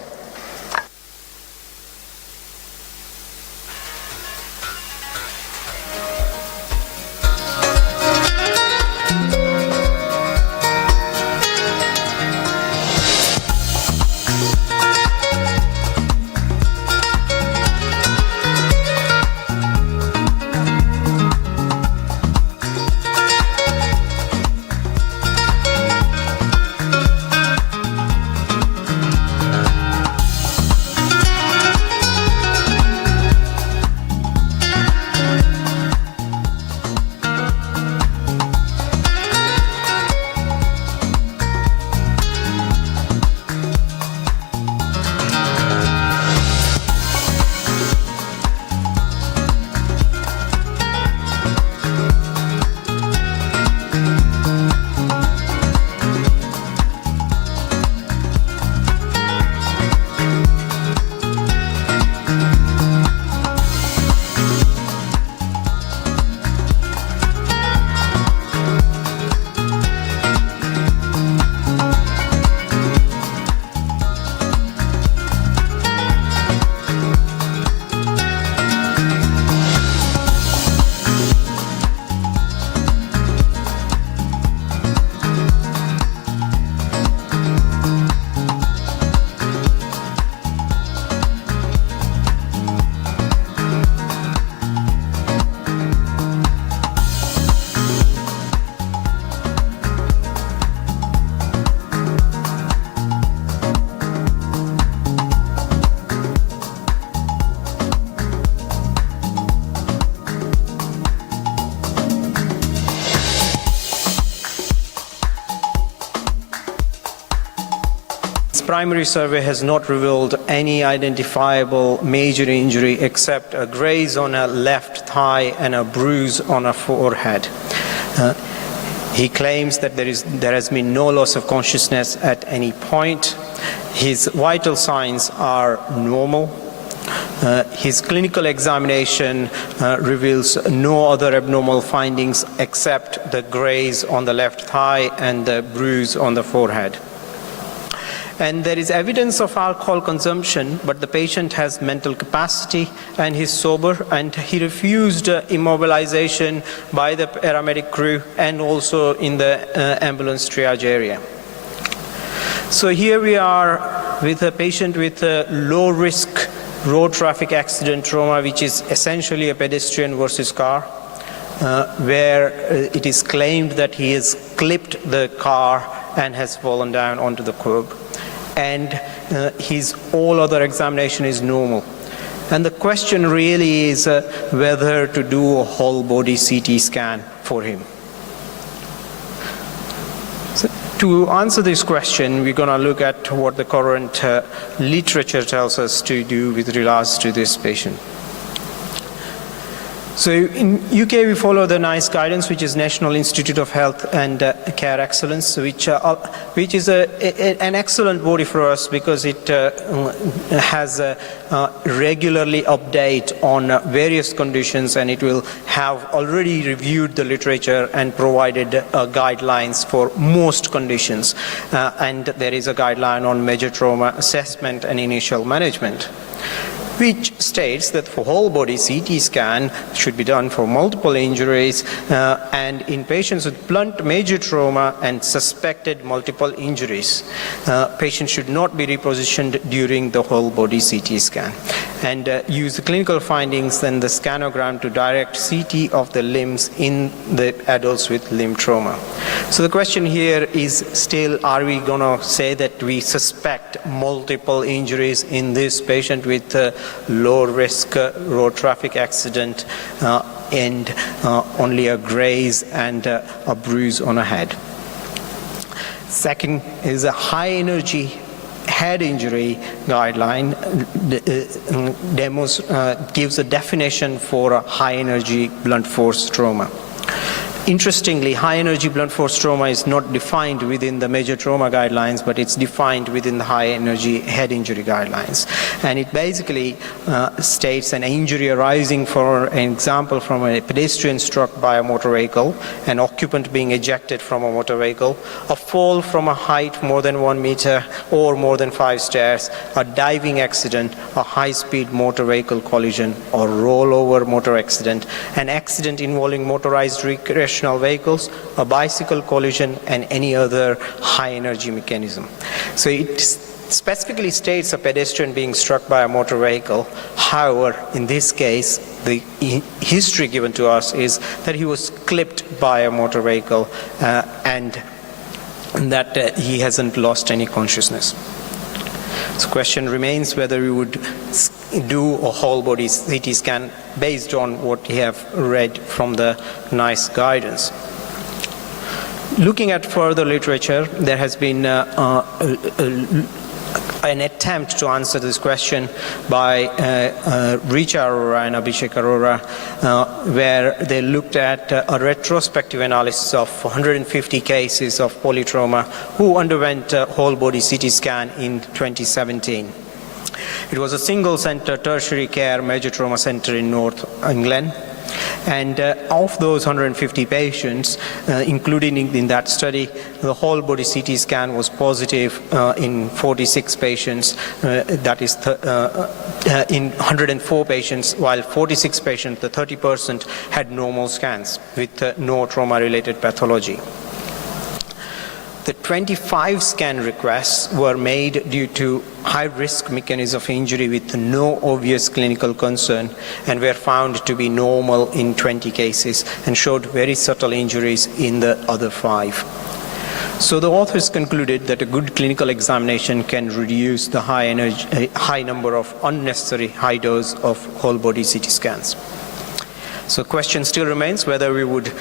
Primary survey has not revealed any identifiable major injury except a graze on a left thigh and a bruise on a forehead. He claims that there has been no loss of consciousness at any point. His vital signs are normal. His clinical examination reveals no other abnormal findings except the graze on the left thigh and the bruise on the forehead. And there is evidence of alcohol consumption, but the patient has mental capacity and he's sober, and he refused immobilization by the paramedic crew and also in the ambulance triage area. So here we are with a patient with a low-risk road traffic accident trauma, which is essentially a pedestrian versus car, where it is claimed that he has clipped the car and has fallen down onto the curb. And his all other examination is normal. And the question really is whether to do a whole body CT scan for him. So to answer this question, we're going to look at what the current literature tells us to do with regards to this patient. So in UK, we follow the NICE guidance, which is National Institute of Health and Care Excellence, which is an excellent body for us because it has regularly update on various conditions, and it will have already reviewed the literature and provided guidelines for most conditions. And there is a guideline on major trauma assessment and initial management, which states that for whole body CT scan should be done for multiple injuries and in patients with blunt major trauma and suspected multiple injuries. Patients should not be repositioned during the whole body CT scan, and use the clinical findings and the scanogram to direct CT of the limbs in the adults with limb trauma. So the question here is still, are we going to say that we suspect multiple injuries in this patient with low risk road traffic accident and only a graze and a bruise on a head. Second is a high energy head injury guideline gives a definition for a high energy blunt force trauma. Interestingly, high energy blunt force trauma is not defined within the major trauma guidelines, but it's defined within the high energy head injury guidelines. And it basically states an injury arising, for an example, from a pedestrian struck by a motor vehicle, an occupant being ejected from a motor vehicle, a fall from a height more than 1 meter or more than 5 stairs, a diving accident, a high-speed motor vehicle collision or rollover motor accident, an accident involving motorized recreational vehicles, a bicycle collision, and any other high energy mechanism. So it specifically states a pedestrian being struck by a motor vehicle. However, in this case, the history given to us is that he was clipped by a motor vehicle and that he hasn't lost any consciousness. So the question remains whether we would do a whole body CT scan based on what we have read from the NICE guidance. Looking at further literature, there has been an attempt to answer this question by Richa Arora and Abhishek Arora, where they looked at a retrospective analysis of 150 cases of polytrauma who underwent whole body CT scan in 2017. It was a single center tertiary care major trauma center in North England. And of those 150 patients, including in that study, the whole body CT scan was positive in 46 patients, that is in 104 patients, while 46 patients, the 30%, had normal scans with no trauma-related pathology. The 25 scan requests were made due to high-risk mechanism of injury with no obvious clinical concern and were found to be normal in 20 cases and showed very subtle injuries in the other 5. So the authors concluded that a good clinical examination can reduce the high number of unnecessary high dose of whole-body CT scans. So the question still remains whether we would do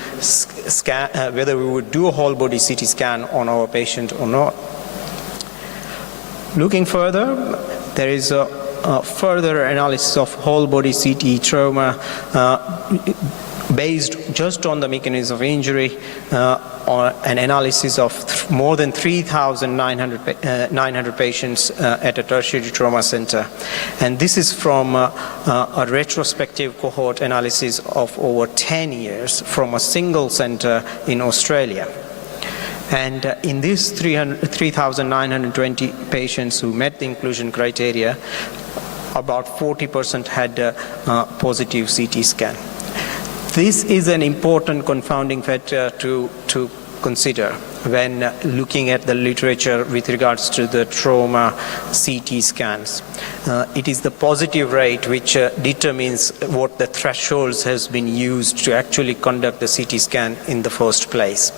a whole body CT scan on our patient or not. Looking further, there is a further analysis of whole body CT trauma based just on the mechanism of injury, or an analysis of more than 3,900 patients at a tertiary trauma center. And this is from a retrospective cohort analysis of over 10 years from a single center in Australia. And in these 3,920 patients who met the inclusion criteria, about 40% had a positive CT scan. This is an important confounding factor to consider when looking at the literature with regards to the trauma CT scans. It is the positive rate which determines what the thresholds has been used to actually conduct the CT scan in the first place.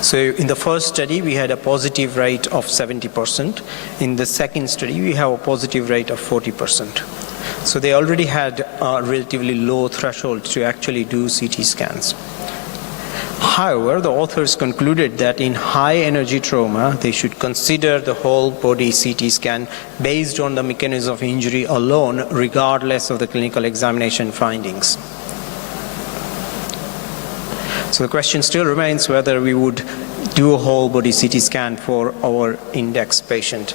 So in the first study, we had a positive rate of 70%. In the second study, we have a positive rate of 40%. So they already had a relatively low threshold to actually do CT scans. However, the authors concluded that in high energy trauma, they should consider the whole body CT scan based on the mechanism of injury alone, regardless of the clinical examination findings. So the question still remains whether we would do a whole body CT scan for our index patient.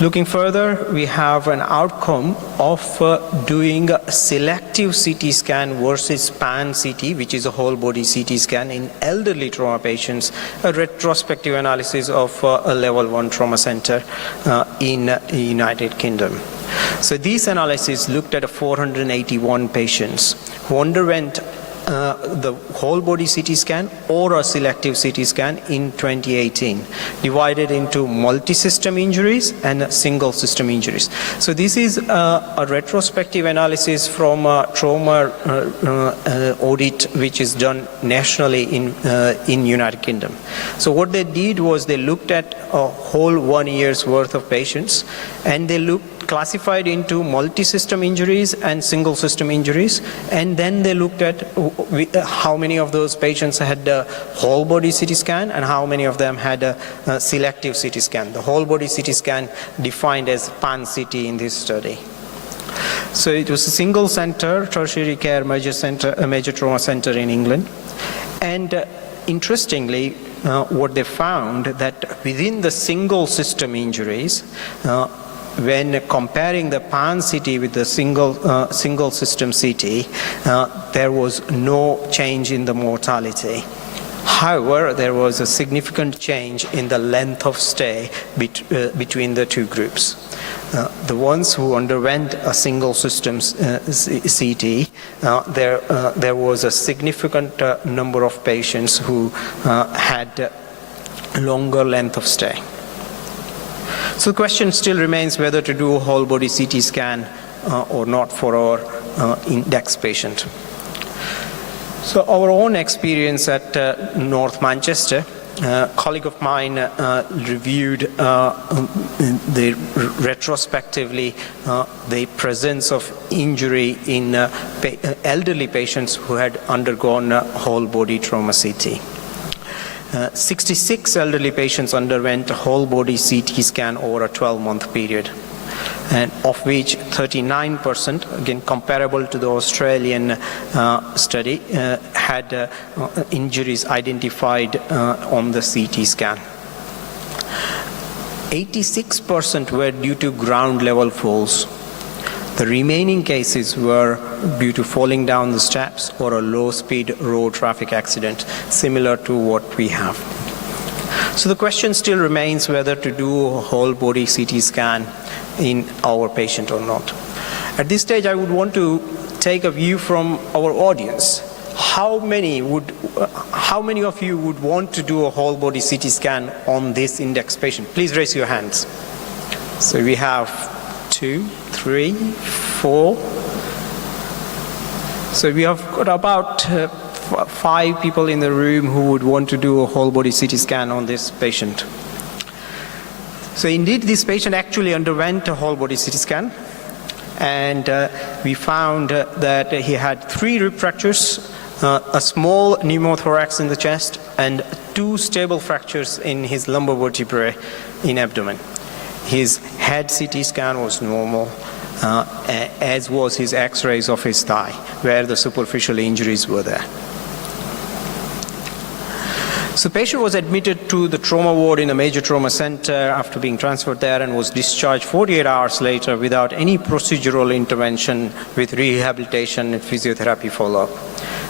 Looking further, we have an outcome of doing a selective CT scan versus pan CT, which is a whole body CT scan in elderly trauma patients, a retrospective analysis of a level 1 trauma center in the United Kingdom. So these analyses looked at 481 patients who underwent the whole body CT scan or a selective CT scan in 2018, divided into multi-system injuries and single system injuries. So this is a retrospective analysis from a trauma audit which is done nationally in United Kingdom. So what they did was they looked at a whole 1 year's worth of patients, and they looked classified into multi-system injuries and single-system injuries, and then they looked at how many of those patients had a whole-body CT scan and how many of them had a selective CT scan. The whole-body CT scan defined as pan-CT in this study. So it was a single-center tertiary care major trauma center in England, and interestingly, what they found that within the single system injuries, when comparing the pan-CT with the single system CT, there was no change in the mortality. However, there was a significant change in the length of stay between the two groups. The ones who underwent a single system CT, there was a significant number of patients who had longer length of stay. So the question still remains whether to do a whole body CT scan or not for our index patient. So our own experience at North Manchester, a colleague of mine reviewed retrospectively the presence of injury in elderly patients who had undergone whole body trauma CT. 66 elderly patients underwent a whole body CT scan over a 12-month period, and of which 39%, again comparable to the Australian study, had injuries identified on the CT scan. 86% were due to ground level falls. The remaining cases were due to falling down the steps or a low-speed road traffic accident, similar to what we have. So the question still remains whether to do a whole body CT scan in our patient or not. At this stage, I would want to take a view from our audience. How many of you would want to do a whole body CT scan on this index patient? Please raise your hands. So we have 2, 3, 4. So we have got about 5 people in the room who would want to do a whole body CT scan on this patient. So indeed, this patient actually underwent a whole body CT scan, and we found that he had 3 rib fractures, a small pneumothorax in the chest, and 2 stable fractures in his lumbar vertebrae in abdomen. His head CT scan was normal, as was his x-rays of his thigh, where the superficial injuries were there. So the patient was admitted to the trauma ward in a major trauma center after being transferred there and was discharged 48 hours later without any procedural intervention with rehabilitation and physiotherapy follow-up.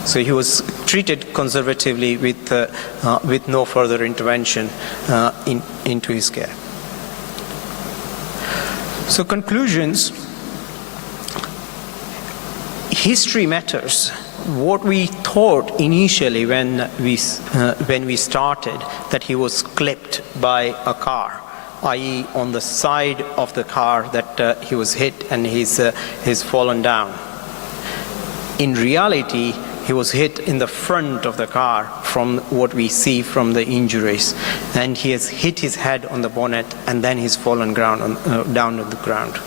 So he was treated conservatively with no further intervention into his care. So conclusions, history matters. What we thought initially when we started that he was clipped by a car, i.e. on the side of the car that he was hit and he's fallen down. In reality, he was hit in the front of the car from what we see from the injuries, and he has hit his head on the bonnet and then he's fallen down on the ground.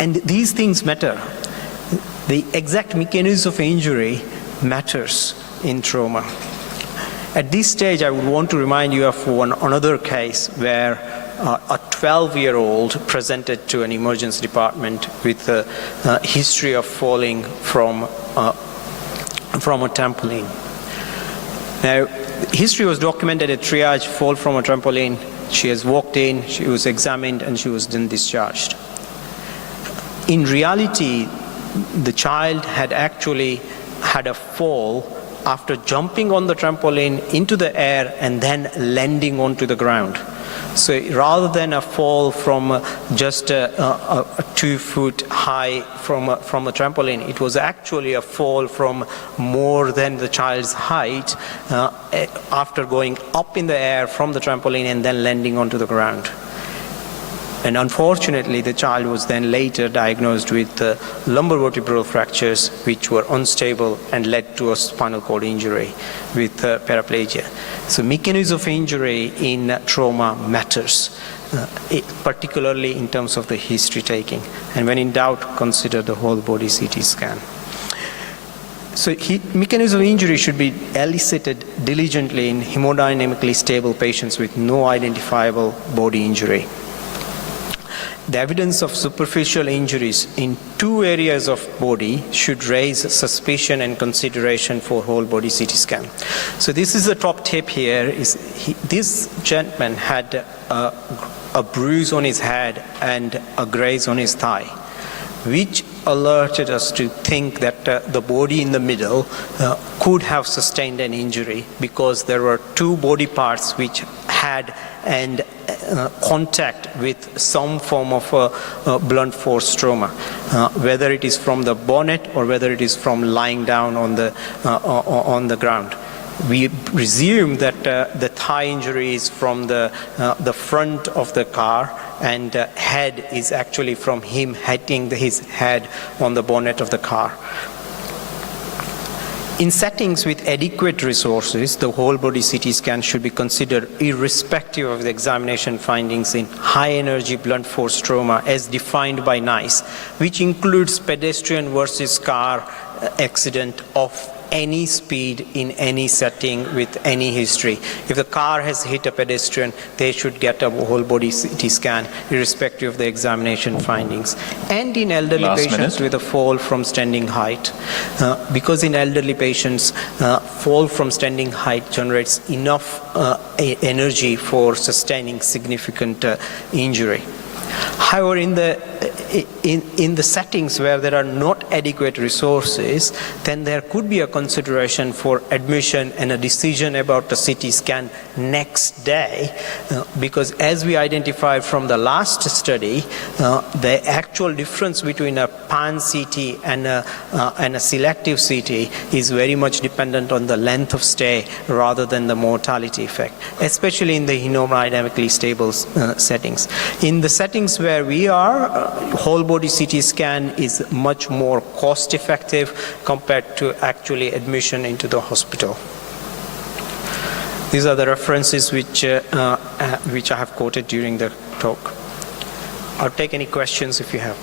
And these things matter. The exact mechanism of injury matters in trauma. At this stage, I would want to remind you of another case where a 12-year-old presented to an emergency department with a history of falling from a trampoline. Now, history was documented at triage, fall from a trampoline. She has walked in, she was examined, and she was then discharged. In reality, the child had actually had a fall after jumping on the trampoline into the air and then landing onto the ground. So rather than a fall from just a 2 foot high from a trampoline, it was actually a fall from more than the child's height after going up in the air from the trampoline and then landing onto the ground. And unfortunately, the child was then later diagnosed with lumbar vertebral fractures, which were unstable and led to a spinal cord injury with paraplegia. So mechanism of injury in trauma matters. particularly in terms of the history taking. And when in doubt, consider the whole body CT scan. So mechanism of injury should be elicited diligently in hemodynamically stable patients with no identifiable body injury. The evidence of superficial injuries in 2 areas of body should raise suspicion and consideration for whole body CT scan. So this is the top tip here. This gentleman had a bruise on his head and a graze on his thigh, which alerted us to think that the body in the middle could have sustained an injury because there were 2 body parts which had contact with some form of blunt force trauma, whether it is from the bonnet or whether it is from lying down on the ground. We presume that the thigh injury is from the front of the car, and head is actually from him hitting his head on the bonnet of the car. In settings with adequate resources, the whole body CT scan should be considered irrespective of the examination findings in high energy blunt force trauma as defined by NICE, which includes pedestrian versus car accident of any speed in any setting with any history. If the car has hit a pedestrian, they should get a whole body CT scan irrespective of the examination findings. And in elderly patients with a fall from standing height, because in elderly patients, fall from standing height generates enough energy for sustaining significant injury. However, in the settings where there are not adequate resources, then there could be a consideration for admission and a decision about the CT scan next day, because as we identified from the last study, the actual difference between a pan CT and a selective CT is very much dependent on the length of stay rather than the mortality effect, especially in the hemodynamically stable settings. In the settings where we are, whole body CT scan is much more cost effective compared to actually admission into the hospital. These are the references which I have quoted during the talk. I'll take any questions if you have.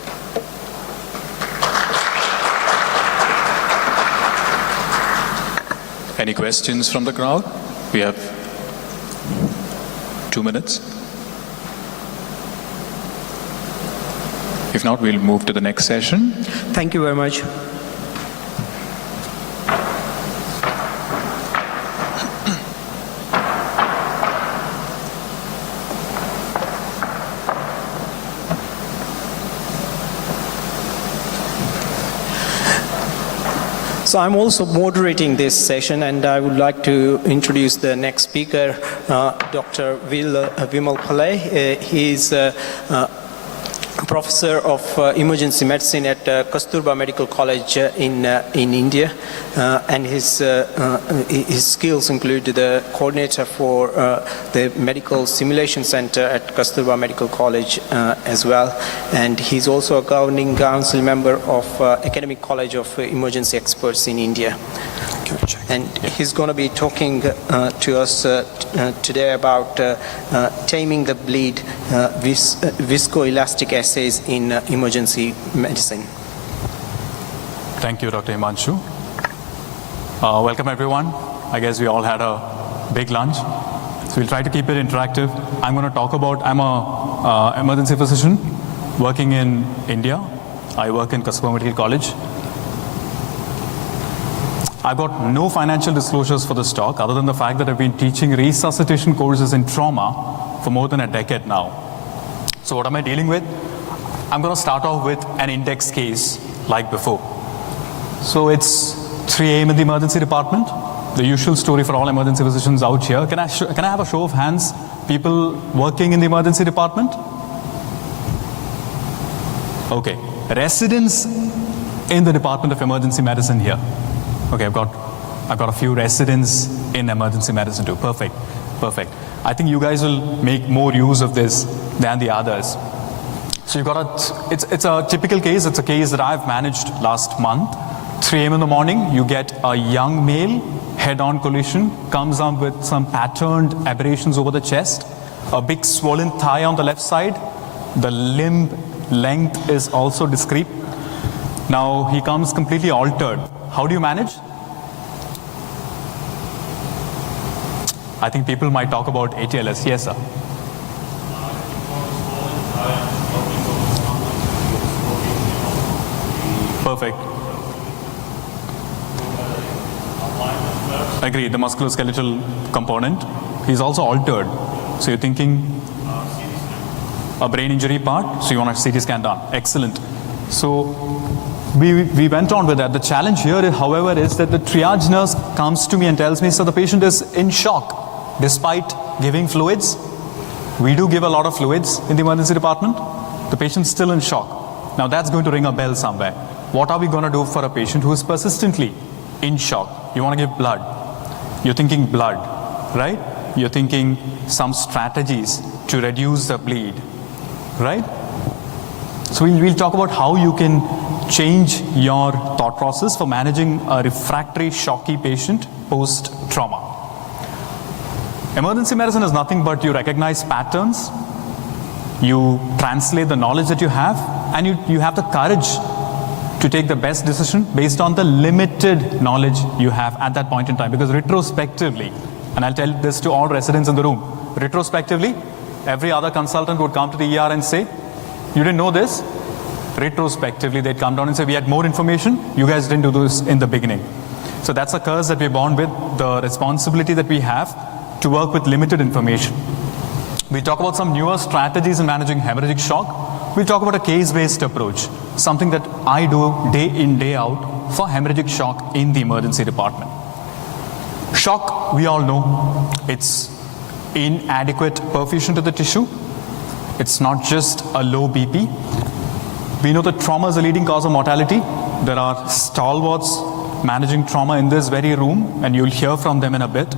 Any questions from the crowd? We have 2 minutes. If not, we'll move to the next session. Thank you very much. So I'm also moderating this session, and I would like to introduce the next speaker, Dr. Vimal Pillai. He's Professor of Emergency Medicine at Kasturba Medical College in India, and his skills include the coordinator for the Medical Simulation Center at Kasturba Medical College as well, and he's also a governing council member of Academic College of Emergency Experts in India. And he's going to be talking to us today about taming the bleed, viscoelastic assays in emergency medicine. Thank you, Dr. Himanshu. Welcome, everyone. I guess we all had a big lunch, so we'll try to keep it interactive. I'm going to talk about, I'm an emergency physician working in India. I work in Kasturba Medical College. I've got no financial disclosures for this talk other than the fact that I've been teaching resuscitation courses in trauma for more than a decade now. So what am I dealing with? I'm going to start off with an index case like before. So it's 3 a.m. in the emergency department. The usual story for all emergency physicians out here. Can I have a show of hands? People working in the emergency department? Okay. Residents in the Department of Emergency Medicine here. Okay, I've got a few residents in emergency medicine too. Perfect. I think you guys will make more use of this than the others. So you've got it's a typical case. It's a case that I've managed last month. 3 a.m. in the morning, you get a young male head-on collision, comes up with some patterned aberrations over the chest. a big swollen thigh on the left side. The limb length is also discrete. Now he comes completely altered. How do you manage? I think people might talk about ATLS. Yes, sir. Perfect. Agree, the musculoskeletal component. He's also altered. So you're thinking a brain injury part, so you want a CT scan done. Excellent. So we went on with that. The challenge here, however, is that the triage nurse comes to me and tells me, so the patient is in shock despite giving fluids. We do give a lot of fluids in the emergency department. The patient's still in shock. Now that's going to ring a bell somewhere. What are we going to do for a patient who is persistently in shock? You want to give blood. You're thinking blood, right? You're thinking some strategies to reduce the bleed, right? So we'll talk about how you can change your thought process for managing a refractory shocky patient post-trauma. Emergency medicine is nothing but you recognize patterns, you translate the knowledge that you have, and you have the courage to take the best decision based on the limited knowledge you have at that point in time. Because retrospectively, and I'll tell this to all residents in the room, retrospectively, every other consultant would come to the ER and say, you didn't know this? Retrospectively, they'd come down and say, we had more information, you guys didn't do this in the beginning. So that's a curse that we're born with, the responsibility that we have to work with limited information. We talk about some newer strategies in managing hemorrhagic shock. We'll talk about a case-based approach, something that I do day in, day out for hemorrhagic shock in the emergency department. Shock, we all know, it's inadequate perfusion to the tissue. It's not just a low BP. We know that trauma is a leading cause of mortality. There are stalwarts managing trauma in this very room, and you'll hear from them in a bit.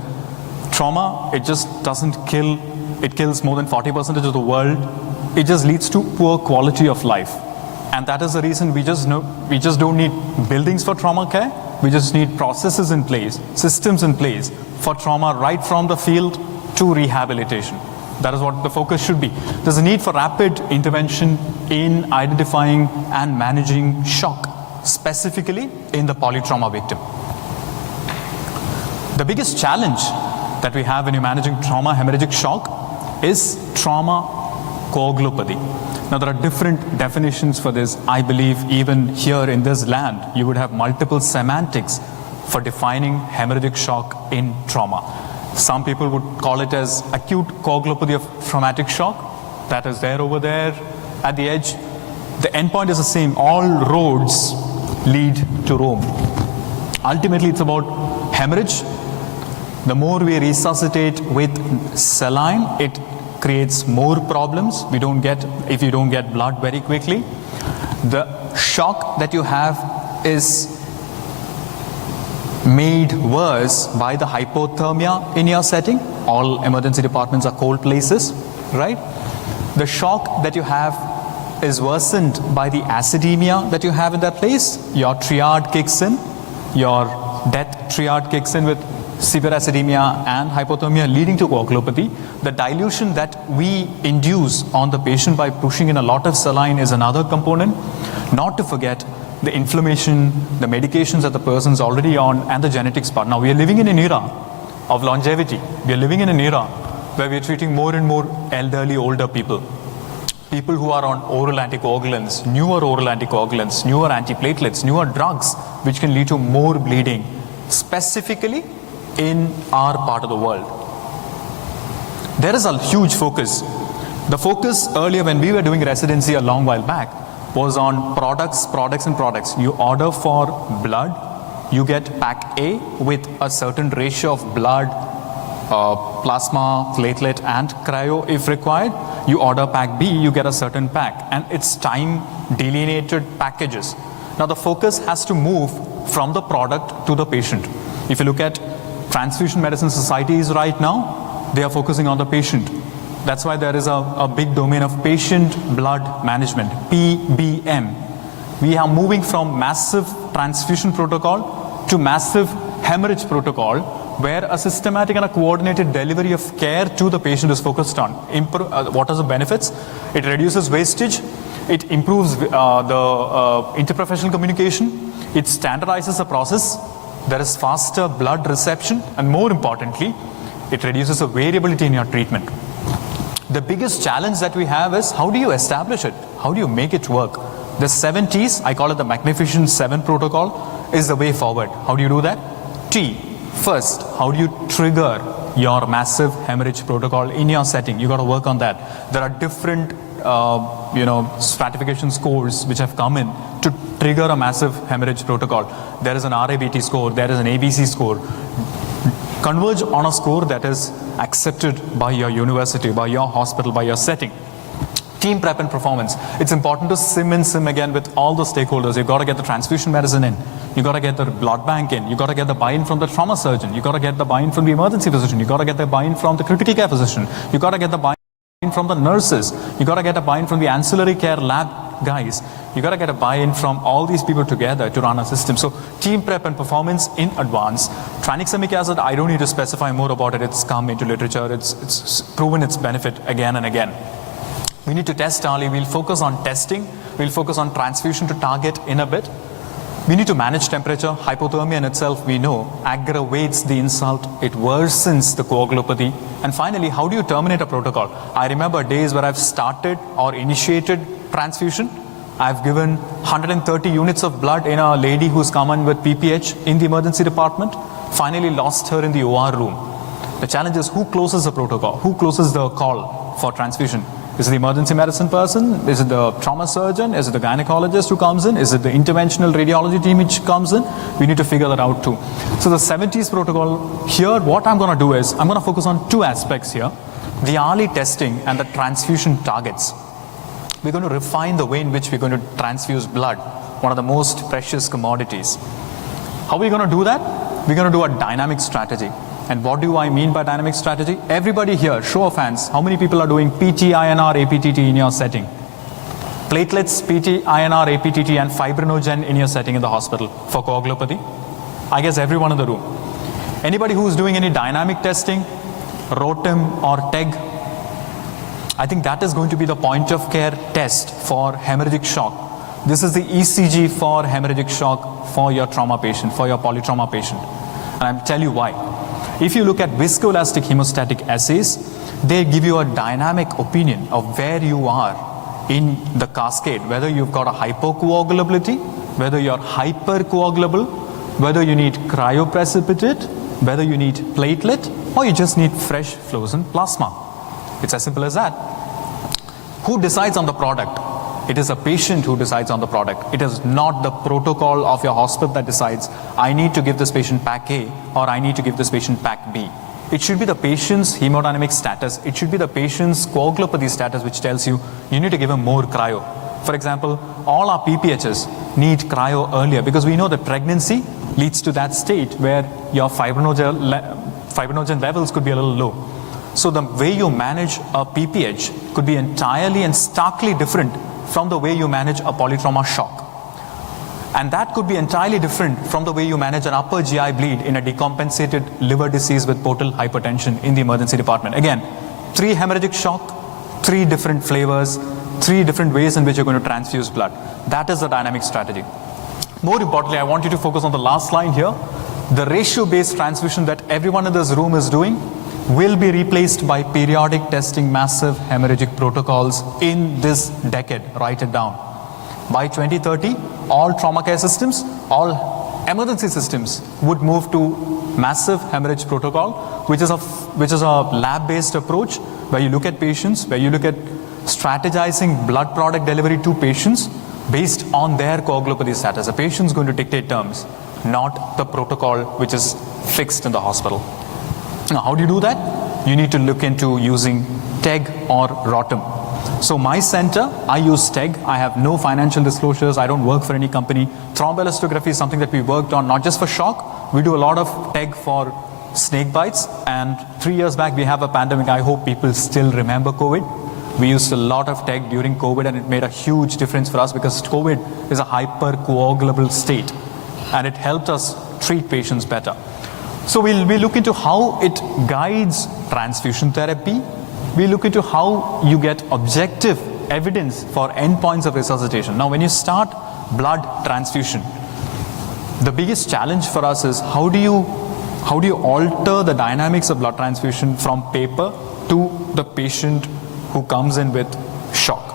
Trauma, it just doesn't kill, it kills more than 40% of the world. It just leads to poor quality of life. And that is the reason we just don't need buildings for trauma care. We just need processes in place, systems in place for trauma right from the field to rehabilitation. That is what the focus should be. There's a need for rapid intervention in identifying and managing shock, specifically in the polytrauma victim. The biggest challenge that we have when you're managing trauma hemorrhagic shock is trauma coagulopathy. Now there are different definitions for this. I believe even here in this land, you would have multiple semantics for defining hemorrhagic shock in trauma. Some people would call it as acute coagulopathy of traumatic shock. That is there over there at the edge. The endpoint is the same. All roads lead to Rome. Ultimately, it's about hemorrhage. The more we resuscitate with saline, it creates more problems. If you don't get blood very quickly. The shock that you have is made worse by the hypothermia in your setting. All emergency departments are cold places, right? The shock that you have is worsened by the acidemia that you have in that place. Your triad kicks in, your death triad kicks in with severe acidemia and hypothermia leading to coagulopathy. The dilution that we induce on the patient by pushing in a lot of saline is another component. Not to forget the inflammation, the medications that the person's already on, and the genetics part. Now we are living in an era of longevity. We are living in an era where we are treating more and more elderly, older people. People who are on oral anticoagulants, newer oral anticoagulants, newer antiplatelets, newer drugs, which can lead to more bleeding, specifically in our part of the world. There is a huge focus. The focus earlier when we were doing residency a long while back was on products. You order for blood, you get pack A with a certain ratio of blood, plasma, platelet, and cryo if required. You order pack B, you get a certain pack, and it's time delineated packages. Now the focus has to move from the product to the patient. If you look at transfusion medicine societies right now, they are focusing on the patient. That's why there is a big domain of patient blood management, PBM. We are moving from massive transfusion protocol to massive hemorrhage protocol, where a systematic and a coordinated delivery of care to the patient is focused on. What are the benefits? It reduces wastage, it improves the interprofessional communication, it standardizes the process, there is faster blood reception, and more importantly, it reduces the variability in your treatment. The biggest challenge that we have is how do you establish it? How do you make it work? The 7 T's, I call it the Magnificent 7 protocol, is the way forward. How do you do that? T, first, how do you trigger your massive hemorrhage protocol in your setting? You got to work on that. There are different stratification scores which have come in to trigger a massive hemorrhage protocol. There is an RABT score, there is an ABC score. Converge on a score that is accepted by your university, by your hospital, by your setting. Team prep and performance. It's important to sim again with all the stakeholders. You've got to get the transfusion medicine in. You've got to get the blood bank in. You've got to get the buy-in from the trauma surgeon. You've got to get the buy-in from the emergency physician. You've got to get the buy-in from the critical care physician. You've got to get the buy-in from the nurses. You've got to get a buy-in from the ancillary care lab guys. You got to get a buy-in from all these people together to run a system. So team prep and performance in advance. Tranexamic acid, I don't need to specify more about it. It's come into literature. It's proven its benefit again and again. We need to test early. We'll focus on testing. We'll focus on transfusion to target in a bit. We need to manage temperature. Hypothermia in itself, we know, aggravates the insult. It worsens the coagulopathy. And finally, how do you terminate a protocol? I remember days where I've started or initiated transfusion. I've given 130 units of blood in a lady who's come in with PPH in the emergency department. Finally lost her in the OR room. The challenge is who closes the protocol? Who closes the call for transfusion? Is it the emergency medicine person? Is it the trauma surgeon? Is it the gynecologist who comes in? Is it the interventional radiology team which comes in? We need to figure that out too. So the 70s protocol here, what I'm going to do is I'm going to focus on 2 aspects here. The early testing and the transfusion targets. We're going to refine the way in which we're going to transfuse blood, one of the most precious commodities. How are we going to do that? We're going to do a dynamic strategy. And what do I mean by dynamic strategy? Everybody here, show of hands, how many people are doing PT, INR, APTT in your setting? Platelets, PT, INR, APTT, and fibrinogen in your setting in the hospital for coagulopathy? I guess everyone in the room. Anybody who's doing any dynamic testing, ROTEM or TEG? I think that is going to be the point of care test for hemorrhagic shock. This is the ECG for hemorrhagic shock for your trauma patient, for your polytrauma patient. And I'll tell you why. If you look at viscoelastic hemostatic assays, they give you a dynamic opinion of where you are in the cascade, whether you've got a hypocoagulability, whether you're hypercoagulable, whether you need cryoprecipitate, whether you need platelet, or you just need fresh frozen plasma. It's as simple as that. Who decides on the product? It is a patient who decides on the product. It is not the protocol of your hospital that decides, I need to give this patient pack A or I need to give this patient pack B. It should be the patient's hemodynamic status. It should be the patient's coagulopathy status which tells you, you need to give him more cryo. For example, all our PPHs need cryo earlier because we know that pregnancy leads to that state where your fibrinogen levels could be a little low. So the way you manage a PPH could be entirely and starkly different from the way you manage a polytrauma shock. And that could be entirely different from the way you manage an upper GI bleed in a decompensated liver disease with portal hypertension in the emergency department. Again, 3 hemorrhagic shock, 3 different flavors, 3 different ways in which you're going to transfuse blood. That is the dynamic strategy. More importantly, I want you to focus on the last line here. The ratio-based transfusion that everyone in this room is doing will be replaced by periodic testing massive hemorrhagic protocols in this decade. Write it down. By 2030, all trauma care systems, all emergency systems would move to massive hemorrhage protocol, which is a lab-based approach where you look at patients, where you look at strategizing blood product delivery to patients based on their coagulopathy status. The patient's going to dictate terms, not the protocol which is fixed in the hospital. Now, how do you do that? You need to look into using TEG or ROTEM. So my center, I use TEG. I have no financial disclosures. I don't work for any company. Thromboelastography is something that we worked on, not just for shock. We do a lot of TEG for snake bites. And 3 years back, we have a pandemic. I hope people still remember COVID. We used a lot of TEG during COVID, and it made a huge difference for us because COVID is a hypercoagulable state. And it helped us treat patients better. So we look into how it guides transfusion therapy. We look into how you get objective evidence for endpoints of resuscitation. Now, when you start blood transfusion, the biggest challenge for us is how do you alter the dynamics of blood transfusion from paper to the patient who comes in with shock.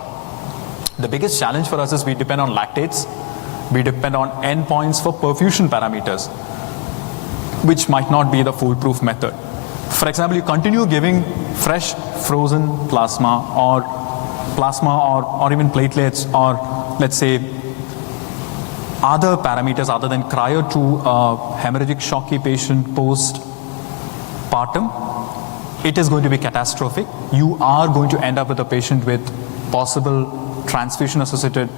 The biggest challenge for us is we depend on lactates, we depend on endpoints for perfusion parameters, which might not be the foolproof method. For example, you continue giving fresh frozen plasma or even platelets, or let's say other parameters other than cryo to a hemorrhagic shocky patient post-partum, it is going to be catastrophic. You are going to end up with a patient with possible transfusion-associated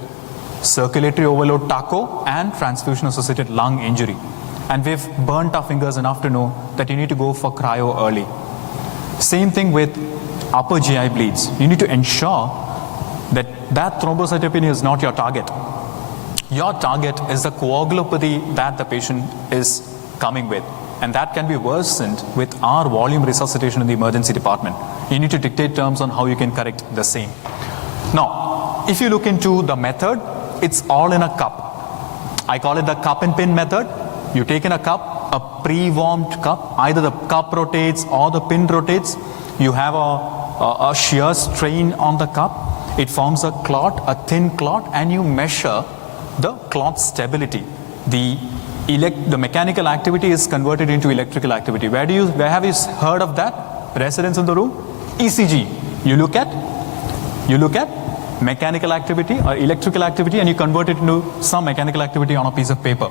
circulatory overload TACO and transfusion-associated lung injury. And we've burnt our fingers enough to know that you need to go for cryo early. Same thing with upper GI bleeds. You need to ensure that thrombocytopenia is not your target. Your target is the coagulopathy that the patient is coming with. And that can be worsened with our volume resuscitation in the emergency department. You need to dictate terms on how you can correct the same. Now, if you look into the method, it's all in a cup. I call it the cup and pin method. You take in a cup, a pre-warmed cup, either the cup rotates or the pin rotates. You have a shear strain on the cup. It forms a clot, a thin clot, and you measure the clot stability. The mechanical activity is converted into electrical activity. Where have you heard of that? Residents in the room? ECG. You look at mechanical activity or electrical activity, and you convert it into some mechanical activity on a piece of paper,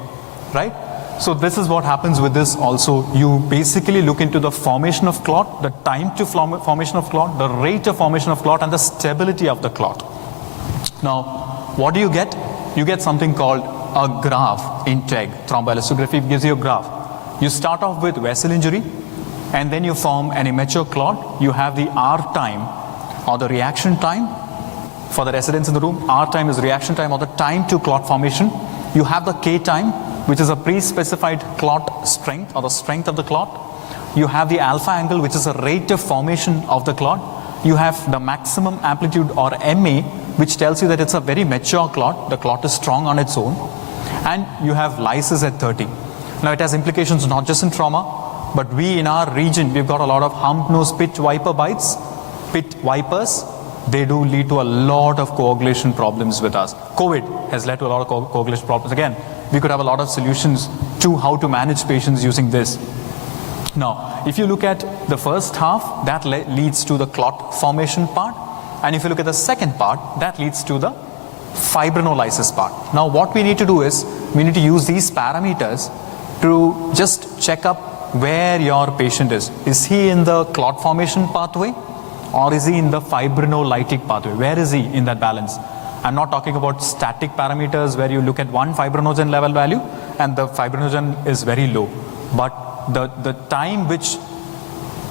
right? So this is what happens with this also. You basically look into the formation of clot, the time to formation of clot, the rate of formation of clot, and the stability of the clot. Now, what do you get? You get something called a graph in TEG. Thromboelastography gives you a graph. You start off with vessel injury, and then you form an immature clot. You have the R time or the reaction time. For the residents in the room, R time is reaction time or the time to clot formation. You have the K time, which is a pre-specified clot strength or the strength of the clot. You have the alpha angle, which is a rate of formation of the clot. You have the maximum amplitude or MA, which tells you that it's a very mature clot. The clot is strong on its own. And you have lysis at 30. Now it has implications not just in trauma, but we in our region, we've got a lot of hump nose pit viper bites, pit vipers. They do lead to a lot of coagulation problems with us. COVID has led to a lot of coagulation problems. Again, we could have a lot of solutions to how to manage patients using this. Now, if you look at the first half, that leads to the clot formation part. And if you look at the second part, that leads to the fibrinolysis part. Now, what we need to do is, we need to use these parameters to just check up where your patient is. Is he in the clot formation pathway? Or is he in the fibrinolytic pathway? Where is he in that balance? I'm not talking about static parameters where you look at one fibrinogen level value and the fibrinogen is very low. But the time which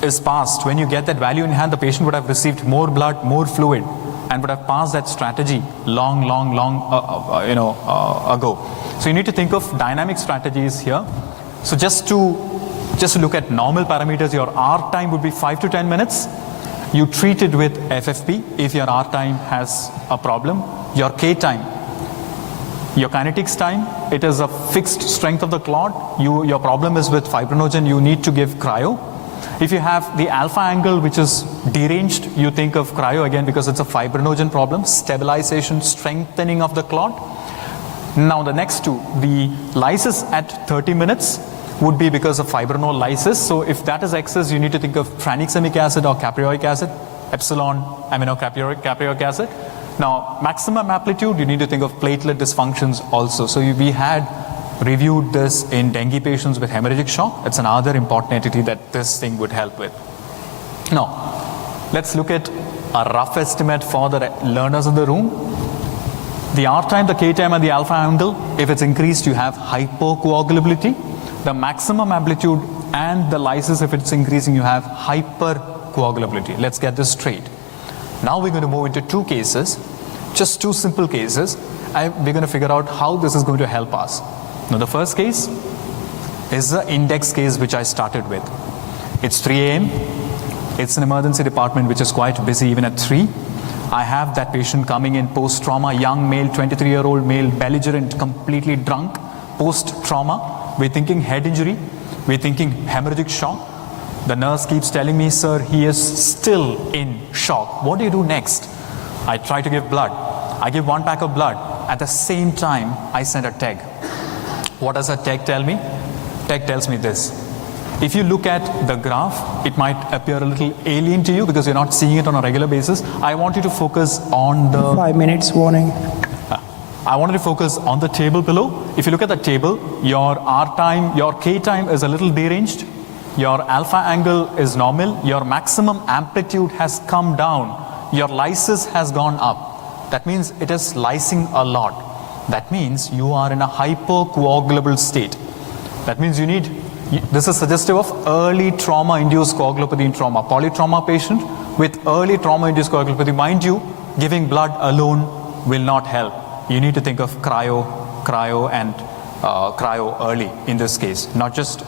is passed when you get that value in hand, the patient would have received more blood, more fluid, and would have passed that strategy long ago. So you need to think of dynamic strategies here. So just to look at normal parameters, your R time would be 5 to 10 minutes. You treat it with FFP if your R time has a problem. Your K time, your kinetics time, it is a fixed strength of the clot. Your problem is with fibrinogen, you need to give cryo. If you have the alpha angle which is deranged, you think of cryo again because it's a fibrinogen problem, stabilization, strengthening of the clot. Now the next two, the lysis at 30 minutes would be because of fibrinolysis. So if that is excess, you need to think of tranexamic acid or caprioic acid, epsilon aminocaprioic acid. Now, maximum amplitude, you need to think of platelet dysfunctions also. So we had reviewed this in dengue patients with hemorrhagic shock. It's another important entity that this thing would help with. Now, let's look at a rough estimate for the learners in the room. The R time, the K time, and the alpha angle, if it's increased, you have hypocoagulability. The maximum amplitude and the lysis, if it's increasing, you have hypercoagulability. Let's get this straight. Now we're going to move into two cases, just two simple cases, and we're going to figure out how this is going to help us. Now the first case is the index case which I started with. It's 3 a.m. It's an emergency department which is quite busy even at 3. I have that patient coming in post-trauma, young male, 23-year-old male, belligerent, completely drunk, post-trauma. We're thinking head injury. We're thinking hemorrhagic shock. The nurse keeps telling me, sir, he is still in shock. What do you do next? I try to give blood. I give 1 pack of blood. At the same time, I send a TEG. What does a TEG tell me? TEG tells me this. If you look at the graph, it might appear a little alien to you because you're not seeing it on a regular basis. I want you to focus on the... 5 minutes warning. I wanted to focus on the table below. If you look at the table, your R time, your K time is a little deranged. Your alpha angle is normal. Your maximum amplitude has come down. Your lysis has gone up. That means it is lysing a lot. That means you are in a hypocoagulable state. That means you need... This is suggestive of early trauma-induced coagulopathy in trauma. Polytrauma patient with early trauma-induced coagulopathy. Mind you, giving blood alone will not help. You need to think of cryo early in this case, not just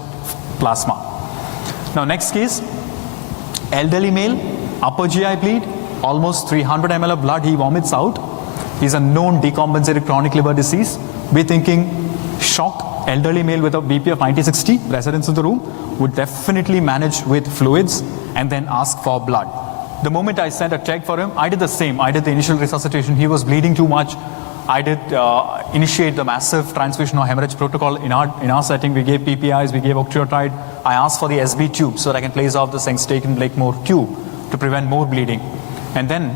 plasma. Now next case, elderly male, upper GI bleed, almost 300 ml of blood he vomits out. He's a known decompensated chronic liver disease. We're thinking shock. Elderly male with a BP of 90-60, residents in the room, would definitely manage with fluids and then ask for blood. The moment I sent a TEG for him, I did the same. I did the initial resuscitation. He was bleeding too much. I did initiate the massive transfusion or hemorrhage protocol. In our setting, we gave PPIs, we gave octreotide. I asked for the SB tube so that I can place off the Sengstaken-Blakemore tube to prevent more bleeding. And then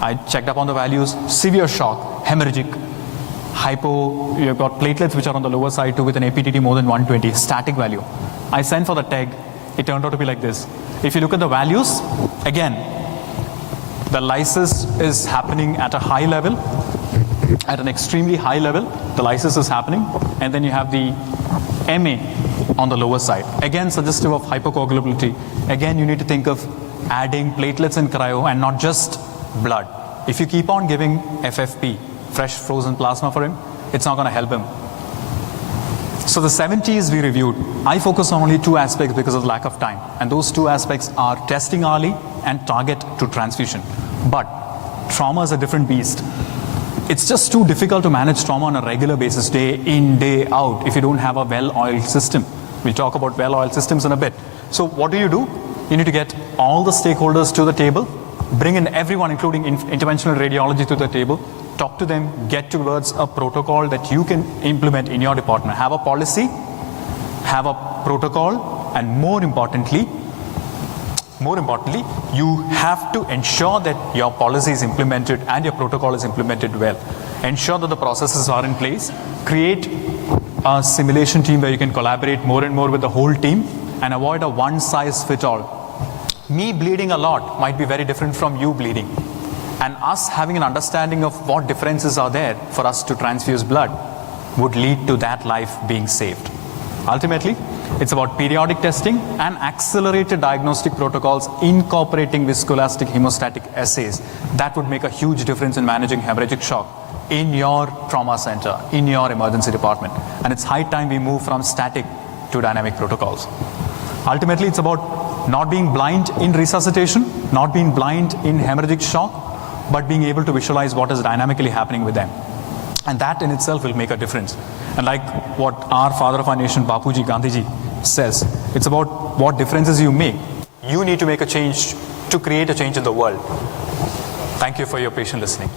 I checked up on the values, severe shock, hemorrhagic, hypo, you've got platelets which are on the lower side too with an APTT more than 120, static value. I sent for the TEG, it turned out to be like this. If you look at the values, again, the lysis is happening at a high level, at an extremely high level, the lysis is happening, and then you have the MA on the lower side. Again, suggestive of hypocoagulability. Again, you need to think of adding platelets and cryo and not just blood. If you keep on giving FFP, fresh frozen plasma for him, it's not going to help him. So the 70s we reviewed, I focus on only 2 aspects because of lack of time. And those 2 aspects are testing early and target to transfusion. But trauma is a different beast. It's just too difficult to manage trauma on a regular basis, day in, day out, if you don't have a well-oiled system. We'll talk about well-oiled systems in a bit. So what do? You need to get all the stakeholders to the table, bring in everyone, including interventional radiology, to the table, talk to them, get towards a protocol that you can implement in your department. Have a policy, have a protocol, and more importantly, you have to ensure that your policy is implemented and your protocol is implemented well. Ensure that the processes are in place. Create a simulation team where you can collaborate more and more with the whole team and avoid a one-size-fits-all. Me bleeding a lot might be very different from you bleeding. And us having an understanding of what differences are there for us to transfuse blood would lead to that life being saved. Ultimately, it's about periodic testing and accelerated diagnostic protocols incorporating viscoelastic hemostatic assays. That would make a huge difference in managing hemorrhagic shock in your trauma center, in your emergency department. And it's high time we move from static to dynamic protocols. Ultimately, it's about not being blind in resuscitation, not being blind in hemorrhagic shock, but being able to visualize what is dynamically happening with them. And that in itself will make a difference. And like what our father of our nation, Bapuji, Gandhiji, says, it's about what differences you make. You need to make a change to create a change in the world. Thank you for your patient listening.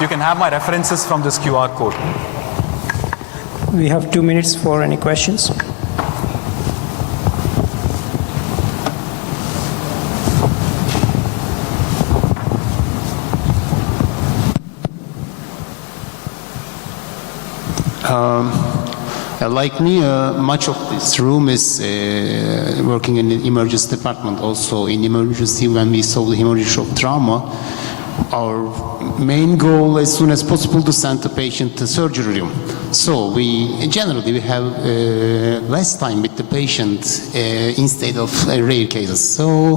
You can have my references from this QR code. We have 2 minutes for any questions. Like me, much of this room is working in the emergency department. Also in emergency, when we solve the hemorrhagic shock trauma, our main goal as soon as possible to send the patient to surgery room. So we generally have less time with the patient instead of rare cases. So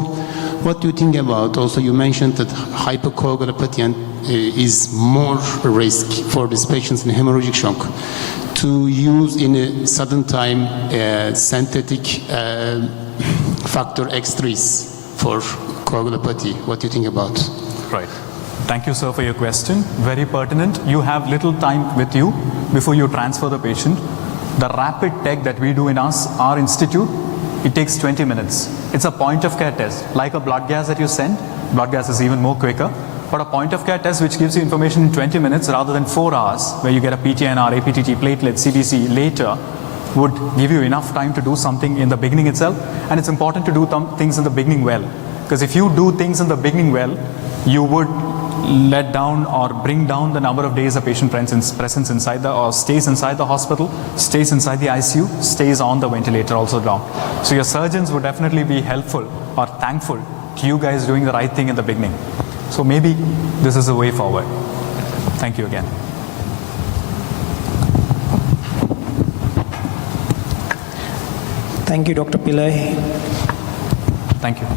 what do you think about? Also, you mentioned that hypocoagulopathy is more risk for these patients in hemorrhagic shock. to use in a sudden time synthetic factor X3s for coagulopathy. What do you think about? Right. Thank you, sir, for your question. Very pertinent. You have little time with you before you transfer the patient. The rapid tech that we do in our institute, it takes 20 minutes. It's a point of care test. Like a blood gas that you send, blood gas is even more quicker. But a point of care test which gives you information in 20 minutes rather than 4 hours, where you get a PTNR, APTT, platelet, CBC later, would give you enough time to do something in the beginning itself. And it's important to do things in the beginning well. Because if you do things in the beginning well, you would let down or bring down the number of days a patient presence inside or stays inside the hospital, stays inside the ICU, stays on the ventilator also down. So your surgeons would definitely be helpful or thankful to you guys doing the right thing in the beginning. So maybe this is the way forward. Thank you again. Thank you, Dr. Pillai. Thank you.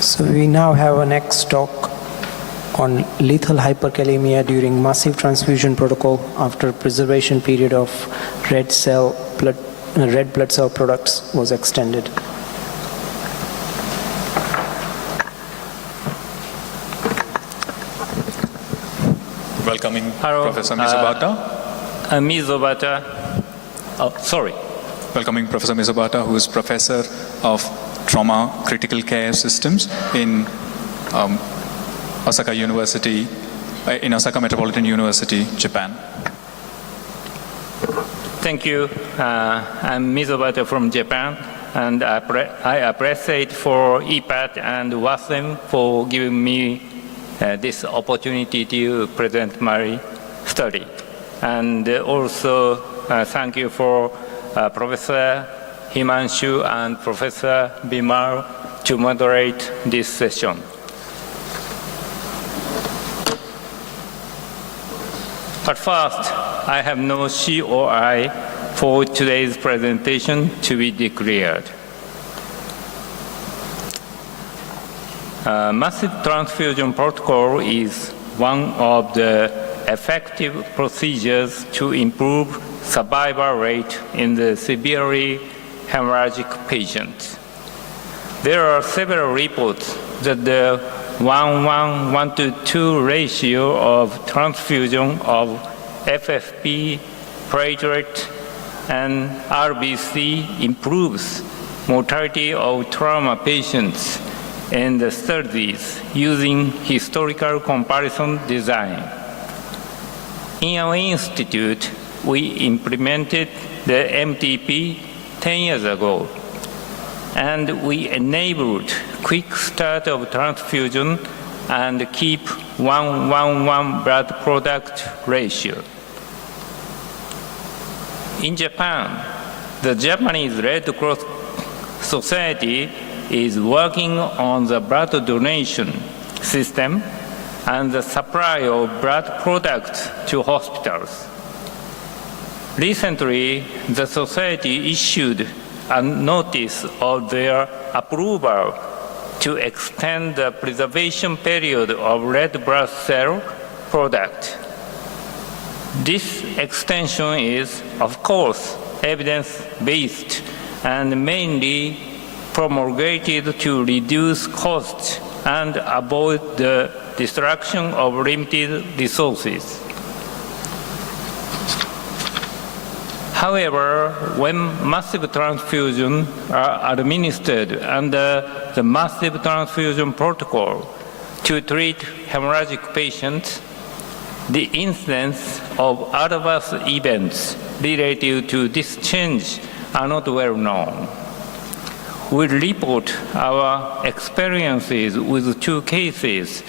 So we now have a next talk on lethal hyperkalemia during massive transfusion protocol after preservation period of red blood cell products was extended. Welcoming Professor Mizobata. Mizobata. Oh, sorry. Welcoming Professor Mizobata, who is Professor of Trauma Critical Care Systems in Osaka University, in Osaka Metropolitan University, Japan. Thank you. I'm Mizobata from Japan, and I appreciate for EPAT and WASM for giving me this opportunity to present my study. And also thank you for Professor Himanshu and Professor Bimal to moderate this session. But first, I have no COI for today's presentation to be declared. Massive transfusion protocol is one of the effective procedures to improve survival rate in the severely hemorrhagic patients. There are several reports that the 1:1:2 ratio of transfusion of FFP, platelet, and RBC improves mortality of trauma patients in the studies using historical comparison design. In our institute, we implemented the MTP 10 years ago, and we enabled quick start of transfusion and keep 1:1:1 blood product ratio. In Japan, the Japanese Red Cross Society is working on the blood donation system and the supply of blood products to hospitals. Recently, the Society issued a notice of their approval to extend the preservation period of red blood cell product. This extension is, of course, evidence-based and mainly promulgated to reduce costs and avoid the destruction of limited resources. However, when massive transfusions are administered under the massive transfusion protocol to treat hemorrhagic patients, the incidence of adverse events related to this change are not well known. We report our experiences with 2 cases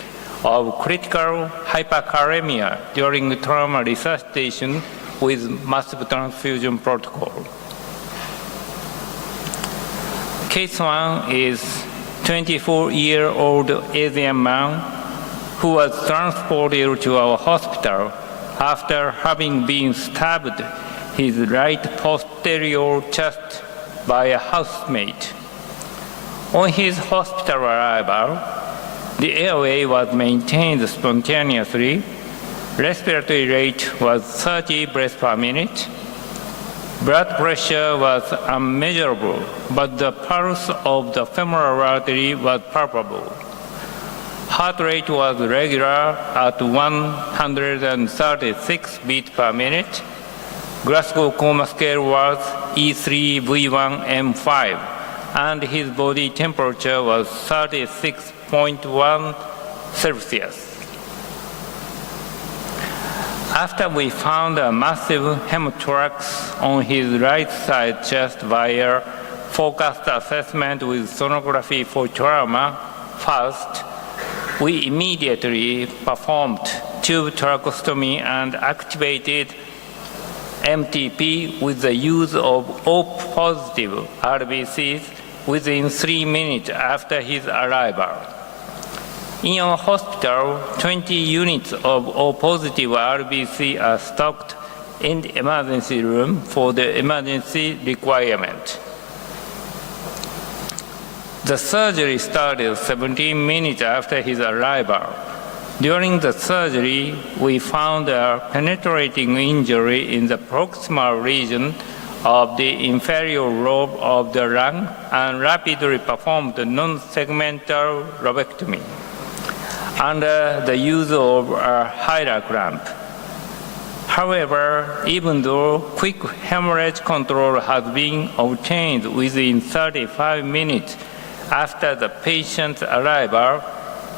of critical hyperkalemia during trauma resuscitation with massive transfusion protocol. Case 1 is 24-year-old Asian man who was transported to our hospital after having been stabbed his right posterior chest by a housemate. On his hospital arrival, the airway was maintained spontaneously, respiratory rate was 30 breaths per minute, blood pressure was unmeasurable, but the pulse of the femoral artery was palpable. Heart rate was regular at 136 beats per minute. Glasgow Coma Scale was E3V1M5, and his body temperature was 36.1 Celsius. After we found a massive hemothorax on his right side chest via focused assessment with sonography for trauma, first, we immediately performed tube tracheostomy and activated MTP with the use of O-positive RBCs within 3 minutes after his arrival. In our hospital, 20 units of O-positive RBC are stocked in the emergency room for the emergency requirement. The surgery started 17 minutes after his arrival. During the surgery, we found a penetrating injury in the proximal region of the inferior lobe of the lung and rapidly performed non-segmental lobectomy under the use of a Hyla clamp. However, even though quick hemorrhage control has been obtained within 35 minutes after the patient's arrival,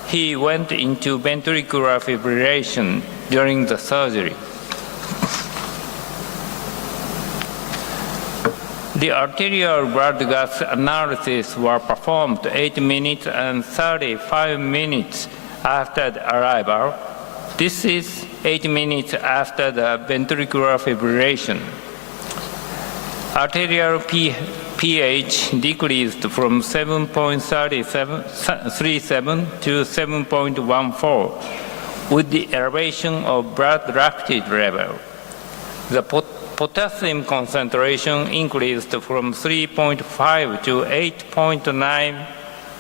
he went into ventricular fibrillation during the surgery. The arterial blood gas analysis were performed 8 minutes and 35 minutes after the arrival. This is 8 minutes after the ventricular fibrillation. Arterial pH decreased from 7.37 to 7.14 with the elevation of blood lactate level. The potassium concentration increased from 3.5 to 8.9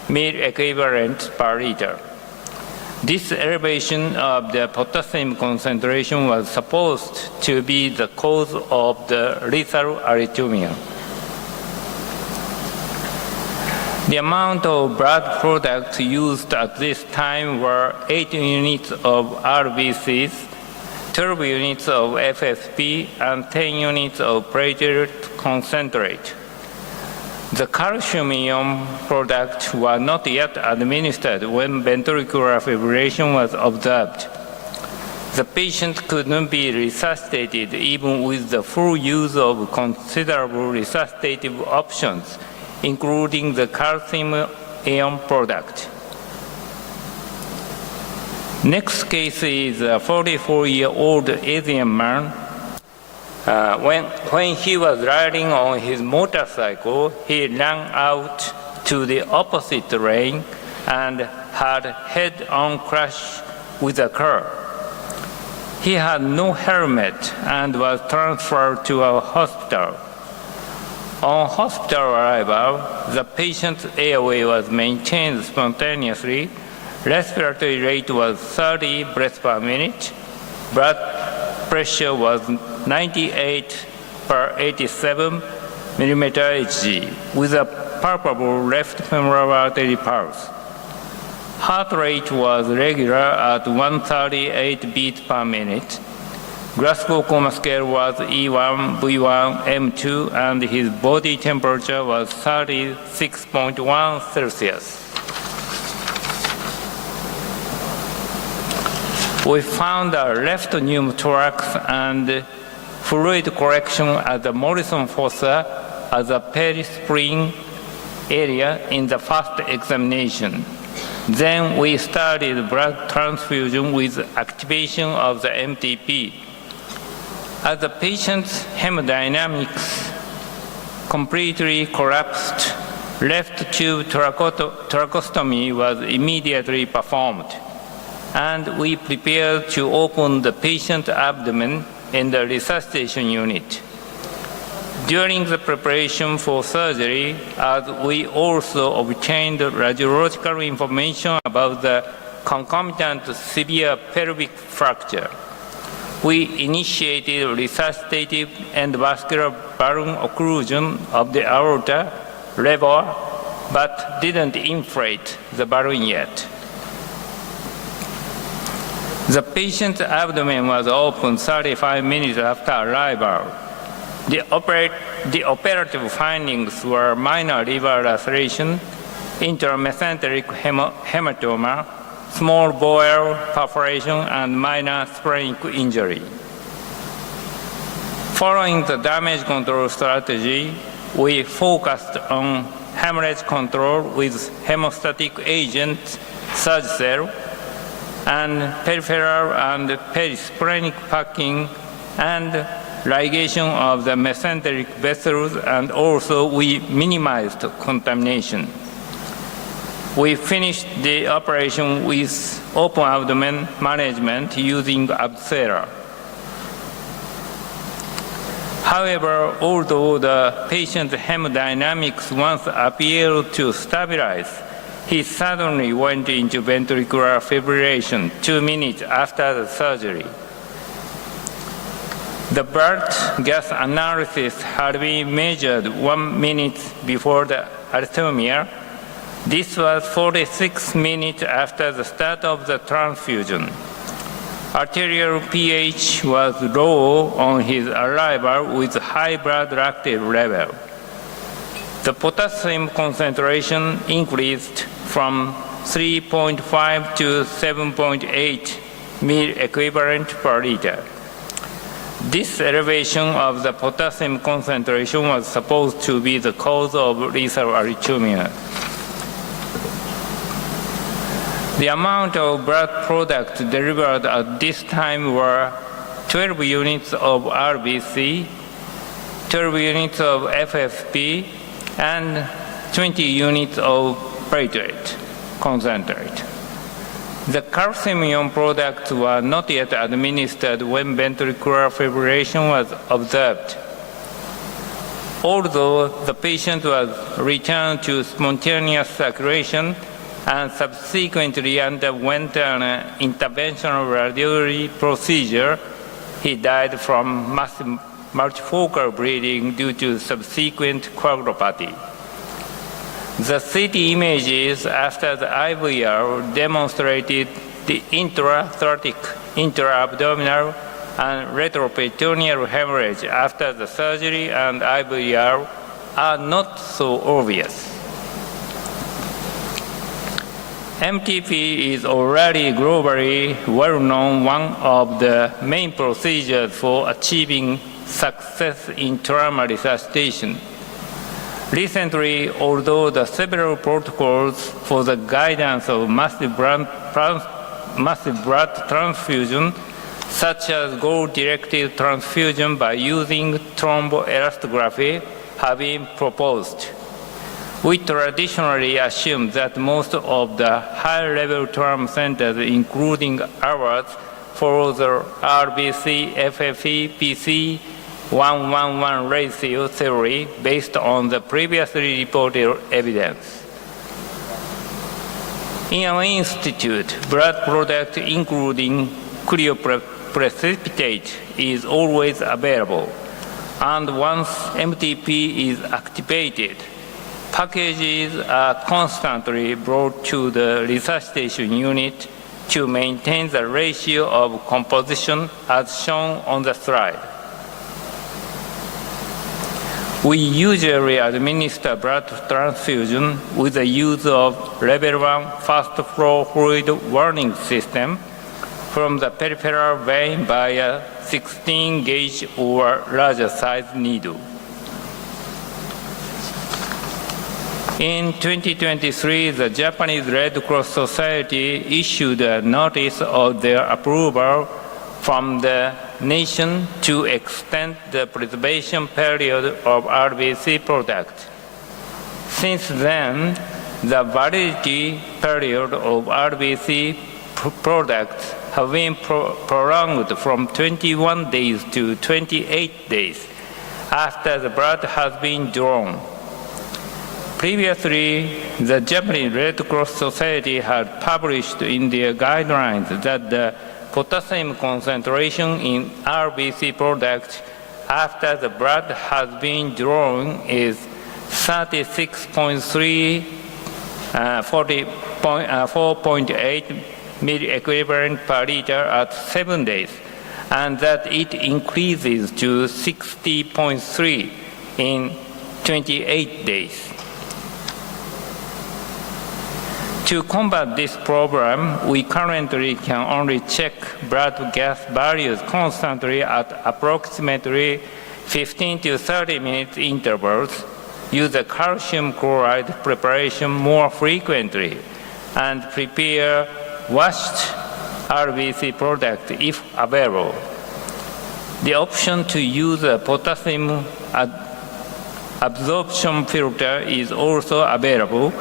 milliequivalents per liter. This elevation of the potassium concentration was supposed to be the cause of the lethal arrhythmia. The amount of blood products used at this time were 8 units of RBCs, 12 units of FSP, and 10 units of platelet concentrate. The calcium-ion products were not yet administered when ventricular fibrillation was observed. The patient could not be resuscitated even with the full use of considerable resuscitative options, including the calcium-ion product. Next case is a 44-year-old Asian man. When he was riding on his motorcycle, he ran out to the opposite lane and had head-on crash with a car. He had no helmet and was transferred to our hospital. On hospital arrival, the patient's airway was maintained spontaneously, respiratory rate was 30 breaths per minute, blood pressure was 98/87 millimeter Hg with a palpable left femoral artery pulse. Heart rate was regular at 138 beats per minute. Glasgow Coma Scale was E1V1M2 and his body temperature was 36.1 Celsius. We found a left pneumothorax and fluid collection at the Morrison fossa as a perispleen area in the first examination. Then we started blood transfusion with activation of the MTP. As the patient's hemodynamics completely collapsed, left tube tracheostomy was immediately performed, and we prepared to open the patient's abdomen in the resuscitation unit. During the preparation for surgery, as we also obtained radiological information about the concomitant severe pelvic fracture, we initiated resuscitative endovascular balloon occlusion of the aorta lever, but didn't inflate the balloon yet. The patient's abdomen was open 35 minutes after arrival. The operative findings were minor liver laceration, intramesenteric hematoma, small bowel perforation, and minor splenic injury. Following the damage control strategy, we focused on hemorrhage control with hemostatic agents, Surgicel, and peripheral and perisplenic packing, and ligation of the mesenteric vessels, and also we minimized contamination. We finished the operation with open abdomen management using Acil. However, although the patient's hemodynamics once appeared to stabilize, he suddenly went into ventricular fibrillation 2 minutes after the surgery. The blood gas analysis had been measured 1 minute before the arrhythmia. This was 46 minutes after the start of the transfusion. Arterial pH was low on his arrival with high blood lactate level. The potassium concentration increased from 3.5 to 7.8 ml equivalent per liter. This elevation of the potassium concentration was supposed to be the cause of lethal arrhythmia. The amount of blood products delivered at this time were 12 units of RBC, 12 units of FFP, and 20 units of platelet concentrate. The calcium products were not yet administered when ventricular fibrillation was observed. Although the patient was returned to spontaneous circulation and subsequently underwent an interventional radiology procedure, he died from massive multifocal bleeding due to subsequent coagulopathy. The CT images after the IVR demonstrated the intrathoracic, intra-abdominal, and retroperitoneal hemorrhage after the surgery and IVR are not so obvious. MTP is already globally well-known one of the main procedures for achieving success in trauma resuscitation. Recently, although the several protocols for the guidance of massive blood transfusion, such as goal-directed transfusion by using thromboelastography, have been proposed, we traditionally assume that most of the high-level trauma centers, including ours, follow the RBC, FFE, PC, 1:1:1 ratio theory based on the previously reported evidence. In our institute, blood product including cryoprecipitate is always available, and once MTP is activated, packages are constantly brought to the resuscitation unit to maintain the ratio of composition as shown on the slide. We usually administer blood transfusion with the use of level 1 fast flow fluid warning system from the peripheral vein by a 16 gauge or larger size needle. In 2023, the Japanese Red Cross Society issued a notice of their approval from the nation to extend the preservation period of RBC product. Since then, the validity period of RBC products have been prolonged from 21 days to 28 days, after the blood has been drawn. Previously, the Japanese Red Cross Society had published in their guidelines that the potassium concentration in RBC products after the blood has been drawn is 36.3, 4.8 milliequivalent per liter at 7 days, and that it increases to 60.3 in 28 days. To combat this problem, we currently can only check blood gas values constantly at approximately 15 to 30 minute intervals, use the calcium chloride preparation more frequently, and prepare washed RBC product if available. The option to use a potassium absorption filter is also available,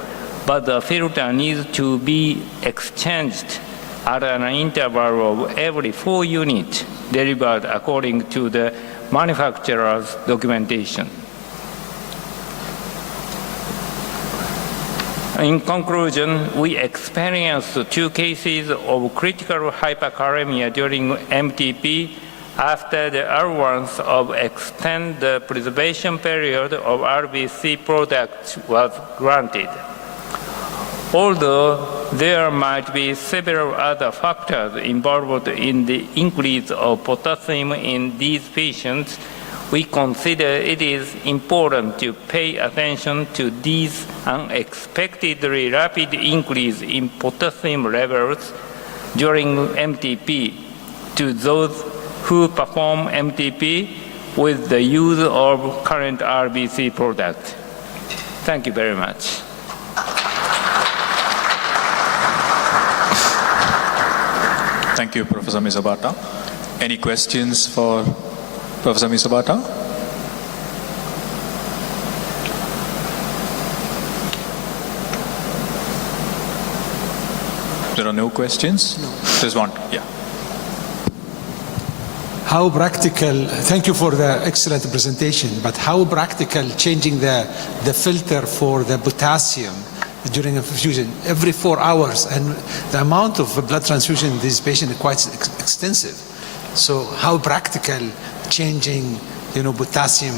but the filter needs to be exchanged at an interval of every 4 units delivered according to the manufacturer's documentation. In conclusion, we experienced 2 cases of critical hyperkalemia during MTP after the allowance of extend the preservation period of RBC products was granted. Although there might be several other factors involved in the increase of potassium in these patients, we consider it is important to pay attention to these unexpectedly rapid increase in potassium levels during MTP to those who perform MTP with the use of current RBC products. Thank you very much. Thank you, Professor Misabata. Any questions for Professor Misabata? There are no questions? No. There's one, yeah. How practical, thank you for the excellent presentation, but how practical changing the filter for the potassium during a infusion every 4 hours, and the amount of blood transfusion in this patient is quite extensive. So how practical changing, potassium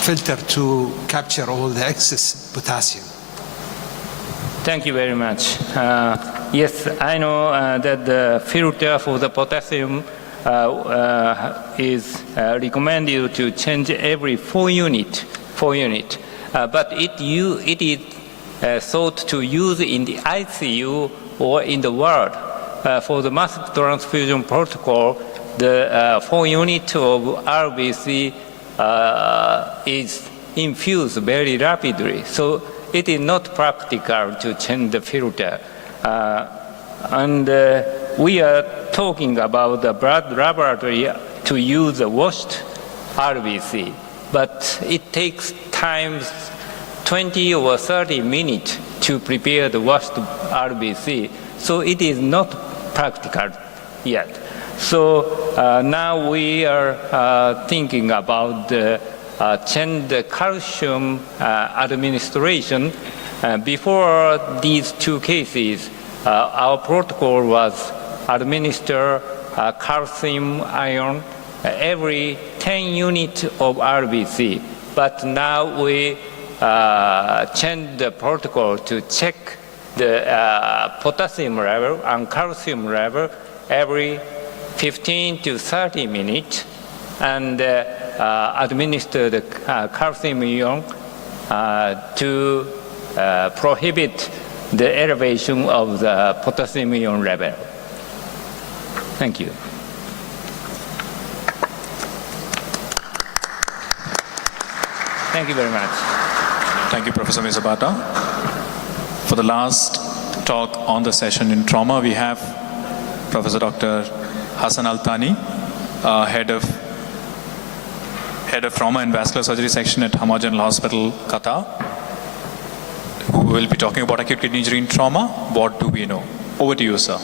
filter to capture all the excess potassium? Thank you very much. Yes, I know that the filter for the potassium is recommended to change every 4 units, but it is thought to use in the ICU or in the ward. For the mass transfusion protocol, the 4 units of RBC is infused very rapidly, so it is not practical to change the filter. And we are talking about the blood laboratory to use the washed RBC, but it takes time 20 or 30 minutes to prepare the washed RBC, so it is not practical yet. So now we are thinking about change the calcium administration. Before these 2 cases, our protocol was administer calcium ion every 10 units of RBC, but now we change the protocol to check the potassium level and calcium level every 15 to 30 minutes, and administer the calcium ion to prohibit the elevation of the potassium ion level. Thank you. Thank you very much. Thank you, Professor Misabata. For the last talk on the session in trauma, we have Professor Dr. Hassan Al-Thani, head of Trauma and Vascular Surgery Section at Hamad General Hospital, Qatar, who will be talking about acute kidney injury in trauma. What do we know? Over to you, sir.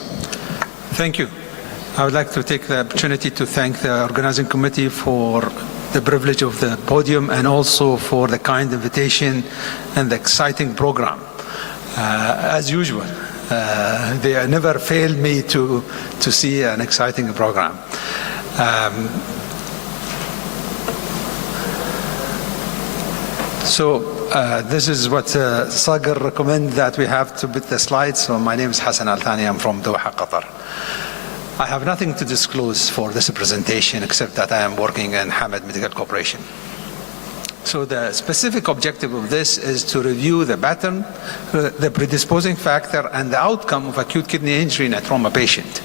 Thank you. I would like to take the opportunity to thank the organizing committee for the privilege of the podium and also for the kind invitation and the exciting program. As usual, they never fail me to see an exciting program. This is what Sagar recommended that we have to put the slides. So my name is Hassan Al-Thani. I'm from Doha, Qatar. I have nothing to disclose for this presentation except that I am working in Hamad Medical Corporation. So the specific objective of this is to review the pattern, the predisposing factor, and the outcome of acute kidney injury in a trauma patient.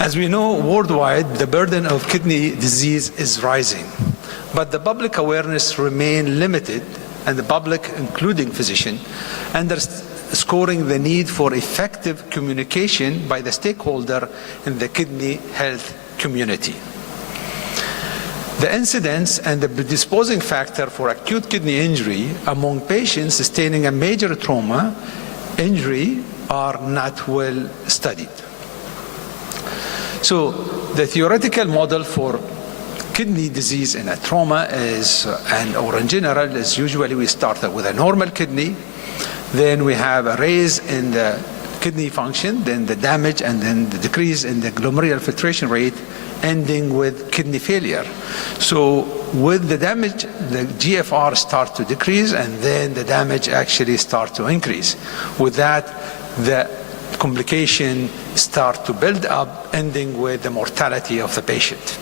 As we know, worldwide, the burden of kidney disease is rising, but the public awareness remains limited, and the public, including physicians, underscoring the need for effective communication by the stakeholder in the kidney health community. The incidence and the predisposing factor for acute kidney injury among patients sustaining a major trauma injury are not well studied. So the theoretical model for kidney disease in a trauma is, or in general, is usually we start with a normal kidney, then we have a raise in the kidney function, then the damage, and then the decrease in the glomerular filtration rate, ending with kidney failure. So with the damage, the GFR start to decrease, and then the damage actually start to increase. With that, the complication start to build up, ending with the mortality of the patient.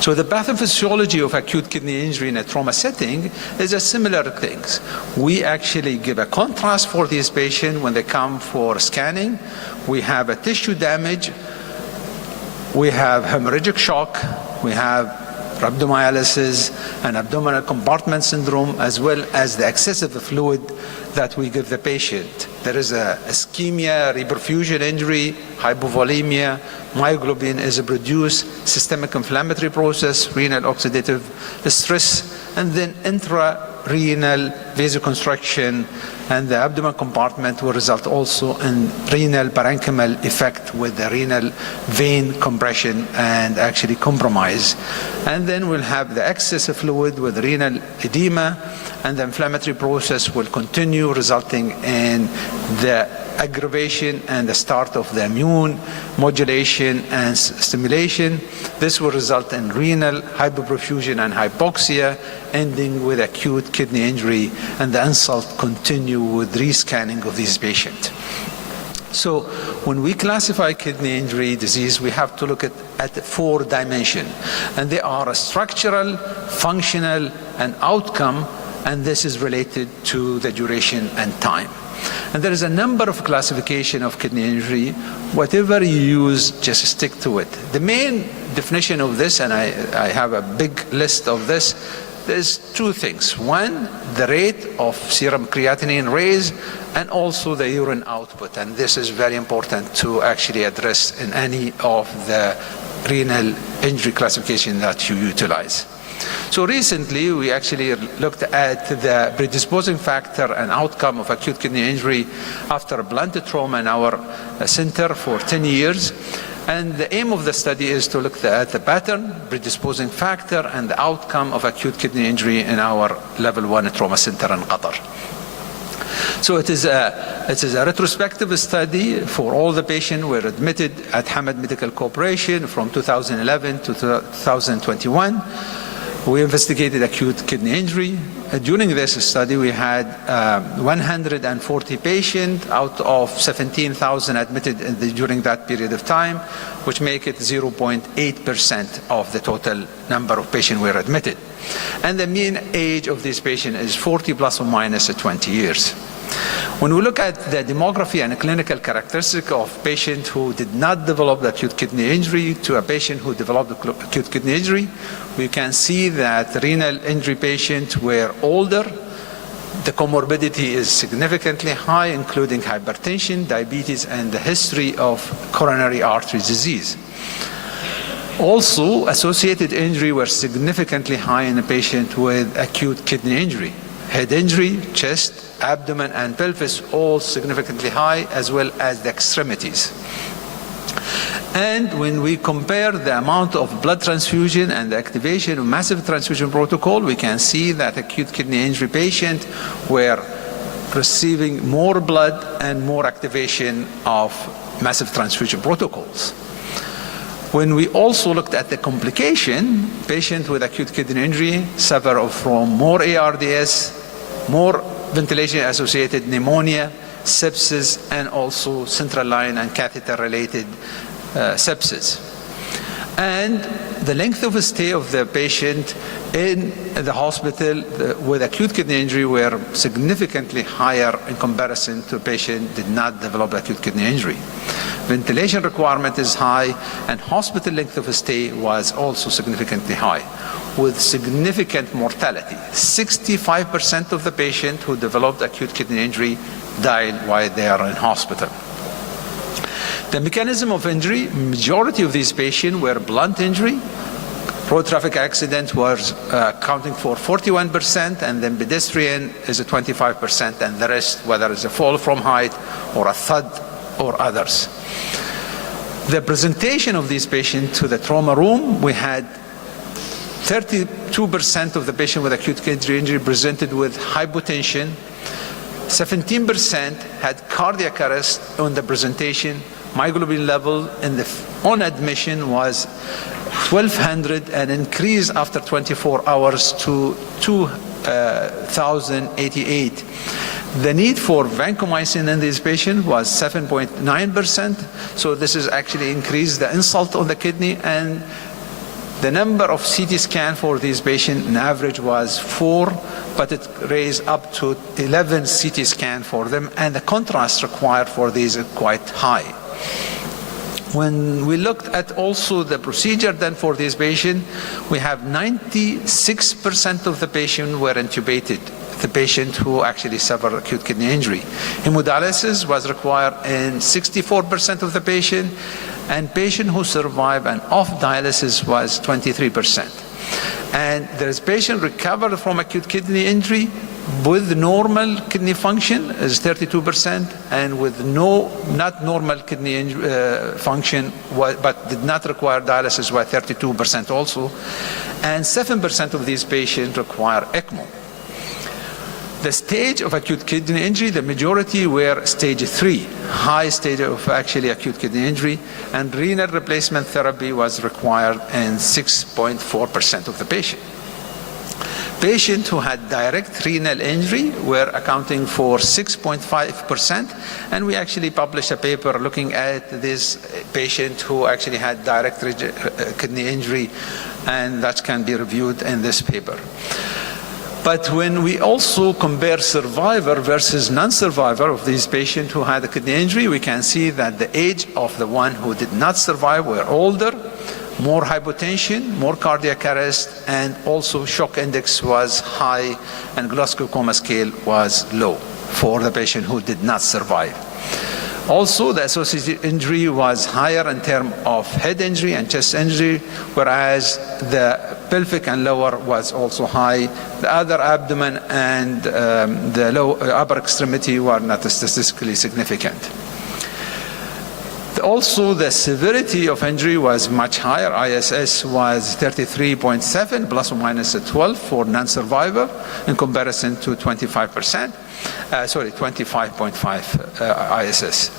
So the pathophysiology of acute kidney injury in a trauma setting is a similar things. We actually give a contrast for these patients when they come for scanning. We have a tissue damage, we have hemorrhagic shock, we have rhabdomyolysis and abdominal compartment syndrome, as well as the excessive fluid that we give the patient. There is a ischemia, reperfusion injury, hypovolemia, myoglobin is produced, systemic inflammatory process, renal oxidative stress, and then intrarenal vasoconstriction, and the abdominal compartment will result also in renal parenchymal effect with the renal vein compression and actually compromise. And then we'll have the excess of fluid with renal edema, and the inflammatory process will continue, resulting in the aggravation and the start of the immune modulation and stimulation. This will result in renal hypoperfusion and hypoxia, ending with acute kidney injury, and the insult continue with rescanning of these patients. So when we classify kidney injury disease, we have to look at 4 dimensions, and they are structural, functional, and outcome, and this is related to the duration and time. And there is a number of classification of kidney injury. Whatever you use, just stick to it. The main definition of this, and I have a big list of this, there's 2 things. One, the rate of serum creatinine raise, and also the urine output. And this is very important to actually address in any of the renal injury classification that you utilize. So recently, we actually looked at the predisposing factor and outcome of acute kidney injury after a blunt trauma in our center for 10 years. And the aim of the study is to look at the pattern, predisposing factor, and the outcome of acute kidney injury in our level 1 trauma center in Qatar. So it is a retrospective study for all the patients who were admitted at Hamad Medical Corporation from 2011 to 2021. We investigated acute kidney injury. During this study, we had 140 patients out of 17,000 admitted during that period of time, which make it 0.8% of the total number of patients who were admitted. And the mean age of these patients is 40 plus or minus 20 years. When we look at the demography and clinical characteristic of patients who did not develop acute kidney injury to a patient who developed acute kidney injury, we can see that renal injury patients were older. The comorbidity is significantly high, including hypertension, diabetes, and the history of coronary artery disease. Also, associated injury were significantly high in a patient with acute kidney injury. Head injury, chest, abdomen, and pelvis all significantly high, as well as the extremities. And when we compare the amount of blood transfusion and the activation of massive transfusion protocol, we can see that acute kidney injury patients were receiving more blood and more activation of massive transfusion protocols. When we also looked at the complication, patients with acute kidney injury suffer from more ARDS, more ventilation-associated pneumonia, sepsis, and also central line and catheter-related sepsis. And the length of stay of the patient in the hospital with acute kidney injury were significantly higher in comparison to a patient who did not develop acute kidney injury. Ventilation requirement is high, and hospital length of stay was also significantly high, with significant mortality. 65% of the patients who developed acute kidney injury died while they are in hospital. The mechanism of injury, majority of these patients were blunt injury. Road traffic accident was accounting for 41%, and then pedestrian is a 25%, and the rest, whether it's a fall from height or a thud or others. The presentation of these patients to the trauma room, we had 32% of the patients with acute kidney injury presented with hypotension. 17% had cardiac arrest on the presentation. Myoglobin level on admission was 1,200 and increased after 24 hours to 2,088. The need for vancomycin in these patients was 7.9%. So this has actually increased the insult on the kidney, and the number of CT scans for these patients in average was 4, but it raised up to 11 CT scans for them, and the contrast required for these is quite high. When we looked at also the procedure done for this patient, we have 96% of the patients were intubated, the patient who actually suffered acute kidney injury. Hemodialysis was required in 64% of the patient, and patient who survived and off dialysis was 23%. And there is patient recovered from acute kidney injury with normal kidney function is 32%, and with not normal kidney function but did not require dialysis was 32% also, and 7% of these patients require ECMO. The stage of acute kidney injury, the majority were stage 3, high stage of actually acute kidney injury, and renal replacement therapy was required in 6.4% of the patient. Patients who had direct renal injury were accounting for 6.5%, and we actually published a paper looking at this patient who actually had direct kidney injury, and that can be reviewed in this paper. But when we also compare survivor versus non-survivor of these patients who had a kidney injury, we can see that the age of the one who did not survive were older, more hypotension, more cardiac arrest, and also shock index was high, and Glasgow Coma Scale was low for the patient who did not survive. Also, the associated injury was higher in terms of head injury and chest injury, whereas the pelvic and lower was also high. The other abdomen and the upper extremity were not statistically significant. Also, the severity of injury was much higher. ISS was 33.7 plus or minus 12 for non-survivor in comparison to 25%. 25.5 ISS.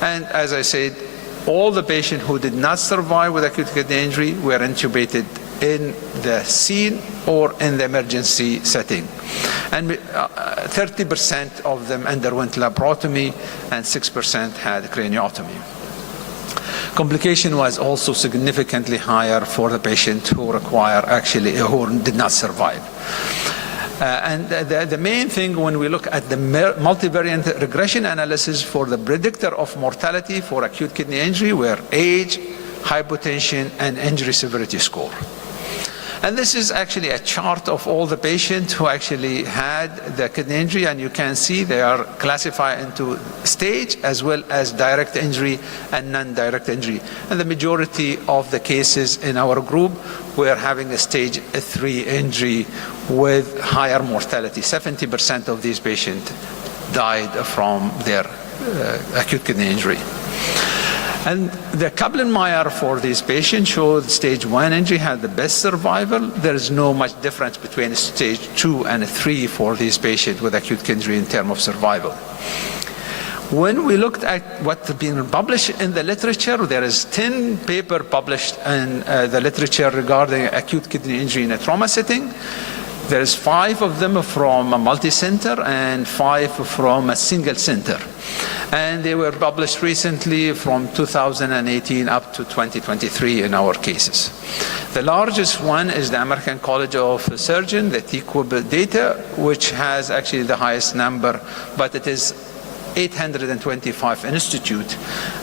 And as I said, all the patients who did not survive with acute kidney injury were intubated in the scene or in the emergency setting. And 30% of them underwent laparotomy and 6% had craniotomy. Complication was also significantly higher for the patient who did not survive. And the main thing when we look at the multivariate regression analysis for the predictor of mortality for acute kidney injury were age, hypotension, and injury severity score. And this is actually a chart of all the patients who actually had the kidney injury, and you can see they are classified into stage as well as direct injury and non-direct injury. And the majority of the cases in our group were having a stage 3 injury with higher mortality. 70% of these patients died from their acute kidney injury. And the Kaplan-Meier for these patients showed stage 1 injury had the best survival. There is no much difference between stage 2 and 3 for these patients with acute kidney injury in terms of survival. When we looked at what's been published in the literature, there is 10 papers published in the literature regarding acute kidney injury in a trauma setting. There's 5 of them from a multi-center and 5 from a single center. And they were published recently from 2018 up to 2023 in our cases. The largest one is the American College of Surgeons, the TQIP data, which has actually the highest number, but it is 825 institute.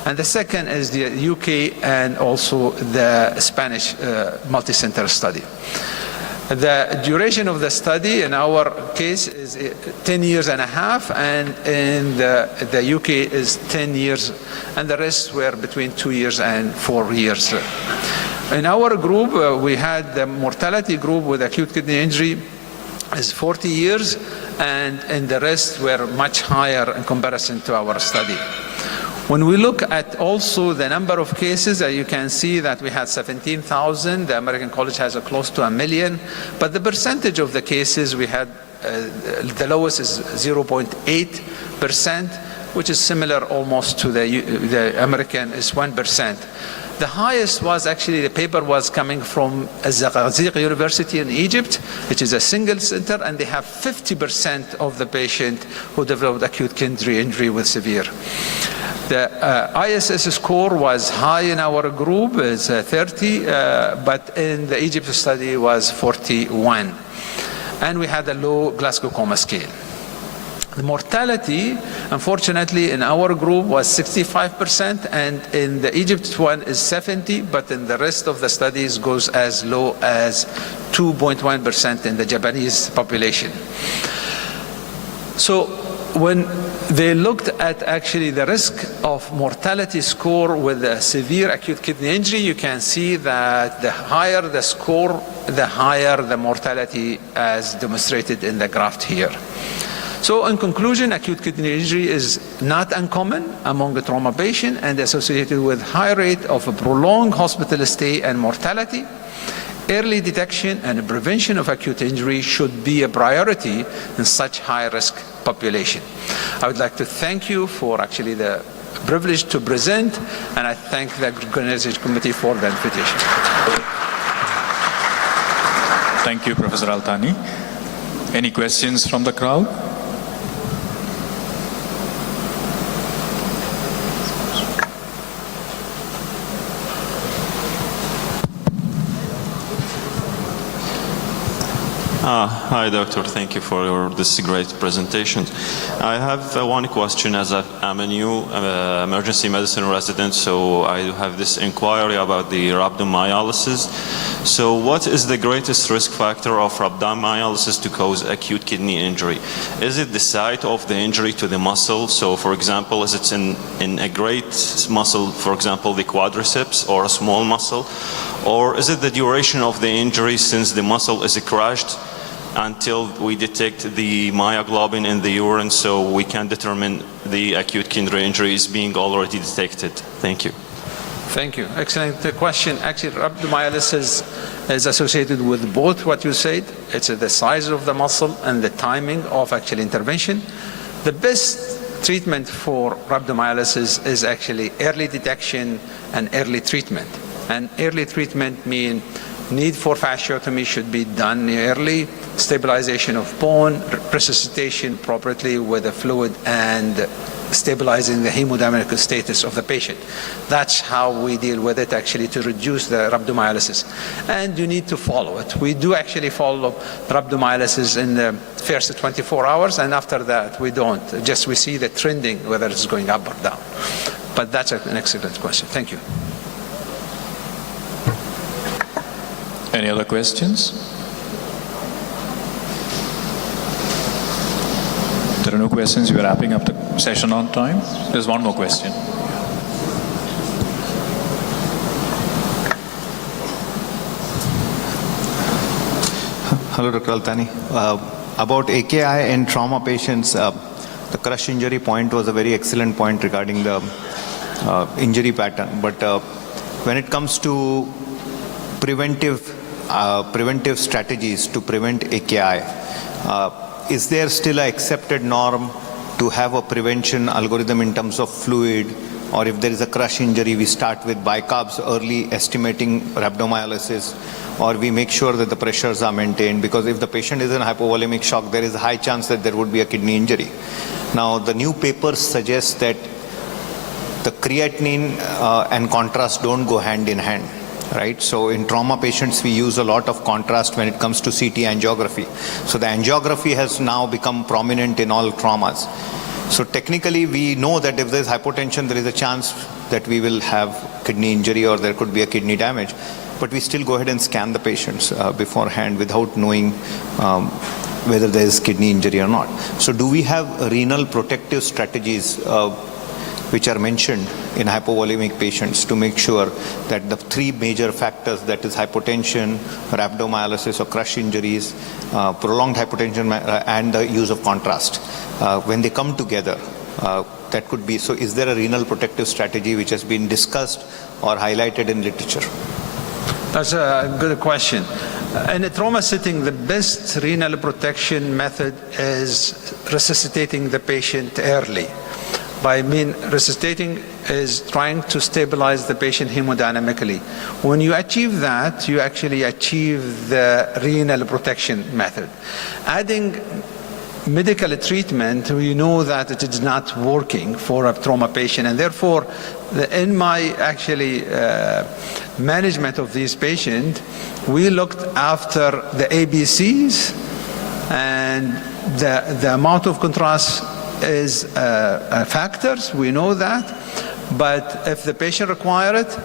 And the second is the UK and also the Spanish multi-center study. The duration of the study in our case is 10 years and a half, and in the UK is 10 years, and the rest were between 2 years and 4 years. In our group, we had the mortality group with acute kidney injury is 40 years, and the rest were much higher in comparison to our study. When we look at also the number of cases, you can see that we had 17,000. The American College has close to 1 million. But the percentage of the cases we had, the lowest is 0.8%, which is similar almost to the American is 1%. The highest was actually, the paper was coming from Zaghazigh University in Egypt, which is a single center, and they have 50% of the patient who developed acute kidney injury with severe. The ISS score was high in our group, it's 30, but in the Egypt study was 41. And we had a low Glasgow Coma Scale. The mortality, unfortunately, in our group was 65%, and in the Egypt one is 70%, but in the rest of the studies goes as low as 2.1% in the Japanese population. So when they looked at actually the risk of mortality score with a severe acute kidney injury, you can see that the higher the score, the higher the mortality as demonstrated in the graph here. So in conclusion, acute kidney injury is not uncommon among the trauma patient and associated with high rate of a prolonged hospital stay and mortality. Early detection and prevention of acute injury should be a priority in such high-risk population. I would like to thank you for actually the privilege to present, and I thank the organization committee for the invitation. Thank you, Professor Altani. Any questions from the crowd? Hi, Doctor. Thank you for this great presentation. I have one question as I'm a new emergency medicine resident, so I have this inquiry about the rhabdomyolysis. So what is the greatest risk factor of rhabdomyolysis to cause acute kidney injury? Is it the site of the injury to the muscle? So for example, is it in a great muscle, for example, the quadriceps, or a small muscle? Or is it the duration of the injury since the muscle is crushed until we detect the myoglobin in the urine, so we can determine the acute kidney injury is being already detected? Thank you. Thank you. Excellent question. Actually, rhabdomyolysis is associated with both what you said. It's the size of the muscle and the timing of actual intervention. The best treatment for rhabdomyolysis is actually early detection and early treatment. And early treatment means need for fasciotomy should be done early, stabilization of bone, resuscitation properly with the fluid, and stabilizing the hemodynamic status of the patient. That's how we deal with it actually to reduce the rhabdomyolysis. And you need to follow it. We do actually follow rhabdomyolysis in the first 24 hours, and after that we don't. Just we see the trending, whether it's going up or down. But that's an excellent question. Thank you. Any other questions? There are no questions. We are wrapping up the session on time. There's one more question. Hello, Dr. Altani. About AKI in trauma patients, the crush injury point was a very excellent point regarding the injury pattern. But when it comes to preventive strategies to prevent AKI, is there still an accepted norm to have a prevention algorithm in terms of fluid? Or if there is a crush injury, we start with bicarbs early, estimating rhabdomyolysis, or we make sure that the pressures are maintained, because if the patient is in hypovolemic shock, there is a high chance that there would be a kidney injury. Now, the new papers suggest that the creatinine and contrast don't go hand in hand, right? So in trauma patients, we use a lot of contrast when it comes to CT angiography. So the angiography has now become prominent in all traumas. So technically, we know that if there is hypotension, there is a chance that we will have kidney injury or there could be a kidney damage. But we still go ahead and scan the patients beforehand without knowing whether there is kidney injury or not. So do we have renal protective strategies which are mentioned in hypovolemic patients to make sure that the three major factors, that is hypotension, rhabdomyolysis or crush injuries, prolonged hypotension and the use of contrast, when they come together, that could be, so is there a renal protective strategy which has been discussed or highlighted in literature? That's a good question. In a trauma setting, the best renal protection method is resuscitating the patient early. By resuscitating is trying to stabilize the patient hemodynamically. When you achieve that, you actually achieve the renal protection method. Adding medical treatment, we know that it is not working for a trauma patient, and therefore, in my management of these patients, we looked after the ABCs, and the amount of contrast is factors, we know that, but if the patient requires it,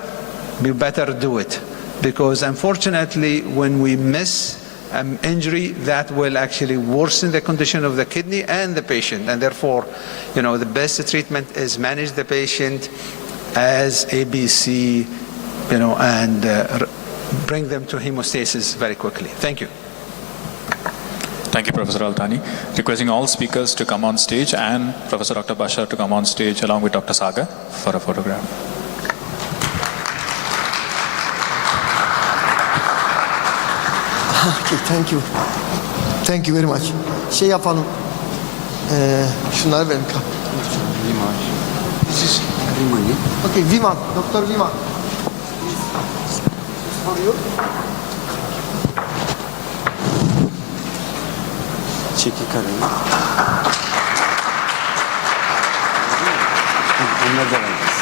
we better do it, because unfortunately when we miss injury, that will actually worsen the condition of the kidney and the patient, and therefore, the best treatment is manage the patient as ABC, and bring them to hemostasis very quickly. Thank you. Thank you, Professor Altani. Requesting all speakers to come on stage and Professor Dr. Bashar to come on stage along with Dr. Sagar for a photograph. Okay, thank you. Thank you very much. Şey yapalım. Şunları verin. Viman. Viman'ı. Okay, Viman. Doktor Viman. Soruyor. Çeki kareyi. Onlar da vereceğiz.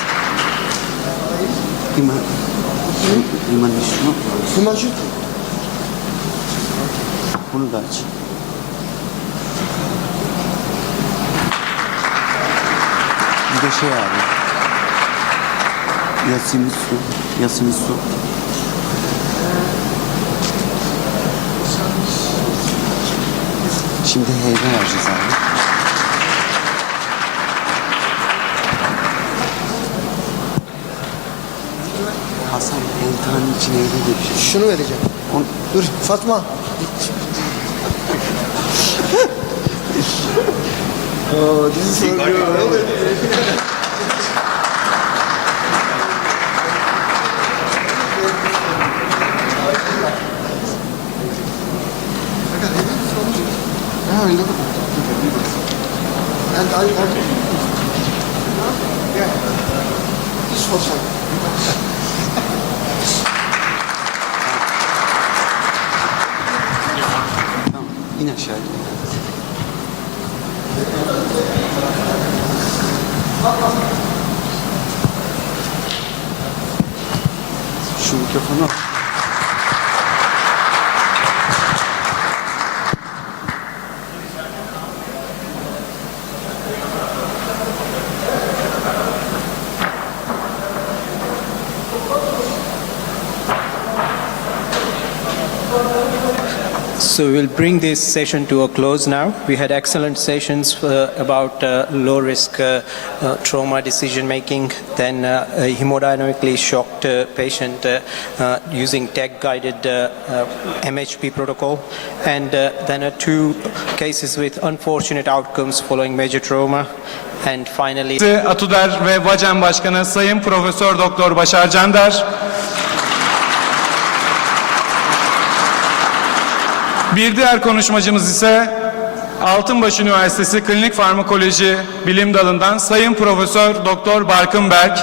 Viman şunu. Viman şu. Bunu da aç. Bir de şey abi. Yasemin su. Yasemin su. Şimdi heybe vereceğiz abi. Hasan eltanın içine heybe de bir şey. Şunu vereceğim. Dur Fatma. Oh, this is so good. And yeah, this was like. Tamam, in aşağıya. Şu mikrofonu al. So we'll bring this session to a close now. We had excellent sessions about low-risk trauma decision-making, then a hemodynamically shocked patient using tech-guided MHP protocol, and then 2 cases with unfortunate outcomes following major trauma. And finally, Atuder ve Vacem Başkanı Sayın Profesör Doktor Başar Cander. Bir diğer konuşmacımız ise Altınbaş Üniversitesi Klinik Farmakoloji Bilim Dalı'ndan Sayın Profesör Doktor Barkın Berk.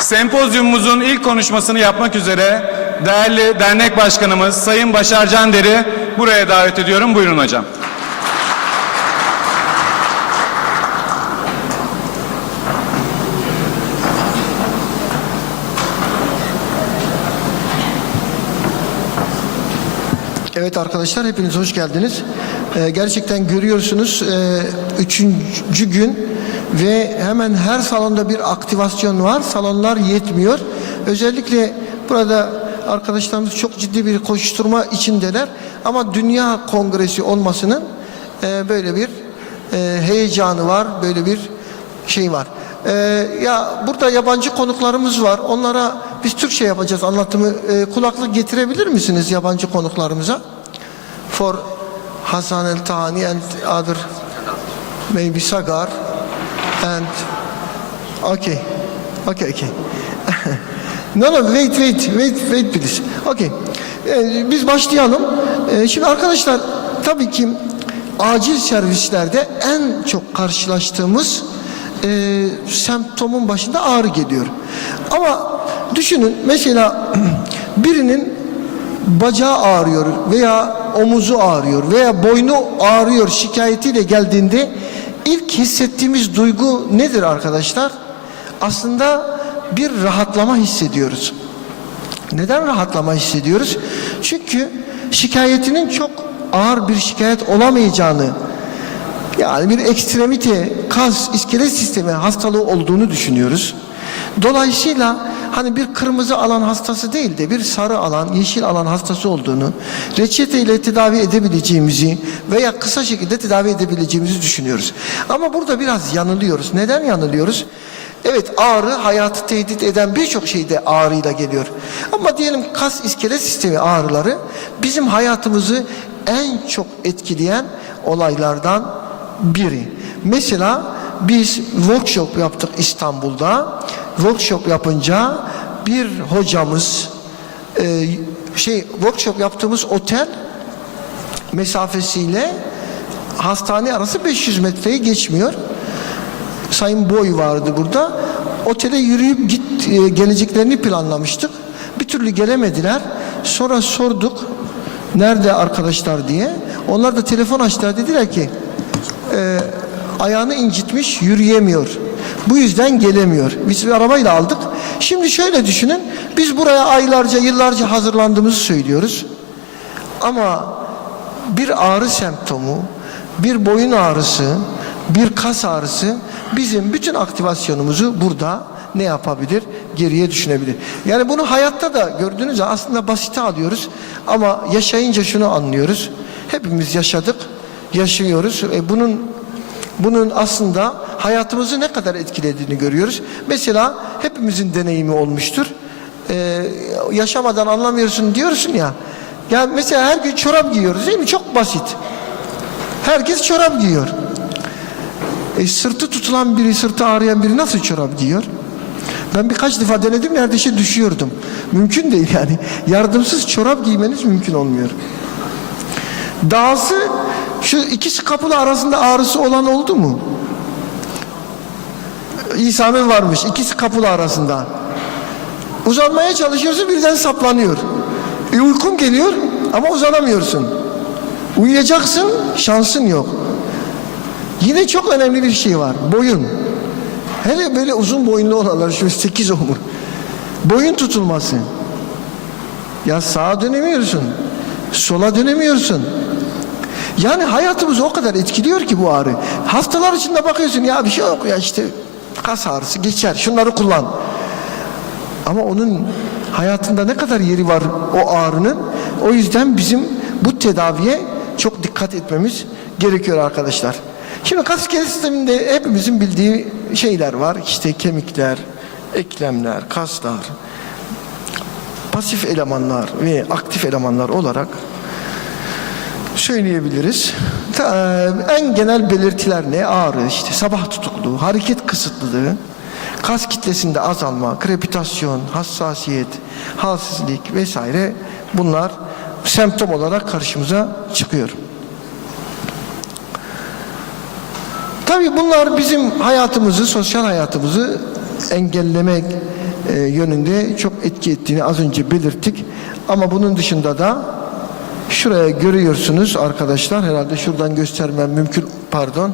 Sempozyumumuzun ilk konuşmasını yapmak üzere değerli dernek başkanımız Sayın Başar Cander'i buraya davet ediyorum. Buyurun hocam. Evet arkadaşlar, hepiniz hoş geldiniz. Gerçekten görüyorsunuz 3. gün ve hemen her salonda bir aktivasyon var. Salonlar yetmiyor. Özellikle burada arkadaşlarımız çok ciddi bir koşturma içindeler. Ama Dünya Kongresi olmasının böyle bir heyecanı var, böyle bir şey var. Ya burada yabancı konuklarımız var. Onlara biz Türkçe yapacağız anlatımı. Kulaklık getirebilir misiniz yabancı konuklarımıza? For Hasan El Tahani and other maybe Sagar and okay. No, wait please. Okay. Biz başlayalım. Şimdi arkadaşlar, tabii ki acil servislerde en çok karşılaştığımız semptomun başında ağrı geliyor. Ama düşünün, mesela birinin bacağı ağrıyor veya omuzu ağrıyor veya boynu ağrıyor şikayetiyle geldiğinde ilk hissettiğimiz duygu nedir arkadaşlar? Aslında bir rahatlama hissediyoruz. Neden rahatlama hissediyoruz? Çünkü şikayetinin çok ağır bir şikayet olamayacağını, yani bir ekstremite, kas, iskelet sistemi hastalığı olduğunu düşünüyoruz. Dolayısıyla hani bir kırmızı alan hastası değil de bir sarı alan, yeşil alan hastası olduğunu, reçeteyle tedavi edebileceğimizi veya kısa şekilde tedavi edebileceğimizi düşünüyoruz. Ama burada biraz yanılıyoruz. Neden yanılıyoruz? Evet, ağrı hayatı tehdit eden birçok şeyde ağrıyla geliyor. Ama diyelim kas, iskelet sistemi ağrıları bizim hayatımızı en çok etkileyen olaylardan biri. Mesela biz workshop yaptık İstanbul'da. Workshop yapınca bir hocamız workshop yaptığımız otel mesafesiyle hastane arası 500 metreyi geçmiyor. Sayın Boy vardı burada. Otele yürüyüp geleceklerini planlamıştık. Bir türlü gelemediler. Sonra sorduk nerede arkadaşlar diye. Onlar da telefon açtılar, dediler ki ayağını incitmiş, yürüyemiyor. Bu yüzden gelemiyor. Biz bir arabayla aldık. Şimdi şöyle düşünün, biz buraya aylarca, yıllarca hazırlandığımızı söylüyoruz. Ama bir ağrı semptomu, bir boyun ağrısı, bir kas ağrısı bizim bütün aktivasyonumuzu burada ne yapabilir? Geriye düşünebilir. Yani bunu hayatta da gördüğünüz zaman aslında basite alıyoruz. Ama yaşayınca şunu anlıyoruz. Hepimiz yaşadık, yaşıyoruz. Bunun aslında hayatımızı ne kadar etkilediğini görüyoruz. Mesela hepimizin deneyimi olmuştur. Yaşamadan anlamıyorsun diyorsun ya. Ya mesela her gün çorap giyiyoruz değil mi? Çok basit. Herkes çorap giyiyor. Sırtı tutulan biri, sırtı ağrıyan biri nasıl çorap giyiyor? Ben birkaç defa denedim, neredeyse düşüyordum. Mümkün değil yani. Yardımsız çorap giymeniz mümkün olmuyor. Dahası şu ikisi kapılı arasında ağrısı olan oldu mu? İsa'nın varmış ikisi kapılı arasında. Uzanmaya çalışıyorsun, birden saplanıyor. Uykun geliyor ama uzanamıyorsun. Uyuyacaksın, şansın yok. Yine çok önemli bir şey var, boyun. Hele böyle uzun boyunlu olanlar, şu 8 omur. Boyun tutulması. Ya sağa dönemiyorsun, sola dönemiyorsun. Yani hayatımızı o kadar etkiliyor ki bu ağrı. Haftalar içinde bakıyorsun, ya bir şey yok ya, işte kas ağrısı geçer, şunları kullan. Ama onun hayatında ne kadar yeri var o ağrının? O yüzden bizim bu tedaviye çok dikkat etmemiz gerekiyor arkadaşlar. Şimdi kas iskelet sisteminde hepimizin bildiği şeyler var. İşte kemikler, eklemler, kaslar, pasif elemanlar ve aktif elemanlar olarak söyleyebiliriz. En genel belirtiler ne? Ağrı, işte sabah tutukluğu, hareket kısıtlılığı, kas kitlesinde azalma, krepitasyon, hassasiyet, halsizlik vesaire, bunlar semptom olarak karşımıza çıkıyor. Tabii bunlar bizim hayatımızı, sosyal hayatımızı engellemek yönünde çok etki ettiğini az önce belirttik. Ama bunun dışında da şuraya görüyorsunuz arkadaşlar, herhalde şuradan göstermem mümkün, pardon,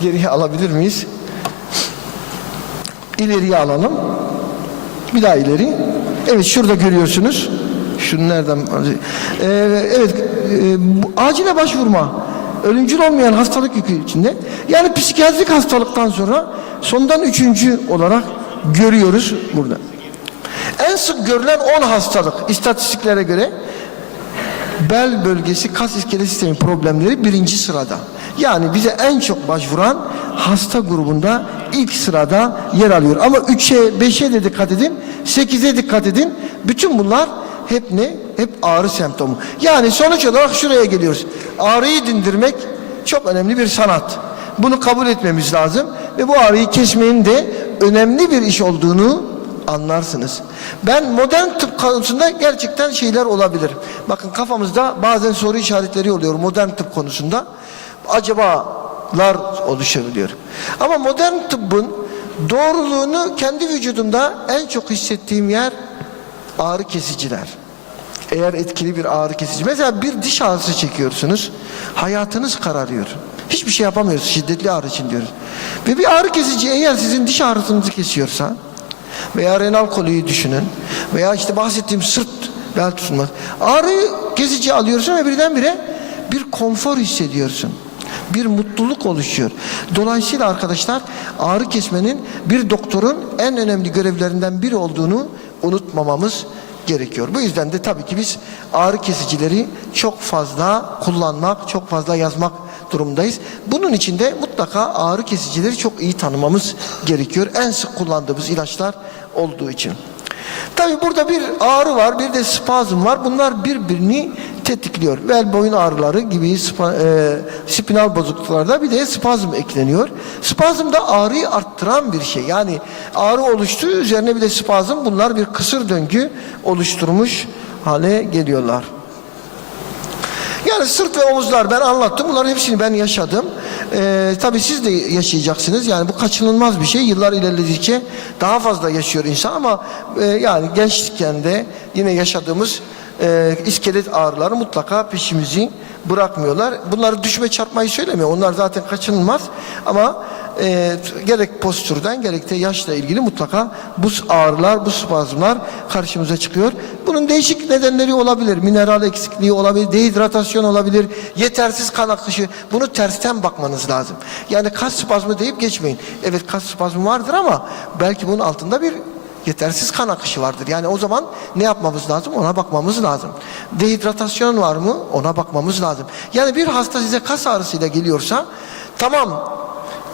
geriye alabilir miyiz? İleriye alalım, bir daha ileri. Evet, şurada görüyorsunuz. Şunu nereden? Evet, acile başvurma, ölümcül olmayan hastalık yükü içinde. Yani psikiyatrik hastalıktan sonra sondan 3. olarak görüyoruz burada. En sık görülen 10 hastalık istatistiklere göre bel bölgesi kas iskelet sistemi problemleri 1. sırada. Yani bize en çok başvuran hasta grubunda ilk sırada yer alıyor. Ama 3'e, 5'e de dikkat edin, 8'e dikkat edin. Bütün bunlar hep ne? Hep ağrı semptomu. Yani sonuç olarak şuraya geliyoruz. Ağrıyı dindirmek çok önemli bir sanat. Bunu kabul etmemiz lazım ve bu ağrıyı kesmenin de önemli bir iş olduğunu anlarsınız. Ben modern tıp konusunda gerçekten şeyler olabilir. Bakın kafamızda bazen soru işaretleri oluyor modern tıp konusunda. Acabalar oluşabiliyor. Ama modern tıbbın doğruluğunu kendi vücudumda en çok hissettiğim yer ağrı kesiciler. Eğer etkili bir ağrı kesici. Mesela bir diş ağrısı çekiyorsunuz. Hayatınız kararıyor. Hiçbir şey yapamıyoruz şiddetli ağrı için diyoruz. Ve bir ağrı kesici eğer sizin diş ağrısınızı kesiyorsa veya renal koliyi düşünün veya işte bahsettiğim sırt bel tutulması. Ağrı kesici alıyorsun ve birdenbire bir konfor hissediyorsun. Bir mutluluk oluşuyor. Dolayısıyla arkadaşlar ağrı kesmenin bir doktorun en önemli görevlerinden biri olduğunu unutmamamız gerekiyor. Bu yüzden de tabii ki biz ağrı kesicileri çok fazla kullanmak, çok fazla yazmak durumdayız. Bunun için de mutlaka ağrı kesicileri çok iyi tanımamız gerekiyor. En sık kullandığımız ilaçlar olduğu için. Tabii burada bir ağrı var, bir de spazm var. Bunlar birbirini tetikliyor. Bel boyun ağrıları gibi spinal bozukluklarda bir de spazm ekleniyor. Spazm da ağrıyı arttıran bir şey. Yani ağrı oluştuğu üzerine bir de spazm, bunlar bir kısır döngü oluşturmuş hale geliyorlar. Yani sırt ve omuzlar ben anlattım. Bunların hepsini ben yaşadım. Tabii siz de yaşayacaksınız. Yani bu kaçınılmaz bir şey. Yıllar ilerledikçe daha fazla yaşıyor insan ama yani gençlikken de yine yaşadığımız iskelet ağrıları mutlaka peşimizi bırakmıyorlar. Bunları düşme çarpmayı söylemiyor. Onlar zaten kaçınılmaz ama gerek postürden gerek de yaşla ilgili mutlaka bu ağrılar, bu spazmlar karşımıza çıkıyor. Bunun değişik nedenleri olabilir. Mineral eksikliği olabilir, dehidratasyon olabilir, yetersiz kan akışı. Bunu tersten bakmanız lazım. Yani kas spazmı deyip geçmeyin. Evet, kas spazmı vardır ama belki bunun altında bir yetersiz kan akışı vardır. Yani o zaman ne yapmamız lazım? Ona bakmamız lazım. Dehidratasyon var mı? Ona bakmamız lazım. Yani bir hasta size kas ağrısıyla geliyorsa tamam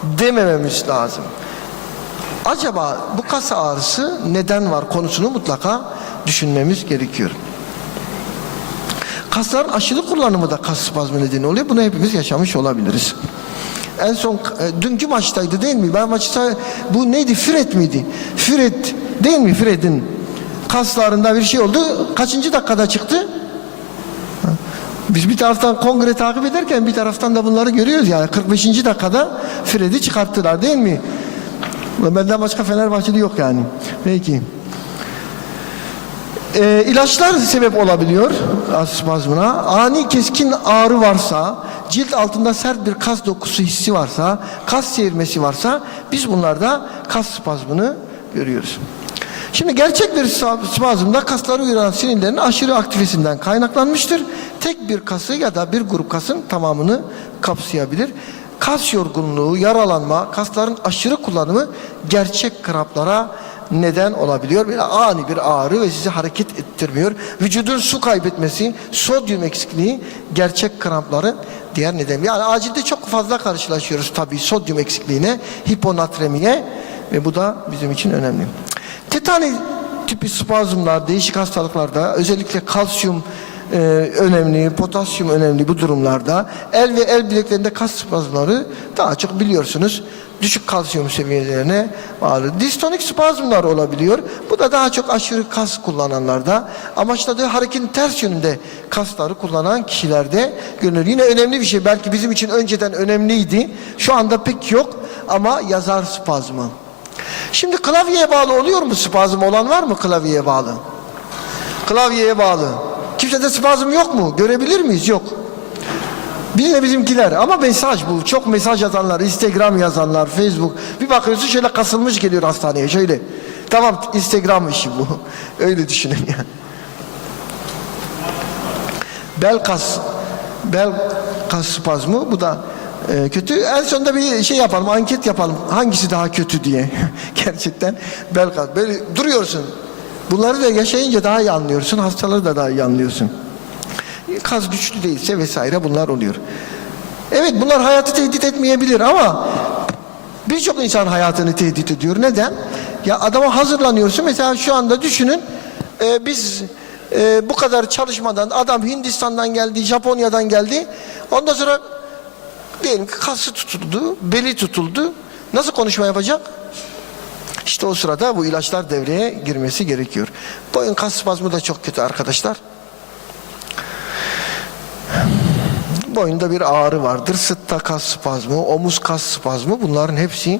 demememiz lazım. Acaba bu kas ağrısı neden var konusunu mutlaka düşünmemiz gerekiyor. Kasların aşırı kullanımı da kas spazmı nedeni oluyor. Bunu hepimiz yaşamış olabiliriz. En son dünkü maçtaydı değil mi? Ben maçta bu neydi? Fred miydi? Fred değil mi? Fred'in kaslarında bir şey oldu. Kaçıncı dakikada çıktı? Biz bir taraftan kongre takip ederken bir taraftan da bunları görüyoruz yani. 45. dakikada Fred'i çıkarttılar değil mi? Benden başka Fenerbahçeli yok yani. Peki. İlaçlar sebep olabiliyor spazmına. Ani keskin ağrı varsa, cilt altında sert bir kas dokusu hissi varsa, kas seyirmesi varsa biz bunlarda kas spazmını görüyoruz. Şimdi gerçek bir spazmda kasları uyaran sinirlerin aşırı aktivitesinden kaynaklanmıştır. Tek bir kası ya da bir grup kasın tamamını kapsayabilir. Kas yorgunluğu, yaralanma, kasların aşırı kullanımı gerçek kramplara neden olabiliyor. Böyle ani bir ağrı ve sizi hareket ettirmiyor. Vücudun su kaybetmesi, sodyum eksikliği gerçek krampların diğer neden. Yani acilde çok fazla karşılaşıyoruz tabii sodyum eksikliğine, hiponatremiye ve bu da bizim için önemli. Tetani tipi spazmlar değişik hastalıklarda özellikle kalsiyum önemli, potasyum önemli bu durumlarda. El ve el bileklerinde kas spazmları daha çok biliyorsunuz düşük kalsiyum seviyelerine bağlı. Distonik spazmlar olabiliyor. Bu da daha çok aşırı kas kullananlarda, amaçladığı hareketin ters yönünde kasları kullanan kişilerde görülür. Yine önemli bir şey, belki bizim için önceden önemliydi. Şu anda pek yok ama yazar spazmı. Şimdi klavyeye bağlı oluyor mu spazm? Olan var mı klavyeye bağlı? Klavyeye bağlı. Kimsede spazm yok mu? Görebilir miyiz? Yok. Bizimle bizimkiler ama mesaj bu. Çok mesaj yazanlar, Instagram yazanlar, Facebook. Bir bakıyorsun şöyle kasılmış geliyor hastaneye şöyle. Tamam, Instagram işi bu. Öyle düşünün yani. Bel kas spazmı bu da kötü. En sonunda bir şey yapalım, anket yapalım. Hangisi daha kötü diye. Gerçekten bel kas. Böyle duruyorsun. Bunları da yaşayınca daha iyi anlıyorsun. Hastaları da daha iyi anlıyorsun. Kas güçlü değilse vesaire bunlar oluyor. Evet, bunlar hayatı tehdit etmeyebilir ama birçok insan hayatını tehdit ediyor. Neden? Ya adama hazırlanıyorsun. Mesela şu anda düşünün biz bu kadar çalışmadan adam Hindistan'dan geldi, Japonya'dan geldi. Ondan sonra diyelim ki kası tutuldu, beli tutuldu. Nasıl konuşma yapacak? İşte o sırada bu ilaçlar devreye girmesi gerekiyor. Boyun kas spazmı da çok kötü arkadaşlar. Boyunda bir ağrı vardır. Sırtta kas spazmı, omuz kas spazmı, bunların hepsi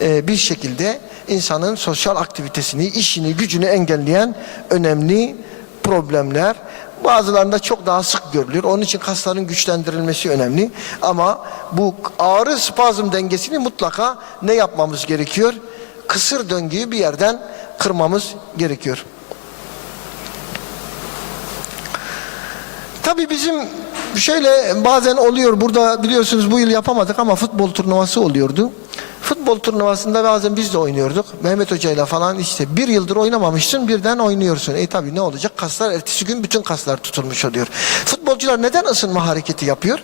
bir şekilde insanın sosyal aktivitesini, işini, gücünü engelleyen önemli problemler. Bazılarında çok daha sık görülür. Onun için kasların güçlendirilmesi önemli. Ama bu ağrı spazm dengesini mutlaka ne yapmamız gerekiyor? Kısır döngüyü bir yerden kırmamız gerekiyor. Tabii bizim şöyle bazen oluyor, burada biliyorsunuz bu yıl yapamadık ama futbol turnuvası oluyordu. Futbol turnuvasında bazen biz de oynuyorduk. Mehmet Hoca ile falan işte bir yıldır oynamamışsın, birden oynuyorsun. Tabii ne olacak? Kaslar ertesi gün bütün kaslar tutulmuş oluyor. Futbolcular neden ısınma hareketi yapıyor?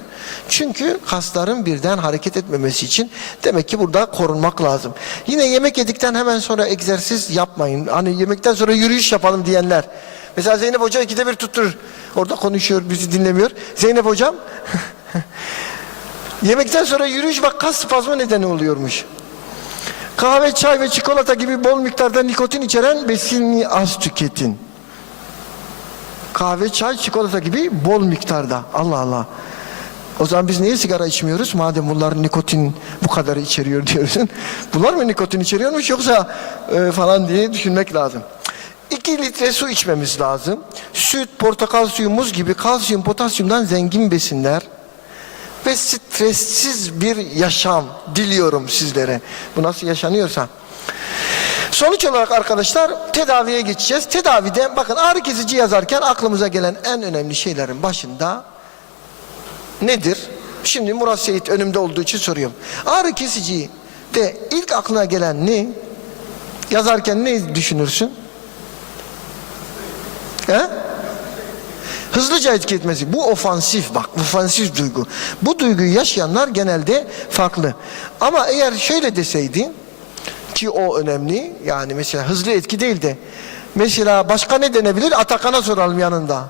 Çünkü kasların birden hareket etmemesi için demek ki burada korunmak lazım. Yine yemek yedikten hemen sonra egzersiz yapmayın. Hani yemekten sonra yürüyüş yapalım diyenler. Mesela Zeynep Hoca 2'de 1 tutturur. Orada konuşuyor, bizi dinlemiyor. Zeynep Hocam yemekten sonra yürüyüş bak kas spazmı nedeni oluyormuş. Kahve, çay ve çikolata gibi bol miktarda nikotin içeren besini az tüketin. Kahve, çay, çikolata gibi bol miktarda. Allah Allah. O zaman biz niye sigara içmiyoruz? Madem bunlar nikotin bu kadar içeriyor diyorsun. Bunlar mı nikotin içeriyormuş yoksa falan diye düşünmek lazım. 2 litre su içmemiz lazım. Süt, portakal suyu, muz gibi kalsiyum, potasyumdan zengin besinler ve stressiz bir yaşam diliyorum sizlere. Bu nasıl yaşanıyorsa. Sonuç olarak arkadaşlar tedaviye geçeceğiz. Tedavide bakın ağrı kesici yazarken aklımıza gelen en önemli şeylerin başında nedir? Şimdi Murat Seyit önümde olduğu için soruyorum. Ağrı kesici de ilk aklına gelen ne? Yazarken ne düşünürsün? He? Hızlıca etki etmesi. Bu ofansif, bak ofansif duygu. Bu duyguyu yaşayanlar genelde farklı. Ama eğer şöyle deseydi ki o önemli, yani mesela hızlı etki değil de mesela başka ne denebilir? Atakan'a soralım yanında.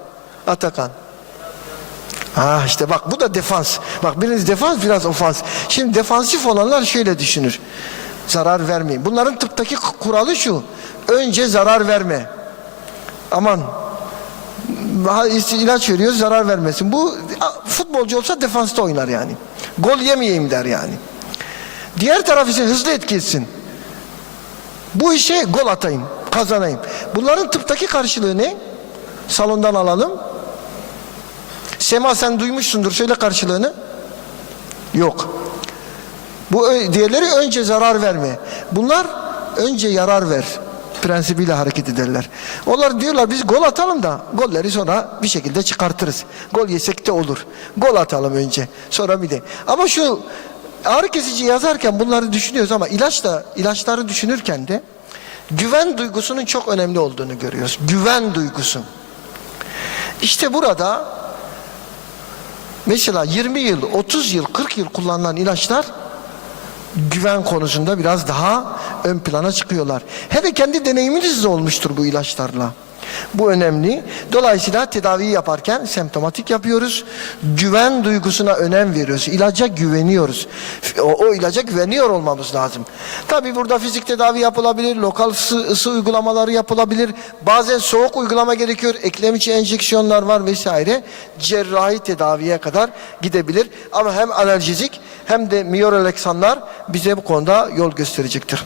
Atakan. İşte bak bu da defans. Bak biriniz defans, biraz ofans. Şimdi defansif olanlar şöyle düşünür. Zarar vermeyin. Bunların tıptaki kuralı şu. Önce zarar verme. Aman ilaç veriyor, zarar vermesin. Bu futbolcu olsa defansta oynar yani. Gol yemeyeyim der yani. Diğer taraf ise hızlı etki etsin. Bu işe gol atayım, kazanayım. Bunların tıptaki karşılığı ne? Salondan alalım. Sema sen duymuşsundur, söyle karşılığını. Yok. Bu diğerleri önce zarar verme. Bunlar önce yarar ver prensibiyle hareket ederler. Onlar diyorlar biz gol atalım da golleri sonra bir şekilde çıkartırız. Gol yesek de olur. Gol atalım önce. Sonra bir de. Ama şu ağrı kesici yazarken bunları düşünüyoruz ama ilaçları düşünürken de güven duygusunun çok önemli olduğunu görüyoruz. Güven duygusu. İşte burada mesela 20 yıl, 30 yıl, 40 yıl kullanılan ilaçlar güven konusunda biraz daha ön plana çıkıyorlar. Hele kendi deneyiminiz de olmuştur bu ilaçlarla. Bu önemli. Dolayısıyla tedaviyi yaparken semptomatik yapıyoruz. Güven duygusuna önem veriyoruz. İlaca güveniyoruz. O ilaca güveniyor olmamız lazım. Tabii burada fizik tedavi yapılabilir, lokal ısı uygulamaları yapılabilir. Bazen soğuk uygulama gerekiyor. Eklem içi enjeksiyonlar var vesaire. Cerrahi tedaviye kadar gidebilir. Ama hem analjezik hem de miyorelaksanlar bize bu konuda yol gösterecektir.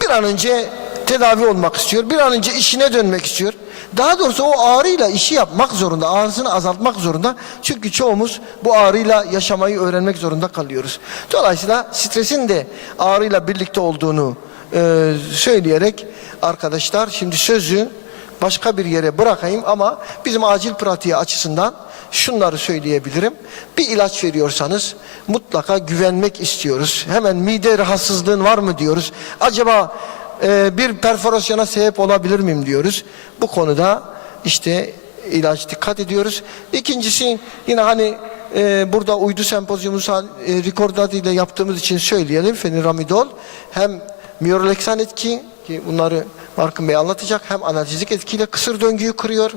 Bir an önce tedavi olmak istiyor, bir an önce işine dönmek istiyor. Daha doğrusu o ağrıyla işi yapmak zorunda, ağrısını azaltmak zorunda. Çünkü çoğumuz bu ağrıyla yaşamayı öğrenmek zorunda kalıyoruz. Dolayısıyla stresin de ağrıyla birlikte olduğunu söyleyerek arkadaşlar, şimdi sözü başka bir yere bırakayım ama bizim acil pratiği açısından şunları söyleyebilirim. Bir ilaç veriyorsanız mutlaka güvenmek istiyoruz. Hemen mide rahatsızlığın var mı diyoruz. Acaba bir perforasyona sebep olabilir miyim diyoruz. Bu konuda işte ilaç dikkat ediyoruz. İkincisi yine hani burada uydu sempozyumu rekordat ile yaptığımız için söyleyelim. Feniramidol hem miyorelaksan etki ki bunları Barkın Bey anlatacak, hem analjezik etkiyle kısır döngüyü kırıyor.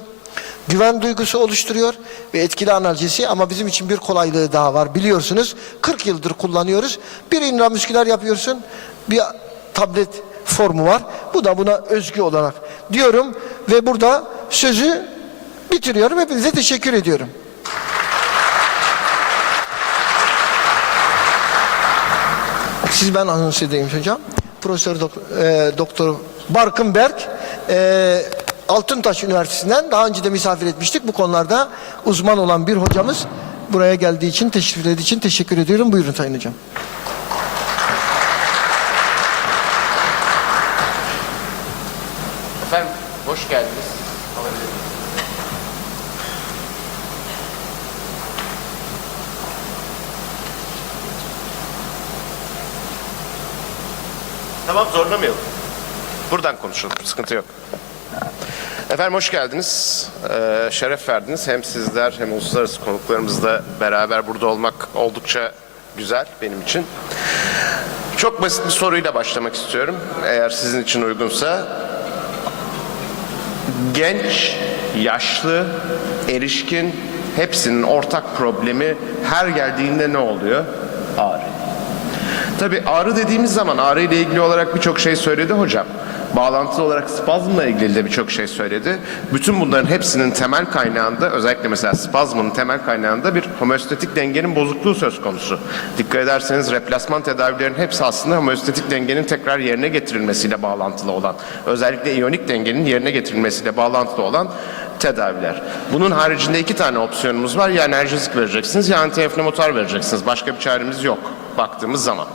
Güven duygusu oluşturuyor ve etkili analjesi, ama bizim için bir kolaylığı daha var biliyorsunuz. 40 yıldır kullanıyoruz. Bir intramüsküler yapıyorsun, bir tablet formu var. Bu da buna özgü olarak diyorum ve burada sözü bitiriyorum. Hepinize teşekkür ediyorum. Siz ben anons edeyim hocam. Profesör Doktor Barkın Berk, Altıntaş Üniversitesi'nden daha önce de misafir etmiştik. Bu konularda uzman olan bir hocamız. Buraya geldiği için, teşrif ettiği için teşekkür ediyorum. Buyurun Sayın Hocam. Efendim, hoş geldiniz. Tamam, zorlamayalım. Buradan konuşalım, sıkıntı yok. Efendim hoş geldiniz, şeref verdiniz. Hem sizler hem uluslararası konuklarımızla beraber burada olmak oldukça güzel benim için. Çok basit bir soruyla başlamak istiyorum, eğer sizin için uygunsa. Genç, yaşlı, erişkin hepsinin ortak problemi her geldiğinde ne oluyor? Ağrı. Tabii ağrı dediğimiz zaman ağrı ile ilgili olarak birçok şey söyledi hocam. Bağlantılı olarak spazmla ilgili de birçok şey söyledi. Bütün bunların hepsinin temel kaynağında, özellikle mesela spazmın temel kaynağında bir homeostatik dengenin bozukluğu söz konusu. Dikkat ederseniz replasman tedavilerin hepsi aslında homeostatik dengenin tekrar yerine getirilmesiyle bağlantılı olan, özellikle iyonik dengenin yerine getirilmesiyle bağlantılı olan tedaviler. Bunun haricinde 2 tane opsiyonumuz var. Ya analjezik vereceksiniz ya antiinflamatuar vereceksiniz. Başka bir çaremiz yok baktığımız zaman.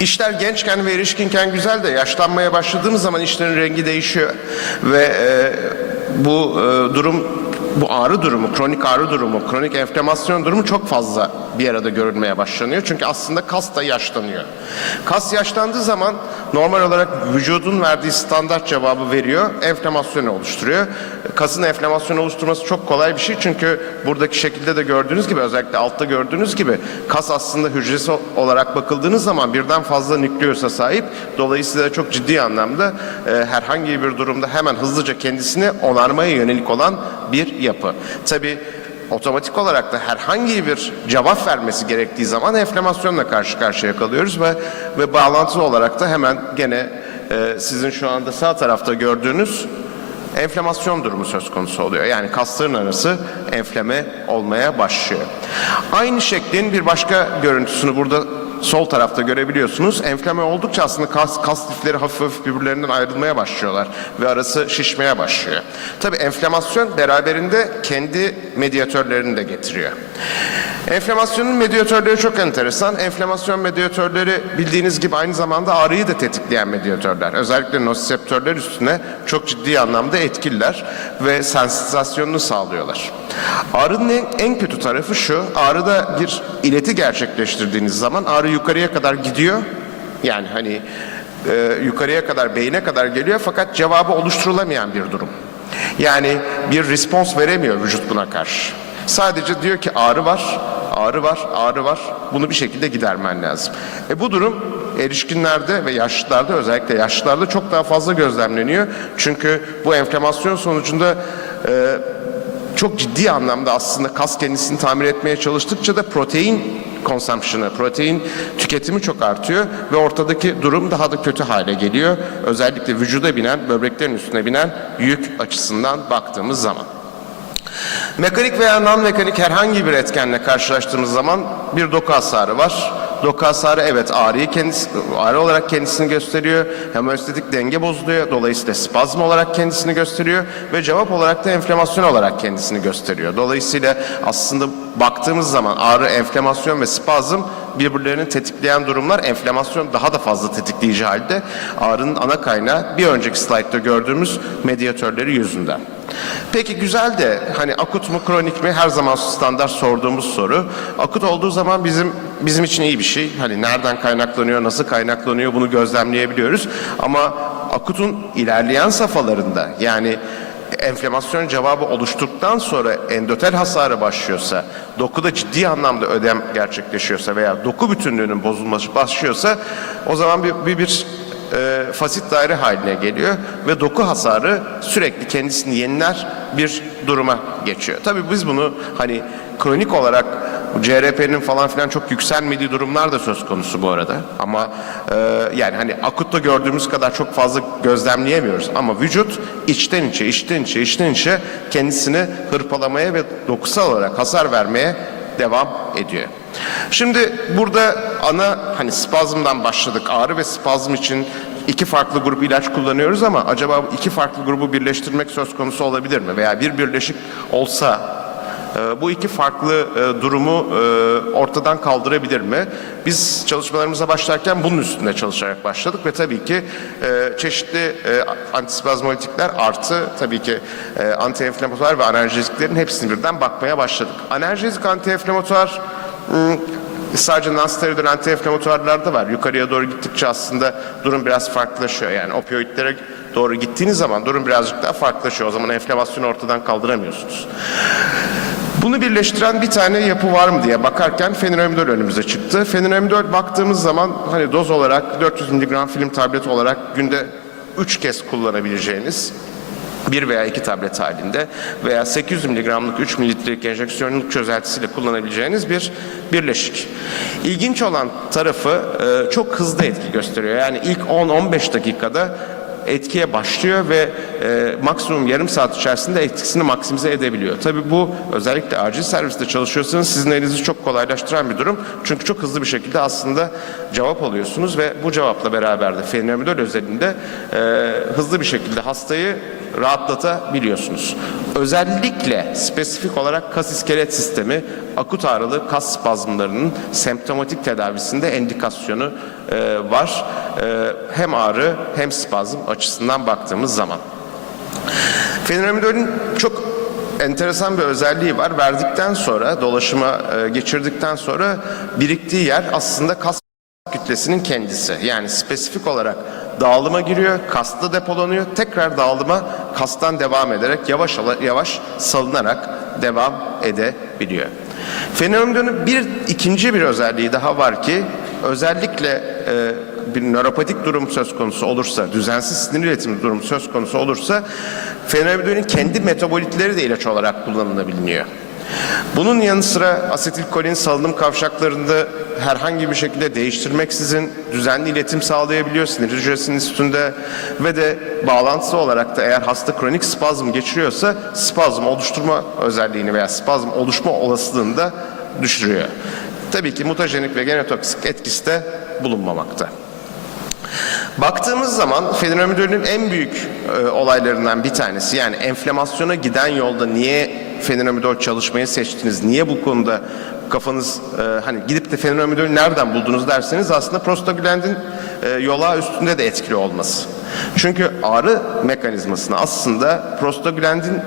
İşler gençken ve erişkinken güzel de yaşlanmaya başladığımız zaman işlerin rengi değişiyor ve bu durum, bu ağrı durumu, kronik ağrı durumu, kronik enflamasyon durumu çok fazla bir arada görülmeye başlanıyor. Çünkü aslında kas da yaşlanıyor. Kas yaşlandığı zaman normal olarak vücudun verdiği standart cevabı veriyor, enflamasyonu oluşturuyor. Kasın enflamasyonu oluşturması çok kolay bir şey, çünkü buradaki şekilde de gördüğünüz gibi, özellikle altta gördüğünüz gibi kas aslında hücresi olarak bakıldığınız zaman birden fazla nükleosa sahip. Dolayısıyla çok ciddi anlamda herhangi bir durumda hemen hızlıca kendisini onarmaya yönelik olan bir yapı. Tabii otomatik olarak da herhangi bir cevap vermesi gerektiği zaman enflamasyonla karşı karşıya kalıyoruz ve bağlantılı olarak da hemen gene sizin şu anda sağ tarafta gördüğünüz enflamasyon durumu söz konusu oluyor. Yani kasların arası enflame olmaya başlıyor. Aynı şeklin bir başka görüntüsünü burada sol tarafta görebiliyorsunuz. Enflame oldukça aslında kas lifleri hafif hafif birbirlerinden ayrılmaya başlıyorlar ve arası şişmeye başlıyor. Tabii enflamasyon beraberinde kendi medyatörlerini de getiriyor. Enflamasyonun medyatörleri çok enteresan. Enflamasyon medyatörleri bildiğiniz gibi aynı zamanda ağrıyı da tetikleyen medyatörler. Özellikle nosiseptörler üstüne çok ciddi anlamda etkililer ve sensitizasyonunu sağlıyorlar. Ağrının en kötü tarafı şu: ağrıda bir ileti gerçekleştirdiğiniz zaman ağrı yukarıya kadar gidiyor. Yani hani yukarıya kadar, beyine kadar geliyor fakat cevabı oluşturulamayan bir durum. Yani bir respons veremiyor vücut buna karşı. Sadece diyor ki ağrı var, ağrı var, ağrı var. Bunu bir şekilde gidermen lazım. Bu durum erişkinlerde ve yaşlılarda, özellikle yaşlılarda çok daha fazla gözlemleniyor. Çünkü bu enflamasyon sonucunda çok ciddi anlamda aslında kas kendisini tamir etmeye çalıştıkça da protein consumption'ı, protein tüketimi çok artıyor ve ortadaki durum daha da kötü hale geliyor. Özellikle vücuda binen, böbreklerin üstüne binen yük açısından baktığımız zaman. Mekanik veya non-mekanik herhangi bir etkenle karşılaştığımız zaman bir doku hasarı var. Doku hasarı evet ağrı olarak kendisini gösteriyor. Homeostatik denge bozuluyor. Dolayısıyla spazm olarak kendisini gösteriyor ve cevap olarak da enflamasyon olarak kendisini gösteriyor. Dolayısıyla aslında baktığımız zaman ağrı, enflamasyon ve spazm birbirlerini tetikleyen durumlar. Enflamasyon daha da fazla tetikleyici halde. Ağrının ana kaynağı bir önceki slaytta gördüğümüz medyatörleri yüzünden. Peki güzel de hani akut mu kronik mi her zaman standart sorduğumuz soru. Akut olduğu zaman bizim için iyi bir şey. Hani nereden kaynaklanıyor, nasıl kaynaklanıyor bunu gözlemleyebiliyoruz. Ama akutun ilerleyen safhalarında yani enflamasyon cevabı oluştuktan sonra endotel hasarı başlıyorsa, dokuda ciddi anlamda ödem gerçekleşiyorsa veya doku bütünlüğünün bozulması başlıyorsa o zaman bir fasit daire haline geliyor ve doku hasarı sürekli kendisini yeniler bir duruma geçiyor. Tabii biz bunu hani kronik olarak CRP'nin falan filan çok yükselmediği durumlar da söz konusu bu arada. Ama yani hani akutta gördüğümüz kadar çok fazla gözlemleyemiyoruz. Ama vücut içten içe kendisini hırpalamaya ve dokusal olarak hasar vermeye devam ediyor. Şimdi burada ana hani spazmdan başladık. Ağrı ve spazm için iki farklı grup ilaç kullanıyoruz ama acaba bu iki farklı grubu birleştirmek söz konusu olabilir mi? Veya bir birleşik olsa bu iki farklı durumu ortadan kaldırabilir mi? Biz çalışmalarımıza başlarken bunun üstünde çalışarak başladık ve tabii ki çeşitli antispazmolitikler artı tabii ki antiinflamatuar ve analjeziklerin hepsini birden bakmaya başladık. Analjezik antiinflamatuar sadece non-steroidal antiinflamatuarlarda var. Yukarıya doğru gittikçe aslında durum biraz farklılaşıyor. Yani opioidlere doğru gittiğiniz zaman durum birazcık daha farklılaşıyor. O zaman enflamasyonu ortadan kaldıramıyorsunuz. Bunu birleştiren bir tane yapı var mı diye bakarken feniramidol önümüze çıktı. Feniramidol baktığımız zaman hani doz olarak 400 mg film tableti olarak günde 3 kez kullanabileceğiniz 1 veya 2 tablet halinde veya 800 mg'lık 3 mililitrelik enjeksiyonluk çözeltisiyle kullanabileceğiniz bir birleşik. İlginç olan tarafı çok hızlı etki gösteriyor. Yani ilk 10-15 dakikada etkiye başlıyor ve maksimum yarım saat içerisinde etkisini maksimize edebiliyor. Tabii bu özellikle acil serviste çalışıyorsanız sizin elinizi çok kolaylaştıran bir durum. Çünkü çok hızlı bir şekilde aslında cevap alıyorsunuz ve bu cevapla beraber de feniramidol özelinde hızlı bir şekilde hastayı rahatlatabiliyorsunuz. Özellikle spesifik olarak kas iskelet sistemi akut ağrılı kas spazmlarının semptomatik tedavisinde endikasyonu var. Hem ağrı hem spazm açısından baktığımız zaman. Feniramidolün çok enteresan bir özelliği var. Verdikten sonra, dolaşıma geçirdikten sonra biriktiği yer aslında kas kütlesinin kendisi. Yani spesifik olarak dağılıma giriyor, kasta depolanıyor, tekrar dağılıma kastan devam ederek yavaş yavaş salınarak devam edebiliyor. Feniramidolün ikinci bir özelliği daha var ki özellikle bir nöropatik durum söz konusu olursa, düzensiz sinir iletimi durumu söz konusu olursa feniramidolün kendi metabolitleri de ilaç olarak kullanılabiliyor. Bunun yanı sıra asetilkolin salınım kavşaklarında herhangi bir şekilde değiştirmeksizin düzenli iletim sağlayabiliyor sinir hücresinin üstünde ve de bağlantısı olarak da eğer hasta kronik spazm geçiriyorsa spazm oluşturma özelliğini veya spazm oluşma olasılığını da düşürüyor. Tabii ki mutajenik ve genotoksik etkisi de bulunmamakta. Baktığımız zaman feniramidolün en büyük olaylarından bir tanesi yani enflamasyona giden yolda niye feniramidol çalışmayı seçtiniz, niye bu konuda kafanız hani gidip de feniramidolü nereden buldunuz derseniz aslında prostaglandin yolağı üstünde de etkili olması. Çünkü ağrı mekanizmasını aslında prostaglandin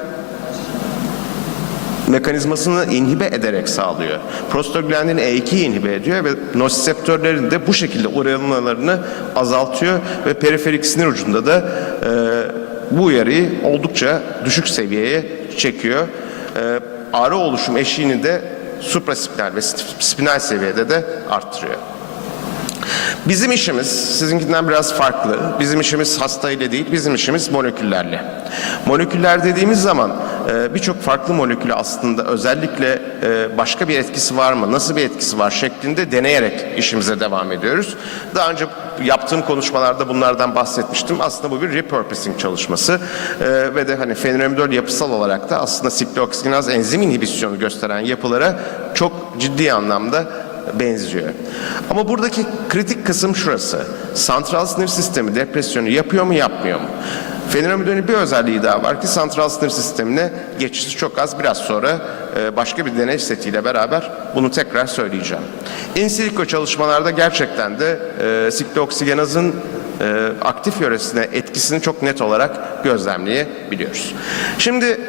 mekanizmasını inhibe ederek sağlıyor. Prostaglandin E2'yi inhibe ediyor ve nosiseptörlerin de bu şekilde uyarılmalarını azaltıyor ve periferik sinir ucunda da bu uyarıyı oldukça düşük seviyeye çekiyor. Ağrı oluşum eşiğini de supraspinal ve spinal seviyede de arttırıyor. Bizim işimiz sizinkinden biraz farklı. Bizim işimiz hastayla değil, bizim işimiz moleküllerle. Moleküller dediğimiz zaman birçok farklı molekülü aslında özellikle başka bir etkisi var mı, nasıl bir etkisi var şeklinde deneyerek işimize devam ediyoruz. Daha önce yaptığım konuşmalarda bunlardan bahsetmiştim. Aslında bu bir repurposing çalışması ve de hani fenomenal yapısal olarak da aslında siklooksinaz enzim inhibisyonu gösteren yapılara çok ciddi anlamda benziyor. Ama buradaki kritik kısım şurası. Santral sinir sistemi depresyonu yapıyor mu, yapmıyor mu? Fenomenalin bir özelliği daha var ki santral sinir sistemine geçişi çok az. Biraz sonra başka bir deney setiyle beraber bunu tekrar söyleyeceğim. In silico çalışmalarda gerçekten de siklooksinazın aktif yöresine etkisini çok net olarak gözlemleyebiliyoruz. Şimdi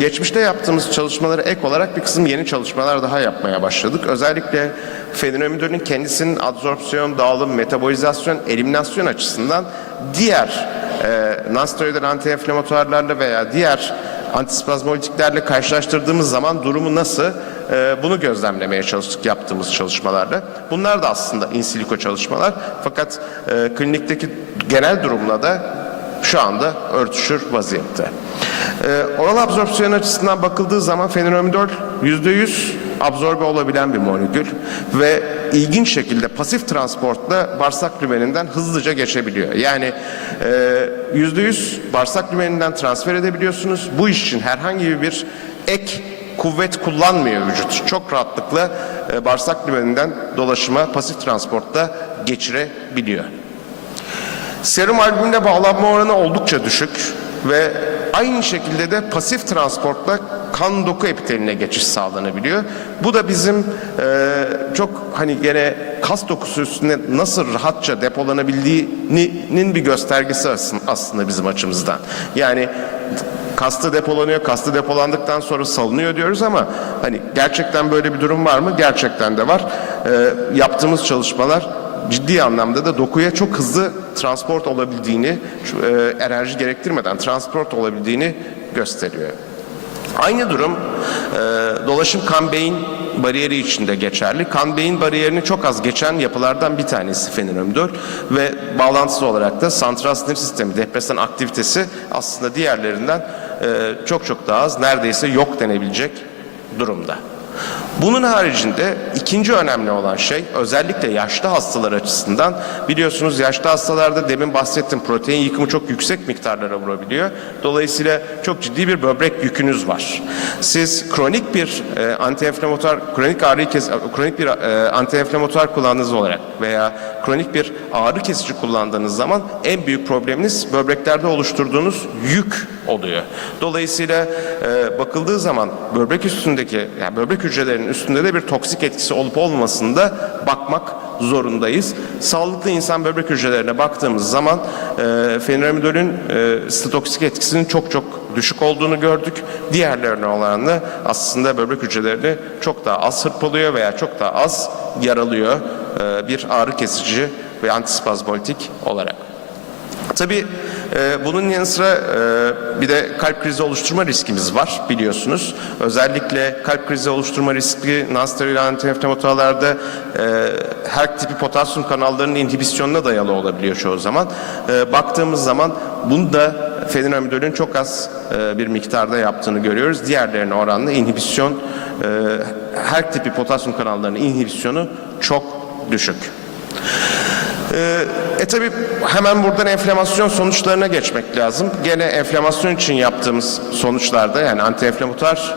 geçmişte yaptığımız çalışmalara ek olarak bir kısım yeni çalışmalar daha yapmaya başladık. Özellikle fenomenalin kendisinin adsorpsiyon, dağılım, metabolizasyon, eliminasyon açısından diğer nonsteroidal antiinflamatuarlarla veya diğer antispazmolitiklerle karşılaştırdığımız zaman durumu nasıl bunu gözlemlemeye çalıştık yaptığımız çalışmalarla. Bunlar da aslında in silico çalışmalar fakat klinikteki genel durumla da şu anda örtüşür vaziyette. Oral absorpsiyon açısından bakıldığı zaman fenomenal %100 absorbe olabilen bir molekül ve ilginç şekilde pasif transportla bağırsak lümeninden hızlıca geçebiliyor. Yani %100 bağırsak lümeninden transfer edebiliyorsunuz. Bu iş için herhangi bir ek kuvvet kullanmıyor vücut. Çok rahatlıkla bağırsak lümeninden dolaşıma pasif transportla geçirebiliyor. Serum albümüne bağlanma oranı oldukça düşük ve aynı şekilde de pasif transportla kan doku epiteline geçiş sağlanabiliyor. Bu da bizim çok hani gene kas dokusu üstünde nasıl rahatça depolanabildiğinin bir göstergesi aslında bizim açımızdan. Yani kasta depolanıyor, kasta depolandıktan sonra salınıyor diyoruz ama hani gerçekten böyle bir durum var mı? Gerçekten de var. Yaptığımız çalışmalar ciddi anlamda da dokuya çok hızlı transport olabildiğini, enerji gerektirmeden transport olabildiğini gösteriyor. Aynı durum dolaşım kan-beyin bariyeri içinde geçerli. Kan-beyin bariyerini çok az geçen yapılardan bir tanesi fenomenal ve bağlantısı olarak da santral sinir sistemi depresan aktivitesi aslında diğerlerinden çok daha az, neredeyse yok denebilecek durumda. Bunun haricinde ikinci önemli olan şey özellikle yaşlı hastalar açısından biliyorsunuz yaşlı hastalarda demin bahsettim protein yıkımı çok yüksek miktarlara vurabiliyor. Dolayısıyla çok ciddi bir böbrek yükünüz var. Siz kronik bir antiinflamatuar, kronik bir antiinflamatuar kullandığınız olarak veya kronik bir ağrı kesici kullandığınız zaman en büyük probleminiz böbreklerde oluşturduğunuz yük oluyor. Dolayısıyla bakıldığı zaman böbrek üstündeki yani böbrek hücrelerinin üstünde de bir toksik etkisi olup olmamasını da bakmak zorundayız. Sağlıklı insan böbrek hücrelerine baktığımız zaman fenomenalin sitotoksik etkisinin çok düşük olduğunu gördük. Diğerlerine oranla aslında böbrek hücrelerini çok daha az hırpalıyor veya çok daha az yaralıyor bir ağrı kesici ve antispazmolitik olarak. Tabii bunun yanı sıra bir de kalp krizi oluşturma riskimiz var biliyorsunuz. Özellikle kalp krizi oluşturma riski nonsteroidal antiinflamatuarlarda her tipi potasyum kanallarının inhibisyonuna dayalı olabiliyor çoğu zaman. Baktığımız zaman bunu da fenomenalin çok az bir miktarda yaptığını görüyoruz. Diğerlerine oranla inhibisyon her tipi potasyum kanallarının inhibisyonu çok düşük. Tabi hemen buradan enflamasyon sonuçlarına geçmek lazım. Gene enflamasyon için yaptığımız sonuçlarda yani antiinflamatuar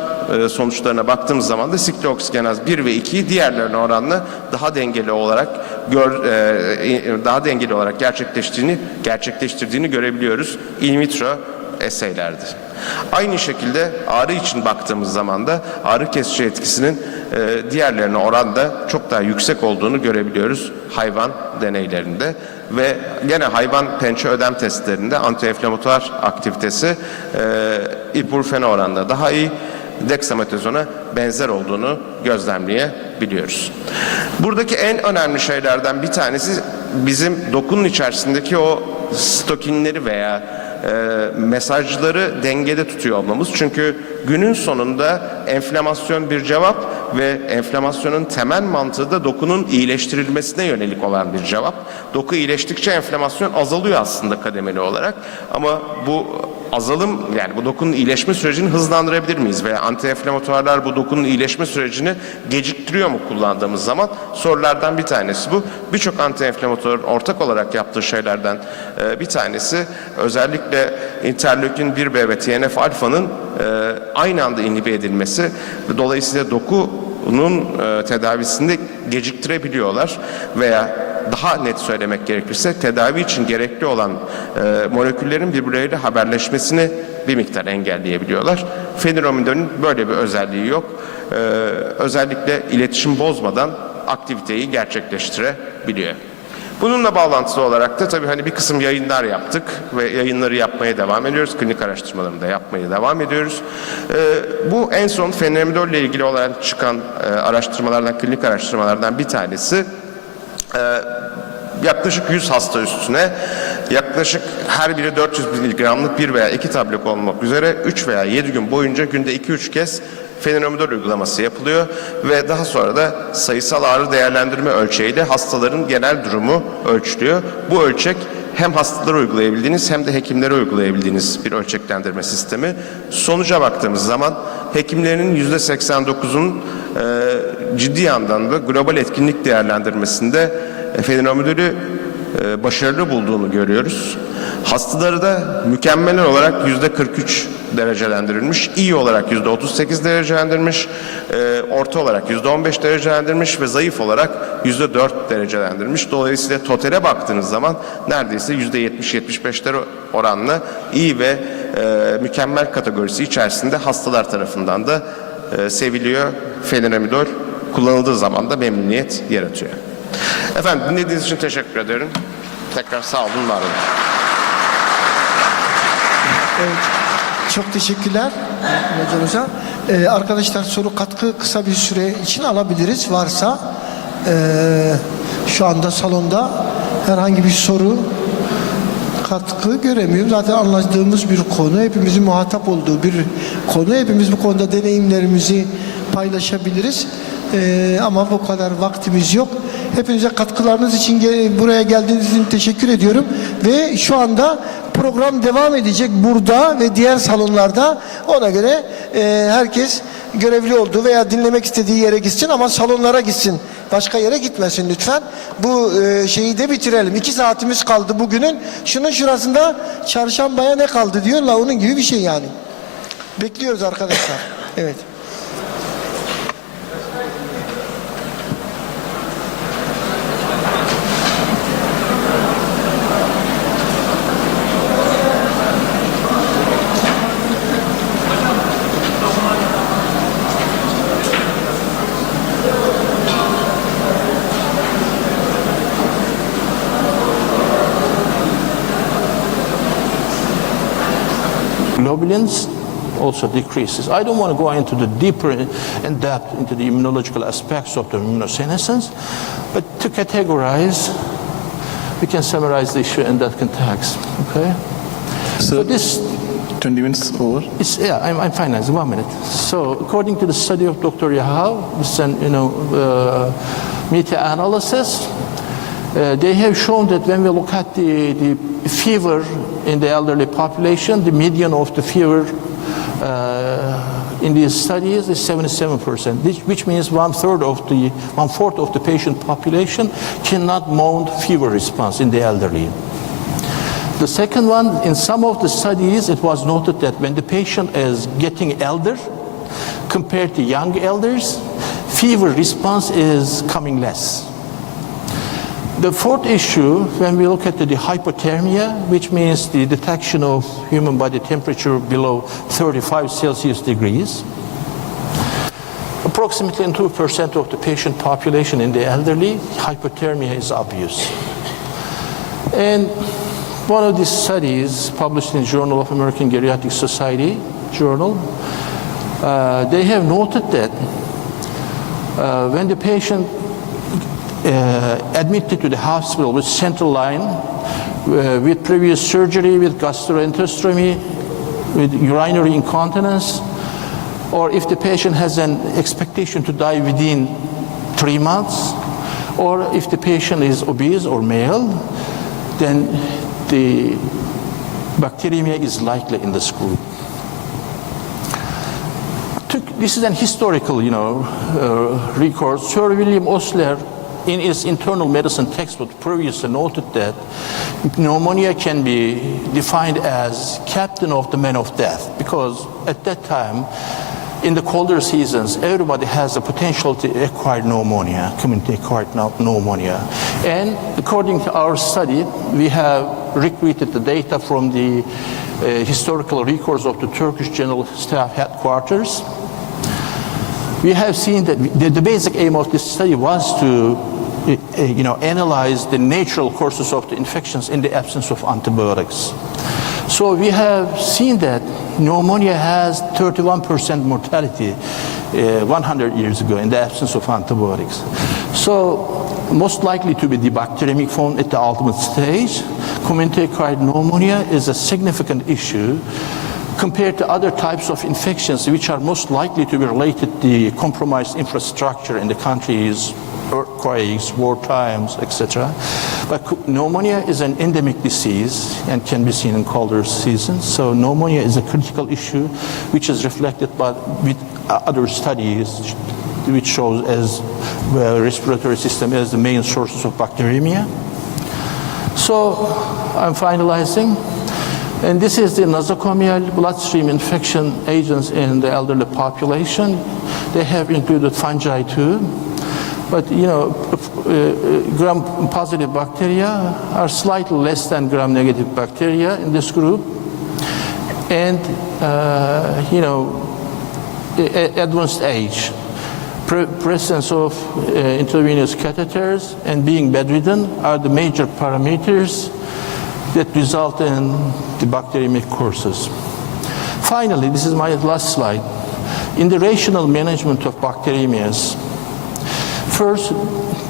sonuçlarına baktığımız zaman da siklooksinaz 1 ve 2'yi diğerlerine oranla daha dengeli olarak gerçekleştirdiğini görebiliyoruz in vitro eseylerde. Aynı şekilde ağrı için baktığımız zaman da ağrı kesici etkisinin diğerlerine oranla çok daha yüksek olduğunu görebiliyoruz hayvan deneylerinde ve gene hayvan pençe ödem testlerinde antiinflamatuar aktivitesi ibuprofene oranla daha iyi. deksametazona benzer olduğunu gözlemleyebiliyoruz. Buradaki en önemli şeylerden bir tanesi bizim dokunun içerisindeki o stokinleri veya mesajları dengede tutuyor olmamız. Çünkü günün sonunda enflamasyon bir cevap ve enflamasyonun temel mantığı da dokunun iyileştirilmesine yönelik olan bir cevap. Doku iyileştikçe enflamasyon azalıyor aslında kademeli olarak. Ama bu azalım, yani bu dokunun iyileşme sürecini hızlandırabilir miyiz? Veya antienflamatuarlar bu dokunun iyileşme sürecini geciktiriyor mu kullandığımız zaman? Sorulardan bir tanesi bu. Birçok antienflamatuarın ortak olarak yaptığı şeylerden bir tanesi özellikle interleukin 1B ve TNF-alfanın aynı anda inhibe edilmesi ve dolayısıyla dokunun tedavisini geciktirebiliyorlar veya daha net söylemek gerekirse tedavi için gerekli olan moleküllerin birbirleriyle haberleşmesini bir miktar engelleyebiliyorlar. Feniramidolün böyle bir özelliği yok. Özellikle iletişim bozmadan aktiviteyi gerçekleştirebiliyor. Bununla bağlantılı olarak da tabii hani bir kısım yayınlar yaptık ve yayınları yapmaya devam ediyoruz. Klinik araştırmalarını da yapmaya devam ediyoruz. Bu en son fenamidolle ile ilgili olan çıkan araştırmalardan, klinik araştırmalardan bir tanesi. Yaklaşık 100 hasta üstüne yaklaşık her biri 400 miligramlık 1 veya 2 tablet olmak üzere 3 veya 7 gün boyunca günde 2-3 kez fenamidol uygulaması yapılıyor ve daha sonra da sayısal ağrı değerlendirme ölçeğiyle hastaların genel durumu ölçülüyor. Bu ölçek hem hastalara uygulayabildiğiniz hem de hekimlere uygulayabildiğiniz bir ölçeklendirme sistemi. Sonuca baktığımız zaman hekimlerin %89'un ciddi yandan da global etkinlik değerlendirmesinde fenamidolü başarılı bulduğunu görüyoruz. Hastaları da mükemmel olarak %43 derecelendirilmiş, iyi olarak %38 derecelendirilmiş, orta olarak %15 derecelendirilmiş ve zayıf olarak %4 derecelendirilmiş. Dolayısıyla totale baktığınız zaman neredeyse %70-75'ler oranla iyi ve mükemmel kategorisi içerisinde hastalar tarafından da seviliyor. Fenamidol kullanıldığı zaman da memnuniyet yaratıyor. Efendim dinlediğiniz için teşekkür ederim. Tekrar sağ olun, var olun. Evet, çok teşekkürler Hocam. Arkadaşlar soru katkı kısa bir süre için alabiliriz varsa. Şu anda salonda herhangi bir soru katkı göremiyorum. Zaten anladığımız bir konu, hepimizin muhatap olduğu bir konu. Hepimiz bu konuda deneyimlerimizi paylaşabiliriz. Ama bu kadar vaktimiz yok. Hepinize katkılarınız için buraya geldiğiniz için teşekkür ediyorum. Ve şu anda program devam edecek burada ve diğer salonlarda. Ona göre herkes görevli olduğu veya dinlemek istediği yere gitsin ama salonlara gitsin. Başka yere gitmesin lütfen. Bu şeyi de bitirelim. 2 saatimiz kaldı bugünün. Şunun şurasında çarşambaya ne kaldı diyorlar. Onun gibi bir şey yani. Bekliyoruz arkadaşlar. Evet. Globulins also decreases. I don't want to go into the deeper in depth into the immunological aspects of the immunosenescence, but to categorize, we can summarize the issue in that context. Okay. So this 20 minutes over. I'm finalizing 1 minute. So according to the study of Dr. Yahal, this is meta-analysis. They have shown that when we look at the fever in the elderly population, the median of the fever in these studies is 77%, which means 1/4 of the patient population cannot mount fever response in the elderly. The second one, in some of the studies, it was noted that when the patient is getting elder, compared to young elders, fever response is coming less. The fourth issue, when we look at the hypothermia, which means the detection of human body temperature below 35 Celsius degrees, approximately 2% of the patient population in the elderly, hypothermia is obvious. And one of these studies published in the Journal of American Geriatric Society journal They have noted that when the patient admitted to the hospital with central line, with previous surgery, with gastroenterostomy, with urinary incontinence, or if the patient has an expectation to die within 3 months, or if the patient is obese or male, then the bacteremia is likely in this group. This is an historical, record. Sir William Osler, in his internal medicine textbook, previously noted that pneumonia can be defined as captain of the men of death, because at that time, in the colder seasons, everybody has a potential to acquire pneumonia, community-acquired pneumonia. And according to our study, we have recruited the data from the historical records of the Turkish General Staff Headquarters. We have seen that the basic aim of this study was to analyze the natural courses of the infections in the absence of antibiotics. So we have seen that pneumonia has 31% mortality 100 years ago in the absence of antibiotics. So most likely to be the bacteremic form at the ultimate stage, community-acquired pneumonia is a significant issue compared to other types of infections which are most likely to be related to the compromised infrastructure in the countries, earthquakes, war times, etc. But pneumonia is an endemic disease and can be seen in colder seasons. So pneumonia is a critical issue which is reflected with other studies which shows as respiratory system as the main sources of bacteremia. So I'm finalizing. And this is the nosocomial bloodstream infection agents in the elderly population. They have included fungi too. But gram-positive bacteria are slightly less than gram-negative bacteria in this group. And, advanced age, presence of intravenous catheters, and being bedridden are the major parameters that result in the bacteremic courses. Finally, this is my last slide. In the rational management of bacteremias, first,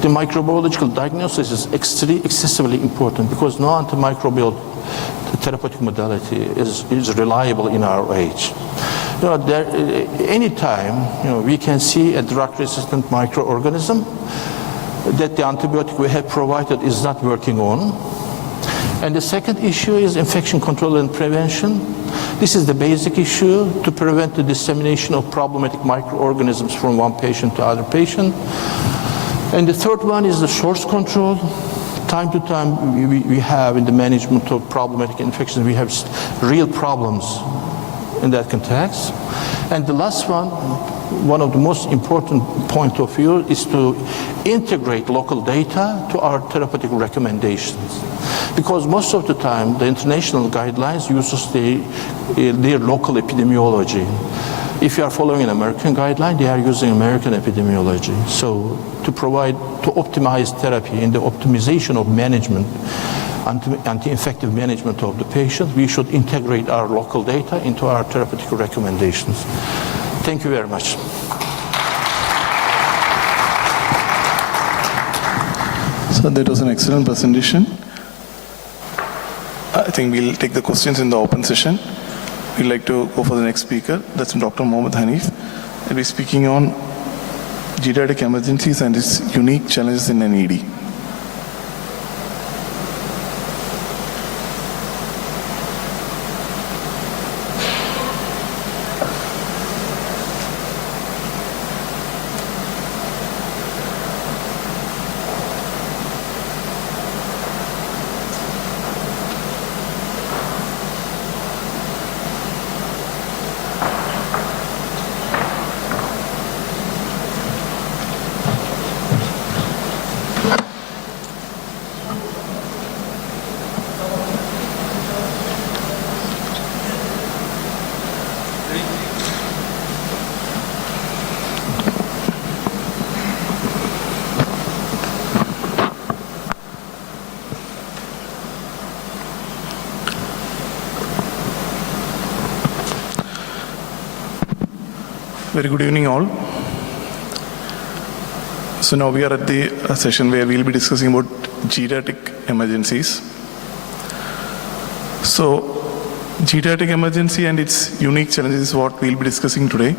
the microbiological diagnosis is excessively important because no antimicrobial therapeutic modality is reliable in our age. Anytime we can see a drug-resistant microorganism that the antibiotic we have provided is not working on. And the second issue is infection control and prevention. This is the basic issue to prevent the dissemination of problematic microorganisms from one patient to other patient. And the third one is the source control. Time to time we have in the management of problematic infections, we have real problems in that context. And the last one of the most important point of view is to integrate local data to our therapeutic recommendations. Because most of the time, the international guidelines uses their local epidemiology. If you are following an American guideline, they are using American epidemiology. So to optimize therapy and the optimization of management, anti-infective management of the patient, we should integrate our local data into our therapeutic recommendations. Thank you very much. So that was an excellent presentation. I think we'll take the questions in the open session. We'd like to go for the next speaker. That's Dr. Mohammed Hanif. He'll be speaking on geriatric emergencies and its unique challenges in an ED. Very good evening all. So now we are at the session where we'll be discussing about geriatric emergencies. So geriatric emergency and its unique challenges is what we'll be discussing today.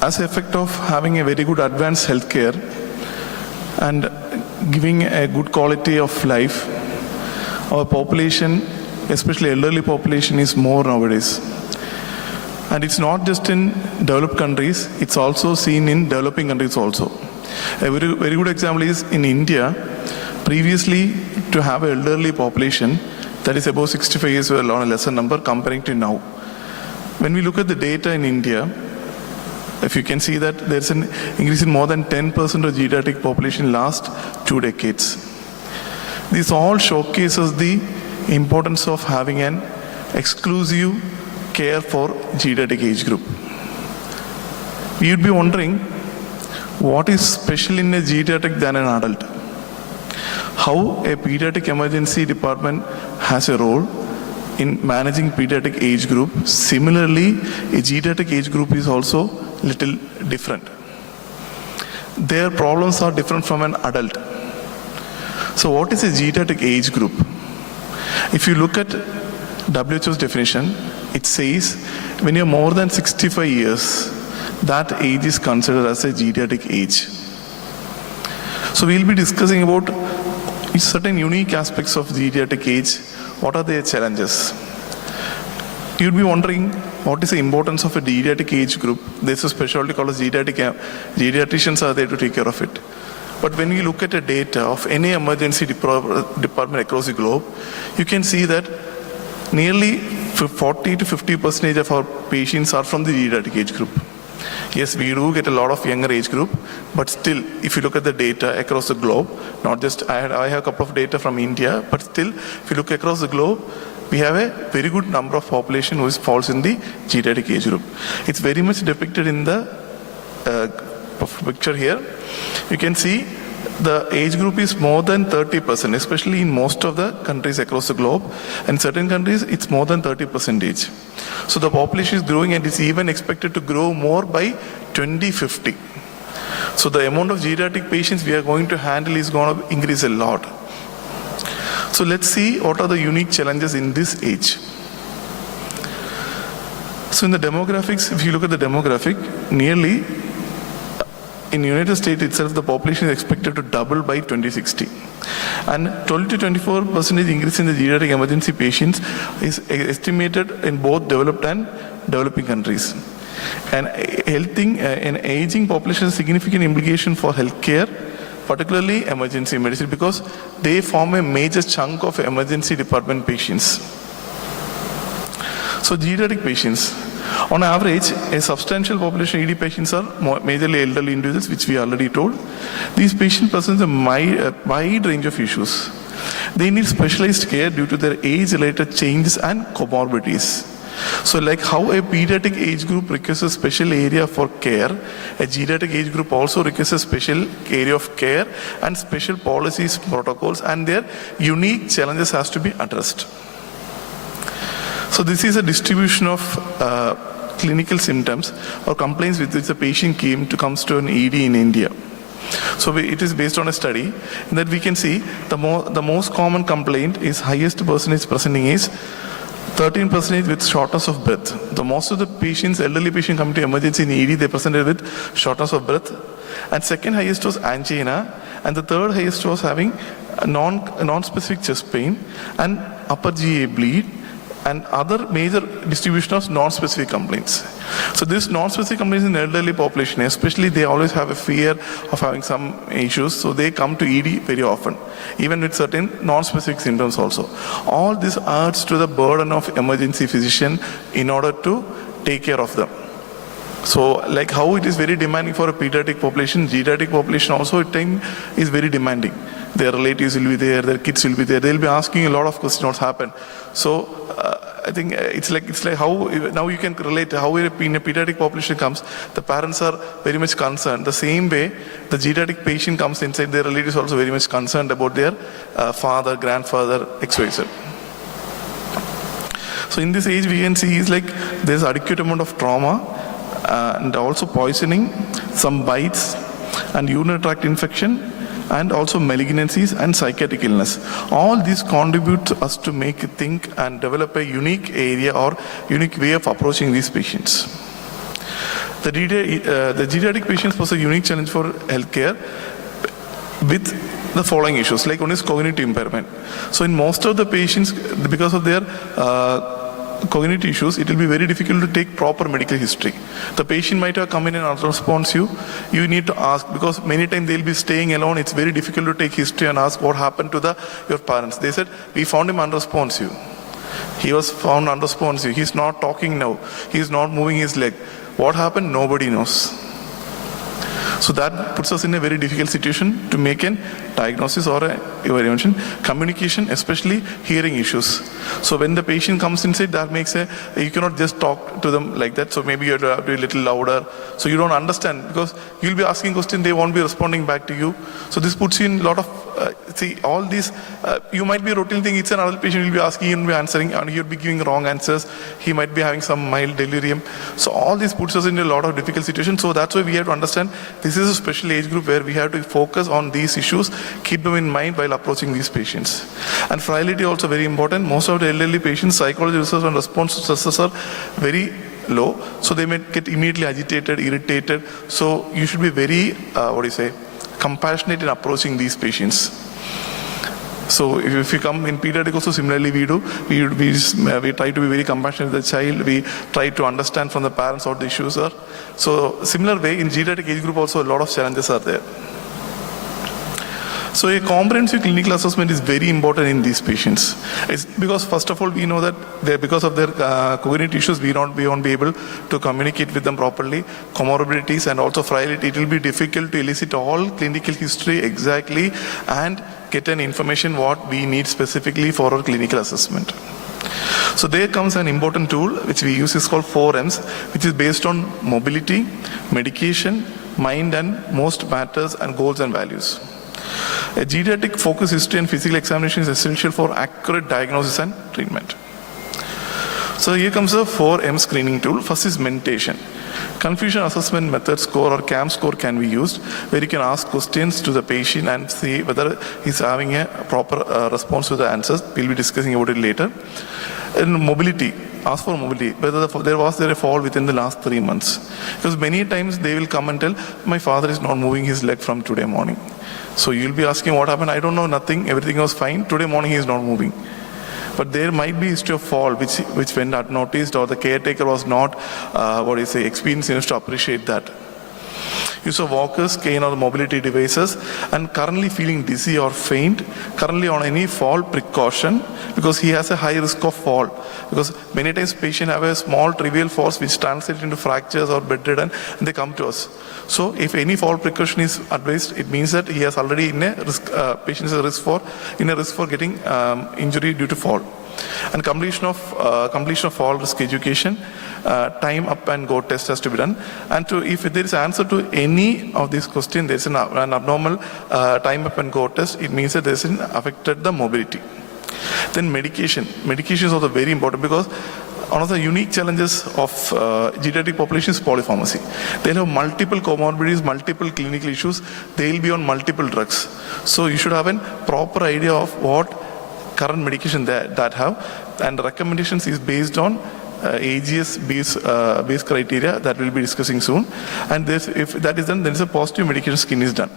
As an effect of having a very good advanced healthcare and giving a good quality of life, our population, especially elderly population, is more nowadays. And it's not just in developed countries, it's also seen in developing countries also. A very good example is in India. Previously, to have an elderly population that is above 65 years old, on a lesser number comparing to now. When we look at the data in India, if you can see that there's an increase in more than 10% of geriatric population in last 2 decades. This all showcases the importance of having an exclusive care for geriatric age group. We would be wondering, what is special in a geriatric than an adult? How a pediatric emergency department has a role in managing pediatric age group. Similarly, a geriatric age group is also little different. Their problems are different from an adult. So what is a geriatric age group? If you look at WHO's definition, it says when you're more than 65 years, that age is considered as a geriatric age. So we'll be discussing about certain unique aspects of geriatric age. What are their challenges? You'd be wondering, what is the importance of a geriatric age group? There's a specialty called as geriatricians are there to take care of it. But when you look at the data of any emergency department across the globe, you can see that nearly 40 to 50% of our patients are from the geriatric age group. Yes, we do get a lot of younger age group, but still, if you look at the data across the globe, not just, I have a couple of data from India, but still, if you look across the globe, we have a very good number of population who falls in the geriatric age group. It's very much depicted in the picture here. You can see the age group is more than 30%, especially in most of the countries across the globe. And certain countries, it's more than 30%. So the population is growing and is even expected to grow more by 2050. So the amount of geriatric patients we are going to handle is going to increase a lot. So let's see what are the unique challenges in this age. So in the demographics, if you look at the demographic, nearly in the United States itself, the population is expected to double by 2060. And 12 to 24% increase in the geriatric emergency patients is estimated in both developed and developing countries. And an aging population has significant implication for healthcare, particularly emergency medicine, because they form a major chunk of emergency department patients. So geriatric patients, on average, a substantial population of ED patients are majorly elderly individuals, which we already told. These patients present a wide range of issues. They need specialized care due to their age-related changes and comorbidities. So like how a pediatric age group requires a special area for care, a geriatric age group also requires a special area of care and special policies, protocols, and their unique challenges has to be addressed. So this is a distribution of clinical symptoms or complaints with which the patient comes to an ED in India. So it is based on a study that we can see the most common complaint is highest percentage presenting is 13% with shortness of breath. The most of the patients, elderly patients coming to emergency in ED, they presented with shortness of breath. And second highest was angina. And the third highest was having non-specific chest pain and upper GA bleed. And other major distribution of non-specific complaints. So this non-specific complaints in the elderly population, especially they always have a fear of having some issues, so they come to ED very often, even with certain non-specific symptoms also. All this adds to the burden of emergency physician in order to take care of them. So like how it is very demanding for a pediatric population, geriatric population also at times is very demanding. Their relatives will be there, their kids will be there. They'll be asking a lot of questions what's happened. So I think it's like how now you can relate how in a pediatric population comes, the parents are very much concerned. The same way the geriatric patient comes inside, their relatives also very much concerned about their father, grandfather, XYZ. So in this age, we can see is like there's adequate amount of trauma and also poisoning, some bites, and urinary tract infection, and also malignancies and psychiatric illness. All these contribute to us to make think and develop a unique area or unique way of approaching these patients. The geriatric patients pose a unique challenge for healthcare with the following issues. Like one is cognitive impairment. So in most of the patients, because of their cognitive issues, it will be very difficult to take proper medical history. The patient might have come in and unresponsive. You need to ask, because many times they'll be staying alone. It's very difficult to take history and ask what happened to your parents. They said, we found him unresponsive. He was found unresponsive. He's not talking now. He's not moving his leg. What happened? Nobody knows. So that puts us in a very difficult situation to make a diagnosis or evaluation. Communication, especially hearing issues. So when the patient comes inside, that makes you cannot just talk to them like that. So maybe you have to be a little louder. So you don't understand, because you'll be asking questions, they won't be responding back to you. So this puts you in a lot of, all these, you might be routine thing, it's another patient will be asking, you'll be answering, and you'll be giving wrong answers. He might be having some mild delirium. So all this puts us in a lot of difficult situations. So that's why we have to understand this is a special age group where we have to focus on these issues, keep them in mind while approaching these patients. And frailty also very important. Most of the elderly patients, psychology research and response to stresses are very low. So they may get immediately agitated, irritated. So you should be very, compassionate in approaching these patients. So if you come in pediatric also, similarly we do. We try to be very compassionate with the child. We try to understand from the parents what the issues are. So similar way, in geriatric age group also a lot of challenges are there. So a comprehensive clinical assessment is very important in these patients. It's because first of all, we know that because of their cognitive issues, we won't be able to communicate with them properly. Comorbidities and also frailty, it will be difficult to elicit all clinical history exactly and get an information what we need specifically for our clinical assessment. So there comes an important tool which we use, is called 4Ms, which is based on mobility, medication, mind, and most matters and goals and values. A geriatric focus history and physical examination is essential for accurate diagnosis and treatment. So here comes a 4M screening tool. First is mentation. Confusion assessment method score or CAM score can be used, where you can ask questions to the patient and see whether he's having a proper response to the answers. We'll be discussing about it later. And mobility. Ask for mobility, whether there was a fall within the last 3 months. Because many times they will come and tell, my father is not moving his leg from today morning. So you'll be asking what happened. I don't know, nothing, everything was fine. Today morning he is not moving. But there might be history of fall which went unnoticed, or the caretaker was not, experienced enough to appreciate that. Use of walkers, cane or mobility devices, and currently feeling dizzy or faint, currently on any fall precaution, because he has a high risk of fall. Because many times patients have a small trivial falls which translate into fractures or bedridden, and they come to us. So if any fall precaution is advised, it means that he has already in a risk, patient is in a risk for getting injury due to fall. And completion of fall risk education, time up and go test has to be done. And if there is answer to any of these questions, there is an abnormal time up and go test, it means that there is an affected the mobility. Then medication. Medication is also very important, because one of the unique challenges of geriatric population is polypharmacy. They'll have multiple comorbidities, multiple clinical issues. They'll be on multiple drugs. So you should have a proper idea of what current medication that have, and the recommendations is based on AGS base criteria that we'll be discussing soon. And if that is done, then a positive medication scheme is done.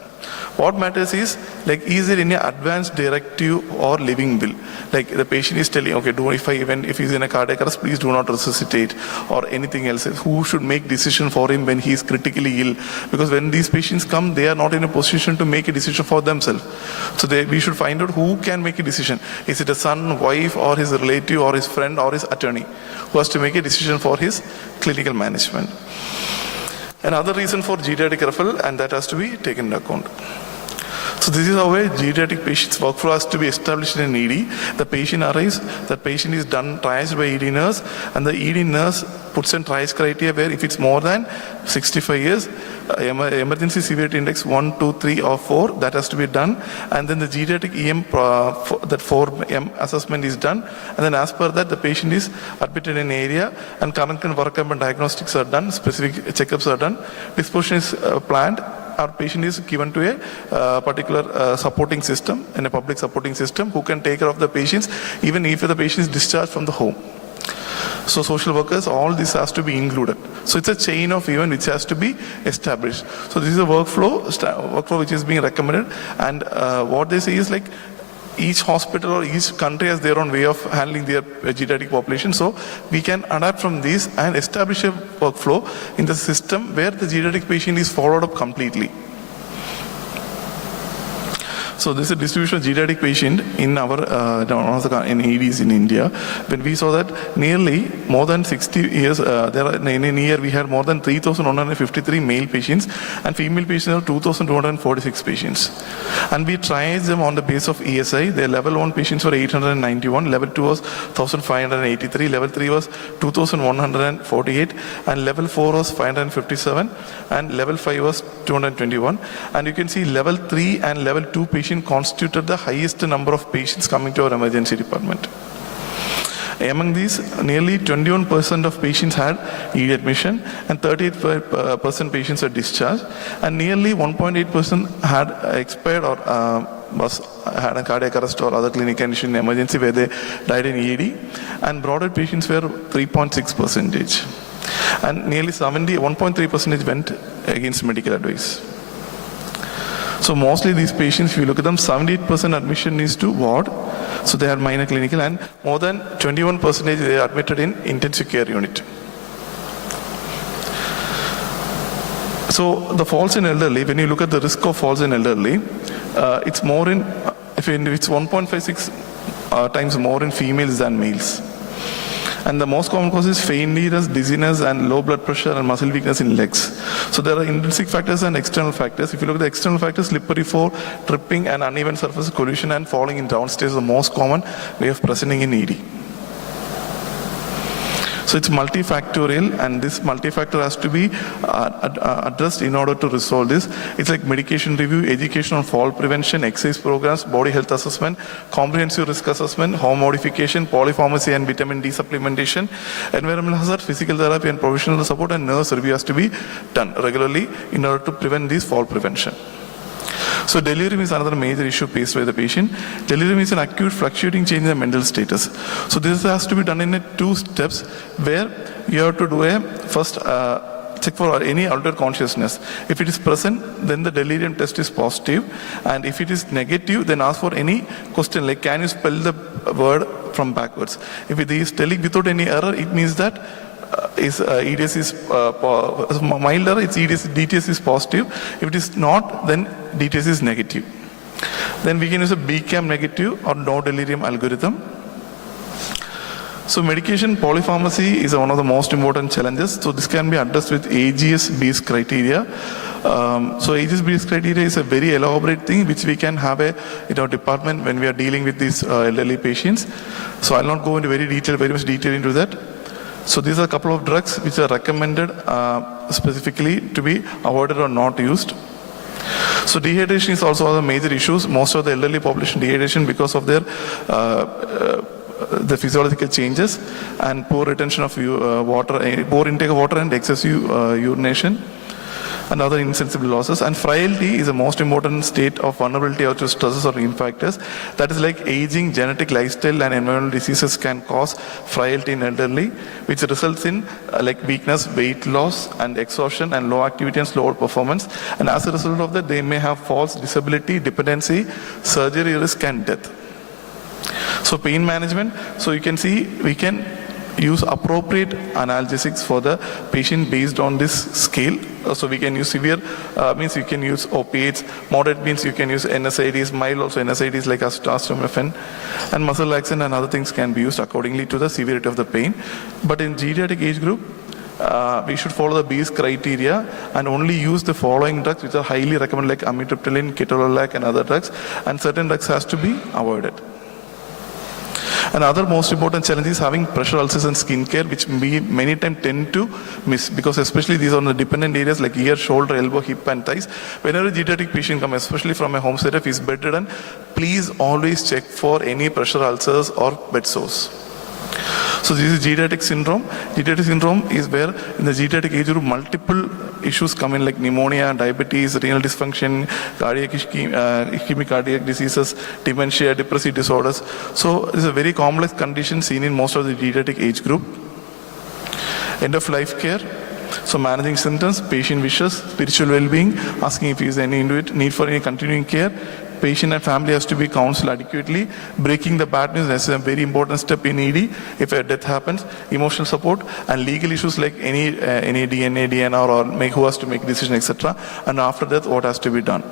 What matters is, is there any advanced directive or living will? Like the patient is telling, okay, if he's in a cardiac arrest, please do not resuscitate, or anything else. Who should make decision for him when he is critically ill? Because when these patients come, they are not in a position to make a decision for themselves. So we should find out who can make a decision. Is it a son, wife, or his relative, or his friend, or his attorney, who has to make a decision for his clinical management? Another reason for geriatric referral, and that has to be taken into account. So this is how a geriatric patient's workflow has to be established in an ED. The patient arrives, the patient is done triaged by ED nurse, and the ED nurse puts in triage criteria where if it's more than 65 years, emergency severity index 1, 2, 3 or 4, that has to be done, and then the geriatric EM, that 4M assessment is done, and then as per that the patient is admitted in an area and current workup and diagnostics are done, specific checkups are done, disposition is planned. Our patient is given to a particular supporting system, in a public supporting system, who can take care of the patients even if the patient is discharged from the home. So social workers, all this has to be included. So it's a chain of event which has to be established. So this is a workflow which is being recommended, and what they say is like each hospital or each country has their own way of handling their geriatric population. So we can adapt from this and establish a workflow in the system where the geriatric patient is followed up completely. So this is a distribution of geriatric patient in our in EDs in India. When we saw that nearly more than 60 years, in a year we had more than 3,153 male patients, and female patients are 2,246 patients. And we triaged them on the basis of ESI. Their level 1 patients were 891, level 2 was 1,583, level 3 was 2,148, and level 4 was 557, and level 5 was 221. And you can see level 3 and level 2 patients constituted the highest number of patients coming to our emergency department. Among these, nearly 21% of patients had ED admission, and 38% patients are discharged, and nearly 1.8% had expired or had a cardiac arrest or other clinical condition in emergency where they died in ED, and broader patients were 3.6%, and nearly 1.3% went against medical advice. So mostly these patients, if you look at them, 78% admission is to ward, so they are minor clinical, and more than 21% they are admitted in intensive care unit. So the falls in elderly, when you look at the risk of falls in elderly, it's more in, it's 1.56 times more in females than males. And the most common cause is faintness, dizziness, and low blood pressure and muscle weakness in legs. So there are intrinsic factors and external factors. If you look at the external factors, slippery fall, tripping, and uneven surface collision and falling in downstairs is the most common way of presenting in ED. So it's multifactorial, and this multifactor has to be addressed in order to resolve this. It's like medication review, education on fall prevention, exercise programs, body health assessment, comprehensive risk assessment, home modification, polypharmacy and vitamin D supplementation, environmental hazard, physical therapy and professional support, and nurse review has to be done regularly in order to prevent this fall prevention. So delirium is another major issue faced by the patient. Delirium is an acute fluctuating change in the mental status. So this has to be done in 2 steps, where you have to do a first check for any altered consciousness. If it is present, then the delirium test is positive, and if it is negative, then ask for any question like, can you spell the word from backwards? If it is telling without any error, it means that EDS is mild error, its DTS is positive. If it is not, then DTS is negative. Then we can use a BCAM negative or no delirium algorithm. So medication polypharmacy is one of the most important challenges. So this can be addressed with AGS-based criteria. So AGS-based criteria is a very elaborate thing which we can have in our department when we are dealing with these elderly patients. So I'll not go into very much detail into that. So these are a couple of drugs which are recommended specifically to be avoided or not used. So dehydration is also one of the major issues. Most of the elderly population dehydration because of their the physiological changes and poor retention of water, poor intake of water and excessive urination and other insensible losses. And frailty is the most important state of vulnerability to stresses or immune factors. That is like aging, genetic, lifestyle and environmental diseases can cause frailty in elderly, which results in like weakness, weight loss and exhaustion and low activity and slower performance. And as a result of that, they may have falls, disability, dependency, surgery risk and death. So pain management, so you can see we can use appropriate analgesics for the patient based on this scale. So we can use severe, means you can use opiates, moderate means you can use NSAIDs, mild also NSAIDs like acetaminophen, and muscle relaxant and other things can be used accordingly to the severity of the pain. But in geriatric age group, we should follow the base criteria and only use the following drugs which are highly recommended, like amitriptyline, ketorolac and other drugs, and certain drugs has to be avoided. Another most important challenge is having pressure ulcers and skin care, which we many times tend to miss, because especially these are on the dependent areas like ear, shoulder, elbow, hip and thighs. Whenever a geriatric patient comes, especially from a home setting, if he's bedridden, please always check for any pressure ulcers or bed sores. So this is geriatric syndrome. Geriatric syndrome is where in the geriatric age group multiple issues come in, like pneumonia, diabetes, renal dysfunction, cardiac ischemic cardiac diseases, dementia, depressive disorders. So it's a very complex condition seen in most of the geriatric age group. End of life care. So managing symptoms, patient wishes, spiritual well-being, asking if there is any need for any continuing care. Patient and family has to be counseled adequately. Breaking the bad news is a very important step in ED. If a death happens, emotional support and legal issues like any DNA, DNR, or who has to make decision, etc. And after that, what has to be done.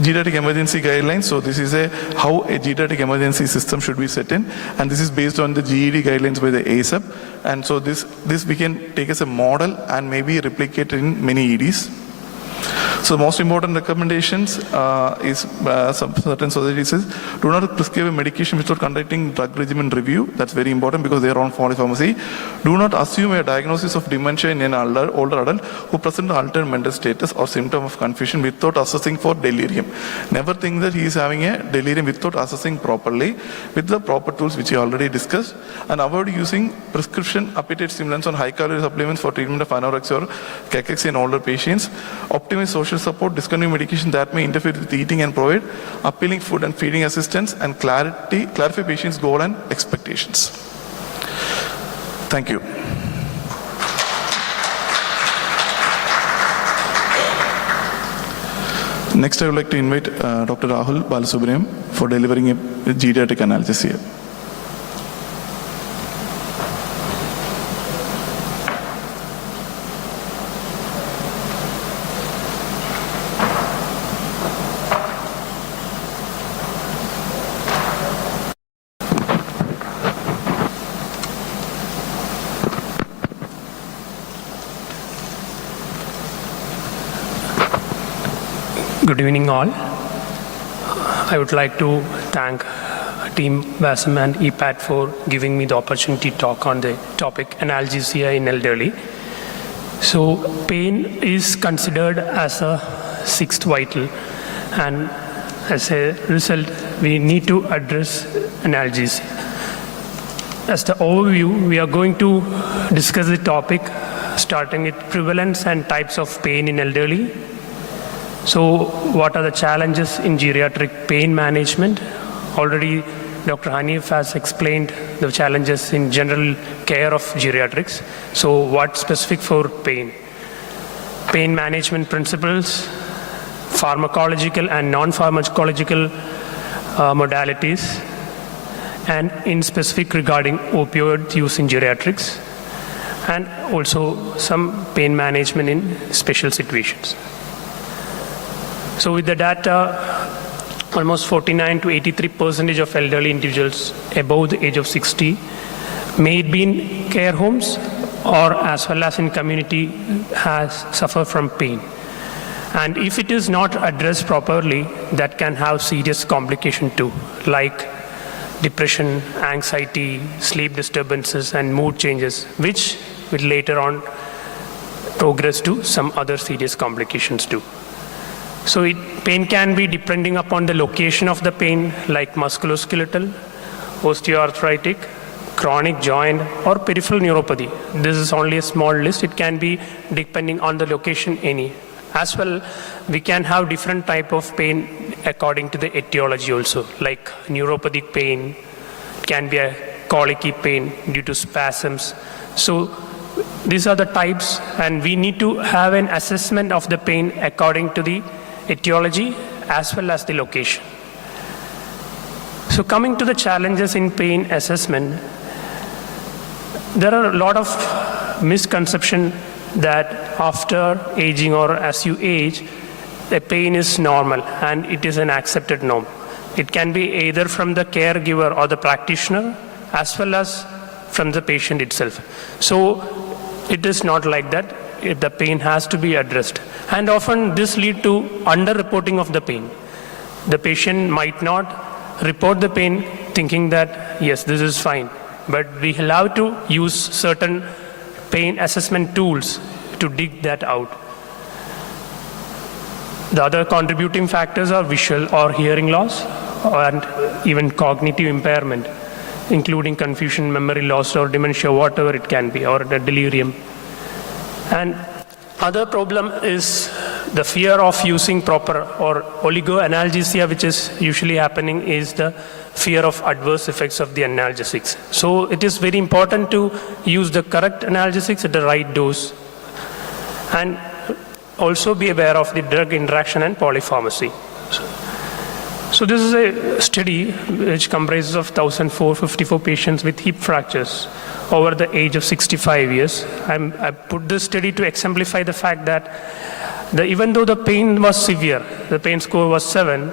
Geriatric emergency guidelines. So this is how a geriatric emergency system should be set in, and this is based on the GED guidelines by the ASAP. And so this we can take as a model and maybe replicate in many EDs. So the most important recommendations is some certain societies says, do not prescribe a medication without conducting drug regimen review. That's very important because they are on polypharmacy. Do not assume a diagnosis of dementia in an older adult who present altered mental status or symptom of confusion without assessing for delirium. Never think that he is having a delirium without assessing properly with the proper tools which we already discussed, and avoid using prescription appetite stimulants on high calorie supplements for treatment of anorexia or cachexia in older patients. Optimize social support, discontinue medication that may interfere with eating, and provide appealing food and feeding assistance and clarify patients' goal and expectations. Thank you. Next, I would like to invite Dr. Rahul Balasubramaniam for delivering a geriatric analysis here. Good evening all. I would like to thank Team WASM and EPAT for giving me the opportunity to talk on the topic analgesia in elderly. So pain is considered as a sixth vital, and as a result we need to address analgesia. As the overview, we are going to discuss the topic starting with prevalence and types of pain in elderly. So what are the challenges in geriatric pain management? Already Dr. Hanif has explained the challenges in general care of geriatrics. So what's specific for pain? Pain management principles, pharmacological and non-pharmacological modalities, and in specific regarding opioid use in geriatrics, and also some pain management in special situations. So with the data, almost 49 to 83% of elderly individuals above the age of 60 may be in care homes or as well as in community has suffered from pain. And if it is not addressed properly, that can have serious complications too, like depression, anxiety, sleep disturbances, and mood changes, which will later on progress to some other serious complications too. So pain can be depending upon the location of the pain, like musculoskeletal, osteoarthritic, chronic joint, or peripheral neuropathy. This is only a small list. It can be depending on the location any. As well, we can have different type of pain according to the etiology also, like neuropathic pain. It can be a colicky pain due to spasms. So these are the types, and we need to have an assessment of the pain according to the etiology as well as the location. So coming to the challenges in pain assessment, there are a lot of misconceptions that after aging or as you age, the pain is normal and it is an accepted norm. It can be either from the caregiver or the practitioner as well as from the patient itself. So it is not like that. The pain has to be addressed. And often this leads to under-reporting of the pain. The patient might not report the pain thinking that, yes, this is fine. But we have to use certain pain assessment tools to dig that out. The other contributing factors are visual or hearing loss and even cognitive impairment, including confusion, memory loss, or dementia, whatever it can be, or the delirium. And other problem is the fear of using proper or oligoanalgesia, which is usually happening, is the fear of adverse effects of the analgesics. So it is very important to use the correct analgesics at the right dose, and also be aware of the drug interaction and polypharmacy. So this is a study which comprises of 1,454 patients with hip fractures over the age of 65 years. I put this study to exemplify the fact that even though the pain was severe, the pain score was 7,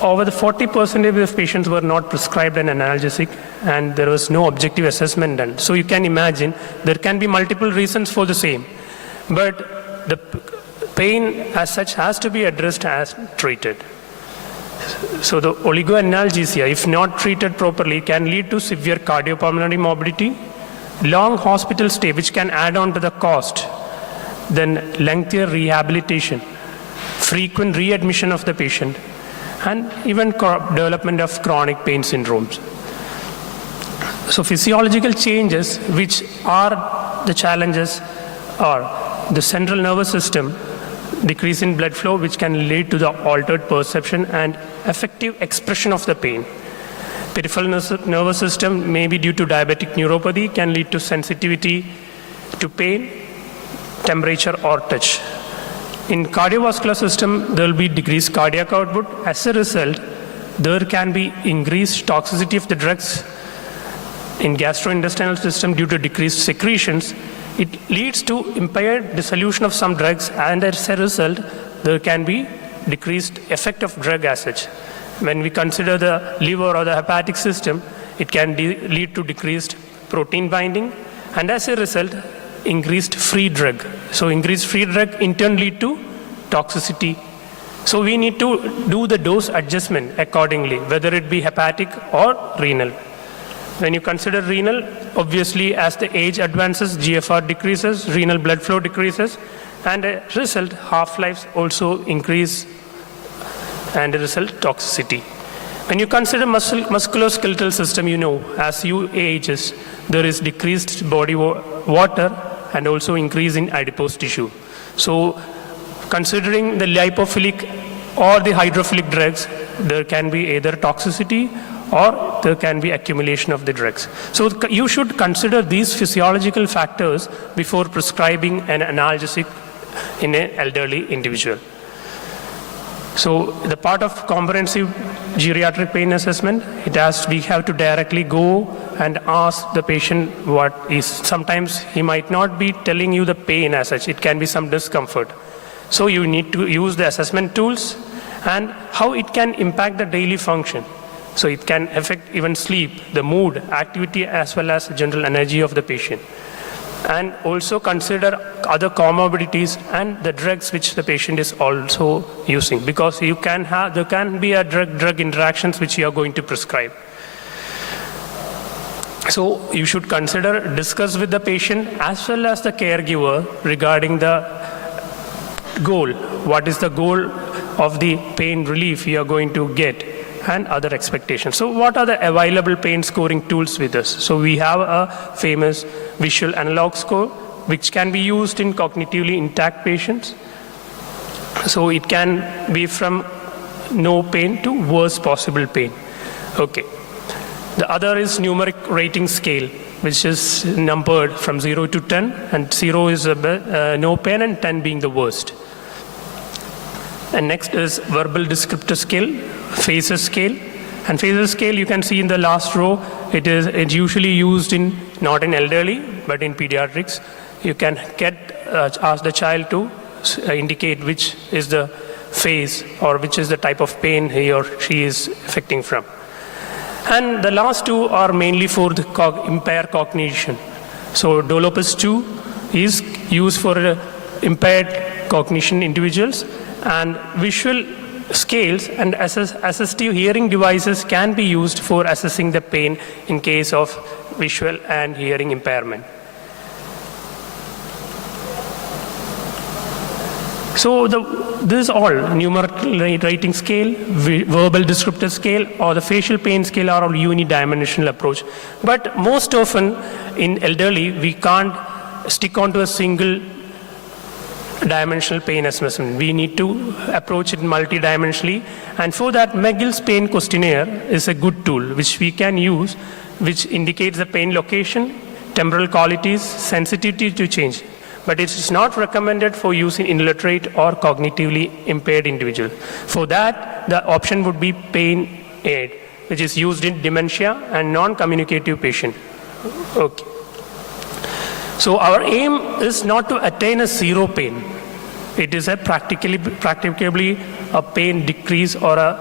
over the 40% of the patients were not prescribed an analgesic, and there was no objective assessment done. So you can imagine there can be multiple reasons for the same, but the pain as such has to be addressed as treated. So the oligoanalgesia, if not treated properly, can lead to severe cardiopulmonary morbidity, long hospital stay, which can add on to the cost, then lengthier rehabilitation, frequent readmission of the patient, and even development of chronic pain syndromes. So physiological changes which are the challenges are the central nervous system, decrease in blood flow, which can lead to the altered perception and effective expression of the pain. Peripheral nervous system, maybe due to diabetic neuropathy, can lead to sensitivity to pain, temperature, or touch. In cardiovascular system, there will be decreased cardiac output. As a result, there can be increased toxicity of the drugs. In gastrointestinal system, due to decreased secretions, it leads to impaired dissolution of some drugs, and as a result, there can be decreased effect of drug as such. When we consider the liver or the hepatic system, it can lead to decreased protein binding, and as a result, increased free drug. So increased free drug in turn lead to toxicity. So we need to do the dose adjustment accordingly, whether it be hepatic or renal. When you consider renal, obviously as the age advances, GFR decreases, renal blood flow decreases, and as a result, half-lives also increase, and as a result, toxicity. When you consider musculoskeletal system, you know, as you ages, there is decreased body water and also increase in adipose tissue. So considering the lipophilic or the hydrophilic drugs, there can be either toxicity or there can be accumulation of the drugs. So you should consider these physiological factors before prescribing an analgesic in an elderly individual. So the part of comprehensive geriatric pain assessment, we have to directly go and ask the patient what is. Sometimes he might not be telling you the pain as such, it can be some discomfort. So you need to use the assessment tools and how it can impact the daily function. So it can affect even sleep, the mood, activity, as well as general energy of the patient. And also consider other comorbidities and the drugs which the patient is also using, because there can be a drug interactions which you are going to prescribe. So you should discuss with the patient as well as the caregiver regarding the goal. What is the goal of the pain relief you are going to get, and other expectations. So what are the available pain scoring tools with us? So we have a famous visual analog score, which can be used in cognitively intact patients. So it can be from no pain to worst possible pain. Okay. The other is numeric rating scale, which is numbered from 0 to 10, and 0 is no pain and 10 being the worst. And next is verbal descriptor scale, phases scale. And phases scale, you can see in the last row, it's usually used not in elderly, but in pediatrics. You can ask the child to indicate which is the phase or which is the type of pain he or she is affecting from. And the last two are mainly for the impaired cognition. So Dolopus 2 is used for impaired cognition individuals, and visual scales and assistive hearing devices can be used for assessing the pain in case of visual and hearing impairment. So this is all numerical rating scale, verbal descriptive scale, or the facial pain scale are all unidimensional approach. But most often in elderly, we can't stick onto a single dimensional pain assessment. We need to approach it multidimensionally, and for that McGill's pain questionnaire is a good tool which we can use, which indicates the pain location, temporal qualities, sensitivity to change. But it is not recommended for use in illiterate or cognitively impaired individual. For that, the option would be pain aid, which is used in dementia and non-communicative patient. Okay. So our aim is not to attain a zero pain. It is a practically a pain decrease or a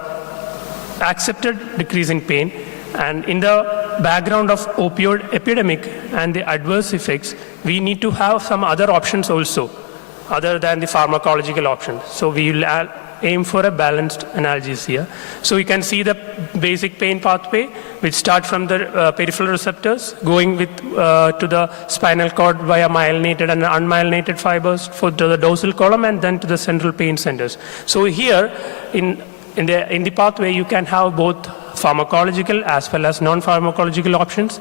accepted decrease in pain. And in the background of opioid epidemic and the adverse effects, we need to have some other options also, other than the pharmacological options. So we will aim for a balanced analgesia. So you can see the basic pain pathway, which starts from the peripheral receptors, going with to the spinal cord via myelinated and unmyelinated fibers to the dorsal column, and then to the central pain centers. So here, in the pathway, you can have both pharmacological as well as non-pharmacological options.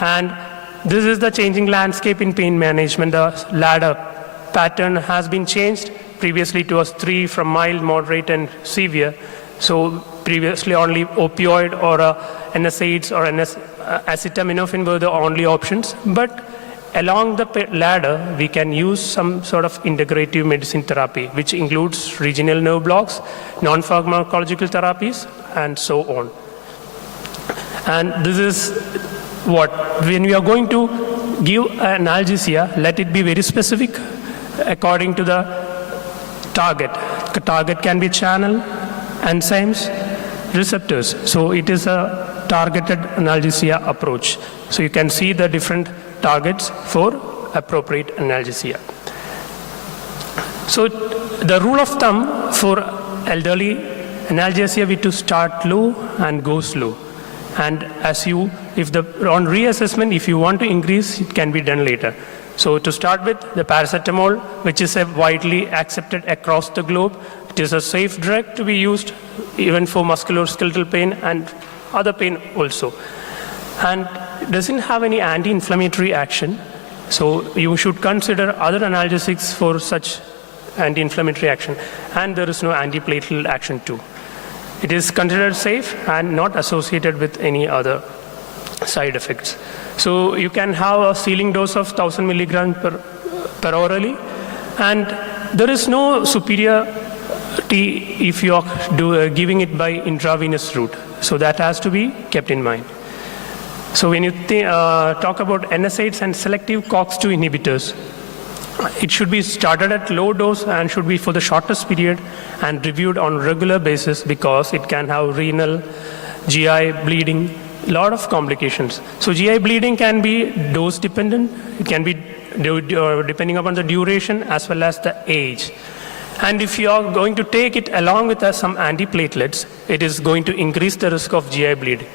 And this is the changing landscape in pain management. The ladder pattern has been changed. Previously it was 3 from mild, moderate, and severe. So previously only opioid or NSAIDs or acetaminophen were the only options. But along the ladder, we can use some sort of integrative medicine therapy, which includes regional nerve blocks, non-pharmacological therapies, and so on. And this is what, when we are going to give analgesia, let it be very specific according to the target. The target can be channel, enzymes, receptors. So it is a targeted analgesia approach. So you can see the different targets for appropriate analgesia. So the rule of thumb for elderly analgesia is to start low and go slow. And on reassessment, if you want to increase, it can be done later. So to start with, the paracetamol, which is widely accepted across the globe, it is a safe drug to be used even for musculoskeletal pain and other pain also. And it doesn't have any anti-inflammatory action, so you should consider other analgesics for such anti-inflammatory action. And there is no antiplatelet action too. It is considered safe and not associated with any other side effects. So you can have a ceiling dose of 1000 milligrams per orally, and there is no superiority if you are giving it by intravenous route. So that has to be kept in mind. So when you talk about NSAIDs and selective COX-2 inhibitors, it should be started at low dose and should be for the shortest period and reviewed on regular basis, because it can have renal, GI bleeding, a lot of complications. So GI bleeding can be dose dependent. It can be depending upon the duration as well as the age. And if you are going to take it along with some antiplatelets, it is going to increase the risk of GI bleeding.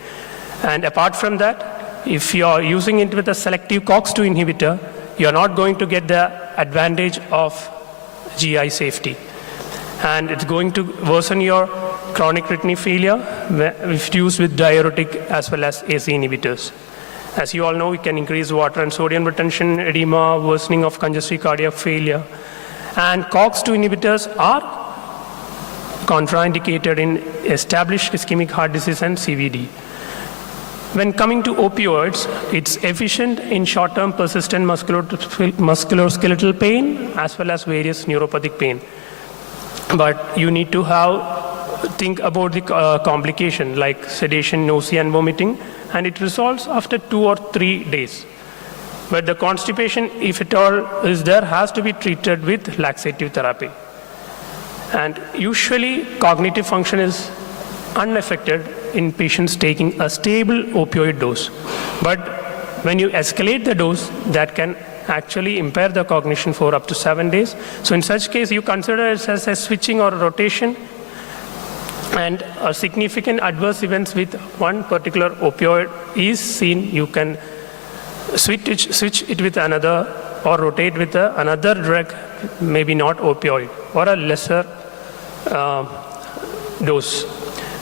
And apart from that, if you are using it with a selective COX-2 inhibitor, you are not going to get the advantage of GI safety. And it's going to worsen your chronic kidney failure if used with diuretic as well as AC inhibitors. As you all know, it can increase water and sodium retention, edema, worsening of congestive cardiac failure. And COX-2 inhibitors are contraindicated in established ischemic heart disease and CVD. When coming to opioids, it's efficient in short-term persistent musculoskeletal pain as well as various neuropathic pain. But you need to think about the complication like sedation, nausea, and vomiting, and it resolves after 2 or 3 days. But the constipation, if at all is there, has to be treated with laxative therapy. And usually cognitive function is unaffected in patients taking a stable opioid dose. But when you escalate the dose, that can actually impair the cognition for up to 7 days. So in such case, you consider it as a switching or a rotation, and a significant adverse events with one particular opioid is seen, you can switch it with another or rotate with another drug, maybe not opioid, or a lesser dose.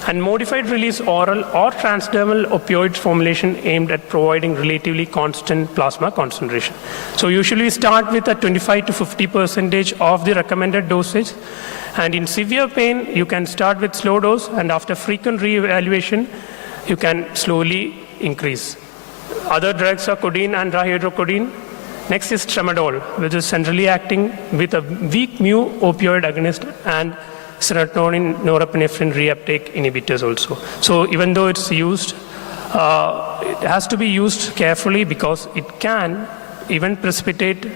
And modified release oral or transdermal opioid formulation aimed at providing relatively constant plasma concentration. So usually we start with a 25 to 50% of the recommended dosage. And in severe pain, you can start with slow dose, and after frequent re-evaluation, you can slowly increase. Other drugs are codeine and dihydrocodeine. Next is tramadol, which is centrally acting with a weak mu opioid agonist and serotonin norepinephrine reuptake inhibitors also. So even though it's used, it has to be used carefully because it can even precipitate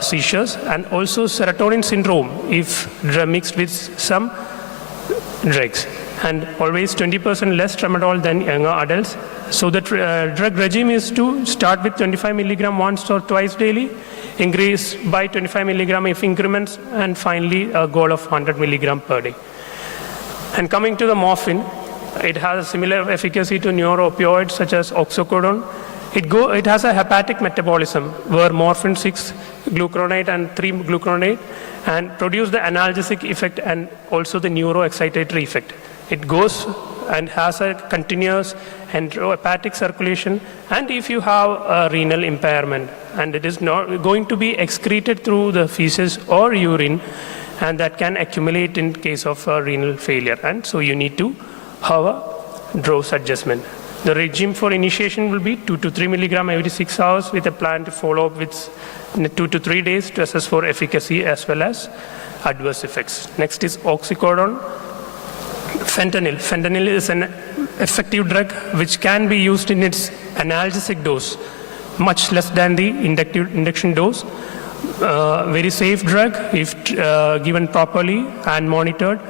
seizures and also serotonin syndrome if mixed with some drugs. And always 20% less tramadol than younger adults. So the drug regime is to start with 25 milligram once or twice daily, increase by 25 milligram if increments, and finally a goal of 100 milligram per day. And coming to the morphine, it has a similar efficacy to neuroopioids such as oxycodone. It has a hepatic metabolism where morphine 6-glucuronate and 3-glucuronate and produce the analgesic effect and also the neuroexcitatory effect. It goes and has a continuous enterohepatic circulation, and if you have a renal impairment, and it is not going to be excreted through the feces or urine, and that can accumulate in case of renal failure, and so you need to have a dose adjustment. The regime for initiation will be 2 to 3 milligram every 6 hours with a plan to follow up with 2 to 3 days to assess for efficacy as well as adverse effects. Next is oxycodone. Fentanyl. Fentanyl is an effective drug which can be used in its analgesic dose, much less than the induction dose. Very safe drug if given properly and monitored.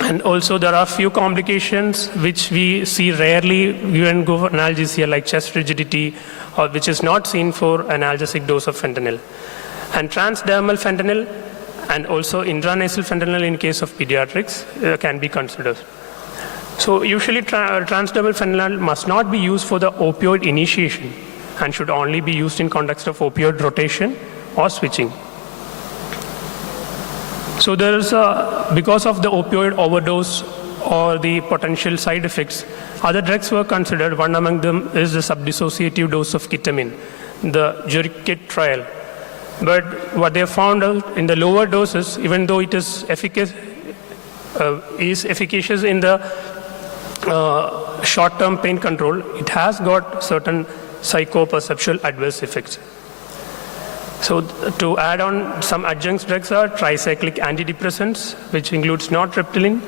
And also there are few complications which we see rarely given go for analgesia, like chest rigidity, or which is not seen for analgesic dose of fentanyl. And transdermal fentanyl and also intranasal fentanyl in case of pediatrics can be considered. So usually transdermal fentanyl must not be used for the opioid initiation and should only be used in context of opioid rotation or switching. So there is because of the opioid overdose or the potential side effects, other drugs were considered. One among them is the subdissociative dose of ketamine, the Jurikit trial. But what they found out in the lower doses, even though it is efficacious in the short-term pain control, it has got certain psychoperceptual adverse effects. So to add on, some adjunct drugs are tricyclic antidepressants, which includes nortriptyline,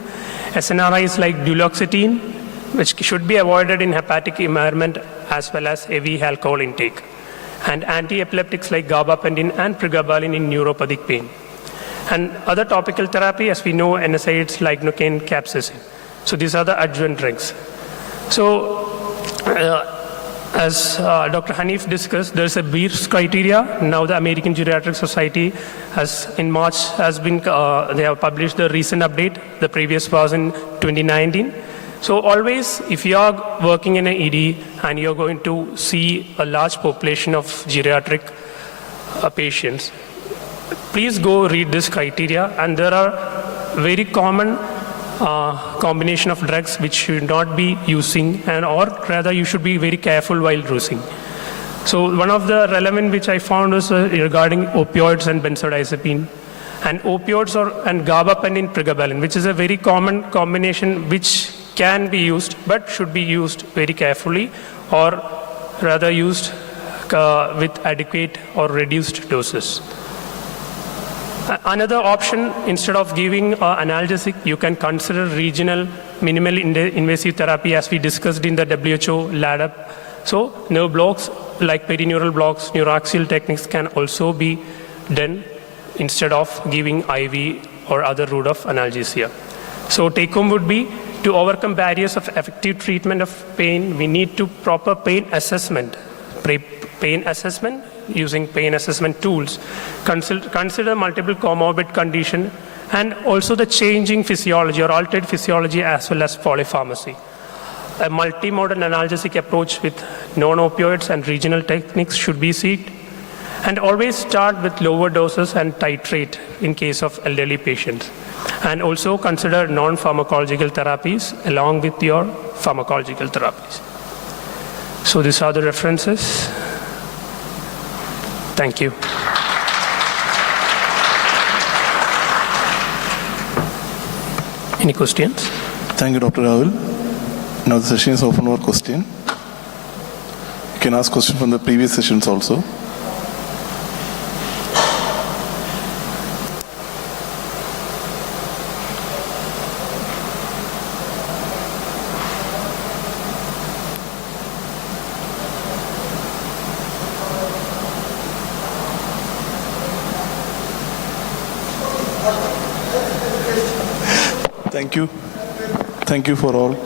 SNRIs like duloxetine, which should be avoided in hepatic impairment as well as heavy alcohol intake, and anti-epileptics like gabapentin and pregabalin in neuropathic pain. And other topical therapy, as we know, NSAIDs like nocaine, capsaicin. So these are the adjunct drugs. So as Dr. Hanif discussed, there's a BEERS criteria. Now the American Geriatric Society has, in March, they have published the recent update. The previous was in 2019. So always, if you are working in an ED and you're going to see a large population of geriatric patients, please go read this criteria. And there are very common combination of drugs which should not be using, or rather you should be very careful while using. So one of the relevant which I found was regarding opioids and benzodiazepine. And opioids and gabapentin, pregabalin, which is a very common combination which can be used but should be used very carefully, or rather used with adequate or reduced doses. Another option, instead of giving analgesic, you can consider regional minimal invasive therapy, as we discussed in the WHO ladder. So nerve blocks like perineural blocks, neuroaxial techniques can also be done instead of giving IV or other route of analgesia. So take home would be, to overcome barriers of effective treatment of pain, we need to proper pain assessment. Pain assessment using pain assessment tools. Consider multiple comorbid condition and also the changing physiology or altered physiology as well as polypharmacy. A multimodal analgesic approach with non-opioids and regional techniques should be sought. And always start with lower doses and titrate in case of elderly patients. And also consider non-pharmacological therapies along with your pharmacological therapies. So these are the references. Thank you. Any questions? Thank you, Dr. Rahul. Now the session is open for question. You can ask questions from the previous sessions also. Thank you. Thank you for all.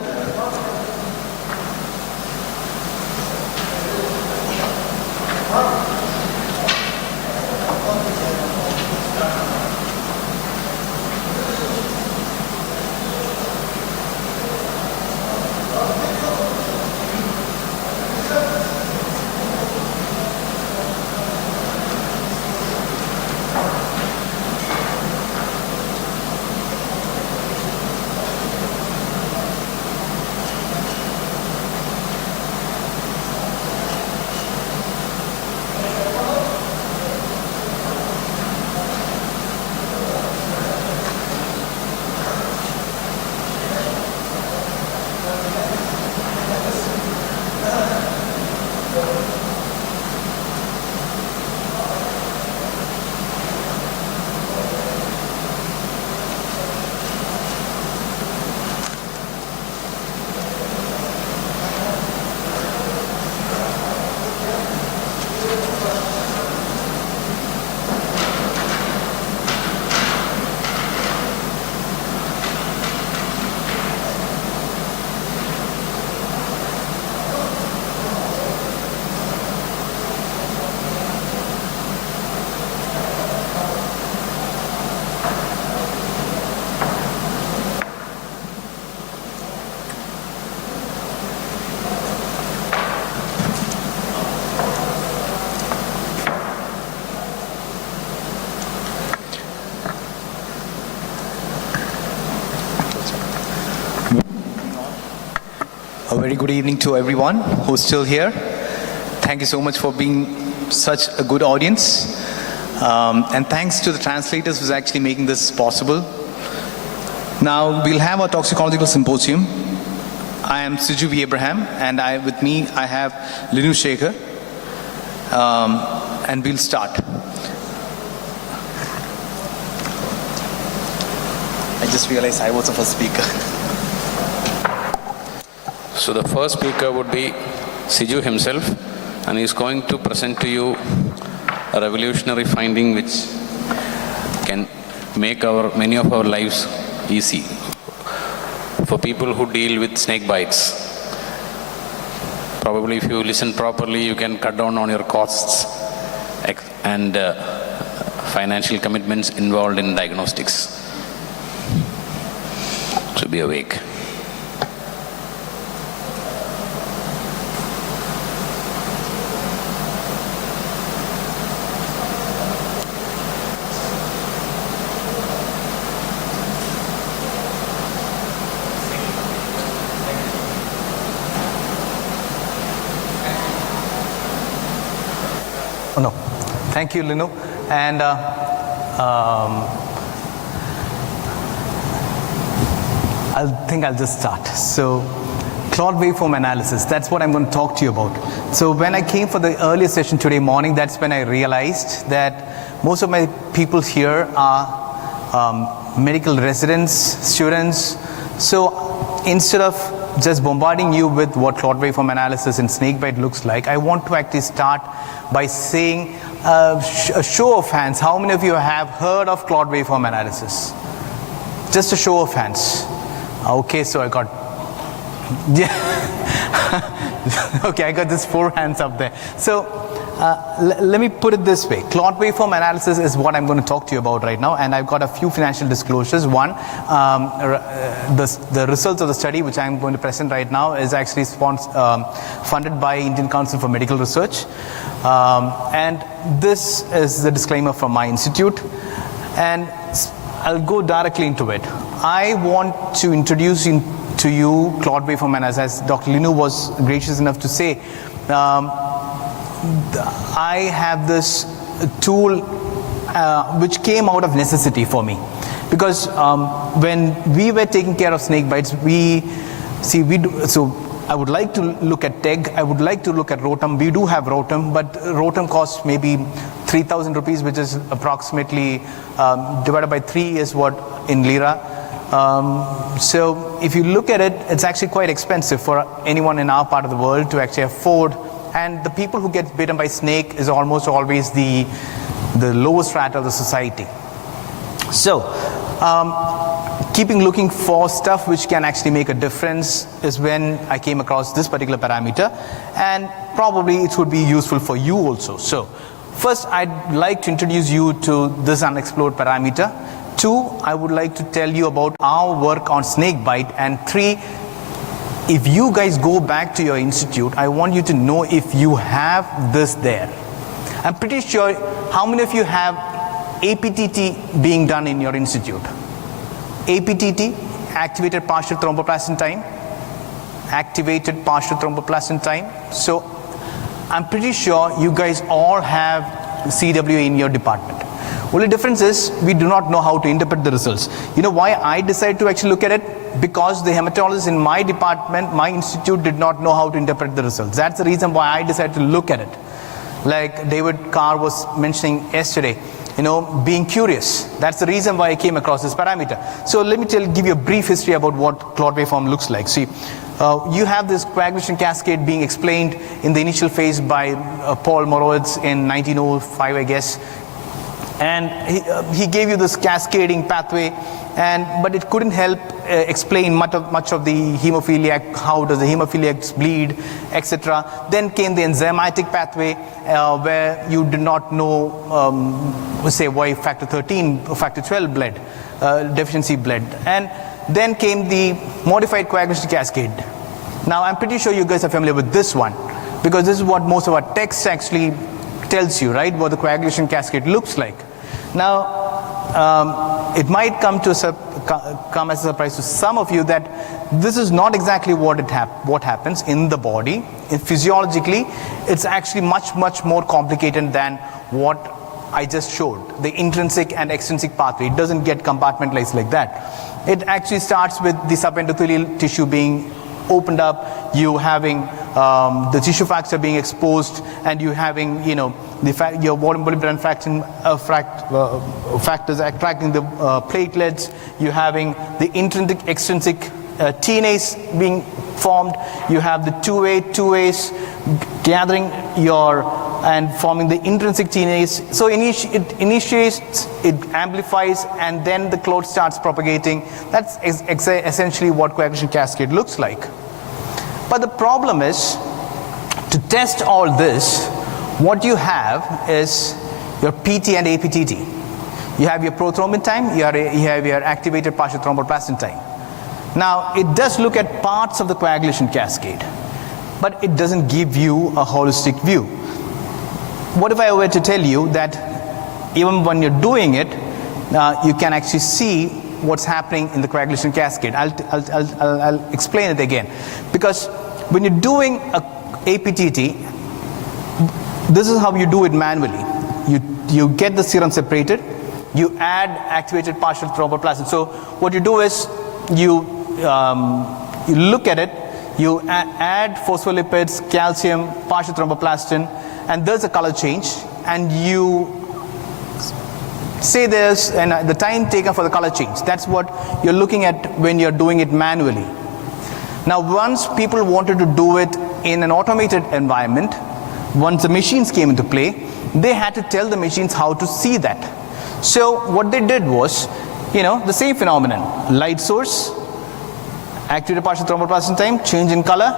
A very good evening to everyone who's still here. Thank you so much for being such a good audience. And thanks to the translators who's actually making this possible. Now we'll have our toxicological symposium. I am Siju V. Abraham, and with me I have Linu Shekhar. And we'll start. I just realized I was the first speaker. So the first speaker would be Siju himself, and he's going to present to you a revolutionary finding which can make many of our lives easy for people who deal with snake bites. Probably if you listen properly, you can cut down on your costs and financial commitments involved in diagnostics. So be awake. Oh, no. Thank you, Linu. And I think I'll just start. So, clot waveform analysis, that's what I'm going to talk to you about. So when I came for the earlier session today morning, that's when I realized that most of my people here are medical residents, students. So instead of just bombarding you with what clot waveform analysis in snakebite looks like, I want to actually start by saying a show of hands, how many of you have heard of clot waveform analysis? just a show of hands. Okay, so I got, yeah. Okay, I got this 4 hands up there. So let me put it this way. Clot waveform analysis is what I'm going to talk to you about right now, and I've got a few financial disclosures. One, the results of the study which I'm going to present right now is actually funded by Indian Council for Medical Research. And this is the disclaimer from my institute. And I'll go directly into it. I want to introduce to you clot waveform analysis. As Dr. Linu was gracious enough to say, I have this tool which came out of necessity for me, because when we were taking care of snake bites, so I would like to look at TEG, I would like to look at rotum. We do have rotum, but rotum costs maybe 3,000 rupees, which is approximately divided by 3 is what in lira. So if you look at it, it's actually quite expensive for anyone in our part of the world to actually afford. And the people who get bitten by snake is almost always the lowest strata of the society. So looking for stuff which can actually make a difference is when I came across this particular parameter, and probably it would be useful for you also. So first, I'd like to introduce you to this unexplored parameter. 2, I would like to tell you about our work on snake bite. And 3, if you guys go back to your institute, I want you to know if you have this there. I'm pretty sure, how many of you have APTT being done in your institute? APTT, activated partial thromboplastin time. Activated partial thromboplastin time. So I'm pretty sure you guys all have CWA in your department. Only difference is we do not know how to interpret the results. You know why I decided to actually look at it? Because the hematologists in my department, my institute, did not know how to interpret the results. That's the reason why I decided to look at it. Like David Carr was mentioning yesterday, being curious. That's the reason why I came across this parameter. So let me give you a brief history about what clot waveform looks like. See, you have this coagulation cascade being explained in the initial phase by Paul Morowitz in 1905, I guess. And he gave you this cascading pathway, but it couldn't help explain much of the hemophiliac, how does the hemophiliacs bleed, etc. Then came the enzymatic pathway, where you did not know, say, why factor 13 or factor 12 bled, deficiency bled. And then came the modified coagulation cascade. Now, I'm pretty sure you guys are familiar with this one, because this is what most of our text actually tells you, right, what the coagulation cascade looks like. Now, it might come as a surprise to some of you that this is not exactly what happens in the body. Physiologically, it's actually much more complicated than what I just showed. The intrinsic and extrinsic pathway, it doesn't get compartmentalized like that. It actually starts with the subendothelial tissue being opened up, you having the tissue factor being exposed, and you having your volume fraction factors attracting the platelets. You having the intrinsic extrinsic TNAs being formed. You have the two-ways gathering and forming the intrinsic TNAs. So it initiates, it amplifies, and then the clot starts propagating. That's essentially what coagulation cascade looks like. But the problem is, to test all this, what you have is your PT and APTT. You have your prothrombin time, you have your activated partial thromboplastin time. Now, it does look at parts of the coagulation cascade, but it doesn't give you a holistic view. What if I were to tell you that even when you're doing it, you can actually see what's happening in the coagulation cascade? I'll explain it again. Because when you're doing a APTT, this is how you do it manually. You get the serum separated, you add activated partial thromboplastin. So what you do is you look at it, you add phospholipids, calcium, partial thromboplastin, and there's a color change, and you say there's the time taken for the color change. That's what you're looking at when you're doing it manually. Now, once people wanted to do it in an automated environment, once the machines came into play, they had to tell the machines how to see that. So what they did was, the same phenomenon. Light source, activated partial thromboplastin time, change in color,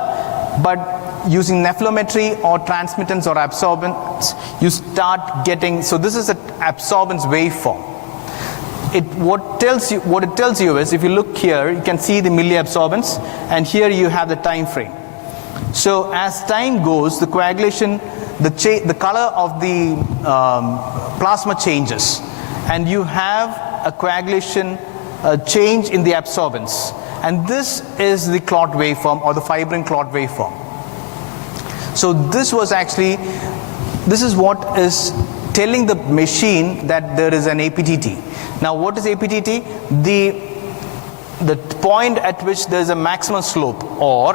but using nephrometry or transmittance or absorbance, you start getting, so this is an absorbance waveform. What it tells you is, if you look here, you can see the milliabsorbance, and here you have the time frame. So as time goes, the coagulation, the color of the plasma changes, and you have a coagulation change in the absorbance. And this is the clot waveform, or the fibrin clot waveform. So this is what is telling the machine that there is an APTT. Now what is APTT? The point at which there is a maximum slope, or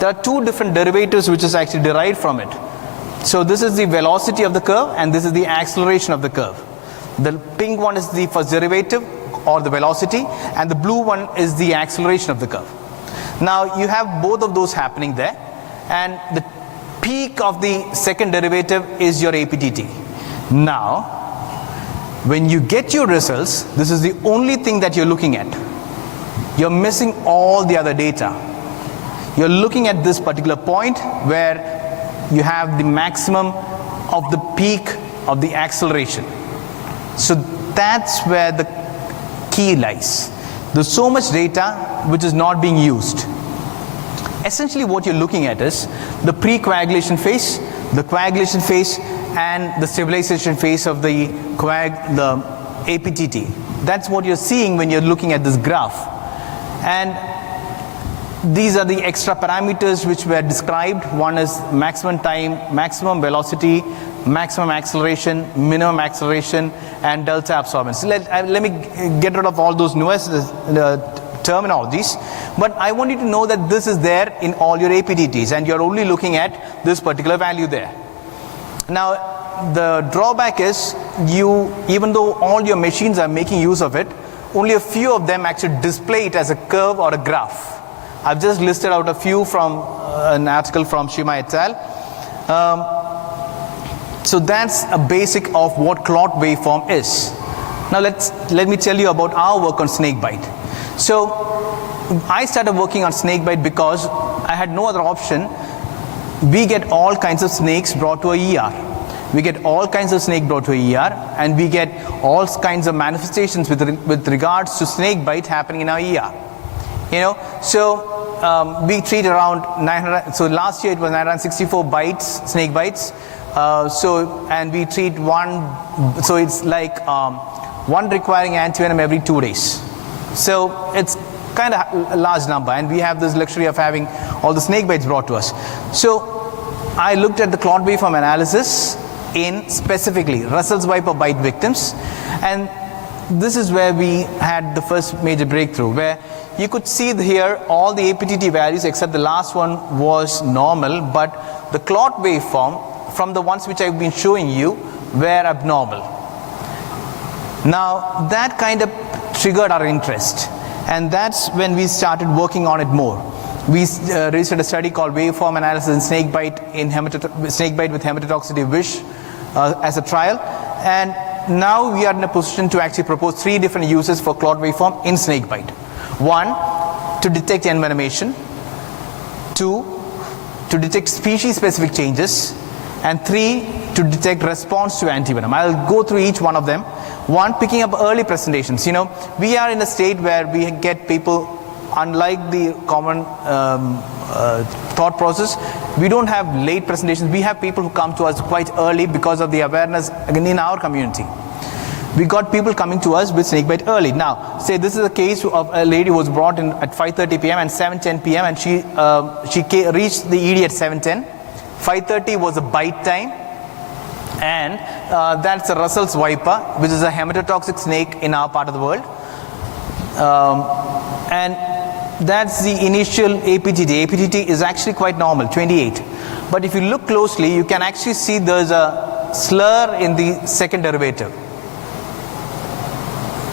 there are two different derivatives which is actually derived from it. So this is the velocity of the curve, and this is the acceleration of the curve. The pink one is the first derivative, or the velocity, and the blue one is the acceleration of the curve. Now you have both of those happening there, and the peak of the second derivative is your APTT. Now, when you get your results, this is the only thing that you're looking at. You're missing all the other data. You're looking at this particular point where you have the maximum of the peak of the acceleration. So that's where the key lies. There's so much data which is not being used. Essentially what you're looking at is the pre-coagulation phase, the coagulation phase, and the stabilization phase of the APTT. That's what you're seeing when you're looking at this graph. And these are the extra parameters which were described. One is maximum time, maximum velocity, maximum acceleration, minimum acceleration, and delta absorbance. Let me get rid of all those nuances, terminologies, but I want you to know that this is there in all your APTTs, and you're only looking at this particular value there. Now, the drawback is, even though all your machines are making use of it, only a few of them actually display it as a curve or a graph. I've just listed out a few from an article from Shima et al. So that's a basic of what clot waveform is. Now let me tell you about our work on snakebite. So I started working on snakebite because I had no other option. We get all kinds of snakes brought to a ER. We get all kinds of snake brought to a ER, and we get all kinds of manifestations with regards to snakebite happening in our ER. So we treat around 900. So last year it was 964 bites, snake bites. And we treat one. So it's like one requiring antivenom every 2 days. So it's kind of a large number, and we have this luxury of having all the snake bites brought to us. So I looked at the clot waveform analysis in specifically Russell's viper bite victims, and this is where we had the first major breakthrough, where you could see here all the APTT values except the last one was normal, but the clot waveform from the ones which I've been showing you were abnormal. Now that kind of triggered our interest, and that's when we started working on it more. We researched a study called waveform analysis in snakebite with hematotoxicity wish as a trial, and now we are in a position to actually propose 3 different uses for clot waveform in snakebite. 1, to detect envenomation. 2, to detect species-specific changes. And 3, to detect response to antivenom. I'll go through each one of them. 1, picking up early presentations. We are in a state where we get people, unlike the common thought process, we don't have late presentations. We have people who come to us quite early because of the awareness in our community. We got people coming to us with snakebite early. Now, say this is a case of a lady who was brought in at 5:30 p.m. and 7:10 p.m. and she reached the ED at 7:10. 5:30 was a bite time, and that's a Russell's viper, which is a hematotoxic snake in our part of the world. And that's the initial APTT. APTT is actually quite normal, 28. But if you look closely, you can actually see there's a slur in the second derivative.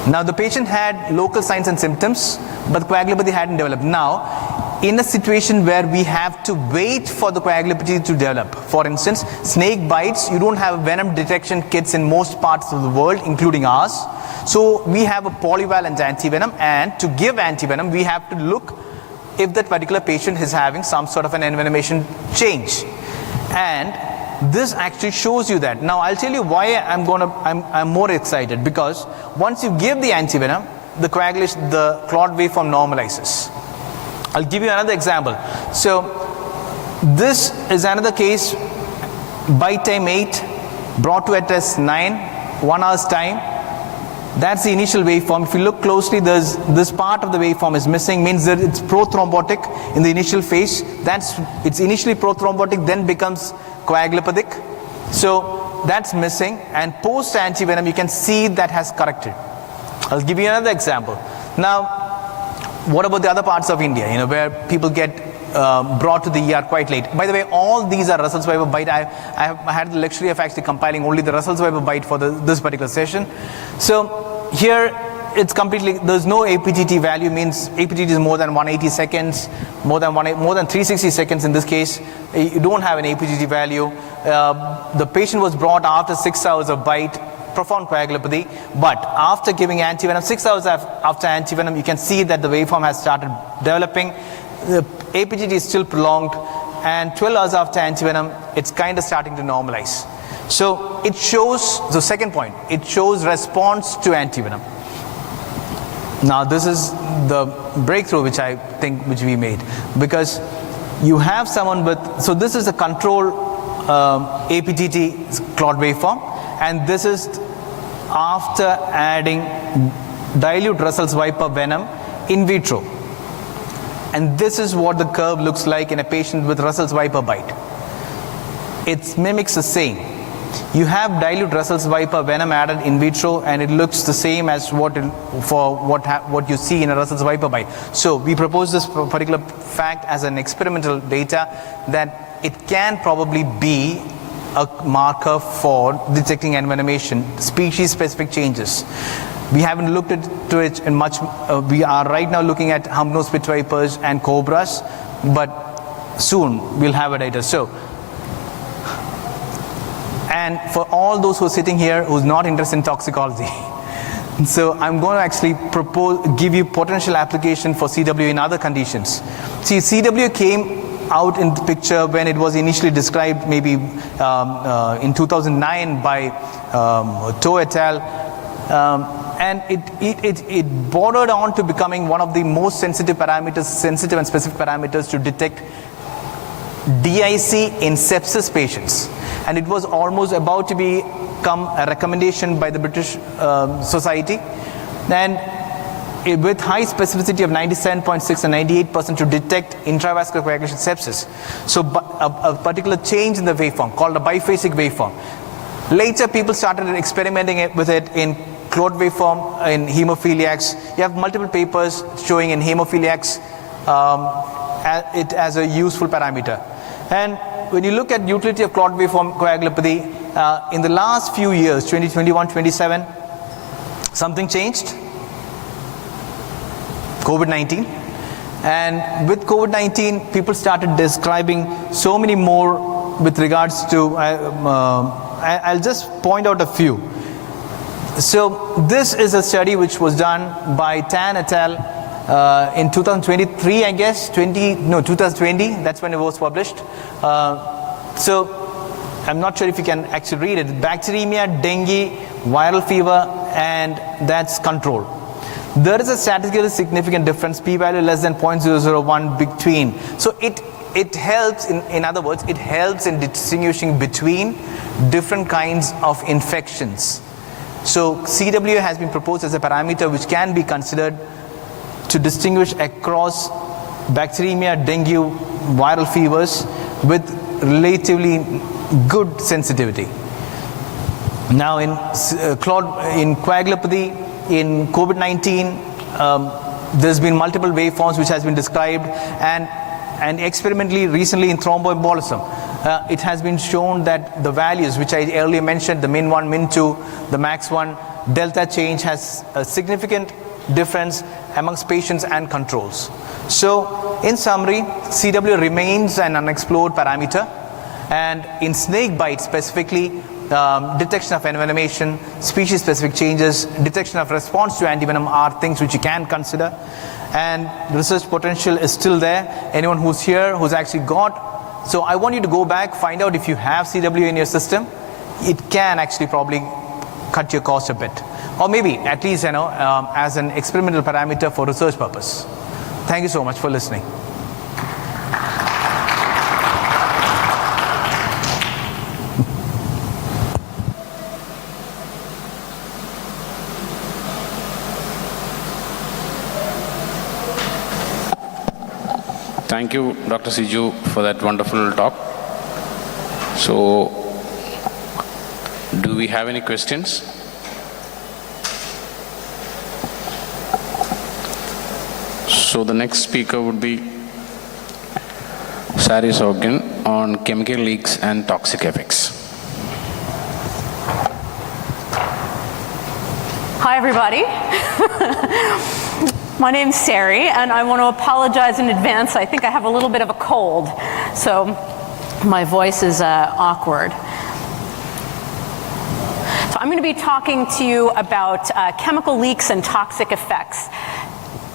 Now the patient had local signs and symptoms, but coagulopathy hadn't developed. Now, in a situation where we have to wait for the coagulopathy to develop, for instance, snake bites, you don't have venom detection kits in most parts of the world, including ours. So we have a polyvalent antivenom, and to give antivenom, we have to look if that particular patient is having some sort of an envenomation change. And this actually shows you that. Now I'll tell you why I'm more excited, because once you give the antivenom, the coagulation, the clot waveform normalizes. I'll give you another example. So this is another case, bite time 8, brought to a test 9, 1 hour's time. That's the initial waveform. If you look closely, there's this part of the waveform is missing, means that it's prothrombotic in the initial phase. It's initially prothrombotic, then becomes coagulopathic. So that's missing, and post antivenom you can see that has corrected. I'll give you another example. Now, what about the other parts of India, where people get brought to the ER quite late? By the way, all these are Russell's Viper bite. I had the luxury of actually compiling only the Russell's Viper bite for this particular session. So here it's completely, there's no APTT value, means APTT is more than 180 seconds, more than 360 seconds in this case. You don't have an APTT value. The patient was brought after 6 hours of bite, profound coagulopathy, but after giving antivenom, 6 hours after antivenom, you can see that the waveform has started developing. The APTT is still prolonged, and 12 hours after antivenom, it's kind of starting to normalize. So it shows, the second point, it shows response to antivenom. Now this is the breakthrough which I think we made, because you have someone with, so this is a control APTT clot waveform, and this is after adding dilute Russell's Viper venom in vitro. And this is what the curve looks like in a patient with Russell's Viper bite. It mimics the same. You have dilute Russell's Viper venom added in vitro, and it looks the same as what you see in a Russell's Viper bite. So we propose this particular fact as an experimental data that it can probably be a marker for detecting envenomation, species-specific changes. We haven't looked into it in much. We are right now looking at hump-nosed pit vipers and cobras, but soon we'll have a data. So, and for all those who are sitting here who's not interested in toxicology, so I'm going to actually give you potential application for CW in other conditions. See, CW came out in the picture when it was initially described, maybe in 2009 by Toe et al. And it bordered on to becoming one of the most sensitive parameters, sensitive and specific parameters to detect DIC in sepsis patients. And it was almost about to become a recommendation by the British Society. And with high specificity of 97.6 and 98% to detect intravascular coagulation sepsis. So a particular change in the waveform called a biphasic waveform. Later people started experimenting with it in clot waveform in hemophiliacs. You have multiple papers showing in hemophiliacs it as a useful parameter. And when you look at utility of clot waveform coagulopathy, in the last few years, 2021, 27, something changed. COVID-19. And with COVID-19, people started describing so many more with regards to, I'll just point out a few. So this is a study which was done by Tan et al. In 2023, I guess, 2020, that's when it was published. So I'm not sure if you can actually read it. Bacteremia, dengue, viral fever, and that's control. There is a statistically significant difference, p-value less than 0.001 between. So it helps, in other words, it helps in distinguishing between different kinds of infections. So CW has been proposed as a parameter which can be considered to distinguish across bacteremia, dengue, viral fevers with relatively good sensitivity. Now in coagulopathy, in COVID-19, there's been multiple waveforms which has been described, and experimentally recently in thromboembolism, it has been shown that the values which I earlier mentioned, the min 1, min 2, the max 1, delta change has a significant difference amongst patients and controls. So in summary, CW remains an unexplored parameter, and in snake bite specifically, detection of envenomation, species-specific changes, detection of response to antivenom are things which you can consider. And research potential is still there. Anyone who's here, who's actually got, so I want you to go back, find out if you have CW in your system. It can actually probably cut your cost a bit. Or maybe at least, as an experimental parameter for research purpose. Thank you so much for listening. Thank you, Dr. Siju, for that wonderful talk. So, do we have any questions? So the next speaker would be Sari Sogan on chemical leaks and toxic effects. Hi, everybody. My name's Sari, and I want to apologize in advance. I think I have a little bit of a cold, so my voice is awkward. So I'm going to be talking to you about chemical leaks and toxic effects,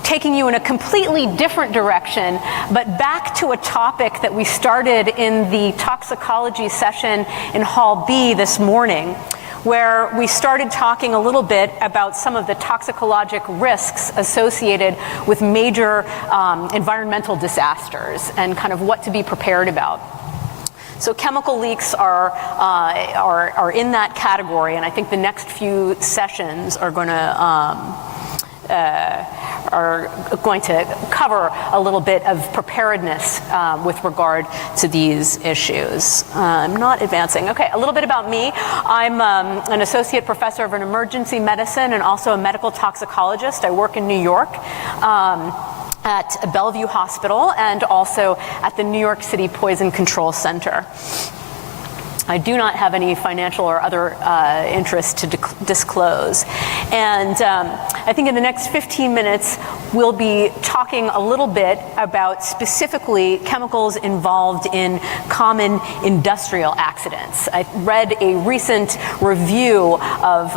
taking you in a completely different direction, but back to a topic that we started in the toxicology session in Hall B this morning, where we started talking a little bit about some of the toxicologic risks associated with major environmental disasters and kind of what to be prepared about. So chemical leaks are in that category, and I think the next few sessions are going to cover a little bit of preparedness with regard to these issues. I'm not advancing. Okay, a little bit about me. I'm an associate professor of emergency medicine and also a medical toxicologist. I work in New York at Bellevue Hospital and also at the New York City Poison Control Center. I do not have any financial or other interest to disclose. And I think in the next 15 minutes, we'll be talking a little bit about specifically chemicals involved in common industrial accidents. I read a recent review of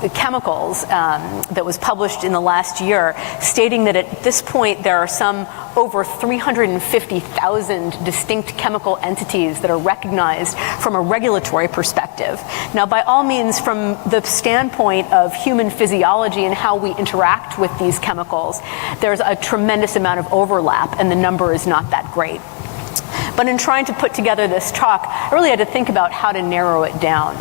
the chemicals that was published in the last year, stating that at this point there are some over 350,000 distinct chemical entities that are recognized from a regulatory perspective. Now, by all means, from the standpoint of human physiology and how we interact with these chemicals, there's a tremendous amount of overlap, and the number is not that great. But in trying to put together this talk, I really had to think about how to narrow it down.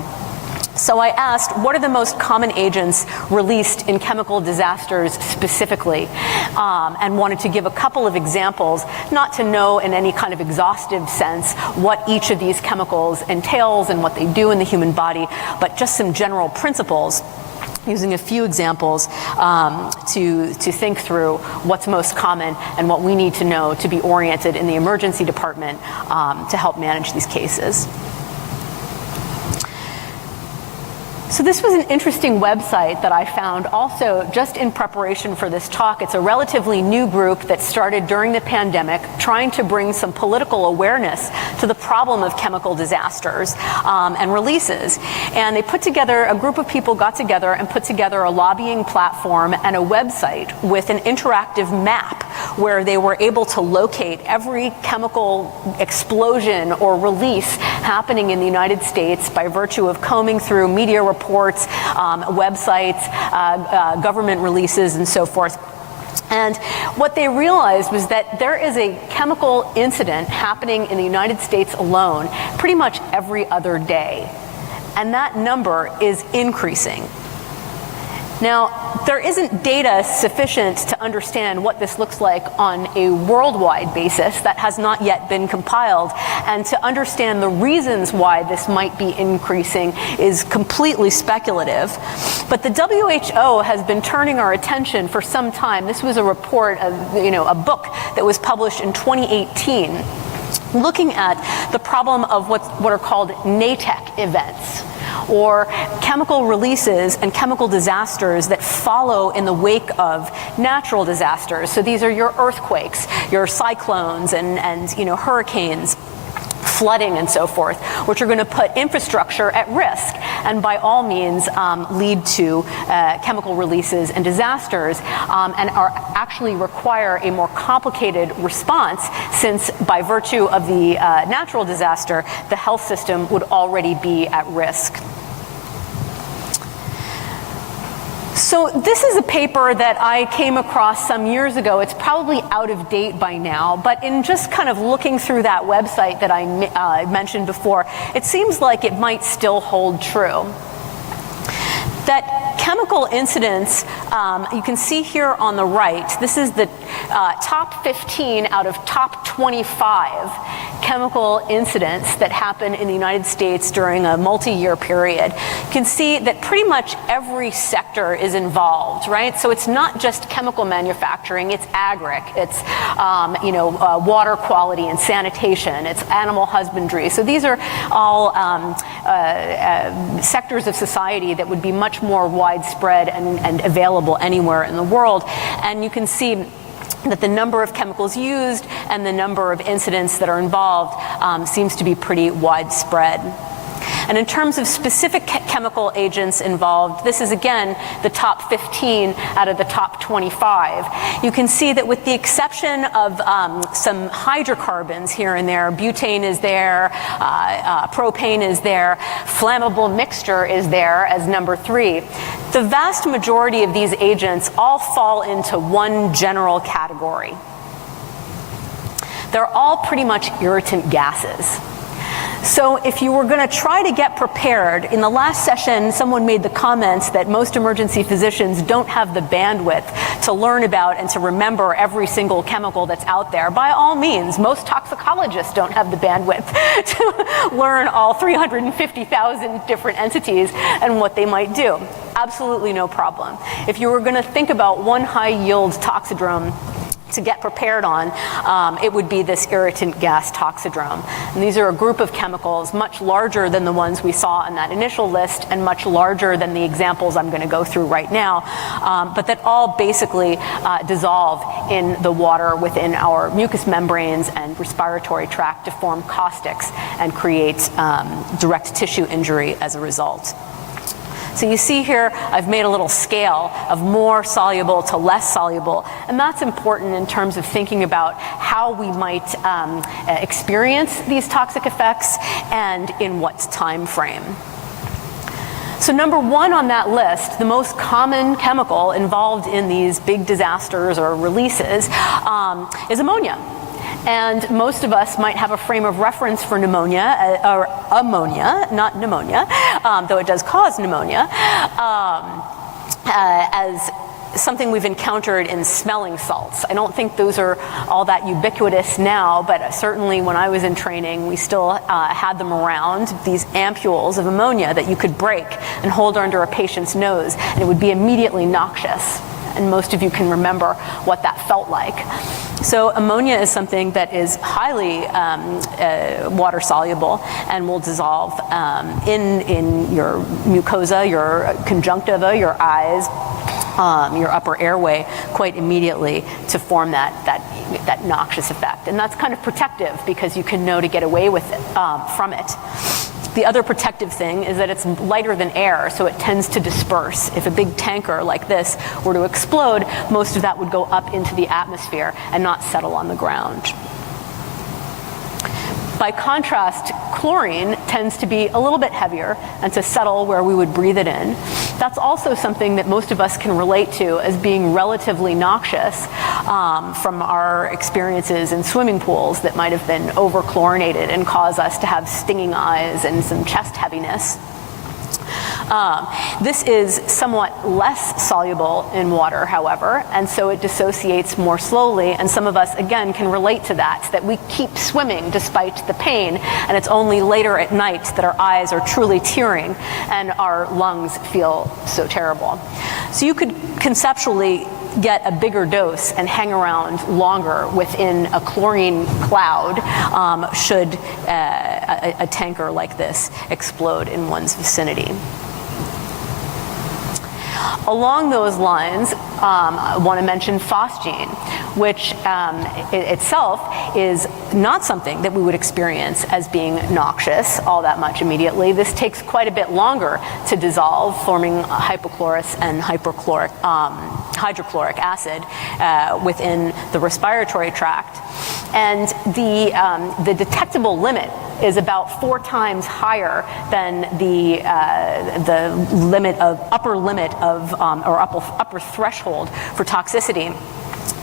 So I asked, what are the most common agents released in chemical disasters specifically? And wanted to give a couple of examples, not to know in any kind of exhaustive sense what each of these chemicals entails and what they do in the human body, but just some general principles, using a few examples to think through what's most common and what we need to know to be oriented in the emergency department to help manage these cases. So this was an interesting website that I found also just in preparation for this talk. It's a relatively new group that started during the pandemic, trying to bring some political awareness to the problem of chemical disasters and releases. And they put together, a group of people got together and put together a lobbying platform and a website with an interactive map where they were able to locate every chemical explosion or release happening in the United States by virtue of combing through media reports, websites, government releases, and so forth. And what they realized was that there is a chemical incident happening in the United States alone pretty much every other day. And that number is increasing. Now, there isn't data sufficient to understand what this looks like on a worldwide basis. That has not yet been compiled. And to understand the reasons why this might be increasing is completely speculative. But the WHO has been turning our attention for some time. This was a report, a book that was published in 2018, looking at the problem of what are called NATEC events, or chemical releases and chemical disasters that follow in the wake of natural disasters. So these are your earthquakes, your cyclones, and hurricanes, flooding and so forth, which are going to put infrastructure at risk and by all means lead to chemical releases and disasters, and are actually require a more complicated response, since by virtue of the natural disaster, the health system would already be at risk. So this is a paper that I came across some years ago. It's probably out of date by now, but in just kind of looking through that website that I mentioned before, it seems like it might still hold true. That chemical incidents, you can see here on the right, this is the top 15 out of top 25 chemical incidents that happen in the United States during a multi-year period. You can see that pretty much every sector is involved, right? So it's not just chemical manufacturing, it's agric, it's water quality and sanitation, it's animal husbandry. So these are all sectors of society that would be much more widespread and available anywhere in the world. And you can see that the number of chemicals used and the number of incidents that are involved seems to be pretty widespread. And in terms of specific chemical agents involved, this is again the top 15 out of the top 25. You can see that with the exception of some hydrocarbons here and there, butane is there, propane is there, flammable mixture is there as number 3. The vast majority of these agents all fall into one general category. They're all pretty much irritant gases. So if you were going to try to get prepared, in the last session someone made the comments that most emergency physicians don't have the bandwidth to learn about and to remember every single chemical that's out there. By all means, most toxicologists don't have the bandwidth to learn all 350,000 different entities and what they might do. Absolutely no problem. If you were going to think about one high-yield toxidrome to get prepared on, it would be this irritant gas toxidrome. And these are a group of chemicals much larger than the ones we saw in that initial list and much larger than the examples I'm going to go through right now, but that all basically dissolve in the water within our mucous membranes and respiratory tract to form caustics and create direct tissue injury as a result. So you see here, I've made a little scale of more soluble to less soluble, and that's important in terms of thinking about how we might experience these toxic effects and in what time frame. So number 1 on that list, the most common chemical involved in these big disasters or releases is ammonia. And most of us might have a frame of reference for pneumonia, or ammonia, not pneumonia, though it does cause pneumonia, as something we've encountered in smelling salts. I don't think those are all that ubiquitous now, but certainly when I was in training, we still had them around, these ampules of ammonia that you could break and hold under a patient's nose, and it would be immediately noxious. And most of you can remember what that felt like. So ammonia is something that is highly water soluble and will dissolve in your mucosa, your conjunctiva, your eyes, your upper airway quite immediately to form that noxious effect. And that's kind of protective because you can know to get away with it, from it. The other protective thing is that it's lighter than air, so it tends to disperse. If a big tanker like this were to explode, most of that would go up into the atmosphere and not settle on the ground. By contrast, chlorine tends to be a little bit heavier and to settle where we would breathe it in. That's also something that most of us can relate to as being relatively noxious from our experiences in swimming pools that might have been over-chlorinated and cause us to have stinging eyes and some chest heaviness. This is somewhat less soluble in water, however, and so it dissociates more slowly, and some of us, again, can relate to that we keep swimming despite the pain, and it's only later at night that our eyes are truly tearing and our lungs feel so terrible. So you could conceptually get a bigger dose and hang around longer within a chlorine cloud should a tanker like this explode in one's vicinity. Along those lines, I want to mention phosgene, which itself is not something that we would experience as being noxious all that much immediately. This takes quite a bit longer to dissolve, forming hypochlorous and hydrochloric acid within the respiratory tract. And the detectable limit is about 4 times higher than the upper threshold for toxicity.